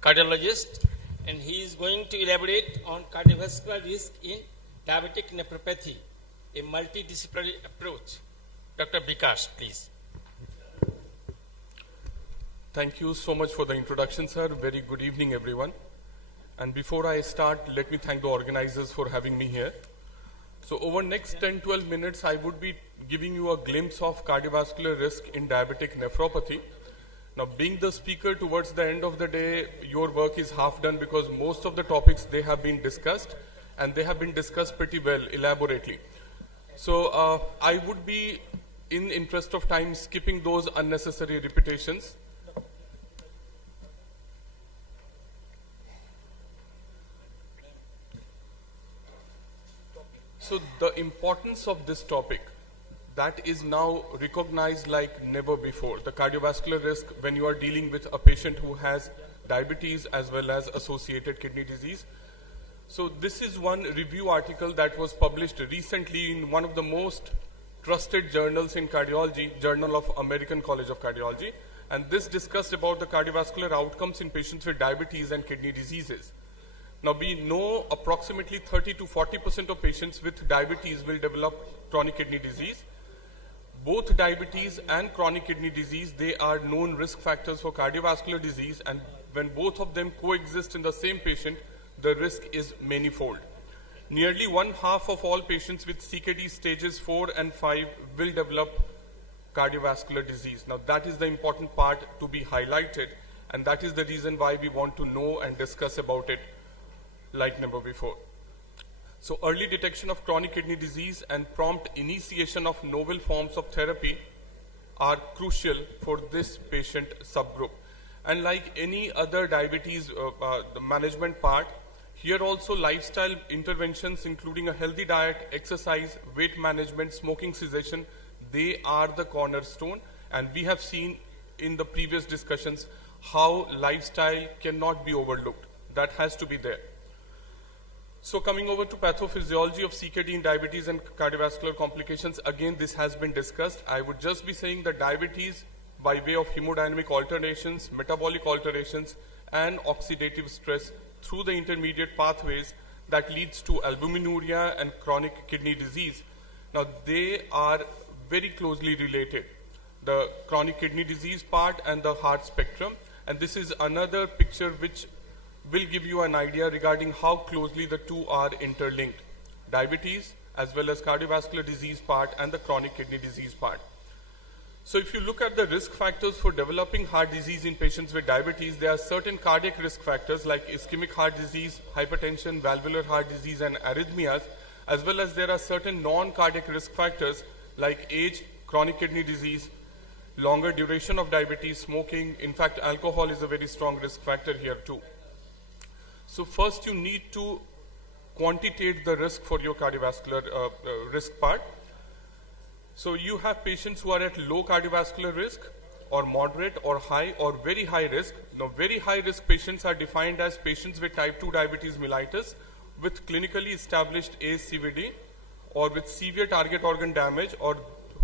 cardiologist, and he is going to elaborate on cardiovascular risk in diabetic nephropathy, a multidisciplinary approach. Dr. Vikas, please. Thank you so much for the introduction, sir. Very good evening, everyone. And before I start, let me thank the organizers for having me here. So over next 10-12 minutes, I would be giving you a glimpse of cardiovascular risk in diabetic nephropathy. Now, being the speaker towards the end of the day, your work is half done because most of the topics, they have been discussed, and they have been discussed pretty well, elaborately. So I would be, in interest of time, skipping those unnecessary repetitions. So the importance of this topic, that is now recognized like never before. The cardiovascular risk when you are dealing with a patient who has diabetes as well as associated kidney disease. So this is one review article that was published recently in one of the most trusted journals in cardiology, Journal of American College of Cardiology. And this discussed about the cardiovascular outcomes in patients with diabetes and kidney diseases. Now, we know approximately 30 to 40% of patients with diabetes will develop chronic kidney disease. Both diabetes and chronic kidney disease, they are known risk factors for cardiovascular disease, and when both of them coexist in the same patient, the risk is manifold. Nearly 1/2 of all patients with CKD stages 4 and 5 will develop cardiovascular disease. Now, that is the important part to be highlighted, and that is the reason why we want to know and discuss about it like never before. So early detection of chronic kidney disease and prompt initiation of novel forms of therapy are crucial for this patient subgroup. And like any other diabetes the management part, here also lifestyle interventions including a healthy diet, exercise, weight management, smoking cessation, they are the cornerstone. And we have seen in the previous discussions how lifestyle cannot be overlooked. That has to be there. So coming over to pathophysiology of CKD in diabetes and cardiovascular complications, again this has been discussed. I would just be saying that diabetes by way of hemodynamic alterations, metabolic alterations and oxidative stress through the intermediate pathways that leads to albuminuria and chronic kidney disease. Now they are very closely related, the chronic kidney disease part and the heart spectrum, and this is another picture which will give you an idea regarding how closely the two are interlinked, diabetes as well as cardiovascular disease part and the chronic kidney disease part. So if you look at the risk factors for developing heart disease in patients with diabetes, there are certain cardiac risk factors like ischemic heart disease, hypertension, valvular heart disease and arrhythmias, as well as there are certain non-cardiac risk factors like age, chronic kidney disease, longer duration of diabetes, smoking. In fact, alcohol is a very strong risk factor here too. So first you need to quantitate the risk for your cardiovascular risk part. So you have patients who are at low cardiovascular risk or moderate or high or very high risk. Now very high risk patients are defined as patients with type 2 diabetes mellitus with clinically established ASCVD or with severe target organ damage or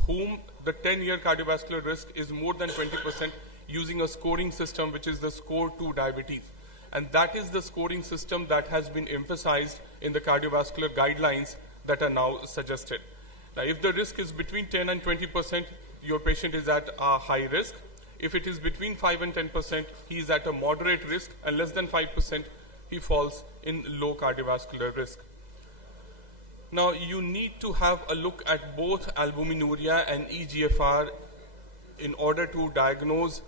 whom the 10-year cardiovascular risk is more than 20% using a scoring system which is the score 2 diabetes. And that is the scoring system that has been emphasized in the cardiovascular guidelines that are now suggested. Now, if the risk is between 10 and 20%, your patient is at a high risk. If it is between 5 and 10%, he is at a moderate risk, and less than 5%, he falls in low cardiovascular risk. Now, you need to have a look at both albuminuria and EGFR in order to diagnose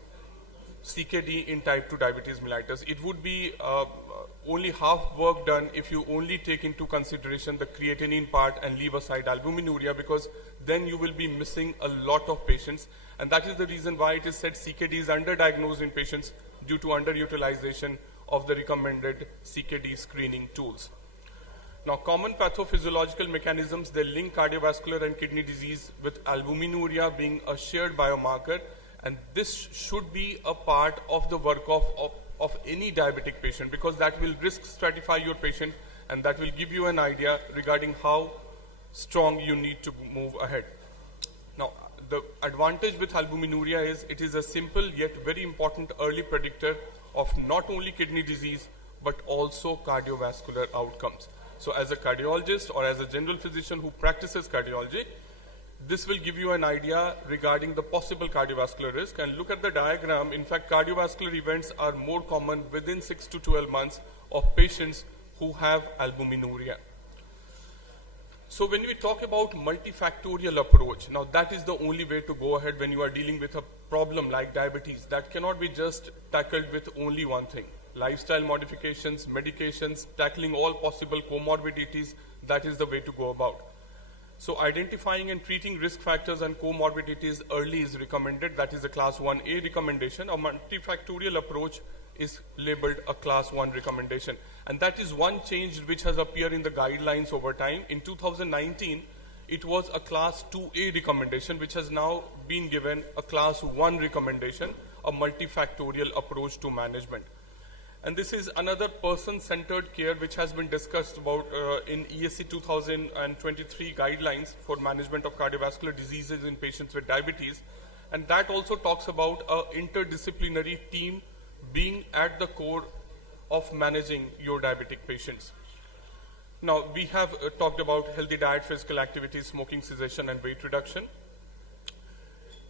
CKD in type 2 diabetes mellitus. It would be only half work done if you only take into consideration the creatinine part and leave aside albuminuria, because then you will be missing a lot of patients, and that is the reason why it is said CKD is underdiagnosed in patients due to underutilization of the recommended CKD screening tools. Now, common pathophysiological mechanisms, they link cardiovascular and kidney disease with albuminuria being a shared biomarker, and this should be a part of the work of any diabetic patient, because that will risk stratify your patient and that will give you an idea regarding how strong you need to move ahead. Now, the advantage with albuminuria is it is a simple yet very important early predictor of not only kidney disease but also cardiovascular outcomes. So as a cardiologist or as a general physician who practices cardiology, this will give you an idea regarding the possible cardiovascular risk. And look at the diagram. In fact, cardiovascular events are more common within 6 to 12 months of patients who have albuminuria. So when we talk about multifactorial approach, now that is the only way to go ahead when you are dealing with a problem like diabetes. That cannot be just tackled with only one thing. Lifestyle modifications, medications, tackling all possible comorbidities, that is the way to go about. So identifying and treating risk factors and comorbidities early is recommended. That is a class 1A recommendation. A multifactorial approach is labeled a class 1 recommendation. And that is one change which has appeared in the guidelines over time. In 2019, it was a class 2A recommendation, which has now been given a class 1 recommendation, a multifactorial approach to management. And this is another person-centered care which has been discussed about in ESC 2023 guidelines for management of cardiovascular diseases in patients with diabetes. And that also talks about an interdisciplinary team being at the core of managing your diabetic patients. Now, we have talked about healthy diet, physical activity, smoking cessation, and weight reduction.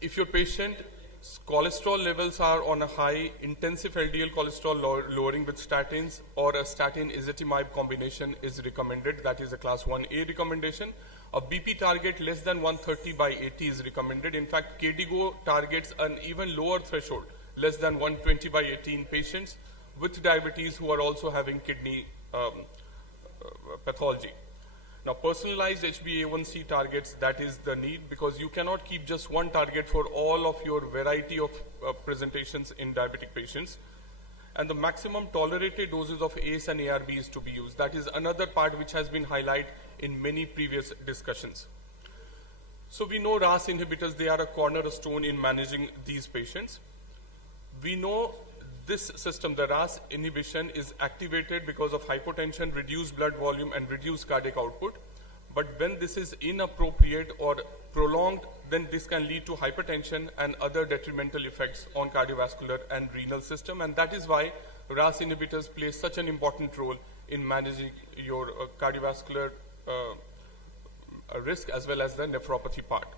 If your patient's cholesterol levels are on a high, intensive LDL cholesterol lowering with statins or a statin-ezetimibe combination is recommended. That is a class 1A recommendation. A BP target less than 130/80 is recommended. In fact, KDIGO targets an even lower threshold, less than 120/80 in patients with diabetes who are also having kidney pathology. Now, personalized HbA1c targets, that is the need, because you cannot keep just one target for all of your variety of presentations in diabetic patients. And the maximum tolerated doses of ACE and ARB is to be used. That is another part which has been highlighted in many previous discussions. So we know RAS inhibitors, they are a cornerstone in managing these patients. We know this system, the RAS inhibition, is activated because of hypotension, reduced blood volume, and reduced cardiac output. But when this is inappropriate or prolonged, then this can lead to hypertension and other detrimental effects on cardiovascular and renal system. And that is why RAS inhibitors play such an important role in managing your cardiovascular risk as well as the nephropathy part.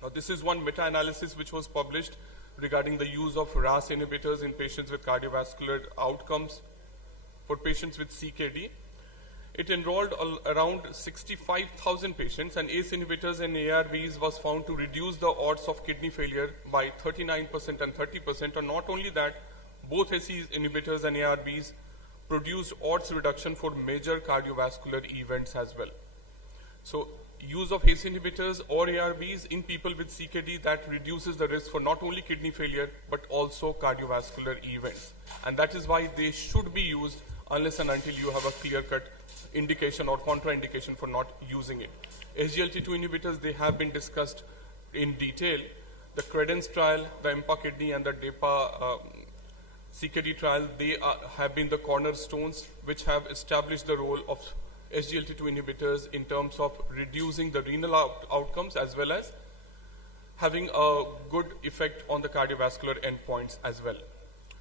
Now, this is one meta-analysis which was published regarding the use of RAS inhibitors in patients with cardiovascular outcomes for patients with CKD. It enrolled around 65,000 patients, and ACE inhibitors and ARBs was found to reduce the odds of kidney failure by 39% and 30%. And not only that, both ACE inhibitors and ARBs produced odds reduction for major cardiovascular events as well. So use of ACE inhibitors or ARBs in people with CKD, that reduces the risk for not only kidney failure but also cardiovascular events. And that is why they should be used unless and until you have a clear-cut indication or contraindication for not using it. SGLT2 inhibitors, they have been discussed in detail. The CREDENCE trial, the EMPA kidney, and the DEPA CKD trial, they have been the cornerstones which have established the role of SGLT2 inhibitors in terms of reducing the renal outcomes as well as having a good effect on the cardiovascular endpoints as well.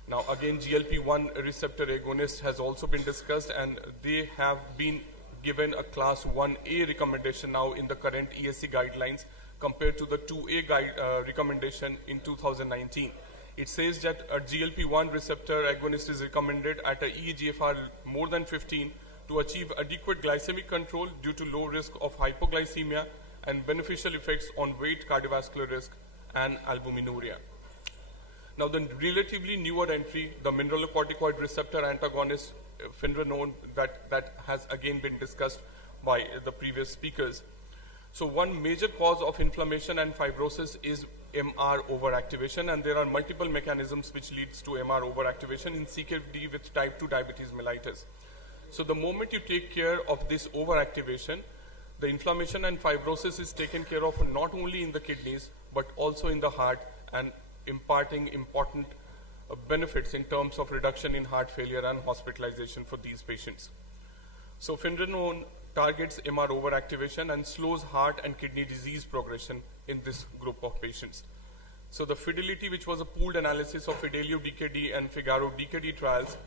Now again, GLP-1 receptor agonist has also been discussed, and they have been given a class 1A recommendation now in the current ESC guidelines compared to the 2A recommendation in 2019. It says that a GLP-1 receptor agonist is recommended at a eGFR more than 15 to achieve adequate glycemic control due to low risk of hypoglycemia and beneficial effects on weight, cardiovascular risk, and albuminuria. Now, the relatively newer entry, the mineralocorticoid receptor antagonist, Finrenone, that has again been discussed by the previous speakers. So one major cause of inflammation and fibrosis is MR overactivation, and there are multiple mechanisms which leads to MR overactivation in CKD with type 2 diabetes mellitus. So the moment you take care of this overactivation, the inflammation and fibrosis is taken care of not only in the kidneys but also in the heart, and imparting important benefits in terms of reduction in heart failure and hospitalization for these patients. So Finrenone targets MR overactivation and slows heart and kidney disease progression in this group of patients. So the Fidelity, which was a pooled analysis of Fidelio DKD and Figaro DKD trials,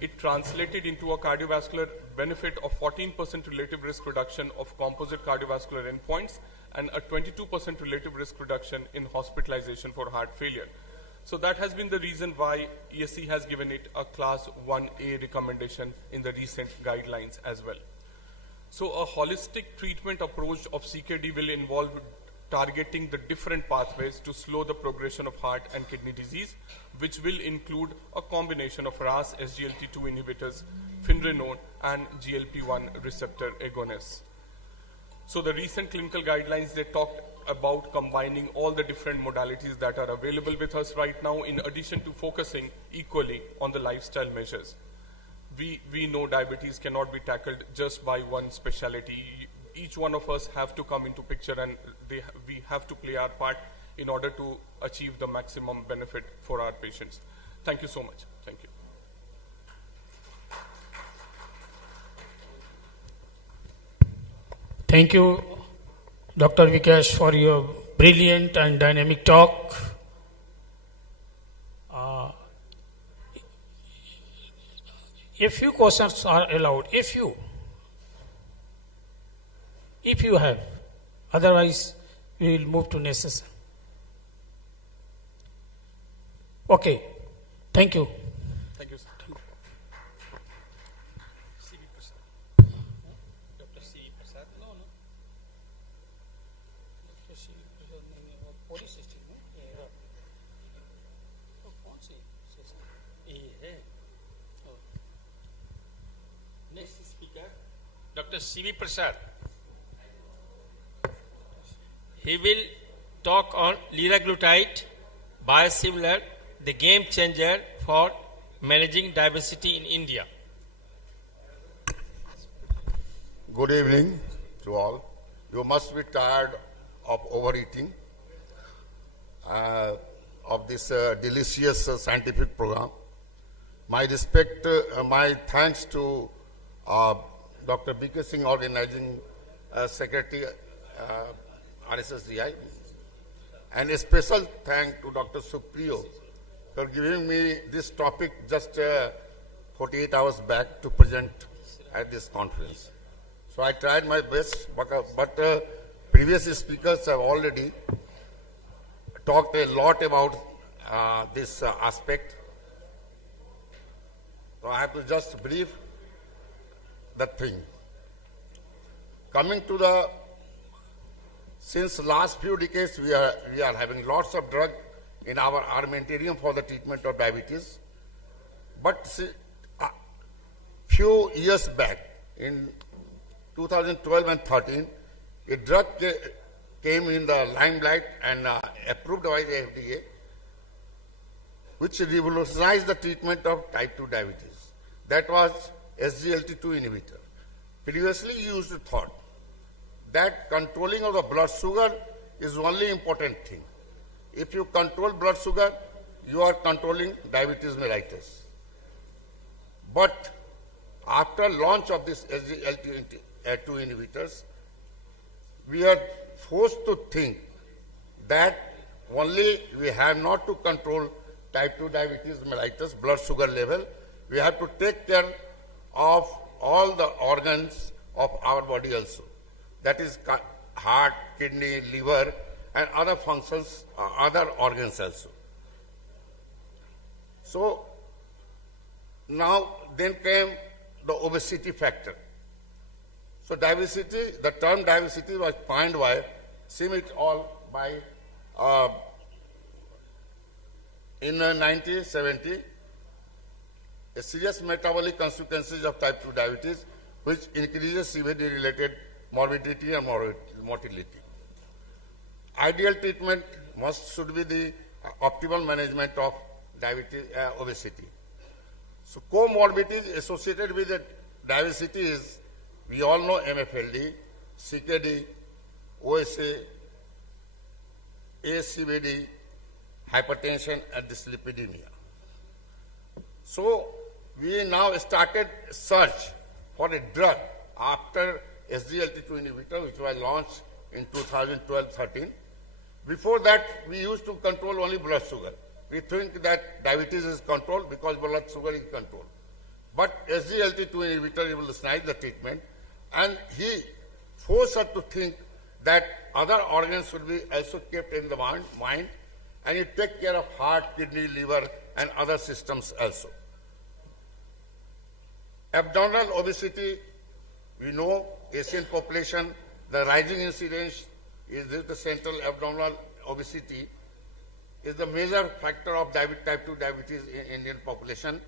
it translated into a cardiovascular benefit of 14% relative risk reduction of composite cardiovascular endpoints and a 22% relative risk reduction in hospitalization for heart failure. So that has been the reason why ESC has given it a class 1A recommendation in the recent guidelines as well. So a holistic treatment approach of CKD will involve targeting the different pathways to slow the progression of heart and kidney disease, which will include a combination of RAS, SGLT2 inhibitors, finerenone, and GLP-1 receptor agonists. So the recent clinical guidelines, they talked about combining all the different modalities that are available with us right now, in addition to focusing equally on the lifestyle measures. We know diabetes cannot be tackled just by one specialty. Each one of us have to come into picture, and we have to play our part in order to achieve the maximum benefit for our patients. Thank you so much. Thank you. Thank you, Dr. Vikash, for your brilliant and dynamic talk. A few questions are allowed, if you have. Otherwise, we will move to next session. Okay. Thank you. Thank you, sir. Dr. C. Prasad? No. Dr. C. Prasad, police system, no? कौन सी session? ये है. Next speaker, Dr. C. Prasad. He will talk on liraglutide, biosimilar, the game changer for managing diabetes in India. Good evening to all. You must be tired of overeating, of this delicious scientific program. My respect, my thanks to Dr. B.K. Singh, organizing secretary, RSSDI, and a special thank to Dr. Supriyo for giving me this topic just 48 hours back to present at this conference. So I tried my best, but previous speakers have already talked a lot about this aspect. So I have to just brief the thing. Coming to the, since last few decades, we are having lots of drug in our armamentarium for the treatment of diabetes. But few years back, in 2012 and 13, a drug came in the limelight and approved by the FDA, which revolutionized the treatment of type 2 diabetes. That was SGLT2 inhibitor. Previously used thought that controlling of the blood sugar is only important thing. If you control blood sugar, you are controlling diabetes mellitus. But after launch of this SGLT2 inhibitors, we are forced to think that only we have not to control type 2 diabetes mellitus blood sugar level, we have to take care of all the organs of our body also. That is heart, kidney, liver, and other functions, other organs also. So now then came the obesity factor. So diabetes, the term diabetes was coined by Simit all by in 1970, a serious metabolic consequences of type 2 diabetes, which increases severity-related morbidity and mortality. Ideal treatment should be the optimal management of diabetes, obesity. So comorbidities associated with the diabetes is, we all know MFLD, CKD, OSA, ASCVD, hypertension, and dyslipidemia. So we now started search for a drug after SGLT2 inhibitor, which was launched in 2012-13, Before that, we used to control only blood sugar. We think that diabetes is controlled because blood sugar is controlled. But SGLT2 inhibitor revolutionized the treatment, and he forced us to think that other organs should be also kept in the mind, and it take care of heart, kidney, liver, and other systems also. Abdominal obesity, we know Asian population, the rising incidence is due to central abdominal obesity is the major factor of type 2 diabetes in Indian population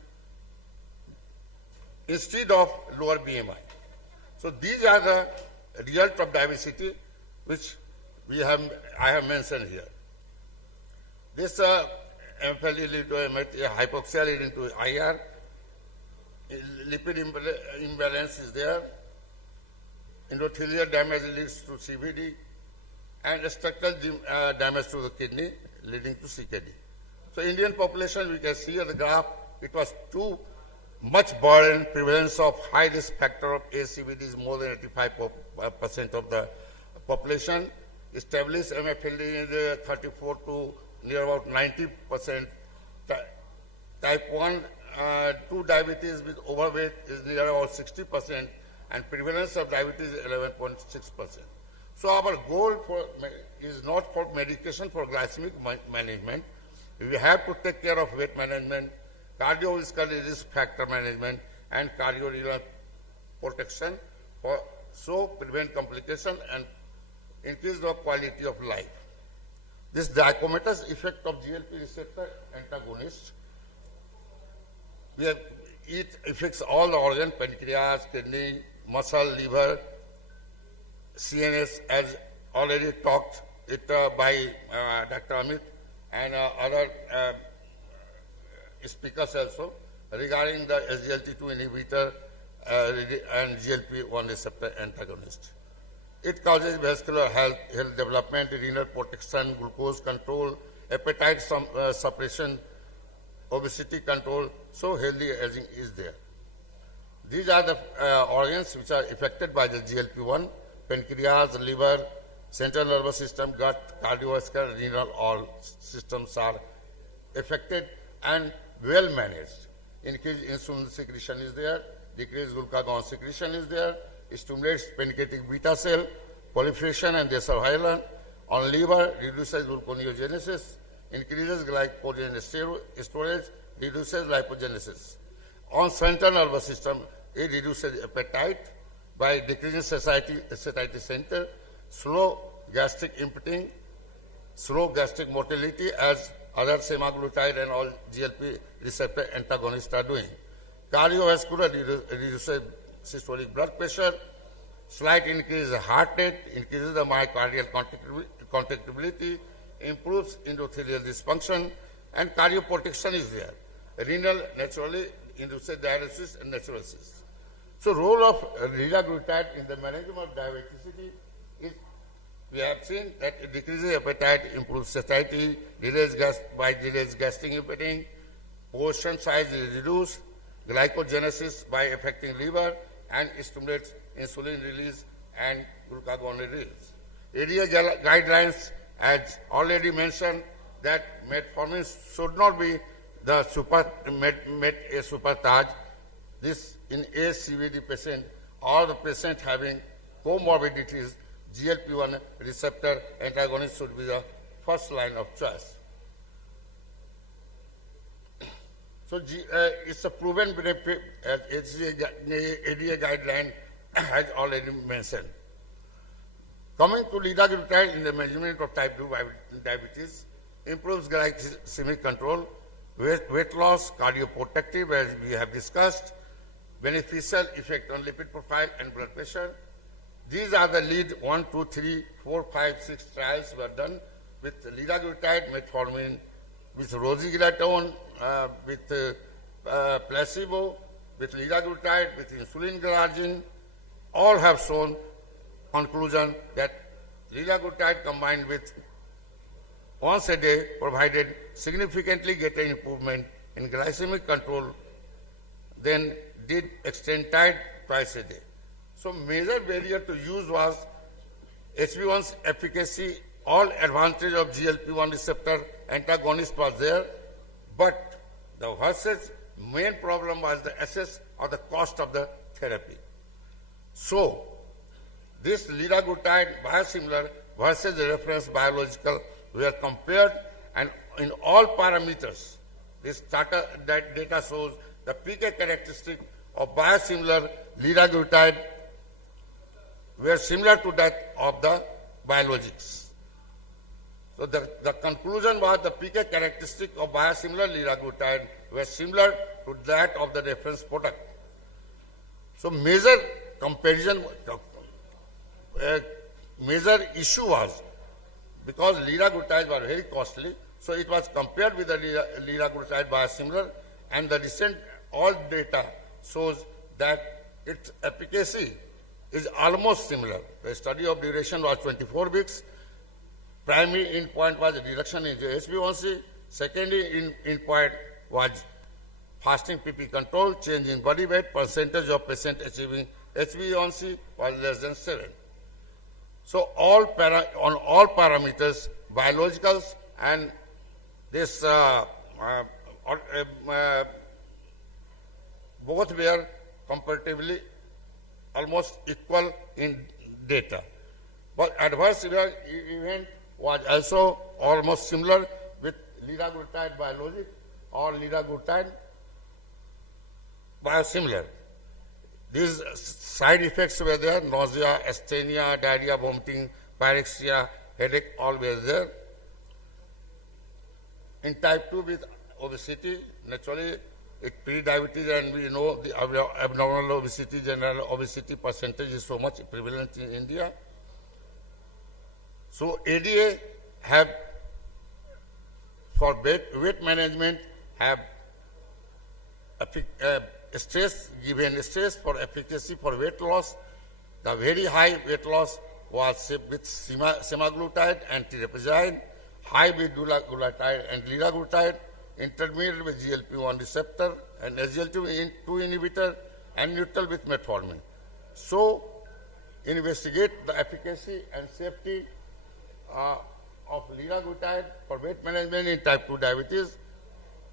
instead of lower BMI. So these are the results of diabetes which I have mentioned here. This MFLD lead to hypoxia leading to IR, lipid imbalance is there, endothelial damage leads to CVD, and structural damage to the kidney leading to CKD. So Indian population, we can see on the graph, it was too much burden, prevalence of high risk factor of ACVD is more than 85% of the population. Established MFLD in the 34 to near about 90%. Type 1, 2 diabetes with overweight is near about 60%, and prevalence of diabetes is 11.6%. So our goal is not for medication for glycemic management. We have to take care of weight management, cardiovascular risk factor management, and cardiovascular protection so prevent complication and increase the quality of life. This dichomatous effect of GLP receptor antagonist, it affects all the organs, pancreas, kidney, muscle, liver, CNS, as already talked it by Dr. Amit and other speakers also regarding the SGLT2 inhibitor and GLP-1 receptor antagonist. It causes vascular health development, renal protection, glucose control, appetite suppression, obesity control, so healthy aging is there. These are the organs which are affected by the GLP-1, pancreas, liver, central nervous system, gut, cardiovascular, renal, all systems are affected and well managed. Increased insulin secretion is there, decreased glucagon secretion is there, stimulates pancreatic beta cell proliferation and their survival. On liver, reduces gluconeogenesis, increases glycogen storage, reduces lipogenesis. On central nervous system, it reduces appetite by decreasing satiety center, slow gastric emptying, slow gastric motility as other semaglutide and all GLP receptor antagonists are doing. Cardiovascular reduces systolic blood pressure, slight increase in heart rate, increases the myocardial contractibility, improves endothelial dysfunction, and cardioprotection is there. Renal naturally induces diuresis and natriuresis. So role of liraglutide in the management of diabetes is, we have seen that it decreases appetite, improves satiety, delays gastric emptying, portion size is reduced, glycogenesis by affecting liver, and stimulates insulin release and glucagon release. Area guidelines, as already mentioned, that metformin should not be the super taj. This in ACVD patient, all the patients having comorbidities, GLP-1 receptor antagonist should be the first line of choice. So it's a proven benefit as ADA guideline has already mentioned. Coming to liraglutide in the management of type 2 diabetes, improves glycemic control, weight loss, cardioprotective as we have discussed, beneficial effect on lipid profile and blood pressure. These are the lead 1, 2, 3, 4, 5, 6 trials were done with liraglutide, metformin, with rosiglitazone, with placebo, with liraglutide, with insulin glargine. All have shown conclusion that liraglutide combined with once a day provided significantly greater improvement in glycemic control than did extended twice a day. So major barrier to use was HB1's efficacy all advantage of GLP-1 receptor antagonist was there, but the versus main problem was the assess or the cost of the therapy. So, this liraglutide biosimilar versus the reference biological were compared, and in all parameters, this data shows the PK characteristic of biosimilar liraglutide were similar to that of the biologics. So the conclusion was the PK characteristic of biosimilar liraglutide were similar to that of the reference product. So major comparison, major issue was because liraglutide were very costly, so it was compared with the liraglutide biosimilar, and the recent all data shows that its efficacy is almost similar. The study of duration was 24 weeks. Primary endpoint was a reduction in HbA1c. Secondary endpoint was fasting PP control, change in body weight, percentage of patient achieving HbA1c was less than 7. So on all parameters, biologicals and this both were comparatively almost equal in data. But adverse event was also almost similar with liraglutide biologic or liraglutide biosimilar. These side effects were there: nausea, asthenia, diarrhea, vomiting, pyrexia, headache, all were there. In type 2 with obesity, naturally it pre-diabetes, and we know the abnormal obesity, general obesity percentage is so much prevalent in India. So ADA have, for weight management, have given stress for efficacy for weight loss. The very high weight loss was with semaglutide and tirzepatide, high with dulaglutide and liraglutide, intermediate with GLP-1 receptor and SGLT2 inhibitor, and neutral with metformin. So, investigate the efficacy and safety of liraglutide for weight management in type 2 diabetes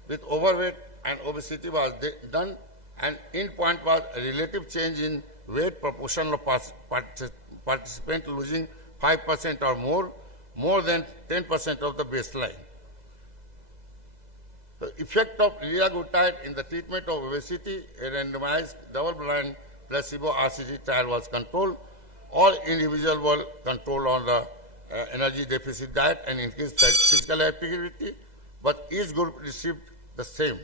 with overweight and obesity was done, and endpoint was a relative change in weight proportion of participant losing 5% or more than 10% of the baseline. The effect of liraglutide in the treatment of obesity, a randomized double-blind placebo RCT trial was controlled. All individuals were controlled on the energy deficit diet and increased physical activity, but each group received the same.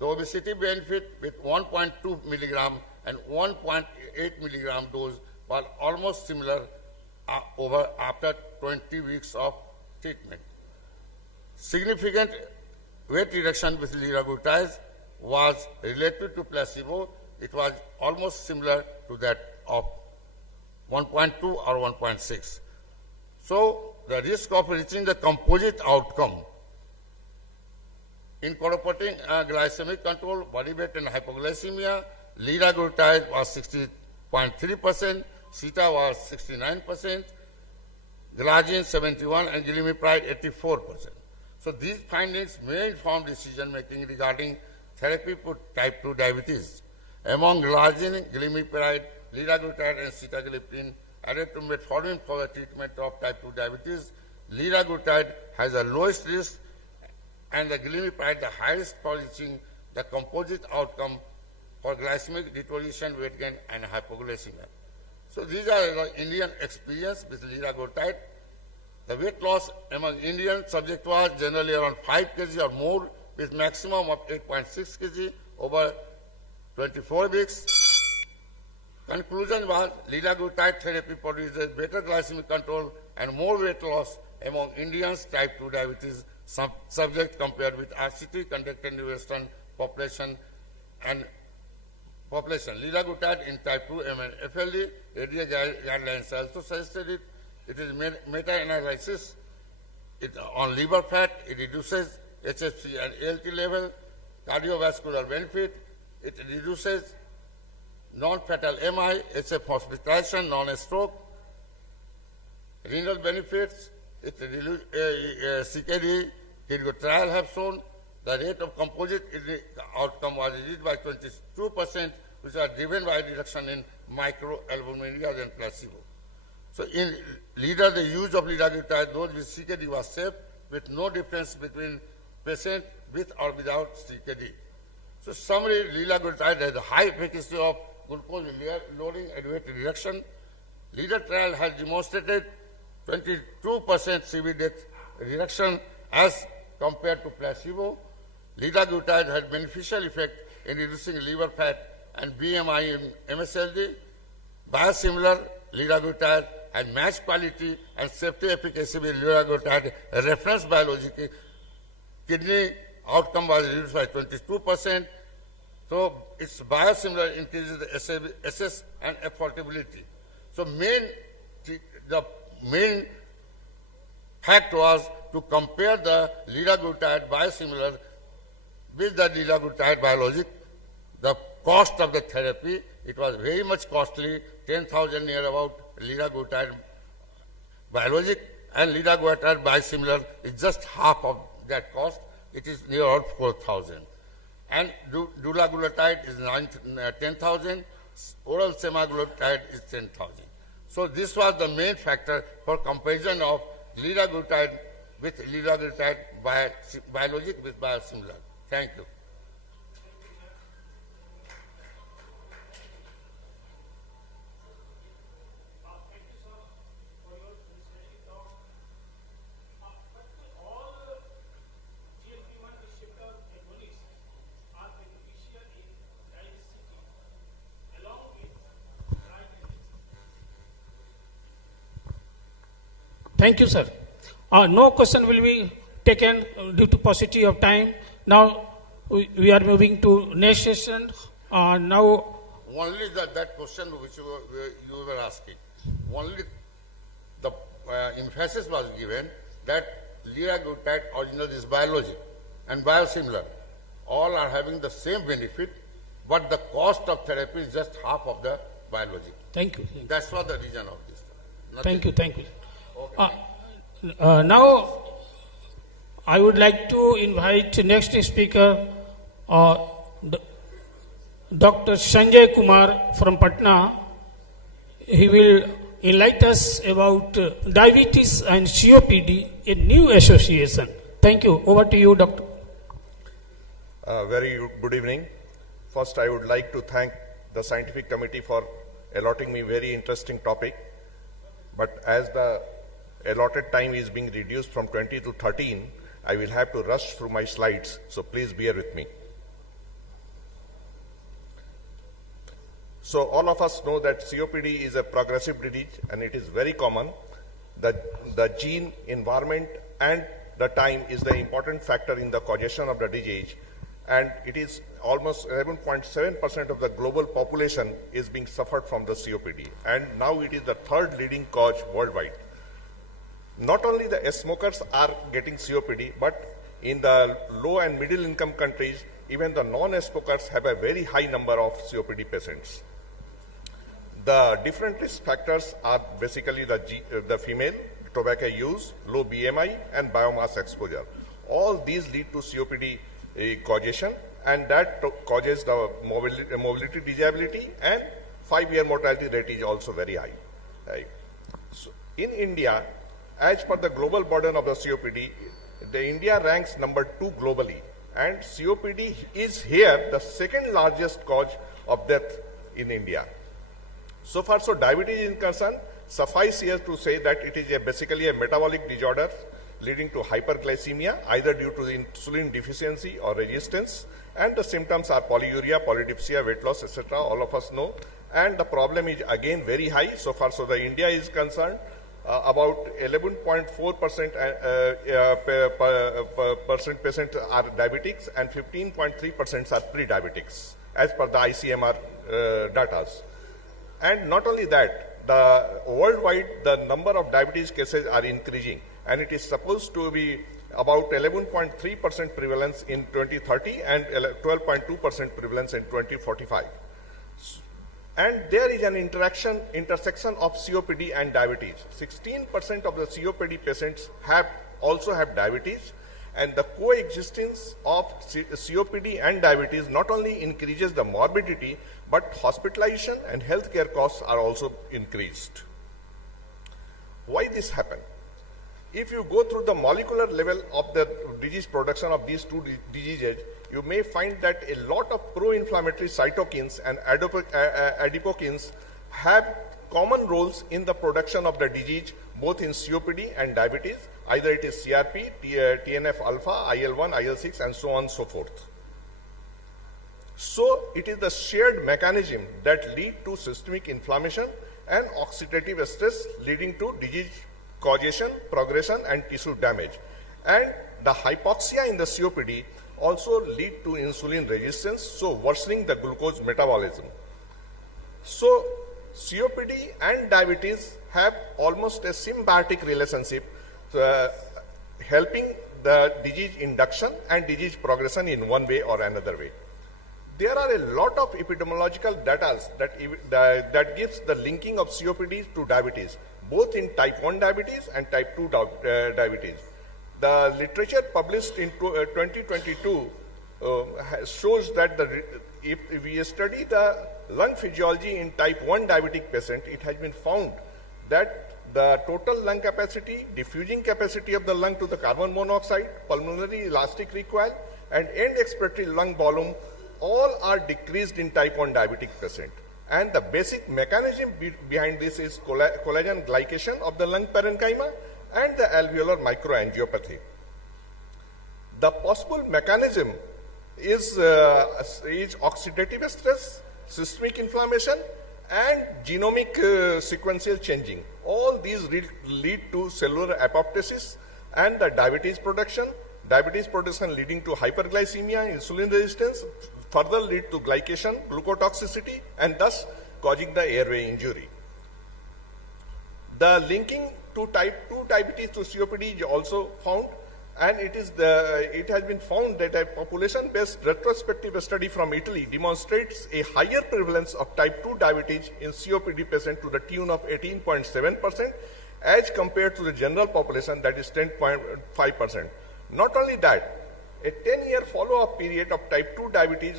The obesity benefit with 1.2 milligram and 1.8 milligram dose was almost similar after 20 weeks of treatment. Significant weight reduction with liraglutide was related to placebo. It was almost similar to that of 1.2 or 1.6. So the risk of reaching the composite outcome incorporating glycemic control, body weight and hypoglycemia, liraglutide was 60.3%, sita was 69%, glargine 71%, and glimepiride 84%. So these findings may inform decision making regarding therapy for type 2 diabetes. Among glargine, glimepiride, liraglutide, and sitagliptin added to metformin for the treatment of type 2 diabetes, liraglutide has the lowest risk and the glimepiride the highest for reaching the composite outcome for glycemic deterioration, weight gain, and hypoglycemia. So these are the Indian experience with liraglutide. The weight loss among Indian subjects was generally around 5 kg or more, with maximum of 8.6 kg over 24 weeks. Conclusion was liraglutide therapy produces better glycemic control and more weight loss among Indians type 2 diabetes subjects compared with RCT conducted in the Western population and population. Liraglutide in type 2 MN-FLD, ADA guidelines also suggested it. It is meta-analysis on liver fat. It reduces HFC and ALT level, cardiovascular benefit. It reduces non-fatal MI, HF hospitalization, non-stroke, renal benefits, CKD clinical trial have shown the rate of composite outcome was reduced by 22%, which are driven by reduction in microalbuminuria than placebo. So in LIDA, the use of liraglutide, those with CKD was safe, with no difference between patient with or without CKD. So summary, liraglutide has a high efficacy of glucose lowering and weight reduction. LIDA trial has demonstrated 22% CV death reduction as compared to placebo. Liraglutide has beneficial effect in reducing liver fat and BMI in MSLD. Biosimilar liraglutide has matched quality and safety efficacy with liraglutide. A reference biologic kidney outcome was reduced by 22%. So its biosimilar increases the SS and affordability. So the main fact was to compare the liraglutide biosimilar with the liraglutide biologic. The cost of the therapy, it was very much costly, 10,000 near about liraglutide biologic, and liraglutide biosimilar is just half of that cost. It is near about 4,000. And dulaglutide is 10,000, oral semaglutide is 10,000. So this was the main factor for comparison of liraglutide with liraglutide biologic with biosimilar. Thank you. Thank you, sir. No question will be taken due to paucity of time. Now we are moving to next session. Now only that question which you were asking, only the emphasis was given that liraglutide original is biologic and biosimilar. All are having the same benefit, but the cost of therapy is just half of the biologic. Thank you. That's what the reason of this. Thank you. Thank you. Now, I would like to invite the next speaker, Dr. Sanjay Kumar from Patna. He will enlighten us about diabetes and COPD, a new association. Thank you. Over to you, Doctor. Very good evening. First, I would like to thank the scientific committee for allotting me very interesting topic. But as the allotted time is being reduced from 20 to 13, I will have to rush through my slides, so please bear with me. So all of us know that COPD is a progressive disease and it is very common. The gene, environment and the time is the important factor in the causation of the disease, and it is almost 11.7% of the global population is being suffered from the COPD, and now it is the third leading cause worldwide. Not only the smokers are getting COPD, but in the low and middle income countries, even the non-smokers have a very high number of COPD patients. The different risk factors are basically the female, tobacco use, low BMI, and biomass exposure. All these lead to COPD causation, and that causes the mobility disability, and 5-year mortality rate is also very high. Right? So in India, as per the global burden of the COPD, India ranks number 2 globally, and COPD is here the second largest cause of death in India. So far, so diabetes is concerned, suffice here to say that it is basically a metabolic disorder leading to hyperglycemia, either due to the insulin deficiency or resistance, and the symptoms are polyuria, polydipsia, weight loss, etc. All of us know, and the problem is again very high. So far, so the India is concerned, about 11.4% patients are diabetics and 15.3% are pre-diabetics, as per the ICMR data. And not only that, the worldwide the number of diabetes cases are increasing, and it is supposed to be about 11.3% prevalence in 2030 and 12.2% prevalence in 2045. And there is an intersection of COPD and diabetes. 16% of the COPD patients also have diabetes, and the coexistence of COPD and diabetes not only increases the morbidity, but hospitalization and healthcare costs are also increased. Why this happen? If you go through the molecular level of the disease production of these two diseases, you may find that a lot of pro-inflammatory cytokines and adipokines have common roles in the production of the disease, both in COPD and diabetes. Either it is CRP, TNF-alpha, IL-1, IL-6, and so on and so forth. So it is the shared mechanism that lead to systemic inflammation and oxidative stress, leading to disease causation, progression, and tissue damage. And the hypoxia in the COPD also lead to insulin resistance, so worsening the glucose metabolism. So COPD and diabetes have almost a symbiotic relationship, helping the disease induction and disease progression in one way or another way. There are a lot of epidemiological data that gives the linking of COPD to diabetes, both in type 1 diabetes and type 2 diabetes. The literature published in 2022 shows that if we study the lung physiology in type 1 diabetic patient, it has been found that the total lung capacity, diffusing capacity of the lung to the carbon monoxide, pulmonary elastic recoil, and end expiratory lung volume all are decreased in type 1 diabetic patient. And the basic mechanism behind this is collagen glycation of the lung parenchyma and the alveolar microangiopathy. The possible mechanism is oxidative stress, systemic inflammation, and genomic sequential changing. All these lead to cellular apoptosis and the diabetes production leading to hyperglycemia, insulin resistance, further lead to glycation, glucotoxicity, and thus causing the airway injury. The linking to type 2 diabetes to COPD is also found, and it has been found that a population-based retrospective study from Italy demonstrates a higher prevalence of type 2 diabetes in COPD patients to the tune of 18.7% as compared to the general population, that is 10.5%. Not only that, a 10-year follow-up period of type 2 diabetes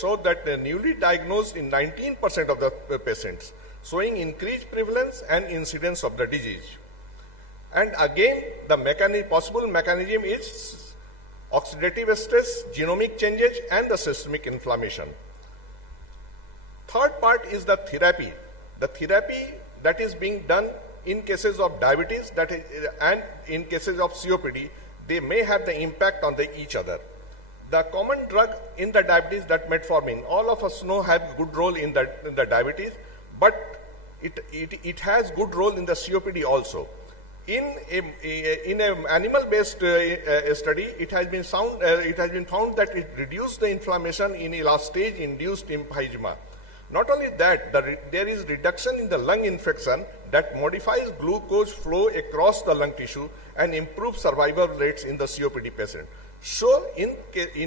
showed that the newly diagnosed in 19% of the patients, showing increased prevalence and incidence of the disease. And again, the possible mechanism is oxidative stress, genomic changes, and the systemic inflammation. Third part is the therapy. The therapy that is being done in cases of diabetes and in cases of COPD, they may have the impact on each other. The common drug in the diabetes, that metformin, all of us know has good role in the diabetes, but it has good role in the COPD also. In an animal-based study, it has been found that it reduced the inflammation in elastase-induced emphysema. Not only that, there is reduction in the lung infection that modifies glucose flow across the lung tissue and improves survival rates in the COPD patient. So, in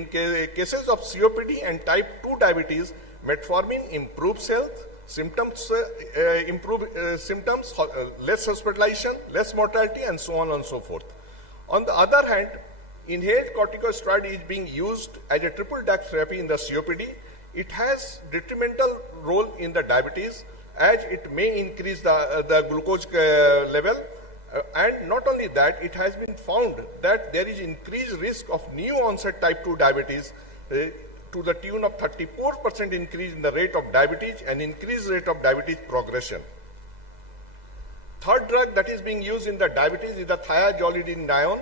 cases of COPD and type 2 diabetes, metformin improves health, symptoms, less hospitalization, less mortality, and so on and so forth. On the other hand, inhaled corticosteroid is being used as a triple drug therapy in the COPD. It has detrimental role in the diabetes as it may increase the glucose level. And not only that, it has been found that there is increased risk of new onset type 2 diabetes to the tune of 34% increase in the rate of diabetes and increased rate of diabetes progression. Third drug that is being used in the diabetes is the thiazolidinedione.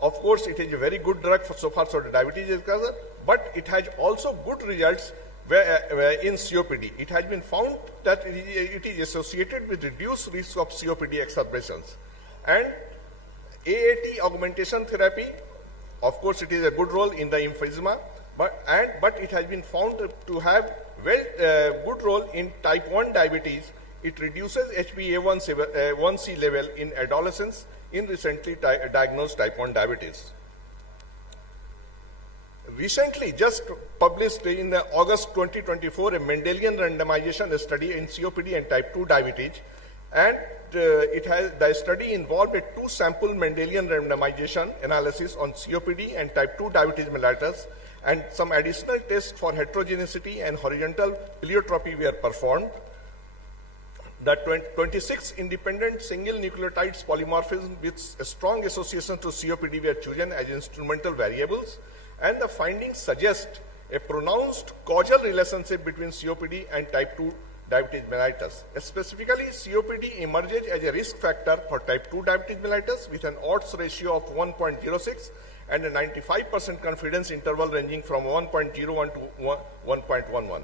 Of course, it is a very good drug so far the diabetes is concerned, but it has also good results in COPD. It has been found that it is associated with reduced risk of COPD exacerbations. And AAT augmentation therapy, of course, it is a good role in the emphysema, but it has been found to have good role in type 1 diabetes. It reduces HbA1c level in adolescents in recently diagnosed type 1 diabetes. recently just published in August 2024 a Mendelian randomization study in COPD and type 2 diabetes, and the study involved a 2-sample Mendelian randomization analysis on COPD and type 2 diabetes mellitus, and some additional tests for heterogeneity and horizontal pleiotropy were performed. The 26 independent single nucleotides polymorphism with a strong association to COPD were chosen as instrumental variables, and the findings suggest a pronounced causal relationship between COPD and type 2 diabetes mellitus. Specifically, COPD emerges as a risk factor for type 2 diabetes mellitus with an odds ratio of 1.06 and a 95% confidence interval ranging from 1.01 to 1.11.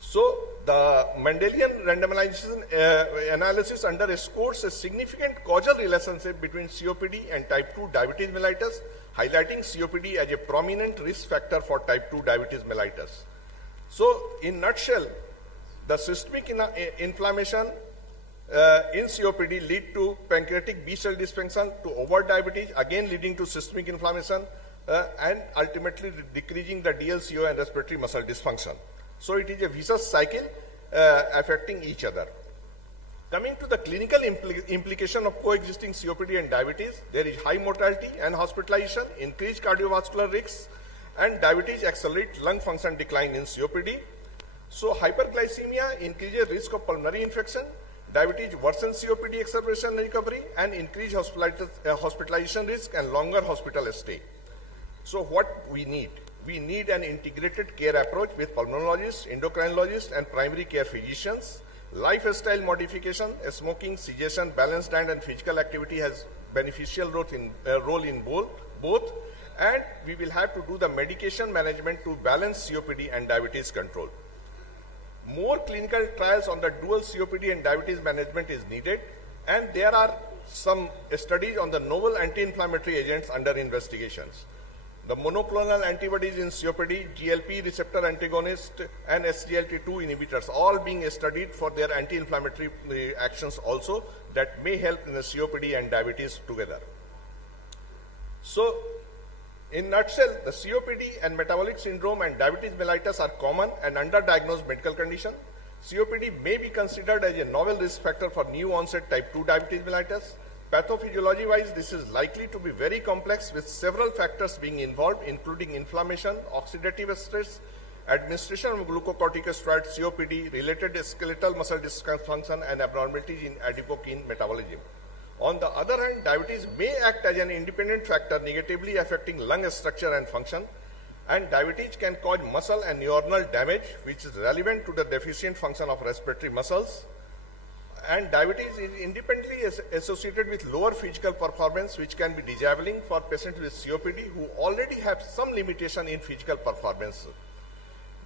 So, the Mendelian randomization analysis underscores a significant causal relationship between COPD and type 2 diabetes mellitus, highlighting COPD as a prominent risk factor for type 2 diabetes mellitus. So, in nutshell, the systemic inflammation in COPD lead to pancreatic B-cell dysfunction, to overt diabetes, again leading to systemic inflammation, and ultimately decreasing the DLCO and respiratory muscle dysfunction. So it is a vicious cycle affecting each other. Coming to the clinical implication of coexisting COPD and diabetes, there is high mortality and hospitalization, increased cardiovascular risks, and diabetes accelerate lung function decline in COPD. So hyperglycemia increases risk of pulmonary infection, diabetes worsens COPD exacerbation and recovery, and increased hospitalization risk and longer hospital stay. So what we need? We need an integrated care approach with pulmonologists, endocrinologists, and primary care physicians. Lifestyle modification, smoking, cessation, balanced diet, and physical activity has beneficial role in both. And we will have to do the medication management to balance COPD and diabetes control. More clinical trials on the dual COPD and diabetes management is needed, and there are some studies on the novel anti-inflammatory agents under investigations. The monoclonal antibodies in COPD, GLP receptor antagonist, and SGLT2 inhibitors, all being studied for their anti-inflammatory actions also, that may help in the COPD and diabetes together. So, in nutshell, the COPD and metabolic syndrome and diabetes mellitus are common and underdiagnosed medical condition. COPD may be considered as a novel risk factor for new onset type 2 diabetes mellitus. Pathophysiology-wise, this is likely to be very complex with several factors being involved, including inflammation, oxidative stress, administration of glucocorticosteroid, COPD, related skeletal muscle dysfunction, and abnormalities in adipokine metabolism. On the other hand, diabetes may act as an independent factor negatively affecting lung structure and function, and diabetes can cause muscle and neuronal damage, which is relevant to the deficient function of respiratory muscles. And diabetes is independently associated with lower physical performance, which can be disabling for patients with COPD who already have some limitation in physical performance.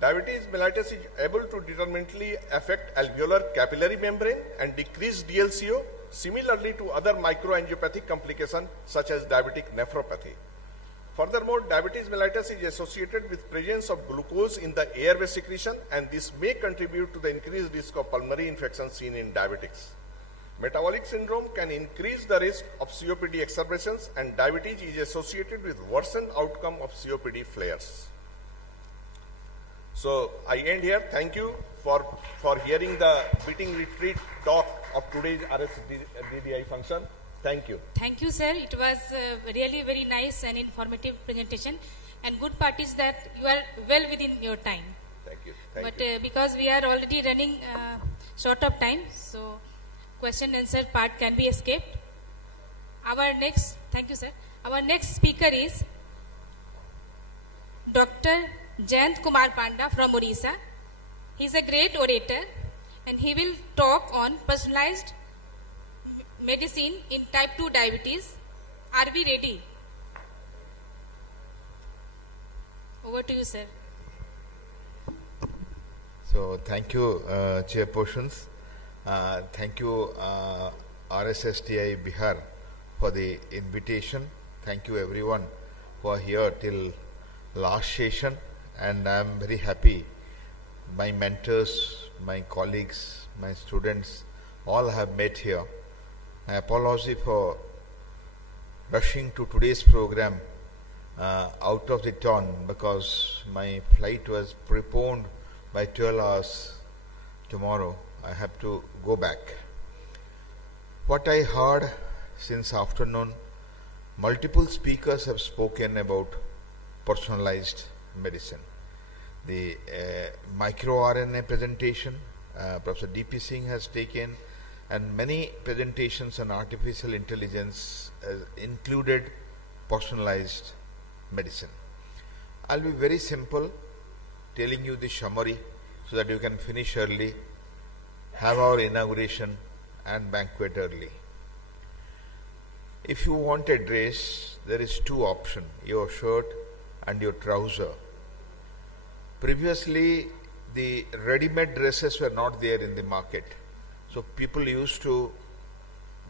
Diabetes mellitus is able to determinantly affect alveolar capillary membrane and decrease DLCO, similarly to other microangiopathic complications such as diabetic nephropathy. Furthermore, diabetes mellitus is associated with presence of glucose in the airway secretion, and this may contribute to the increased risk of pulmonary infections seen in diabetics. Metabolic syndrome can increase the risk of COPD exacerbations, and diabetes is associated with worsened outcome of COPD flares. So I end here. Thank you for hearing the meeting retreat talk of today's RSSDI function. Thank you. Thank you, sir. It was really very nice and informative presentation. And good part is that you are well within your time. Thank you. Because we are already running short of time, so question answer part can be escaped. Thank you, sir. Our next speaker is Dr. Jayant Kumar Panda from Odisha. He is a great orator, and he will talk on personalized medicine in type 2 diabetes. Are we ready? Over to you, sir. So, thank you, chairpersons. Thank you, RSSDI BIHAR, for the invitation. Thank you, everyone, who are here till last session, and I am very happy. My mentors, my colleagues, my students, all have met here. I apologize for rushing to today's program out of the town because my flight was preponed by 12 hours tomorrow. I have to go back. What I heard since afternoon, multiple speakers have spoken about personalized medicine. The MicroRNA presentation, Professor D.P. Singh has taken, and many presentations on artificial intelligence included personalized medicine. I'll be very simple, telling you the summary so that you can finish early, have our inauguration and banquet early. If you want a dress, there is two options, your shirt and your trouser. Previously, the ready-made dresses were not there in the market. So people used to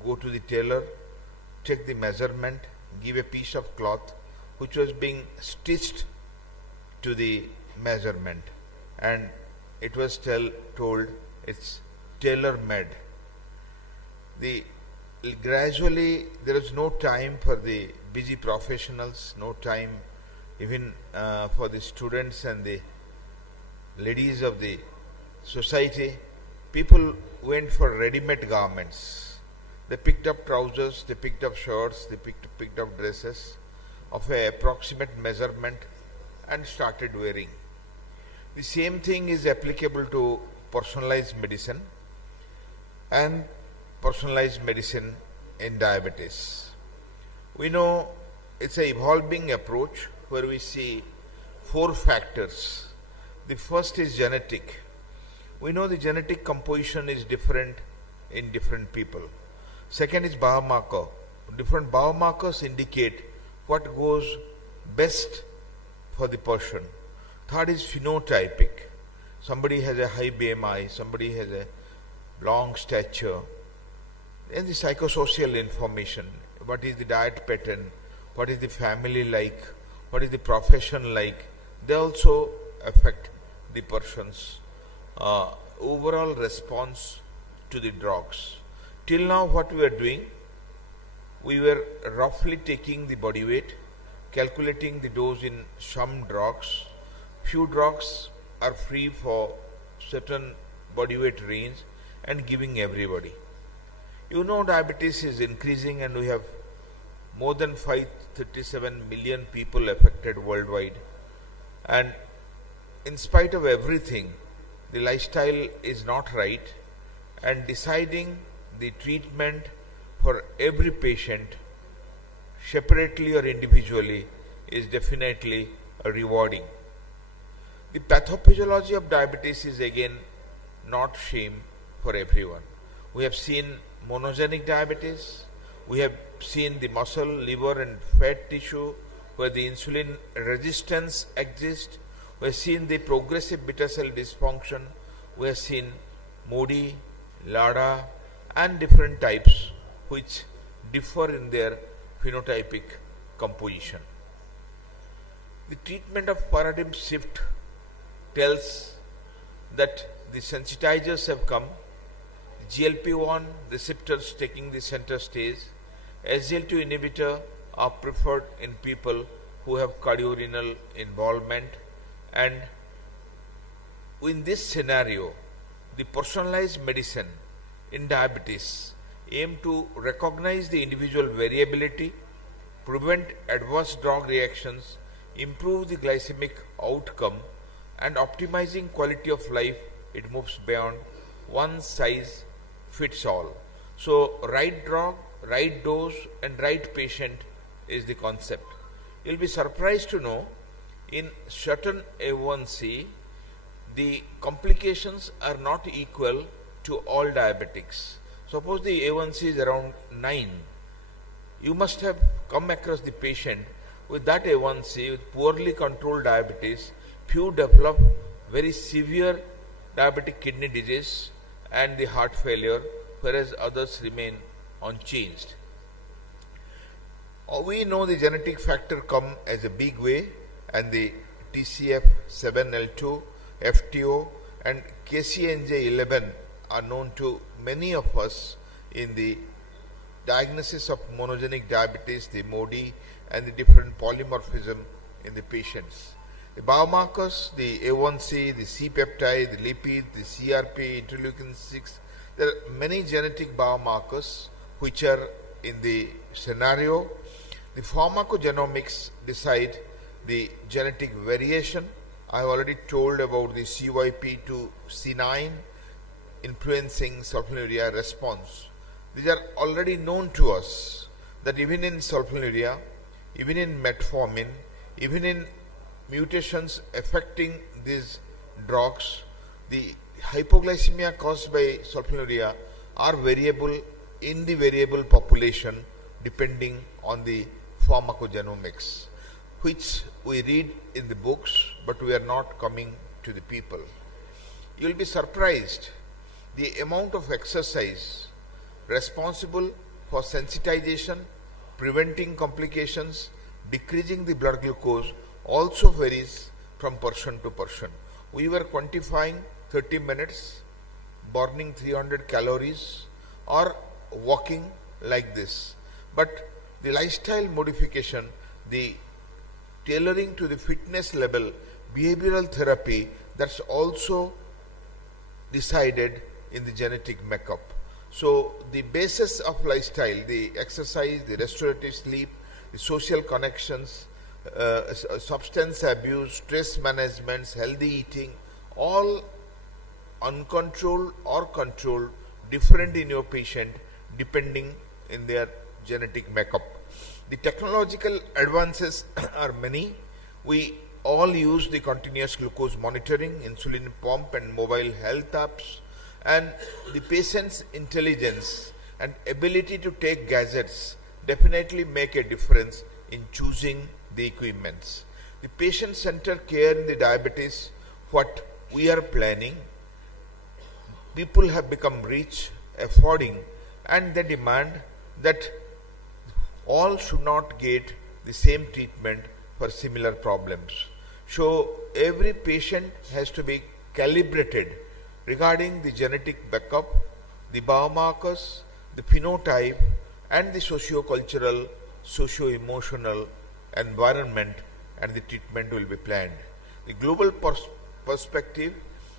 go to the tailor, check the measurement, give a piece of cloth which was being stitched to the measurement, and it was told it's tailor-made. Gradually there is no time for the busy professionals, no time even for the students and the ladies of the society. People went for ready-made garments. They picked up trousers, they picked up shirts, they picked up dresses of an approximate measurement and started wearing. The same thing is applicable to personalized medicine and personalized medicine in diabetes. We know it's an evolving approach where we see 4 factors. The first is genetic. We know the genetic composition is different in different people. Second is biomarker. Different biomarkers indicate what goes best for the person. Third is phenotypic. Somebody has a high BMI, somebody has a long stature. And the psychosocial information. What is the diet pattern? What is the family like? What is the profession like? They also affect the person's overall response to the drugs. Till now what we are doing, we were roughly taking the body weight, calculating the dose in some drugs. Few drugs are free for certain body weight range and giving everybody. You know diabetes is increasing and we have more than 537 million people affected worldwide. And in spite of everything, the lifestyle is not right, and deciding the treatment for every patient separately or individually is definitely rewarding. The pathophysiology of diabetes is again not same for everyone. We have seen monogenic diabetes, we have seen the muscle, liver and fat tissue where the insulin resistance exists. We have seen the progressive beta cell dysfunction. We have seen MODY, LADA and different types which differ in their phenotypic composition. The treatment of paradigm shift tells that the sensitizers have come, GLP-1 receptors taking the center stage, SGLT2 inhibitor are preferred in people who have cardiorenal involvement, and in this scenario, the personalized medicine in diabetes aim to recognize the individual variability, prevent adverse drug reactions, improve the glycemic outcome, and optimizing quality of life. It moves beyond one size fits all. So right drug, right dose and right patient is the concept. You'll be surprised to know in certain A1C the complications are not equal to all diabetics. Suppose the A1C is around 9. You must have come across the patient with that A1C with poorly controlled diabetes. Few develop very severe diabetic kidney disease and the heart failure, whereas others remain unchanged. We know the genetic factor come as a big way, and the TCF7L2, FTO and KCNJ11 are known to many of us in the diagnosis of monogenic diabetes, the MODI, and the different polymorphism in the patients. The biomarkers, the A1C, the C-peptide, the lipid, the CRP, interleukin-6, there are many genetic biomarkers which are in the scenario. The pharmacogenomics decide the genetic variation. I have already told about the CYP to C9 influencing sulfonylurea response. These are already known to us that even in sulfonylurea, even in metformin, even in mutations affecting these drugs, the hypoglycemia caused by sulfonylurea are variable in the variable population depending on the pharmacogenomics, which we read in the books, but we are not coming to the people. You will be surprised the amount of exercise responsible for sensitization, preventing complications, decreasing the blood glucose also varies from person to person. We were quantifying 30 minutes, burning 300 calories, or walking like this. But the lifestyle modification, the tailoring to the fitness level, behavioral therapy, that's also decided in the genetic makeup. So the basis of lifestyle, the exercise, the restorative sleep, the social connections, substance abuse, stress management, healthy eating, all uncontrolled or controlled, different in your patient depending in their genetic makeup. The technological advances are many. We all use the continuous glucose monitoring, insulin pump and mobile health apps, and the patient's intelligence and ability to take gadgets definitely make a difference in choosing the equipments. The patient-centered care in the diabetes, what we are planning, people have become rich, affording, and they demand that all should not get the same treatment for similar problems. So every patient has to be calibrated regarding the genetic backup, the biomarkers, the phenotype, and the socio-cultural, socio-emotional environment, and the treatment will be planned. The global perspective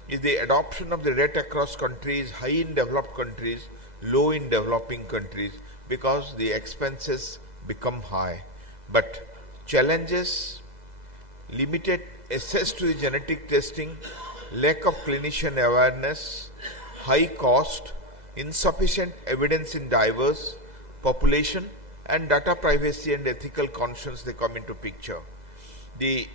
is the adoption of the rate across countries, high in developed countries, low in developing countries, because the expenses become high. But challenges, limited access to the genetic testing, lack of clinician awareness, high cost, insufficient evidence in diverse population, and data privacy and ethical conscience, they come into picture. The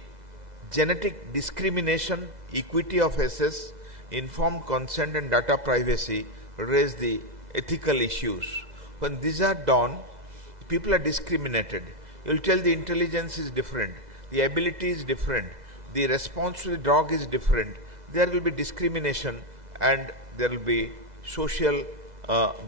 genetic discrimination, equity of access, informed consent and data privacy raise the ethical issues. When these are done, people are discriminated. You will tell the intelligence is different, the ability is different, the response to the drug is different. There will be discrimination and there will be social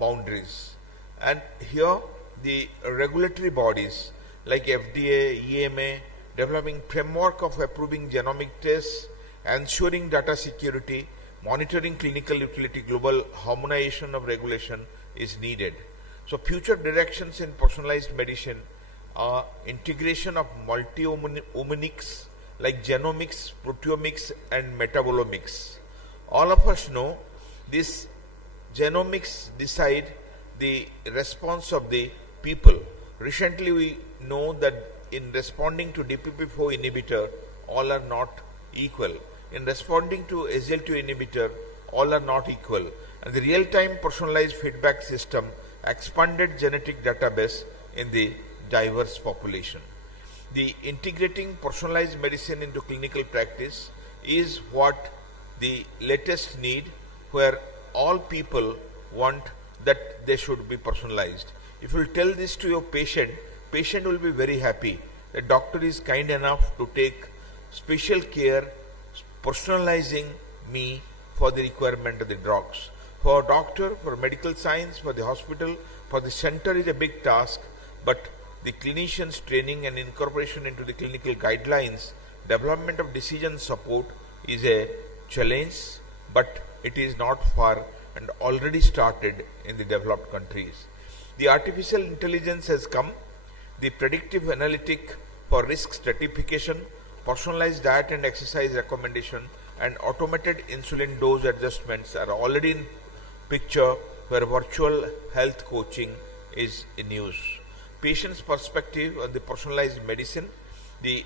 boundaries. And here the regulatory bodies like FDA, EMA, developing framework of approving genomic tests, ensuring data security, monitoring clinical utility, global harmonization of regulation is needed. So future directions in personalized medicine are integration of multi-omics like genomics, proteomics and metabolomics. All of us know this genomics decide the response of the people. Recently we know that in responding to DPP-4 inhibitor, all are not equal. In responding to SGLT2 inhibitor, all are not equal. And the real-time personalized feedback system expanded genetic database in the diverse population. The integrating personalized medicine into clinical practice is what the latest need, where all people want that they should be personalized. If you tell this to your patient, patient will be very happy. The doctor is kind enough to take special care, personalizing me for the requirement of the drugs. For a doctor, for medical science, for the hospital, for the center is a big task, but the clinicians' training and incorporation into the clinical guidelines, development of decision support is a challenge, but it is not far and already started in the developed countries. The artificial intelligence has come, the predictive analytic for risk stratification, personalized diet and exercise recommendation, and automated insulin dose adjustments are already in picture where virtual health coaching is in use. Patient's perspective on the personalized medicine, the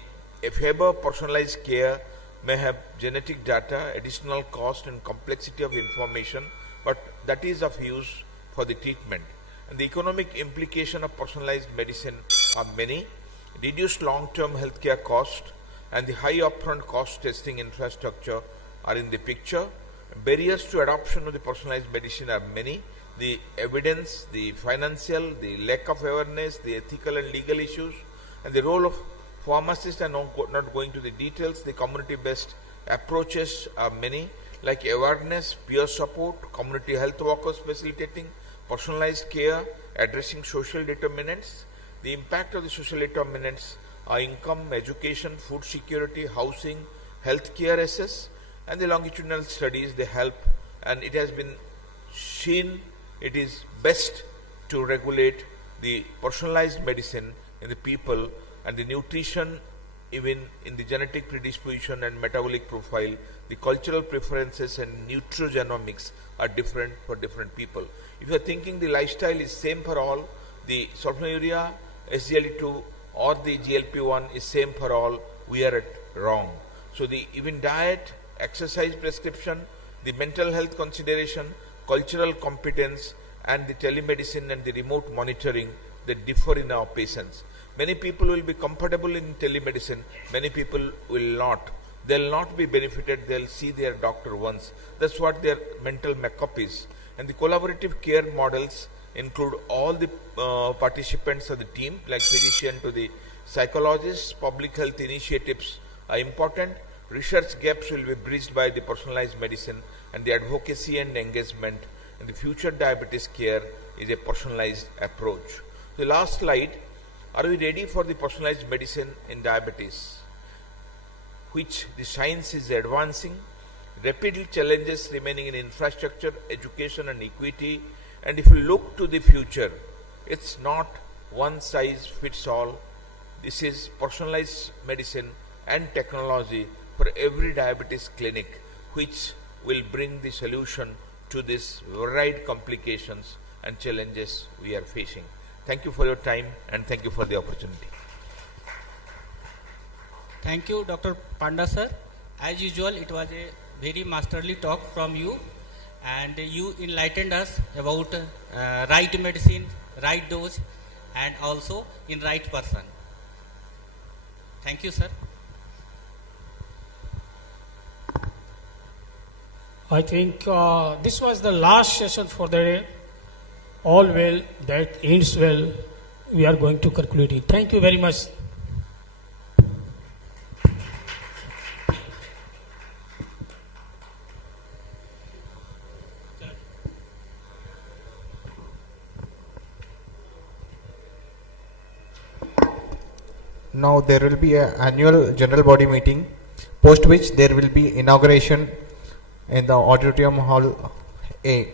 favor personalized care may have genetic data, additional cost and complexity of information, but that is of use for the treatment. And the economic implication of personalized medicine are many. Reduced long-term healthcare cost and the high upfront cost testing infrastructure are in the picture. Barriers to adoption of the personalized medicine are many. The evidence, the financial, the lack of awareness, the ethical and legal issues, and the role of pharmacists. I'm not going to the details. The community-based approaches are many, like awareness, peer support, community health workers facilitating personalized care, addressing social determinants. The impact of the social determinants are income, education, food security, housing, healthcare access, and the longitudinal studies, they help, and it has been seen it is best to regulate the personalized medicine in the people, and the nutrition, even in the genetic predisposition and metabolic profile, the cultural preferences and nutrigenomics are different for different people. If you are thinking the lifestyle is same for all, the sulfonylurea, SGLT2 or the GLP-1 is same for all, we are at wrong. So the even diet, exercise prescription, the mental health consideration, cultural competence, and the telemedicine and the remote monitoring, they differ in our patients. Many people will be comfortable in telemedicine, many people will not. They'll not be benefited, they'll see their doctor once. That's what their mental makeup is. And the collaborative care models include all the participants of the team, like physician to the psychologists. Public health initiatives are important. Research gaps will be bridged by the personalized medicine, and the advocacy and engagement in the future diabetes care is a personalized approach. The last slide, are we ready for the personalized medicine in diabetes, which the science is advancing, rapid challenges remaining in infrastructure, education and equity, and if you look to the future, it's not one size fits all. This is personalized medicine and technology for every diabetes clinic, which will bring the solution to these varied complications and challenges we are facing. Thank you for your time and thank you for the opportunity. Thank you, Dr. Panda sir. As usual, it was a very masterly talk from you, and you enlightened us about right medicine, right dose, and also in right person. Thank you, sir. I think this was the last session for the day. All well, that ends well. We are going to conclude it. Thank you very much. Now there will be an annual general body meeting, post which there will be inauguration in the auditorium hall A.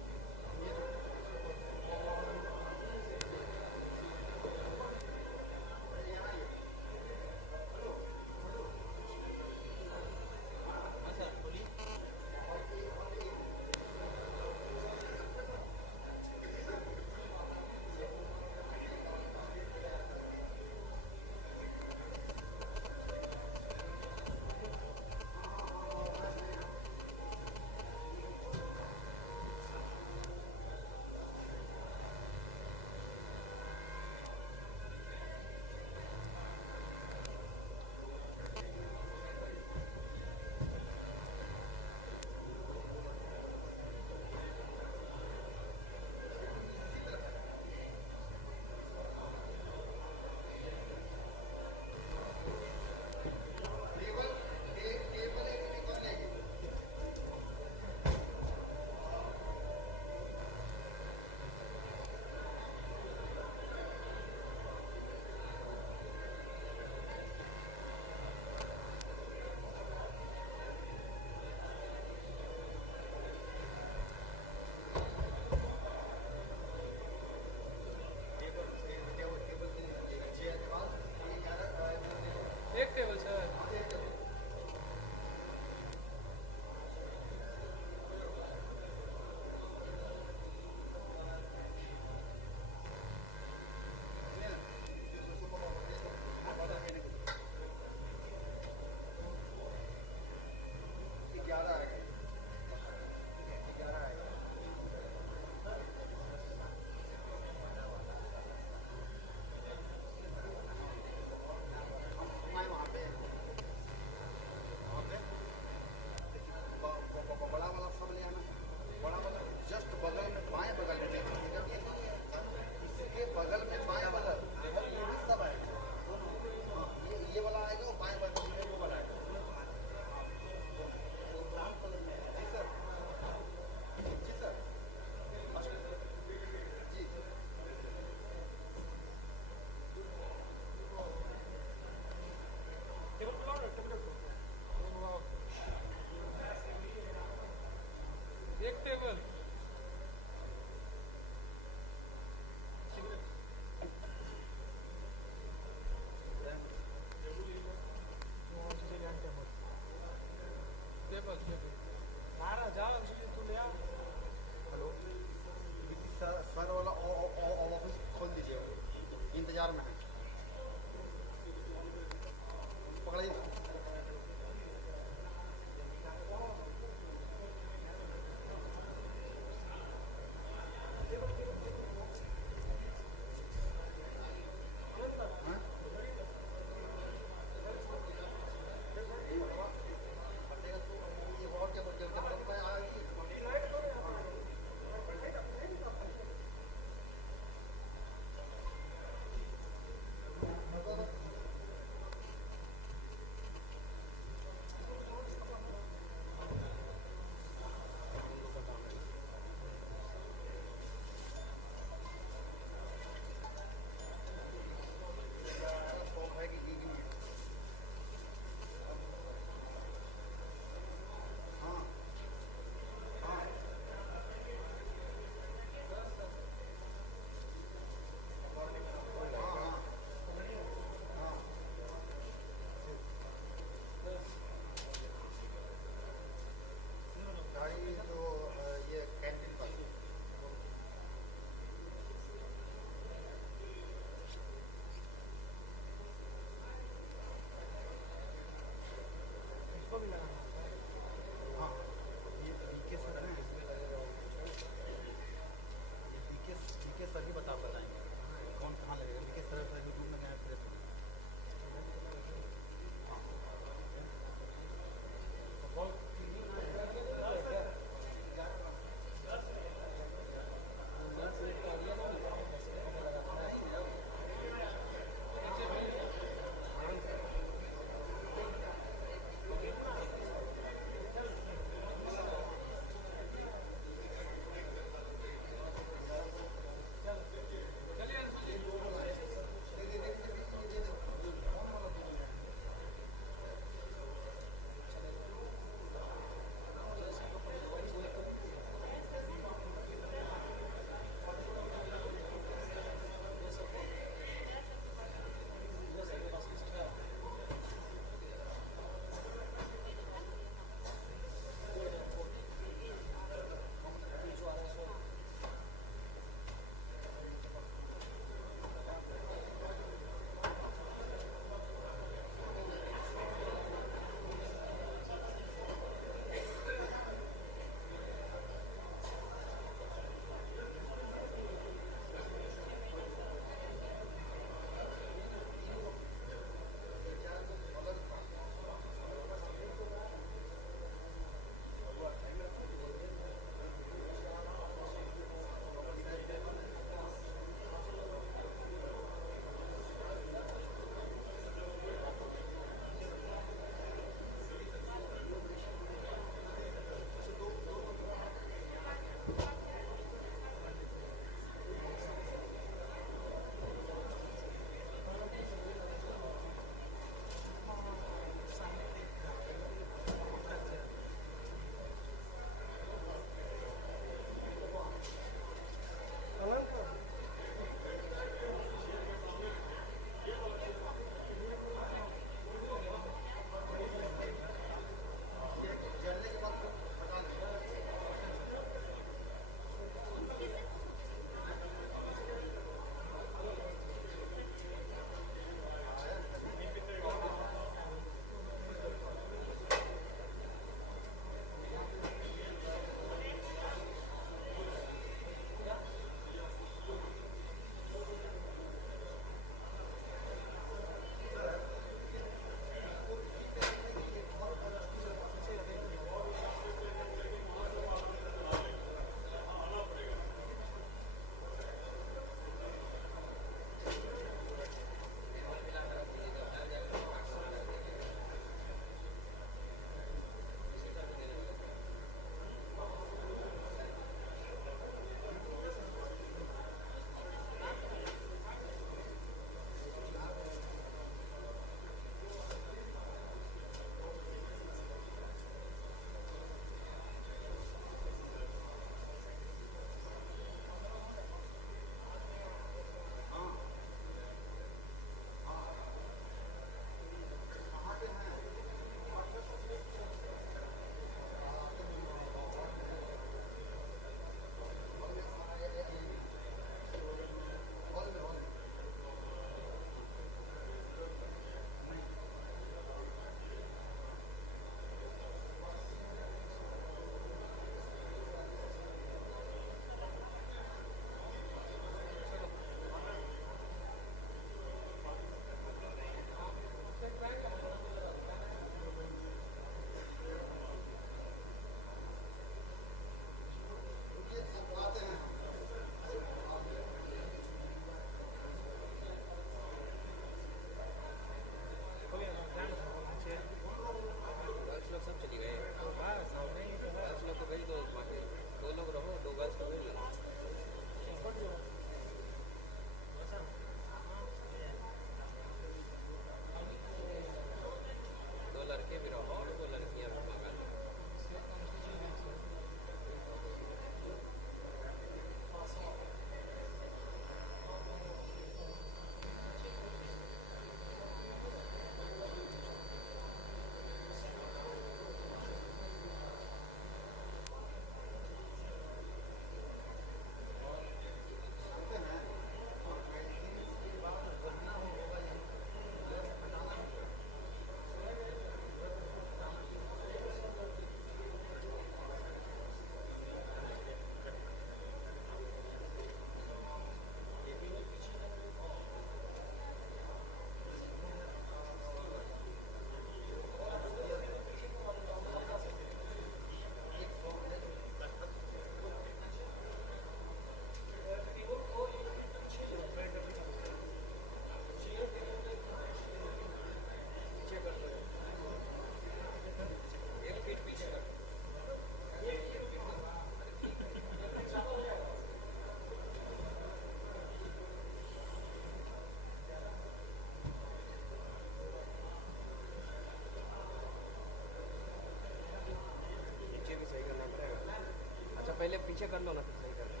पहले पीछे कर लो ना फिर सही कर लो।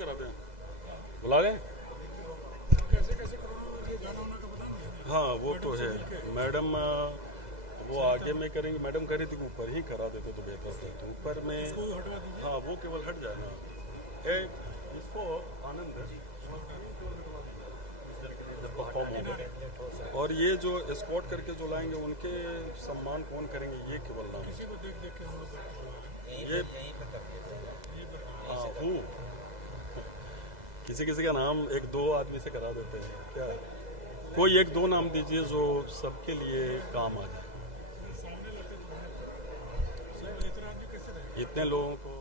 कराते हैं, बुला लें। हाँ वो तो है मैडम, वो आगे में करेंगे। मैडम कह रही थी ऊपर ही करा देते तो बेहतर था, तो ऊपर में हाँ वो केवल हट जाए ना। इसको आनंद और ये जो स्कॉट करके जो लाएंगे उनके सम्मान कौन करेंगे, ये केवल नाम किसी को देख देख के हम लोग ये हाँ किसी किसी का नाम एक दो आदमी से करा देते हैं क्या। कोई एक दो नाम दीजिए जो सबके लिए काम आ जाए। इतने लोगों को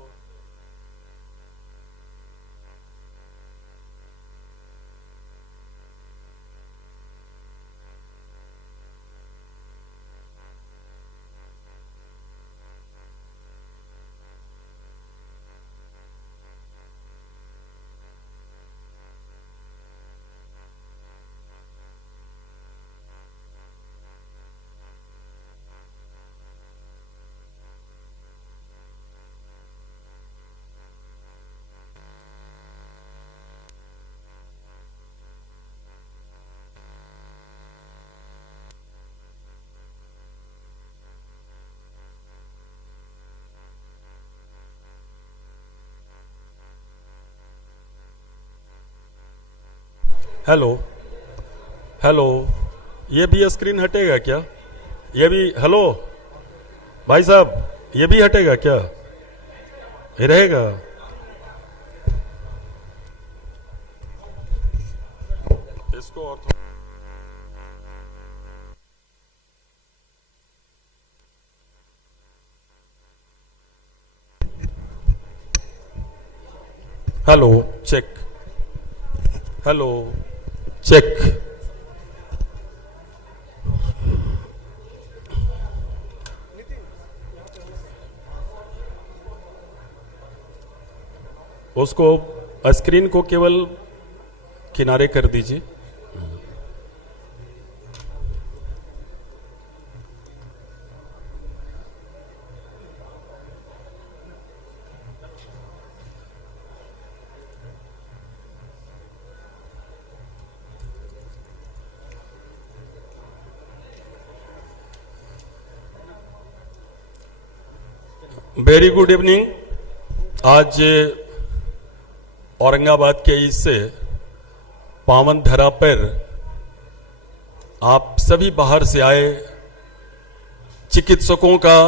हेलो हेलो, ये भी स्क्रीन हटेगा क्या? ये भी हेलो भाई साहब, ये भी हटेगा क्या? ये रहेगा? इसको और हेलो चेक, हेलो चेक। उसको स्क्रीन को केवल किनारे कर दीजिए। Very good evening. आज औरंगाबाद के इस पावन धरा पर आप सभी बाहर से आए चिकित्सकों का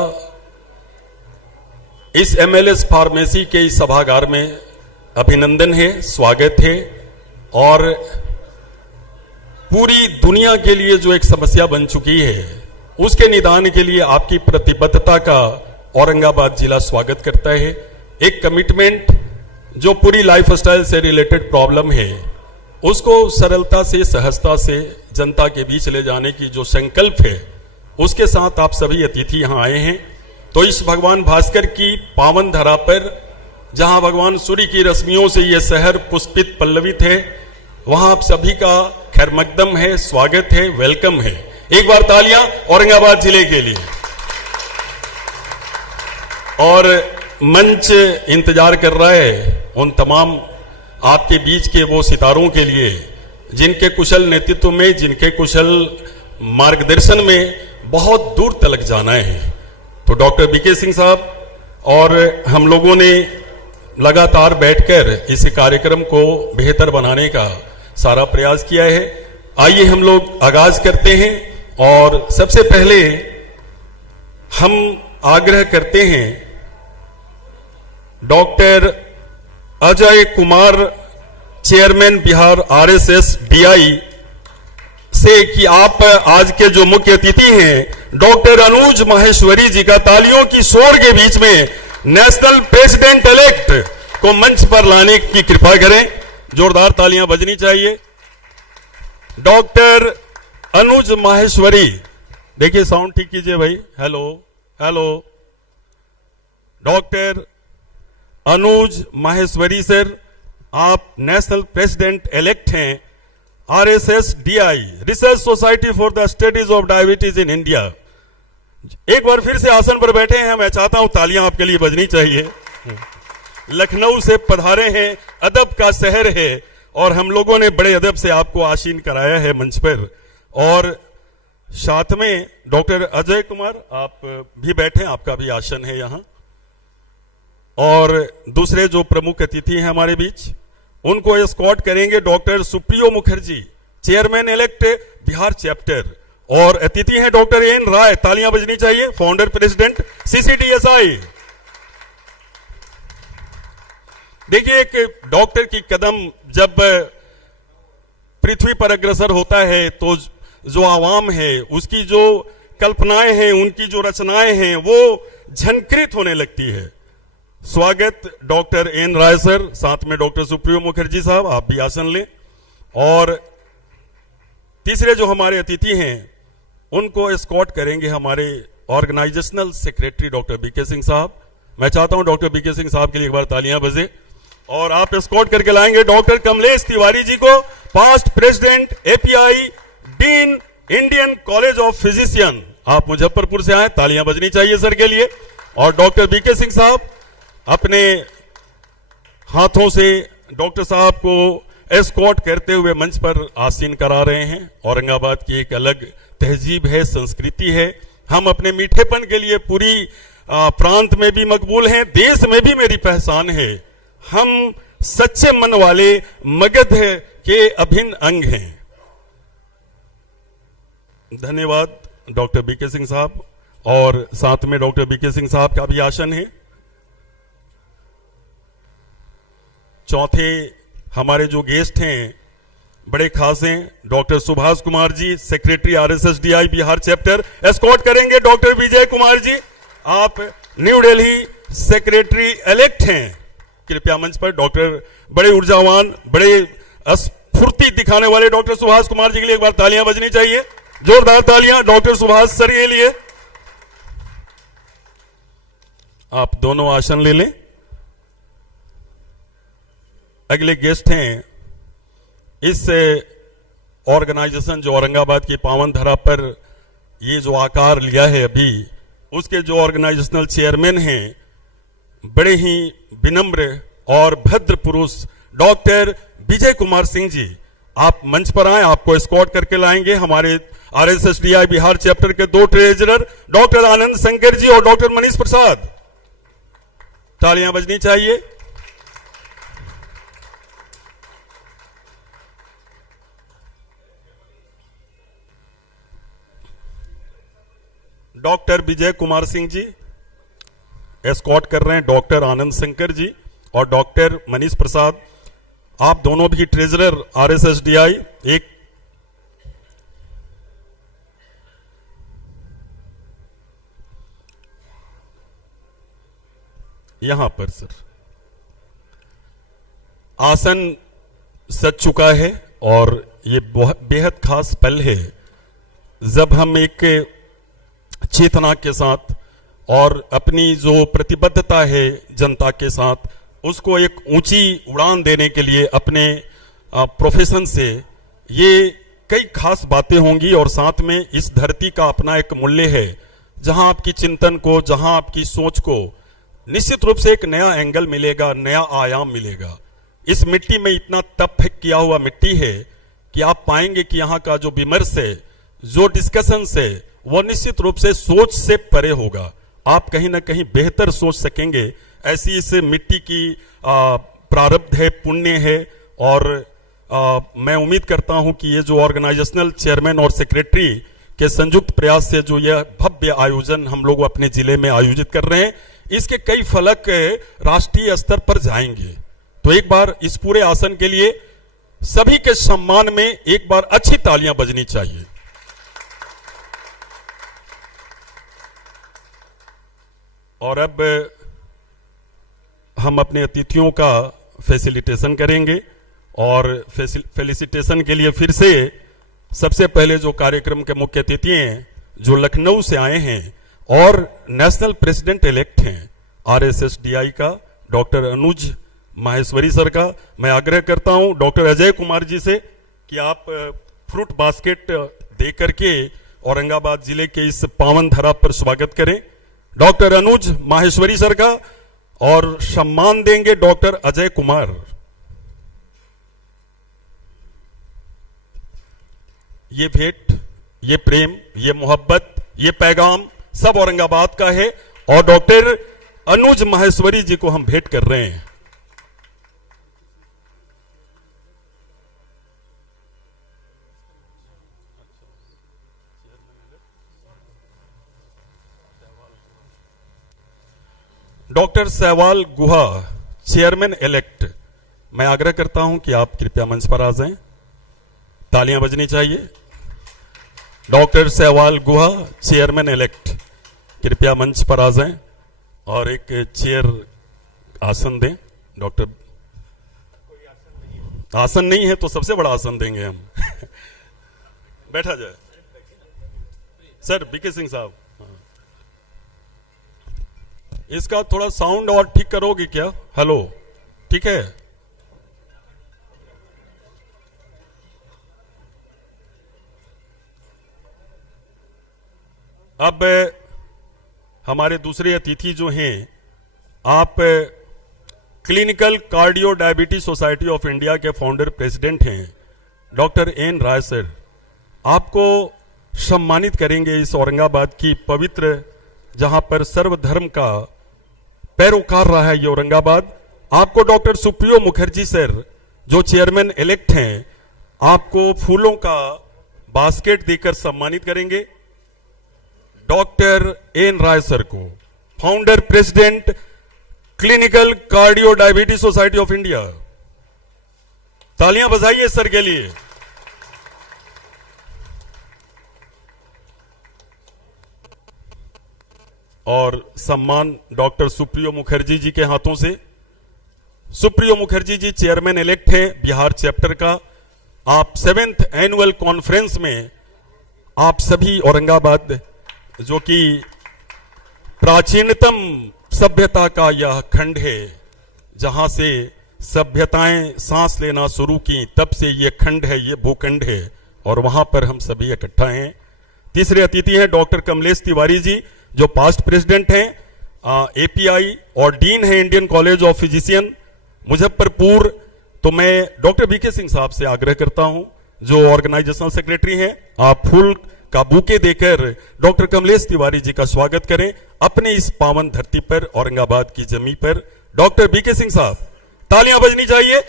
इस एमएलएस फार्मेसी के इस सभागार में अभिनंदन है, स्वागत है। और पूरी दुनिया के लिए जो एक समस्या बन चुकी है उसके निदान के लिए आपकी प्रतिबद्धता का औरंगाबाद जिला स्वागत करता है। एक कमिटमेंट जो पूरी लाइफस्टाइल से रिलेटेड प्रॉब्लम है उसको सरलता से, सहजता से जनता के बीच ले जाने की जो संकल्प है उसके साथ आप सभी अतिथि यहां आए हैं। तो इस भगवान भास्कर की पावन धरा पर जहां भगवान सूर्य की रश्मियों से यह शहर पुष्पित पल्लवित है, वहां आप सभी का खैर मकदम है, स्वागत है, वेलकम है। एक बार तालियां औरंगाबाद जिले के लिए। और मंच इंतजार कर रहा है उन तमाम आपके बीच के वो सितारों के लिए जिनके कुशल नेतृत्व में, जिनके कुशल मार्गदर्शन में बहुत दूर तक जाना है। तो डॉक्टर बीके सिंह साहब और हम लोगों ने लगातार बैठकर इस कार्यक्रम को बेहतर बनाने का सारा प्रयास किया है। आइए हम लोग आगाज करते हैं। और सबसे पहले हम आग्रह करते हैं doctor Ajay Kumar, chairman Bihar RSSDI से कि आप आज के जो मुख्य अतिथि हैं डॉक्टर अनुज माहेश्वरी जी का तालियों की शोर के बीच में नेशनल प्रेसिडेंट इलेक्ट को मंच पर लाने की कृपा करें। जोरदार तालियां बजनी चाहिए। डॉक्टर अनुज माहेश्वरी, देखिए साउंड ठीक कीजिए भाई। Hello hello. डॉक्टर अनुज माहेश्वरी सर, आप नेशनल प्रेसिडेंट इलेक्ट हैं RSSDI, research society for the studies of diabetes in India. एक बार फिर से आसन पर बैठे हैं। मैं चाहता हूं तालियां आपके लिए बजनी चाहिए। लखनऊ से पधारे हैं, अदब का शहर है और हम लोगों ने बड़े अदब से आपको आसीन कराया है मंच पर। और साथ में डॉक्टर अजय कुमार आप भी बैठे, आपका भी आसन है यहां। और दूसरे जो प्रमुख अतिथि हैं हमारे बीच, उनको एस्कॉर्ट करेंगे doctor Supriyo Mukherjee, chairman elect Bihar chapter. और अतिथि हैं डॉक्टर एन राय, तालियां बजनी चाहिए, फाउंडर प्रेसिडेंट CCDSI। देखिए, एक डॉक्टर की कदम जब पृथ्वी पर अग्रसर होता है तो जो आवाम है उसकी जो कल्पनाएं हैं, उनकी जो रचनाएं हैं, वो झंकृत होने लगती है। स्वागत डॉक्टर एन राय सर, साथ में डॉक्टर सुप्रियो मुखर्जी साहब, आप भी आसन लें। और तीसरे जो हमारे अतिथि हैं उनको एस्कॉर्ट करेंगे हमारे organisational secretary doctor BK Singh sahab. मैं चाहता हूं डॉक्टर बीके सिंह साहब के लिए एक बार तालियां बजे। और आप एस्कॉर्ट करके लाएंगे डॉक्टर कमलेश तिवारी जी को, past president API, dean Indian college of physician. आप मुजफ्फरपुर से आए, तालियां बजनी चाहिए सर के लिए। और डॉक्टर बीके सिंह साहब अपने हाथों से डॉक्टर साहब को एस्कॉर्ट करते हुए मंच पर आसीन करा रहे हैं। औरंगाबाद की एक अलग तहजीब है, संस्कृति है। हम अपने मीठेपन के लिए पूरी प्रांत में भी मकबूल हैं, देश में भी मेरी पहचान है। हम सच्चे मन वाले मगध के अभिन्न अंग हैं। धन्यवाद डॉक्टर बीके सिंह साहब। और साथ में डॉक्टर बीके सिंह साहब का भी आसन है। चौथे हमारे जो गेस्ट हैं बड़े खास हैं, doctor Subhash Kumar ji, secretary RSSDI Bihar chapter. Escort करेंगे डॉक्टर विजय कुमार जी, आप न्यू दिल्ली सेक्रेटरी इलेक्ट हैं। कृपया मंच पर डॉक्टर, बड़े ऊर्जावान, बड़े स्फूर्ति दिखाने वाले डॉक्टर सुभाष कुमार जी के लिए एक बार तालियां बजनी चाहिए, जोरदार तालियां डॉक्टर सुभाष सर के लिए। आप दोनों आसन ले लें। अगले गेस्ट हैं इस ऑर्गेनाइजेशन जो औरंगाबाद की पावन धरा पर ये जो आकार लिया है अभी, उसके जो ऑर्गेनाइजेशनल चेयरमैन हैं, बड़े ही विनम्र और भद्र पुरुष डॉक्टर विजय कुमार सिंह जी। आप मंच पर आए, आपको एस्कॉर्ट करके लाएंगे हमारे RSSDI बिहार चैप्टर के 2 ट्रेजरर डॉक्टर आनंद शंकर जी और डॉक्टर मनीष प्रसाद। तालियां बजनी चाहिए। डॉक्टर विजय कुमार सिंह जी एस्कॉर्ट कर रहे हैं डॉक्टर आनंद शंकर जी और डॉक्टर मनीष प्रसाद। आप दोनों भी ट्रेजरर RSSDI। एक यहां पर सर आसन सज चुका है और ये बेहद खास पल है जब हम एक चेतना के साथ और अपनी जो प्रतिबद्धता है जनता के साथ, उसको एक ऊंची उड़ान देने के लिए अपने प्रोफेशन से ये कई खास बातें होंगी। और साथ में इस धरती का अपना एक मूल्य है, जहां आपकी चिंतन को, जहां आपकी सोच को निश्चित रूप से एक नया एंगल मिलेगा, नया आयाम मिलेगा। इस मिट्टी में इतना तप किया हुआ मिट्टी है कि आप पाएंगे कि यहाँ का जो विमर्श है, जो डिस्कशन है, वो निश्चित रूप से सोच से परे होगा। आप कहीं ना कहीं बेहतर सोच सकेंगे। ऐसी इस मिट्टी की प्रारब्ध है, पुण्य है। और मैं उम्मीद करता हूं कि ये जो ऑर्गेनाइजेशनल चेयरमैन और सेक्रेटरी के संयुक्त प्रयास से जो यह भव्य आयोजन हम लोग अपने जिले में आयोजित कर रहे हैं, इसके कई फलक राष्ट्रीय स्तर पर जाएंगे। तो एक बार इस पूरे आसन के लिए सभी के सम्मान में एक बार अच्छी तालियां बजनी चाहिए। और अब हम अपने अतिथियों का फैसिलिटेशन करेंगे। और फेलिसिटेशन के लिए फिर से सबसे पहले जो कार्यक्रम के मुख्य अतिथि हैं, जो लखनऊ से आए हैं और नेशनल प्रेसिडेंट इलेक्ट हैं RSSDI का, डॉक्टर अनुज माहेश्वरी सर का मैं आग्रह करता हूं डॉक्टर अजय कुमार जी से कि आप फ्रूट बास्केट दे करके औरंगाबाद जिले के इस पावन धरा पर स्वागत करें। डॉक्टर अनुज माहेश्वरी सर का और सम्मान देंगे डॉक्टर अजय कुमार। ये भेंट, ये प्रेम, ये मोहब्बत, ये पैगाम सब औरंगाबाद का है और डॉक्टर अनुज माहेश्वरी जी को हम भेंट कर रहे हैं। डॉक्टर सहवाल गुहा, चेयरमैन इलेक्ट, मैं आग्रह करता हूं कि आप कृपया मंच पर आ जाएं, तालियां बजनी चाहिए। डॉक्टर सहवाल गुहा, चेयरमैन इलेक्ट, कृपया मंच पर आ जाएं और एक चेयर आसन दें। डॉक्टर आसन नहीं है तो सबसे बड़ा आसन देंगे हम। बैठा जाए सर। बीके सिंह साहब, इसका थोड़ा साउंड और ठीक करोगे क्या? हेलो, ठीक है? अब हमारे दूसरे अतिथि जो हैं, आप clinical cardio diabetes society of India के फाउंडर प्रेसिडेंट हैं, डॉक्टर एन राय सर। आपको सम्मानित करेंगे इस औरंगाबाद की पवित्र, जहां पर सर्वधर्म का पैरोकार रहा है ये औरंगाबाद। आपको डॉक्टर सुप्रियो मुखर्जी सर, जो चेयरमैन इलेक्ट हैं, आपको फूलों का बास्केट देकर सम्मानित करेंगे। डॉक्टर एन राय सर को, founder president clinical cardio diabetes society of India. तालियां बजाइए सर के लिए। और सम्मान डॉक्टर सुप्रियो मुखर्जी जी के हाथों से। सुप्रियो मुखर्जी जी चेयरमैन इलेक्ट हैं बिहार चैप्टर का। आप 7th एनुअल कॉन्फ्रेंस में आप सभी औरंगाबाद, जो कि प्राचीनतम सभ्यता का यह खंड है, जहां से सभ्यताएं सांस लेना शुरू की, तब से ये खंड है, ये भूखंड है और वहां पर हम सभी इकट्ठा हैं। तीसरे अतिथि हैं डॉक्टर कमलेश तिवारी जी, जो पास्ट प्रेसिडेंट हैं एपीआई और डीन है Indian college of physician Muzaffarpur. तो मैं डॉक्टर बीके सिंह साहब से आग्रह करता हूं, जो ऑर्गेनाइजेशनल सेक्रेटरी हैं, आप फूल का बुके देकर डॉक्टर कमलेश तिवारी जी का स्वागत करें अपने इस पावन धरती पर, औरंगाबाद की जमीन पर। डॉक्टर बीके सिंह साहब, तालियां बजनी चाहिए।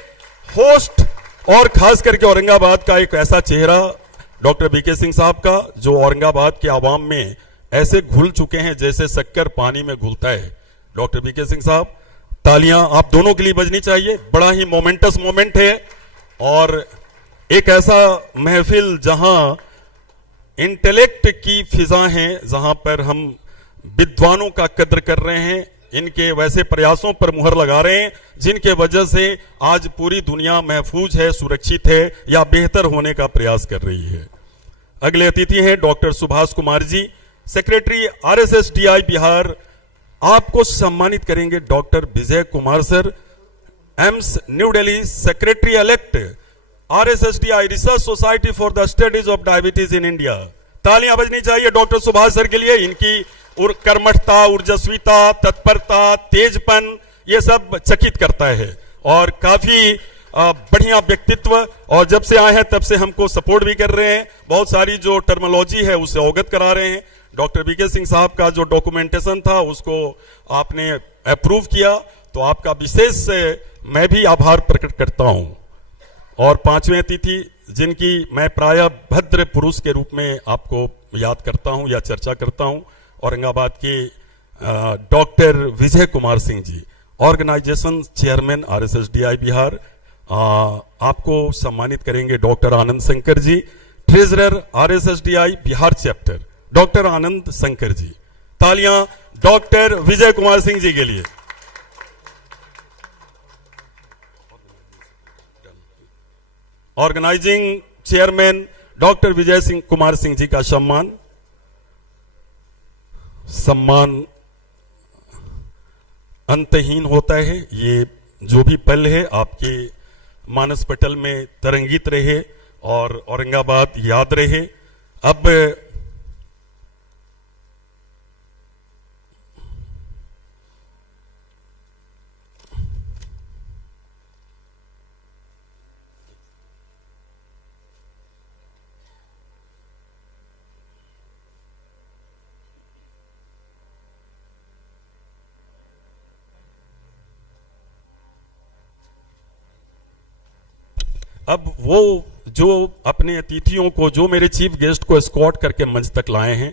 होस्ट और खास करके औरंगाबाद का एक ऐसा चेहरा डॉक्टर बीके सिंह साहब का, जो औरंगाबाद के आवाम में ऐसे घुल चुके हैं जैसे शक्कर पानी में घुलता है। डॉक्टर बीके सिंह साहब, तालियां आप दोनों के लिए बजनी चाहिए। बड़ा ही मोमेंटस मोमेंट है और एक ऐसा महफिल जहां इंटेलेक्ट की फिजा है, जहां पर हम विद्वानों का कद्र कर रहे हैं, इनके वैसे प्रयासों पर मुहर लगा रहे हैं जिनके वजह से आज पूरी दुनिया महफूज है, सुरक्षित है या बेहतर होने का प्रयास कर रही है। अगले अतिथि हैं doctor Subhash Kumar ji, secretary RSSDI Bihar. आपको सम्मानित करेंगे doctor Vijay Kumar sir, AIIMS new Delhi secretary elect RSSDI research society for the studies of diabetes in India. तालियां बजनी चाहिए डॉक्टर सुभाष सर के लिए। इनकी कर्मठता, ऊर्जस्विता, तत्परता, तेजपन, ये सब चकित करता है और काफी बढ़िया व्यक्तित्व, और जब से आए हैं तब से हमको सपोर्ट भी कर रहे हैं, बहुत सारी जो टर्मिनोलॉजी है उससे अवगत करा रहे हैं। डॉक्टर बीके सिंह साहब का जो डॉक्यूमेंटेशन था उसको आपने अप्रूव किया, तो आपका विशेष मैं भी आभार प्रकट करता हूं। और पांचवें अतिथि, जिनकी मैं प्रायः भद्र पुरुष के रूप में आपको याद करता हूं या चर्चा करता हूं, औरंगाबाद के doctor Vijay Kumar Singh ji, organisation chairman RSSDI Bihar. आपको सम्मानित करेंगे doctor Anand Shankar ji, treasurer RSSDI Bihar chapter, doctor Anand Shankar ji. तालियां डॉक्टर विजय कुमार सिंह जी के लिए। Organising chairman doctor Vijay Singh Kumar Singh ji का सम्मान अंतहीन होता है। ये जो भी पल है आपके मानस पटल में तरंगित रहे और औरंगाबाद याद रहे। अब अब वो जो अपने अतिथियों को, जो मेरे चीफ गेस्ट को एस्कॉर्ट करके मंच तक लाए हैं,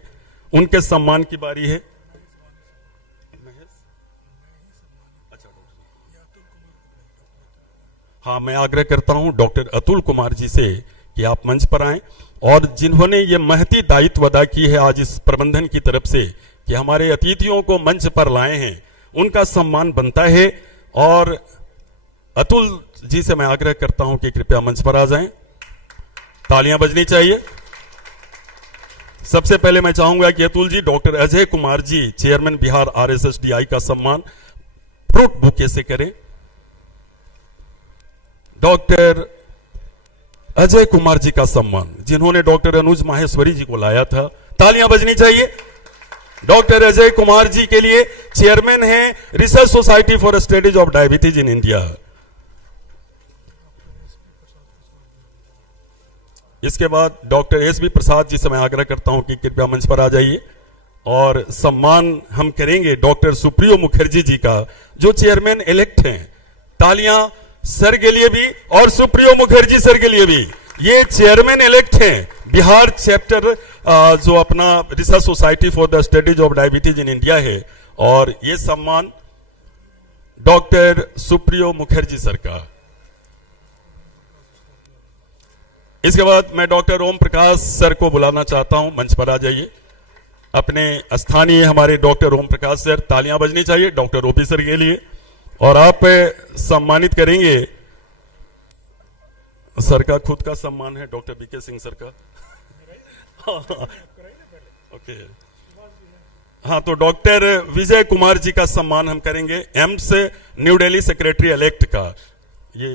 उनके सम्मान की बारी है। हाँ, मैं आग्रह करता हूं डॉक्टर अतुल कुमार जी से कि आप मंच पर आएं, और जिन्होंने ये महती दायित्व अदा की है आज इस प्रबंधन की तरफ से कि हमारे अतिथियों को मंच पर लाए हैं, उनका सम्मान बनता है। और अतुल जी से मैं आग्रह करता हूं कि कृपया मंच पर आ जाएं, तालियां बजनी चाहिए। सबसे पहले मैं चाहूंगा कि Atul ji doctor Ajay Kumar ji, chairman Bihar RSSDI का सम्मान फ्रूट बुके से करें। डॉक्टर अजय कुमार जी का सम्मान, जिन्होंने डॉक्टर अनुज माहेश्वरी जी को लाया था, तालियां बजनी चाहिए। डॉक्टर अजय कुमार जी के लिए चेयरमैन हैं research society for studies of diabetes in India. इसके बाद डॉक्टर SB प्रसाद जी से मैं आग्रह करता हूं कि कृपया मंच पर आ जाइए, और सम्मान हम करेंगे डॉक्टर सुप्रियो मुखर्जी जी का, जो चेयरमैन इलेक्ट हैं। तालियां सर के लिए भी और सुप्रियो मुखर्जी सर के लिए भी। ये चेयरमैन इलेक्ट हैं बिहार चैप्टर, जो अपना research society for the studies of diabetes in India है, और ये सम्मान डॉक्टर सुप्रियो मुखर्जी सर का। इसके बाद मैं डॉक्टर ओम प्रकाश सर को बुलाना चाहता हूं, मंच पर आ जाइए। अपने स्थानीय हमारे डॉक्टर ओम प्रकाश सर, तालियां बजनी चाहिए डॉक्टर OP सर के लिए। और आप सम्मानित करेंगे, सर का खुद का सम्मान है डॉक्टर BK सिंह सर का। ओके, हाँ, तो डॉक्टर विजय कुमार जी का सम्मान हम करेंगे, AIIMS new Delhi secretary elect का। ये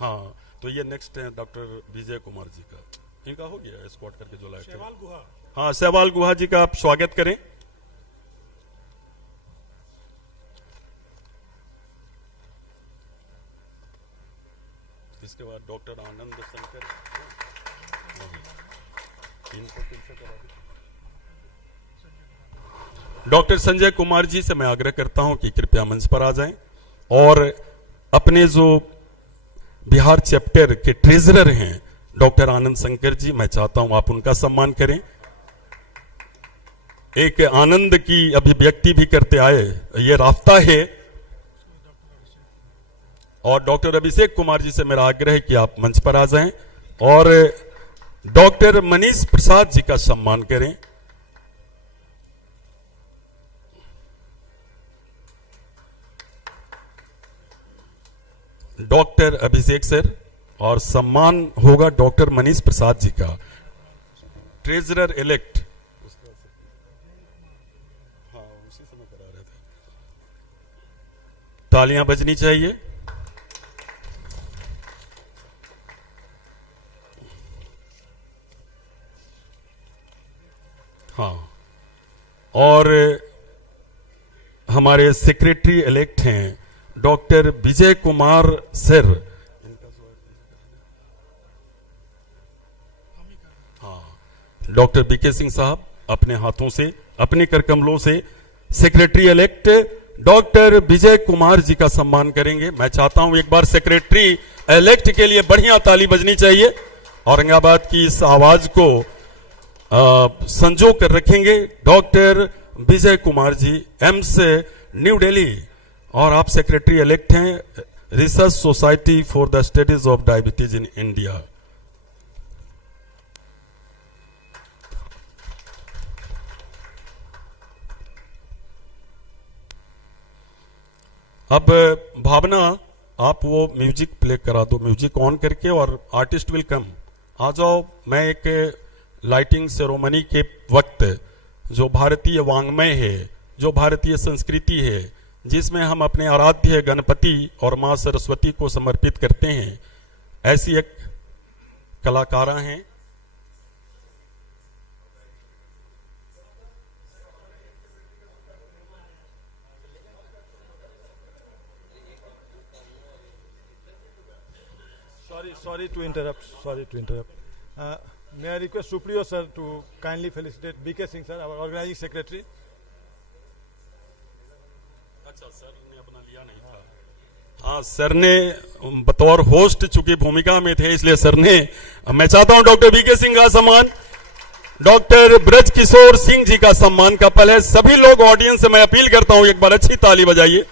हाँ, तो ये नेक्स्ट है डॉक्टर विजय कुमार जी का, इनका हो गया स्क्वाड करके जो लाए थे। हाँ, सहवाल गुहा जी का आप स्वागत करें। इसके बाद डॉक्टर आनंद शंकर, डॉक्टर संजय कुमार जी से मैं आग्रह करता हूं कि कृपया मंच पर आ जाएं, और अपने जो बिहार चैप्टर के ट्रेजरर हैं डॉक्टर आनंद शंकर जी, मैं चाहता हूं आप उनका सम्मान करें। एक आनंद की अभिव्यक्ति भी करते आए, ये रास्ता है। और डॉक्टर अभिषेक कुमार जी से मेरा आग्रह है कि आप मंच पर आ जाएं, और डॉक्टर मनीष प्रसाद जी का सम्मान करें। डॉक्टर अभिषेक सर, और सम्मान होगा डॉक्टर मनीष प्रसाद जी का, ट्रेजरर इलेक्ट। हाँ, उसी समय करा रहे थे, तालियां बजनी चाहिए। हाँ, और हमारे सेक्रेटरी इलेक्ट हैं डॉक्टर विजय कुमार सर। हाँ, डॉक्टर BK सिंह साहब अपने हाथों से, अपने करकमलों से secretary elect doctor Vijay Kumar जी का सम्मान करेंगे। मैं चाहता हूं एक बार सेक्रेटरी इलेक्ट के लिए बढ़िया ताली बजनी चाहिए। औरंगाबाद की इस आवाज को संजो कर रखेंगे डॉक्टर विजय कुमार जी, एम्स न्यू दिल्ली, और आप सेक्रेटरी इलेक्ट हैं research society for the studies of diabetes in India. अब भावना, आप वो म्यूजिक प्ले करा दो, म्यूजिक ऑन करके, और आर्टिस्ट विल कम। आ जाओ। मैं एक लाइटिंग सेरेमनी के वक्त जो भारतीय वांग्मय है, जो भारतीय संस्कृति है, जिसमें हम अपने आराध्य गणपति और मां सरस्वती को समर्पित करते हैं, ऐसी एक कलाकारा हैं Sorry to interrupt. May I request Supriyo sir to kindly felicitate BK Singh sir, our organizing secretary. अच्छा सर ने अपना लिया नहीं था। हाँ, सर ने बतौर होस्ट चूंकि भूमिका में थे, इसलिए सर ने, मैं चाहता हूं डॉक्टर वीके सिंह का सम्मान, डॉक्टर ब्रज किशोर सिंह जी का सम्मान का पल है। सभी लोग ऑडियंस से मैं अपील करता हूं, एक बार अच्छी ताली बजाइए।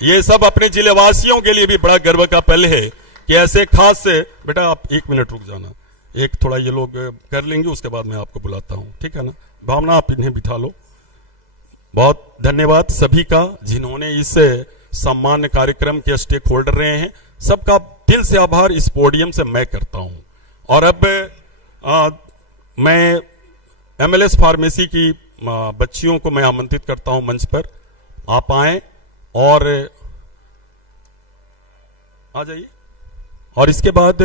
ये सब अपने जिले वासियों के लिए भी बड़ा गर्व का पल है कि ऐसे खास से, बेटा आप 1 मिनट रुक जाना, एक थोड़ा ये लोग कर लेंगे, उसके बाद मैं आपको बुलाता हूं, ठीक है ना। भावना आप इन्हें बिठा लो। बहुत धन्यवाद सभी का जिन्होंने इस सम्मान कार्यक्रम के स्टेक होल्डर रहे हैं, सबका दिल से आभार इस पोडियम से मैं करता हूं। और अब मैं MLS फार्मेसी की बच्चियों को मैं आमंत्रित करता हूं मंच पर, आप आए और आ जाइए। और इसके बाद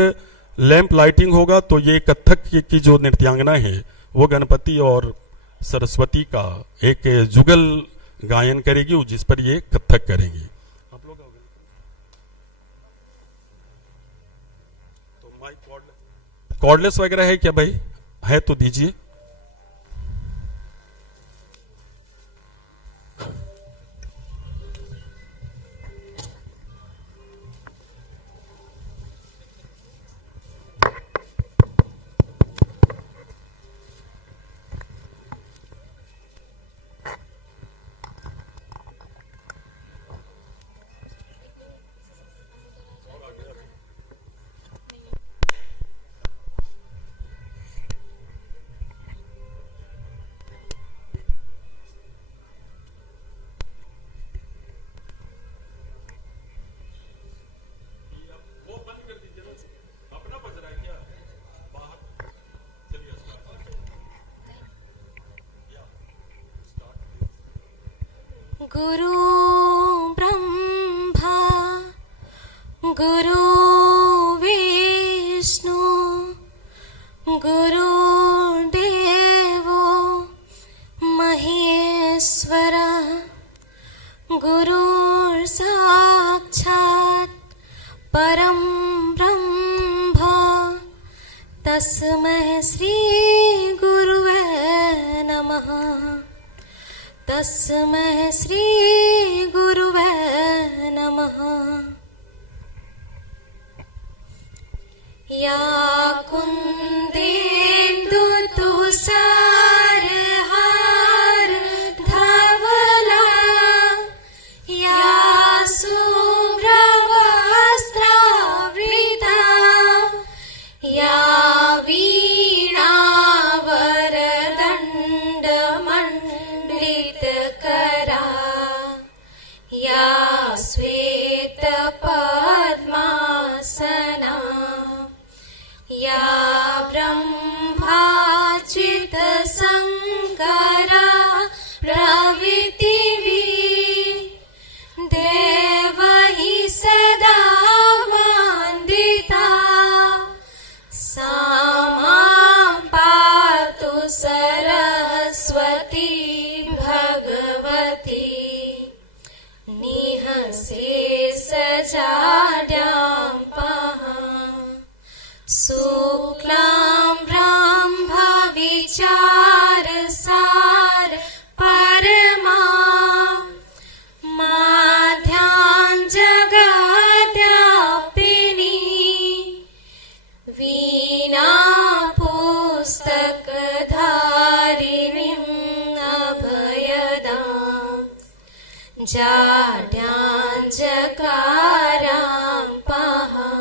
लैंप लाइटिंग होगा, तो ये कथक की जो नृत्यांगना है वो गणपति और सरस्वती का एक जुगल गायन करेगी, जिस पर ये कथक करेंगी। आप लोग आओगे तो माइक कॉर्डलेस वगैरह है क्या भाई? है तो दीजिए। गुरु ब्रह्मा गुरु विष्णु गुरु देवो महेश्वर गुरु साक्षात् परम ब्रह्म तस्मै श्री गुरुवे नमः। तस्मै श्री गुरुवे नमः। या कुन्देन्दु तुषारहार धवला या शुभ्रवस्त्रावृता या वीणावरदण्डमण्डितकरा या श्वेतपद्मासना या ब्रह्माच्युतशङ्करा प्रभृतिः देवैः सदा वन्दिता सा मां पातु सरस्वती भगवती निःशेषजाड्यां पहा शुक्लां ब्रह्मविचारसार परमा माध्यां जगद्व्यापिनी वीणा पुस्तकधारिणीं अभयदां जाड्यां जकारां पहा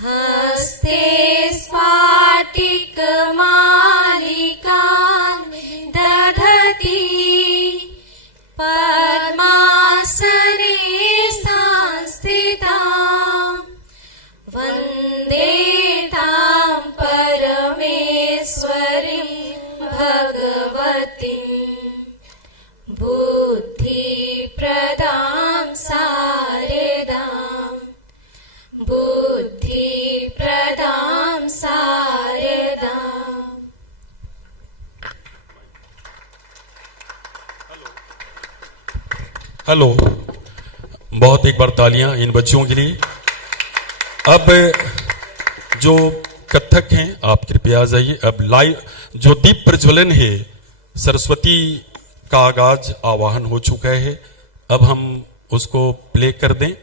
हस्ते स्फाटिकमालिकां दधति पद्मासने संस्थितां वन्दे तां परमेश्वरीं भगवतीं बुद्धिप्रदां शारदां बुद्धिप्रदां शारदां। हेलो, बहुत एक बार तालियां इन बच्चों के लिए। अब जो कथक हैं आप कृपया आ जाइए। अब लाइव जो दीप प्रज्वलन है, सरस्वती का आगाज आवाहन हो चुका है, अब हम उसको प्ले कर दें।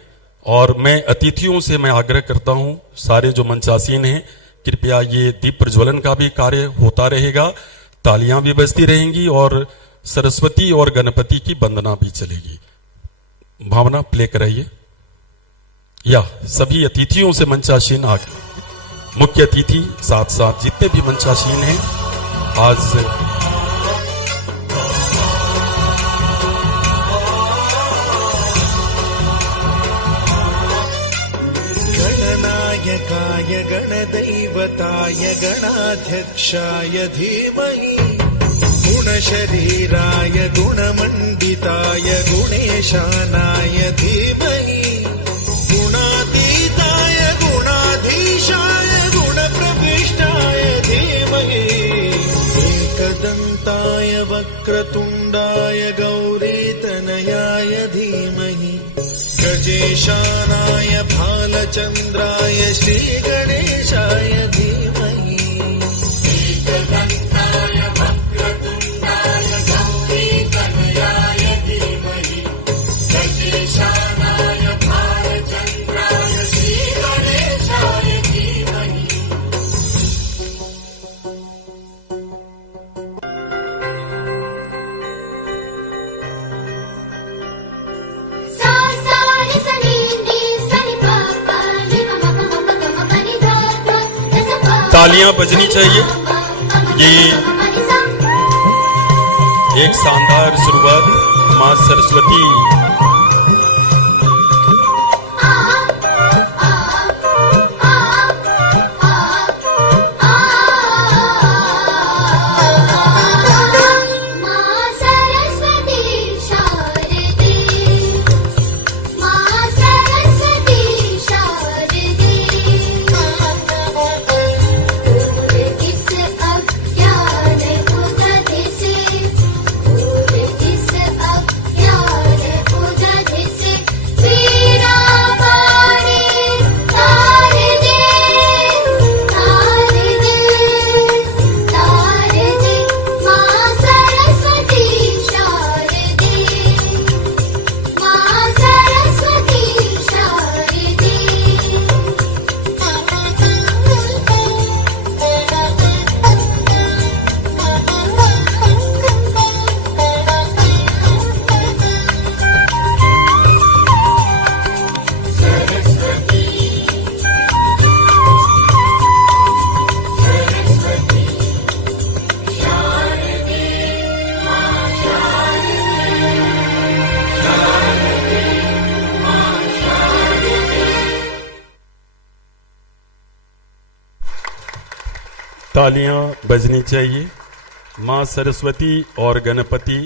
और मैं अतिथियों से मैं आग्रह करता हूं, सारे जो मंचासीन हैं, कृपया ये दीप प्रज्वलन का भी कार्य होता रहेगा, तालियां भी बजती रहेंगी और सरस्वती और गणपति की वंदना भी चलेगी। भावना प्ले कराइए। या सभी अतिथियों से मंचासीन आगे, मुख्य अतिथि साथ साथ जितने भी मंचासीन हैं आज गणनायकाय गणदैवताय गणाध्यक्षाय धीमहि गुणशरीराय गुणमण्डिताय गुणेशानाय धीमहि गुणातीताय गुणाधीशाय गुणप्रविष्टाय धीमहि एकदन्ताय वक्रतुण्डाय गौरीतनयाय धीमहि गजेशानाय भालचन्द्राय श्रीगणेशाय धीमहि एकदन्ताय वक्रतुण्डाय गौरीतनयाय धीमहि गजेशानाय भालचन्द्राय श्रीगणेशाय धीमहि। तालियां बजनी चाहिए। ये एक शानदार शुरुआत मां सरस्वती तालियां बजनी चाहिए। मां सरस्वती और गणपति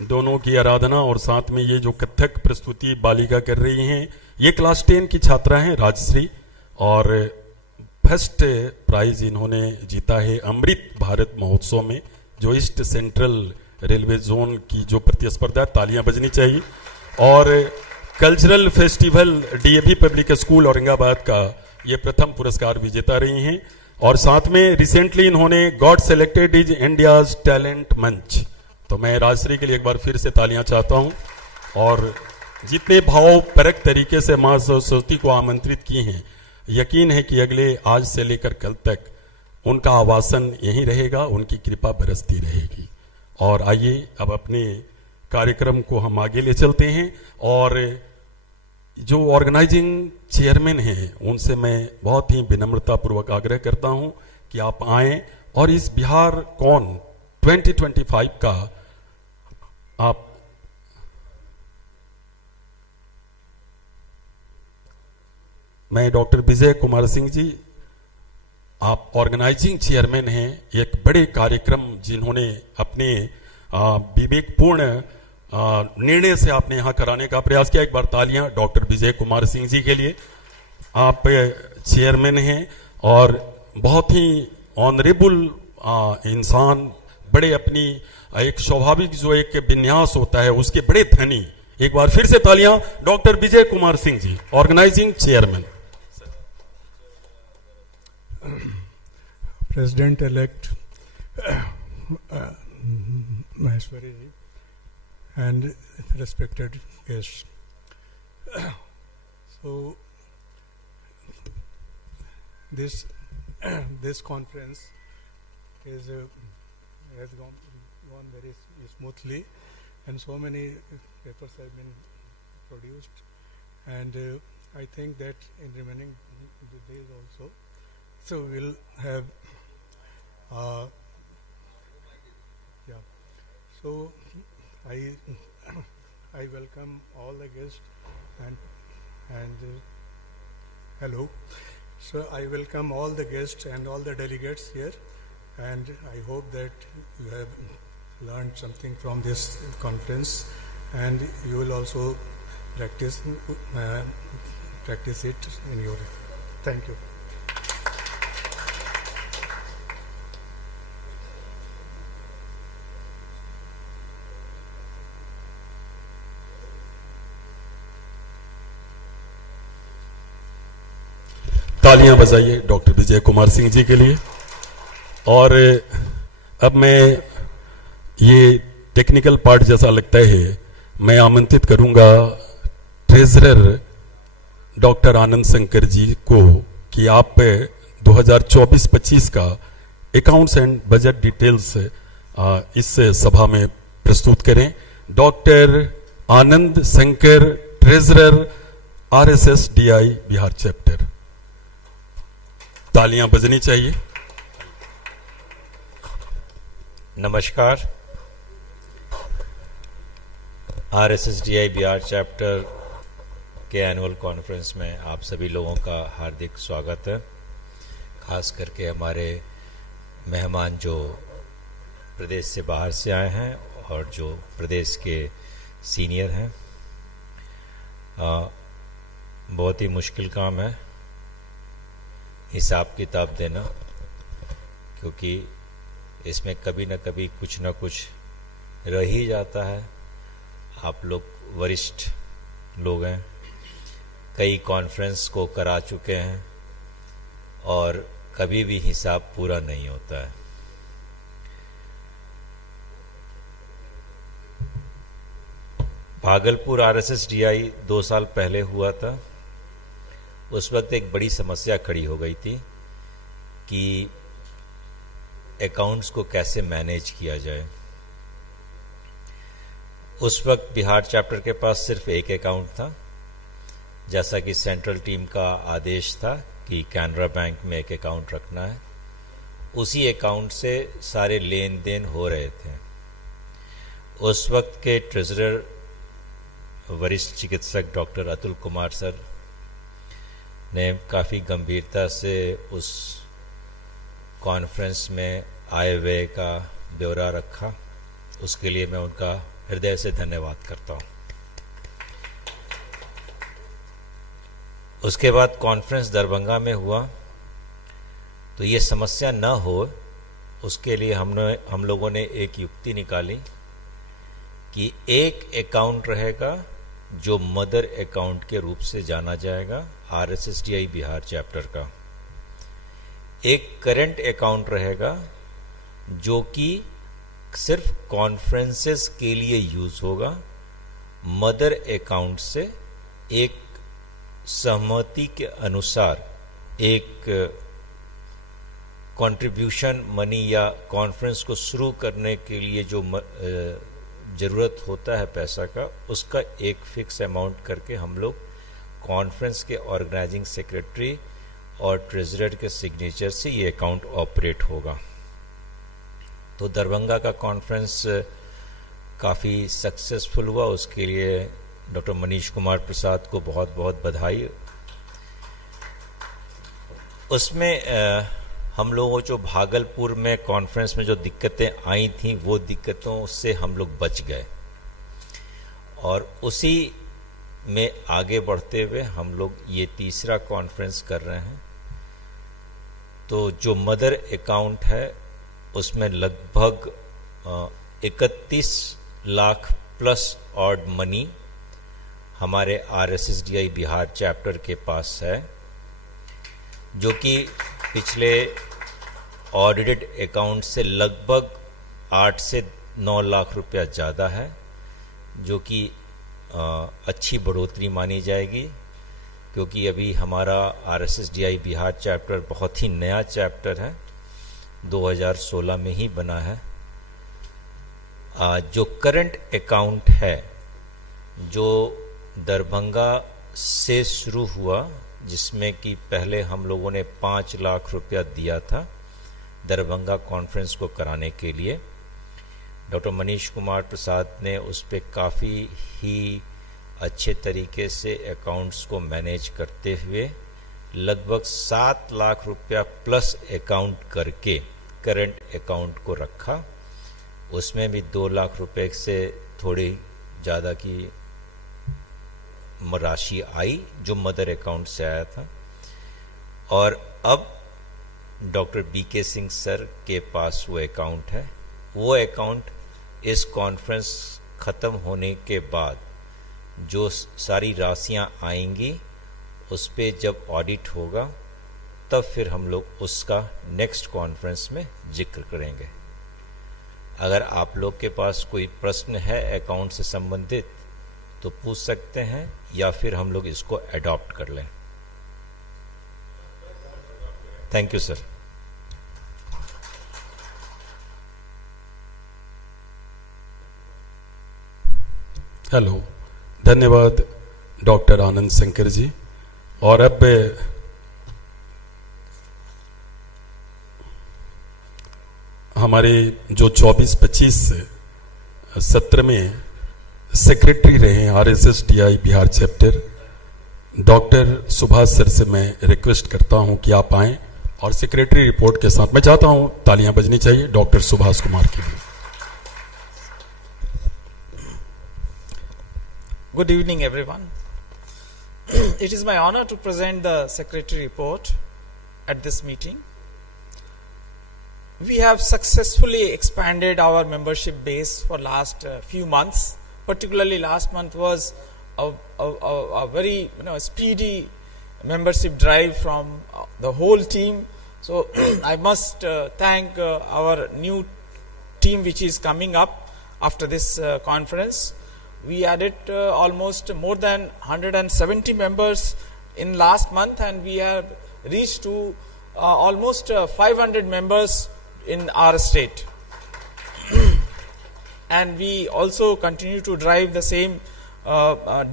दोनों की आराधना और साथ में ये जो कथक प्रस्तुति बालिका कर रही हैं, ये क्लास 10 की छात्रा हैं राजश्री, और फर्स्ट प्राइज इन्होंने जीता है अमृत भारत महोत्सव में, जो ईस्ट सेंट्रल रेलवे जोन की जो प्रतिस्पर्धा। तालियां बजनी चाहिए। और cultural festival DAV public school Aurangabad का ये प्रथम पुरस्कार विजेता रही हैं, और साथ में रिसेंटली इन्होंने God selected is India's talent मंच। तो मैं राजश्री के लिए एक बार फिर से तालियां चाहता हूं, और जितने भाव परक तरीके से मां सरस्वती को आमंत्रित की हैं, यकीन है कि अगले आज से लेकर कल तक उनका आवासन यहीं रहेगा, उनकी कृपा बरसती रहेगी। और आइए अब अपने कार्यक्रम को हम आगे ले चलते हैं, और जो ऑर्गेनाइजिंग चेयरमैन हैं उनसे मैं बहुत ही विनम्रता पूर्वक आग्रह करता हूं कि आप आएं और इस बिहार कॉन 2025 का आप मैं डॉक्टर विजय कुमार सिंह जी, आप ऑर्गेनाइजिंग चेयरमैन हैं, एक बड़े कार्यक्रम जिन्होंने अपने विवेकपूर्ण निर्णय से आपने यहां कराने का प्रयास किया। एक बार तालियां डॉक्टर विजय कुमार सिंह जी के लिए। आप चेयरमैन हैं और बहुत ही ऑनरेबल इंसान, बड़े अपनी एक स्वाभाविक जो एक विन्यास होता है उसके बड़े धनी। एक बार फिर से तालियां doctor Vijay Kumar Singh ji, organising chairman. President elect Maheshwari ji and respected guests. So this this conference is has gone very smoothly, and so many papers have been produced, and I think that in remaining days also, so we'll have yeah. So I welcome all the guests and hello. So I welcome all the guests and all the delegates here, and I hope that you have learned something from this conference, and you will also practice it in your. Thank you. तालियां बजाइए doctor Vijay Kumar Singh ji के लिए। और अब मैं ये technical part जैसा लगता है, मैं आमंत्रित करूंगा ट्रेजरर डॉक्टर आनंद शंकर जी को कि आप 2024-25 का अकाउंट्स एंड बजट डिटेल्स इस सभा में प्रस्तुत करें। Doctor Anand Shankar, treasurer RSSDI Bihar chapter. तालियां बजनी चाहिए। नमस्कार। RSSDI बिहार चैप्टर के एनुअल कॉन्फ्रेंस में आप सभी लोगों का हार्दिक स्वागत है। खास करके हमारे मेहमान जो प्रदेश से बाहर से आए हैं और जो प्रदेश के सीनियर हैं। बहुत ही मुश्किल काम है हिसाब किताब देना, क्योंकि इसमें कभी न कभी कुछ न कुछ रह ही जाता है। आप लोग वरिष्ठ लोग हैं, कई कॉन्फ्रेंस को करा चुके हैं और कभी भी हिसाब पूरा नहीं होता है। भागलपुर RSSDI 2 साल पहले हुआ था। उस वक्त एक बड़ी समस्या खड़ी हो गई थी कि अकाउंट्स को कैसे मैनेज किया जाए। उस वक्त बिहार चैप्टर के पास सिर्फ एक अकाउंट था, जैसा कि सेंट्रल टीम का आदेश था कि कैनरा बैंक में एक अकाउंट रखना है। उसी अकाउंट से सारे लेन देन हो रहे थे। उस वक्त के ट्रेजरर वरिष्ठ चिकित्सक डॉक्टर अतुल कुमार सर ने काफ़ी गंभीरता से उस कॉन्फ्रेंस में आए व्यय का ब्यौरा रखा। उसके लिए मैं उनका हृदय से धन्यवाद करता हूं। उसके बाद कॉन्फ्रेंस दरभंगा में हुआ, तो ये समस्या न हो उसके लिए हम लोगों ने एक युक्ति निकाली कि एक अकाउंट रहेगा जो मदर अकाउंट के रूप से जाना जाएगा RSSDI बिहार चैप्टर का। एक करंट अकाउंट रहेगा जो कि सिर्फ कॉन्फ्रेंसेस के लिए यूज होगा। मदर अकाउंट से एक सहमति के अनुसार एक कंट्रीब्यूशन मनी या कॉन्फ्रेंस को शुरू करने के लिए जो जरूरत होता है पैसा का, उसका एक फिक्स अमाउंट करके हम लोग कॉन्फ्रेंस के ऑर्गेनाइजिंग सेक्रेटरी और ट्रेजरर के सिग्नेचर से ये अकाउंट ऑपरेट होगा। तो दरभंगा का कॉन्फ्रेंस काफ़ी सक्सेसफुल हुआ। उसके लिए डॉक्टर मनीष कुमार प्रसाद को बहुत बहुत बधाई। उसमें हम लोगों जो भागलपुर में कॉन्फ्रेंस में जो दिक्कतें आई थी, वो दिक्कतों से हम लोग बच गए और उसी में आगे बढ़ते हुए हम लोग ये तीसरा कॉन्फ्रेंस कर रहे हैं। तो जो मदर अकाउंट है उसमें लगभग 31 लाख प्लस ऑड मनी हमारे RSSDI बिहार चैप्टर के पास है, जो कि पिछले ऑडिटेड अकाउंट से लगभग 8 से 9 लाख रुपया ज़्यादा है, जो कि अच्छी बढ़ोतरी मानी जाएगी, क्योंकि अभी हमारा RSSDI बिहार चैप्टर बहुत ही नया चैप्टर है, 2016 में ही बना है। जो करंट अकाउंट है जो दरभंगा से शुरू हुआ, जिसमें कि पहले हम लोगों ने 5 लाख रुपया दिया था दरभंगा कॉन्फ्रेंस को कराने के लिए, डॉक्टर मनीष कुमार प्रसाद ने उस पर काफ़ी ही अच्छे तरीके से अकाउंट्स को मैनेज करते हुए लगभग 7 लाख रुपया प्लस अकाउंट करके करंट अकाउंट को रखा। उसमें भी 2 लाख रुपए से थोड़ी ज़्यादा की राशि आई जो मदर अकाउंट से आया था। और अब डॉक्टर BK सिंह सर के पास वो अकाउंट है। वो अकाउंट इस कॉन्फ्रेंस ख़त्म होने के बाद जो सारी राशियां आएंगी उस पे जब ऑडिट होगा तब फिर हम लोग उसका नेक्स्ट कॉन्फ्रेंस में जिक्र करेंगे। अगर आप लोग के पास कोई प्रश्न है अकाउंट से संबंधित तो पूछ सकते हैं, या फिर हम लोग इसको अडॉप्ट कर लें। Thank you sir. हेलो, धन्यवाद डॉक्टर आनंद शंकर जी। और अब हमारे जो 24-25 सत्र में सेक्रेटरी रहे हैं RSSDI Bihar chapter, doctor Subhash sir से मैं रिक्वेस्ट करता हूं कि आप आएं और सेक्रेटरी रिपोर्ट के साथ मैं चाहता हूं तालियां बजनी चाहिए डॉक्टर सुभाष कुमार के लिए। Good evening, everyone. It is my honor to present the secretary report at this meeting. We have successfully expanded our membership base for last few months. Particularly last month was a very speedy membership drive from the whole team. So I must thank our new team which is coming up after this conference. We added almost more than 170 members in last month, and we have reached to almost 500 members in our state. And we also continue to drive the same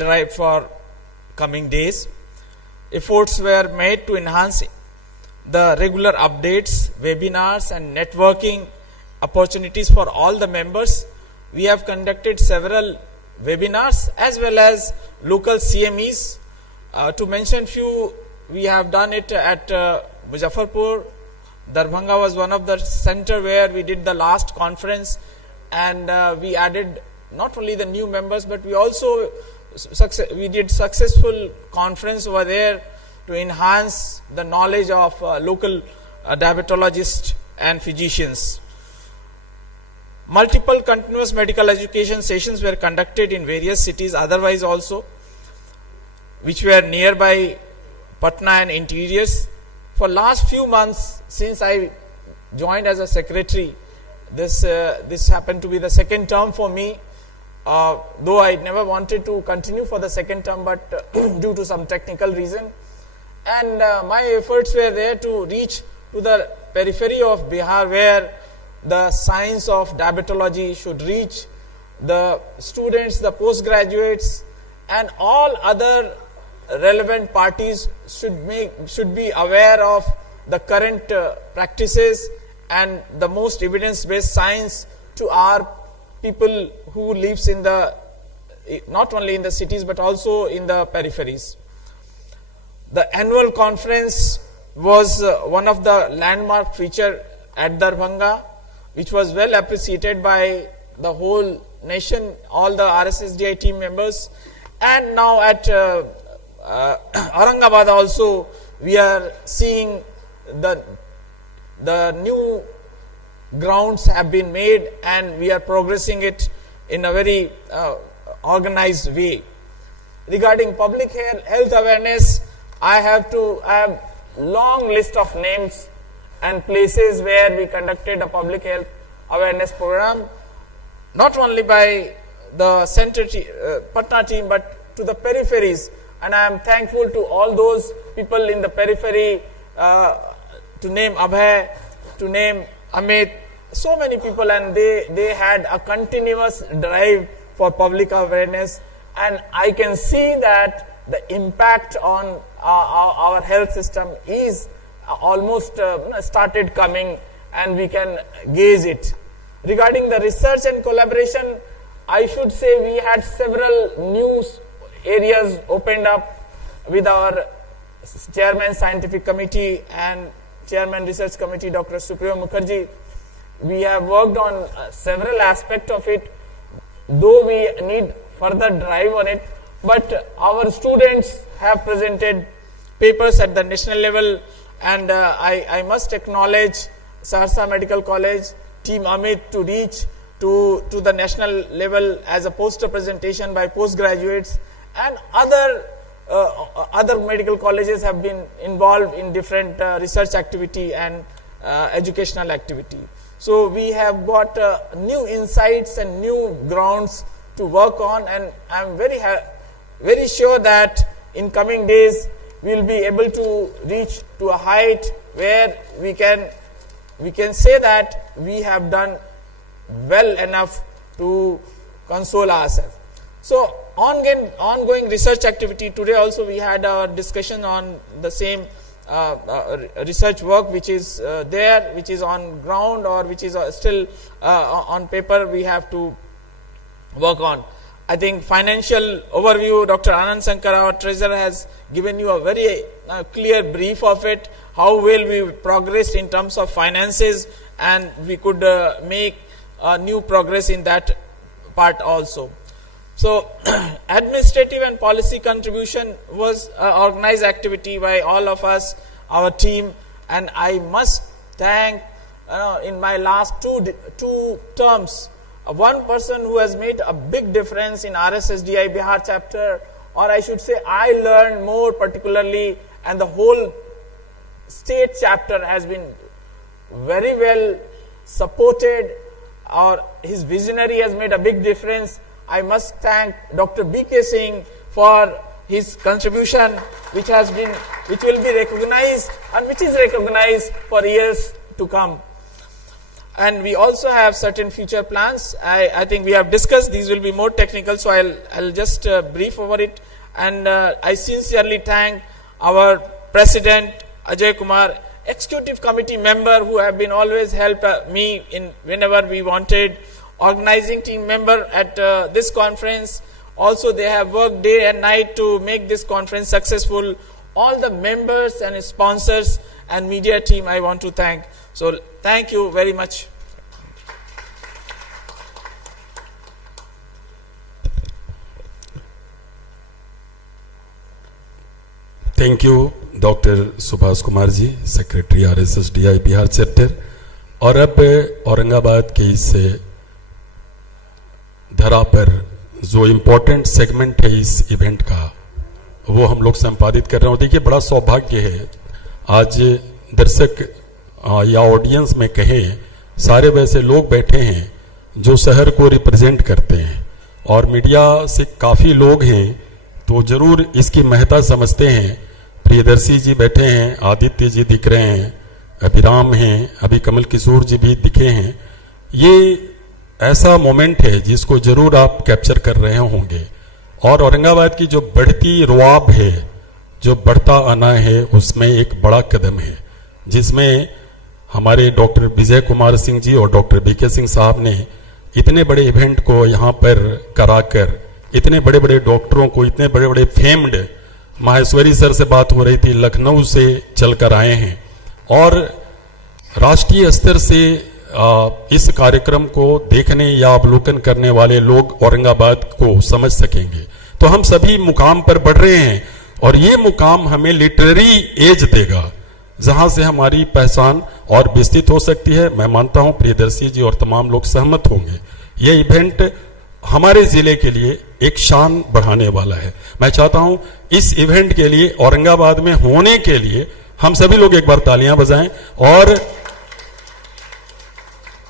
drive for coming days. Efforts were made to enhance the regular updates, webinars and networking opportunities for all the members. We have conducted several webinars as well as local CMEs. To mention few, we have done it at Muzaffarpur. Darbhanga was one of the center where we did the last conference, and we added not only the new members, but we also we did successful conference over there to enhance the knowledge of local diabetologists and physicians. Multiple continuous medical education sessions were conducted in various cities otherwise also, which were nearby Patna and interiors. For last few months since I joined as a secretary, this happened to be the second term for me, though I never wanted to continue for the second term, but due to some technical reason. And my efforts were there to reach to the periphery of Bihar, where the science of diabetology should reach the students, the postgraduates, and all other relevant parties should be aware of the current practices and the most evidence-based science to our people who lives in the not only in the cities but also in the peripheries. The annual conference was one of the landmark feature at Darbhanga, which was well appreciated by the whole nation, all the RSSDI team members. And now at Aurangabad also, we are seeing the new grounds have been made, and we are progressing it in a very organized way. Regarding public health awareness, I have long list of names and places where we conducted a public health awareness program, not only by the center Patna team but to the peripheries. and I am thankful to all those people in the periphery, to name Abhay, to name Amit, so many people, and they had a continuous drive for public awareness, and I can see that the impact on our health system is almost started coming, and we can gauge it. Regarding the research and collaboration, I should say we had several new areas opened up with our Chairman Scientific Committee and Chairman Research Committee, Dr. Supriyo Mukherjee. We have worked on several aspects of it, though we need further drive on it, but our students have presented papers at the national level, and I must acknowledge Saharsa Medical College, Team Amit, to reach to the national level as a poster presentation by postgraduates, and other medical colleges have been involved in different research activity and educational activity. So we have got new insights and new grounds to work on, and I am very sure that in coming days we will be able to reach to a height where we can say that we have done well enough to console ourselves. So ongoing research activity, today also we had a discussion on the same research work which is there, which is on ground or which is still on paper we have to work on. I think financial overview, Dr. Anand Sankar, our treasurer, has given you a very clear brief of it, how well we progressed in terms of finances, and we could make new progress in that part also. So administrative and policy contribution was organized activity by all of us, our team, and I must thank in my last two terms one person who has made a big difference in RSSDI Bihar chapter, or I should say I learned more particularly, and the whole state chapter has been very well supported, or his visionary has made a big difference. I must thank Dr. B.K. Singh for his contribution, which will be recognized and which is recognized for years to come. And we also have certain future plans. I think we have discussed, these will be more technical, so I'll just brief over it. And I sincerely thank our President Ajay Kumar, Executive Committee member who have been always helped me in whenever we wanted, organizing team member at this conference. Also they have worked day and night to make this conference successful. All the members and sponsors and media team I want to thank. So thank you very much. Thank you, Dr. Subhash Kumar ji, Secretary RSSDI Bihar Chapter. और अब औरंगाबाद के इस धरा पर जो important segment है इस event का, वो हम लोग संपादित कर रहे हैं। देखिए बड़ा सौभाग्य है, आज दर्शक या ऑडियंस में कहें सारे वैसे लोग बैठे हैं जो शहर को रिप्रेजेंट करते हैं, और मीडिया से काफ़ी लोग हैं तो जरूर इसकी महत्ता समझते हैं। प्रियदर्शी जी बैठे हैं, आदित्य जी दिख रहे हैं, अभिराम हैं, अभी कमल किशोर जी भी दिखे हैं। ये ऐसा मोमेंट है जिसको जरूर आप कैप्चर कर रहे होंगे, और औरंगाबाद की जो बढ़ती रुआब है, जो बढ़ता आना है, उसमें एक बड़ा कदम है, जिसमें हमारे डॉक्टर विजय कुमार सिंह जी और डॉक्टर बीके सिंह साहब ने इतने बड़े इवेंट को यहाँ पर कराकर इतने बड़े बड़े डॉक्टरों को, इतने बड़े बड़े फेम्ड, माहेश्वरी सर से बात हो रही थी, लखनऊ से चलकर आए हैं, और राष्ट्रीय स्तर से इस कार्यक्रम को देखने या अवलोकन करने वाले लोग औरंगाबाद को समझ सकेंगे। तो हम सभी मुकाम पर बढ़ रहे हैं, और ये मुकाम हमें लिटरेरी एज देगा, जहां से हमारी पहचान और विस्तृत हो सकती है। मैं मानता हूं प्रियदर्शी जी और तमाम लोग सहमत होंगे, ये इवेंट हमारे जिले के लिए एक शान बढ़ाने वाला है। मैं चाहता हूं इस इवेंट के लिए, औरंगाबाद में होने के लिए, हम सभी लोग एक बार तालियां बजाएं, और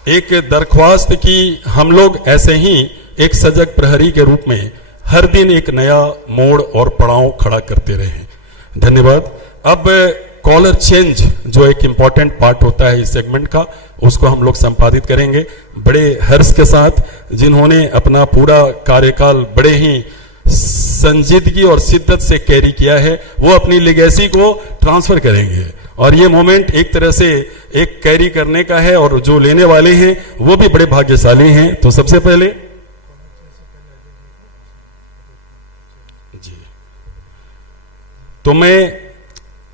एक दरख्वास्त की हम लोग ऐसे ही एक सजग प्रहरी के रूप में हर दिन एक नया मोड़ और पड़ाव खड़ा करते रहे हैं। धन्यवाद। अब कॉलर चेंज जो एक इंपॉर्टेंट पार्ट होता है इस सेगमेंट का, उसको हम लोग संपादित करेंगे बड़े हर्ष के साथ। जिन्होंने अपना पूरा कार्यकाल बड़े ही संजीदगी और शिद्दत से कैरी किया है, वो अपनी लेगेसी को ट्रांसफर करेंगे और ये मोमेंट एक तरह से एक कैरी करने का है और जो लेने वाले हैं वो भी बड़े भाग्यशाली हैं। तो सबसे पहले जी, तो मैं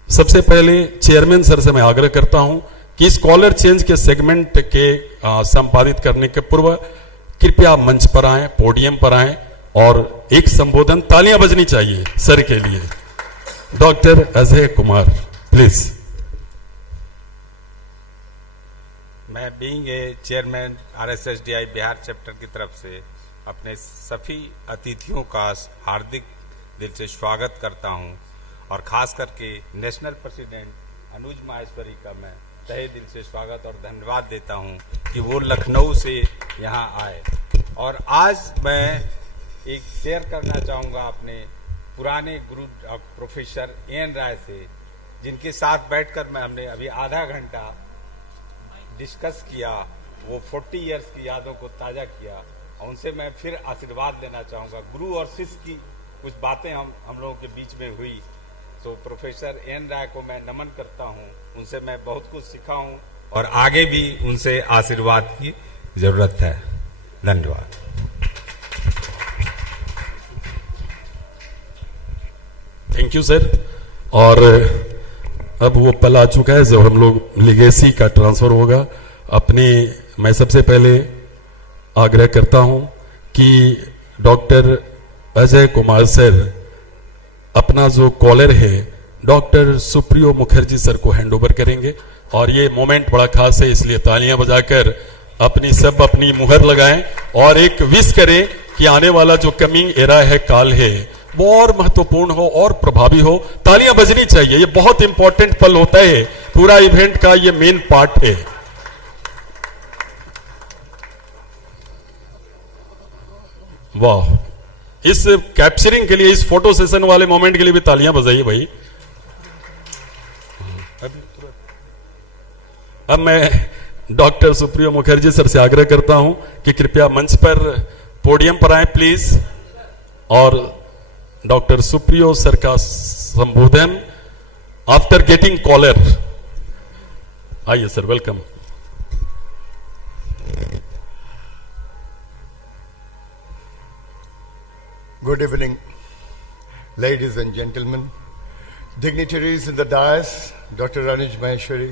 सबसे पहले चेयरमैन सर से मैं आग्रह करता हूं कि इस कॉलर चेंज के सेगमेंट के संपादित करने के पूर्व कृपया मंच पर आएं, पोडियम पर आएं और एक संबोधन, तालियां बजनी चाहिए सर के लिए। Doctor Ajay Kumar please. मैं being a chairman RSSDI Bihar chapter की तरफ से अपने सभी अतिथियों का हार्दिक दिल से स्वागत करता हूं और खास करके नेशनल प्रेसिडेंट अनुज माहेश्वरी का मैं तहे दिल से स्वागत और धन्यवाद देता हूं कि वो लखनऊ से यहां आए। और आज मैं एक शेयर करना चाहूँगा अपने पुराने गुरु प्रोफेसर एन राय से, जिनके साथ बैठकर हमने अभी आधा घंटा डिस्कस किया, वो 40 इयर्स की यादों को ताज़ा किया और उनसे मैं फिर आशीर्वाद लेना चाहूँगा। गुरु और शिष्य की कुछ बातें हम लोगों के बीच में हुई, तो प्रोफेसर एन राय को मैं नमन करता हूँ, उनसे मैं बहुत कुछ सीखा हूँ और आगे भी उनसे आशीर्वाद की जरूरत है। धन्यवाद। Thank you sir. और अब वो पल आ चुका है जब हम लोग लेगेसी का ट्रांसफर होगा। मैं सबसे पहले आग्रह करता हूं कि डॉक्टर अजय कुमार सर अपना जो कॉलर है डॉक्टर सुप्रियो मुखर्जी सर को हैंडओवर करेंगे और ये मोमेंट बड़ा खास है, इसलिए तालियां बजाकर अपनी मुहर लगाएं और एक विश करें कि आने वाला जो कमिंग एरा है, काल है, वो और महत्वपूर्ण हो और प्रभावी हो। तालियां बजनी चाहिए, ये बहुत इंपॉर्टेंट पल होता है, पूरा इवेंट का ये मेन पार्ट है। वाह, इस कैप्चरिंग के लिए, इस फोटो सेशन वाले मोमेंट के लिए भी तालियां बजाइए भाई। अब मैं डॉक्टर सुप्रियो मुखर्जी सर से आग्रह करता हूं कि कृपया मंच पर, पोडियम पर आए प्लीज, और डॉक्टर सुप्रियो सर का संबोधन आफ्टर गेटिंग कॉलर। आइए sir, welcome. Good evening, ladies and gentlemen, dignitaries in the dais, Dr. Anuj Maheshwari,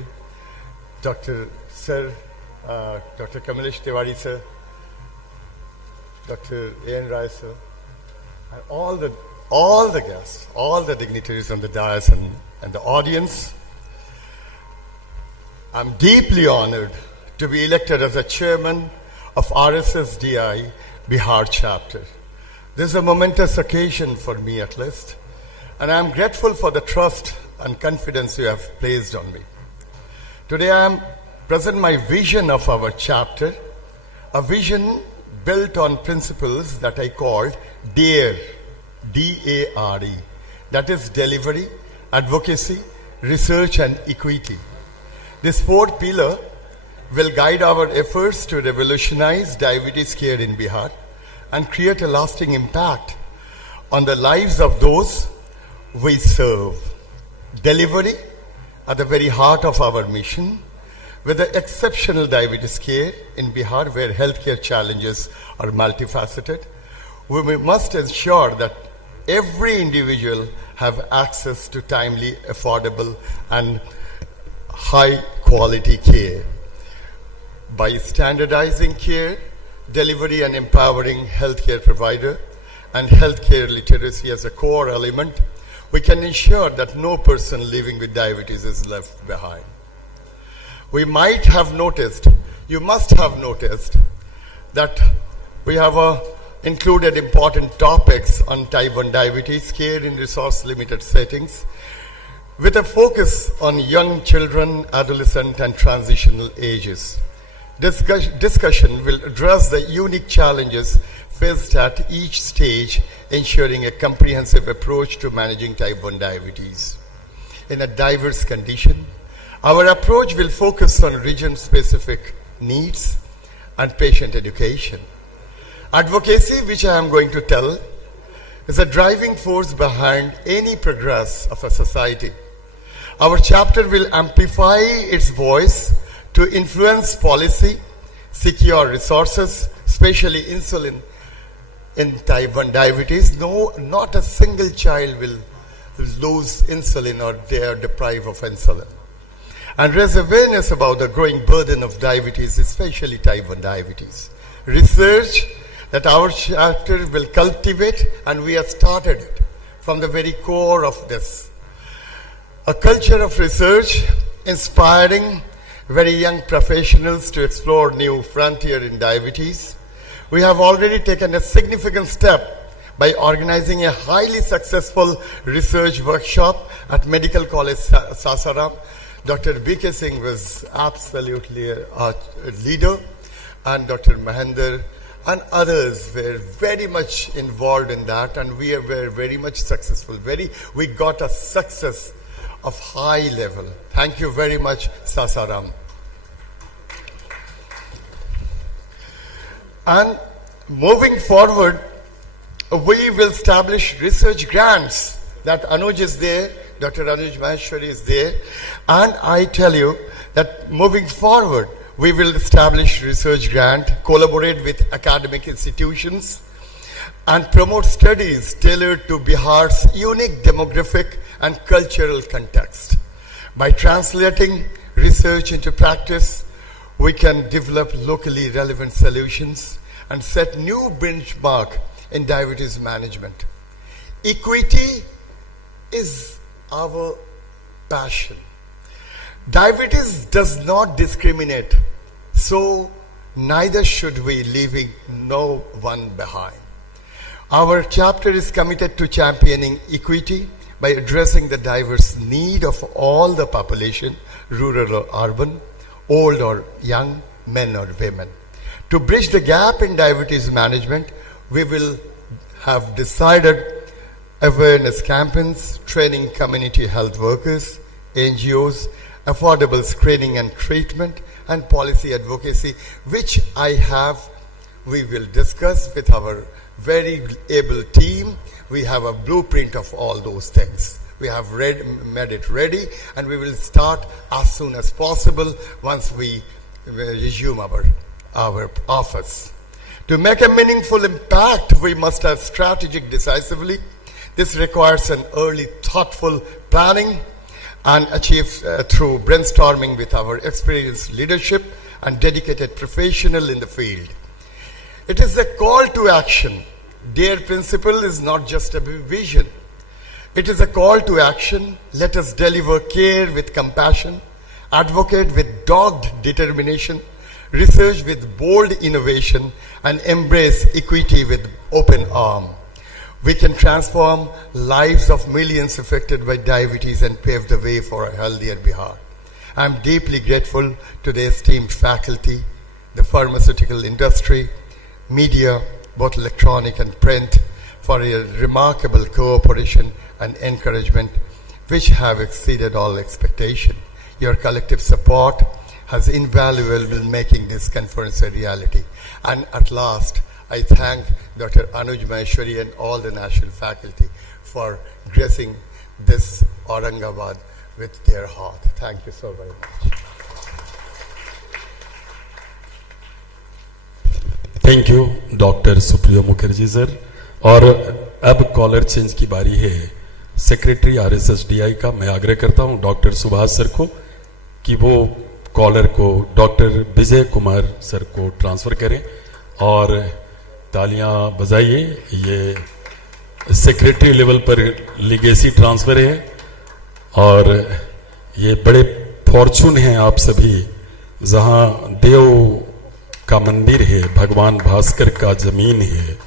Dr. Sir, Dr. Kamlesh Tiwari sir, Dr. A.N. Rai sir, and all the guests, all the dignitaries on the dais and the audience. I'm deeply honored to be elected as a chairman of RSSDI Bihar chapter. This is a momentous occasion for me at least, and I am grateful for the trust and confidence you have placed on me. Today I am present my vision of our chapter, a vision built on principles that I called DARE, D-A-R-E, that is delivery, advocacy, research and equity. This fourth pillar will guide our efforts to revolutionize diabetes care in Bihar and create a lasting impact on the lives of those we serve. Delivery at the very heart of our mission, with the exceptional diabetes care in Bihar where healthcare challenges are multifaceted, we must ensure that every individual have access to timely, affordable and high quality care. By standardizing care, delivery and empowering healthcare provider and healthcare literacy as a core element, we can ensure that no person living with diabetes is left behind. We might have noticed, you must have noticed, that we have included important topics on type 1 diabetes care in resource-limited settings with a focus on young children, adolescent and transitional ages. Discussion will address the unique challenges faced at each stage ensuring a comprehensive approach to managing type 1 diabetes. In a diverse condition, our approach will focus on region-specific needs and patient education. Advocacy, which I am going to tell, is a driving force behind any progress of a society. Our chapter will amplify its voice to influence policy, secure resources, especially insulin in type 1 diabetes. No, not a single child will lose insulin or they are deprived of insulin. And raise awareness about the growing burden of diabetes, especially type 1 diabetes. Research that our chapter will cultivate, and we have started it from the very core of this. A culture of research inspiring very young professionals to explore new frontier in diabetes. We have already taken a significant step by organizing a highly successful research workshop at Medical College Sasaram. Dr. B.K. Singh was absolutely a leader, and Dr. Mahendra and others were very much involved in that, and we were very much successful. We got a success of high level. Thank you very much, Sasaram. And moving forward, we will establish research grants. That Anuj is there, Dr. Anuj Maheshwari is there, and I tell you that moving forward, we will establish research grant, collaborate with academic institutions, and promote studies tailored to Bihar's unique demographic and cultural context. By translating research into practice, we can develop locally relevant solutions and set new benchmark in diabetes management. Equity is our passion. Diabetes does not discriminate, so neither should we leaving no one behind. Our chapter is committed to championing equity by addressing the diverse need of all the population, rural or urban, old or young, men or women. To bridge the gap in diabetes management, we will have decided awareness campaigns, training community health workers, NGOs, affordable screening and treatment, and policy advocacy, which we will discuss with our very able team. We have a blueprint of all those things. We have made it ready, and we will start as soon as possible once we resume our office. To make a meaningful impact, we must have strategic decisively. This requires an early thoughtful planning and achieved through brainstorming with our experienced leadership and dedicated professional in the field. It is a call to action. DARE principle is not just a vision. It is a call to action. Let us deliver care with compassion, advocate with dogged determination, research with bold innovation, and embrace equity with open arm. We can transform lives of millions affected by diabetes and pave the way for a healthier Bihar. I am deeply grateful to the esteemed faculty, the pharmaceutical industry, media, both electronic and print, for your remarkable cooperation and encouragement, which have exceeded all expectation. Your collective support has invaluable in making this conference a reality. And at last, I thank Dr. Anuj Maheshwari and all the national faculty for gracing this Aurangabad with their heart. Thank you so very much. Thank you doctor Supriyo Mukherjee sir. और अब collar change की बारी है secretary RSSDI का। मैं आग्रह करता हूं डॉक्टर सुभाष सर को कि वो कॉलर को डॉक्टर विजय कुमार सर को ट्रांसफर करें, और तालियां बजाइए। ये सेक्रेटरी लेवल पर लीगेसी ट्रांसफर है, और ये बड़े फॉर्चून हैं आप सभी। जहां देव का मंदिर है, भगवान भास्कर का जमीन है,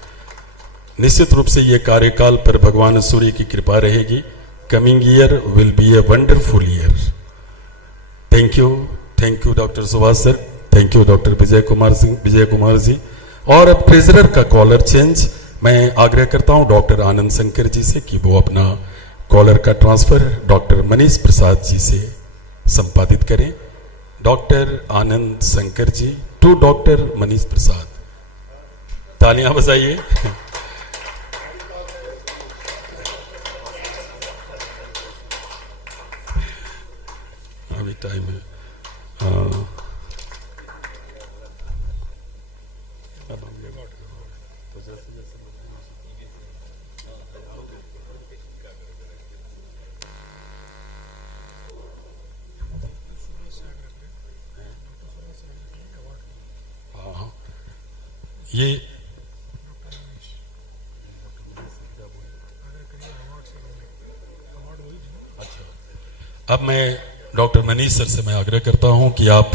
निश्चित रूप से ये कार्यकाल पर भगवान सूर्य की कृपा रहेगी। Coming year will be a wonderful year. Thank you doctor Subhash sir, thank you doctor Vijay Kumar ji. और अब ट्रेजरर का कॉलर चेंज मैं आग्रह करता हूं डॉक्टर आनंद शंकर जी से कि वो अपना कॉलर का ट्रांसफर डॉक्टर मनीष प्रसाद जी से संपादित करें। Doctor Anand Shankar ji to doctor Manish Prasad. तालियां बजाइए। अभी टाइम है। ये अब मैं डॉक्टर मनीष सर से मैं आग्रह करता हूं कि आप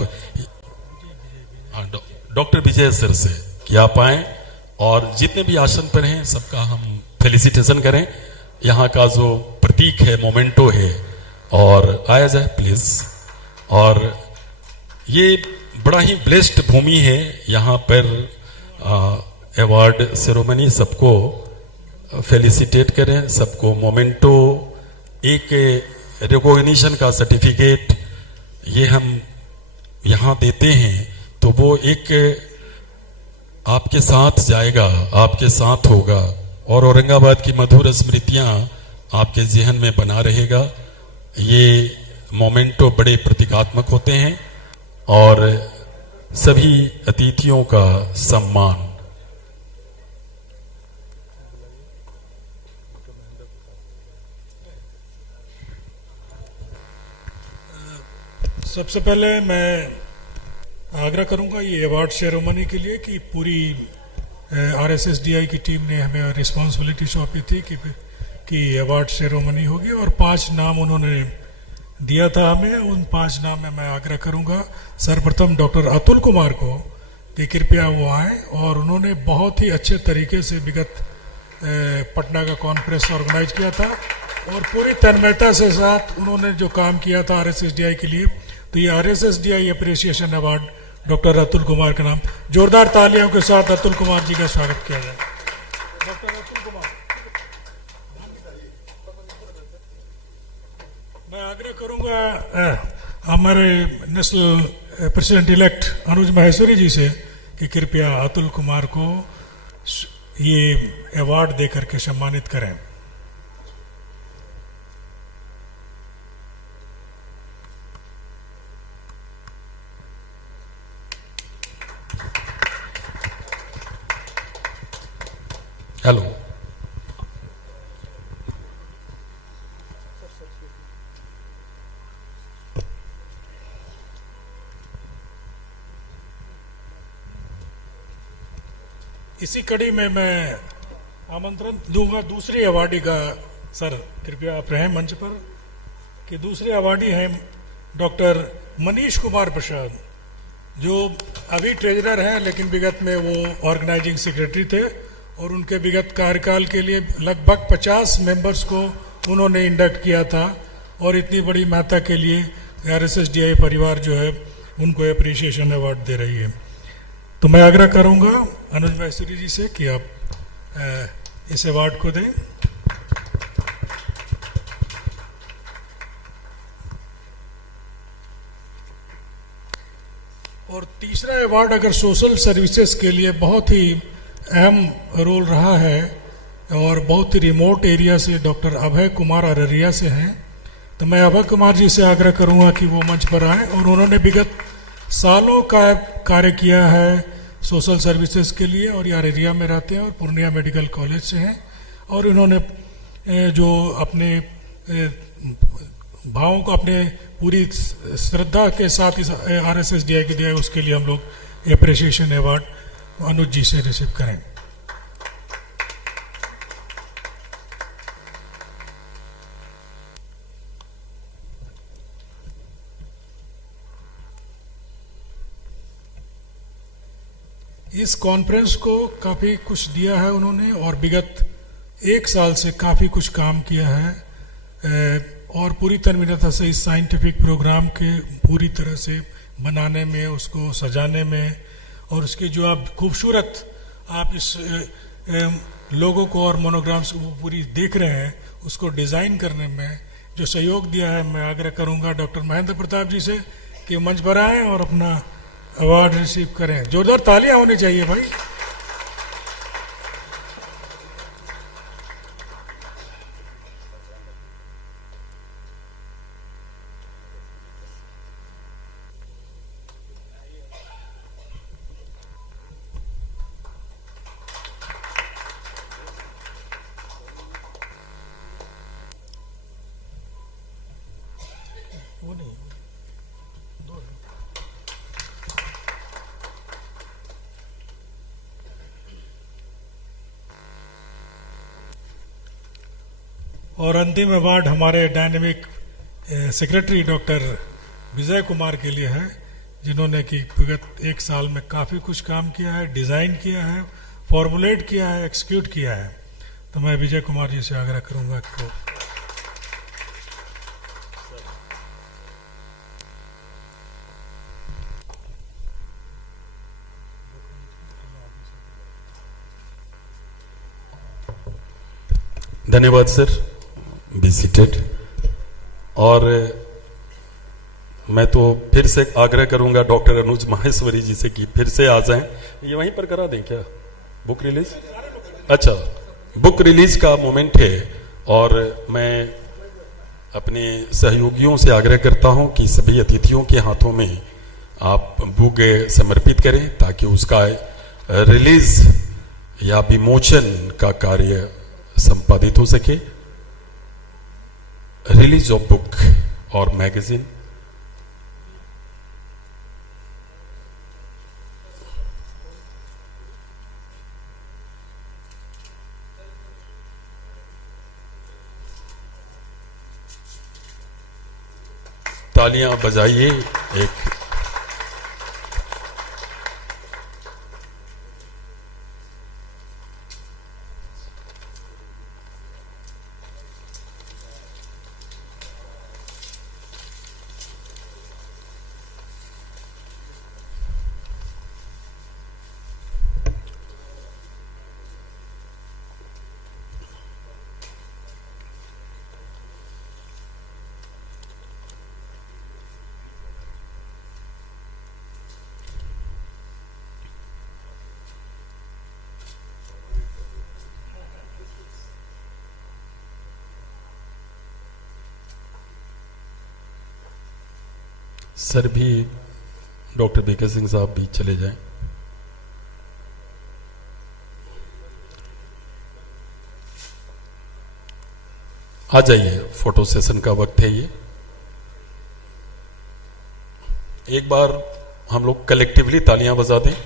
डॉक्टर विजय सर से कि आप आएं और जितने भी आसन पर हैं सबका हम फेलिसिटेशन करें। यहाँ का जो प्रतीक है, मोमेंटो है, और आया जाए प्लीज। और ये बड़ा ही ब्लेस्ड भूमि है, यहाँ पर अवार्ड सेरेमनी सबको फेलिसिटेट करें, सबको मोमेंटो, एक रिकॉग्निशन का सर्टिफिकेट ये हम यहाँ देते हैं, तो वो एक आपके साथ जाएगा, आपके साथ होगा और औरंगाबाद की मधुर स्मृतियां आपके जहन में बना रहेगा। ये मोमेंटो बड़े प्रतीकात्मक होते हैं और सभी अतिथियों का सम्मान। सबसे पहले मैं आग्रह करूंगा ये अवार्ड सेरेमनी के लिए कि पूरी RSSDI की टीम ने हमें रिस्पांसिबिलिटी सौंपी थी कि अवार्ड सेरेमनी होगी और 5 नाम उन्होंने दिया था हमें। उन 5 नाम में मैं आग्रह करूंगा सर्वप्रथम डॉक्टर अतुल कुमार को कि कृपया वो आए, और उन्होंने बहुत ही अच्छे तरीके से विगत पटना का कॉन्फ्रेंस ऑर्गेनाइज किया था और पूरी तन्मयता से साथ उन्होंने जो काम किया था RSSDI के लिए। तो ये RSSDI appreciation award doctor Atul Kumar का नाम, जोरदार तालियों के साथ अतुल कुमार जी का स्वागत किया जाए। डॉक्टर अतुल कुमार, मैं आग्रह करूंगा हमारे नेशनल प्रेसिडेंट इलेक्ट अनुज माहेश्वरी जी से कि कृपया अतुल कुमार को ये अवार्ड देकर के सम्मानित करें। हेलो, इसी कड़ी में मैं आमंत्रण दूंगा दूसरे अवार्डी का। सर कृपया आप रहें मंच पर कि दूसरे अवार्डी हैं डॉक्टर मनीष कुमार प्रसाद, जो अभी ट्रेजरर हैं लेकिन विगत में वो ऑर्गेनाइजिंग सेक्रेटरी थे और उनके विगत कार्यकाल के लिए लगभग 50 मेंबर्स को उन्होंने इंडक्ट किया था और इतनी बड़ी महत्ता के लिए RSSDI परिवार जो है उनको एप्रिसिएशन अवार्ड दे रही है। तो मैं आग्रह करूंगा अनुज माहेश्वरी जी से कि आप इस अवार्ड को दें। और तीसरा अवार्ड अगर सोशल सर्विसेज के लिए बहुत ही अहम रोल रहा है और बहुत ही रिमोट एरिया से डॉक्टर अभय कुमार अररिया से हैं, तो मैं अभय कुमार जी से आग्रह करूंगा कि वो मंच पर आए। और उन्होंने विगत सालों का कार्य किया है सोशल सर्विसेज के लिए और ये अररिया में रहते हैं और पूर्णिया मेडिकल कॉलेज से हैं और इन्होंने जो अपने भावों को अपने पूरी श्रद्धा के साथ इस RSSDI को दिया है, उसके लिए हम लोग एप्रिसिएशन अवार्ड अनुज जी से रिसीव करें। इस कॉन्फ्रेंस को काफी कुछ दिया है उन्होंने और विगत 1 साल से काफी कुछ काम किया है और पूरी तन्मयता से इस साइंटिफिक प्रोग्राम के पूरी तरह से बनाने में, उसको सजाने में और उसके जो आप खूबसूरत आप इस लोगों को और मोनोग्राम्स को पूरी देख रहे हैं उसको डिज़ाइन करने में जो सहयोग दिया है, मैं आग्रह करूंगा डॉक्टर महेंद्र प्रताप जी से कि मंच पर आएं और अपना अवार्ड रिसीव करें। जोरदार तालियां होनी चाहिए भाई। और अंतिम अवार्ड हमारे dynamic secretary doctor Vijay Kumar के लिए है, जिन्होंने कि विगत 1 साल में काफ़ी कुछ काम किया है, डिज़ाइन किया है, फॉर्मुलेट किया है, एक्सिक्यूट किया है। तो मैं विजय कुमार जी से आग्रह करूंगा कि धन्यवाद सर, बी सीटेड। और मैं तो फिर से आग्रह करूंगा डॉक्टर अनुज माहेश्वरी जी से कि फिर से आ जाएं। ये वहीं पर करा दें क्या बुक रिलीज? अच्छा, बुक रिलीज का मोमेंट है और मैं अपने सहयोगियों से आग्रह करता हूं कि सभी अतिथियों के हाथों में आप बुक समर्पित करें ताकि उसका रिलीज या विमोचन का कार्य संपादित हो सके। रिलीज ऑफ बुक और मैगजीन। तालियां बजाइए एक। सर भी, डॉक्टर बीके सिंह साहब भी चले जाएं। आ जाइए, फोटो सेशन का वक्त है ये। एक बार हम लोग कलेक्टिवली तालियां बजा दें।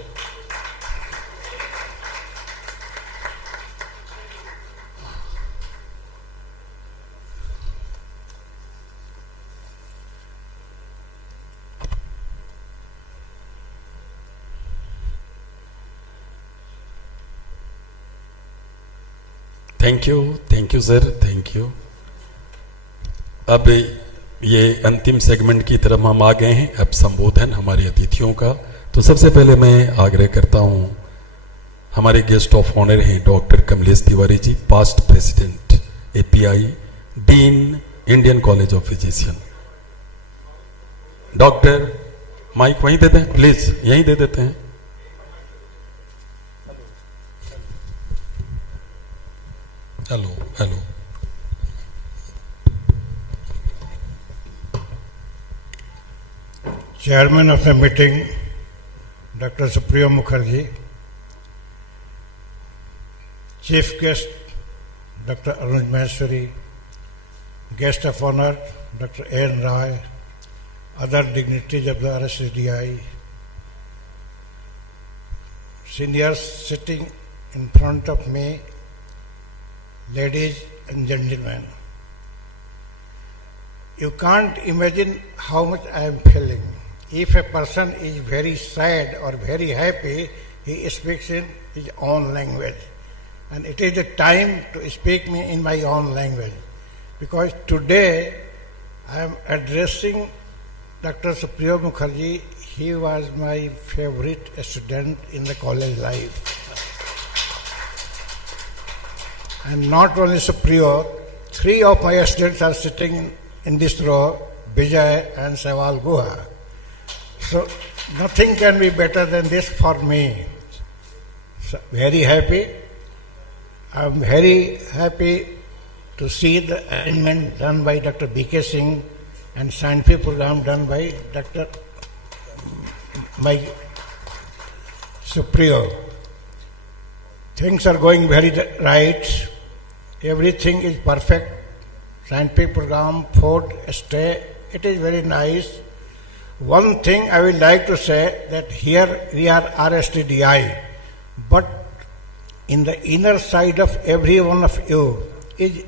Thank you sir, thank you. अब ये अंतिम सेगमेंट की तरफ हम आ गए हैं, अब संबोधन हमारे अतिथियों का। तो सबसे पहले मैं आग्रह करता हूं, हमारे गेस्ट ऑफ ऑनर हैं doctor Kamlesh Tiwari ji, past president API, dean Indian college of physician. Doctor, mike वहीं देते हैं प्लीज, यहीं दे देते हैं। Hello hello. Chairman of the meeting, Dr. Supriya Mukherjee, Chief Guest, Dr. Anuj Maheshwari, Guest of Honor, Dr. N. Rai, other dignitaries of the RSSDI, seniors sitting in front of me, ladies and gentlemen. You can't imagine how much I am feeling. If a person is very sad or very happy, he speaks in his own language. And it is the time to speak me in my own language. Because today I am addressing Dr. Supriya Mukherjee. He was my favorite student in the college life. And not only Supriyo, 3 of my students are sitting in this row, Vijay and Seval Guha. So nothing can be better than this for me. So very happy. I'm very happy to see the arrangement done by Dr. B.K. Singh and scientific program done by Dr. Supriyo. Things are going very right. Everything is perfect. Scientific program, food, stay, it is very nice. One thing I would like to say that here we are RSSDI, but in the inner side of every one of you is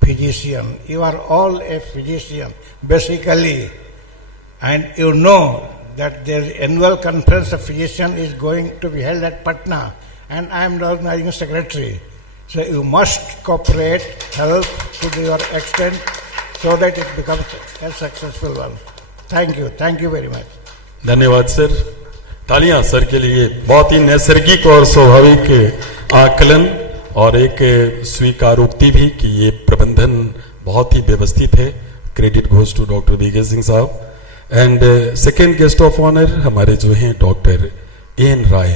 physician. You are all a physician, basically. And you know that the annual conference of physicians is going to be held at Patna, and I am the organizing secretary. So you must cooperate, help to your extent, so that it becomes a successful one. Thank you very much. धन्यवाद sir. तालियां sir के लिए. बहुत ही नैसर्गिक और स्वाभाविक आकलन और एक स्वीकारोक्ति भी कि ये प्रबंधन बहुत ही व्यवस्थित है. Credit goes to doctor BK Singh साहब. And second guest of honour हमारे जो हैं doctor N Rai,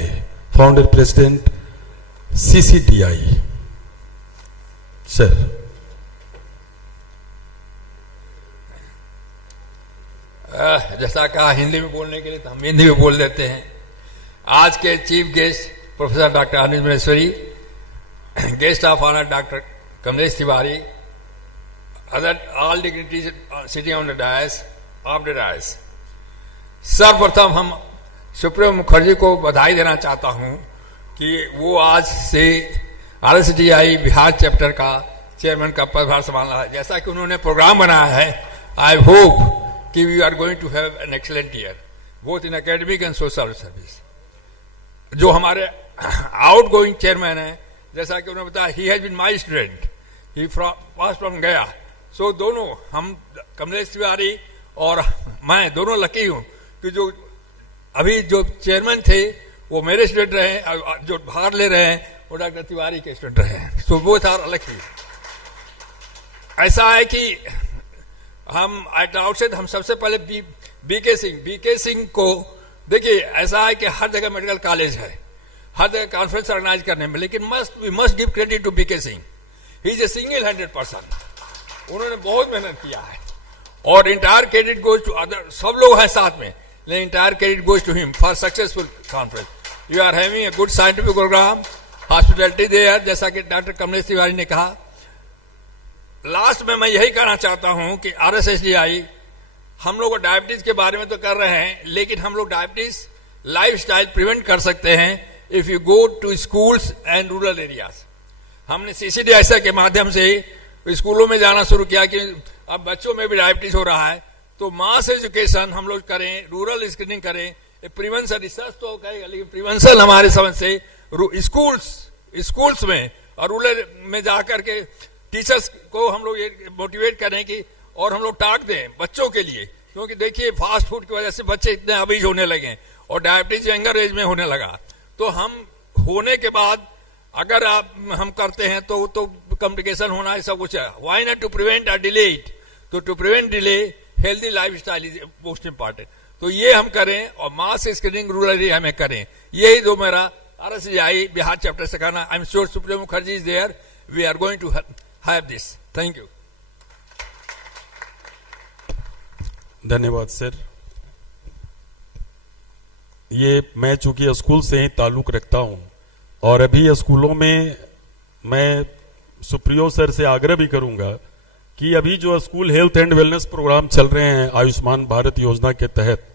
founder president CCDI. Sir. जैसा कहा हिंदी में बोलने के लिए तो हम हिंदी में बोल देते हैं. आज के chief guest professor doctor Anuj Maheshwari, guest of honour doctor Kamlesh Tiwari, other all dignitaries sitting on the dais of the dais. सर्वप्रथम हम सुप्रियो मुखर्जी को बधाई देना चाहता हूं कि वो आज से RSSDI बिहार चैप्टर का चेयरमैन का पदभार संभालना है. जैसा कि उन्होंने प्रोग्राम बनाया है, आई होप कि we are going to have an excellent year both in academic and social service. जो हमारे आउट गोइंग चेयरमैन है, जैसा कि उन्होंने बताया, he has been my student, he pass from गया. सो दोनों हम कमलेश तिवारी और मैं दोनों लकी हूं कि जो अभी जो चेयरमैन थे वो मेरे स्टूडेंट रहे, जो भाग ले रहे हैं वो डॉक्टर तिवारी के स्टूडेंट रहे. सो वो था लकी. ऐसा है कि हम एट आउटसेट हम सबसे पहले बीके सिंह को देखिए. ऐसा है कि हर जगह मेडिकल कॉलेज है, हर जगह कॉन्फ्रेंस ऑर्गेनाइज करने में, लेकिन we must give credit to BK Singh. He is a single handed person. उन्होंने बहुत मेहनत किया है और entire credit goes to other. सब लोग हैं साथ में, लेकिन entire credit goes to him for successful conference. You are having a good scientific programme, hospitality there, जैसा कि डॉक्टर कमलेश तिवारी ने कहा. लास्ट में मैं यही कहना चाहता हूं कि RSSDI हम लोग डायबिटीज के बारे में तो कर रहे हैं, लेकिन हम लोग डायबिटीज लाइफस्टाइल प्रिवेंट कर सकते हैं if you go to schools and rural areas. हमने CCDI के माध्यम से स्कूलों में जाना शुरू किया कि अब बच्चों में भी डायबिटीज हो रहा है, तो मास एजुकेशन हम लोग करें, रूरल स्क्रीनिंग करें. प्रिवेंशन रिसर्च तो करेगा, लेकिन प्रिवेंशन हमारे समझ से स्कूल्स में और रूरल में जाकर के टीचर्स को हम लोग ये मोटिवेट करें कि और हम लोग टाक दें बच्चों के लिए, क्योंकि देखिए फास्ट फूड की वजह से बच्चे इतने अबीज होने लगे और डायबिटीज यंगर एज में होने लगा. तो हम होने के बाद अगर हम करते हैं तो कॉम्प्लिकेशन होना ऐसा कुछ है. व्हाई नॉट टू प्रिवेंट और डिले इट. तो to prevent delay healthy lifestyle is most important. तो ये हम करें और मास स्क्रीनिंग रूरल एरिया में करें. यही जो मेरा RSSDI बिहार चैप्टर से कहना. I am sure Supriyo Mukherjee is there. We are going to have this. Thank you. धन्यवाद सर. ये मैं चूंकि स्कूल से ही ताल्लुक रखता हूं और अभी स्कूलों में मैं सुप्रियो सर से आग्रह भी करूंगा कि अभी जो school health and wellness programme चल रहे हैं आयुष्मान भारत योजना के तहत,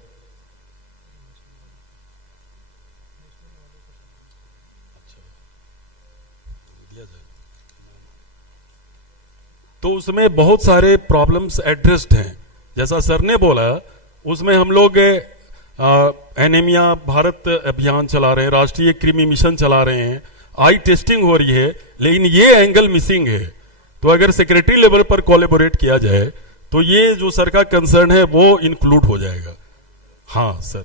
तो उसमें बहुत सारे प्रॉब्लम्स एड्रेस्ड हैं. जैसा सर ने बोला, उसमें हम लोग एनीमिया भारत अभियान चला रहे हैं, राष्ट्रीय कृमि मिशन चला रहे हैं, आई टेस्टिंग हो रही है, लेकिन ये एंगल मिसिंग है. तो अगर सेक्रेटरी लेवल पर कोलैबोरेट किया जाए तो ये जो सर का कंसर्न है वो इंक्लूड हो जाएगा. हाँ सर.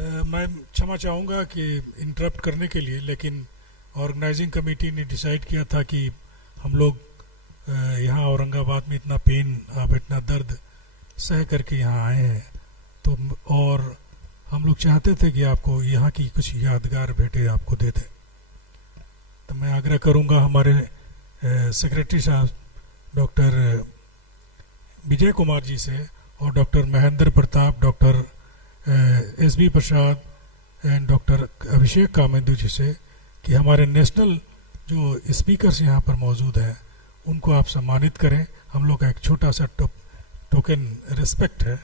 मैं क्षमा चाहूँगा कि इंटरप्ट करने के लिए, लेकिन ऑर्गेनाइजिंग कमेटी ने डिसाइड किया था कि हम लोग यहाँ औरंगाबाद में इतना पेन, आप इतना दर्द सह करके यहाँ आए हैं, तो और हम लोग चाहते थे कि आपको यहाँ की कुछ यादगार भेंटें आपको दे दें। तो मैं आग्रह करूँगा हमारे सेक्रेटरी साहब डॉक्टर विजय कुमार जी से और doctor Mahendra Pratap, doctor SB. Prasad and doctor Abhishek Kamendu ji से कि हमारे नेशनल जो स्पीकर्स यहाँ पर मौजूद हैं उनको आप सम्मानित करें। हम लोग का एक छोटा सा टोकन रिस्पेक्ट है।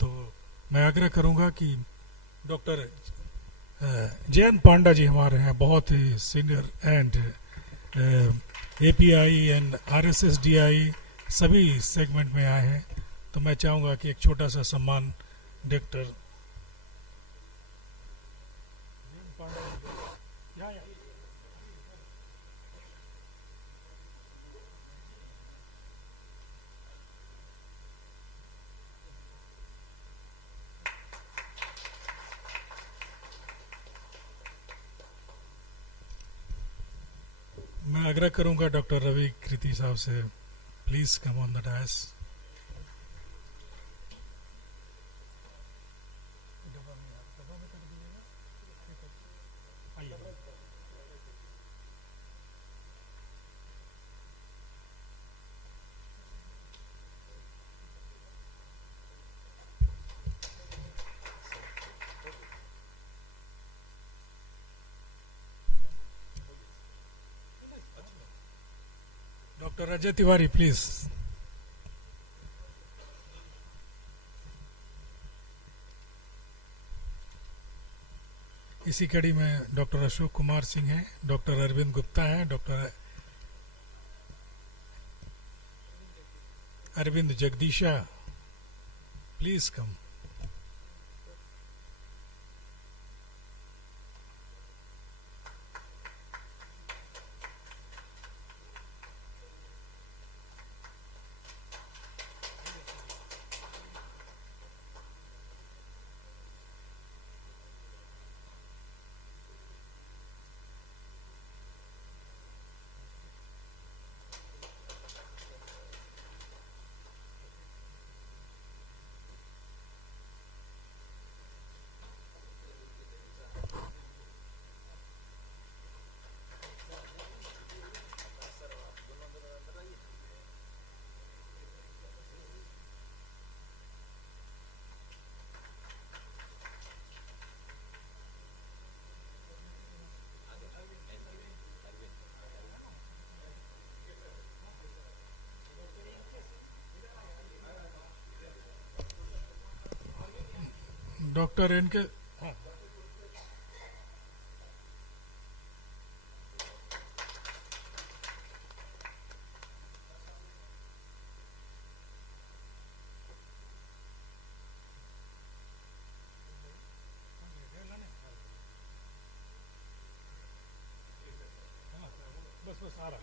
तो मैं आग्रह करूँगा कि डॉक्टर जयंत पांडा जी हमारे हैं, बहुत ही senior and API and RSSDI सभी सेगमेंट में आए हैं। तो मैं चाहूँगा कि एक छोटा सा सम्मान डॉक्टर मैं आग्रह करूंगा डॉक्टर रवि कृति साहब से, please come on the dais. Doctor Ajay Tiwari please. इसी कड़ी में डॉक्टर अशोक कुमार सिंह हैं, डॉक्टर अरविंद गुप्ता हैं, doctor Arvind Jagdisha, please come. Doctor इनके बस आ रहा।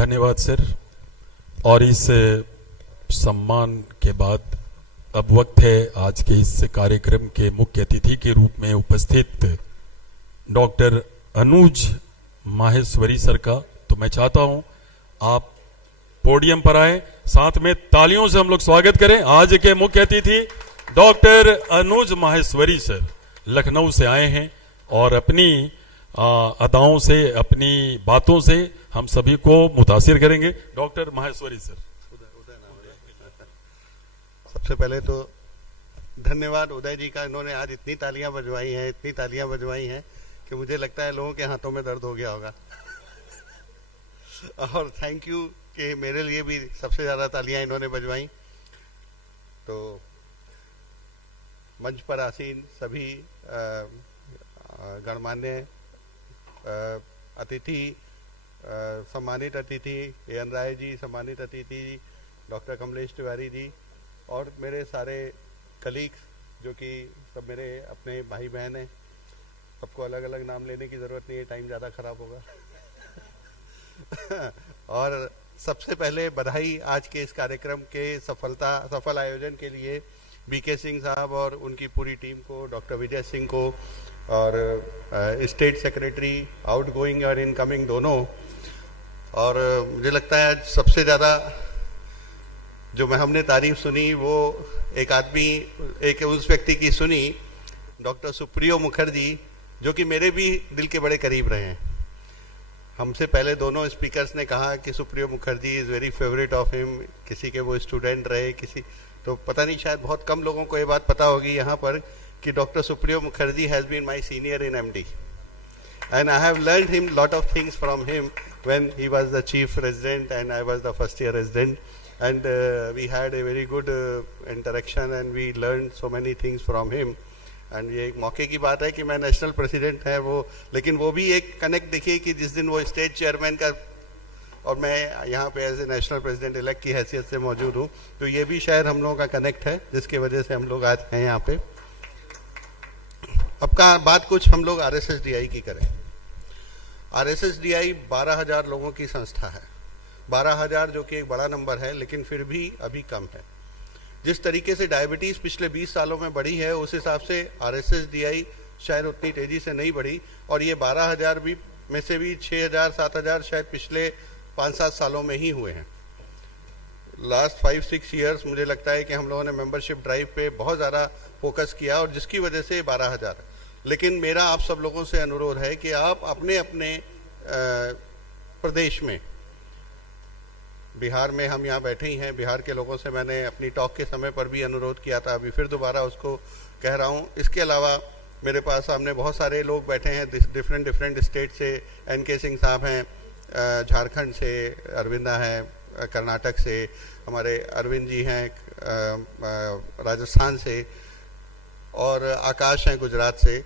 धन्यवाद सर। और इस सम्मान के बाद अब वक्त है आज के इस कार्यक्रम के मुख्य अतिथि के रूप में उपस्थित डॉक्टर अनुज माहेश्वरी सर का। तो मैं चाहता हूं आप पोडियम पर आए, साथ में तालियों से हम लोग स्वागत करें। आज के मुख्य अतिथि डॉक्टर अनुज माहेश्वरी सर लखनऊ से आए हैं और अपनी अदाओं से, अपनी बातों से हम सभी को मुतासिर करेंगे। Doctor Maheshwari sir. सबसे पहले तो धन्यवाद उदय जी का, इन्होंने आज इतनी तालियां बजवाई हैं कि मुझे लगता है लोगों के हाथों में दर्द हो गया होगा। और थैंक यू कि मेरे लिए भी सबसे ज्यादा तालियां इन्होंने बजवाई। तो मंच पर आसीन सभी गणमान्य अतिथि, सम्मानित अतिथि एन राय जी, सम्मानित अतिथि डॉक्टर कमलेश तिवारी जी, और मेरे सारे कलीग्स जो कि सब मेरे अपने भाई बहन हैं। सबको अलग अलग नाम लेने की जरूरत नहीं है, टाइम ज़्यादा खराब होगा। और सबसे पहले बधाई आज के इस कार्यक्रम के सफल आयोजन के लिए बीके सिंह साहब और उनकी पूरी टीम को, डॉक्टर विजय सिंह को और स्टेट सेक्रेटरी आउटगोइंग और इनकमिंग दोनों। और मुझे लगता है आज सबसे ज़्यादा जो हमने तारीफ सुनी वो एक उस व्यक्ति की सुनी, डॉक्टर सुप्रियो मुखर्जी, जो कि मेरे भी दिल के बड़े करीब रहे हैं। हमसे पहले दोनों स्पीकर्स ने कहा कि Supriyo Mukherjee is very favourite of him, किसी के वो स्टूडेंट रहे, किसी तो पता नहीं, शायद बहुत कम लोगों को ये बात पता होगी यहाँ पर कि doctor Supriyo Mukherjee has been my senior in MD and I have learned him lot of things from him when he was the chief resident and I was the first year resident, and we had a very good interaction and we learned so many things from him. And ये एक मौके की बात है कि मैं national president है वो, लेकिन वो भी एक कनेक्ट देखिए कि जिस दिन वो स्टेट चेयरमैन का और मैं यहाँ पे as a national president elect की हैसियत से मौजूद हूँ, तो ये भी शायद हम लोगों का कनेक्ट है जिसकी वजह से हम लोग आज हैं यहाँ पे। अब का बात कुछ हम लोग RSSDI की करें। RSSDI 12,000 लोगों की संस्था है। 12,000 जो कि एक बड़ा नंबर है, लेकिन फिर भी अभी कम है। जिस तरीके से डायबिटीज़ पिछले 20 सालों में बढ़ी है, उस हिसाब से RSSDI शायद उतनी तेज़ी से नहीं बढ़ी, और ये 12,000 भी में से भी 6,000 7,000 शायद पिछले 5-7 सालों में ही हुए हैं। लास्ट 5-6 ईयर्स मुझे लगता है कि हम लोगों ने मेंबरशिप ड्राइव पे बहुत ज़्यादा फोकस किया और जिसकी वजह से 12,000। लेकिन मेरा आप सब लोगों से अनुरोध है कि आप अपने अपने प्रदेश में, बिहार में हम यहाँ बैठे ही हैं, बिहार के लोगों से मैंने अपनी टॉक के समय पर भी अनुरोध किया था, अभी फिर दोबारा उसको कह रहा हूँ। इसके अलावा मेरे पास सामने बहुत सारे लोग बैठे हैं डिफरेंट स्टेट से। NK सिंह साहब हैं झारखंड से, अरविंदा हैं कर्नाटक से, हमारे अरविंद जी हैं राजस्थान से, और आकाश हैं गुजरात से।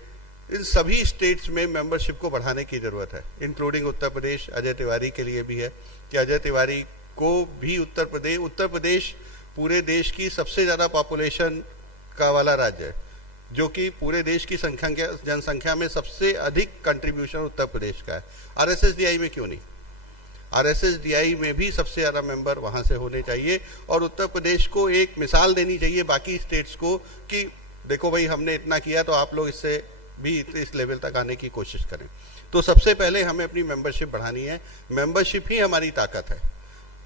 इन सभी स्टेट्स में मेंबरशिप को बढ़ाने की ज़रूरत है, इंक्लूडिंग उत्तर प्रदेश। अजय तिवारी के लिए भी है कि अजय तिवारी को भी उत्तर प्रदेश पूरे देश की सबसे ज़्यादा पॉपुलेशन का वाला राज्य है, जो कि पूरे देश की जनसंख्या में सबसे अधिक कंट्रीब्यूशन उत्तर प्रदेश का है। RSSDI में क्यों नहीं? RSSDI में भी सबसे ज़्यादा मेंबर वहाँ से होने चाहिए, और उत्तर प्रदेश को एक मिसाल देनी चाहिए बाकी स्टेट्स को कि देखो भाई हमने इतना किया, तो आप लोग इससे भी इस लेवल तक आने की कोशिश करें। तो सबसे पहले हमें अपनी मेंबरशिप बढ़ानी है। मेंबरशिप ही हमारी ताकत है।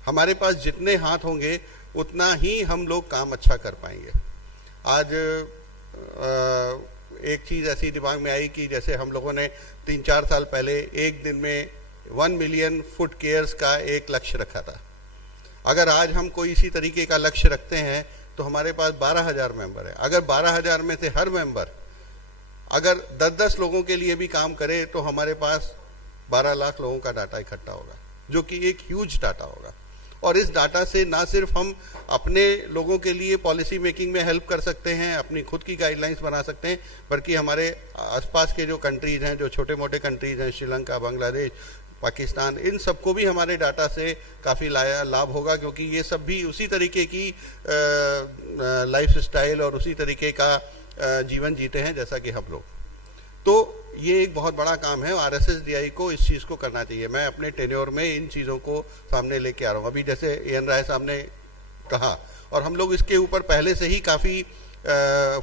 हमारे पास जितने हाथ होंगे उतना ही हम लोग काम अच्छा कर पाएंगे। आज एक चीज़ ऐसी दिमाग में आई कि जैसे हम लोगों ने 3-4 साल पहले एक दिन में 1 मिलियन फुट केयर्स का एक लक्ष्य रखा था। अगर आज हम कोई इसी तरीके का लक्ष्य रखते हैं तो हमारे पास 12,000 मेंबर है। अगर 12,000 में से हर मेंबर अगर 10-10 लोगों के लिए भी काम करे तो हमारे पास 12 लाख लोगों का डाटा इकट्ठा होगा, जो कि एक ह्यूज डाटा होगा। और इस डाटा से ना सिर्फ हम अपने लोगों के लिए पॉलिसी मेकिंग में हेल्प कर सकते हैं, अपनी खुद की गाइडलाइंस बना सकते हैं, बल्कि हमारे आसपास के जो कंट्रीज हैं, जो छोटे मोटे कंट्रीज हैं, श्रीलंका, बांग्लादेश, पाकिस्तान, इन सबको भी हमारे डाटा से काफ़ी लाभ होगा, क्योंकि ये सब भी उसी तरीके की लाइफ स्टाइल और उसी तरीके का जीवन जीते हैं जैसा कि हम लोग। तो ये एक बहुत बड़ा काम है, RSSDI को इस चीज़ को करना चाहिए। मैं अपने टेन्योर में इन चीज़ों को सामने लेके आ रहा हूँ। अभी जैसे एन राय साहब ने कहा, और हम लोग इसके ऊपर पहले से ही काफ़ी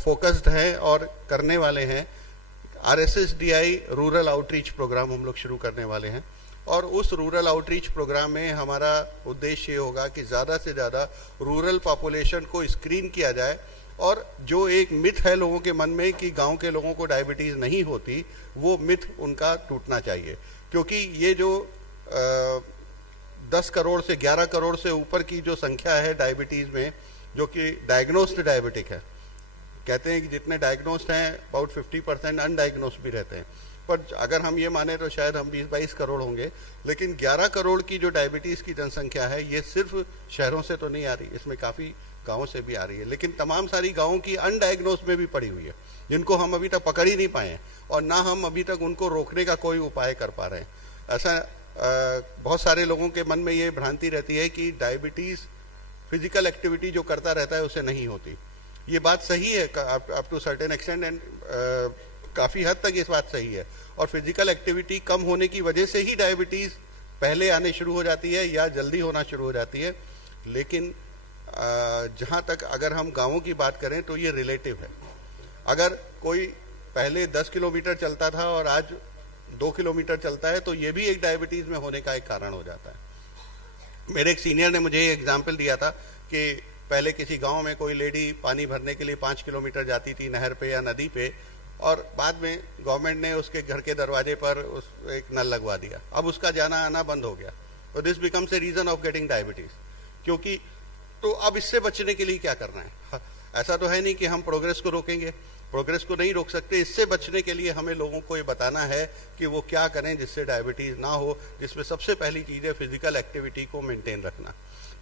फोकस्ड हैं और करने वाले हैं। RSSDI रूरल आउटरीच प्रोग्राम हम लोग शुरू करने वाले हैं, और उस रूरल आउटरीच प्रोग्राम में हमारा उद्देश्य ये होगा कि ज़्यादा से ज़्यादा रूरल पॉपुलेशन को स्क्रीन किया जाए, और जो एक मिथ है लोगों के मन में कि गांव के लोगों को डायबिटीज़ नहीं होती, वो मिथ उनका टूटना चाहिए। क्योंकि ये जो 10 करोड़ से 11 करोड़ से ऊपर की जो संख्या है डायबिटीज़ में, जो कि डायग्नोस्ड डायबिटिक है, कहते हैं कि जितने डायग्नोस्ड हैं अबाउट 50% अनडायग्नोस्ड भी रहते हैं, पर अगर हम ये माने तो शायद हम 20-22 करोड़ होंगे। लेकिन 11 करोड़ की जो डायबिटीज़ की जनसंख्या है, ये सिर्फ शहरों से तो नहीं आ रही, इसमें काफ़ी गाँवों से भी आ रही है, लेकिन तमाम सारी गाँवों की अनडायग्नोस्ड में भी पड़ी हुई है, जिनको हम अभी तक पकड़ ही नहीं पाए हैं, और ना हम अभी तक उनको रोकने का कोई उपाय कर पा रहे हैं। ऐसा बहुत सारे लोगों के मन में ये भ्रांति रहती है कि डायबिटीज़ फिजिकल एक्टिविटी जो करता रहता है उसे नहीं होती। ये बात सही है up to certain extent, and काफ़ी हद तक इस बात सही है, और फिजिकल एक्टिविटी कम होने की वजह से ही डायबिटीज़ पहले आने शुरू हो जाती है या जल्दी होना शुरू हो जाती है। लेकिन जहाँ तक अगर हम गाँवों की बात करें तो ये रिलेटिव है। अगर कोई पहले 10 किलोमीटर चलता था और आज 2 किलोमीटर चलता है, तो ये भी एक डायबिटीज़ में होने का एक कारण हो जाता है। मेरे एक सीनियर ने मुझे एग्जाम्पल दिया था कि पहले किसी गांव में कोई लेडी पानी भरने के लिए 5 किलोमीटर जाती थी नहर पे या नदी पे, और बाद में गवर्नमेंट ने उसके घर के दरवाजे पर एक नल लगवा दिया। अब उसका जाना आना बंद हो गया, तो this becomes a reason of getting diabetes. क्योंकि तो अब इससे बचने के लिए क्या करना है? ऐसा तो है नहीं कि हम प्रोग्रेस को रोकेंगे, प्रोग्रेस को नहीं रोक सकते। इससे बचने के लिए हमें लोगों को ये बताना है कि वो क्या करें जिससे डायबिटीज ना हो, जिसमें सबसे पहली चीज़ है फिजिकल एक्टिविटी को मेंटेन रखना।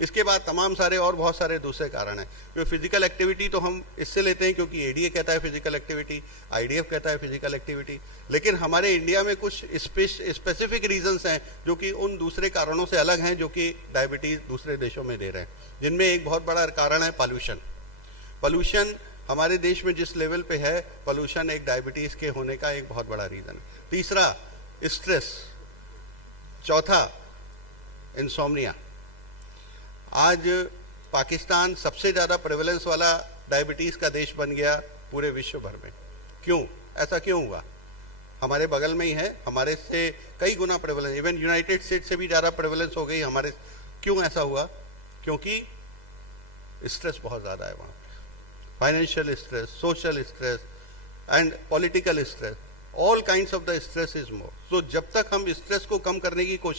इसके बाद तमाम सारे और बहुत सारे दूसरे कारण हैं। जो फिजिकल एक्टिविटी तो हम इससे लेते हैं क्योंकि एडीए कहता है फिजिकल एक्टिविटी, आईडीएफ कहता है फिजिकल एक्टिविटी, लेकिन हमारे इंडिया में कुछ स्पेसिफिक रीजंस हैं जो कि उन दूसरे कारणों से अलग हैं जो कि डायबिटीज दूसरे देशों में दे रहे हैं, जिनमें एक बहुत बड़ा कारण है पॉल्यूशन। पॉल्यूशन हमारे देश में जिस लेवल पे है, पॉल्यूशन एक डायबिटीज के होने का एक बहुत बड़ा रीजन है। तीसरा स्ट्रेस, चौथा इंसोम्निया। आज पाकिस्तान सबसे ज्यादा प्रेवलेंस वाला डायबिटीज का देश बन गया पूरे विश्व भर में। क्यों? ऐसा क्यों हुआ? हमारे बगल में ही है, हमारे से कई गुना प्रेवलेंस, इवन यूनाइटेड स्टेट से भी ज्यादा प्रेवलेंस हो गई हमारे। क्यों ऐसा हुआ? क्योंकि स्ट्रेस बहुत ज्यादा है वहां, financial stress, social stress and political stress, all kinds of the stress is more. तो जब तक हम स्ट्रेस को कम करने की कोशिश